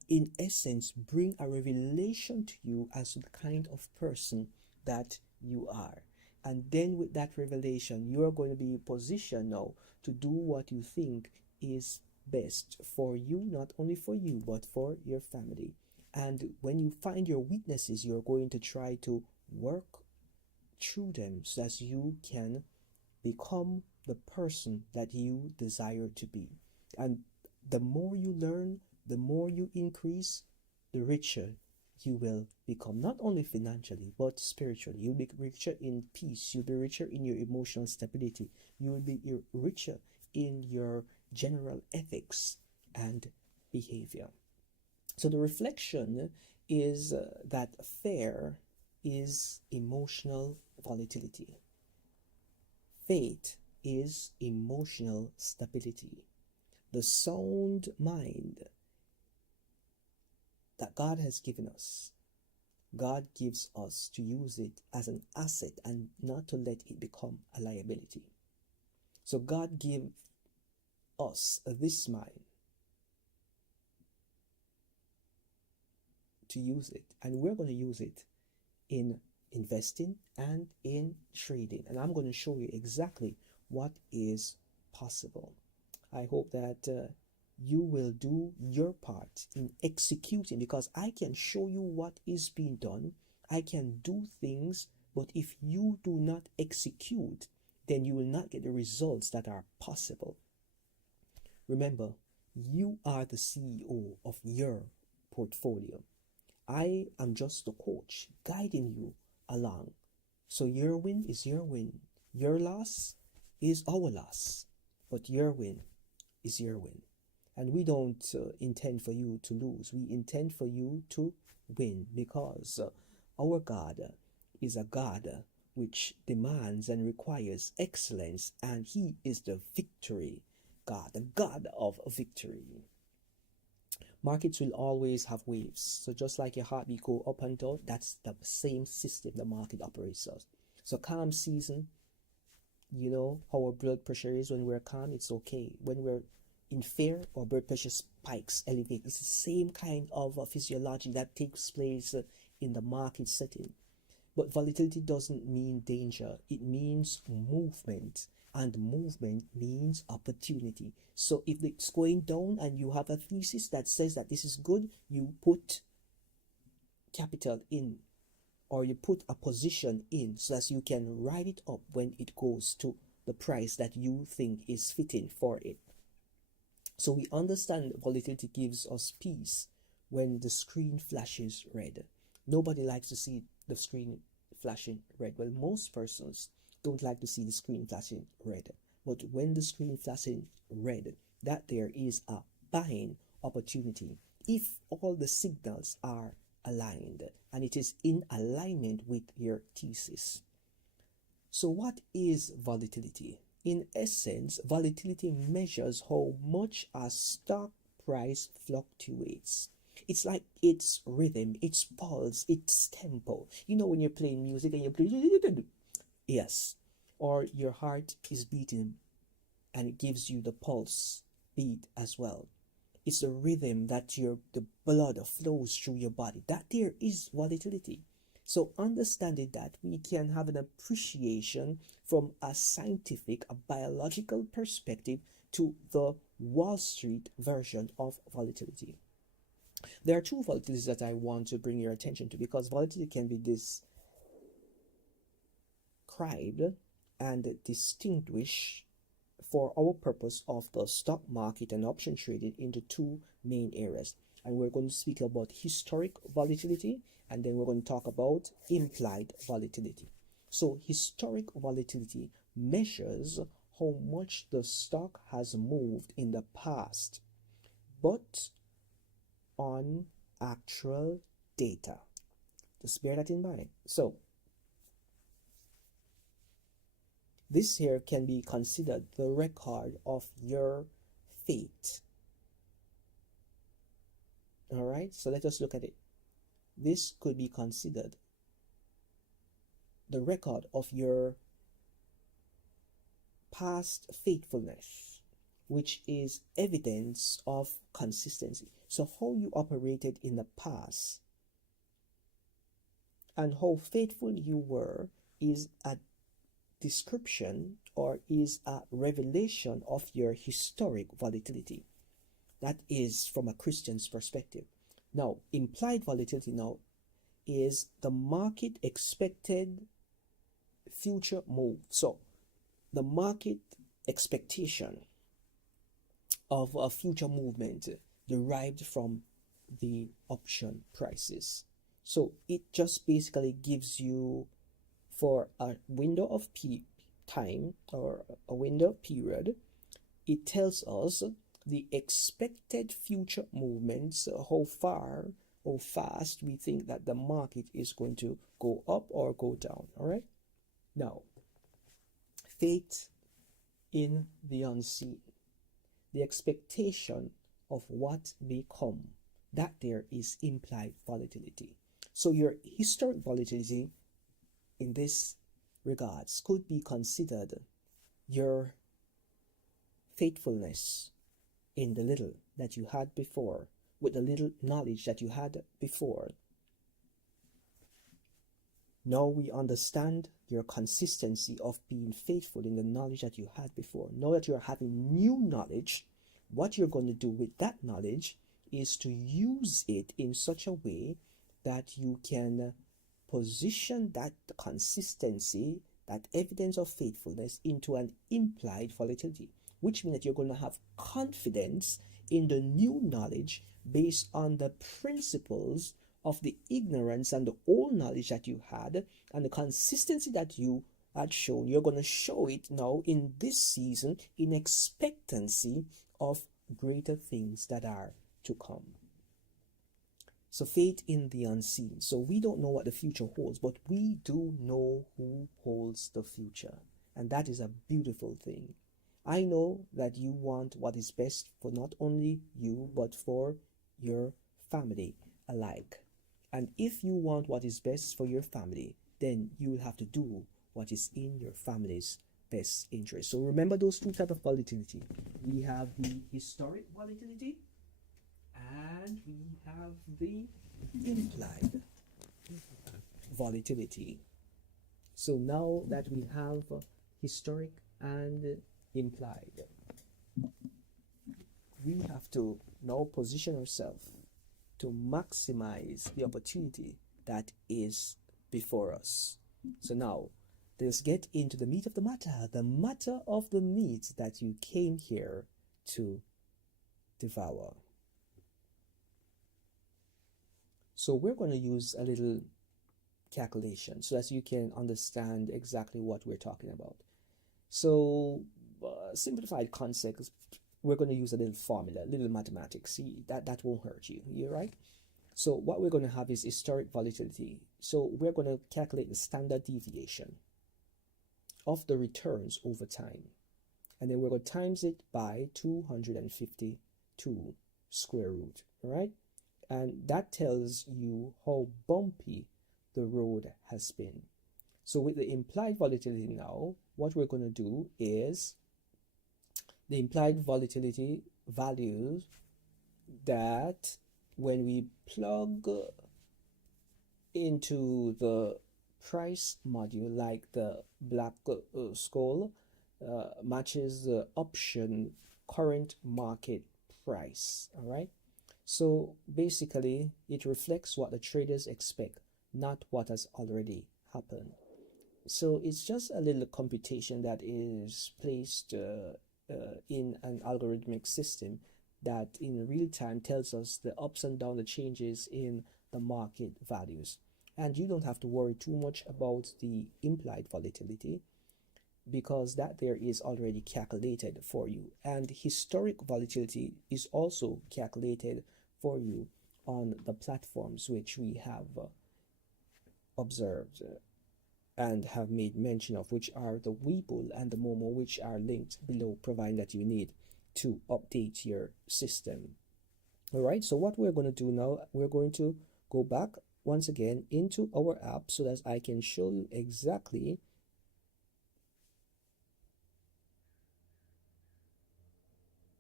in essence, bring a revelation to you as to the kind of person that you are. And then with that revelation, you are going to be positioned now to do what you think is best for you, not only for you, but for your family. And when you find your weaknesses, you're going to try to work through them so that you can become the person that you desire to be. And the more you learn, the more you increase, the richer you will become, not only financially but spiritually. You'll be richer in peace, you'll be richer in your emotional stability, you will be richer in your general ethics and behavior. So the reflection is that fear is emotional volatility. Faith is emotional stability. The sound mind that God has given us, God gives us to use it as an asset and not to let it become a liability. So God gives us this mind to use it, and we're going to use it in investing and in trading. And I'm going to show you exactly what is possible. I hope that you will do your part in executing, because I can show you what is being done. I can do things, but if you do not execute, then you will not get the results that are possible. Remember, you are the CEO of your portfolio. I am just the coach guiding you along. So your win is your win. Your loss is our loss. But your win is your win. And we don't intend for you to lose. We intend for you to win, because our God is a God which demands and requires excellence, and He is the victory God, the God of victory. Markets will always have waves. So just like your heartbeat go up and down, that's the same system the market operates on. So calm season, you know how our blood pressure is. When we're calm, it's okay. When we're in fear, our blood pressure spikes, elevate. It's the same kind of physiology that takes place in the market setting. But volatility doesn't mean danger. It means movement, and movement means opportunity. So if it's going down and you have a thesis that says that this is good, you put capital in, or you put a position in, so that you can ride it up when it goes to the price that you think is fitting for it. So we understand volatility gives us peace when the screen flashes red. Nobody likes to see the screen flashing red. Well, most persons don't like to see the screen flashing red. But when the screen flashing red, that there is a buying opportunity if all the signals are aligned and it is in alignment with your thesis. So what is volatility? In essence, volatility measures how much a stock price fluctuates. It's like its rhythm, its pulse, its tempo. You know when you're playing music and you play, yes, or your heart is beating and it gives you the pulse beat as well. It's the rhythm that the blood flows through your body. That there is volatility. So understanding that, we can have an appreciation from a scientific, a biological perspective to the Wall Street version of volatility. There are two volatilities that I want to bring your attention to, because volatility can be described and distinguished for our purpose of the stock market and option trading into two main areas. And we're going to speak about historic volatility, and then we're going to talk about implied volatility. So historic volatility measures how much the stock has moved in the past, but on actual data. Just bear that in mind. So this here can be considered the record of your fate. All right, so let us look at it. This could be considered the record of your past faithfulness. which is evidence of consistency. So how you operated in the past and how faithful you were is a description or is a revelation of your historic volatility. That is from a Christian's perspective. Now, implied volatility now is the market expected future move. So the market expectation of a future movement derived from the option prices. So it just basically gives you, for a window of time or a window period, it tells us the expected future movements, how far or fast we think that the market is going to go up or go down. All right. Now, faith in the unseen, the expectation of what may come, that there is implied volatility. So your historic volatility in this regards could be considered your faithfulness in the little that you had before, with the little knowledge that you had before. Now we understand your consistency of being faithful in the knowledge that you had before. Now that you're having new knowledge, what you're going to do with that knowledge is to use it in such a way that you can position that consistency, that evidence of faithfulness, into an implied volatility, which means that you're going to have confidence in the new knowledge based on the principles of the ignorance and the old knowledge that you had, and the consistency that you had shown. You're going to show it now in this season in expectancy of greater things that are to come. So faith in the unseen. So we don't know what the future holds, but we do know who holds the future. And that is a beautiful thing. I know that you want what is best for not only you, but for your family alike. And if you want what is best for your family, then you will have to do what is in your family's best interest. So remember those two types of volatility. We have the historic volatility and we have the implied volatility. So now that we have historic and implied, we have to now position ourselves to maximize the opportunity that is before us. So now let's get into the meat of the matter of the meat that you came here to devour. So we're going to use a little calculation so that you can understand exactly what we're talking about. So simplified concepts, we're going to use a little formula, a little mathematics. See, that won't hurt you. You're right. So what we're going to have is historic volatility. So we're going to calculate the standard deviation of the returns over time. And then we're going to times it by 252 square root. All right. And that tells you how bumpy the road has been. So with the implied volatility now, what we're going to do is the implied volatility values that when we plug into the price module, like the black skull matches the option current market price. All right. So basically, it reflects what the traders expect, not what has already happened. So it's just a little computation that is placed in an algorithmic system that in real time tells us the ups and downs, the changes in the market values. And you don't have to worry too much about the implied volatility, because that there is already calculated for you. And historic volatility is also calculated for you on the platforms which we have observed and have made mention of, which are the Webull and the Moomooo, which are linked below, providing that you need to update your system. All right, so what we're going to do now, we're going to go back once again into our app so that I can show you exactly . . . . . . . . . . . . . . . . . . . . . . . . . . . . . . . . . . . . . . . . . . . . . . . . . . . . . . . . . .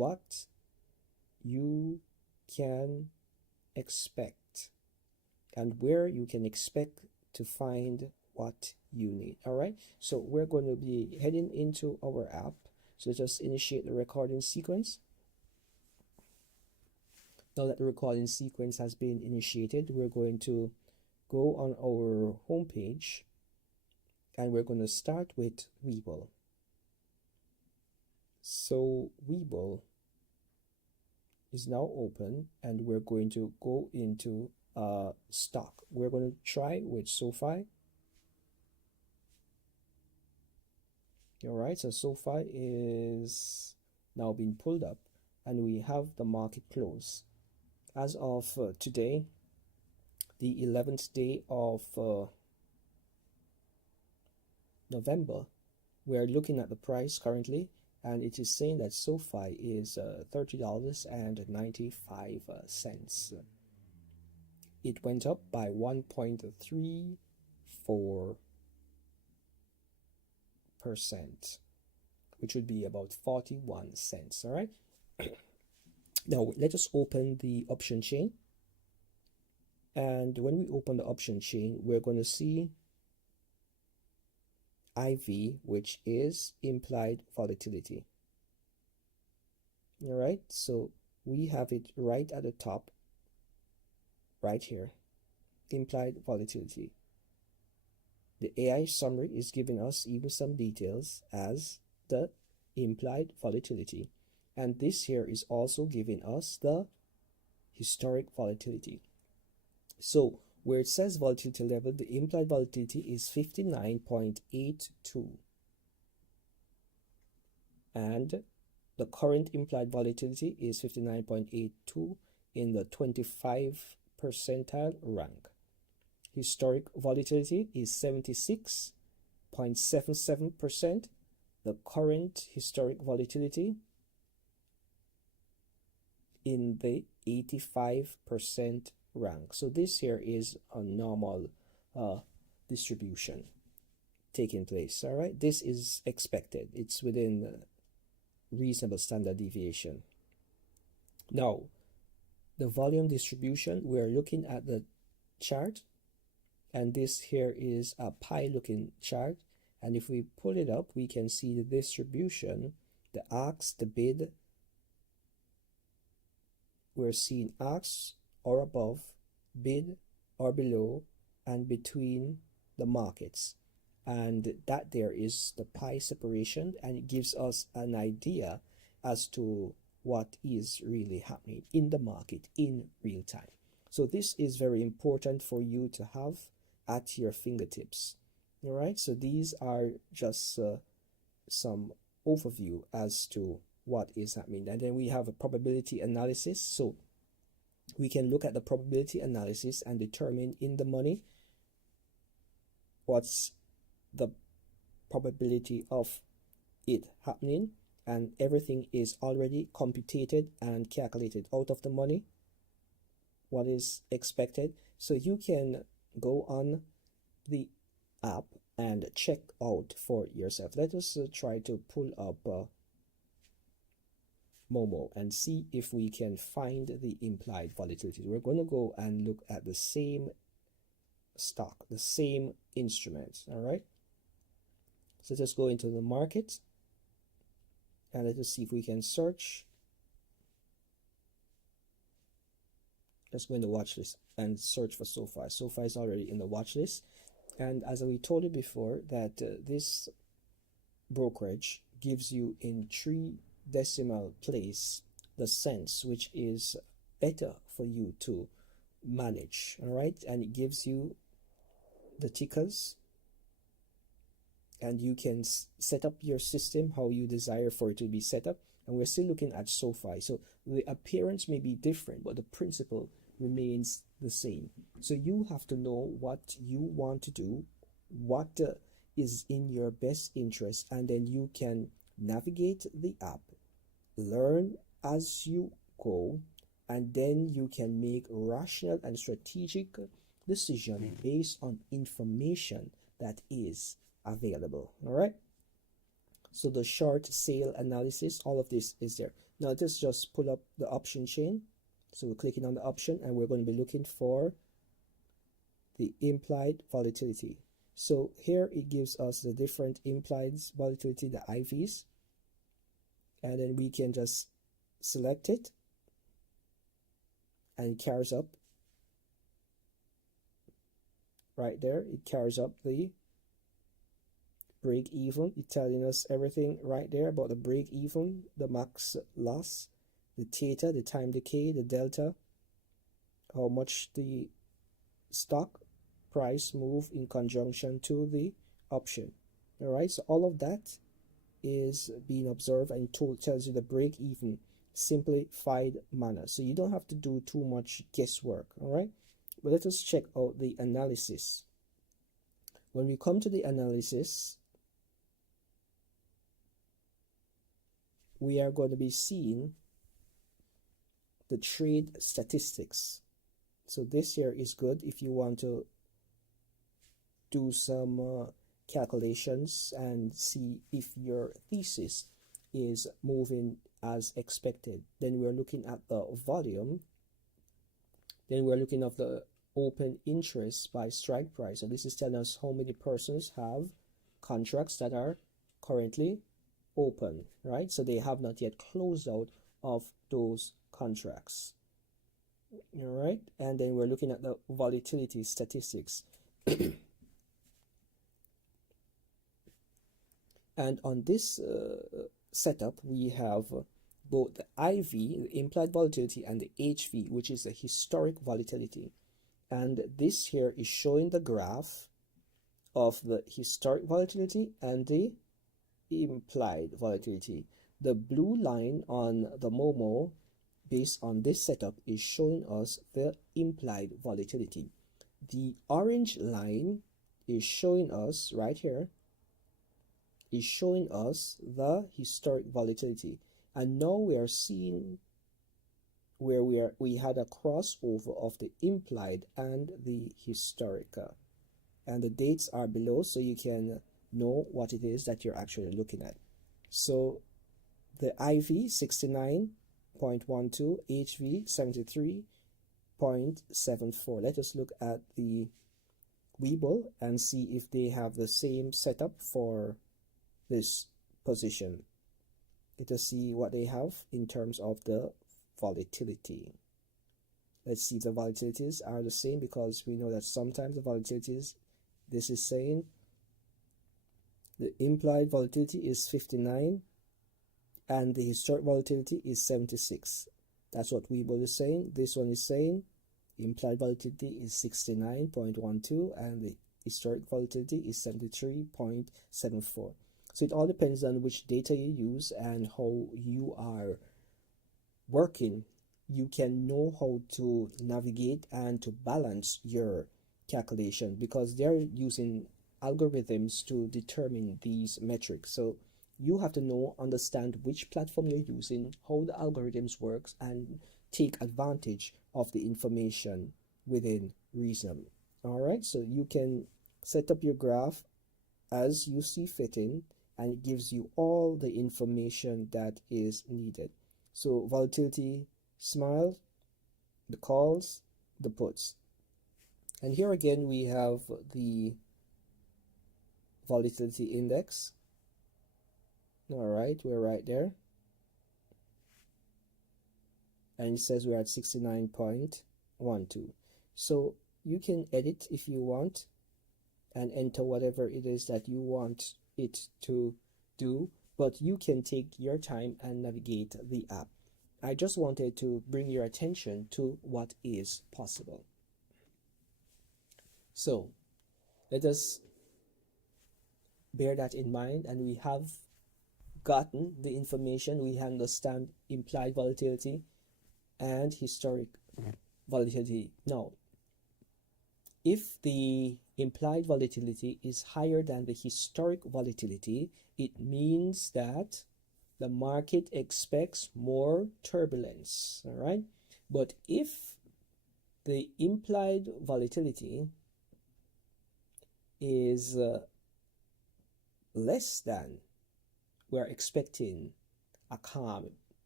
what you can expect and where you can expect to find what you need. All right, so we're going to be heading into our app. So just initiate the recording sequence. Now that the recording sequence has been initiated, we're going to go on our home page and we're going to start with Webull. So Webull is now open and we're going to go into stock. We're going to try with SoFi. All right, so SoFi is now being pulled up and we have the market close. As of today, the 11th day of November, we are looking at the price currently, and it is saying that SoFi is $30.95. It went up by 1.34%, which would be about 41 cents. All right. Now let us open the option chain. And when we open the option chain, we're going to see IV, which is implied volatility. All right, so we have it right at the top, right here, implied volatility. The AI summary is giving us even some details as the implied volatility. And this here is also giving us the historic volatility. So where it says volatility level, the implied volatility is 59.82. And the current implied volatility is 59.82 in the 25 percentile rank. Historic volatility is 76.77%. The current historic volatility in the 85% rank. So this here is a normal distribution taking place. All right, this is expected. It's within reasonable standard deviation. Now, the volume distribution, we're looking at the chart, and this here is a pie looking chart, and if we pull it up, we can see the distribution, the ask, the bid. We're seeing ask or above, bid or below, and between the markets. And that there is the pie separation, and it gives us an idea as to what is really happening in the market in real time. So this is very important for you to have at your fingertips. All right, so these are just some overview as to what is happening. And then we have a probability analysis. So we can look at the probability analysis and determine in the money what's the probability of it happening, and everything is already computed and calculated out of the money what is expected. So you can go on the app and check out for yourself. Let us try to pull up Moomooo and see if we can find the implied volatility. We're going to go and look at the same stock, the same instruments. All right, so let's go into the market and let us see if we can search. Let's go in the watch list and search for SoFi. SoFi is already in the watch list, and as we told you before, that this brokerage gives you in 3 decimal place the cents, which is better for you to manage. All right, and it gives you the tickers, and you can set up your system how you desire for it to be set up. And we're still looking at SoFi, so the appearance may be different, but the principle remains the same. So you have to know what you want to do, what is in your best interest, and then you can navigate the app, learn as you go, and then you can make rational and strategic decision based on information that is available. All right, so the short sale analysis, all of this is there. Now let's just pull up the option chain. So we're clicking on the option and we're going to be looking for the implied volatility. So here it gives us the different implied volatility, the IVs, and then we can just select it and it carries up right there. It carries up the break even. It's telling us everything right there about the break even, the max loss, the theta, the time decay, the delta, how much the stock price move in conjunction to the option. All right, so all of that is being observed and tells you the break even simplified manner, so you don't have to do too much guesswork. All right, but let us check out the analysis. When we come to the analysis, we are going to be seeing the trade statistics. So this here is good if you want to do some calculations and see if your thesis is moving as expected. Then we're looking at the volume. Then we're looking at the open interest by strike price. So this is telling us how many persons have contracts that are currently open, right? So they have not yet closed out of those contracts. All right, and then we're looking at the volatility statistics. And on this setup, we have both the IV, the implied volatility, and the HV, which is the historic volatility. And this here is showing the graph of the historic volatility and the implied volatility. The blue line on the Moomooo, based on this setup, is showing us the implied volatility. The orange line is showing us right here, is showing us the historic volatility. And now we are seeing where we had a crossover of the implied and the historical, and the dates are below so you can know what it is that you're actually looking at. So the IV 69.12, HV 73.74. Let us look at the Webull and see if they have the same setup for this position. Let us see what they have in terms of the volatility. Let's see if the volatilities are the same, because we know that sometimes the volatilities, this is saying the implied volatility is 59 and the historic volatility is 76. That's what Webull is saying. This one is saying implied volatility is 69.12 and the historic volatility is 73.74. So it all depends on which data you use and how you are working. You can know how to navigate and to balance your calculation, because they're using algorithms to determine these metrics. So you have to understand which platform you're using, how the algorithms works, and take advantage of the information within reason. All right, so you can set up your graph as you see fitting, and it gives you all the information that is needed. So volatility, smile, the calls, the puts. And here again we have the volatility index. All right, we're right there. And it says we're at 69.12. So you can edit if you want and enter whatever it is that you want it to do, but you can take your time and navigate the app. I just wanted to bring your attention to what is possible. So let us bear that in mind, and we have gotten the information. We understand implied volatility and historic volatility. Now, if the implied volatility is higher than the historic volatility, it means that the market expects more turbulence. All right, but if the implied volatility is less than, we're expecting a calm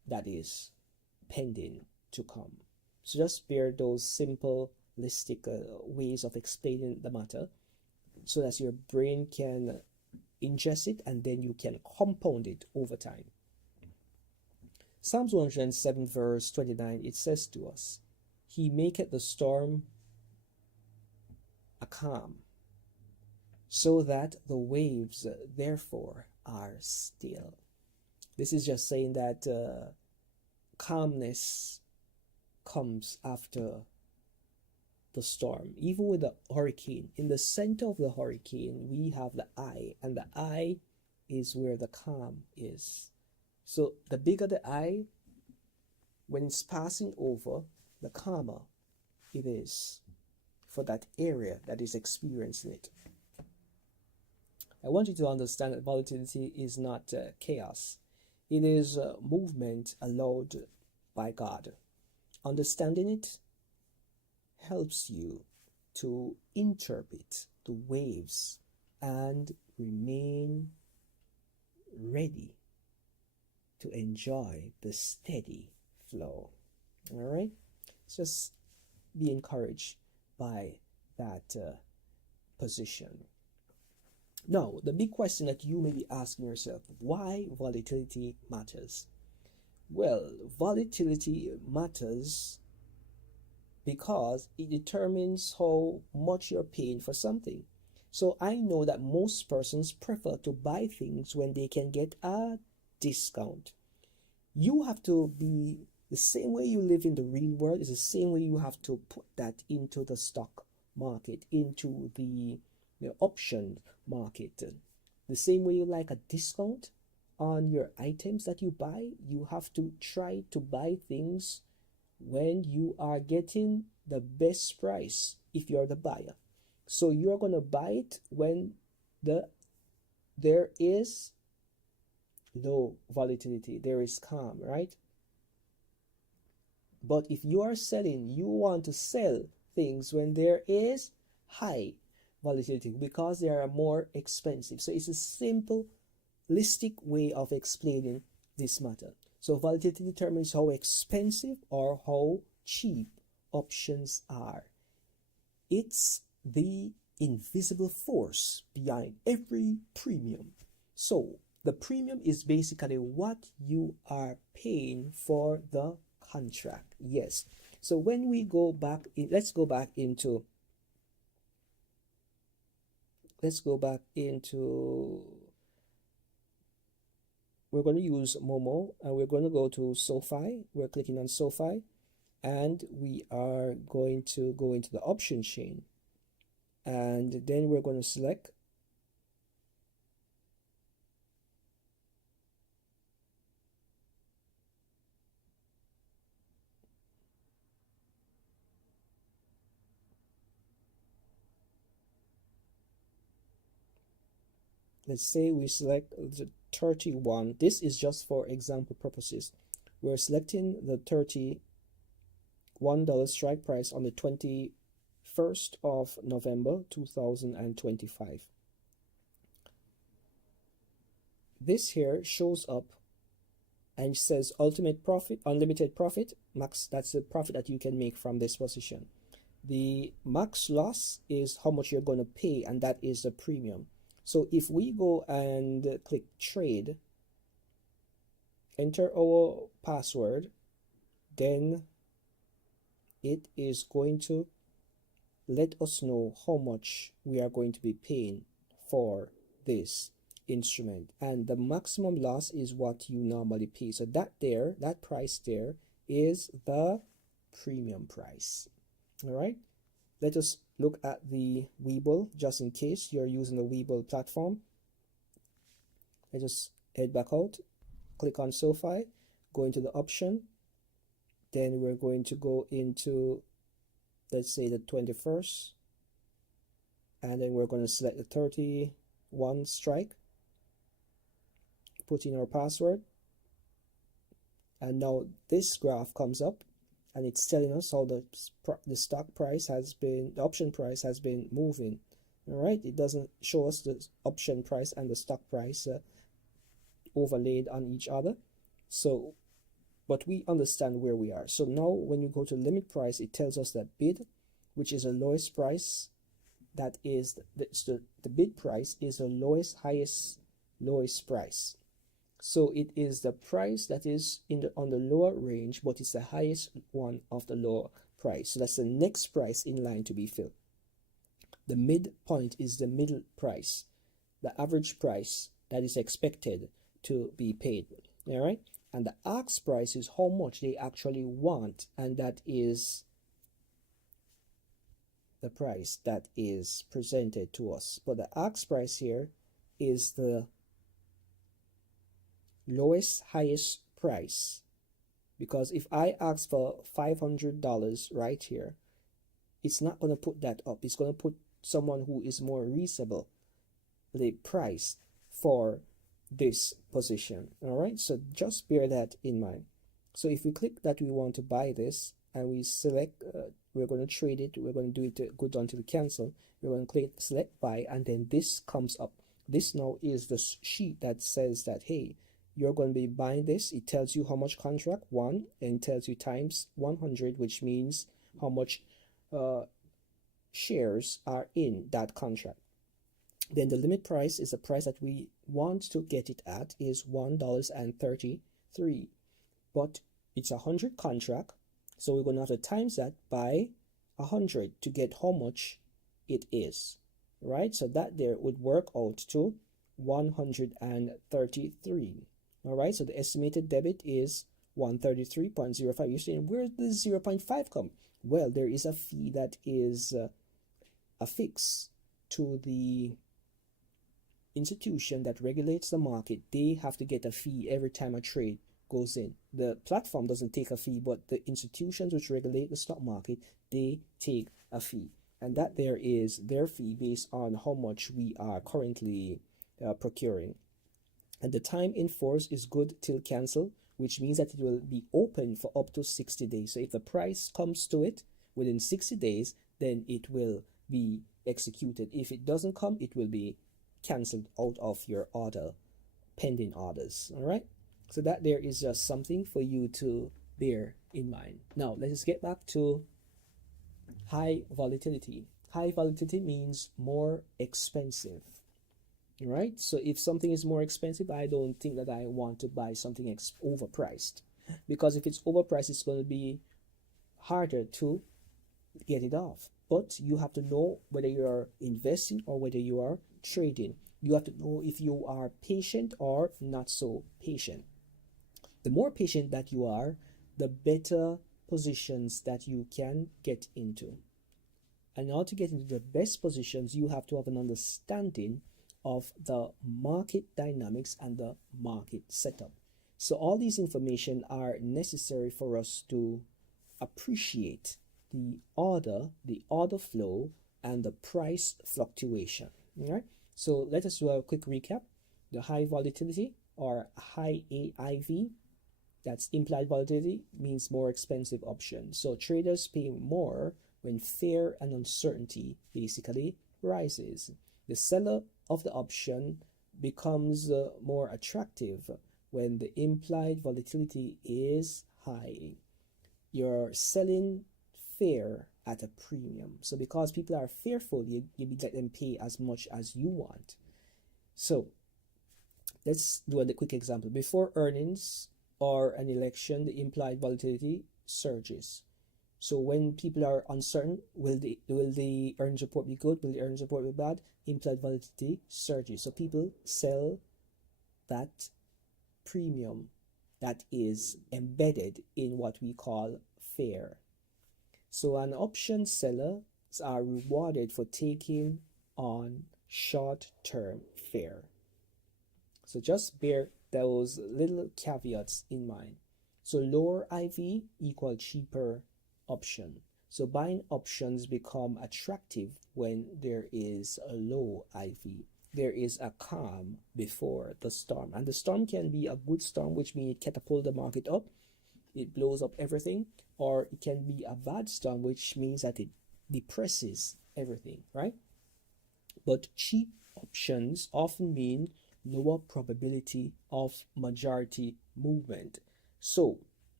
that is pending to come. So just bear those simplistic ways of explaining the matter so that your brain can ingest it and then you can compound it over time. Psalms 107 verse 29, it says to us, He maketh the storm a calm, so that the waves therefore are still. This is just saying that calmness comes after the storm. Even with the hurricane, in the center of the hurricane, we have the eye, and the eye is where the calm is. So the bigger the eye, when it's passing over, the calmer it is for that area that is experiencing it. I want you to understand that volatility is not chaos. It is movement allowed by God. Understanding it helps you to interpret the waves and remain ready to enjoy the steady flow. All right? Just be encouraged by that position. Now, the big question that you may be asking yourself, why volatility matters? Well, volatility matters because it determines how much you're paying for something. So I know that most persons prefer to buy things when they can get a discount. You have to be the same way you live in the real world is the same way you have to put that into the stock market, into the option market. The same way you like a discount on your items that you buy, you have to try to buy things when you are getting the best price if you're the buyer. So you're going to buy it when there is low volatility, there is calm, right? But if you are selling, you want to sell things when there is high volatility because they are more expensive. So it's a simplistic way of explaining this matter. So volatility determines how expensive or how cheap options are. It's the invisible force behind every premium. So the premium is basically what you are paying for the contract. Yes. So when we go back, let's go back into we're going to use Moomooo and we're going to go to SoFi. We're clicking on SoFi and we are going to go into the option chain, and then we're going to select let's say we select the 31. This is just for example purposes. We're selecting the $31 strike price on the 21st of November 2025. This here shows up and says ultimate profit, unlimited profit, max. That's the profit that you can make from this position. The max loss is how much you're going to pay, and that is the premium. So if we go and click trade, enter our password, then it is going to let us know how much we are going to be paying for this instrument, and the maximum loss is what you normally pay. So that price there is the premium price. All right, let us look at the Webull just in case you're using the Webull platform. I just head back out, click on SoFi, go into the option, then we're going to go into, let's say, the 21st, and then we're going to select the 31 strike, put in our password, and now this graph comes up and it's telling us how the stock price has been, the option price has been moving. All right, it doesn't show us the option price and the stock price overlaid on each other. So but we understand where we are. So now when you go to limit price, it tells us that bid, which is the lowest price, that is the bid price is the lowest lowest price. So it is the price that is on the lower range, but it's the highest one of the lower price. So that's the next price in line to be filled. The midpoint is the middle price, the average price that is expected to be paid. All right. And the ask price is how much they actually want, and that is the price that is presented to us. But the ask price here is the lowest highest price, because if I ask for $500 right here, it's not going to put that up. It's going to put someone who is more reasonable the price for this position. All right, so just bear that in mind. So if we click that we want to buy this and we select, we're going to trade it, we're going to do it good until cancel, we're going to click select buy, and then this comes up. This now is the sheet that says that, hey, you're going to be buying this. It tells you how much contract, one, and tells you times 100, which means how much shares are in that contract. Then the limit price is the price that we want to get it at, is $1.33, but it's 100 contract, so we're going to have to times that by 100 to get how much it is, right? So that there would work out to 133. All right, so the estimated debit is 133.05. You're saying, where does 0.5 come? Well, there is a fee that is affixed to the institution that regulates the market. They have to get a fee every time a trade goes in. The platform doesn't take a fee, but the institutions which regulate the stock market, they take a fee. And that there is their fee based on how much we are currently procuring. And the time in force is good till cancel, which means that it will be open for up to 60 days. So if the price comes to it within 60 days, then it will be executed. If it doesn't come, it will be canceled out of your order, pending orders. All right, so that there is just something for you to bear in mind. Now let's get back to high volatility. High volatility means more expensive. Right, so if something is more expensive, I don't think that I want to buy something overpriced, because if it's overpriced, it's going to be harder to get it off. But you have to know whether you are investing or whether you are trading. You have to know if you are patient or not so patient. The more patient that you are, the better positions that you can get into. And now to get into the best positions, you have to have an understanding of the market dynamics and the market setup. So all these information are necessary for us to appreciate the order flow, and the price fluctuation. All right. So let us do a quick recap. The high volatility, or high AIV, that's implied volatility, means more expensive options. So traders pay more when fear and uncertainty basically rises. The seller of the option becomes more attractive when the implied volatility is high. You're selling fear at a premium. So because people are fearful, you let them pay as much as you want. So let's do a quick example. Before earnings or an election, the implied volatility surges. So when people are uncertain, will the earnings report be good? Will the earnings report be bad? Implied volatility surges. So people sell that premium that is embedded in what we call fear. So an option sellers are rewarded for taking on short-term fear. So just bear those little caveats in mind. So lower IV equal cheaper option. So buying options become attractive when there is a low IV. There is a calm before the storm. And the storm can be a good storm, which means it catapults the market up. It blows up everything. Or it can be a bad storm, which means that it depresses everything, right? But cheap options often mean lower probability of majority movement. So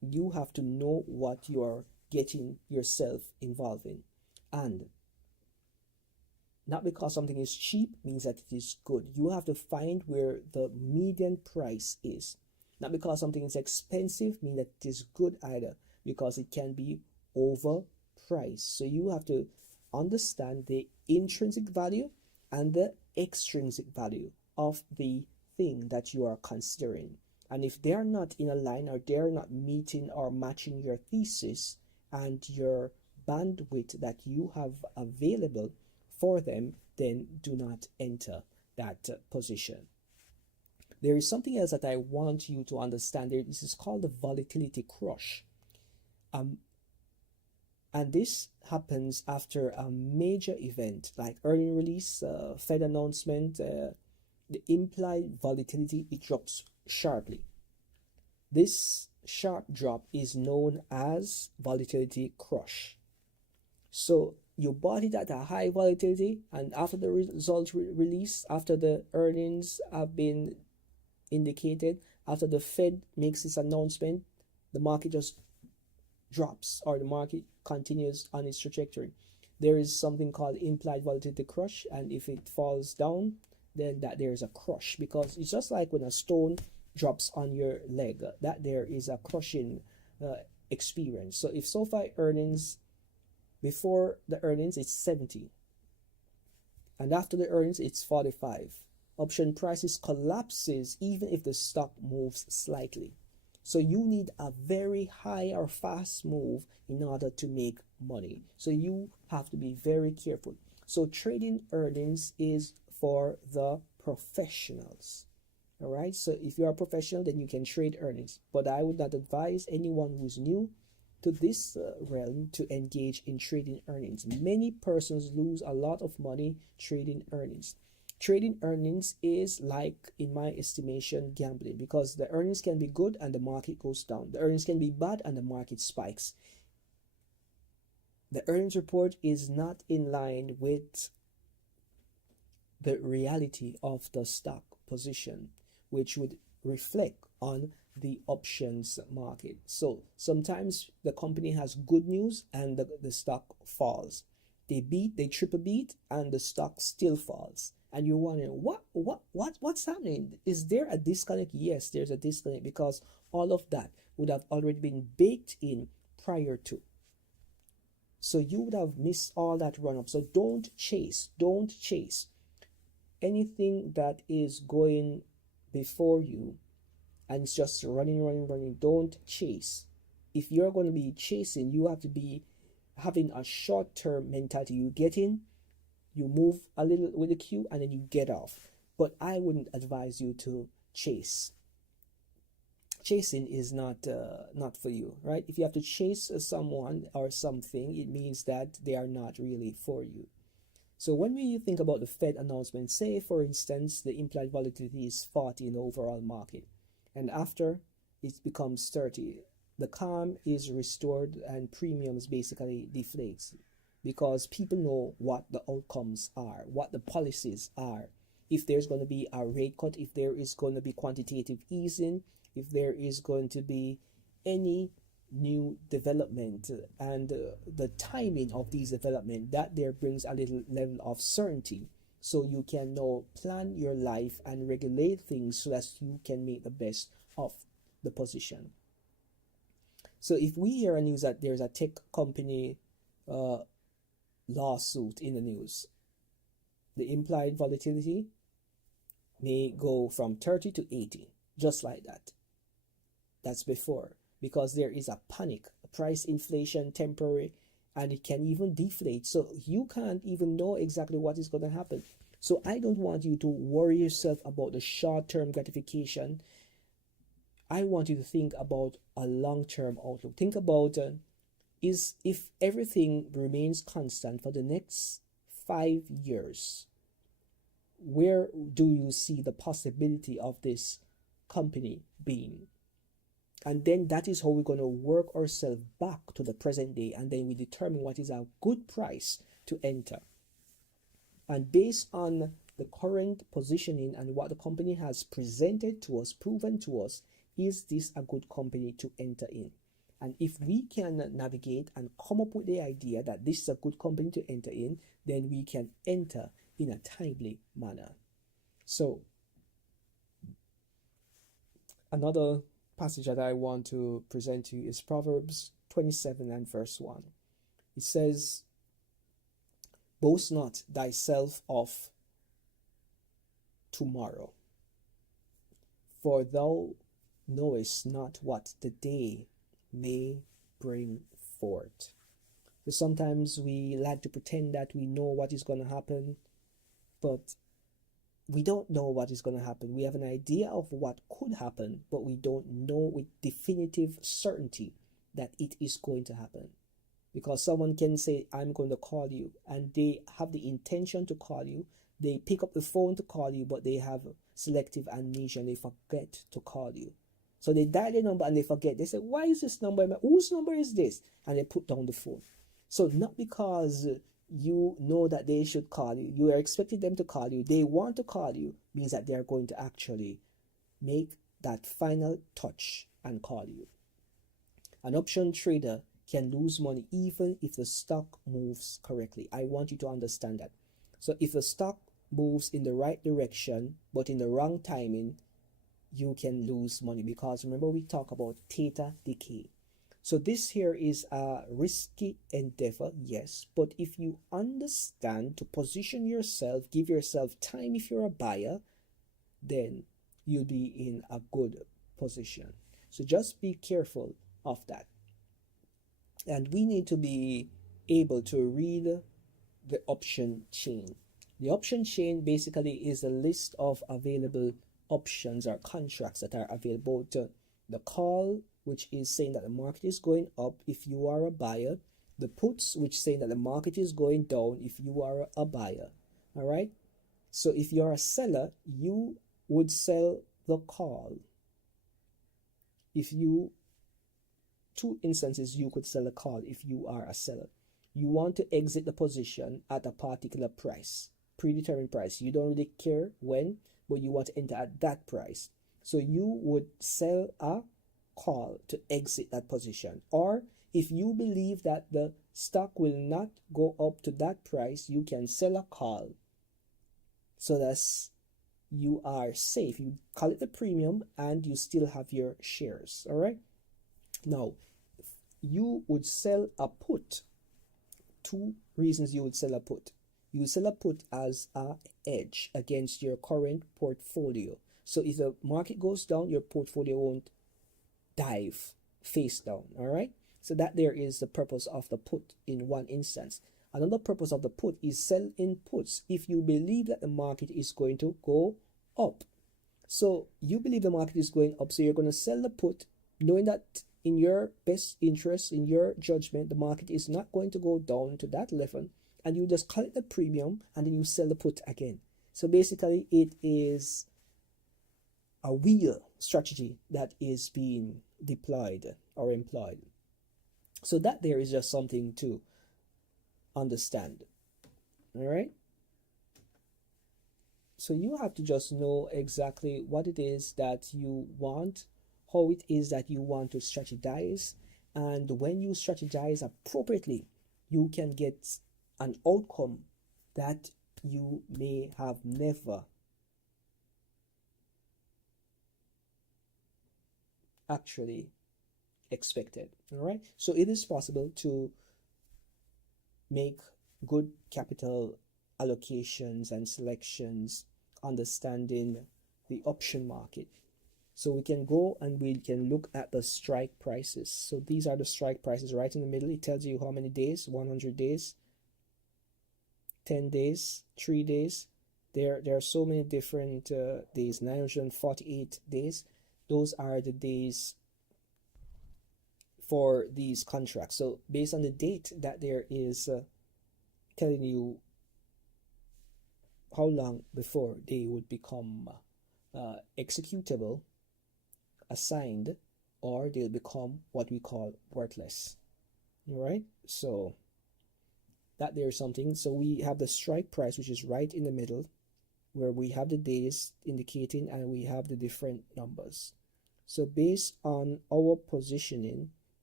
you have to know what you are getting yourself involved in. And not because something is cheap means that it is good. You have to find where the median price is. Not because something is expensive means that it is good either, because it can be overpriced. So you have to understand the intrinsic value and the extrinsic value of the thing that you are considering. And if they are not in a line, or they're not meeting or matching your thesis and your bandwidth that you have available for them, then do not enter that position. There is something else that I want you to understand. This is called the volatility crush. And this happens after a major event like earning release, Fed announcement, the implied volatility, it drops sharply. This sharp drop is known as volatility crush. So you bought it at a high volatility, and after the result release, after the earnings have been indicated, after the Fed makes its announcement, the market just drops, or the market continues on its trajectory. There is something called implied volatility crush, and if it falls down, then that there is a crush, because it's just like when a stone drops on your leg, that there is a crushing experience. So if SoFi earnings, before the earnings it's 70, and after the earnings it's 45, option prices collapses even if the stock moves slightly. So you need a very high or fast move in order to make money. So you have to be very careful. So trading earnings is for the professionals. All right. So if you're a professional, then you can trade earnings. But I would not advise anyone who's new to this realm to engage in trading earnings. Many persons lose a lot of money trading earnings. Trading earnings is like, in my estimation, gambling, because the earnings can be good and the market goes down. The earnings can be bad and the market spikes. The earnings report is not in line with the reality of the stock position, which would reflect on the options market. So sometimes the company has good news and the stock falls. They triple beat and the stock still falls. And you're wondering, what's happening? Is there a disconnect? Yes, there's a disconnect, because all of that would have already been baked in prior to. So you would have missed all that run up. So don't chase anything that is going before you and it's just running. Don't chase. If you're going to be chasing, you have to be having a short-term mentality. You get in, you move a little with the queue, and then you get off. But I wouldn't advise you to chase. Chasing is not for you, right? If you have to chase someone or something, it means that they are not really for you. So when we think about the Fed announcement, say for instance the implied volatility is 40 in the overall market, and after it becomes 30, the calm is restored and premiums basically deflates, because people know what the outcomes are, what the policies are. If there's going to be a rate cut, if there is going to be quantitative easing, if there is going to be any new development, and the timing of these development, that there brings a little level of certainty, so you can now plan your life and regulate things so that you can make the best of the position. So if we hear a news that there's a tech company lawsuit in the news, the implied volatility may go from 30 to 80, just like that. That's before, because there is a panic, price inflation temporary, and it can even deflate. So you can't even know exactly what is going to happen. So I don't want you to worry yourself about the short-term gratification. I want you to think about a long-term outlook. Think about if everything remains constant for the next 5 years, where do you see the possibility of this company being? And then that is how we're going to work ourselves back to the present day, and then we determine what is a good price to enter. And based on the current positioning and what the company has presented to us, proven to us, is this a good company to enter in? And if we can navigate and come up with the idea that this is a good company to enter in, then we can enter in a timely manner. So another passage that I want to present to you is Proverbs 27 and verse 1. It says, "Boast not thyself of tomorrow, for thou knowest not what the day may bring forth." So sometimes we like to pretend that we know what is going to happen, but we don't know what is going to happen. We have an idea of what could happen, but we don't know with definitive certainty that it is going to happen. Because someone can say, "I'm going to call you," and they have the intention to call you. They pick up the phone to call you, but they have selective amnesia and they forget to call you. So they dial the number and they forget. They say, "Why is this number? Whose number is this?" And they put down the phone. So not because you know that they should call you, you are expecting them to call you, they want to call you, means that they are going to actually make that final touch and call you. An option trader can lose money even if the stock moves correctly. I want you to understand that. So if the stock moves in the right direction but in the wrong timing, you can lose money, because remember we talk about theta decay. So this here is a risky endeavor, yes, but if you understand to position yourself, give yourself time if you're a buyer, then you'll be in a good position. So just be careful of that. And we need to be able to read the option chain. The option chain basically is a list of available options or contracts that are available to the call, which is saying that the market is going up if you are a buyer, the puts, which saying that the market is going down if you are a buyer. All right. So if you're a seller, you would sell the call. If you, two instances, you could sell a call if you are a seller. You want to exit the position at a particular price, predetermined price. You don't really care when, but you want to enter at that price. So you would sell a call to exit that position. Or if you believe that the stock will not go up to that price, you can sell a call so that you are safe. You call it the premium and you still have your shares. All right. Now, you would sell a put. Two reasons you would sell a put. You would sell a put as a edge against your current portfolio. So if the market goes down, your portfolio won't dive face down. All right. So that there is the purpose of the put in one instance. Another purpose of the put is sell in puts if you believe that the market is going to go up. So you believe the market is going up, so you're going to sell the put knowing that in your best interest, in your judgment, the market is not going to go down to that level, and you just call it the premium and then you sell the put again. So basically it is a wheel strategy that is being deployed or employed. So that there is just something to understand. All right. So you have to just know exactly what it is that you want, how it is that you want to strategize, and when you strategize appropriately, you can get an outcome that you may have never actually expected. All right. So it is possible to make good capital allocations and selections, understanding the option market. So we can go and we can look at the strike prices. So these are the strike prices right in the middle. It tells you how many days: 100 days, 10 days, 3 days. There are so many different days. 948 days. Those are the days for these contracts. So based on the date that there is telling you how long before they would become executable, assigned, or they'll become what we call worthless. All right. So that there's something. So we have the strike price, which is right in the middle, where we have the days indicating and we have the different numbers. So based on our positioning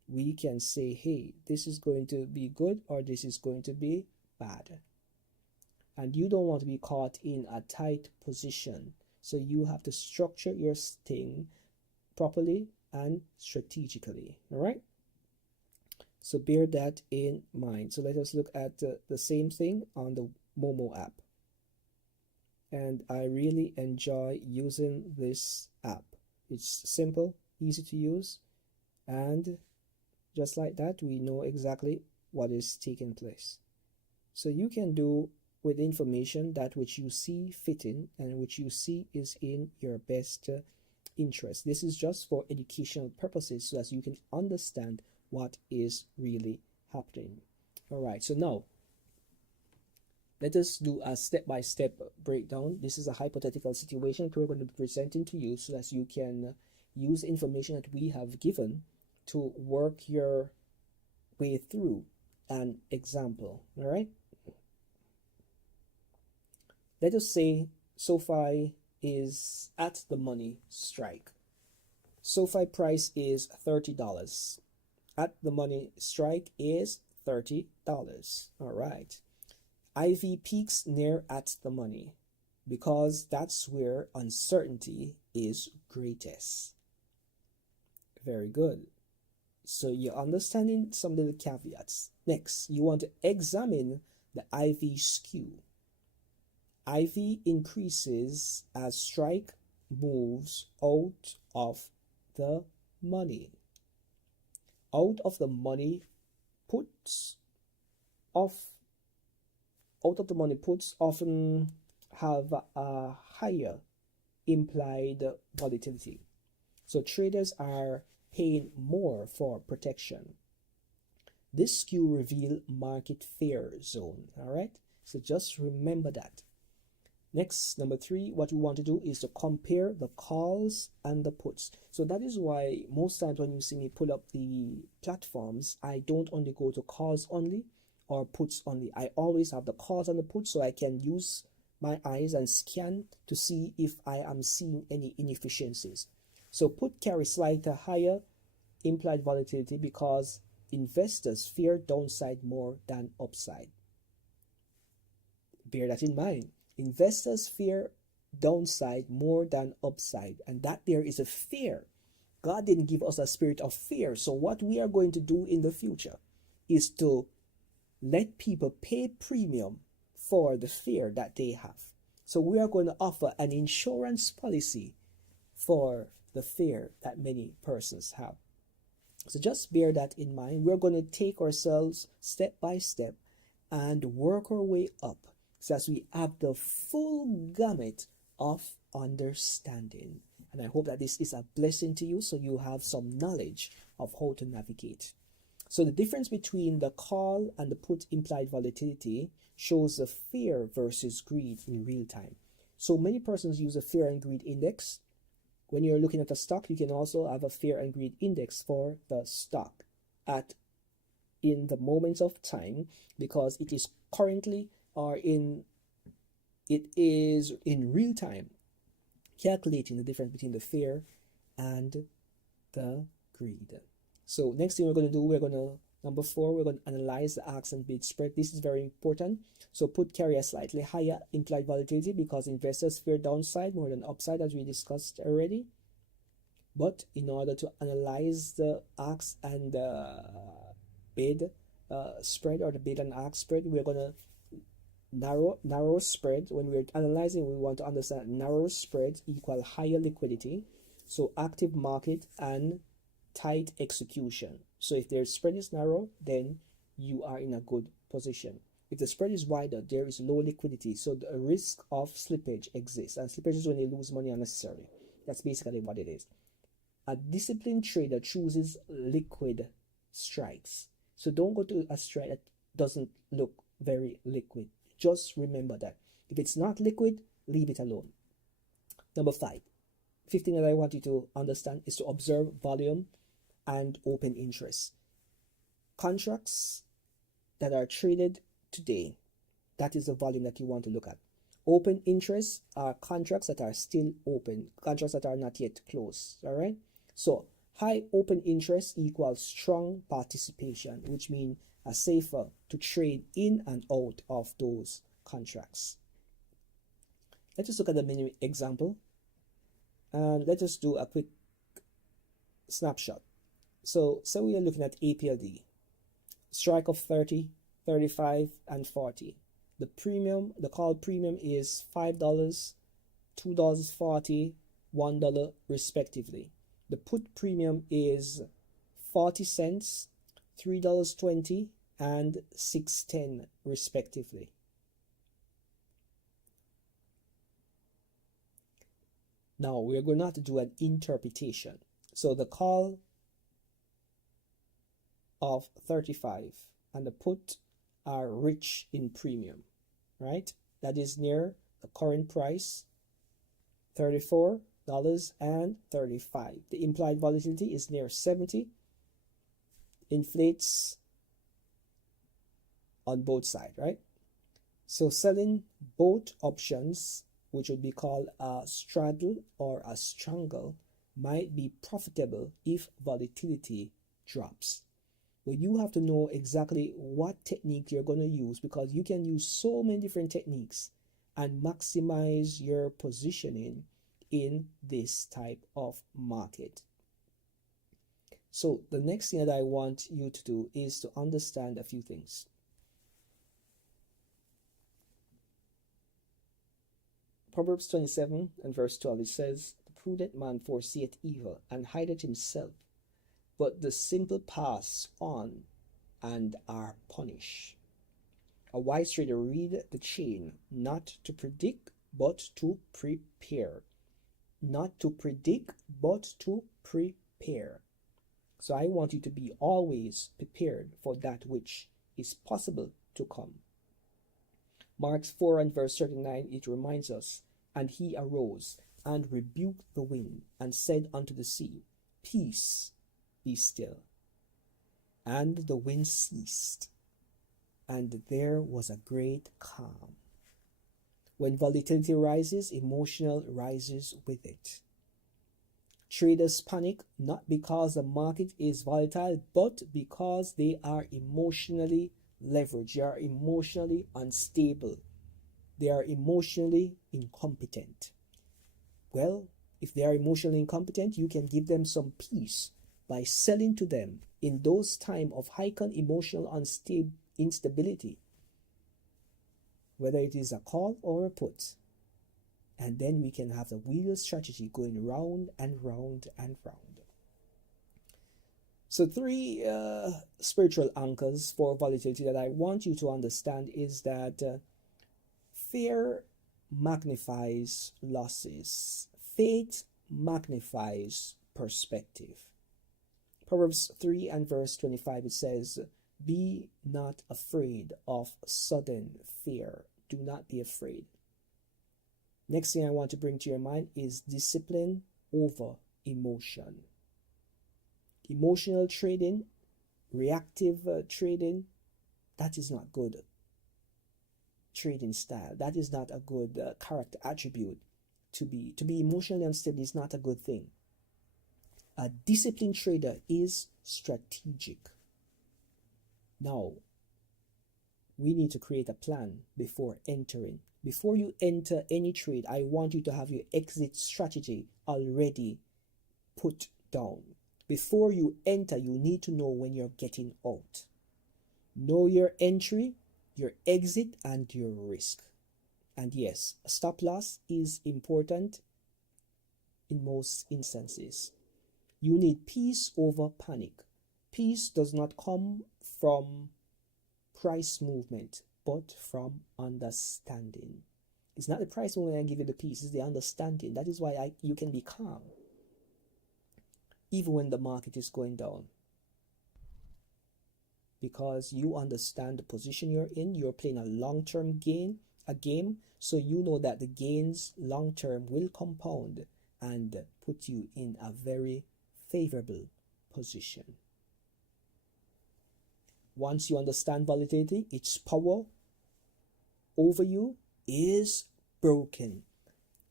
we can say, hey, this is going to be good or this is going to be bad. And you don't want to be caught in a tight position. So you have to structure your thing properly and strategically. All right. So bear that in mind. So let us look at the same thing on the Moomooo app. And I really enjoy using this app. It's simple, easy to use, and just like that, we know exactly what is taking place. So you can do with information that which you see fitting and which you see is in your best interest. This is just for educational purposes so that you can understand what is really happening. All right, so now let us do a step-by-step breakdown. This is a hypothetical situation that we're going to be presenting to you so that you can use information that we have given to work your way through an example. All right. Let us say SoFi is at the money strike. SoFi price is $30. At the money strike is $30. All right. IV peaks near at the money because that's where uncertainty is greatest. Very good. So you're understanding some little caveats. Next, you want to examine the IV skew. IV increases as strike moves out of the money. Out of the money puts often have a higher implied volatility. So traders are paying more for protection. This skew reveals market fear zone. All right. So just remember that. Next, number 3, what we want to do is to compare the calls and the puts. So that is why most times when you see me pull up the platforms, I don't only go to calls only or puts only. I always have the calls and the puts so I can use my eyes and scan to see if I am seeing any inefficiencies. So put carry slightly higher implied volatility because investors fear downside more than upside. Bear that in mind. Investors fear downside more than upside, and that there is a fear. God didn't give us a spirit of fear. So what we are going to do in the future is to let people pay premium for the fear that they have. So we are going to offer an insurance policy for the fear that many persons have. So just bear that in mind. We're going to take ourselves step by step and work our way up so as we have the full gamut of understanding. And I hope that this is a blessing to you so you have some knowledge of how to navigate. So the difference between the call and the put implied volatility shows the fear versus greed in real time. So many persons use a fear and greed index. When you're looking at a stock, you can also have a fear and greed index for the stock in the moments of time because it is currently it is in real time calculating the difference between the fear and the greed. So next thing we're going to do, number 4, we're going to analyze the ask and bid spread. This is very important. So put carry a slightly higher implied volatility because investors fear downside more than upside, as we discussed already. But in order to analyze the ask and bid spread, or the bid and ask spread, we're going to narrow spread. When we're analyzing, we want to understand narrow spread equal higher liquidity, so active market and tight execution. So if their spread is narrow, then you are in a good position. If the spread is wider, there is low liquidity, so the risk of slippage exists, and slippage is when you lose money unnecessarily. That's basically what it is. A disciplined trader chooses liquid strikes. So don't go to a strike that doesn't look very liquid. Just remember that. If it's not liquid, leave it alone. Number 5. Fifth thing that I want you to understand is to observe volume and open interest. Contracts that are traded today, that is the volume that you want to look at. Open interest are contracts that are still open, contracts that are not yet closed. All right. So High open interest equals strong participation, which means a safer to trade in and out of those contracts. Let us look at the mini example and let us do a quick snapshot. So we are looking at APLD, strike of 30, 35, and 40. The premium, the call premium is $5, $2.40, $1 respectively. The put premium is 40 cents, $3.20, and $6.10 respectively. Now we're going to have to do an interpretation. So the call of 35 and the put are rich in premium, right? That is near the current price, $34.35. The implied volatility is near 70. Inflates on both sides, right? So selling both options, which would be called a straddle or a strangle, might be profitable if volatility drops. But you have to know exactly what technique you're going to use, because you can use so many different techniques and maximize your positioning in this type of market. So the next thing that I want you to do is to understand a few things. Proverbs 27 and verse 12, it says, "The prudent man foreseeth evil and hideth himself, but the simple pass on and are punished." A wise trader read the chain, not to predict, but to prepare. Not to predict, but to prepare. So I want you to be always prepared for that which is possible to come. Mark 4 and verse 39, it reminds us, "And he arose and rebuked the wind and said unto the sea, Peace, be still. And the wind ceased, and there was a great calm." When volatility rises, emotional rises with it. Traders panic not because the market is volatile, but because they are emotionally leveraged. They are emotionally unstable. They are emotionally incompetent. Well, if they are emotionally incompetent, you can give them some peace by selling to them in those times of heightened emotional instability, whether it is a call or a put. And then we can have the wheel strategy going round and round and round. So three spiritual anchors for volatility that I want you to understand is that fear magnifies losses. Faith magnifies perspective. Proverbs 3 and verse 25, it says, "Be not afraid of sudden fear." Do not be afraid. Next thing I want to bring to your mind is discipline over emotion. Emotional trading, reactive trading, that is not good trading style. That is not a good character attribute. To be emotionally unstable is not a good thing. A disciplined trader is strategic. Now, we need to create a plan before entering. Before you enter any trade, I want you to have your exit strategy already put down. Before you enter, you need to know when you're getting out. Know your entry, your exit, and your risk. And yes, a stop loss is important in most instances. You need peace over panic. Peace does not come from price movement, but from understanding. It's not the price movement that gives you the peace, it's the understanding. That is why you can be calm, even when the market is going down. Because you understand the position you're in, you're playing a long-term game, so you know that the gains long-term will compound and put you in a very favorable position. Once you understand volatility, its power over you is broken.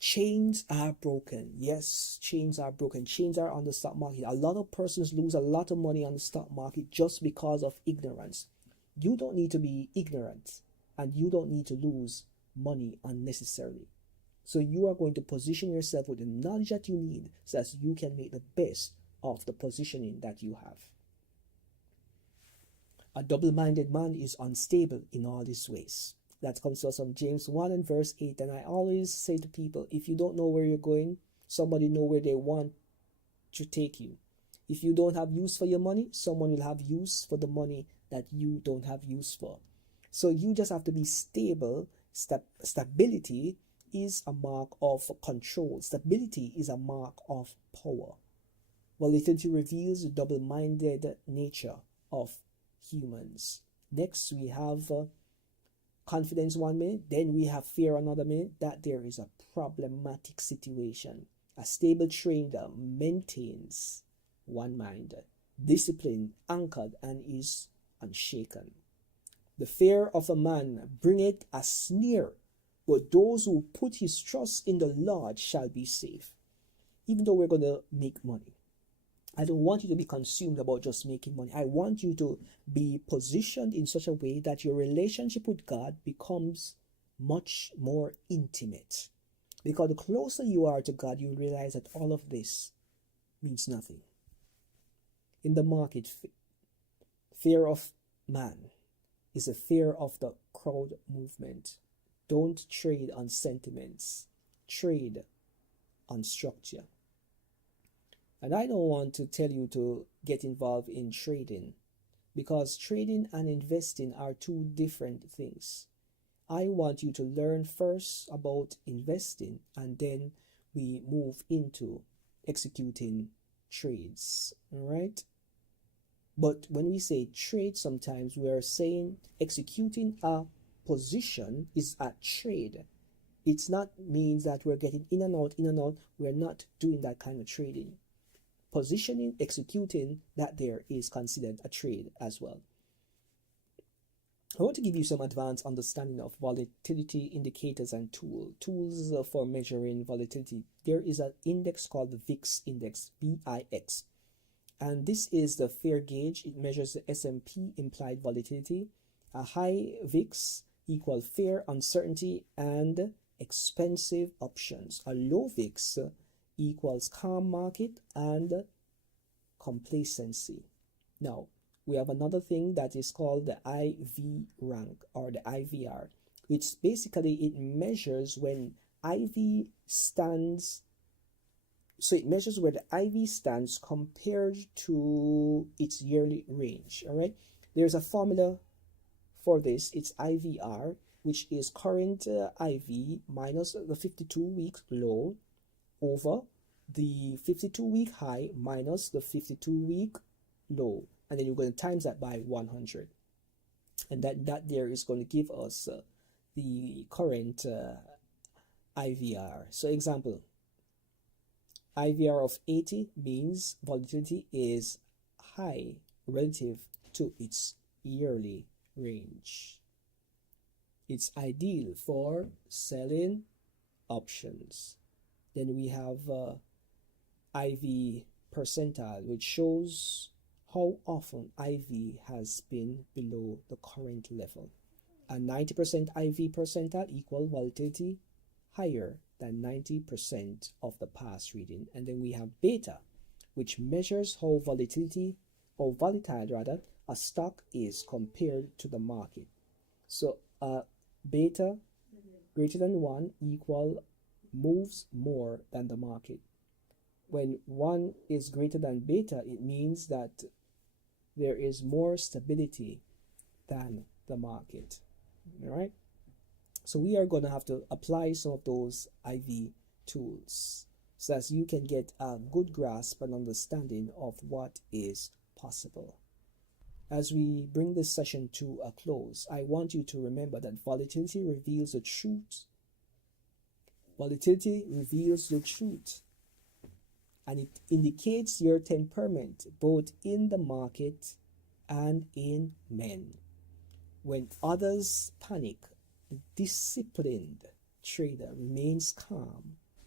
Chains are broken. Yes, chains are broken. Chains are on the stock market. A lot of persons lose a lot of money on the stock market just because of ignorance. You don't need to be ignorant, and you don't need to lose money unnecessarily. So you are going to position yourself with the knowledge that you need so that you can make the best of the positioning that you have. A double-minded man is unstable in all his ways. That comes to us from James 1 and verse 8. And I always say to people, if you don't know where you're going, somebody know where they want to take you. If you don't have use for your money, someone will have use for the money that you don't have use for. So you just have to be stable. Stability is a mark of control. Stability is a mark of power. Volatility reveals the double-minded nature of humans. Next, we have confidence 1 minute, then we have fear another minute, that there is a problematic situation. A stable trader maintains one mind, disciplined, anchored, and is unshaken. The fear of a man bringeth a snare, but those who put his trust in the Lord shall be safe. Even though we're going to make money, I don't want you to be consumed about just making money. I want you to be positioned in such a way that your relationship with God becomes much more intimate. Because the closer you are to God, you realize that all of this means nothing. In the market, fear of man is a fear of the crowd movement. Don't trade on sentiments. Trade on structure. And I don't want to tell you to get involved in trading, because trading and investing are two different things. I want you to learn first about investing, and then we move into executing trades. All right? But when we say trade, sometimes we are saying executing a position is a trade. It's not means that we're getting in and out, in and out. We're not doing that kind of trading. Positioning, executing, that there is considered a trade as well. I want to give you some advanced understanding of volatility indicators and tools for measuring volatility. There is an index called the VIX index, VIX, and this is the fair gauge. It measures the S&P implied volatility. A high VIX equals fair uncertainty and expensive options. A low VIX equals calm market and complacency. Now, we have another thing that is called the IV rank, or the IVR, which basically it measures when IV stands. So it measures where the IV stands compared to its yearly range. All right, there's a formula for this. It's IVR, which is current IV minus the 52-week low over the 52-week high minus the 52-week low, and then you're going to times that by 100, and that there is going to give us the current IVR. So example, IVR of 80 means volatility is high relative to its yearly range. It's ideal for selling options. Then we have IV percentile, which shows how often IV has been below the current level. A 90% IV percentile equal volatility higher than 90% of the past reading. And then we have beta, which measures how volatile a stock is compared to the market. So beta greater than 1 equal moves more than the market. When 1 is greater than beta, it means that there is more stability than the market. All right? So we are going to have to apply some of those IV tools so that you can get a good grasp and understanding of what is possible. As we bring this session to a close, I want you to remember that volatility reveals the truth. Volatility reveals the truth, and it indicates your temperament both in the market and in men. When others panic, the disciplined trader remains calm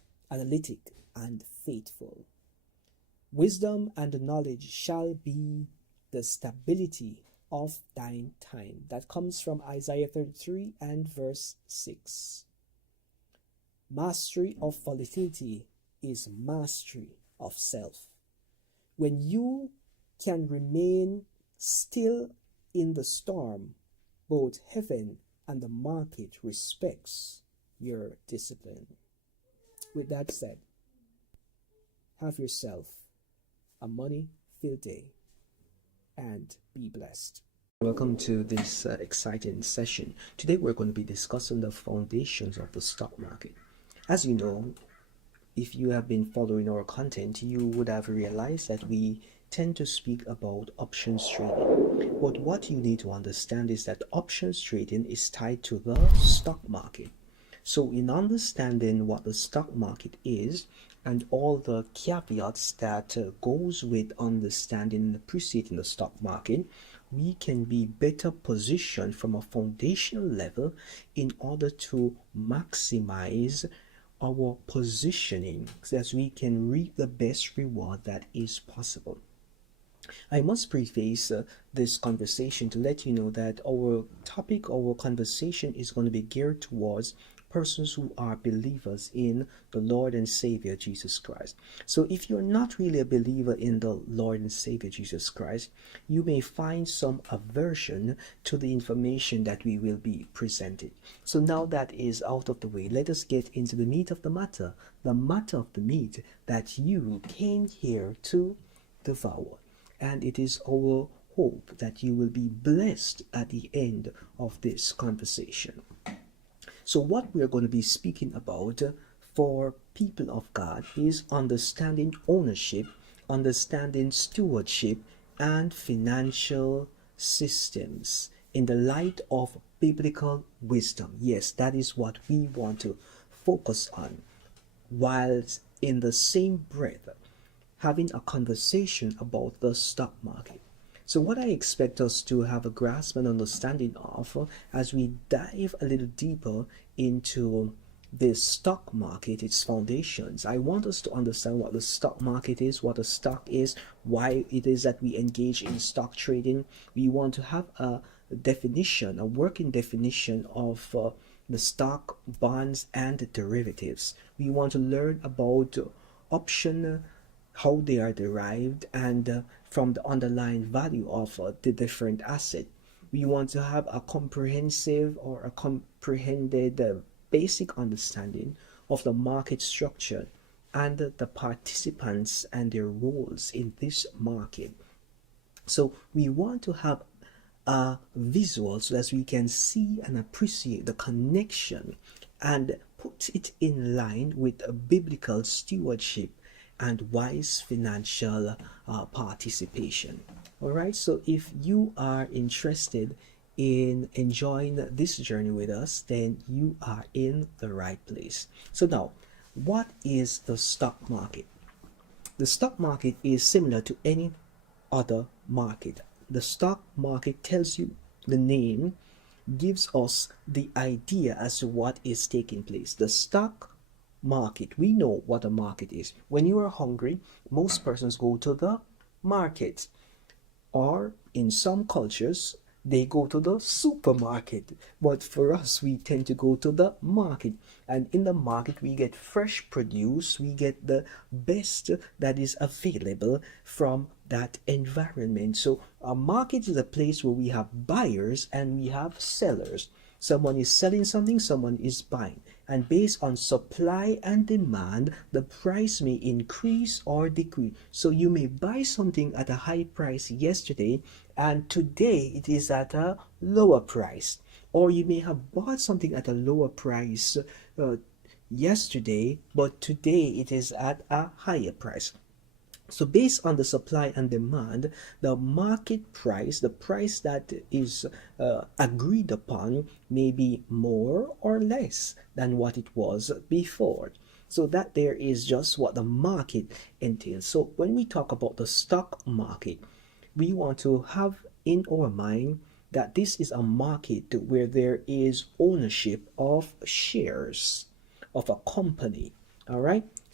analytic, and faithful. Wisdom and knowledge shall be the stability of thine time. That comes from Isaiah 33 and verse 6. Mastery of volatility is mastery of self. When you can remain still in the storm, both heaven and the market respects your discipline. With that said, have yourself a money-filled day and be blessed. Welcome to this exciting session. Today we're going to be discussing the foundations of the stock market. As you know, if you have been following our content, you would have realized that we tend to speak about options trading. But what you need to understand is that options trading is tied to the stock market. So in understanding what the stock market is and all the caveats that goes with understanding and appreciating the stock market, we can be better positioned from a foundational level in order to maximize our positioning so that we can reap the best reward that is possible. I must preface this conversation to let you know that our topic, our conversation is going to be geared towards persons who are believers in the Lord and Savior Jesus Christ. So if you're not really a believer in the Lord and Savior Jesus Christ, you may find some aversion to the information that we will be presenting. So now that is out of the way, let us get into the meat of the matter of the meat that you came here to devour. And it is our hope that you will be blessed at the end of this conversation. So what we are going to be speaking about for people of God is understanding ownership, understanding stewardship, and financial systems in the light of biblical wisdom. Yes, that is what we want to focus on, whilst in the same breath having a conversation about the stock market. So what I expect us to have a grasp and understanding of as we dive a little deeper into the stock market, its foundations, I want us to understand what the stock market is, what a stock is, why it is that we engage in stock trading. We want to have a definition, a working definition of the stock, bonds, and derivatives. We want to learn about option, how they are derived, and from the underlying value of the different asset. We want to have a comprehensive or a comprehended basic understanding of the market structure and the participants and their roles in this market. So we want to have a visual so that we can see and appreciate the connection and put it in line with a biblical stewardship and wise financial participation. All right, so if you are interested in enjoying this journey with us, then you are in the right place. So now, what is the stock market? The stock market is similar to any other market. The stock market tells you the name, gives us the idea as to what is taking place. The stock market, we know what a market is. When you are hungry, most persons go to the market, or in some cultures they go to the supermarket, but for us we tend to go to the market, and in the market we get fresh produce, we get the best that is available from that environment. So a market is a place where we have buyers and we have sellers. Someone is selling something, someone is buying. And based on supply and demand, the price may increase or decrease. So you may buy something at a high price yesterday, and today it is at a lower price. Or you may have bought something at a lower price yesterday, but today it is at a higher price. So based on the supply and demand, the market price, the price that is agreed upon, may be more or less than what it was before. So that there is just what the market entails. So when we talk about the stock market, we want to have in our mind that this is a market where there is ownership of shares of a company. All right.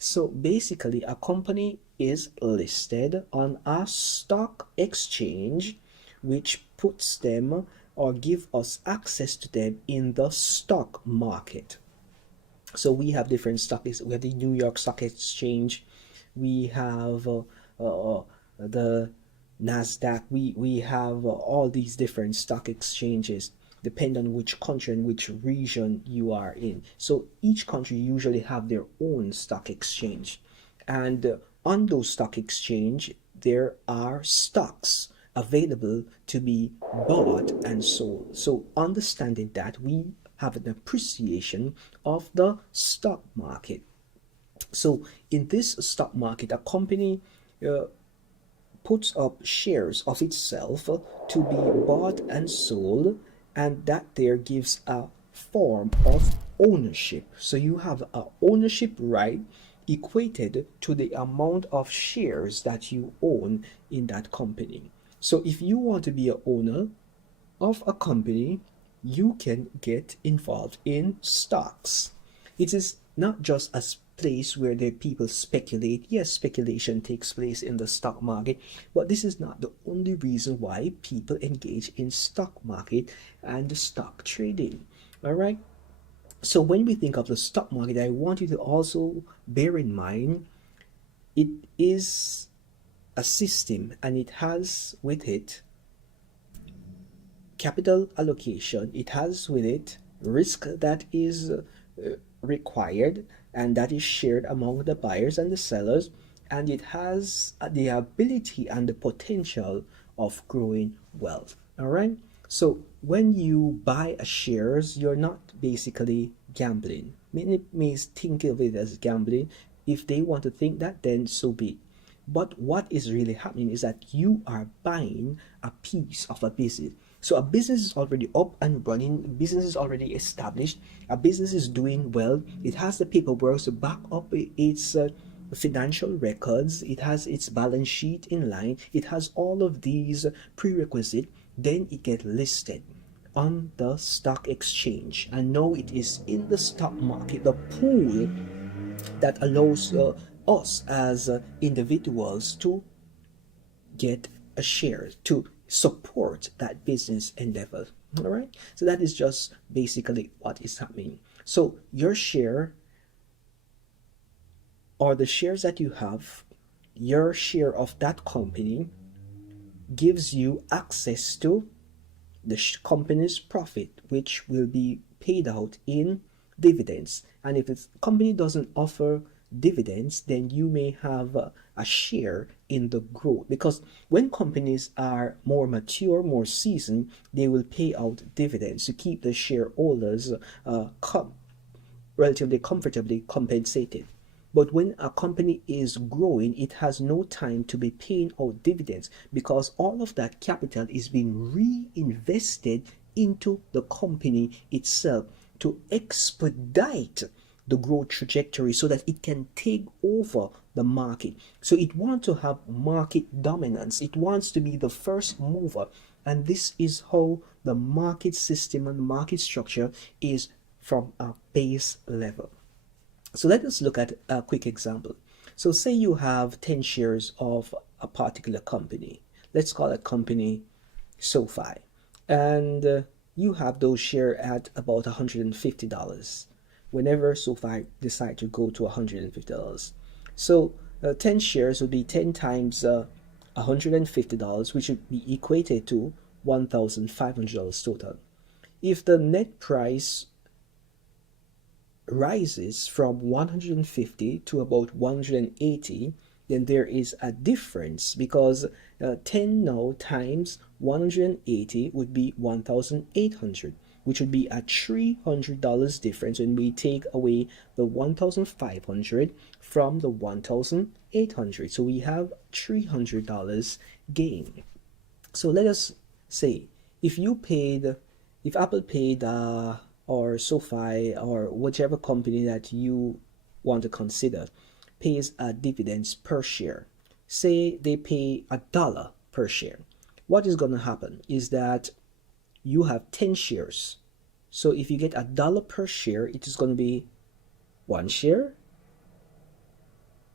So basically, a company is listed on a stock exchange, which puts them or give us access to them in the stock market. So we have different stocks. We have the New York Stock Exchange. We have the NASDAQ. We have all these different stock exchanges, depending on which country and which region you are in. So each country usually have their own stock exchange. And on those stock exchange, there are stocks available to be bought and sold. So understanding that, we have an appreciation of the stock market. So in this stock market, a company puts up shares of itself to be bought and sold, and that there gives a form of ownership. So you have a ownership right equated to the amount of shares that you own in that company. So if you want to be an owner of a company, you can get involved in stocks. It is not just a place where the people speculate. Yes, speculation takes place in the stock market, but this is not the only reason why people engage in stock market and stock trading. All right. So when we think of the stock market, I want you to also bear in mind it is a system, and it has with it capital allocation. It has with it risk that is required, and that is shared among the buyers and the sellers, and it has the ability and the potential of growing wealth. All right. So when you buy a shares, you're not basically gambling. Many may think of it as gambling. If they want to think that, then so be it. But what is really happening is that you are buying a piece of a business. So a business is already up and running, business is already established, a business is doing well, it has the paperwork to back up its financial records, it has its balance sheet in line, it has all of these prerequisites, then it gets listed on the stock exchange, and now it is in the stock market, the pool that allows us as individuals to get a share to support that business endeavor. All right. So that is just basically what is happening. So your share, or the shares that you have, your share of that company gives you access to the company's profit, which will be paid out in dividends. And if the company doesn't offer dividends, then you may have a share in the growth, because when companies are more mature, more seasoned, they will pay out dividends to keep the shareholders relatively comfortably compensated. But when a company is growing, it has no time to be paying out dividends, because all of that capital is being reinvested into the company itself to expedite the growth trajectory so that it can take over the market. So it wants to have market dominance. It wants to be the first mover. And this is how the market system and market structure is from a base level. So let us look at a quick example. So say you have 10 shares of a particular company. Let's call that company SoFi. And you have those shares at about $150. Whenever SoFi decide to go to $150. So 10 shares would be 10 times $150, which would be equated to $1,500 total. If the net price rises from 150 to about 180, then there is a difference, because 10 now times 180 would be 1,800, which would be a $300 difference when we take away the 1,500 from the 1,800. So we have $300 gain. So let us say if Apple paid or SoFi or whichever company that you want to consider pays dividends per share. Say they pay $1 per share. What is going to happen is that you have 10 shares. So if you get $1 per share, it is going to be one share,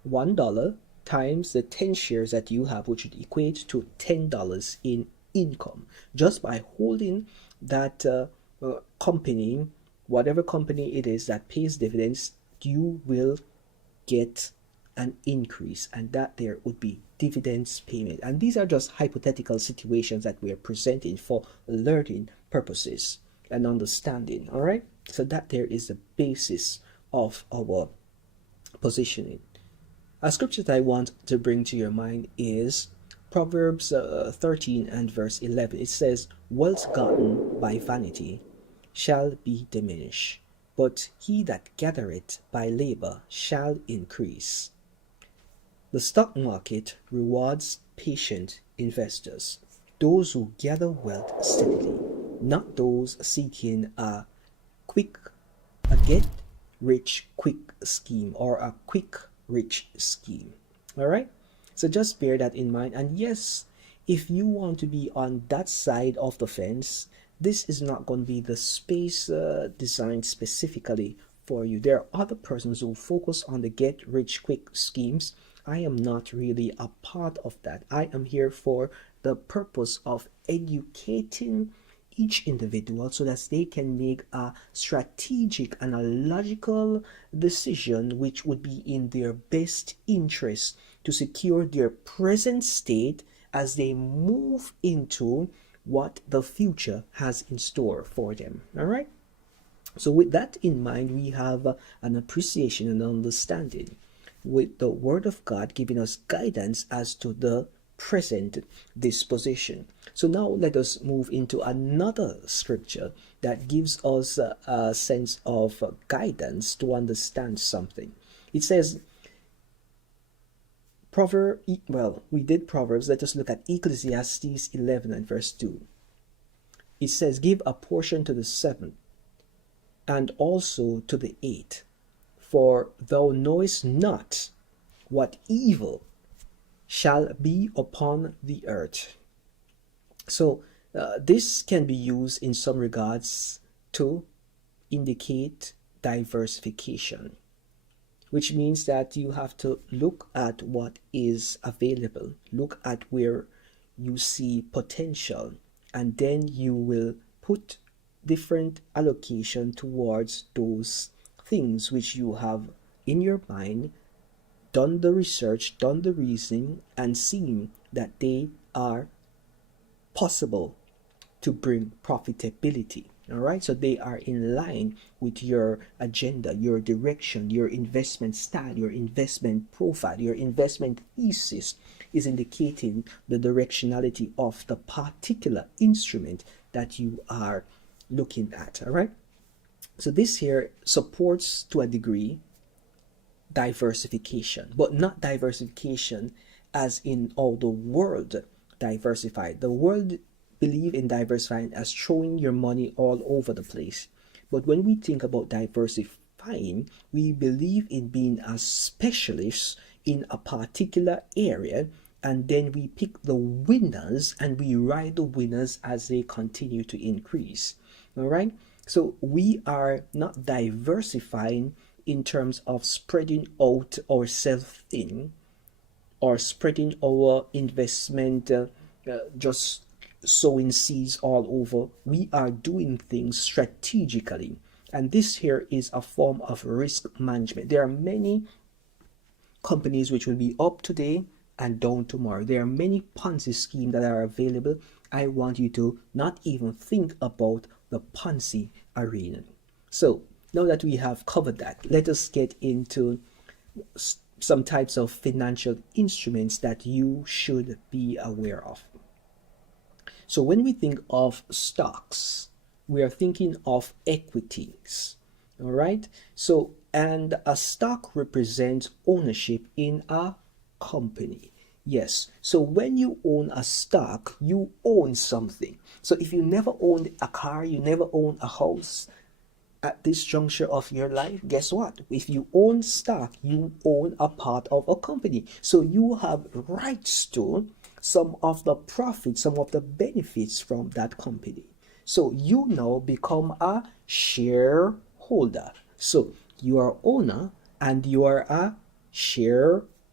$1 times the 10 shares that you have, which would equate to $10 in income. Just by holding that company, whatever company it is that pays dividends, you will get an increase, and that there would be dividends payment. And these are just hypothetical situations that we are presenting for learning purposes and understanding. All right, so that there is the basis of our positioning. A scripture that I want to bring to your mind is Proverbs 13 and verse 11. It says, "Wealth gotten by vanity shall be diminished, but he that gathereth by labor shall increase." The stock market rewards patient investors, those who gather wealth steadily, not those seeking a get rich quick scheme or a quick rich scheme. All right, so just bear that in mind. And yes, if you want to be on that side of the fence, this is not going to be the space designed specifically for you. There are other persons who focus on the get rich quick schemes. I am not really a part of that. I am here for the purpose of educating each individual so that they can make a strategic and a logical decision which would be in their best interest to secure their present state as they move into what the future has in store for them. All right, so with that in mind, we have an appreciation and understanding with the word of God giving us guidance as to the present disposition. So now let us move into another scripture that gives us a sense of guidance to understand something. It says, we did Proverbs. Let us look at Ecclesiastes 11 and verse 2. It says, "Give a portion to the seventh, and also to the eighth, for thou knowest not what evil shall be upon the earth." So this can be used in some regards to indicate diversification, which means that you have to look at what is available, look at where you see potential, and then you will put different allocation towards those things which you have in your mind, done the research, done the reasoning, and seen that they are possible to bring profitability. All right, so they are in line with your agenda, your direction, your investment style, your investment profile, your investment thesis is indicating the directionality of the particular instrument that you are looking at. All right, so this here supports to a degree diversification, but not diversification as in all the world diversified. The world believe in diversifying as throwing your money all over the place. But when we think about diversifying, we believe in being a specialist in a particular area, and then we pick the winners and we ride the winners as they continue to increase. All right, so we are not diversifying in terms of spreading out ourselves thin or spreading our investment just sowing seeds all over. We are doing things strategically, and this here is a form of risk management. There are many companies which will be up today and down tomorrow. There are many Ponzi schemes that are available. I want you to not even think about the Ponzi arena. So now that we have covered that, let us get into some types of financial instruments that you should be aware of. So when we think of stocks, we are thinking of equities. All right, so and a stock represents ownership in a company. Yes, so when you own a stock, you own something. So if you never owned a car, you never own a house at this juncture of your life, guess what? If you own stock, you own a part of a company. So you have rights to some of the profits, some of the benefits from that company. So you now become a shareholder. So you are owner and you are a shareholder.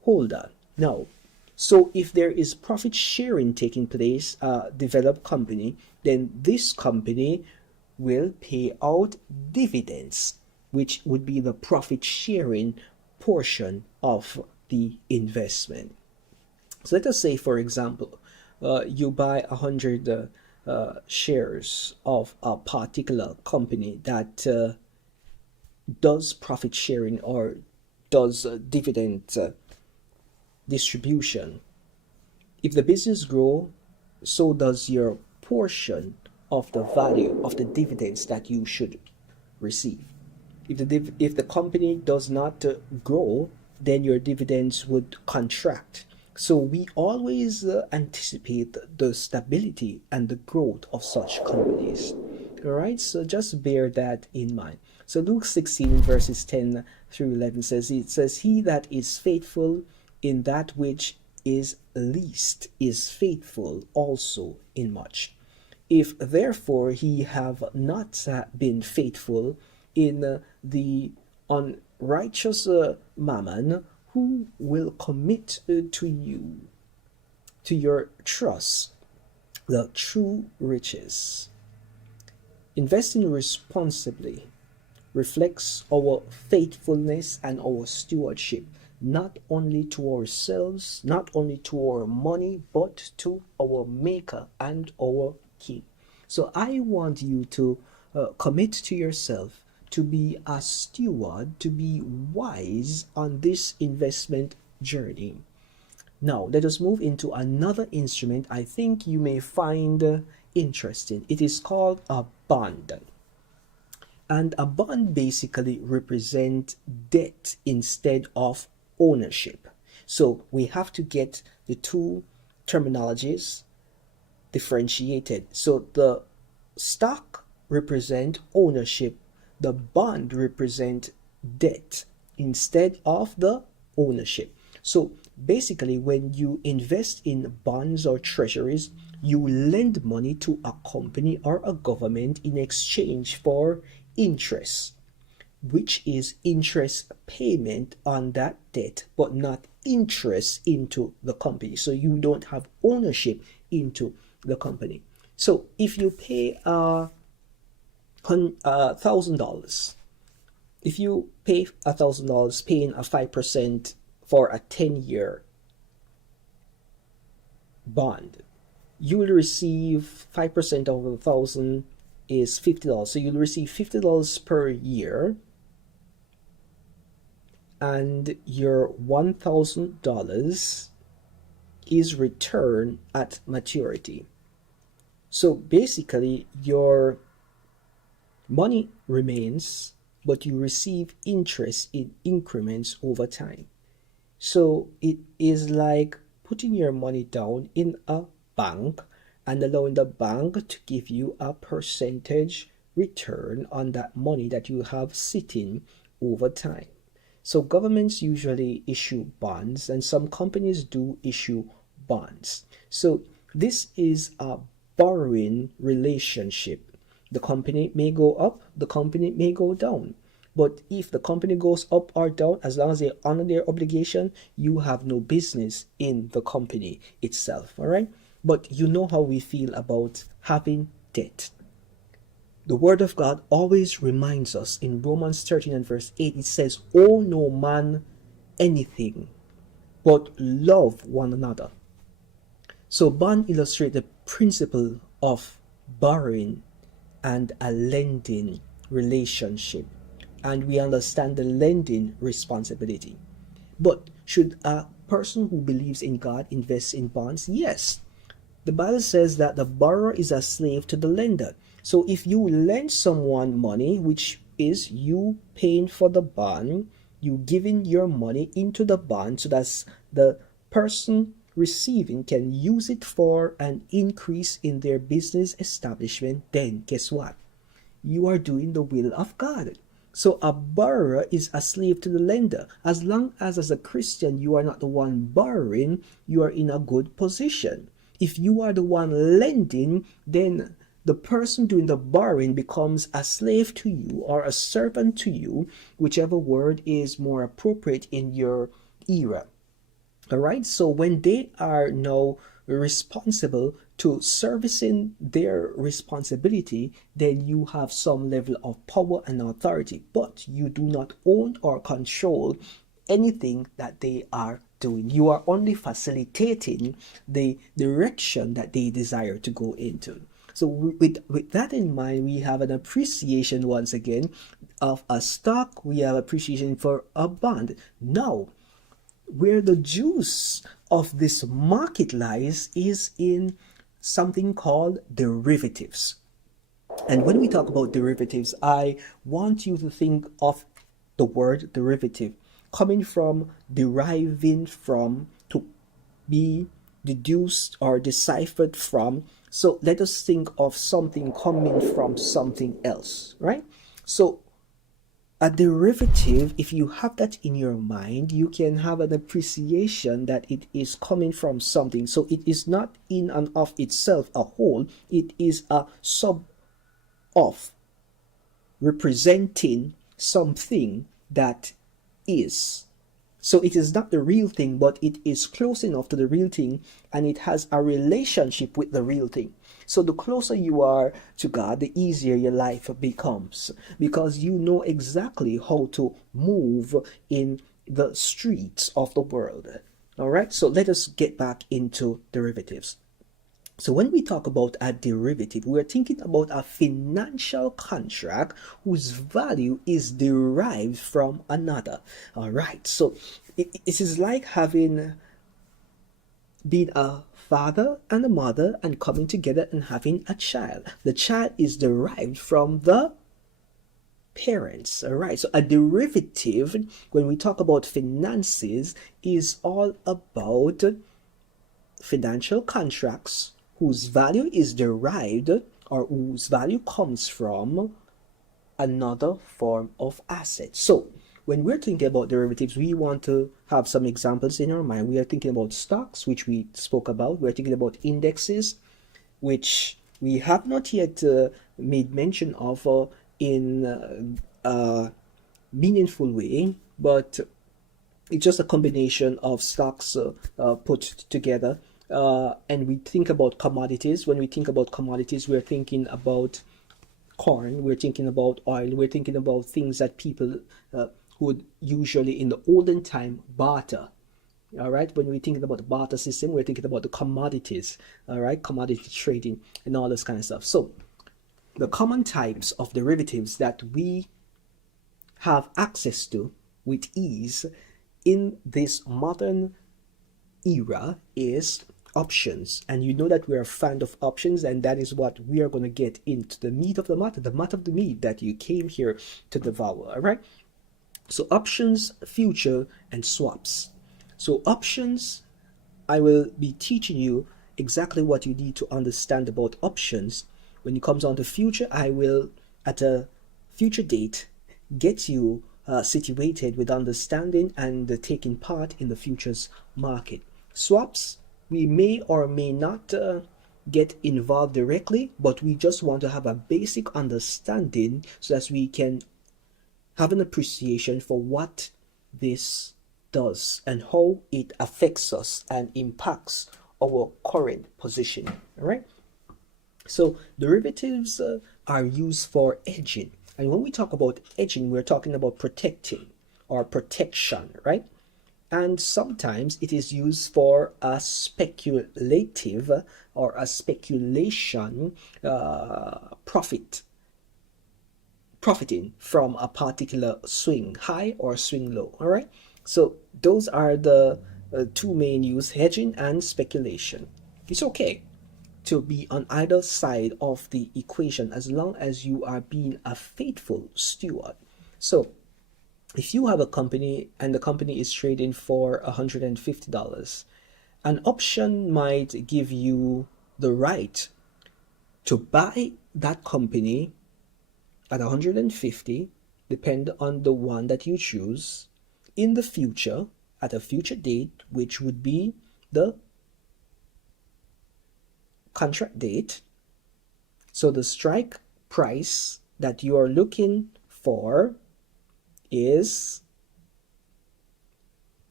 holder. Now, so if there is profit sharing taking place, developed company, then this company will pay out dividends, which would be the profit sharing portion of the investment. So let us say, for example, you buy 100 shares of a particular company that does profit sharing or does dividend distribution. If the business grow, so does your portion of the value of the dividends that you should receive. If the company does not grow, then your dividends would contract. So we always anticipate the stability and the growth of such companies. All right, so just bear that in mind. So Luke 16 verses 10 through 11 says, he that is faithful in that which is least is faithful also in much. If therefore he have not been faithful in the unrighteous mammon, who will commit to you, to your trust, the true riches? Investing responsibly reflects our faithfulness and our stewardship, not only to ourselves, not only to our money, but to our Maker and our King. So I want you to commit to yourself to be a steward, to be wise on this investment journey. Now, let us move into another instrument I think you may find interesting. It is called a bond. And a bond basically represents debt instead of ownership. So we have to get the two terminologies differentiated. So the stock represent ownership, the bond represent debt instead of the ownership. So basically, when you invest in bonds or treasuries, you lend money to a company or a government in exchange for interest, which is interest payment on that debt, but not interest into the company. So you don't have ownership into the company. So if you pay $1,000, if you pay $1,000, paying a 5% for a 10-year bond, you will receive 5% of 1,000 is $50. So you'll receive $50 per year, and your $1,000 is returned at maturity. So basically, your money remains, but you receive interest in increments over time. So it is like putting your money down in a bank and allowing the bank to give you a percentage return on that money that you have sitting over time. So governments usually issue bonds, and some companies do issue bonds. So this is a borrowing relationship. The company may go up, the company may go down. But if the company goes up or down, as long as they honor their obligation, you have no business in the company itself, all right? But you know how we feel about having debt. The Word of God always reminds us in Romans 13 and verse 8, it says, owe no man anything, but love one another. So bond illustrates the principle of borrowing and a lending relationship. And we understand the lending responsibility. But should a person who believes in God invest in bonds? Yes. The Bible says that the borrower is a slave to the lender. So if you lend someone money, which is you paying for the bond, you giving your money into the bond so that the person receiving can use it for an increase in their business establishment, then guess what? You are doing the will of God. So a borrower is a slave to the lender. As long as a Christian you are not the one borrowing, you are in a good position. If you are the one lending, then the person doing the borrowing becomes a slave to you or a servant to you, whichever word is more appropriate in your era. All right. So when they are now responsible to servicing their responsibility, then you have some level of power and authority, but you do not own or control anything that they are doing. You are only facilitating the direction that they desire to go into. So with that in mind, we have an appreciation once again of a stock. We have appreciation for a bond. Now, where the juice of this market lies is in something called derivatives. And when we talk about derivatives, I want you to think of the word derivative coming from, deriving from, to be deduced or deciphered from. So let us think of something coming from something else, right? So a derivative, if you have that in your mind, you can have an appreciation that it is coming from something. So it is not in and of itself a whole, it is a sub of representing something that is. So it is not the real thing, but it is close enough to the real thing, and it has a relationship with the real thing. So the closer you are to God, the easier your life becomes, because you know exactly how to move in the streets of the world. All right, so let us get back into derivatives. So when we talk about a derivative, we're thinking about a financial contract whose value is derived from another. All right, so it is like having been a father and a mother and coming together and having a child. The child is derived from the parents. All right, so a derivative, when we talk about finances, is all about financial contracts whose value is derived or whose value comes from another form of asset. So when we're thinking about derivatives, we want to have some examples in our mind. We are thinking about stocks, which we spoke about. We're thinking about indexes, which we have not yet made mention of in a meaningful way, but it's just a combination of stocks put together. And we think about commodities. When we think about commodities, we're thinking about corn, we're thinking about oil, we're thinking about things that people would usually in the olden time barter. All right, when we're thinking about the barter system, we're thinking about the commodities, all right, commodity trading and all this kind of stuff. So the common types of derivatives that we have access to with ease in this modern era is options. And you know that we're a fan of options, and that is what we are going to get into the meat of the matter, the meat that you came here to devour. All right, so options, future, and swaps. So options, I will be teaching you exactly what you need to understand about options. When it comes on to future, I will at a future date get you situated with understanding and taking part in the futures market. Swaps, we may or may not get involved directly, but we just want to have a basic understanding so that we can have an appreciation for what this does and how it affects us and impacts our current position. All right, so derivatives are used for hedging, and when we talk about hedging, we're talking about protecting or protection, right? And sometimes it is used for a speculative or a speculation profiting from a particular swing high or swing low. All right, so those are the two main use, hedging and speculation. It's okay to be on either side of the equation as long as you are being a faithful steward. So if you have a company and the company is trading for $150, an option might give you the right to buy that company at 150, depend on the one that you choose, in the future, at a future date, which would be the contract date. So the strike price that you are looking for is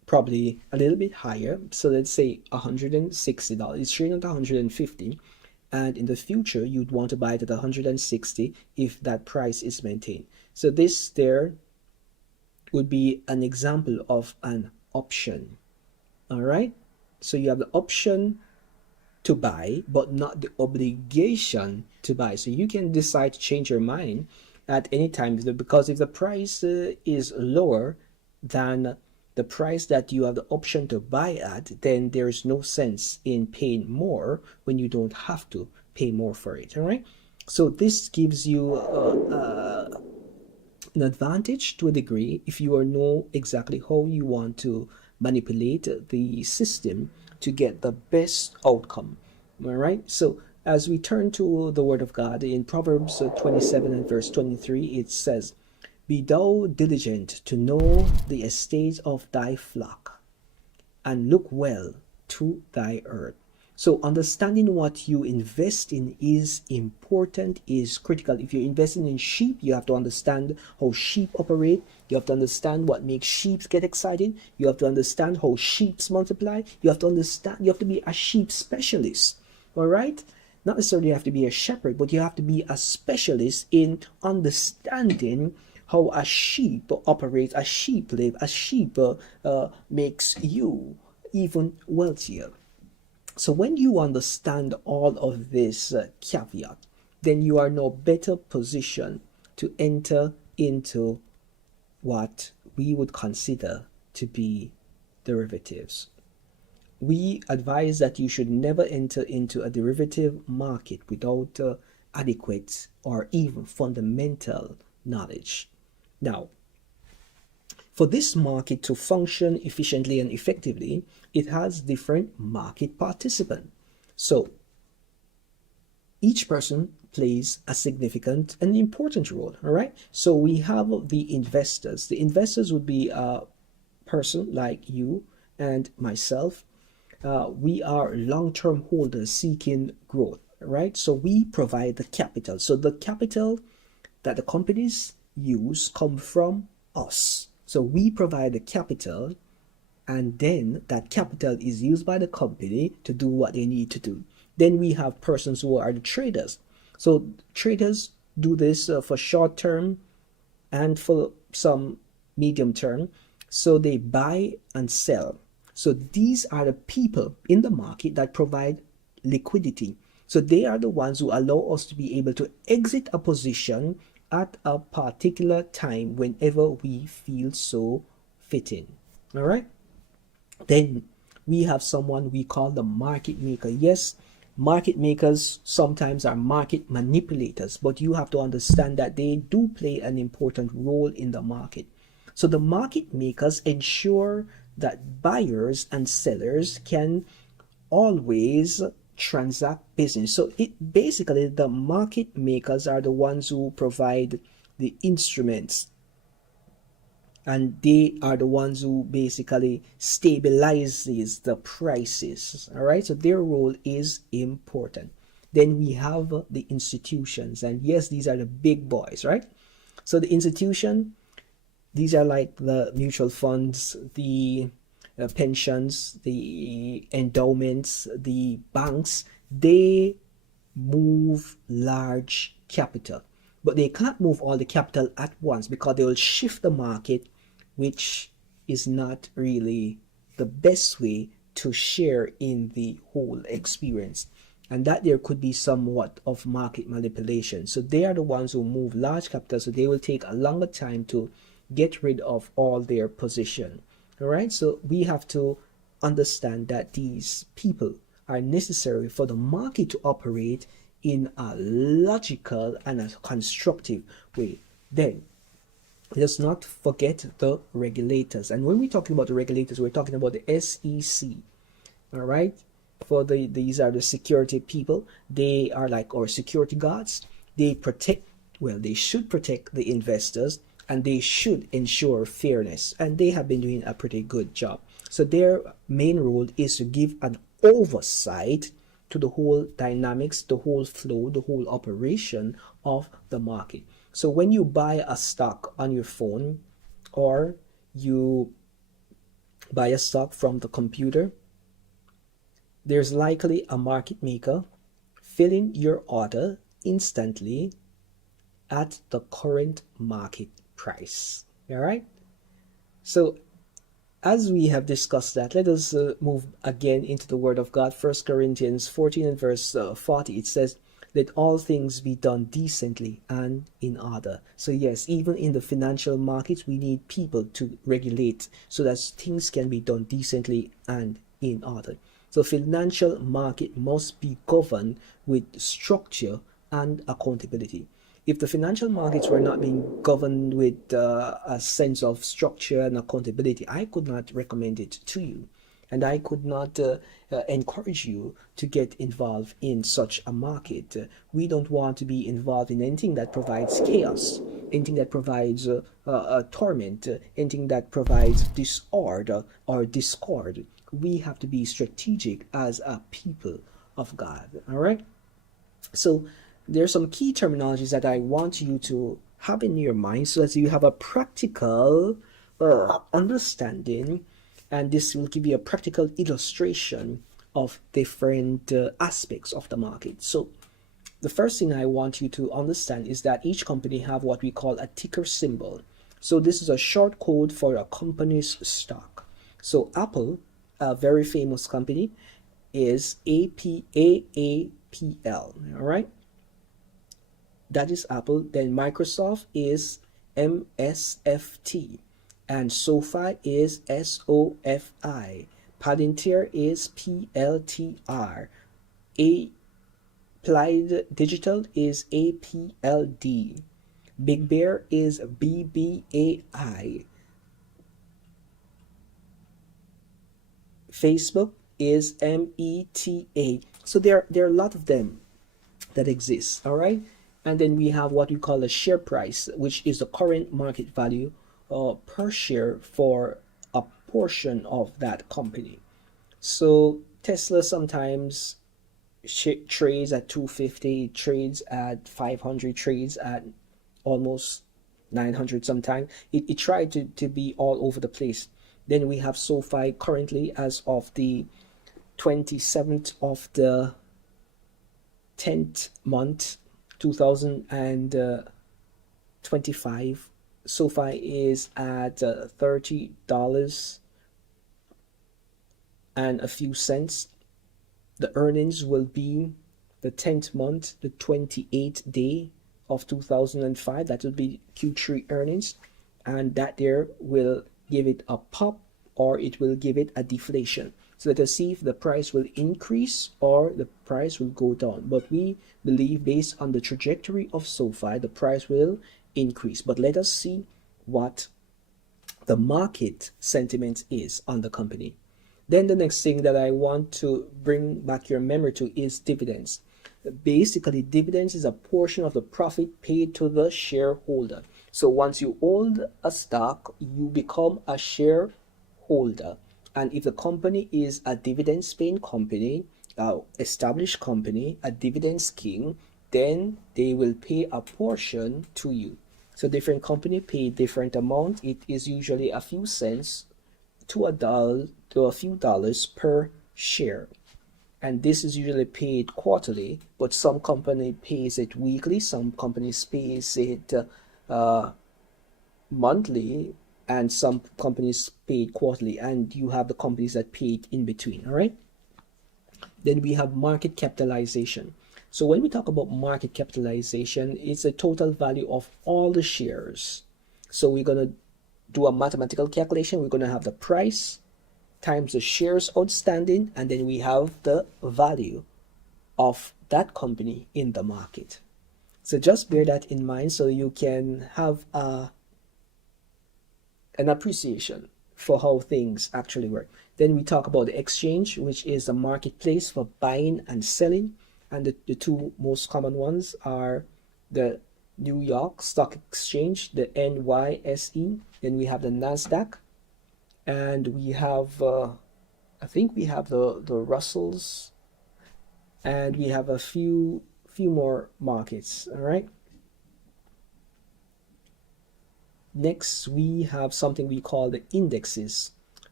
probably a little bit higher. So let's say $160. It's trading at 150, and in the future you'd want to buy it at 160 if that price is maintained. So this there would be an example of an option. All right, so you have the option to buy but not the obligation to buy. So you can decide to change your mind at any time, because if the price is lower than the price that you have the option to buy at, then there's no sense in paying more when you don't have to pay more for it. All right, so this gives you an advantage to a degree if you know exactly how you want to manipulate the system to get the best outcome. All right, so as we turn to the word of God in Proverbs 27 and verse 23, it says, "Be thou diligent to know the estate of thy flock, and look well to thy earth." So understanding what you invest in is important, is critical. If you're investing in sheep, you have to understand how sheep operate. You have to understand what makes sheep get excited. You have to understand how sheep multiply. You have to understand, you have to be a sheep specialist. All right? Not necessarily you have to be a shepherd, but you have to be a specialist in understanding how a sheep operates, a sheep live, a sheep makes you even wealthier. So when you understand all of this caveat, then you are now better positioned to enter into what we would consider to be derivatives. We advise that you should never enter into a derivative market without adequate or even fundamental knowledge. Now, for this market to function efficiently and effectively, it has different market participants. So each person plays a significant and important role. All right, so we have the investors. The investors would be a person like you and myself. We are long-term holders seeking growth, right? So we provide the capital. So the capital that the companies use come from us. So we provide the capital, and then that capital is used by the company to do what they need to do. Then we have persons who are the traders. So traders do this for short term and for some medium term. So they buy and sell. So these are the people in the market that provide liquidity. So they are the ones who allow us to be able to exit a position at a particular time whenever we feel so fitting. All right. Then we have someone we call the market maker. Yes, market makers sometimes are market manipulators, but you have to understand that they do play an important role in the market. So the market makers ensure that buyers and sellers can always transact business. So it basically, the market makers are the ones who provide the instruments, and they are the ones who basically stabilizes the prices. All right, so their role is important. Then we have the institutions, and yes, these are the big boys, right? So the institution, these are like the mutual funds, the pensions, the endowments, the banks. They move large capital, but they can't move all the capital at once because they will shift the market, which is not really the best way to share in the whole experience, and that there could be somewhat of market manipulation. So they are the ones who move large capital, so they will take a longer time to get rid of all their position. All right, so we have to understand that these people are necessary for the market to operate in a logical and a constructive way. Then let's not forget the regulators. And when we're talking about the regulators, we're talking about the SEC. All right, for these are the security people. They are like our security guards. They protect, well, they should protect the investors, and they should ensure fairness, and they have been doing a pretty good job. So their main role is to give an oversight to the whole dynamics, the whole flow, the whole operation of the market. So when you buy a stock on your phone, or you buy a stock from the computer, there's likely a market maker filling your order instantly at the current market price. All right. So as we have discussed that, let us move again into the Word of God. 1 Corinthians 14 and verse 40, it says, let all things be done decently and in order. So yes, even in the financial markets, we need people to regulate so that things can be done decently and in order. So financial market must be governed with structure and accountability. If the financial markets were not being governed with a sense of structure and accountability, I could not recommend it to you. And I could not encourage you to get involved in such a market. We don't want to be involved in anything that provides chaos, anything that provides torment, anything that provides disorder or discord. We have to be strategic as a people of God. All right? So there's some key terminologies that I want you to have in your mind so that you have a practical understanding, and this will give you a practical illustration of different aspects of the market. So the first thing I want you to understand is that each company have what we call a ticker symbol. So this is a short code for a company's stock. So Apple, a very famous company, is APAAPL. All right, that is Apple. Then Microsoft is MSFT, and SoFi is SOFI. Palantir is PLTR. Applied Digital is APLD. Big Bear is BBAI. Facebook is META. So there are a lot of them that exist. All right. And then we have what we call a share price, which is the current market value per share for a portion of that company. So Tesla sometimes trades at 250, trades at 500, trades at almost 900 sometimes. It tried to be all over the place. Then we have SoFi currently, as of the 27th of the 10th month 2025, SoFi is at $30 and a few cents. The earnings will be the 10th month, the 28th day of 2005. That will be Q3 earnings, and that there will give it a pop or it will give it a deflation. So let us see if the price will increase or the price will go down. But we believe, based on the trajectory of SoFi, the price will increase. But let us see what the market sentiment is on the company. Then the next thing that I want to bring back your memory to is dividends. Basically, dividends is a portion of the profit paid to the shareholder. So once you hold a stock, you become a shareholder. And if the company is a dividends paying company, established company, a dividends king, then they will pay a portion to you. So different company pay different amount. It is usually a few cents to a few dollars per share. And this is usually paid quarterly, but some company pays it weekly, some companies pays it monthly, and some companies pay it quarterly, and you have the companies that pay it in between. All right. Then we have market capitalization. So when we talk about market capitalization, it's the total value of all the shares. So we're going to do a mathematical calculation. We're going to have the price times the shares outstanding, and then we have the value of that company in the market. So just bear that in mind so you can have an appreciation for how things actually work. Then we talk about the exchange, which is a marketplace for buying and selling. And the two most common ones are the New York Stock Exchange, the NYSE. Then we have the NASDAQ. And we have, I think we have the Russells. And we have a few more markets. All right. Next, we have something we call the indexes,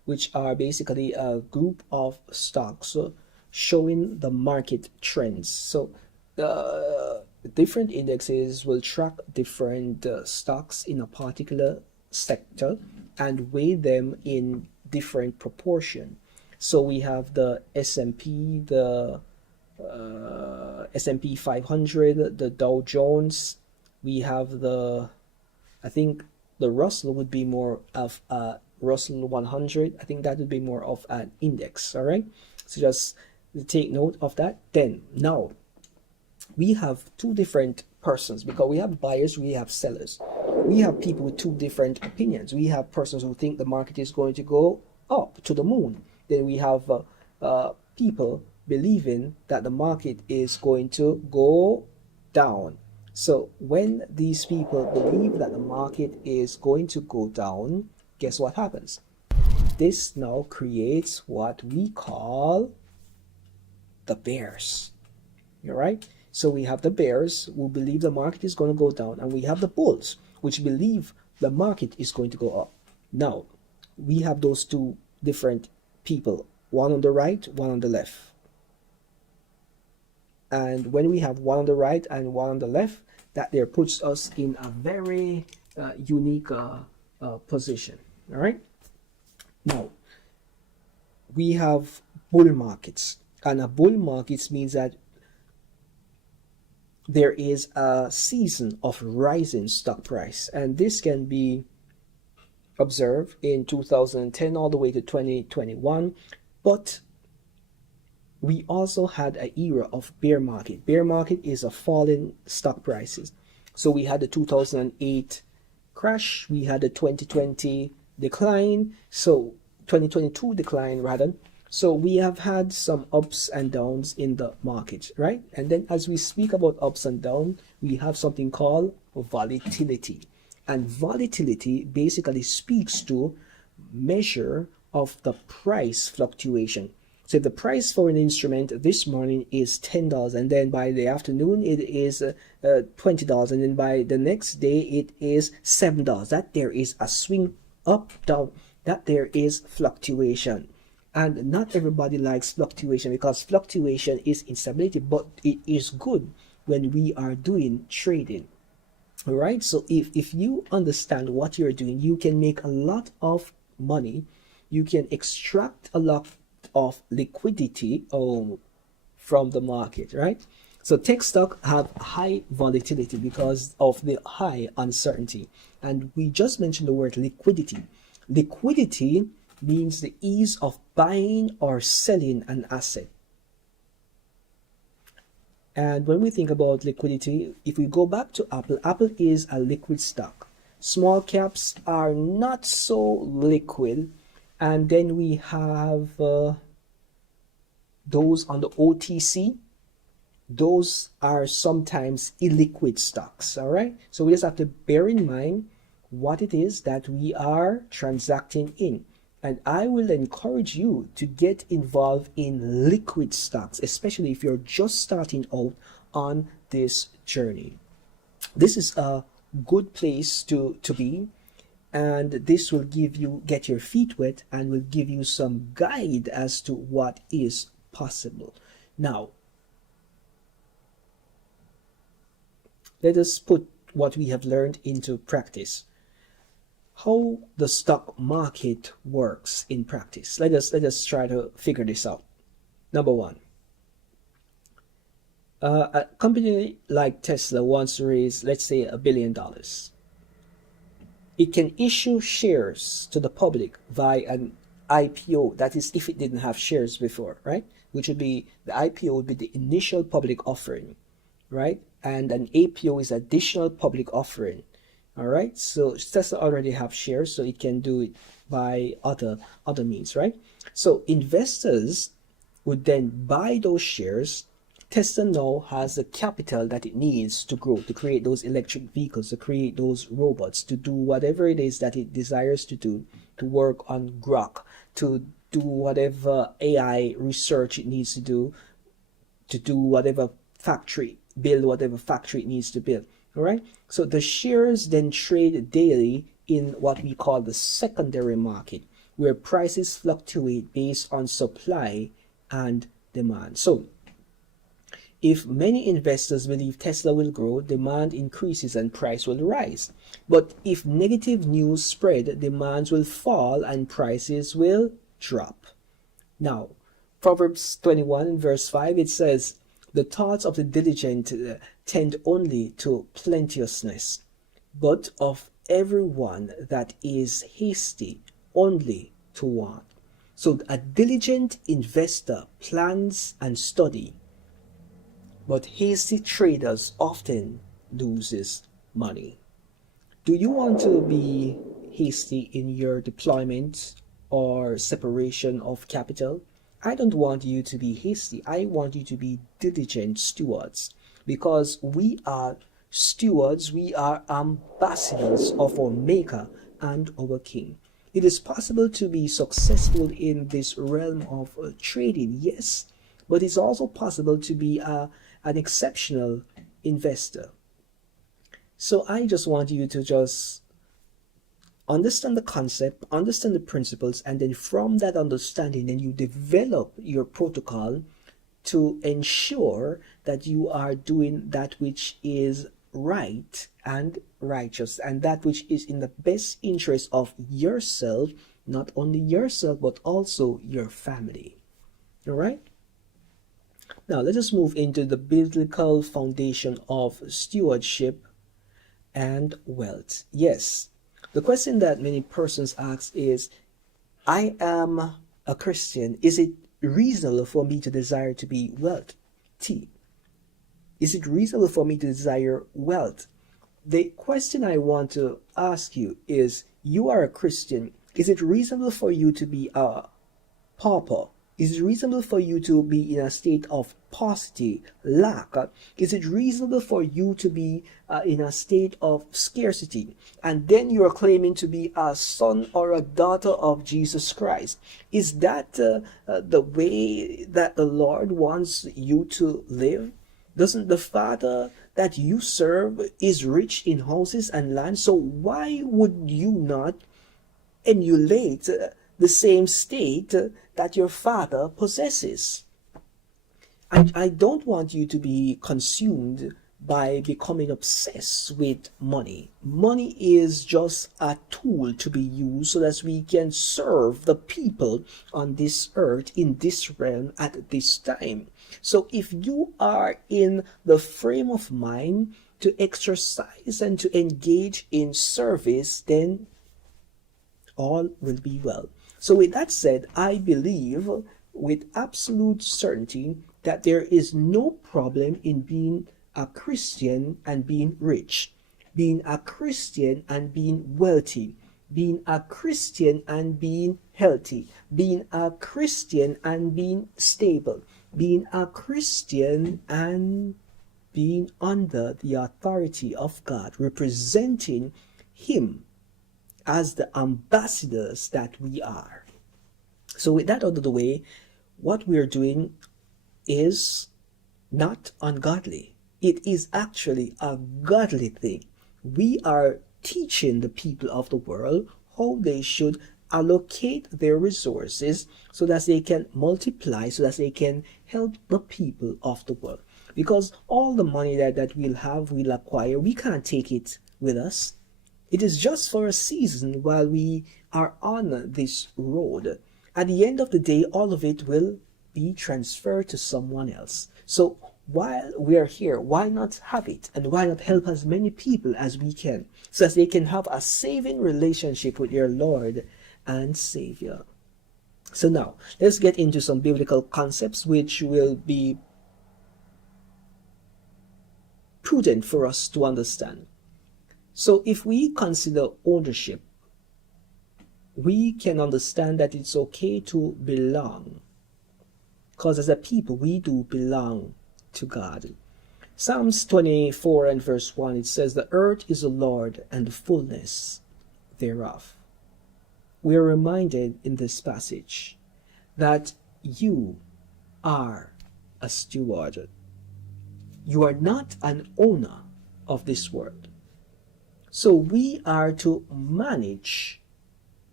which are basically a group of stocks showing the market trends. So different indexes will track different stocks in a particular sector and weigh them in different proportion. So we have the S&P, the S&P 500, the Dow Jones. We have I think the Russell would be more of a Russell 100. I think that would be more of an index. All right. So just take note of that. Then now we have two different persons, because we have buyers, we have sellers. We have people with two different opinions. We have persons who think the market is going to go up to the moon. Then we have people believing that the market is going to go down. So when these people believe that the market is going to go down, guess what happens? This now creates what we call the bears. All right? So we have the bears who believe the market is going to go down, and we have the bulls which believe the market is going to go up. Now, we have those two different people, one on the right, one on the left. And when we have one on the right and one on the left, that there puts us in a very unique position. All right. Now, we have bull markets, and a bull market means that there is a season of rising stock price, and this can be observed in 2010 all the way to 2021. But we also had an era of bear market. Bear market is a falling stock prices. So we had the 2008 crash, we had the 2020 decline, so 2022 decline rather. So we have had some ups and downs in the market, right? And then as we speak about ups and downs, we have something called volatility. And volatility basically speaks to measure of the price fluctuation. So if the price for an instrument this morning is $10, and then by the afternoon it is $20, and then by the next day it is $7, that there is a swing up, down, that there is fluctuation. And not everybody likes fluctuation, because fluctuation is instability, but it is good when we are doing trading. All right, so if you understand what you're doing, you can make a lot of money, you can extract a lot of liquidity from the market, right? So tech stock have high volatility because of the high uncertainty. And we just mentioned the word liquidity. Liquidity means the ease of buying or selling an asset. And when we think about liquidity, if we go back to Apple, Apple is a liquid stock. Small caps are not so liquid. And then we have those on the OTC. Those are sometimes illiquid stocks, all right? So we just have to bear in mind what it is that we are transacting in. And I will encourage you to get involved in liquid stocks, especially if you're just starting out on this journey. This is a good place to be, and this will get your feet wet and will give you some guide as to what is possible. Now, let us put what we have learned into practice. How the stock market works in practice. Let us try to figure this out. Number one, a company like Tesla wants to raise, let's say, $1 billion. It can issue shares to the public via an IPO. That is, if it didn't have shares before, right? Which would be, the IPO would be the initial public offering, right? And an APO is additional public offering. All right, so Tesla already have shares, so it can do it by other means, right? So investors would then buy those shares. Tesla now has the capital that it needs to grow, to create those electric vehicles, to create those robots, to do whatever it is that it desires to do, to work on Grok, to do whatever AI research it needs to do whatever factory, build whatever factory it needs to build. All right, so the shares then trade daily in what we call the secondary market, where prices fluctuate based on supply and demand. So, if many investors believe Tesla will grow, demand increases and price will rise. But if negative news spread, demands will fall and prices will drop. Now, Proverbs 21 verse 5, it says, "The thoughts of the diligent tend only to plenteousness, but of everyone that is hasty only to want." So a diligent investor plans and study, but hasty traders often loses money. Do you want to be hasty in your deployment or separation of capital? I don't want you to be hasty. I want you to be diligent stewards, because we are stewards, we are ambassadors of our Maker and our King. It is possible to be successful in this realm of trading, yes, but it's also possible to be an exceptional investor. So I just want you to just understand the concept, understand the principles, and then from that understanding, then you develop your protocol to ensure that you are doing that which is right and righteous, and that which is in the best interest of yourself, not only yourself, but also your family. All right? Now, let us move into the biblical foundation of stewardship and wealth. Yes, the question that many persons ask is, I am a Christian. Is it reasonable for me to desire to be wealthy? Is it reasonable for me to desire wealth? The question I want to ask you is, you are a Christian. Is it reasonable for you to be a pauper? Is it reasonable for you to be in a state of paucity, lack? Is it reasonable for you to be in a state of scarcity? And then you are claiming to be a son or a daughter of Jesus Christ. Is that the way that the Lord wants you to live? Doesn't the Father that you serve is rich in houses and land? So why would you not emulate the same state that your Father possesses? I don't want you to be consumed by becoming obsessed with money. Money is just a tool to be used so that we can serve the people on this earth, in this realm, at this time. So if you are in the frame of mind to exercise and to engage in service, then all will be well. So with that said, I believe with absolute certainty that there is no problem in being a Christian and being rich, being a Christian and being wealthy, being a Christian and being healthy, being a Christian and being stable, being a Christian and being under the authority of God, representing Him as the ambassadors that we are. So with that out of the way, what we are doing is not ungodly. It is actually a godly thing. We are teaching the people of the world how they should allocate their resources so that they can multiply, so that they can help the people of the world. Because all the money that we'll acquire, we can't take it with us. It is just for a season while we are on this road. At the end of the day, all of it will be transferred to someone else. So while we are here, why not have it? And why not help as many people as we can, so that they can have a saving relationship with their Lord and Savior. So now, let's get into some biblical concepts which will be prudent for us to understand. So if we consider ownership, we can understand that it's okay to belong, because as a people, we do belong to God. Psalms 24 and verse 1, it says, "The earth is the Lord and the fullness thereof." We are reminded in this passage that you are a steward. You are not an owner of this world. So we are to manage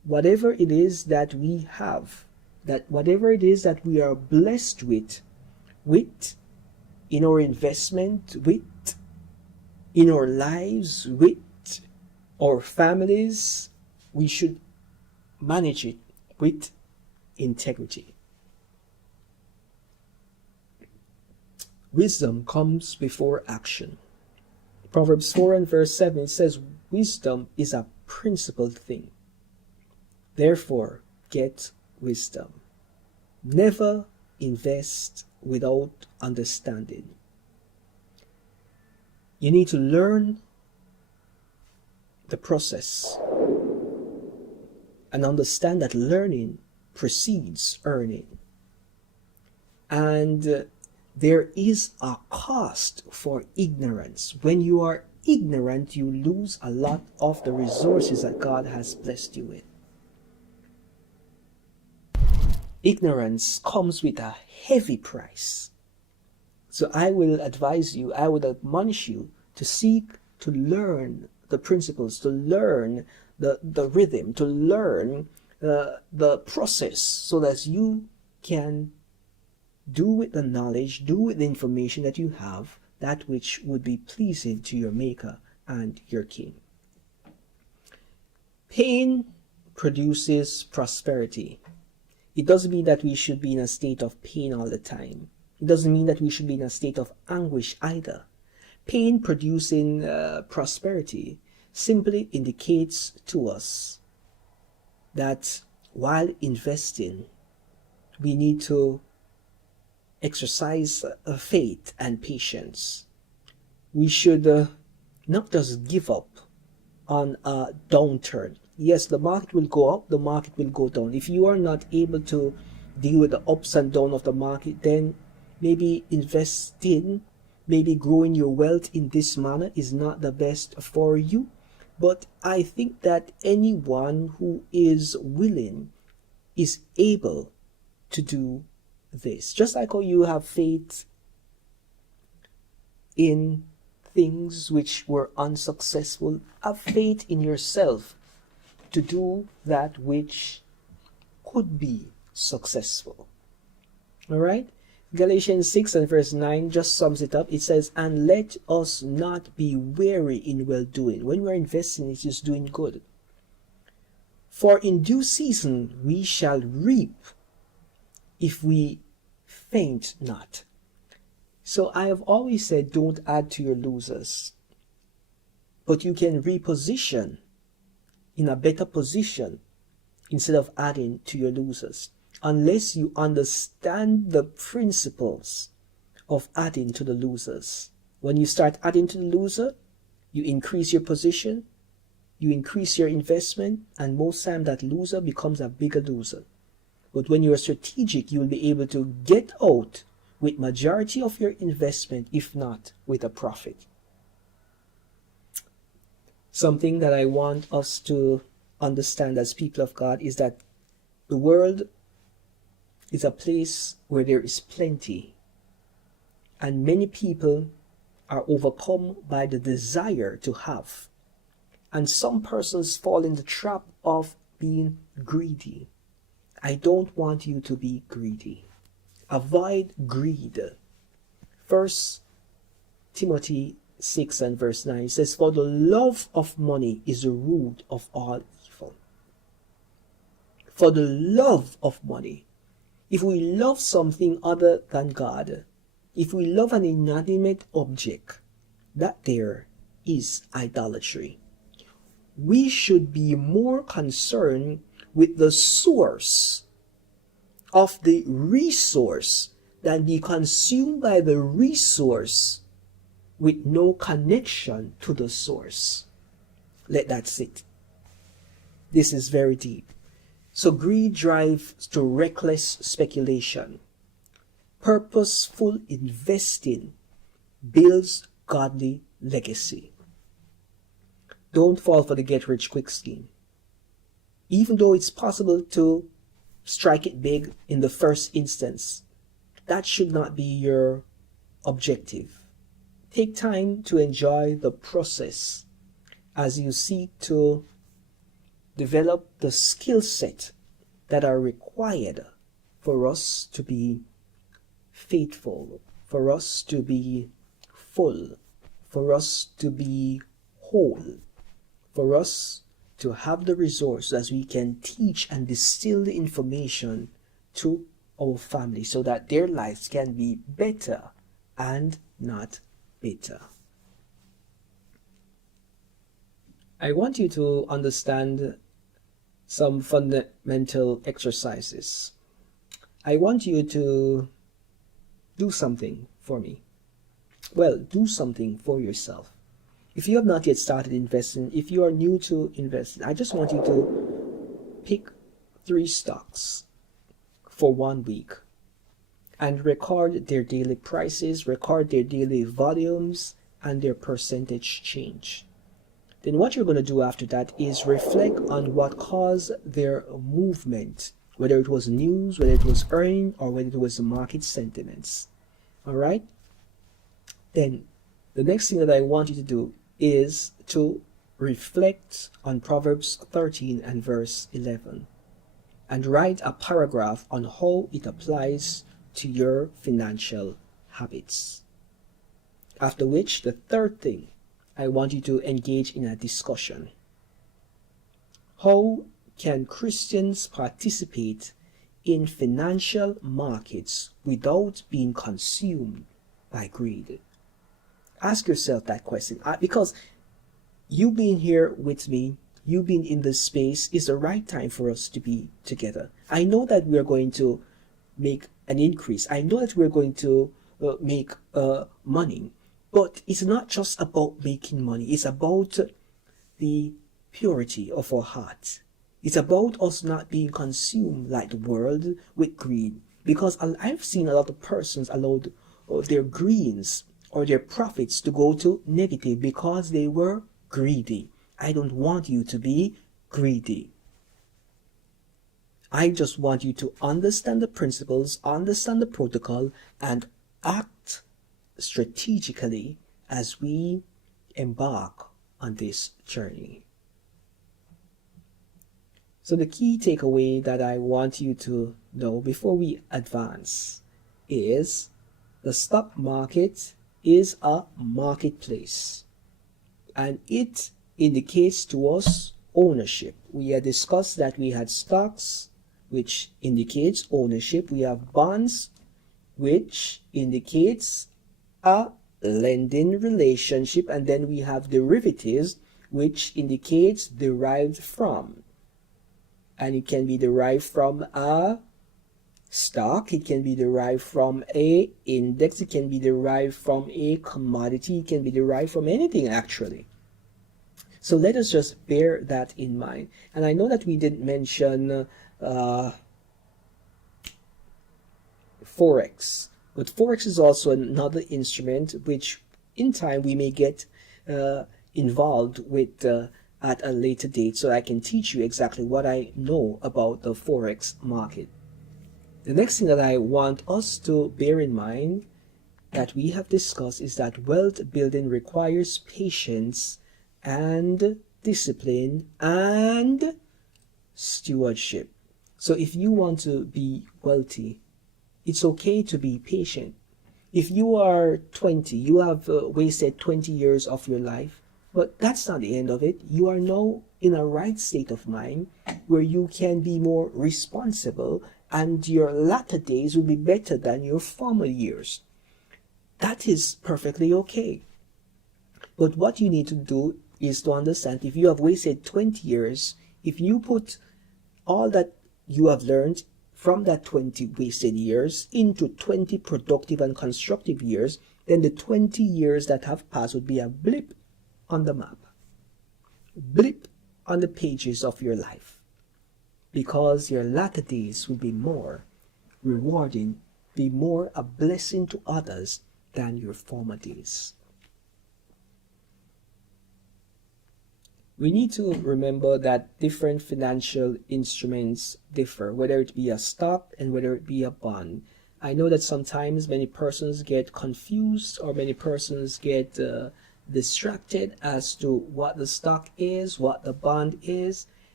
whatever it is that we have, that whatever it is that we are blessed with in our investment, with in our lives, with our families, we should manage it with integrity. Wisdom comes before action. Proverbs 4 and verse 7, it says, wisdom is a principled thing. Therefore, get wisdom. Never invest without understanding. You need to learn the process and understand that learning precedes earning. And there is a cost for ignorance. When you are ignorant, you lose a lot of the resources that God has blessed you with. Ignorance comes with a heavy price. So I will advise you, I would admonish you to seek to learn the principles, to learn the rhythm, to learn the process, so that you can do with the knowledge, do with the information that you have, that which would be pleasing to your Maker and your King. Pain produces prosperity. It doesn't mean that we should be in a state of pain all the time. It doesn't mean that we should be in a state of anguish either. Pain producing prosperity simply indicates to us that while investing, we need to exercise faith and patience. We should not just give up on a downturn. Yes, the market will go up, the market will go down. If you are not able to deal with the ups and downs of the market, then maybe investing, maybe growing your wealth in this manner is not the best for you. But I think that anyone who is willing is able to do this. Just like how you have faith in things which were unsuccessful, have faith in yourself to do that which could be successful. All right? Galatians 6 and verse 9 just sums it up. It says, and let us not be weary in well-doing. When we're investing, it is doing good. For in due season we shall reap if we faint not. So I have always said, don't add to your losers. But you can reposition in a better position instead of adding to your losers. Unless you understand the principles of adding to the losers. When you start adding to the loser, you increase your position, you increase your investment, and most time that loser becomes a bigger loser. But when you are strategic, you will be able to get out with majority of your investment, if not with a profit. Something that I want us to understand as people of God is that the world is a place where there is plenty, and many people are overcome by the desire to have. And some persons fall in the trap of being greedy. I don't want you to be greedy. Avoid greed. 1 Timothy 6 and verse 9 says, for the love of money is the root of all evil. For the love of money. If we love something other than God, if we love an inanimate object, that there is idolatry. We should be more concerned with the source of the resource than be consumed by the resource with no connection to the source. Let that sit. This is very deep. So greed drives to reckless speculation. Purposeful investing builds godly legacy. Don't fall for the get-rich-quick scheme. Even though it's possible to strike it big in the first instance, that should not be your objective. Take time to enjoy the process as you seek to develop the skill set that are required for us to be faithful, for us to be full, for us to be whole, for us to have the resource as we can teach and distill the information to our family so that their lives can be better and not bitter. I want you to understand some fundamental exercises. I want you to do something for me. Well, do something for yourself. If you have not yet started investing, if you are new to investing, I just want you to pick 3 stocks for 1 week and record their daily prices, record their daily volumes, and their percentage change. Then what you're going to do after that is reflect on what caused their movement, whether it was news, whether it was earning, or whether it was the market sentiments. All right? Then the next thing that I want you to do is to reflect on Proverbs 13 and verse 11 and write a paragraph on how it applies to your financial habits. After which, the third thing, I want you to engage in a discussion. How can Christians participate in financial markets without being consumed by greed? Ask yourself that question, because you being here with me, you being in this space, is the right time for us to be together. I know that we are going to make an increase. I know that we're going to make money. But it's not just about making money. It's about the purity of our hearts. It's about us not being consumed like the world with greed. Because I've seen a lot of persons allow their greens or their profits to go to negative because they were greedy. I don't want you to be greedy. I just want you to understand the principles, understand the protocol, and act strategically as we embark on this journey. So the key takeaway that I want you to know before we advance is the stock market is a marketplace and it indicates to us ownership. We had discussed that we had stocks, which indicates ownership. We have bonds, which indicates a lending relationship, and then we have derivatives, which indicates derived from, and it can be derived from a stock, it can be derived from a index, it can be derived from a commodity, it can be derived from anything actually. So let us just bear that in mind. And I know that we didn't mention Forex. But Forex is also another instrument which in time we may get involved with at a later date, so I can teach you exactly what I know about the Forex market. The next thing that I want us to bear in mind that we have discussed is that wealth building requires patience and discipline and stewardship. So if you want to be wealthy, it's okay to be patient. If you are 20, you have wasted 20 years of your life, but that's not the end of it. You are now in a right state of mind where you can be more responsible and your latter days will be better than your former years. That is perfectly okay. But what you need to do is to understand, if you have wasted 20 years, if you put all that you have learned from that 20 wasted years into 20 productive and constructive years, then the 20 years that have passed would be a blip on the map, blip on the pages of your life, because your latter days will be more rewarding, be more a blessing to others than your former days. We need to remember that different financial instruments differ, whether it be a stock and whether it be a bond. I know that sometimes many persons get confused or many persons get distracted as to what the stock is, what the bond is,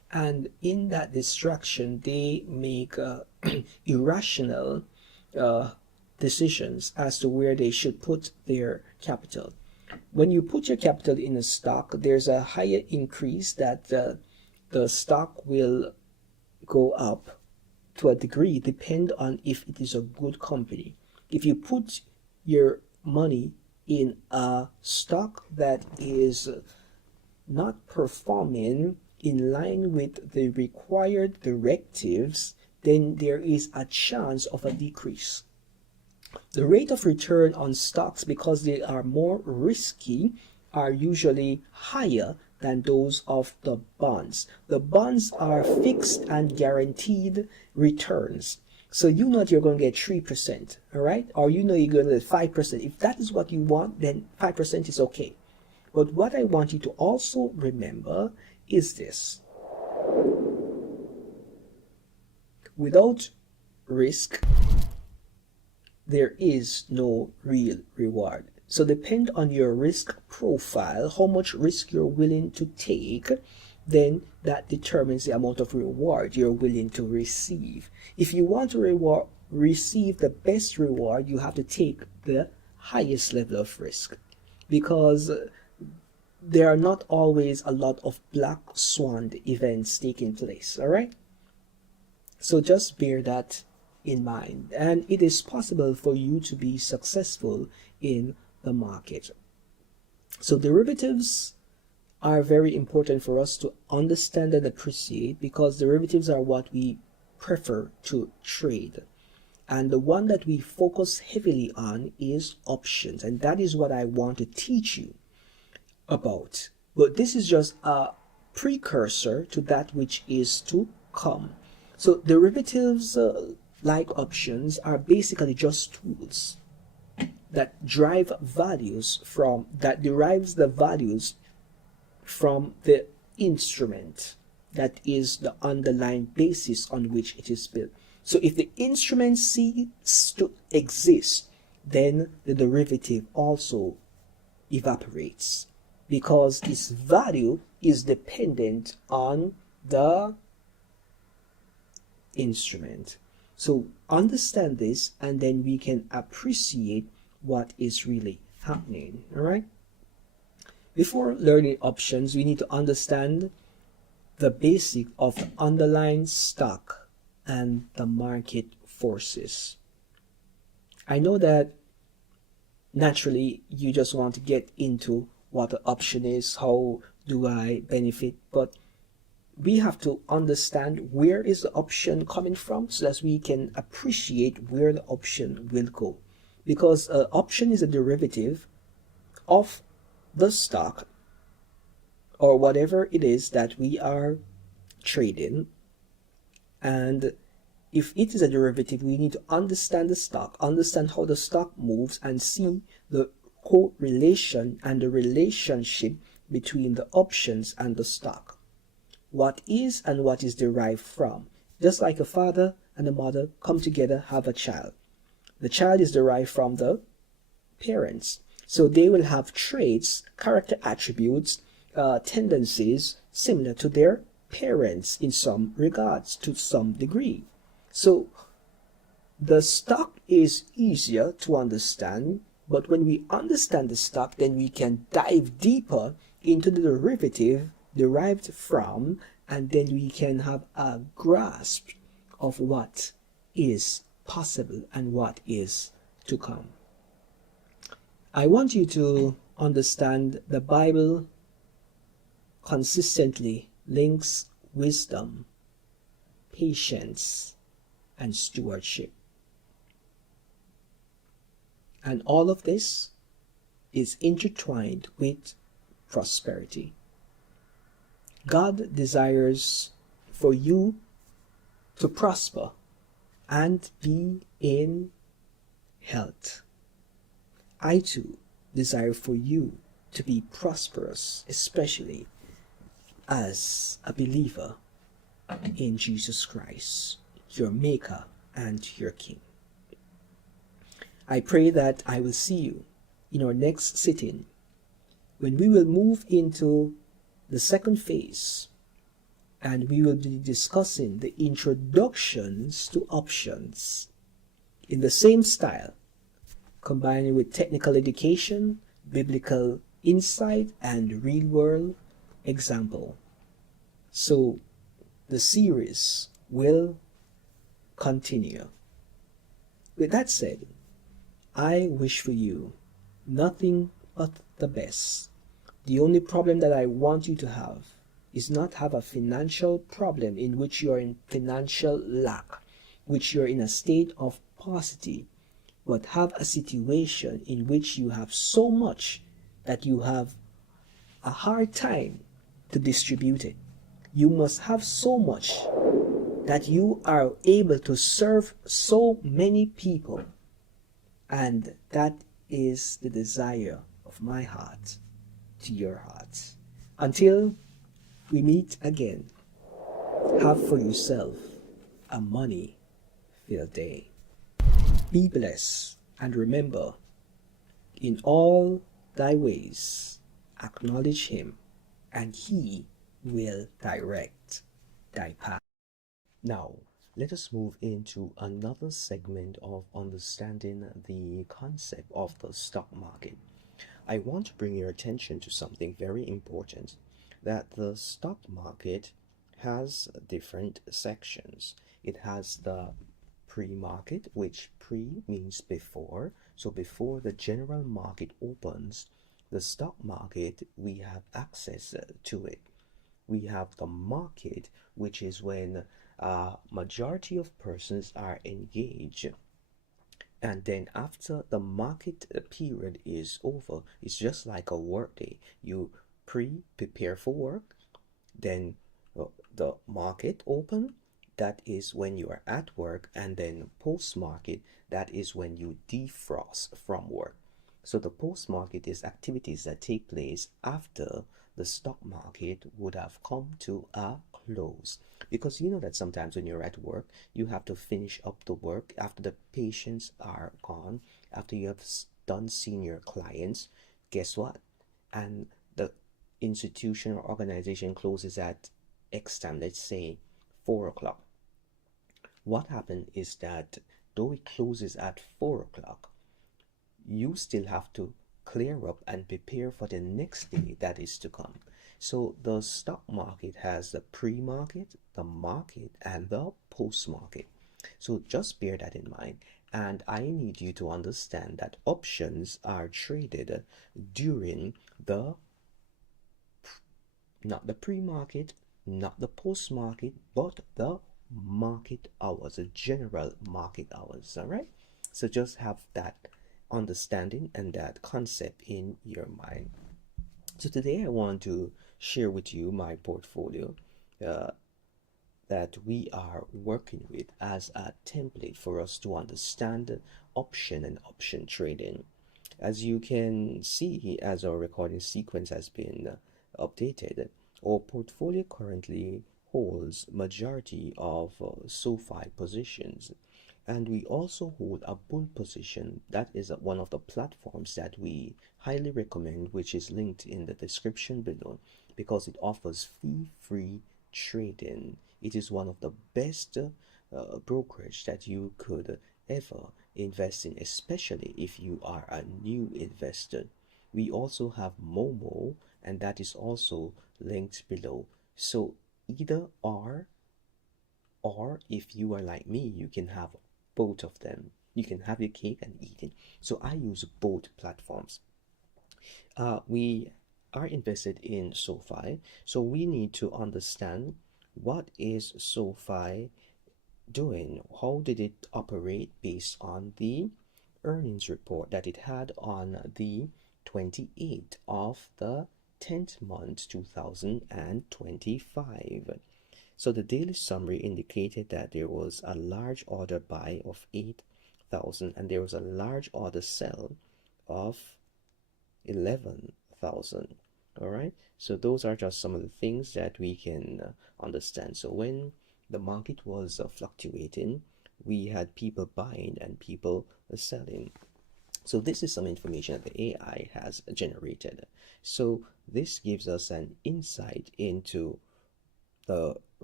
And in that distraction, they make irrational uh, decisions as to where they should put their capital. When you put your capital in a stock, there's a higher increase that the stock will go up to a degree, depend on if it is a good company. If you put your money in a stock that is not performing in line with the required directives, then there is a chance of a decrease. The rate of return on stocks, because they are more risky, are usually higher than those of the bonds. The bonds are fixed and guaranteed returns. So you know that you're going to get 3%, all right? Or you know you're going to get 5%. If that is what you want, then 5% is okay. But what I want you to also remember is this. Without risk, there is no real reward. So depend on your risk profile, how much risk you're willing to take, then that determines the amount of reward you're willing to receive. If you want to receive the best reward, you have to take the highest level of risk, because there are not always a lot of black swan events taking place, all right? So just bear that in mind, and it is possible for you to be successful in the market. So derivatives are very important for us to understand and appreciate, because derivatives are what we prefer to trade. And the one that we focus heavily on is options, and that is what I want to teach you about. But this is just a precursor to that which is to come. So derivatives, like options, are basically just tools that derives the values from the instrument that is the underlying basis on which it is built. So if the instrument ceases to exist, then the derivative also evaporates, because its value is dependent on the instrument. So understand this, and then we can appreciate what is really happening. All right? Before learning options, we need to understand the basic of the underlying stock and the market forces. I know that naturally you just want to get into what an option is, how do I benefit, but we have to understand where is the option coming from, so that we can appreciate where the option will go. Because option is a derivative of the stock or whatever it is that we are trading. And if it is a derivative, we need to understand the stock, understand how the stock moves, and see the correlation and the relationship between the options and the stock. What is and what is derived from. Just like a father and a mother come together, have a child. The child is derived from the parents. So they will have traits, character attributes, tendencies similar to their parents in some regards, to some degree. So the stock is easier to understand, but when we understand the stock, then we can dive deeper into the derivative derived from, and then we can have a grasp of what is possible and what is to come. I want you to understand the Bible consistently links wisdom, patience, and stewardship. And all of this is intertwined with prosperity. God desires for you to prosper and be in health. I too desire for you to be prosperous, especially as a believer in Jesus Christ, your Maker and your King. I pray that I will see you in our next sitting, when we will move into the second phase and we will be discussing the introductions to options in the same style, combining with technical education, biblical insight, and real world example. So the series will continue. With that said, I wish for you nothing but the best. The only problem that I want you to have is not have a financial problem in which you're in financial lack, which you're in a state of paucity, but have a situation in which you have so much that you have a hard time to distribute it. You must have so much that you are able to serve so many people. And that is the desire of my heart to your heart. Until we meet again, have for yourself a money-filled day. Be blessed, and remember, in all thy ways, acknowledge him, and he will direct thy path. Now, let us move into another segment of understanding the concept of the stock market. I want to bring your attention to something very important, that the stock market has different sections. It has the pre-market, which pre means before. So before the general market opens, the stock market, we have access to it. We have the market, which is when majority of persons are engaged, and then after the market period is over, it's just like a work day. You prepare for work, then the market open, that is when you are at work, and then post market, that is when you defrost from work. So the post market is activities that take place after the stock market would have come to a close. Because you know that sometimes when you're at work, you have to finish up the work after the patients are gone, after you have done seeing your clients. Guess what? And the institution or organization closes at X time, let's say 4 o'clock. What happened is that though it closes at 4 o'clock, you still have to clear up and prepare for the next day that is to come. So the stock market has the pre-market, the market, and the post-market. So just bear that in mind. And I need you to understand that options are traded during the, not the pre-market, not the post-market, but the market hours, the general market hours. All right. So just have that understanding and that concept in your mind. So today I want to share with you my portfolio uh, that we are working with as a template for us to understand option and option trading. As you can see, as our recording sequence has been updated, our portfolio currently holds majority of SoFi positions, and we also hold a bull position. That is one of the platforms that we highly recommend, which is linked in the description below, because it offers fee-free trading. It is one of the best brokerage that you could ever invest in, especially if you are a new investor. We also have Moomooo, and that is also linked below. So either or if you are like me, you can have both of them. You can have your cake and eat it. So I use both platforms. We are invested in SoFi, so we need to understand what is SoFi doing. How did it operate based on the earnings report that it had on the 28th of the 10th month 2025. So the daily summary indicated that there was a large order buy of 8,000 and there was a large order sell of 11,000. All right, so those are just some of the things that we can understand. So when the market was fluctuating, we had people buying and people selling. So this is some information that the AI has generated. So this gives us an insight into the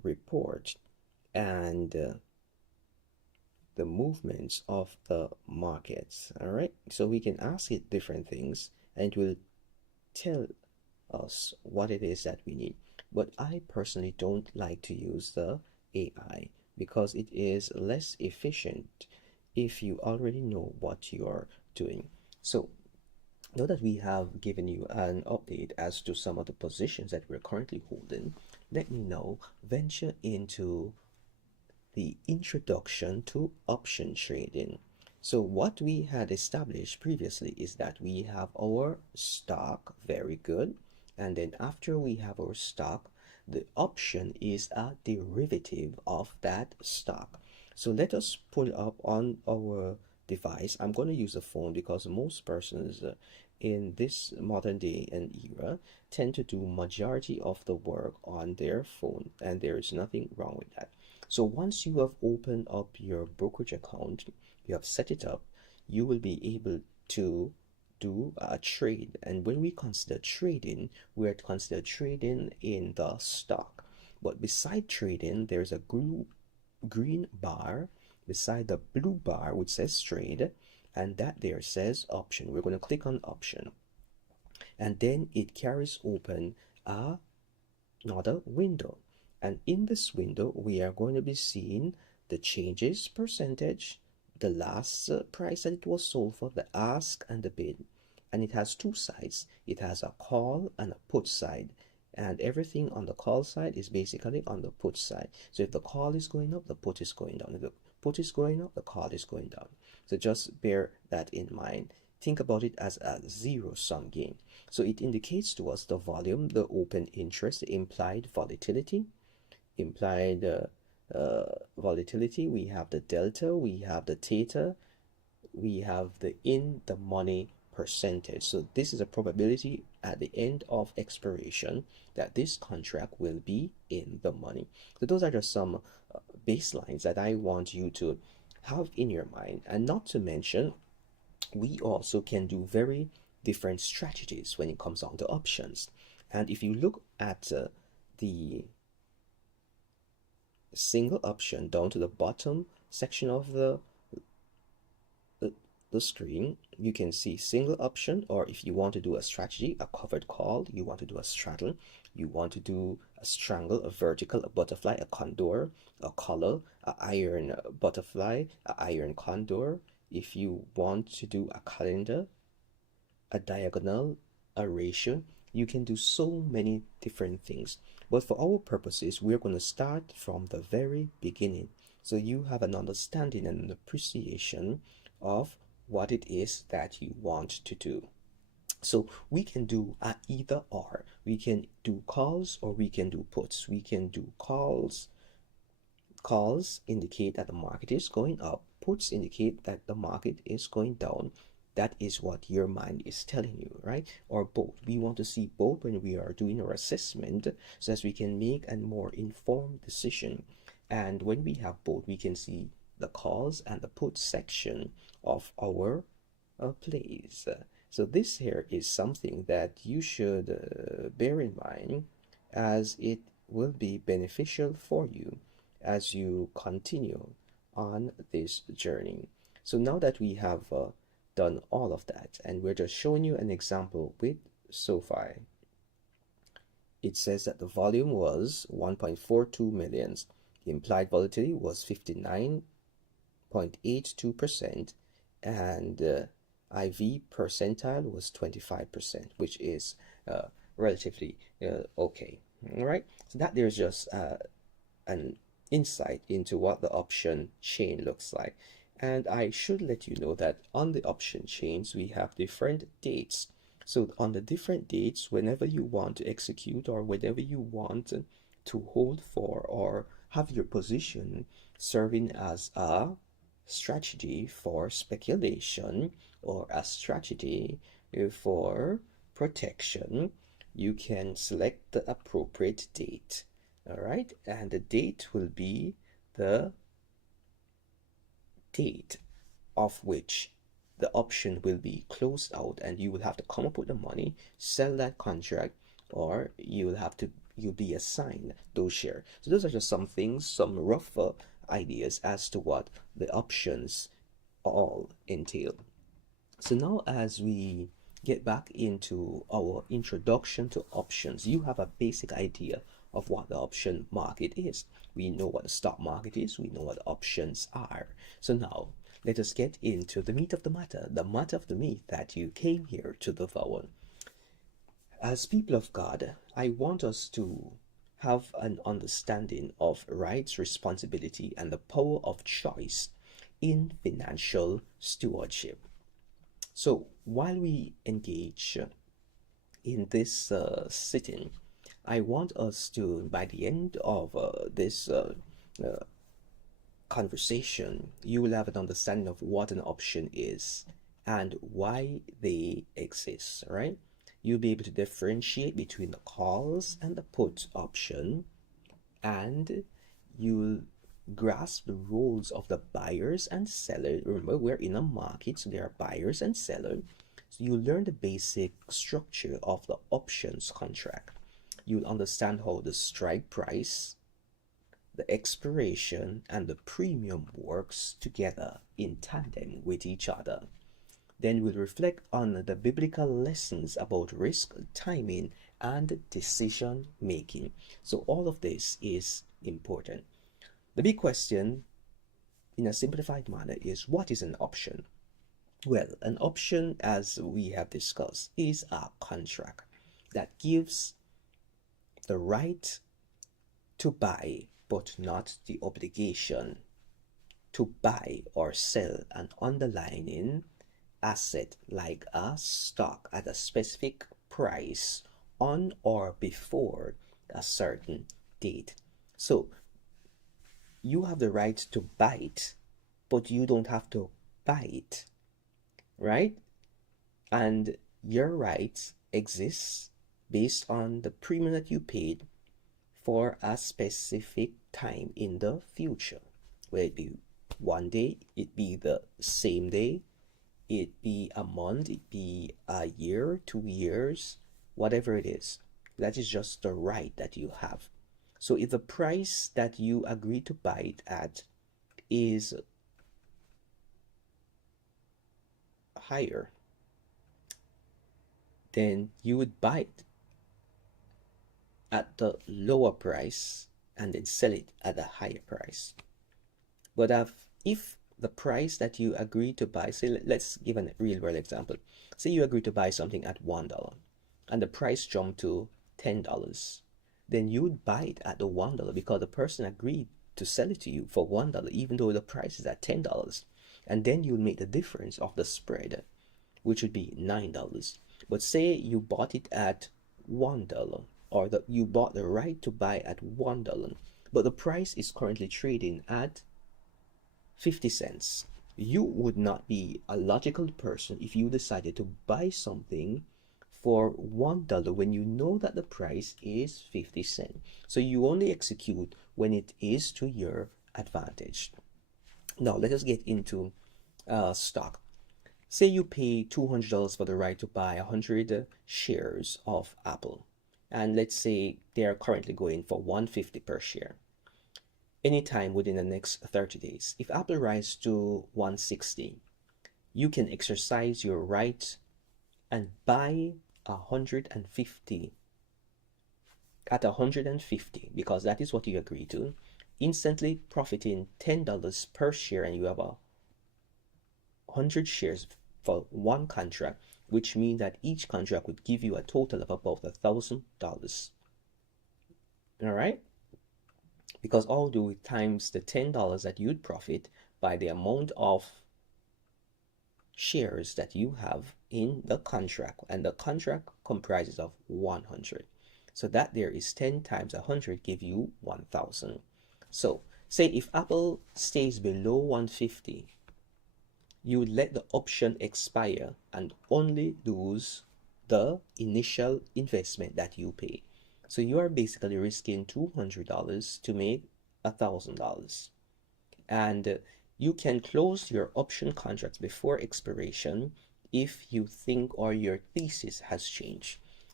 report and the movements of the markets. All right, so we can ask it different things and it will tell us what it is that we need. But I personally don't like to use the AI because it is less efficient if you already know what you're doing. So now that we have given you an update as to some of the positions that we're currently holding, let me now venture into the introduction to option trading. So what we had established previously is that we have our stock, very good, and then after we have our stock, the option is a derivative of that stock. So let us pull up on our device. I'm going to use a phone because most persons in this modern day and era tend to do majority of the work on their phone, and there is nothing wrong with that. So once you have opened up your brokerage account, you have set it up, you will be able to do a trade. And when we consider trading, we are to consider trading in the stock. But beside trading, there's a green bar beside the blue bar which says trade, and that there says option. We're going to click on option, and then it carries open another window. And in this window, we are going to be seeing the changes percentage, the last price that it was sold for, the ask and the bid. And it has two sides. It has a call and a put side. And everything on the call side is basically on the put side. So if the call is going up, the put is going down. If the put is going up, the call is going down. So just bear that in mind. Think about it as a zero-sum game. So it indicates to us the volume, the open interest, the implied volatility. Volatility, we have the delta, we have the theta, we have the in the money percentage. So this is a probability at the end of expiration that this contract will be in the money. So those are just some baselines that I want you to have in your mind. And not to mention, we also can do very different strategies when it comes on to options. And if you look at the single option down to the bottom section of the screen, you can see single option, or if you want to do a strategy, a covered call, you want to do a straddle, you want to do a strangle, a vertical, a butterfly, a condor, a collar, a iron butterfly, a iron condor. If you want to do a calendar, a diagonal, a ratio, you can do so many different things. But for our purposes, we're going to start from the very beginning. So you have an understanding and an appreciation of what it is that you want to do. So we can do either or. We can do calls or we can do puts. We can do calls. Calls indicate that the market is going up. Puts indicate that the market is going down. That is what your mind is telling you, right? Or both. We want to see both when we are doing our assessment so as we can make a more informed decision. And when we have both, we can see the calls and the put section of our plays. So this here is something that you should bear in mind, as it will be beneficial for you as you continue on this journey. So now that we have done all of that, and we're just showing you an example with SoFi, it says that the volume was 1.42 millions. The implied volatility was 59.82%, and IV percentile was 25%, which is relatively okay. All right, so that there's just an insight into what the option chain looks like. And I should let you know that on the option chains, we have different dates. So on the different dates, whenever you want to execute or whenever you want to hold for or have your position serving as a strategy for speculation or a strategy for protection, you can select the appropriate date. All right, and the date will be the date of which the option will be closed out, and you will have to come up with the money, sell that contract, or you will have to you'll be assigned those shares. So those are just some things, some rough ideas as to what the options all entail. So now as we get back into our introduction to options, you have a basic idea of what the option market is. We know what the stock market is, we know what options are. So now let us get into the meat of the matter of the meat that you came here to devour. As people of God, I want us to have an understanding of rights, responsibility, and the power of choice in financial stewardship. So while we engage in this sitting, I want us to, by the end of this conversation, you will have an understanding of what an option is and why they exist, right? You'll be able to differentiate between the calls and the put option, and you'll grasp the roles of the buyers and sellers. Remember, we're in a market, so there are buyers and sellers. So you learn the basic structure of the options contract. You'll understand how the strike price, the expiration, and the premium works together in tandem with each other. Then we'll reflect on the biblical lessons about risk, timing, and decision making. So all of this is important. The big question, in a simplified manner, is what is an option? Well, an option, as we have discussed, is a contract that gives the right to buy, but not the obligation to buy or sell an underlying asset like a stock at a specific price on or before a certain date. So you have the right to buy it, but you don't have to buy it, right? And your right exists based on the premium that you paid for a specific time in the future. Whether it be one day, it be the same day, it be a month, it be a year, 2 years, whatever it is. That is just the right that you have. So if the price that you agree to buy it at is higher, then you would buy it at the lower price and then sell it at a higher price. But if the price that you agree to buy, say, let's give a real world example. Say you agree to buy something at $1 and the price jumped to $10, then you would buy it at the $1 because the person agreed to sell it to you for $1, even though the price is at $10. And then you'll make the difference of the spread, which would be $9. But say you bought it at $1, or that you bought the right to buy at $1, but the price is currently trading at 50 cents. You would not be a logical person if you decided to buy something for $1 when you know that the price is 50 cents. So you only execute when it is to your advantage. Now let us get into stock. Say you pay $200 for the right to buy 100 shares of Apple, and let's say they are currently going for $150 per share. Anytime within the next 30 days, if Apple rises to $160, you can exercise your right and buy 150 at 150, because that is what you agree to, instantly profiting $10 per share, and you have 100 shares for one contract, which means that each contract would give you a total of about $1,000. All right, because all do it times the $10 that you'd profit by the amount of shares that you have in the contract, and the contract comprises of 100. So that there is 10 times 100 give you 1,000. So say if Apple stays below 150, you would let the option expire and only lose the initial investment that you pay. So you are basically risking $200 to make $1,000. And you can close your option contracts before expiration if you think or your thesis has changed.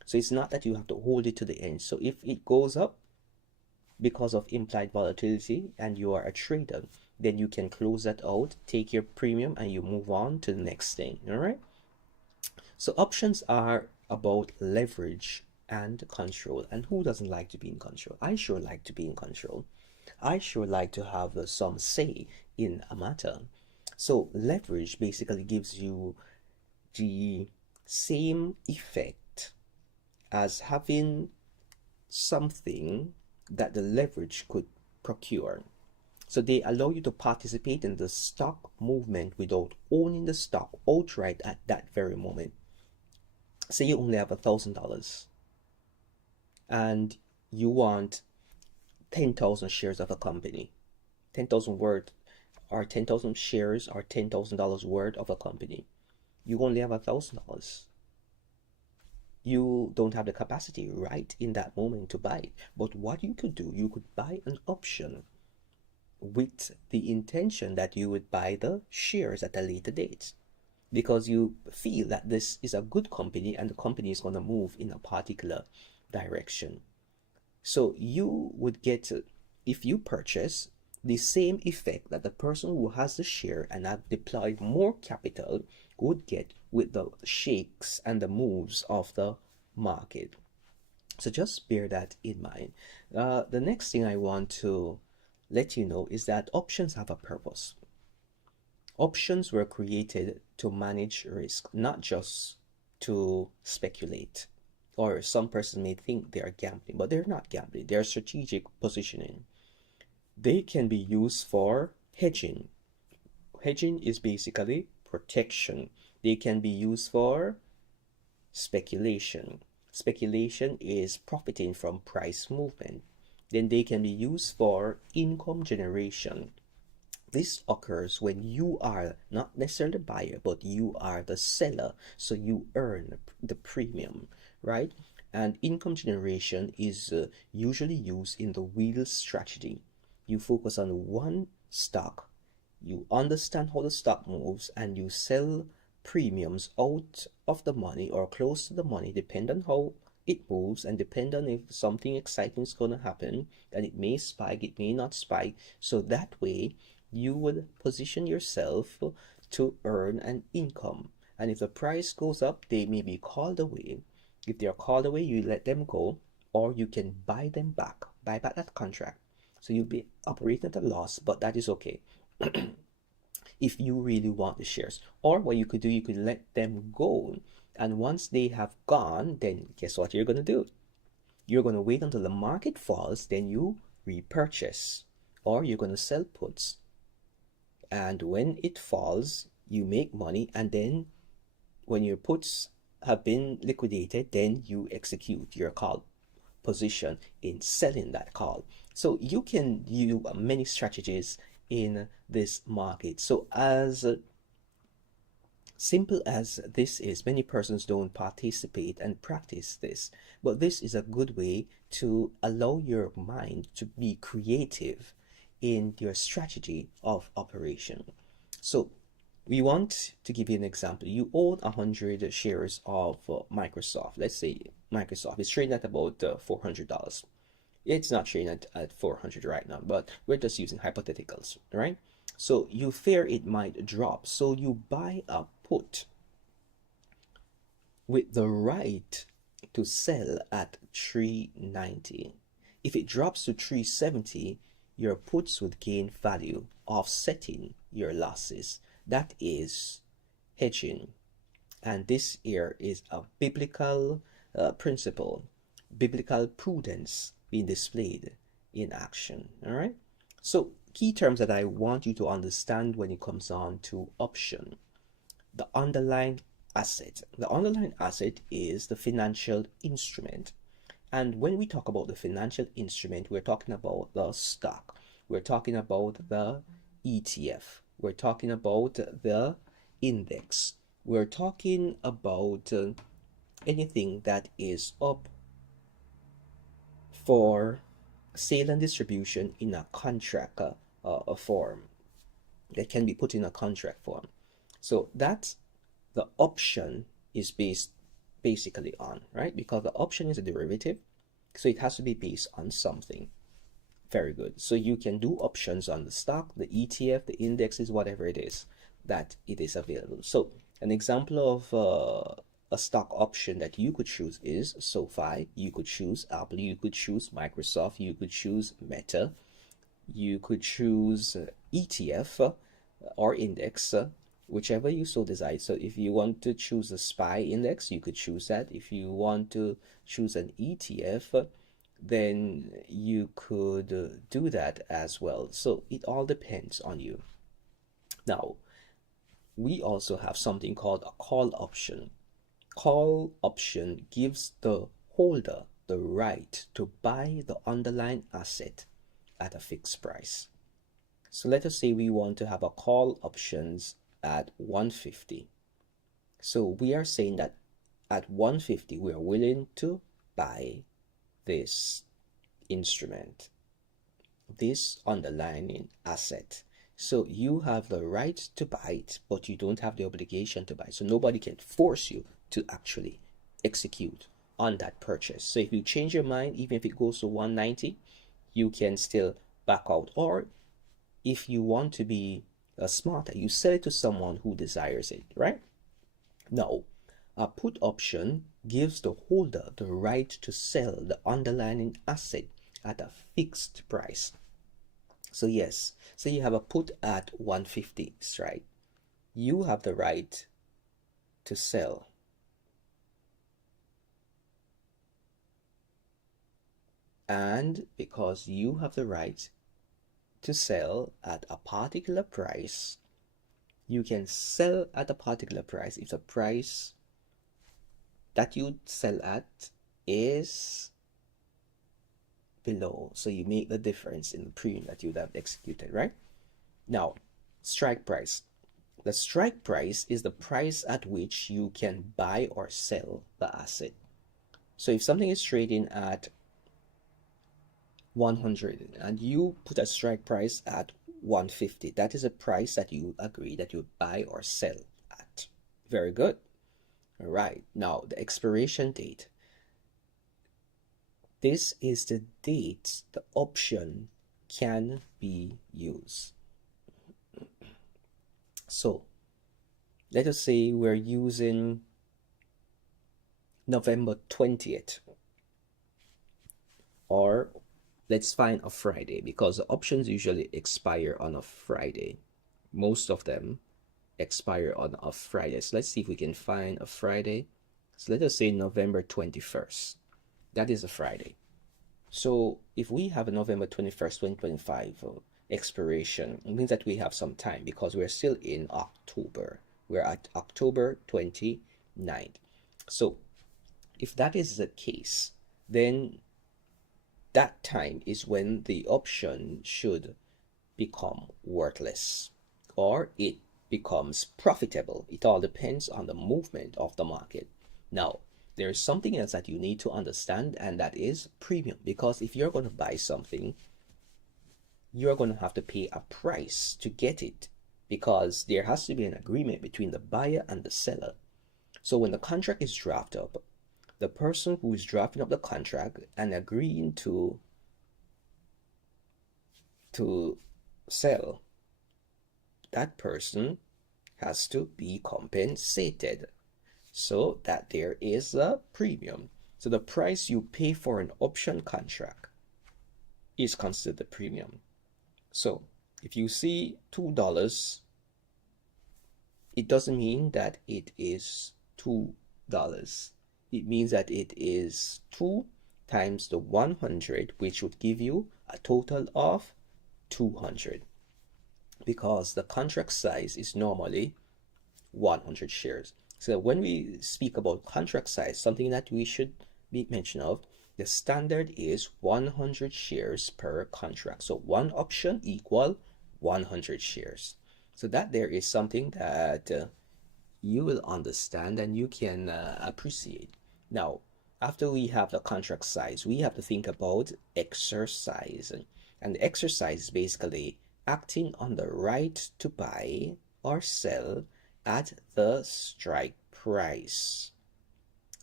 So it's not that you have to hold it to the end. So if it goes up because of implied volatility and you are a trader, then you can close that out, take your premium, and you move on to the next thing. All right. So options are about leverage and control. And who doesn't like to be in control? I sure like to be in control. I sure like to have some say in a matter. So leverage basically gives you the same effect as having something that the leverage could procure. So they allow you to participate in the stock movement without owning the stock outright at that very moment. Say you only have $1,000 and you want 10,000 shares of a company. 10,000 worth or 10,000 shares or $10,000 worth of a company. You only have $1,000. You don't have the capacity right in that moment to buy it. But what you could do, you could buy an option with the intention that you would buy the shares at a later date because you feel that this is a good company and the company is going to move in a particular direction. So you would get, if you purchase, the same effect that the person who has the share and have deployed more capital would get with the shakes and the moves of the market. So just bear that in mind. The next thing I want to let you know is that options have a purpose. Options were created to manage risk, not just to speculate. Or some person may think they are gambling, but they're not gambling. They're strategic positioning. They can be used for hedging. Hedging is basically protection. They can be used for speculation. Speculation is profiting from price movement. Then they can be used for income generation. This occurs when you are not necessarily the buyer, but you are the seller, so you earn the premium, right? And income generation is usually used in the wheel strategy. You focus on one stock, you understand how the stock moves, and you sell premiums out of the money or close to the money, depending on how it moves and depend on if something exciting is going to happen, and it may spike, it may not spike. So that way you would position yourself to earn an income. And if the price goes up, they may be called away. If they are called away, you let them go, or you can buy them back, buy back that contract. So you'll be operating at a loss, but that is okay if you really want the shares. Or what you could do, you could let them go. And once they have gone, then guess what you're going to do? You're going to wait until the market falls, then you repurchase. Or you're going to sell puts. And when it falls, you make money. And then when your puts have been liquidated, then you execute your call position in selling that call. So you can use many strategies in this market. So as simple as this is, many persons don't participate and practice this, but this is a good way to allow your mind to be creative in your strategy of operation. So we want to give you an example. You own 100 shares of Microsoft. Let's say Microsoft is trading at about $400. It's not trading at 400 right now, but we're just using hypotheticals, right? So you fear it might drop, so you buy a put with the right to sell at 390. If it drops to 370, your puts would gain value, offsetting your losses. That is hedging. And this here is a biblical principle, biblical prudence being displayed in action. All right. So key terms that I want you to understand when it comes on to option: the underlying asset. The underlying asset is the financial instrument. And when we talk about the financial instrument, we're talking about the stock, we're talking about the ETF, we're talking about the index, we're talking about anything that is up for sale and distribution in a contract form, that can be put in a contract form. So that's the option is based basically on, right? Because the option is a derivative, so it has to be based on something. Very good. So you can do options on the stock, the ETF, the indexes, whatever it is that it is available. So an example of a stock option that you could choose is SoFi. You could choose Apple. You could choose Microsoft. You could choose Meta. You could choose ETF or index, whichever you so desire. So if you want to choose a SPY index, you could choose that. If you want to choose an ETF, then you could do that as well. So it all depends on you. Now, we also have something called a call option. Call option gives the holder the right to buy the underlying asset at a fixed price. So let us say we want to have a call options at 150. So we are saying that at 150 we are willing to buy this instrument, this underlying asset. So you have the right to buy it, but you don't have the obligation to buy. So nobody can force you to actually execute on that purchase. So if you change your mind, even if it goes to 190, you can still back out. Or if you want to be smarter, you sell it to someone who desires it, right? Now, a put option gives the holder the right to sell the underlying asset at a fixed price. So yes, so you have a put at 150 strike. You have the right to sell. And because you have the right to sell at a particular price, you can sell at a particular price if the price that you sell at is below. So you make the difference in the premium that you would have executed, right? Now, strike price. The strike price is the price at which you can buy or sell the asset. So if something is trading at 100 and you put a strike price at 150, that is a price that you agree that you buy or sell at. Very good. All right. Now, the expiration date. This is the date the option can be used. So let us say we're using November 20th, or let's find a Friday, because the options usually expire on a Friday. Most of them expire on a Friday. So let's see if we can find a Friday. So let us say November 21st. That is a Friday. So if we have a November 21st, 2025 expiration, it means that we have some time because we're still in October. We're at October 29th. So if that is the case, then that time is when the option should become worthless or it becomes profitable. It all depends on the movement of the market. Now, there is something else that you need to understand, and that is premium. Because if you're going to buy something, you're going to have to pay a price to get it, because there has to be an agreement between the buyer and the seller. So when the contract is drafted up, the person who is drafting up the contract and agreeing to sell, that person has to be compensated so that there is a premium. So the price you pay for an option contract is considered the premium. So if you see $2, it doesn't mean that it is $2. It means that it is 2 times the 100, which would give you a total of 200, because the contract size is normally 100 shares. So when we speak about contract size, something that we should be mentioned of, the standard is 100 shares per contract. So one option equal 100 shares. So that there is something that you will understand and you can appreciate. Now, after we have the contract size, we have to think about exercise. And the exercise is basically acting on the right to buy or sell at the strike price.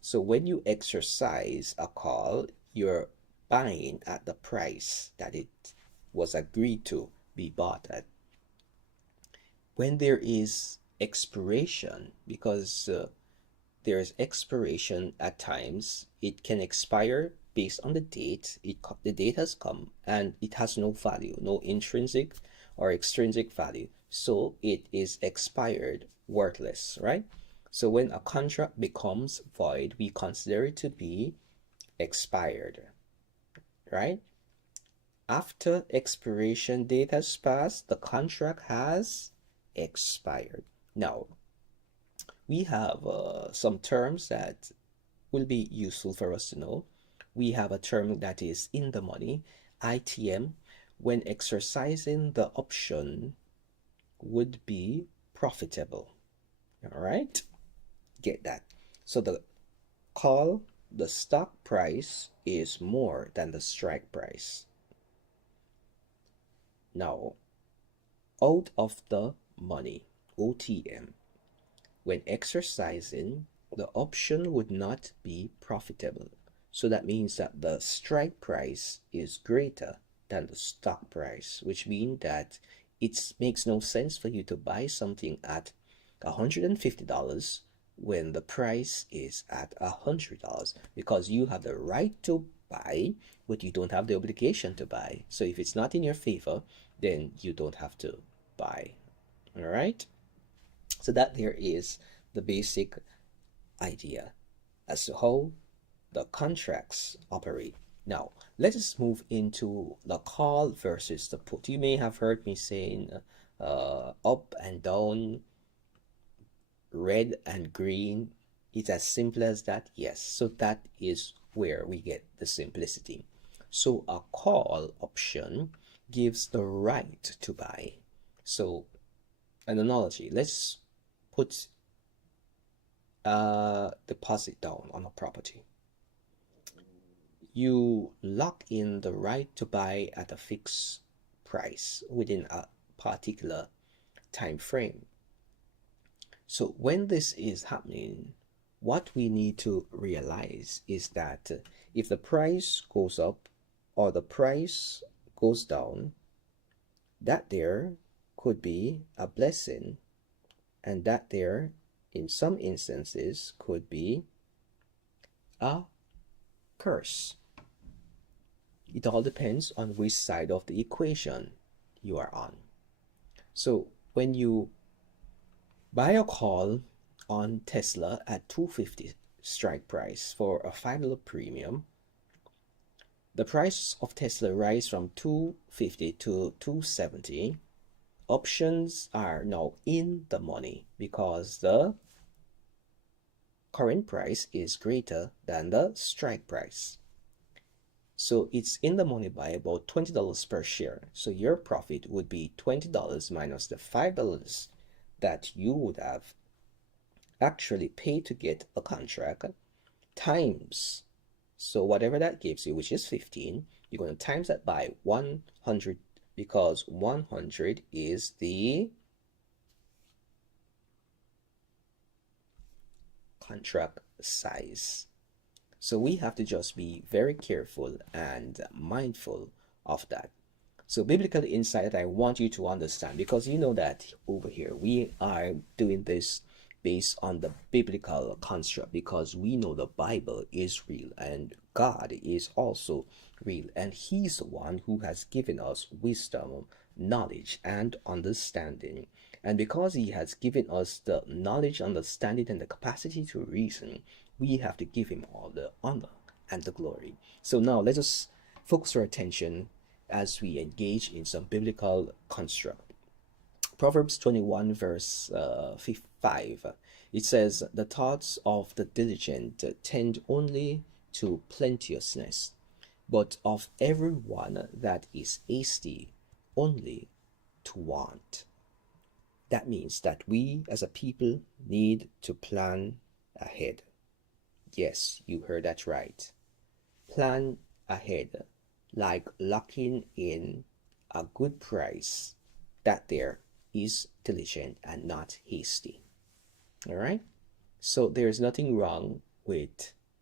So when you exercise a call, you're buying at the price that it was agreed to be bought at. When there is expiration, because there is expiration at times, it can expire based on the date. The date has come and it has no value, no intrinsic or extrinsic value. So it is expired, worthless, right? So when a contract becomes void, we consider it to be expired, right? After expiration date has passed, the contract has expired. Now, we have some terms that will be useful for us to know. We have a term that is in the money, ITM, when exercising the option would be profitable. All right, get that. So the stock price is more than the strike price. Now, out of the money, OTM, when exercising, the option would not be profitable. So that means that the strike price is greater than the stock price, which means that it makes no sense for you to buy something at $150 when the price is at $100, because you have the right to buy, but you don't have the obligation to buy. So if it's not in your favor, then you don't have to buy. All right? So that there is the basic idea as to how the contracts operate. Now, let us move into the call versus the put. You may have heard me saying up and down, red and green. It's as simple as that, yes. So that is where we get the simplicity. So a call option gives the right to buy. So an analogy, let's put a deposit down on a property. You lock in the right to buy at a fixed price within a particular time frame. So when this is happening, what we need to realize is that if the price goes up or the price goes down, that there could be a blessing, and that there in some instances could be a curse. It all depends on which side of the equation you are on. So when you buy a call on Tesla at $250 strike price for a $5 premium, the price of Tesla rise from $250 to $270. Options are now in the money because the current price is greater than the strike price. So it's in the money by about $20 per share. So your profit would be $20 minus the $5 that you would have actually paid to get a contract times. So whatever that gives you, which is 15, you're going to times that by 100 because 100 is the contract size. So we have to just be very careful and mindful of that. So biblical insight that I want you to understand, because you know that over here we are doing this based on the biblical construct, because we know the Bible is real and God is also real, and He's the one who has given us wisdom, knowledge, and understanding. And because He has given us the knowledge, understanding, and the capacity to reason, we have to give Him all the honor and the glory. So now let us focus our attention as we engage in some biblical construct. Proverbs 21 verse 5, it says, the thoughts of the diligent tend only to plenteousness, but of everyone that is hasty only to want. That means that we as a people need to plan ahead. Yes, you heard that right. Plan ahead, like locking in a good price that there is diligent and not hasty. All right? So there's nothing wrong with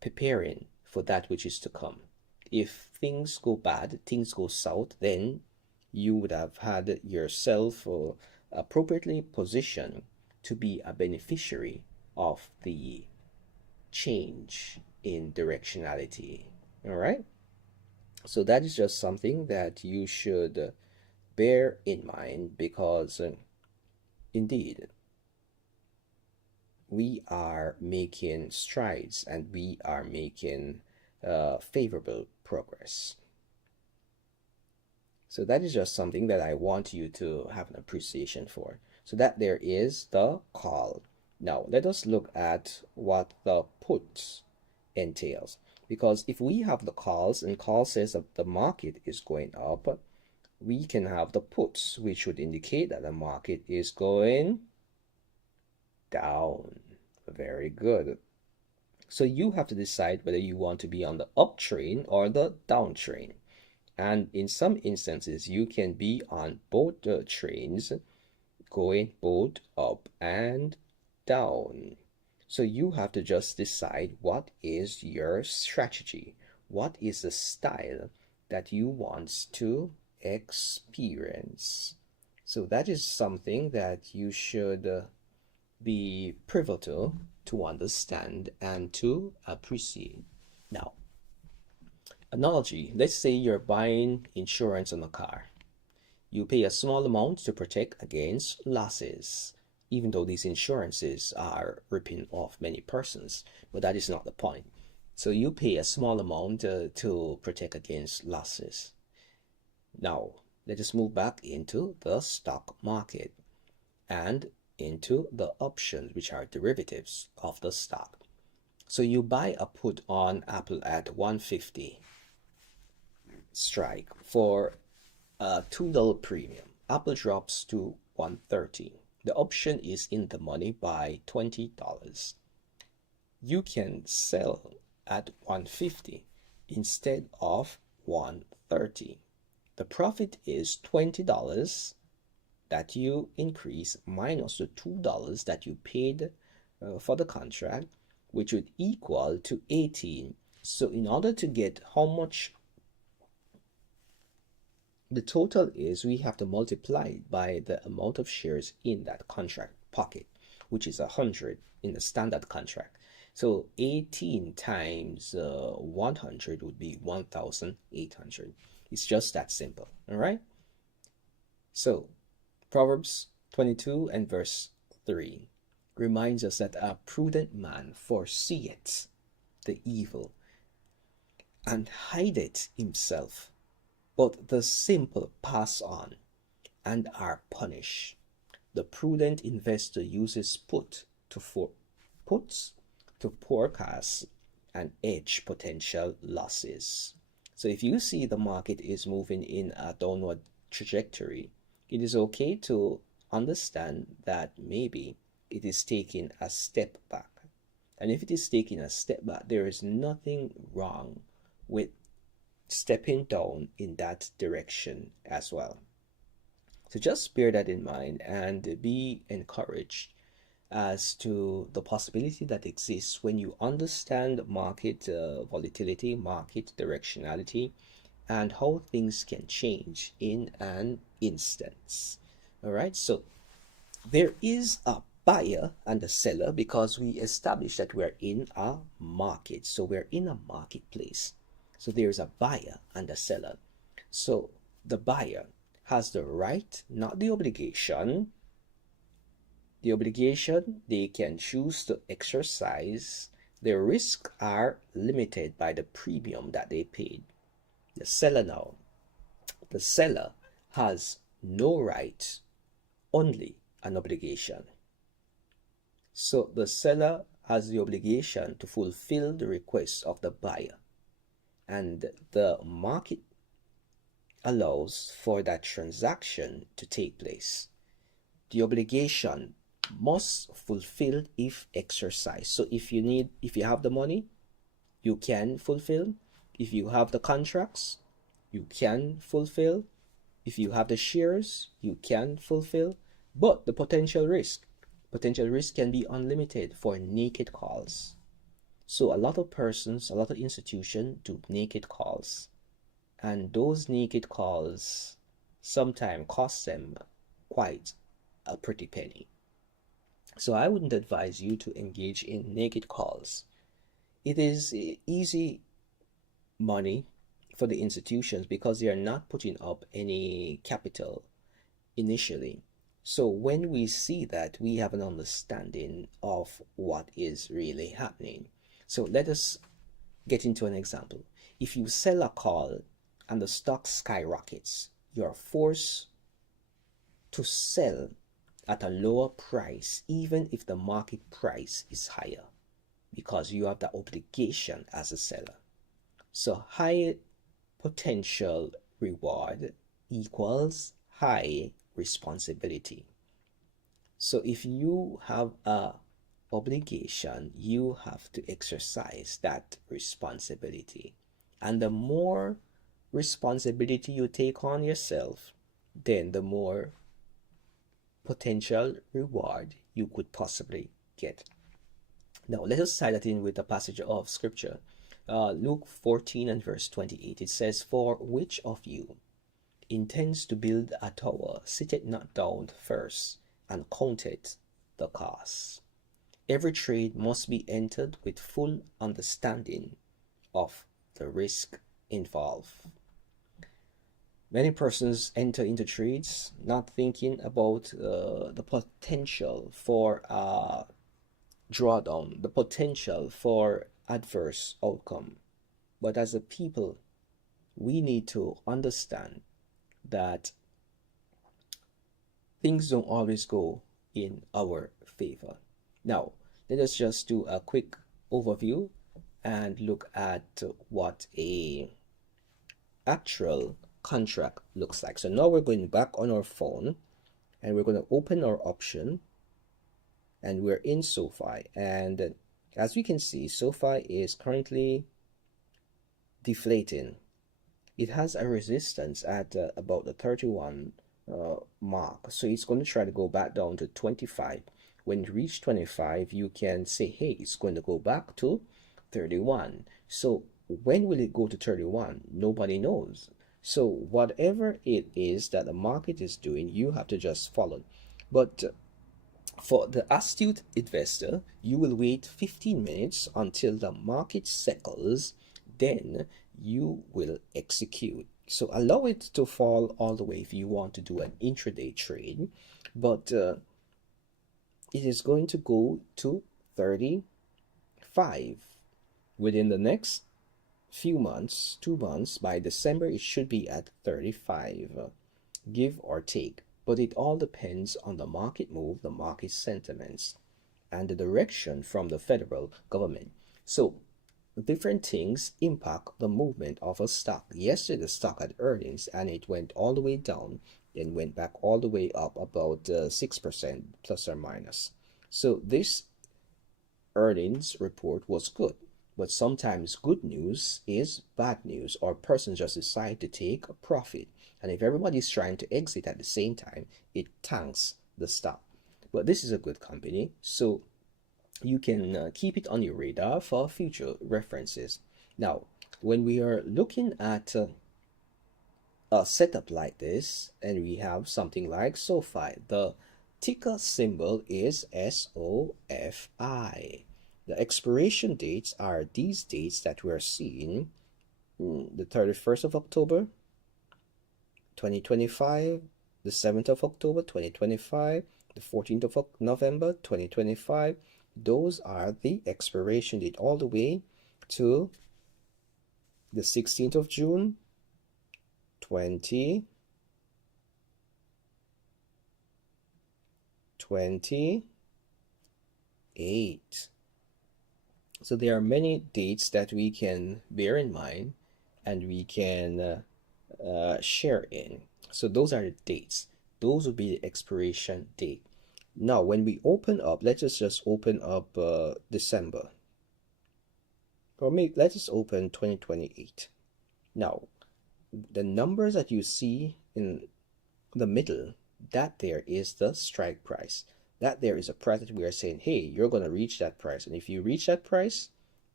preparing for that which is to come. If things go bad, things go south, then you would have had yourself appropriately positioned to be a beneficiary of the change in directionality. All right? So that is just something that you should bear in mind because indeed we are making strides and we are making favorable progress. So that is just something that I want you to have an appreciation for. So that there is the call. Now let us look at what the put entails. Because if we have the calls and call says that the market is going up, we can have the puts, which would indicate that the market is going down. Very good. So you have to decide whether you want to be on the up train or the down train. And in some instances, you can be on both trains, going both up and down. So you have to just decide what is your strategy, what is the style that you want to experience. So that is something that you should be pivotal to understand and to appreciate. Now, analogy, let's say you're buying insurance on a car. You pay a small amount to protect against losses, even though these insurances are ripping off many persons, but that is not the point. So you pay a small amount to protect against losses. Now, let us move back into the stock market and into the options, which are derivatives of the stock. So you buy a put on Apple at 150 strike for a $2 premium. Apple drops to 130. The option is in the money by $20. You can sell at 150 instead of 130. The profit is $20 that you increase minus the $2 that you paid for the contract, which would equal to 18. So in order to get how much the total is, we have to multiply it by the amount of shares in that contract pocket, which is 100 in the standard contract. So 18 times 100 would be 1,800. It's just that simple. All right. So Proverbs 22 and verse 3 reminds us that a prudent man foreseeth the evil and hideth himself, but the simple pass on and are punished. The prudent investor uses puts to forecast and edge potential losses. So if you see the market is moving in a downward trajectory, it is okay to understand that maybe it is taking a step back. And if it is taking a step back, there is nothing wrong with stepping down in that direction as well. So just bear that in mind and be encouraged as to the possibility that exists when you understand market volatility, market directionality, and how things can change in an instance. All right, so there is a buyer and a seller because we established that we're in a market. So we're in a marketplace. So there's a buyer and a seller. So the buyer has the right, not the obligation. The obligation they can choose to exercise. Their risks are limited by the premium that they paid. The seller now, the seller has no right, only an obligation. So the seller has the obligation to fulfill the request of the buyer, and the market allows for that transaction to take place. The obligation must fulfill if exercised. So if you have the money, you can fulfill. If you have the contracts, you can fulfill. If you have the shares, you can fulfill. But the potential risk can be unlimited for naked calls. So a lot of persons, a lot of institutions do naked calls, and those naked calls sometimes cost them quite a pretty penny. So I wouldn't advise you to engage in naked calls. It is easy money for the institutions because they are not putting up any capital initially. So when we see that, we have an understanding of what is really happening. So let us get into an example. If you sell a call and the stock skyrockets, you're forced to sell at a lower price even if the market price is higher, because you have the obligation as a seller. So high potential reward equals high responsibility. So if you have a obligation, you have to exercise that responsibility. And the more responsibility you take on yourself, then the more potential reward you could possibly get. Now, let us tie that in with a passage of scripture. Luke 14 and verse 28. It says, "For which of you intends to build a tower, sitteth not down first, and counteth the cost." Every trade must be entered with full understanding of the risk involved. Many persons enter into trades not thinking about the potential for drawdown, the potential for adverse outcome. But as a people, we need to understand that things don't always go in our favor. Now, let us just do a quick overview and look at what a actual contract looks like. So now we're going back on our phone and we're going to open our option, and we're in SoFi, and as we can see, SoFi is currently deflating. It has a resistance at about the 31 mark, so it's going to try to go back down to 25. When you reach 25, you can say, hey, it's going to go back to 31. So when will it go to 31? Nobody knows. So whatever it is that the market is doing, you have to just follow. But for the astute investor, you will wait 15 minutes until the market settles, then you will execute. So allow it to fall all the way if you want to do an intraday trade, but it is going to go to 35 within the next few months, 2 months. By December it should be at 35, give or take, but it all depends on the market move, the market sentiments, and the direction from the federal government. So different things impact the movement of a stock. Yesterday the stock had earnings and it went all the way down, then went back all the way up about 6% plus or minus. So this earnings report was good, but sometimes good news is bad news, or persons just decide to take a profit, and if everybody's trying to exit at the same time, it tanks the stock. But this is a good company, so you can keep it on your radar for future references. Now, when we are looking at a setup like this, and we have something like SoFi, the ticker symbol is SOFI. The expiration dates are these dates that we're seeing: the 31st of October 2025, the 7th of October 2025, the 14th of November 2025. Those are the expiration date, all the way to the 16th of June 2028. So there are many dates that we can bear in mind and we can share in. So those are the dates. Those will be the expiration date. Now, when we open up, let us just open up December. Or maybe let us open 2028. Now, the numbers that you see in the middle, that there is the strike price. That there is a price that we are saying, hey, you're going to reach that price. And if you reach that price,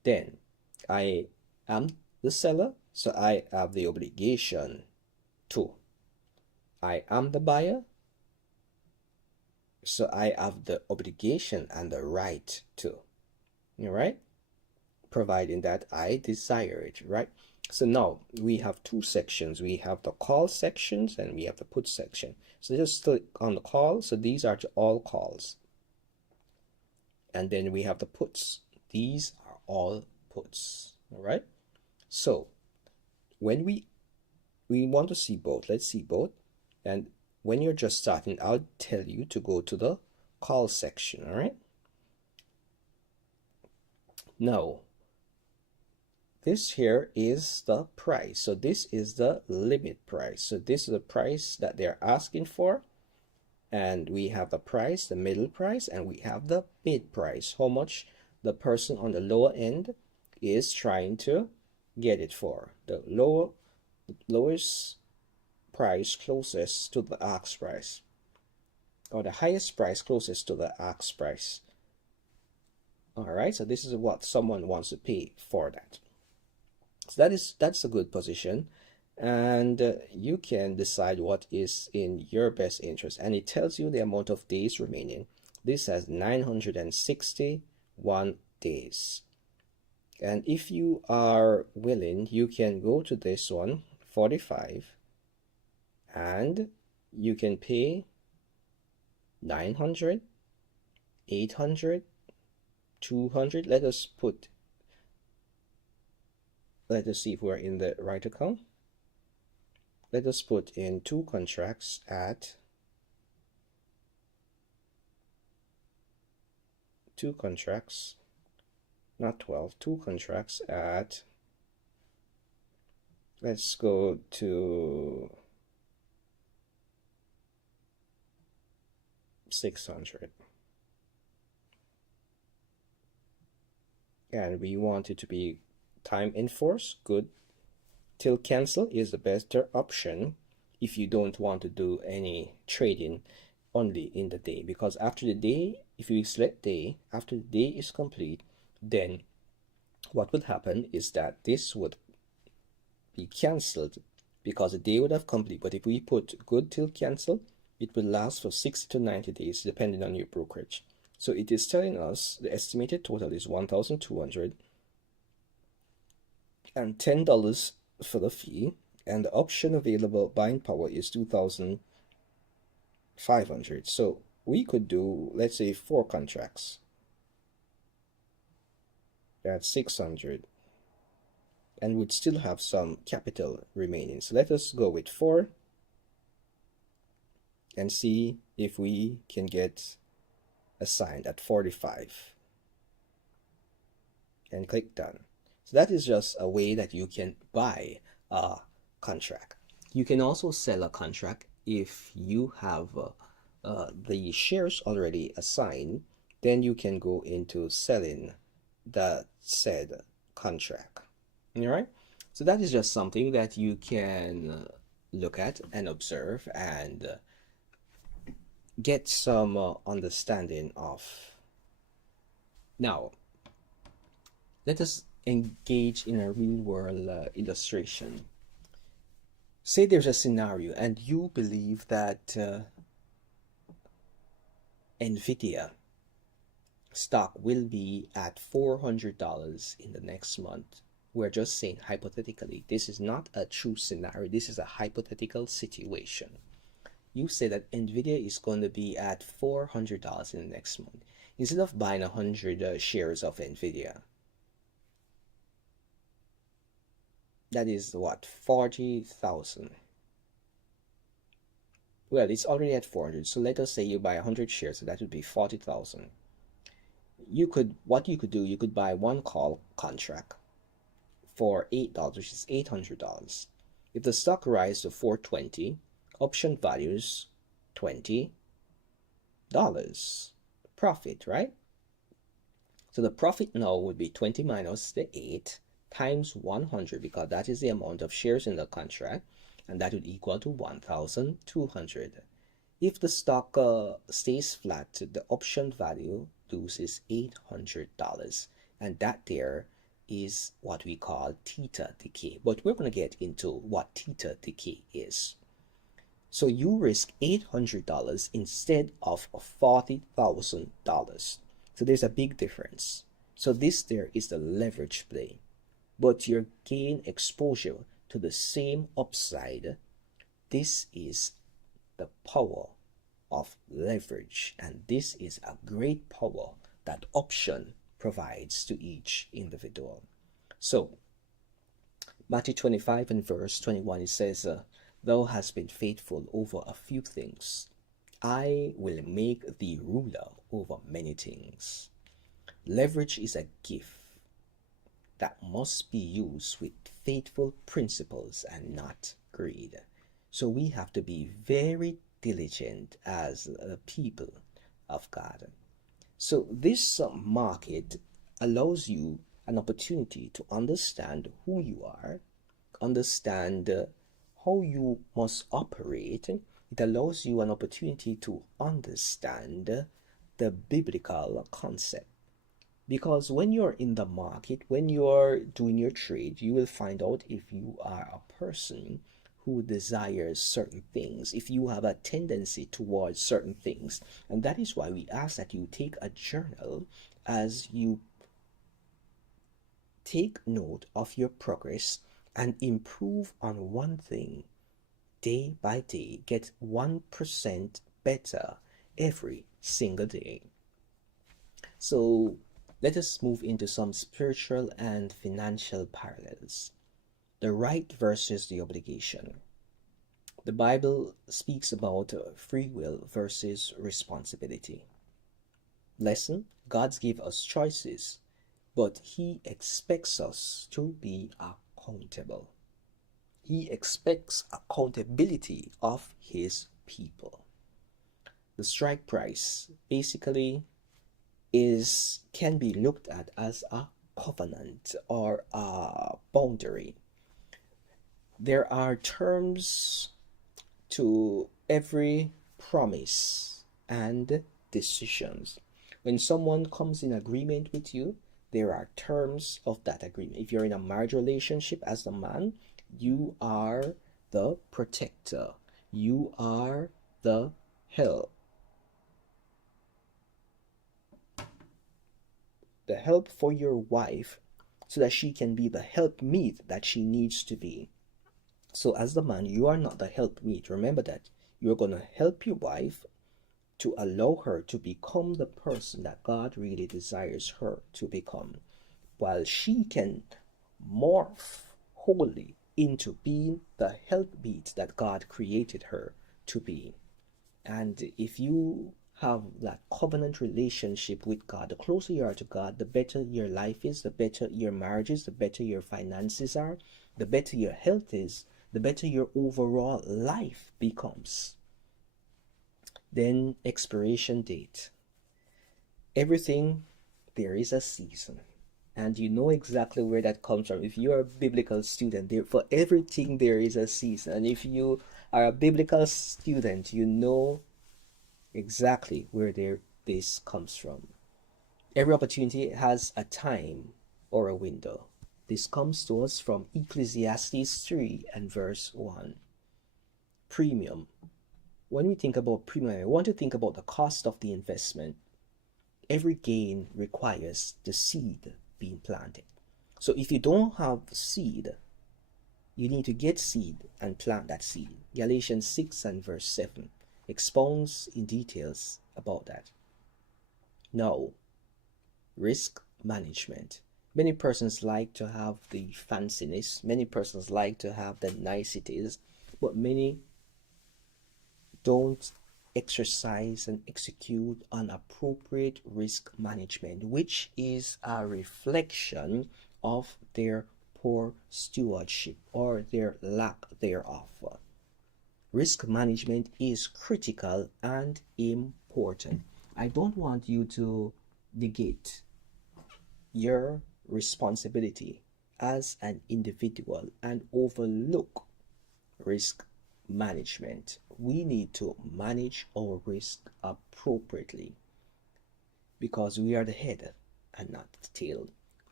then I am the seller, so I have the obligation to. I am the buyer, so I have the obligation and the right to. All right? Providing that I desire it, right? So now we have two sections. We have the call sections and we have the put section. So just click on the call. So these are to all calls. And then we have the puts. These are all puts. All right. So when we want to see both, let's see both. And when you're just starting, I'll tell you to go to the call section. All right. Now, this here is the price. So this is the limit price. So this is the price that they're asking for. And we have the price, the middle price, and we have the bid price. How much the person on the lower end is trying to get it for. The lowest price closest to the ask price. Or the highest price closest to the ask price. Alright, so this is what someone wants to pay for that. So that's a good position, and you can decide what is in your best interest, and it tells you the amount of days remaining. This has 961 days, and if you are willing, you can go to this one 45, and you can pay 900, 800, 200. Let us see if we're in the right account. Let us put in 2 contracts at 2 contracts, not 12, 2 contracts at, let's go to 600. And we want it to be time enforced, good. Till cancel is the better option if you don't want to do any trading only in the day, because after the day, if you select day, after the day is complete, then what would happen is that this would be cancelled because the day would have complete. But if we put good till cancel, it will last for 60 to 90 days depending on your brokerage. So it is telling us the estimated total is $1,200 and $10 for the fee, and the option available buying power is 2,500. So we could do, let's say, 4 contracts. That's 600, and would still have some capital remaining. So let us go with 4 and see if we can get assigned at 45 and click done. So that is just a way that you can buy a contract. You can also sell a contract if you have the shares already assigned. Then you can go into selling the said contract. All right. So that is just something that you can look at and observe and get some understanding of. Now, let us engage in a real world illustration. Say there's a scenario and you believe that NVIDIA stock will be at $400 in the next month. We're just saying hypothetically. This is not a true scenario. This is a hypothetical situation. You say that NVIDIA is going to be at $400 in the next month. Instead of buying 100 shares of NVIDIA, that is what, 40,000. Well, it's already at 400, so let us say you buy 100 shares, so that would be 40,000. What you could do, you could buy one call contract for $8, which is $800. If the stock rises to 420, option values $20 profit, right? So the profit now would be 20 minus the 8 times 100, because that is the amount of shares in the contract, and that would equal to 1,200. If the stock stays flat, the option value loses $800, and that there is what we call theta decay, but we're going to get into what theta decay is. So you risk $800 instead of $40,000. So there's a big difference. So this there is the leverage play, but you gain exposure to the same upside. This is the power of leverage, and this is a great power that option provides to each individual. So Matthew 25 and verse 21, it says, thou hast been faithful over a few things, I will make thee ruler over many things. Leverage is a gift that must be used with faithful principles and not greed. So we have to be very diligent as the people of God. So this market allows you an opportunity to understand who you are, understand how you must operate. It allows you an opportunity to understand the biblical concept. Because when you're in the market, when you're doing your trade, you will find out if you are a person who desires certain things, if you have a tendency towards certain things. And that is why we ask that you take a journal as you take note of your progress and improve on one thing day by day. Get 1% better every single day. So let us move into some spiritual and financial parallels. The right versus the obligation. The Bible speaks about free will versus responsibility. Lesson: God's give us choices, but He expects us to be accountable. He expects accountability of His people. The strike price basically can be looked at as a covenant or a boundary. There are terms to every promise and decisions. When someone comes in agreement with you, there are terms of that agreement. If you're in a marriage relationship as the man, you are the protector. You are the help. The help for your wife so that she can be the helpmeet that she needs to be. So as the man, you are not the helpmeet. Remember that. You're going to help your wife to allow her to become the person that God really desires her to become, while she can morph wholly into being the helpmeet that God created her to be. And if you have that covenant relationship with God, the closer you are to God, the better your life is, the better your marriage is, the better your finances are, the better your health is, the better your overall life becomes. Then expiration date. Everything, there is a season. And you know exactly where that comes from. If you're a biblical student, for everything there is a season. And if you are a biblical student, you know exactly where this comes from. Every opportunity has a time or a window. This comes to us from Ecclesiastes 3 and verse 1. Premium. When we think about premium, I want to think about the cost of the investment. Every gain requires the seed being planted. So if you don't have seed, you need to get seed and plant that seed. Galatians 6 and verse 7 expounds in details about that. Now, risk management. Many persons like to have the fanciness, many persons like to have the niceties, but many don't exercise and execute an appropriate risk management, which is a reflection of their poor stewardship or their lack thereof. Risk management is critical and important. I don't want you to negate your responsibility as an individual and overlook risk management. We need to manage our risk appropriately because we are the head and not the tail.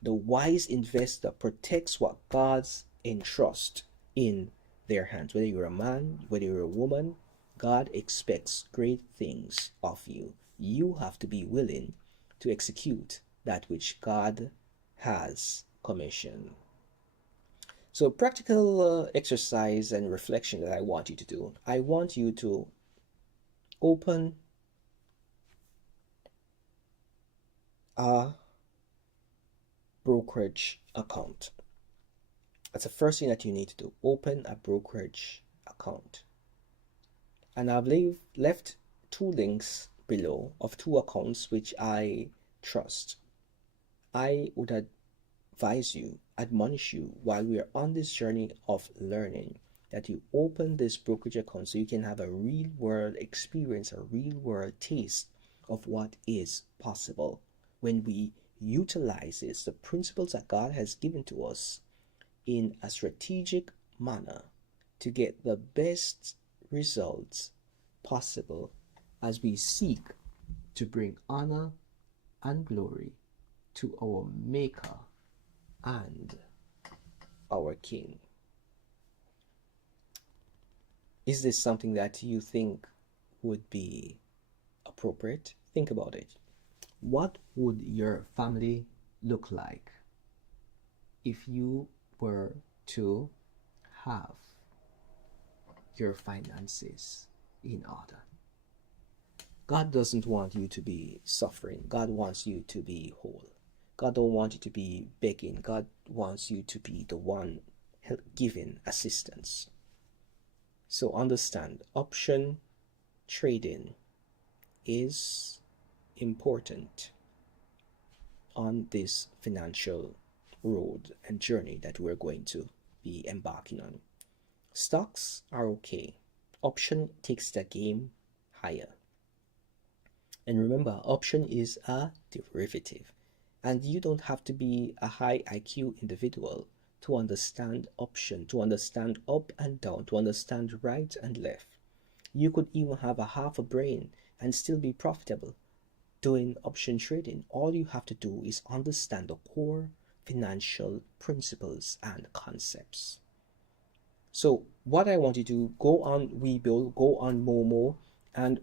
The wise investor protects what God's entrust in their hands. Whether you're a man, whether you're a woman, God expects great things of you. You have to be willing to execute that which God has commissioned. So, practical exercise and reflection that I want you to do. I want you to open a brokerage account. That's the first thing that you need to do. Open a brokerage account. And I've left two links below of two accounts which I trust. I would advise you, admonish you, while we are on this journey of learning, that you open this brokerage account so you can have a real world experience, a real world taste of what is possible when we utilize the principles that God has given to us in a strategic manner to get the best results possible as we seek to bring honor and glory to our Maker and our King. Is this something that you think would be appropriate? Think about it. What would your family look like if you were to have your finances in order? God doesn't want you to be suffering. God wants you to be whole. God don't want you to be begging. God wants you to be the one giving assistance. So understand, option trading is important on this financial road and journey that we're going to be embarking on. Stocks are okay. Option takes the game higher. And remember, option is a derivative. And you don't have to be a high IQ individual to understand option, to understand up and down, to understand right and left. You could even have a half a brain and still be profitable doing option trading. All you have to do is understand the core financial principles and concepts. So what I want you to do, go on Webull, go on Moomooo, and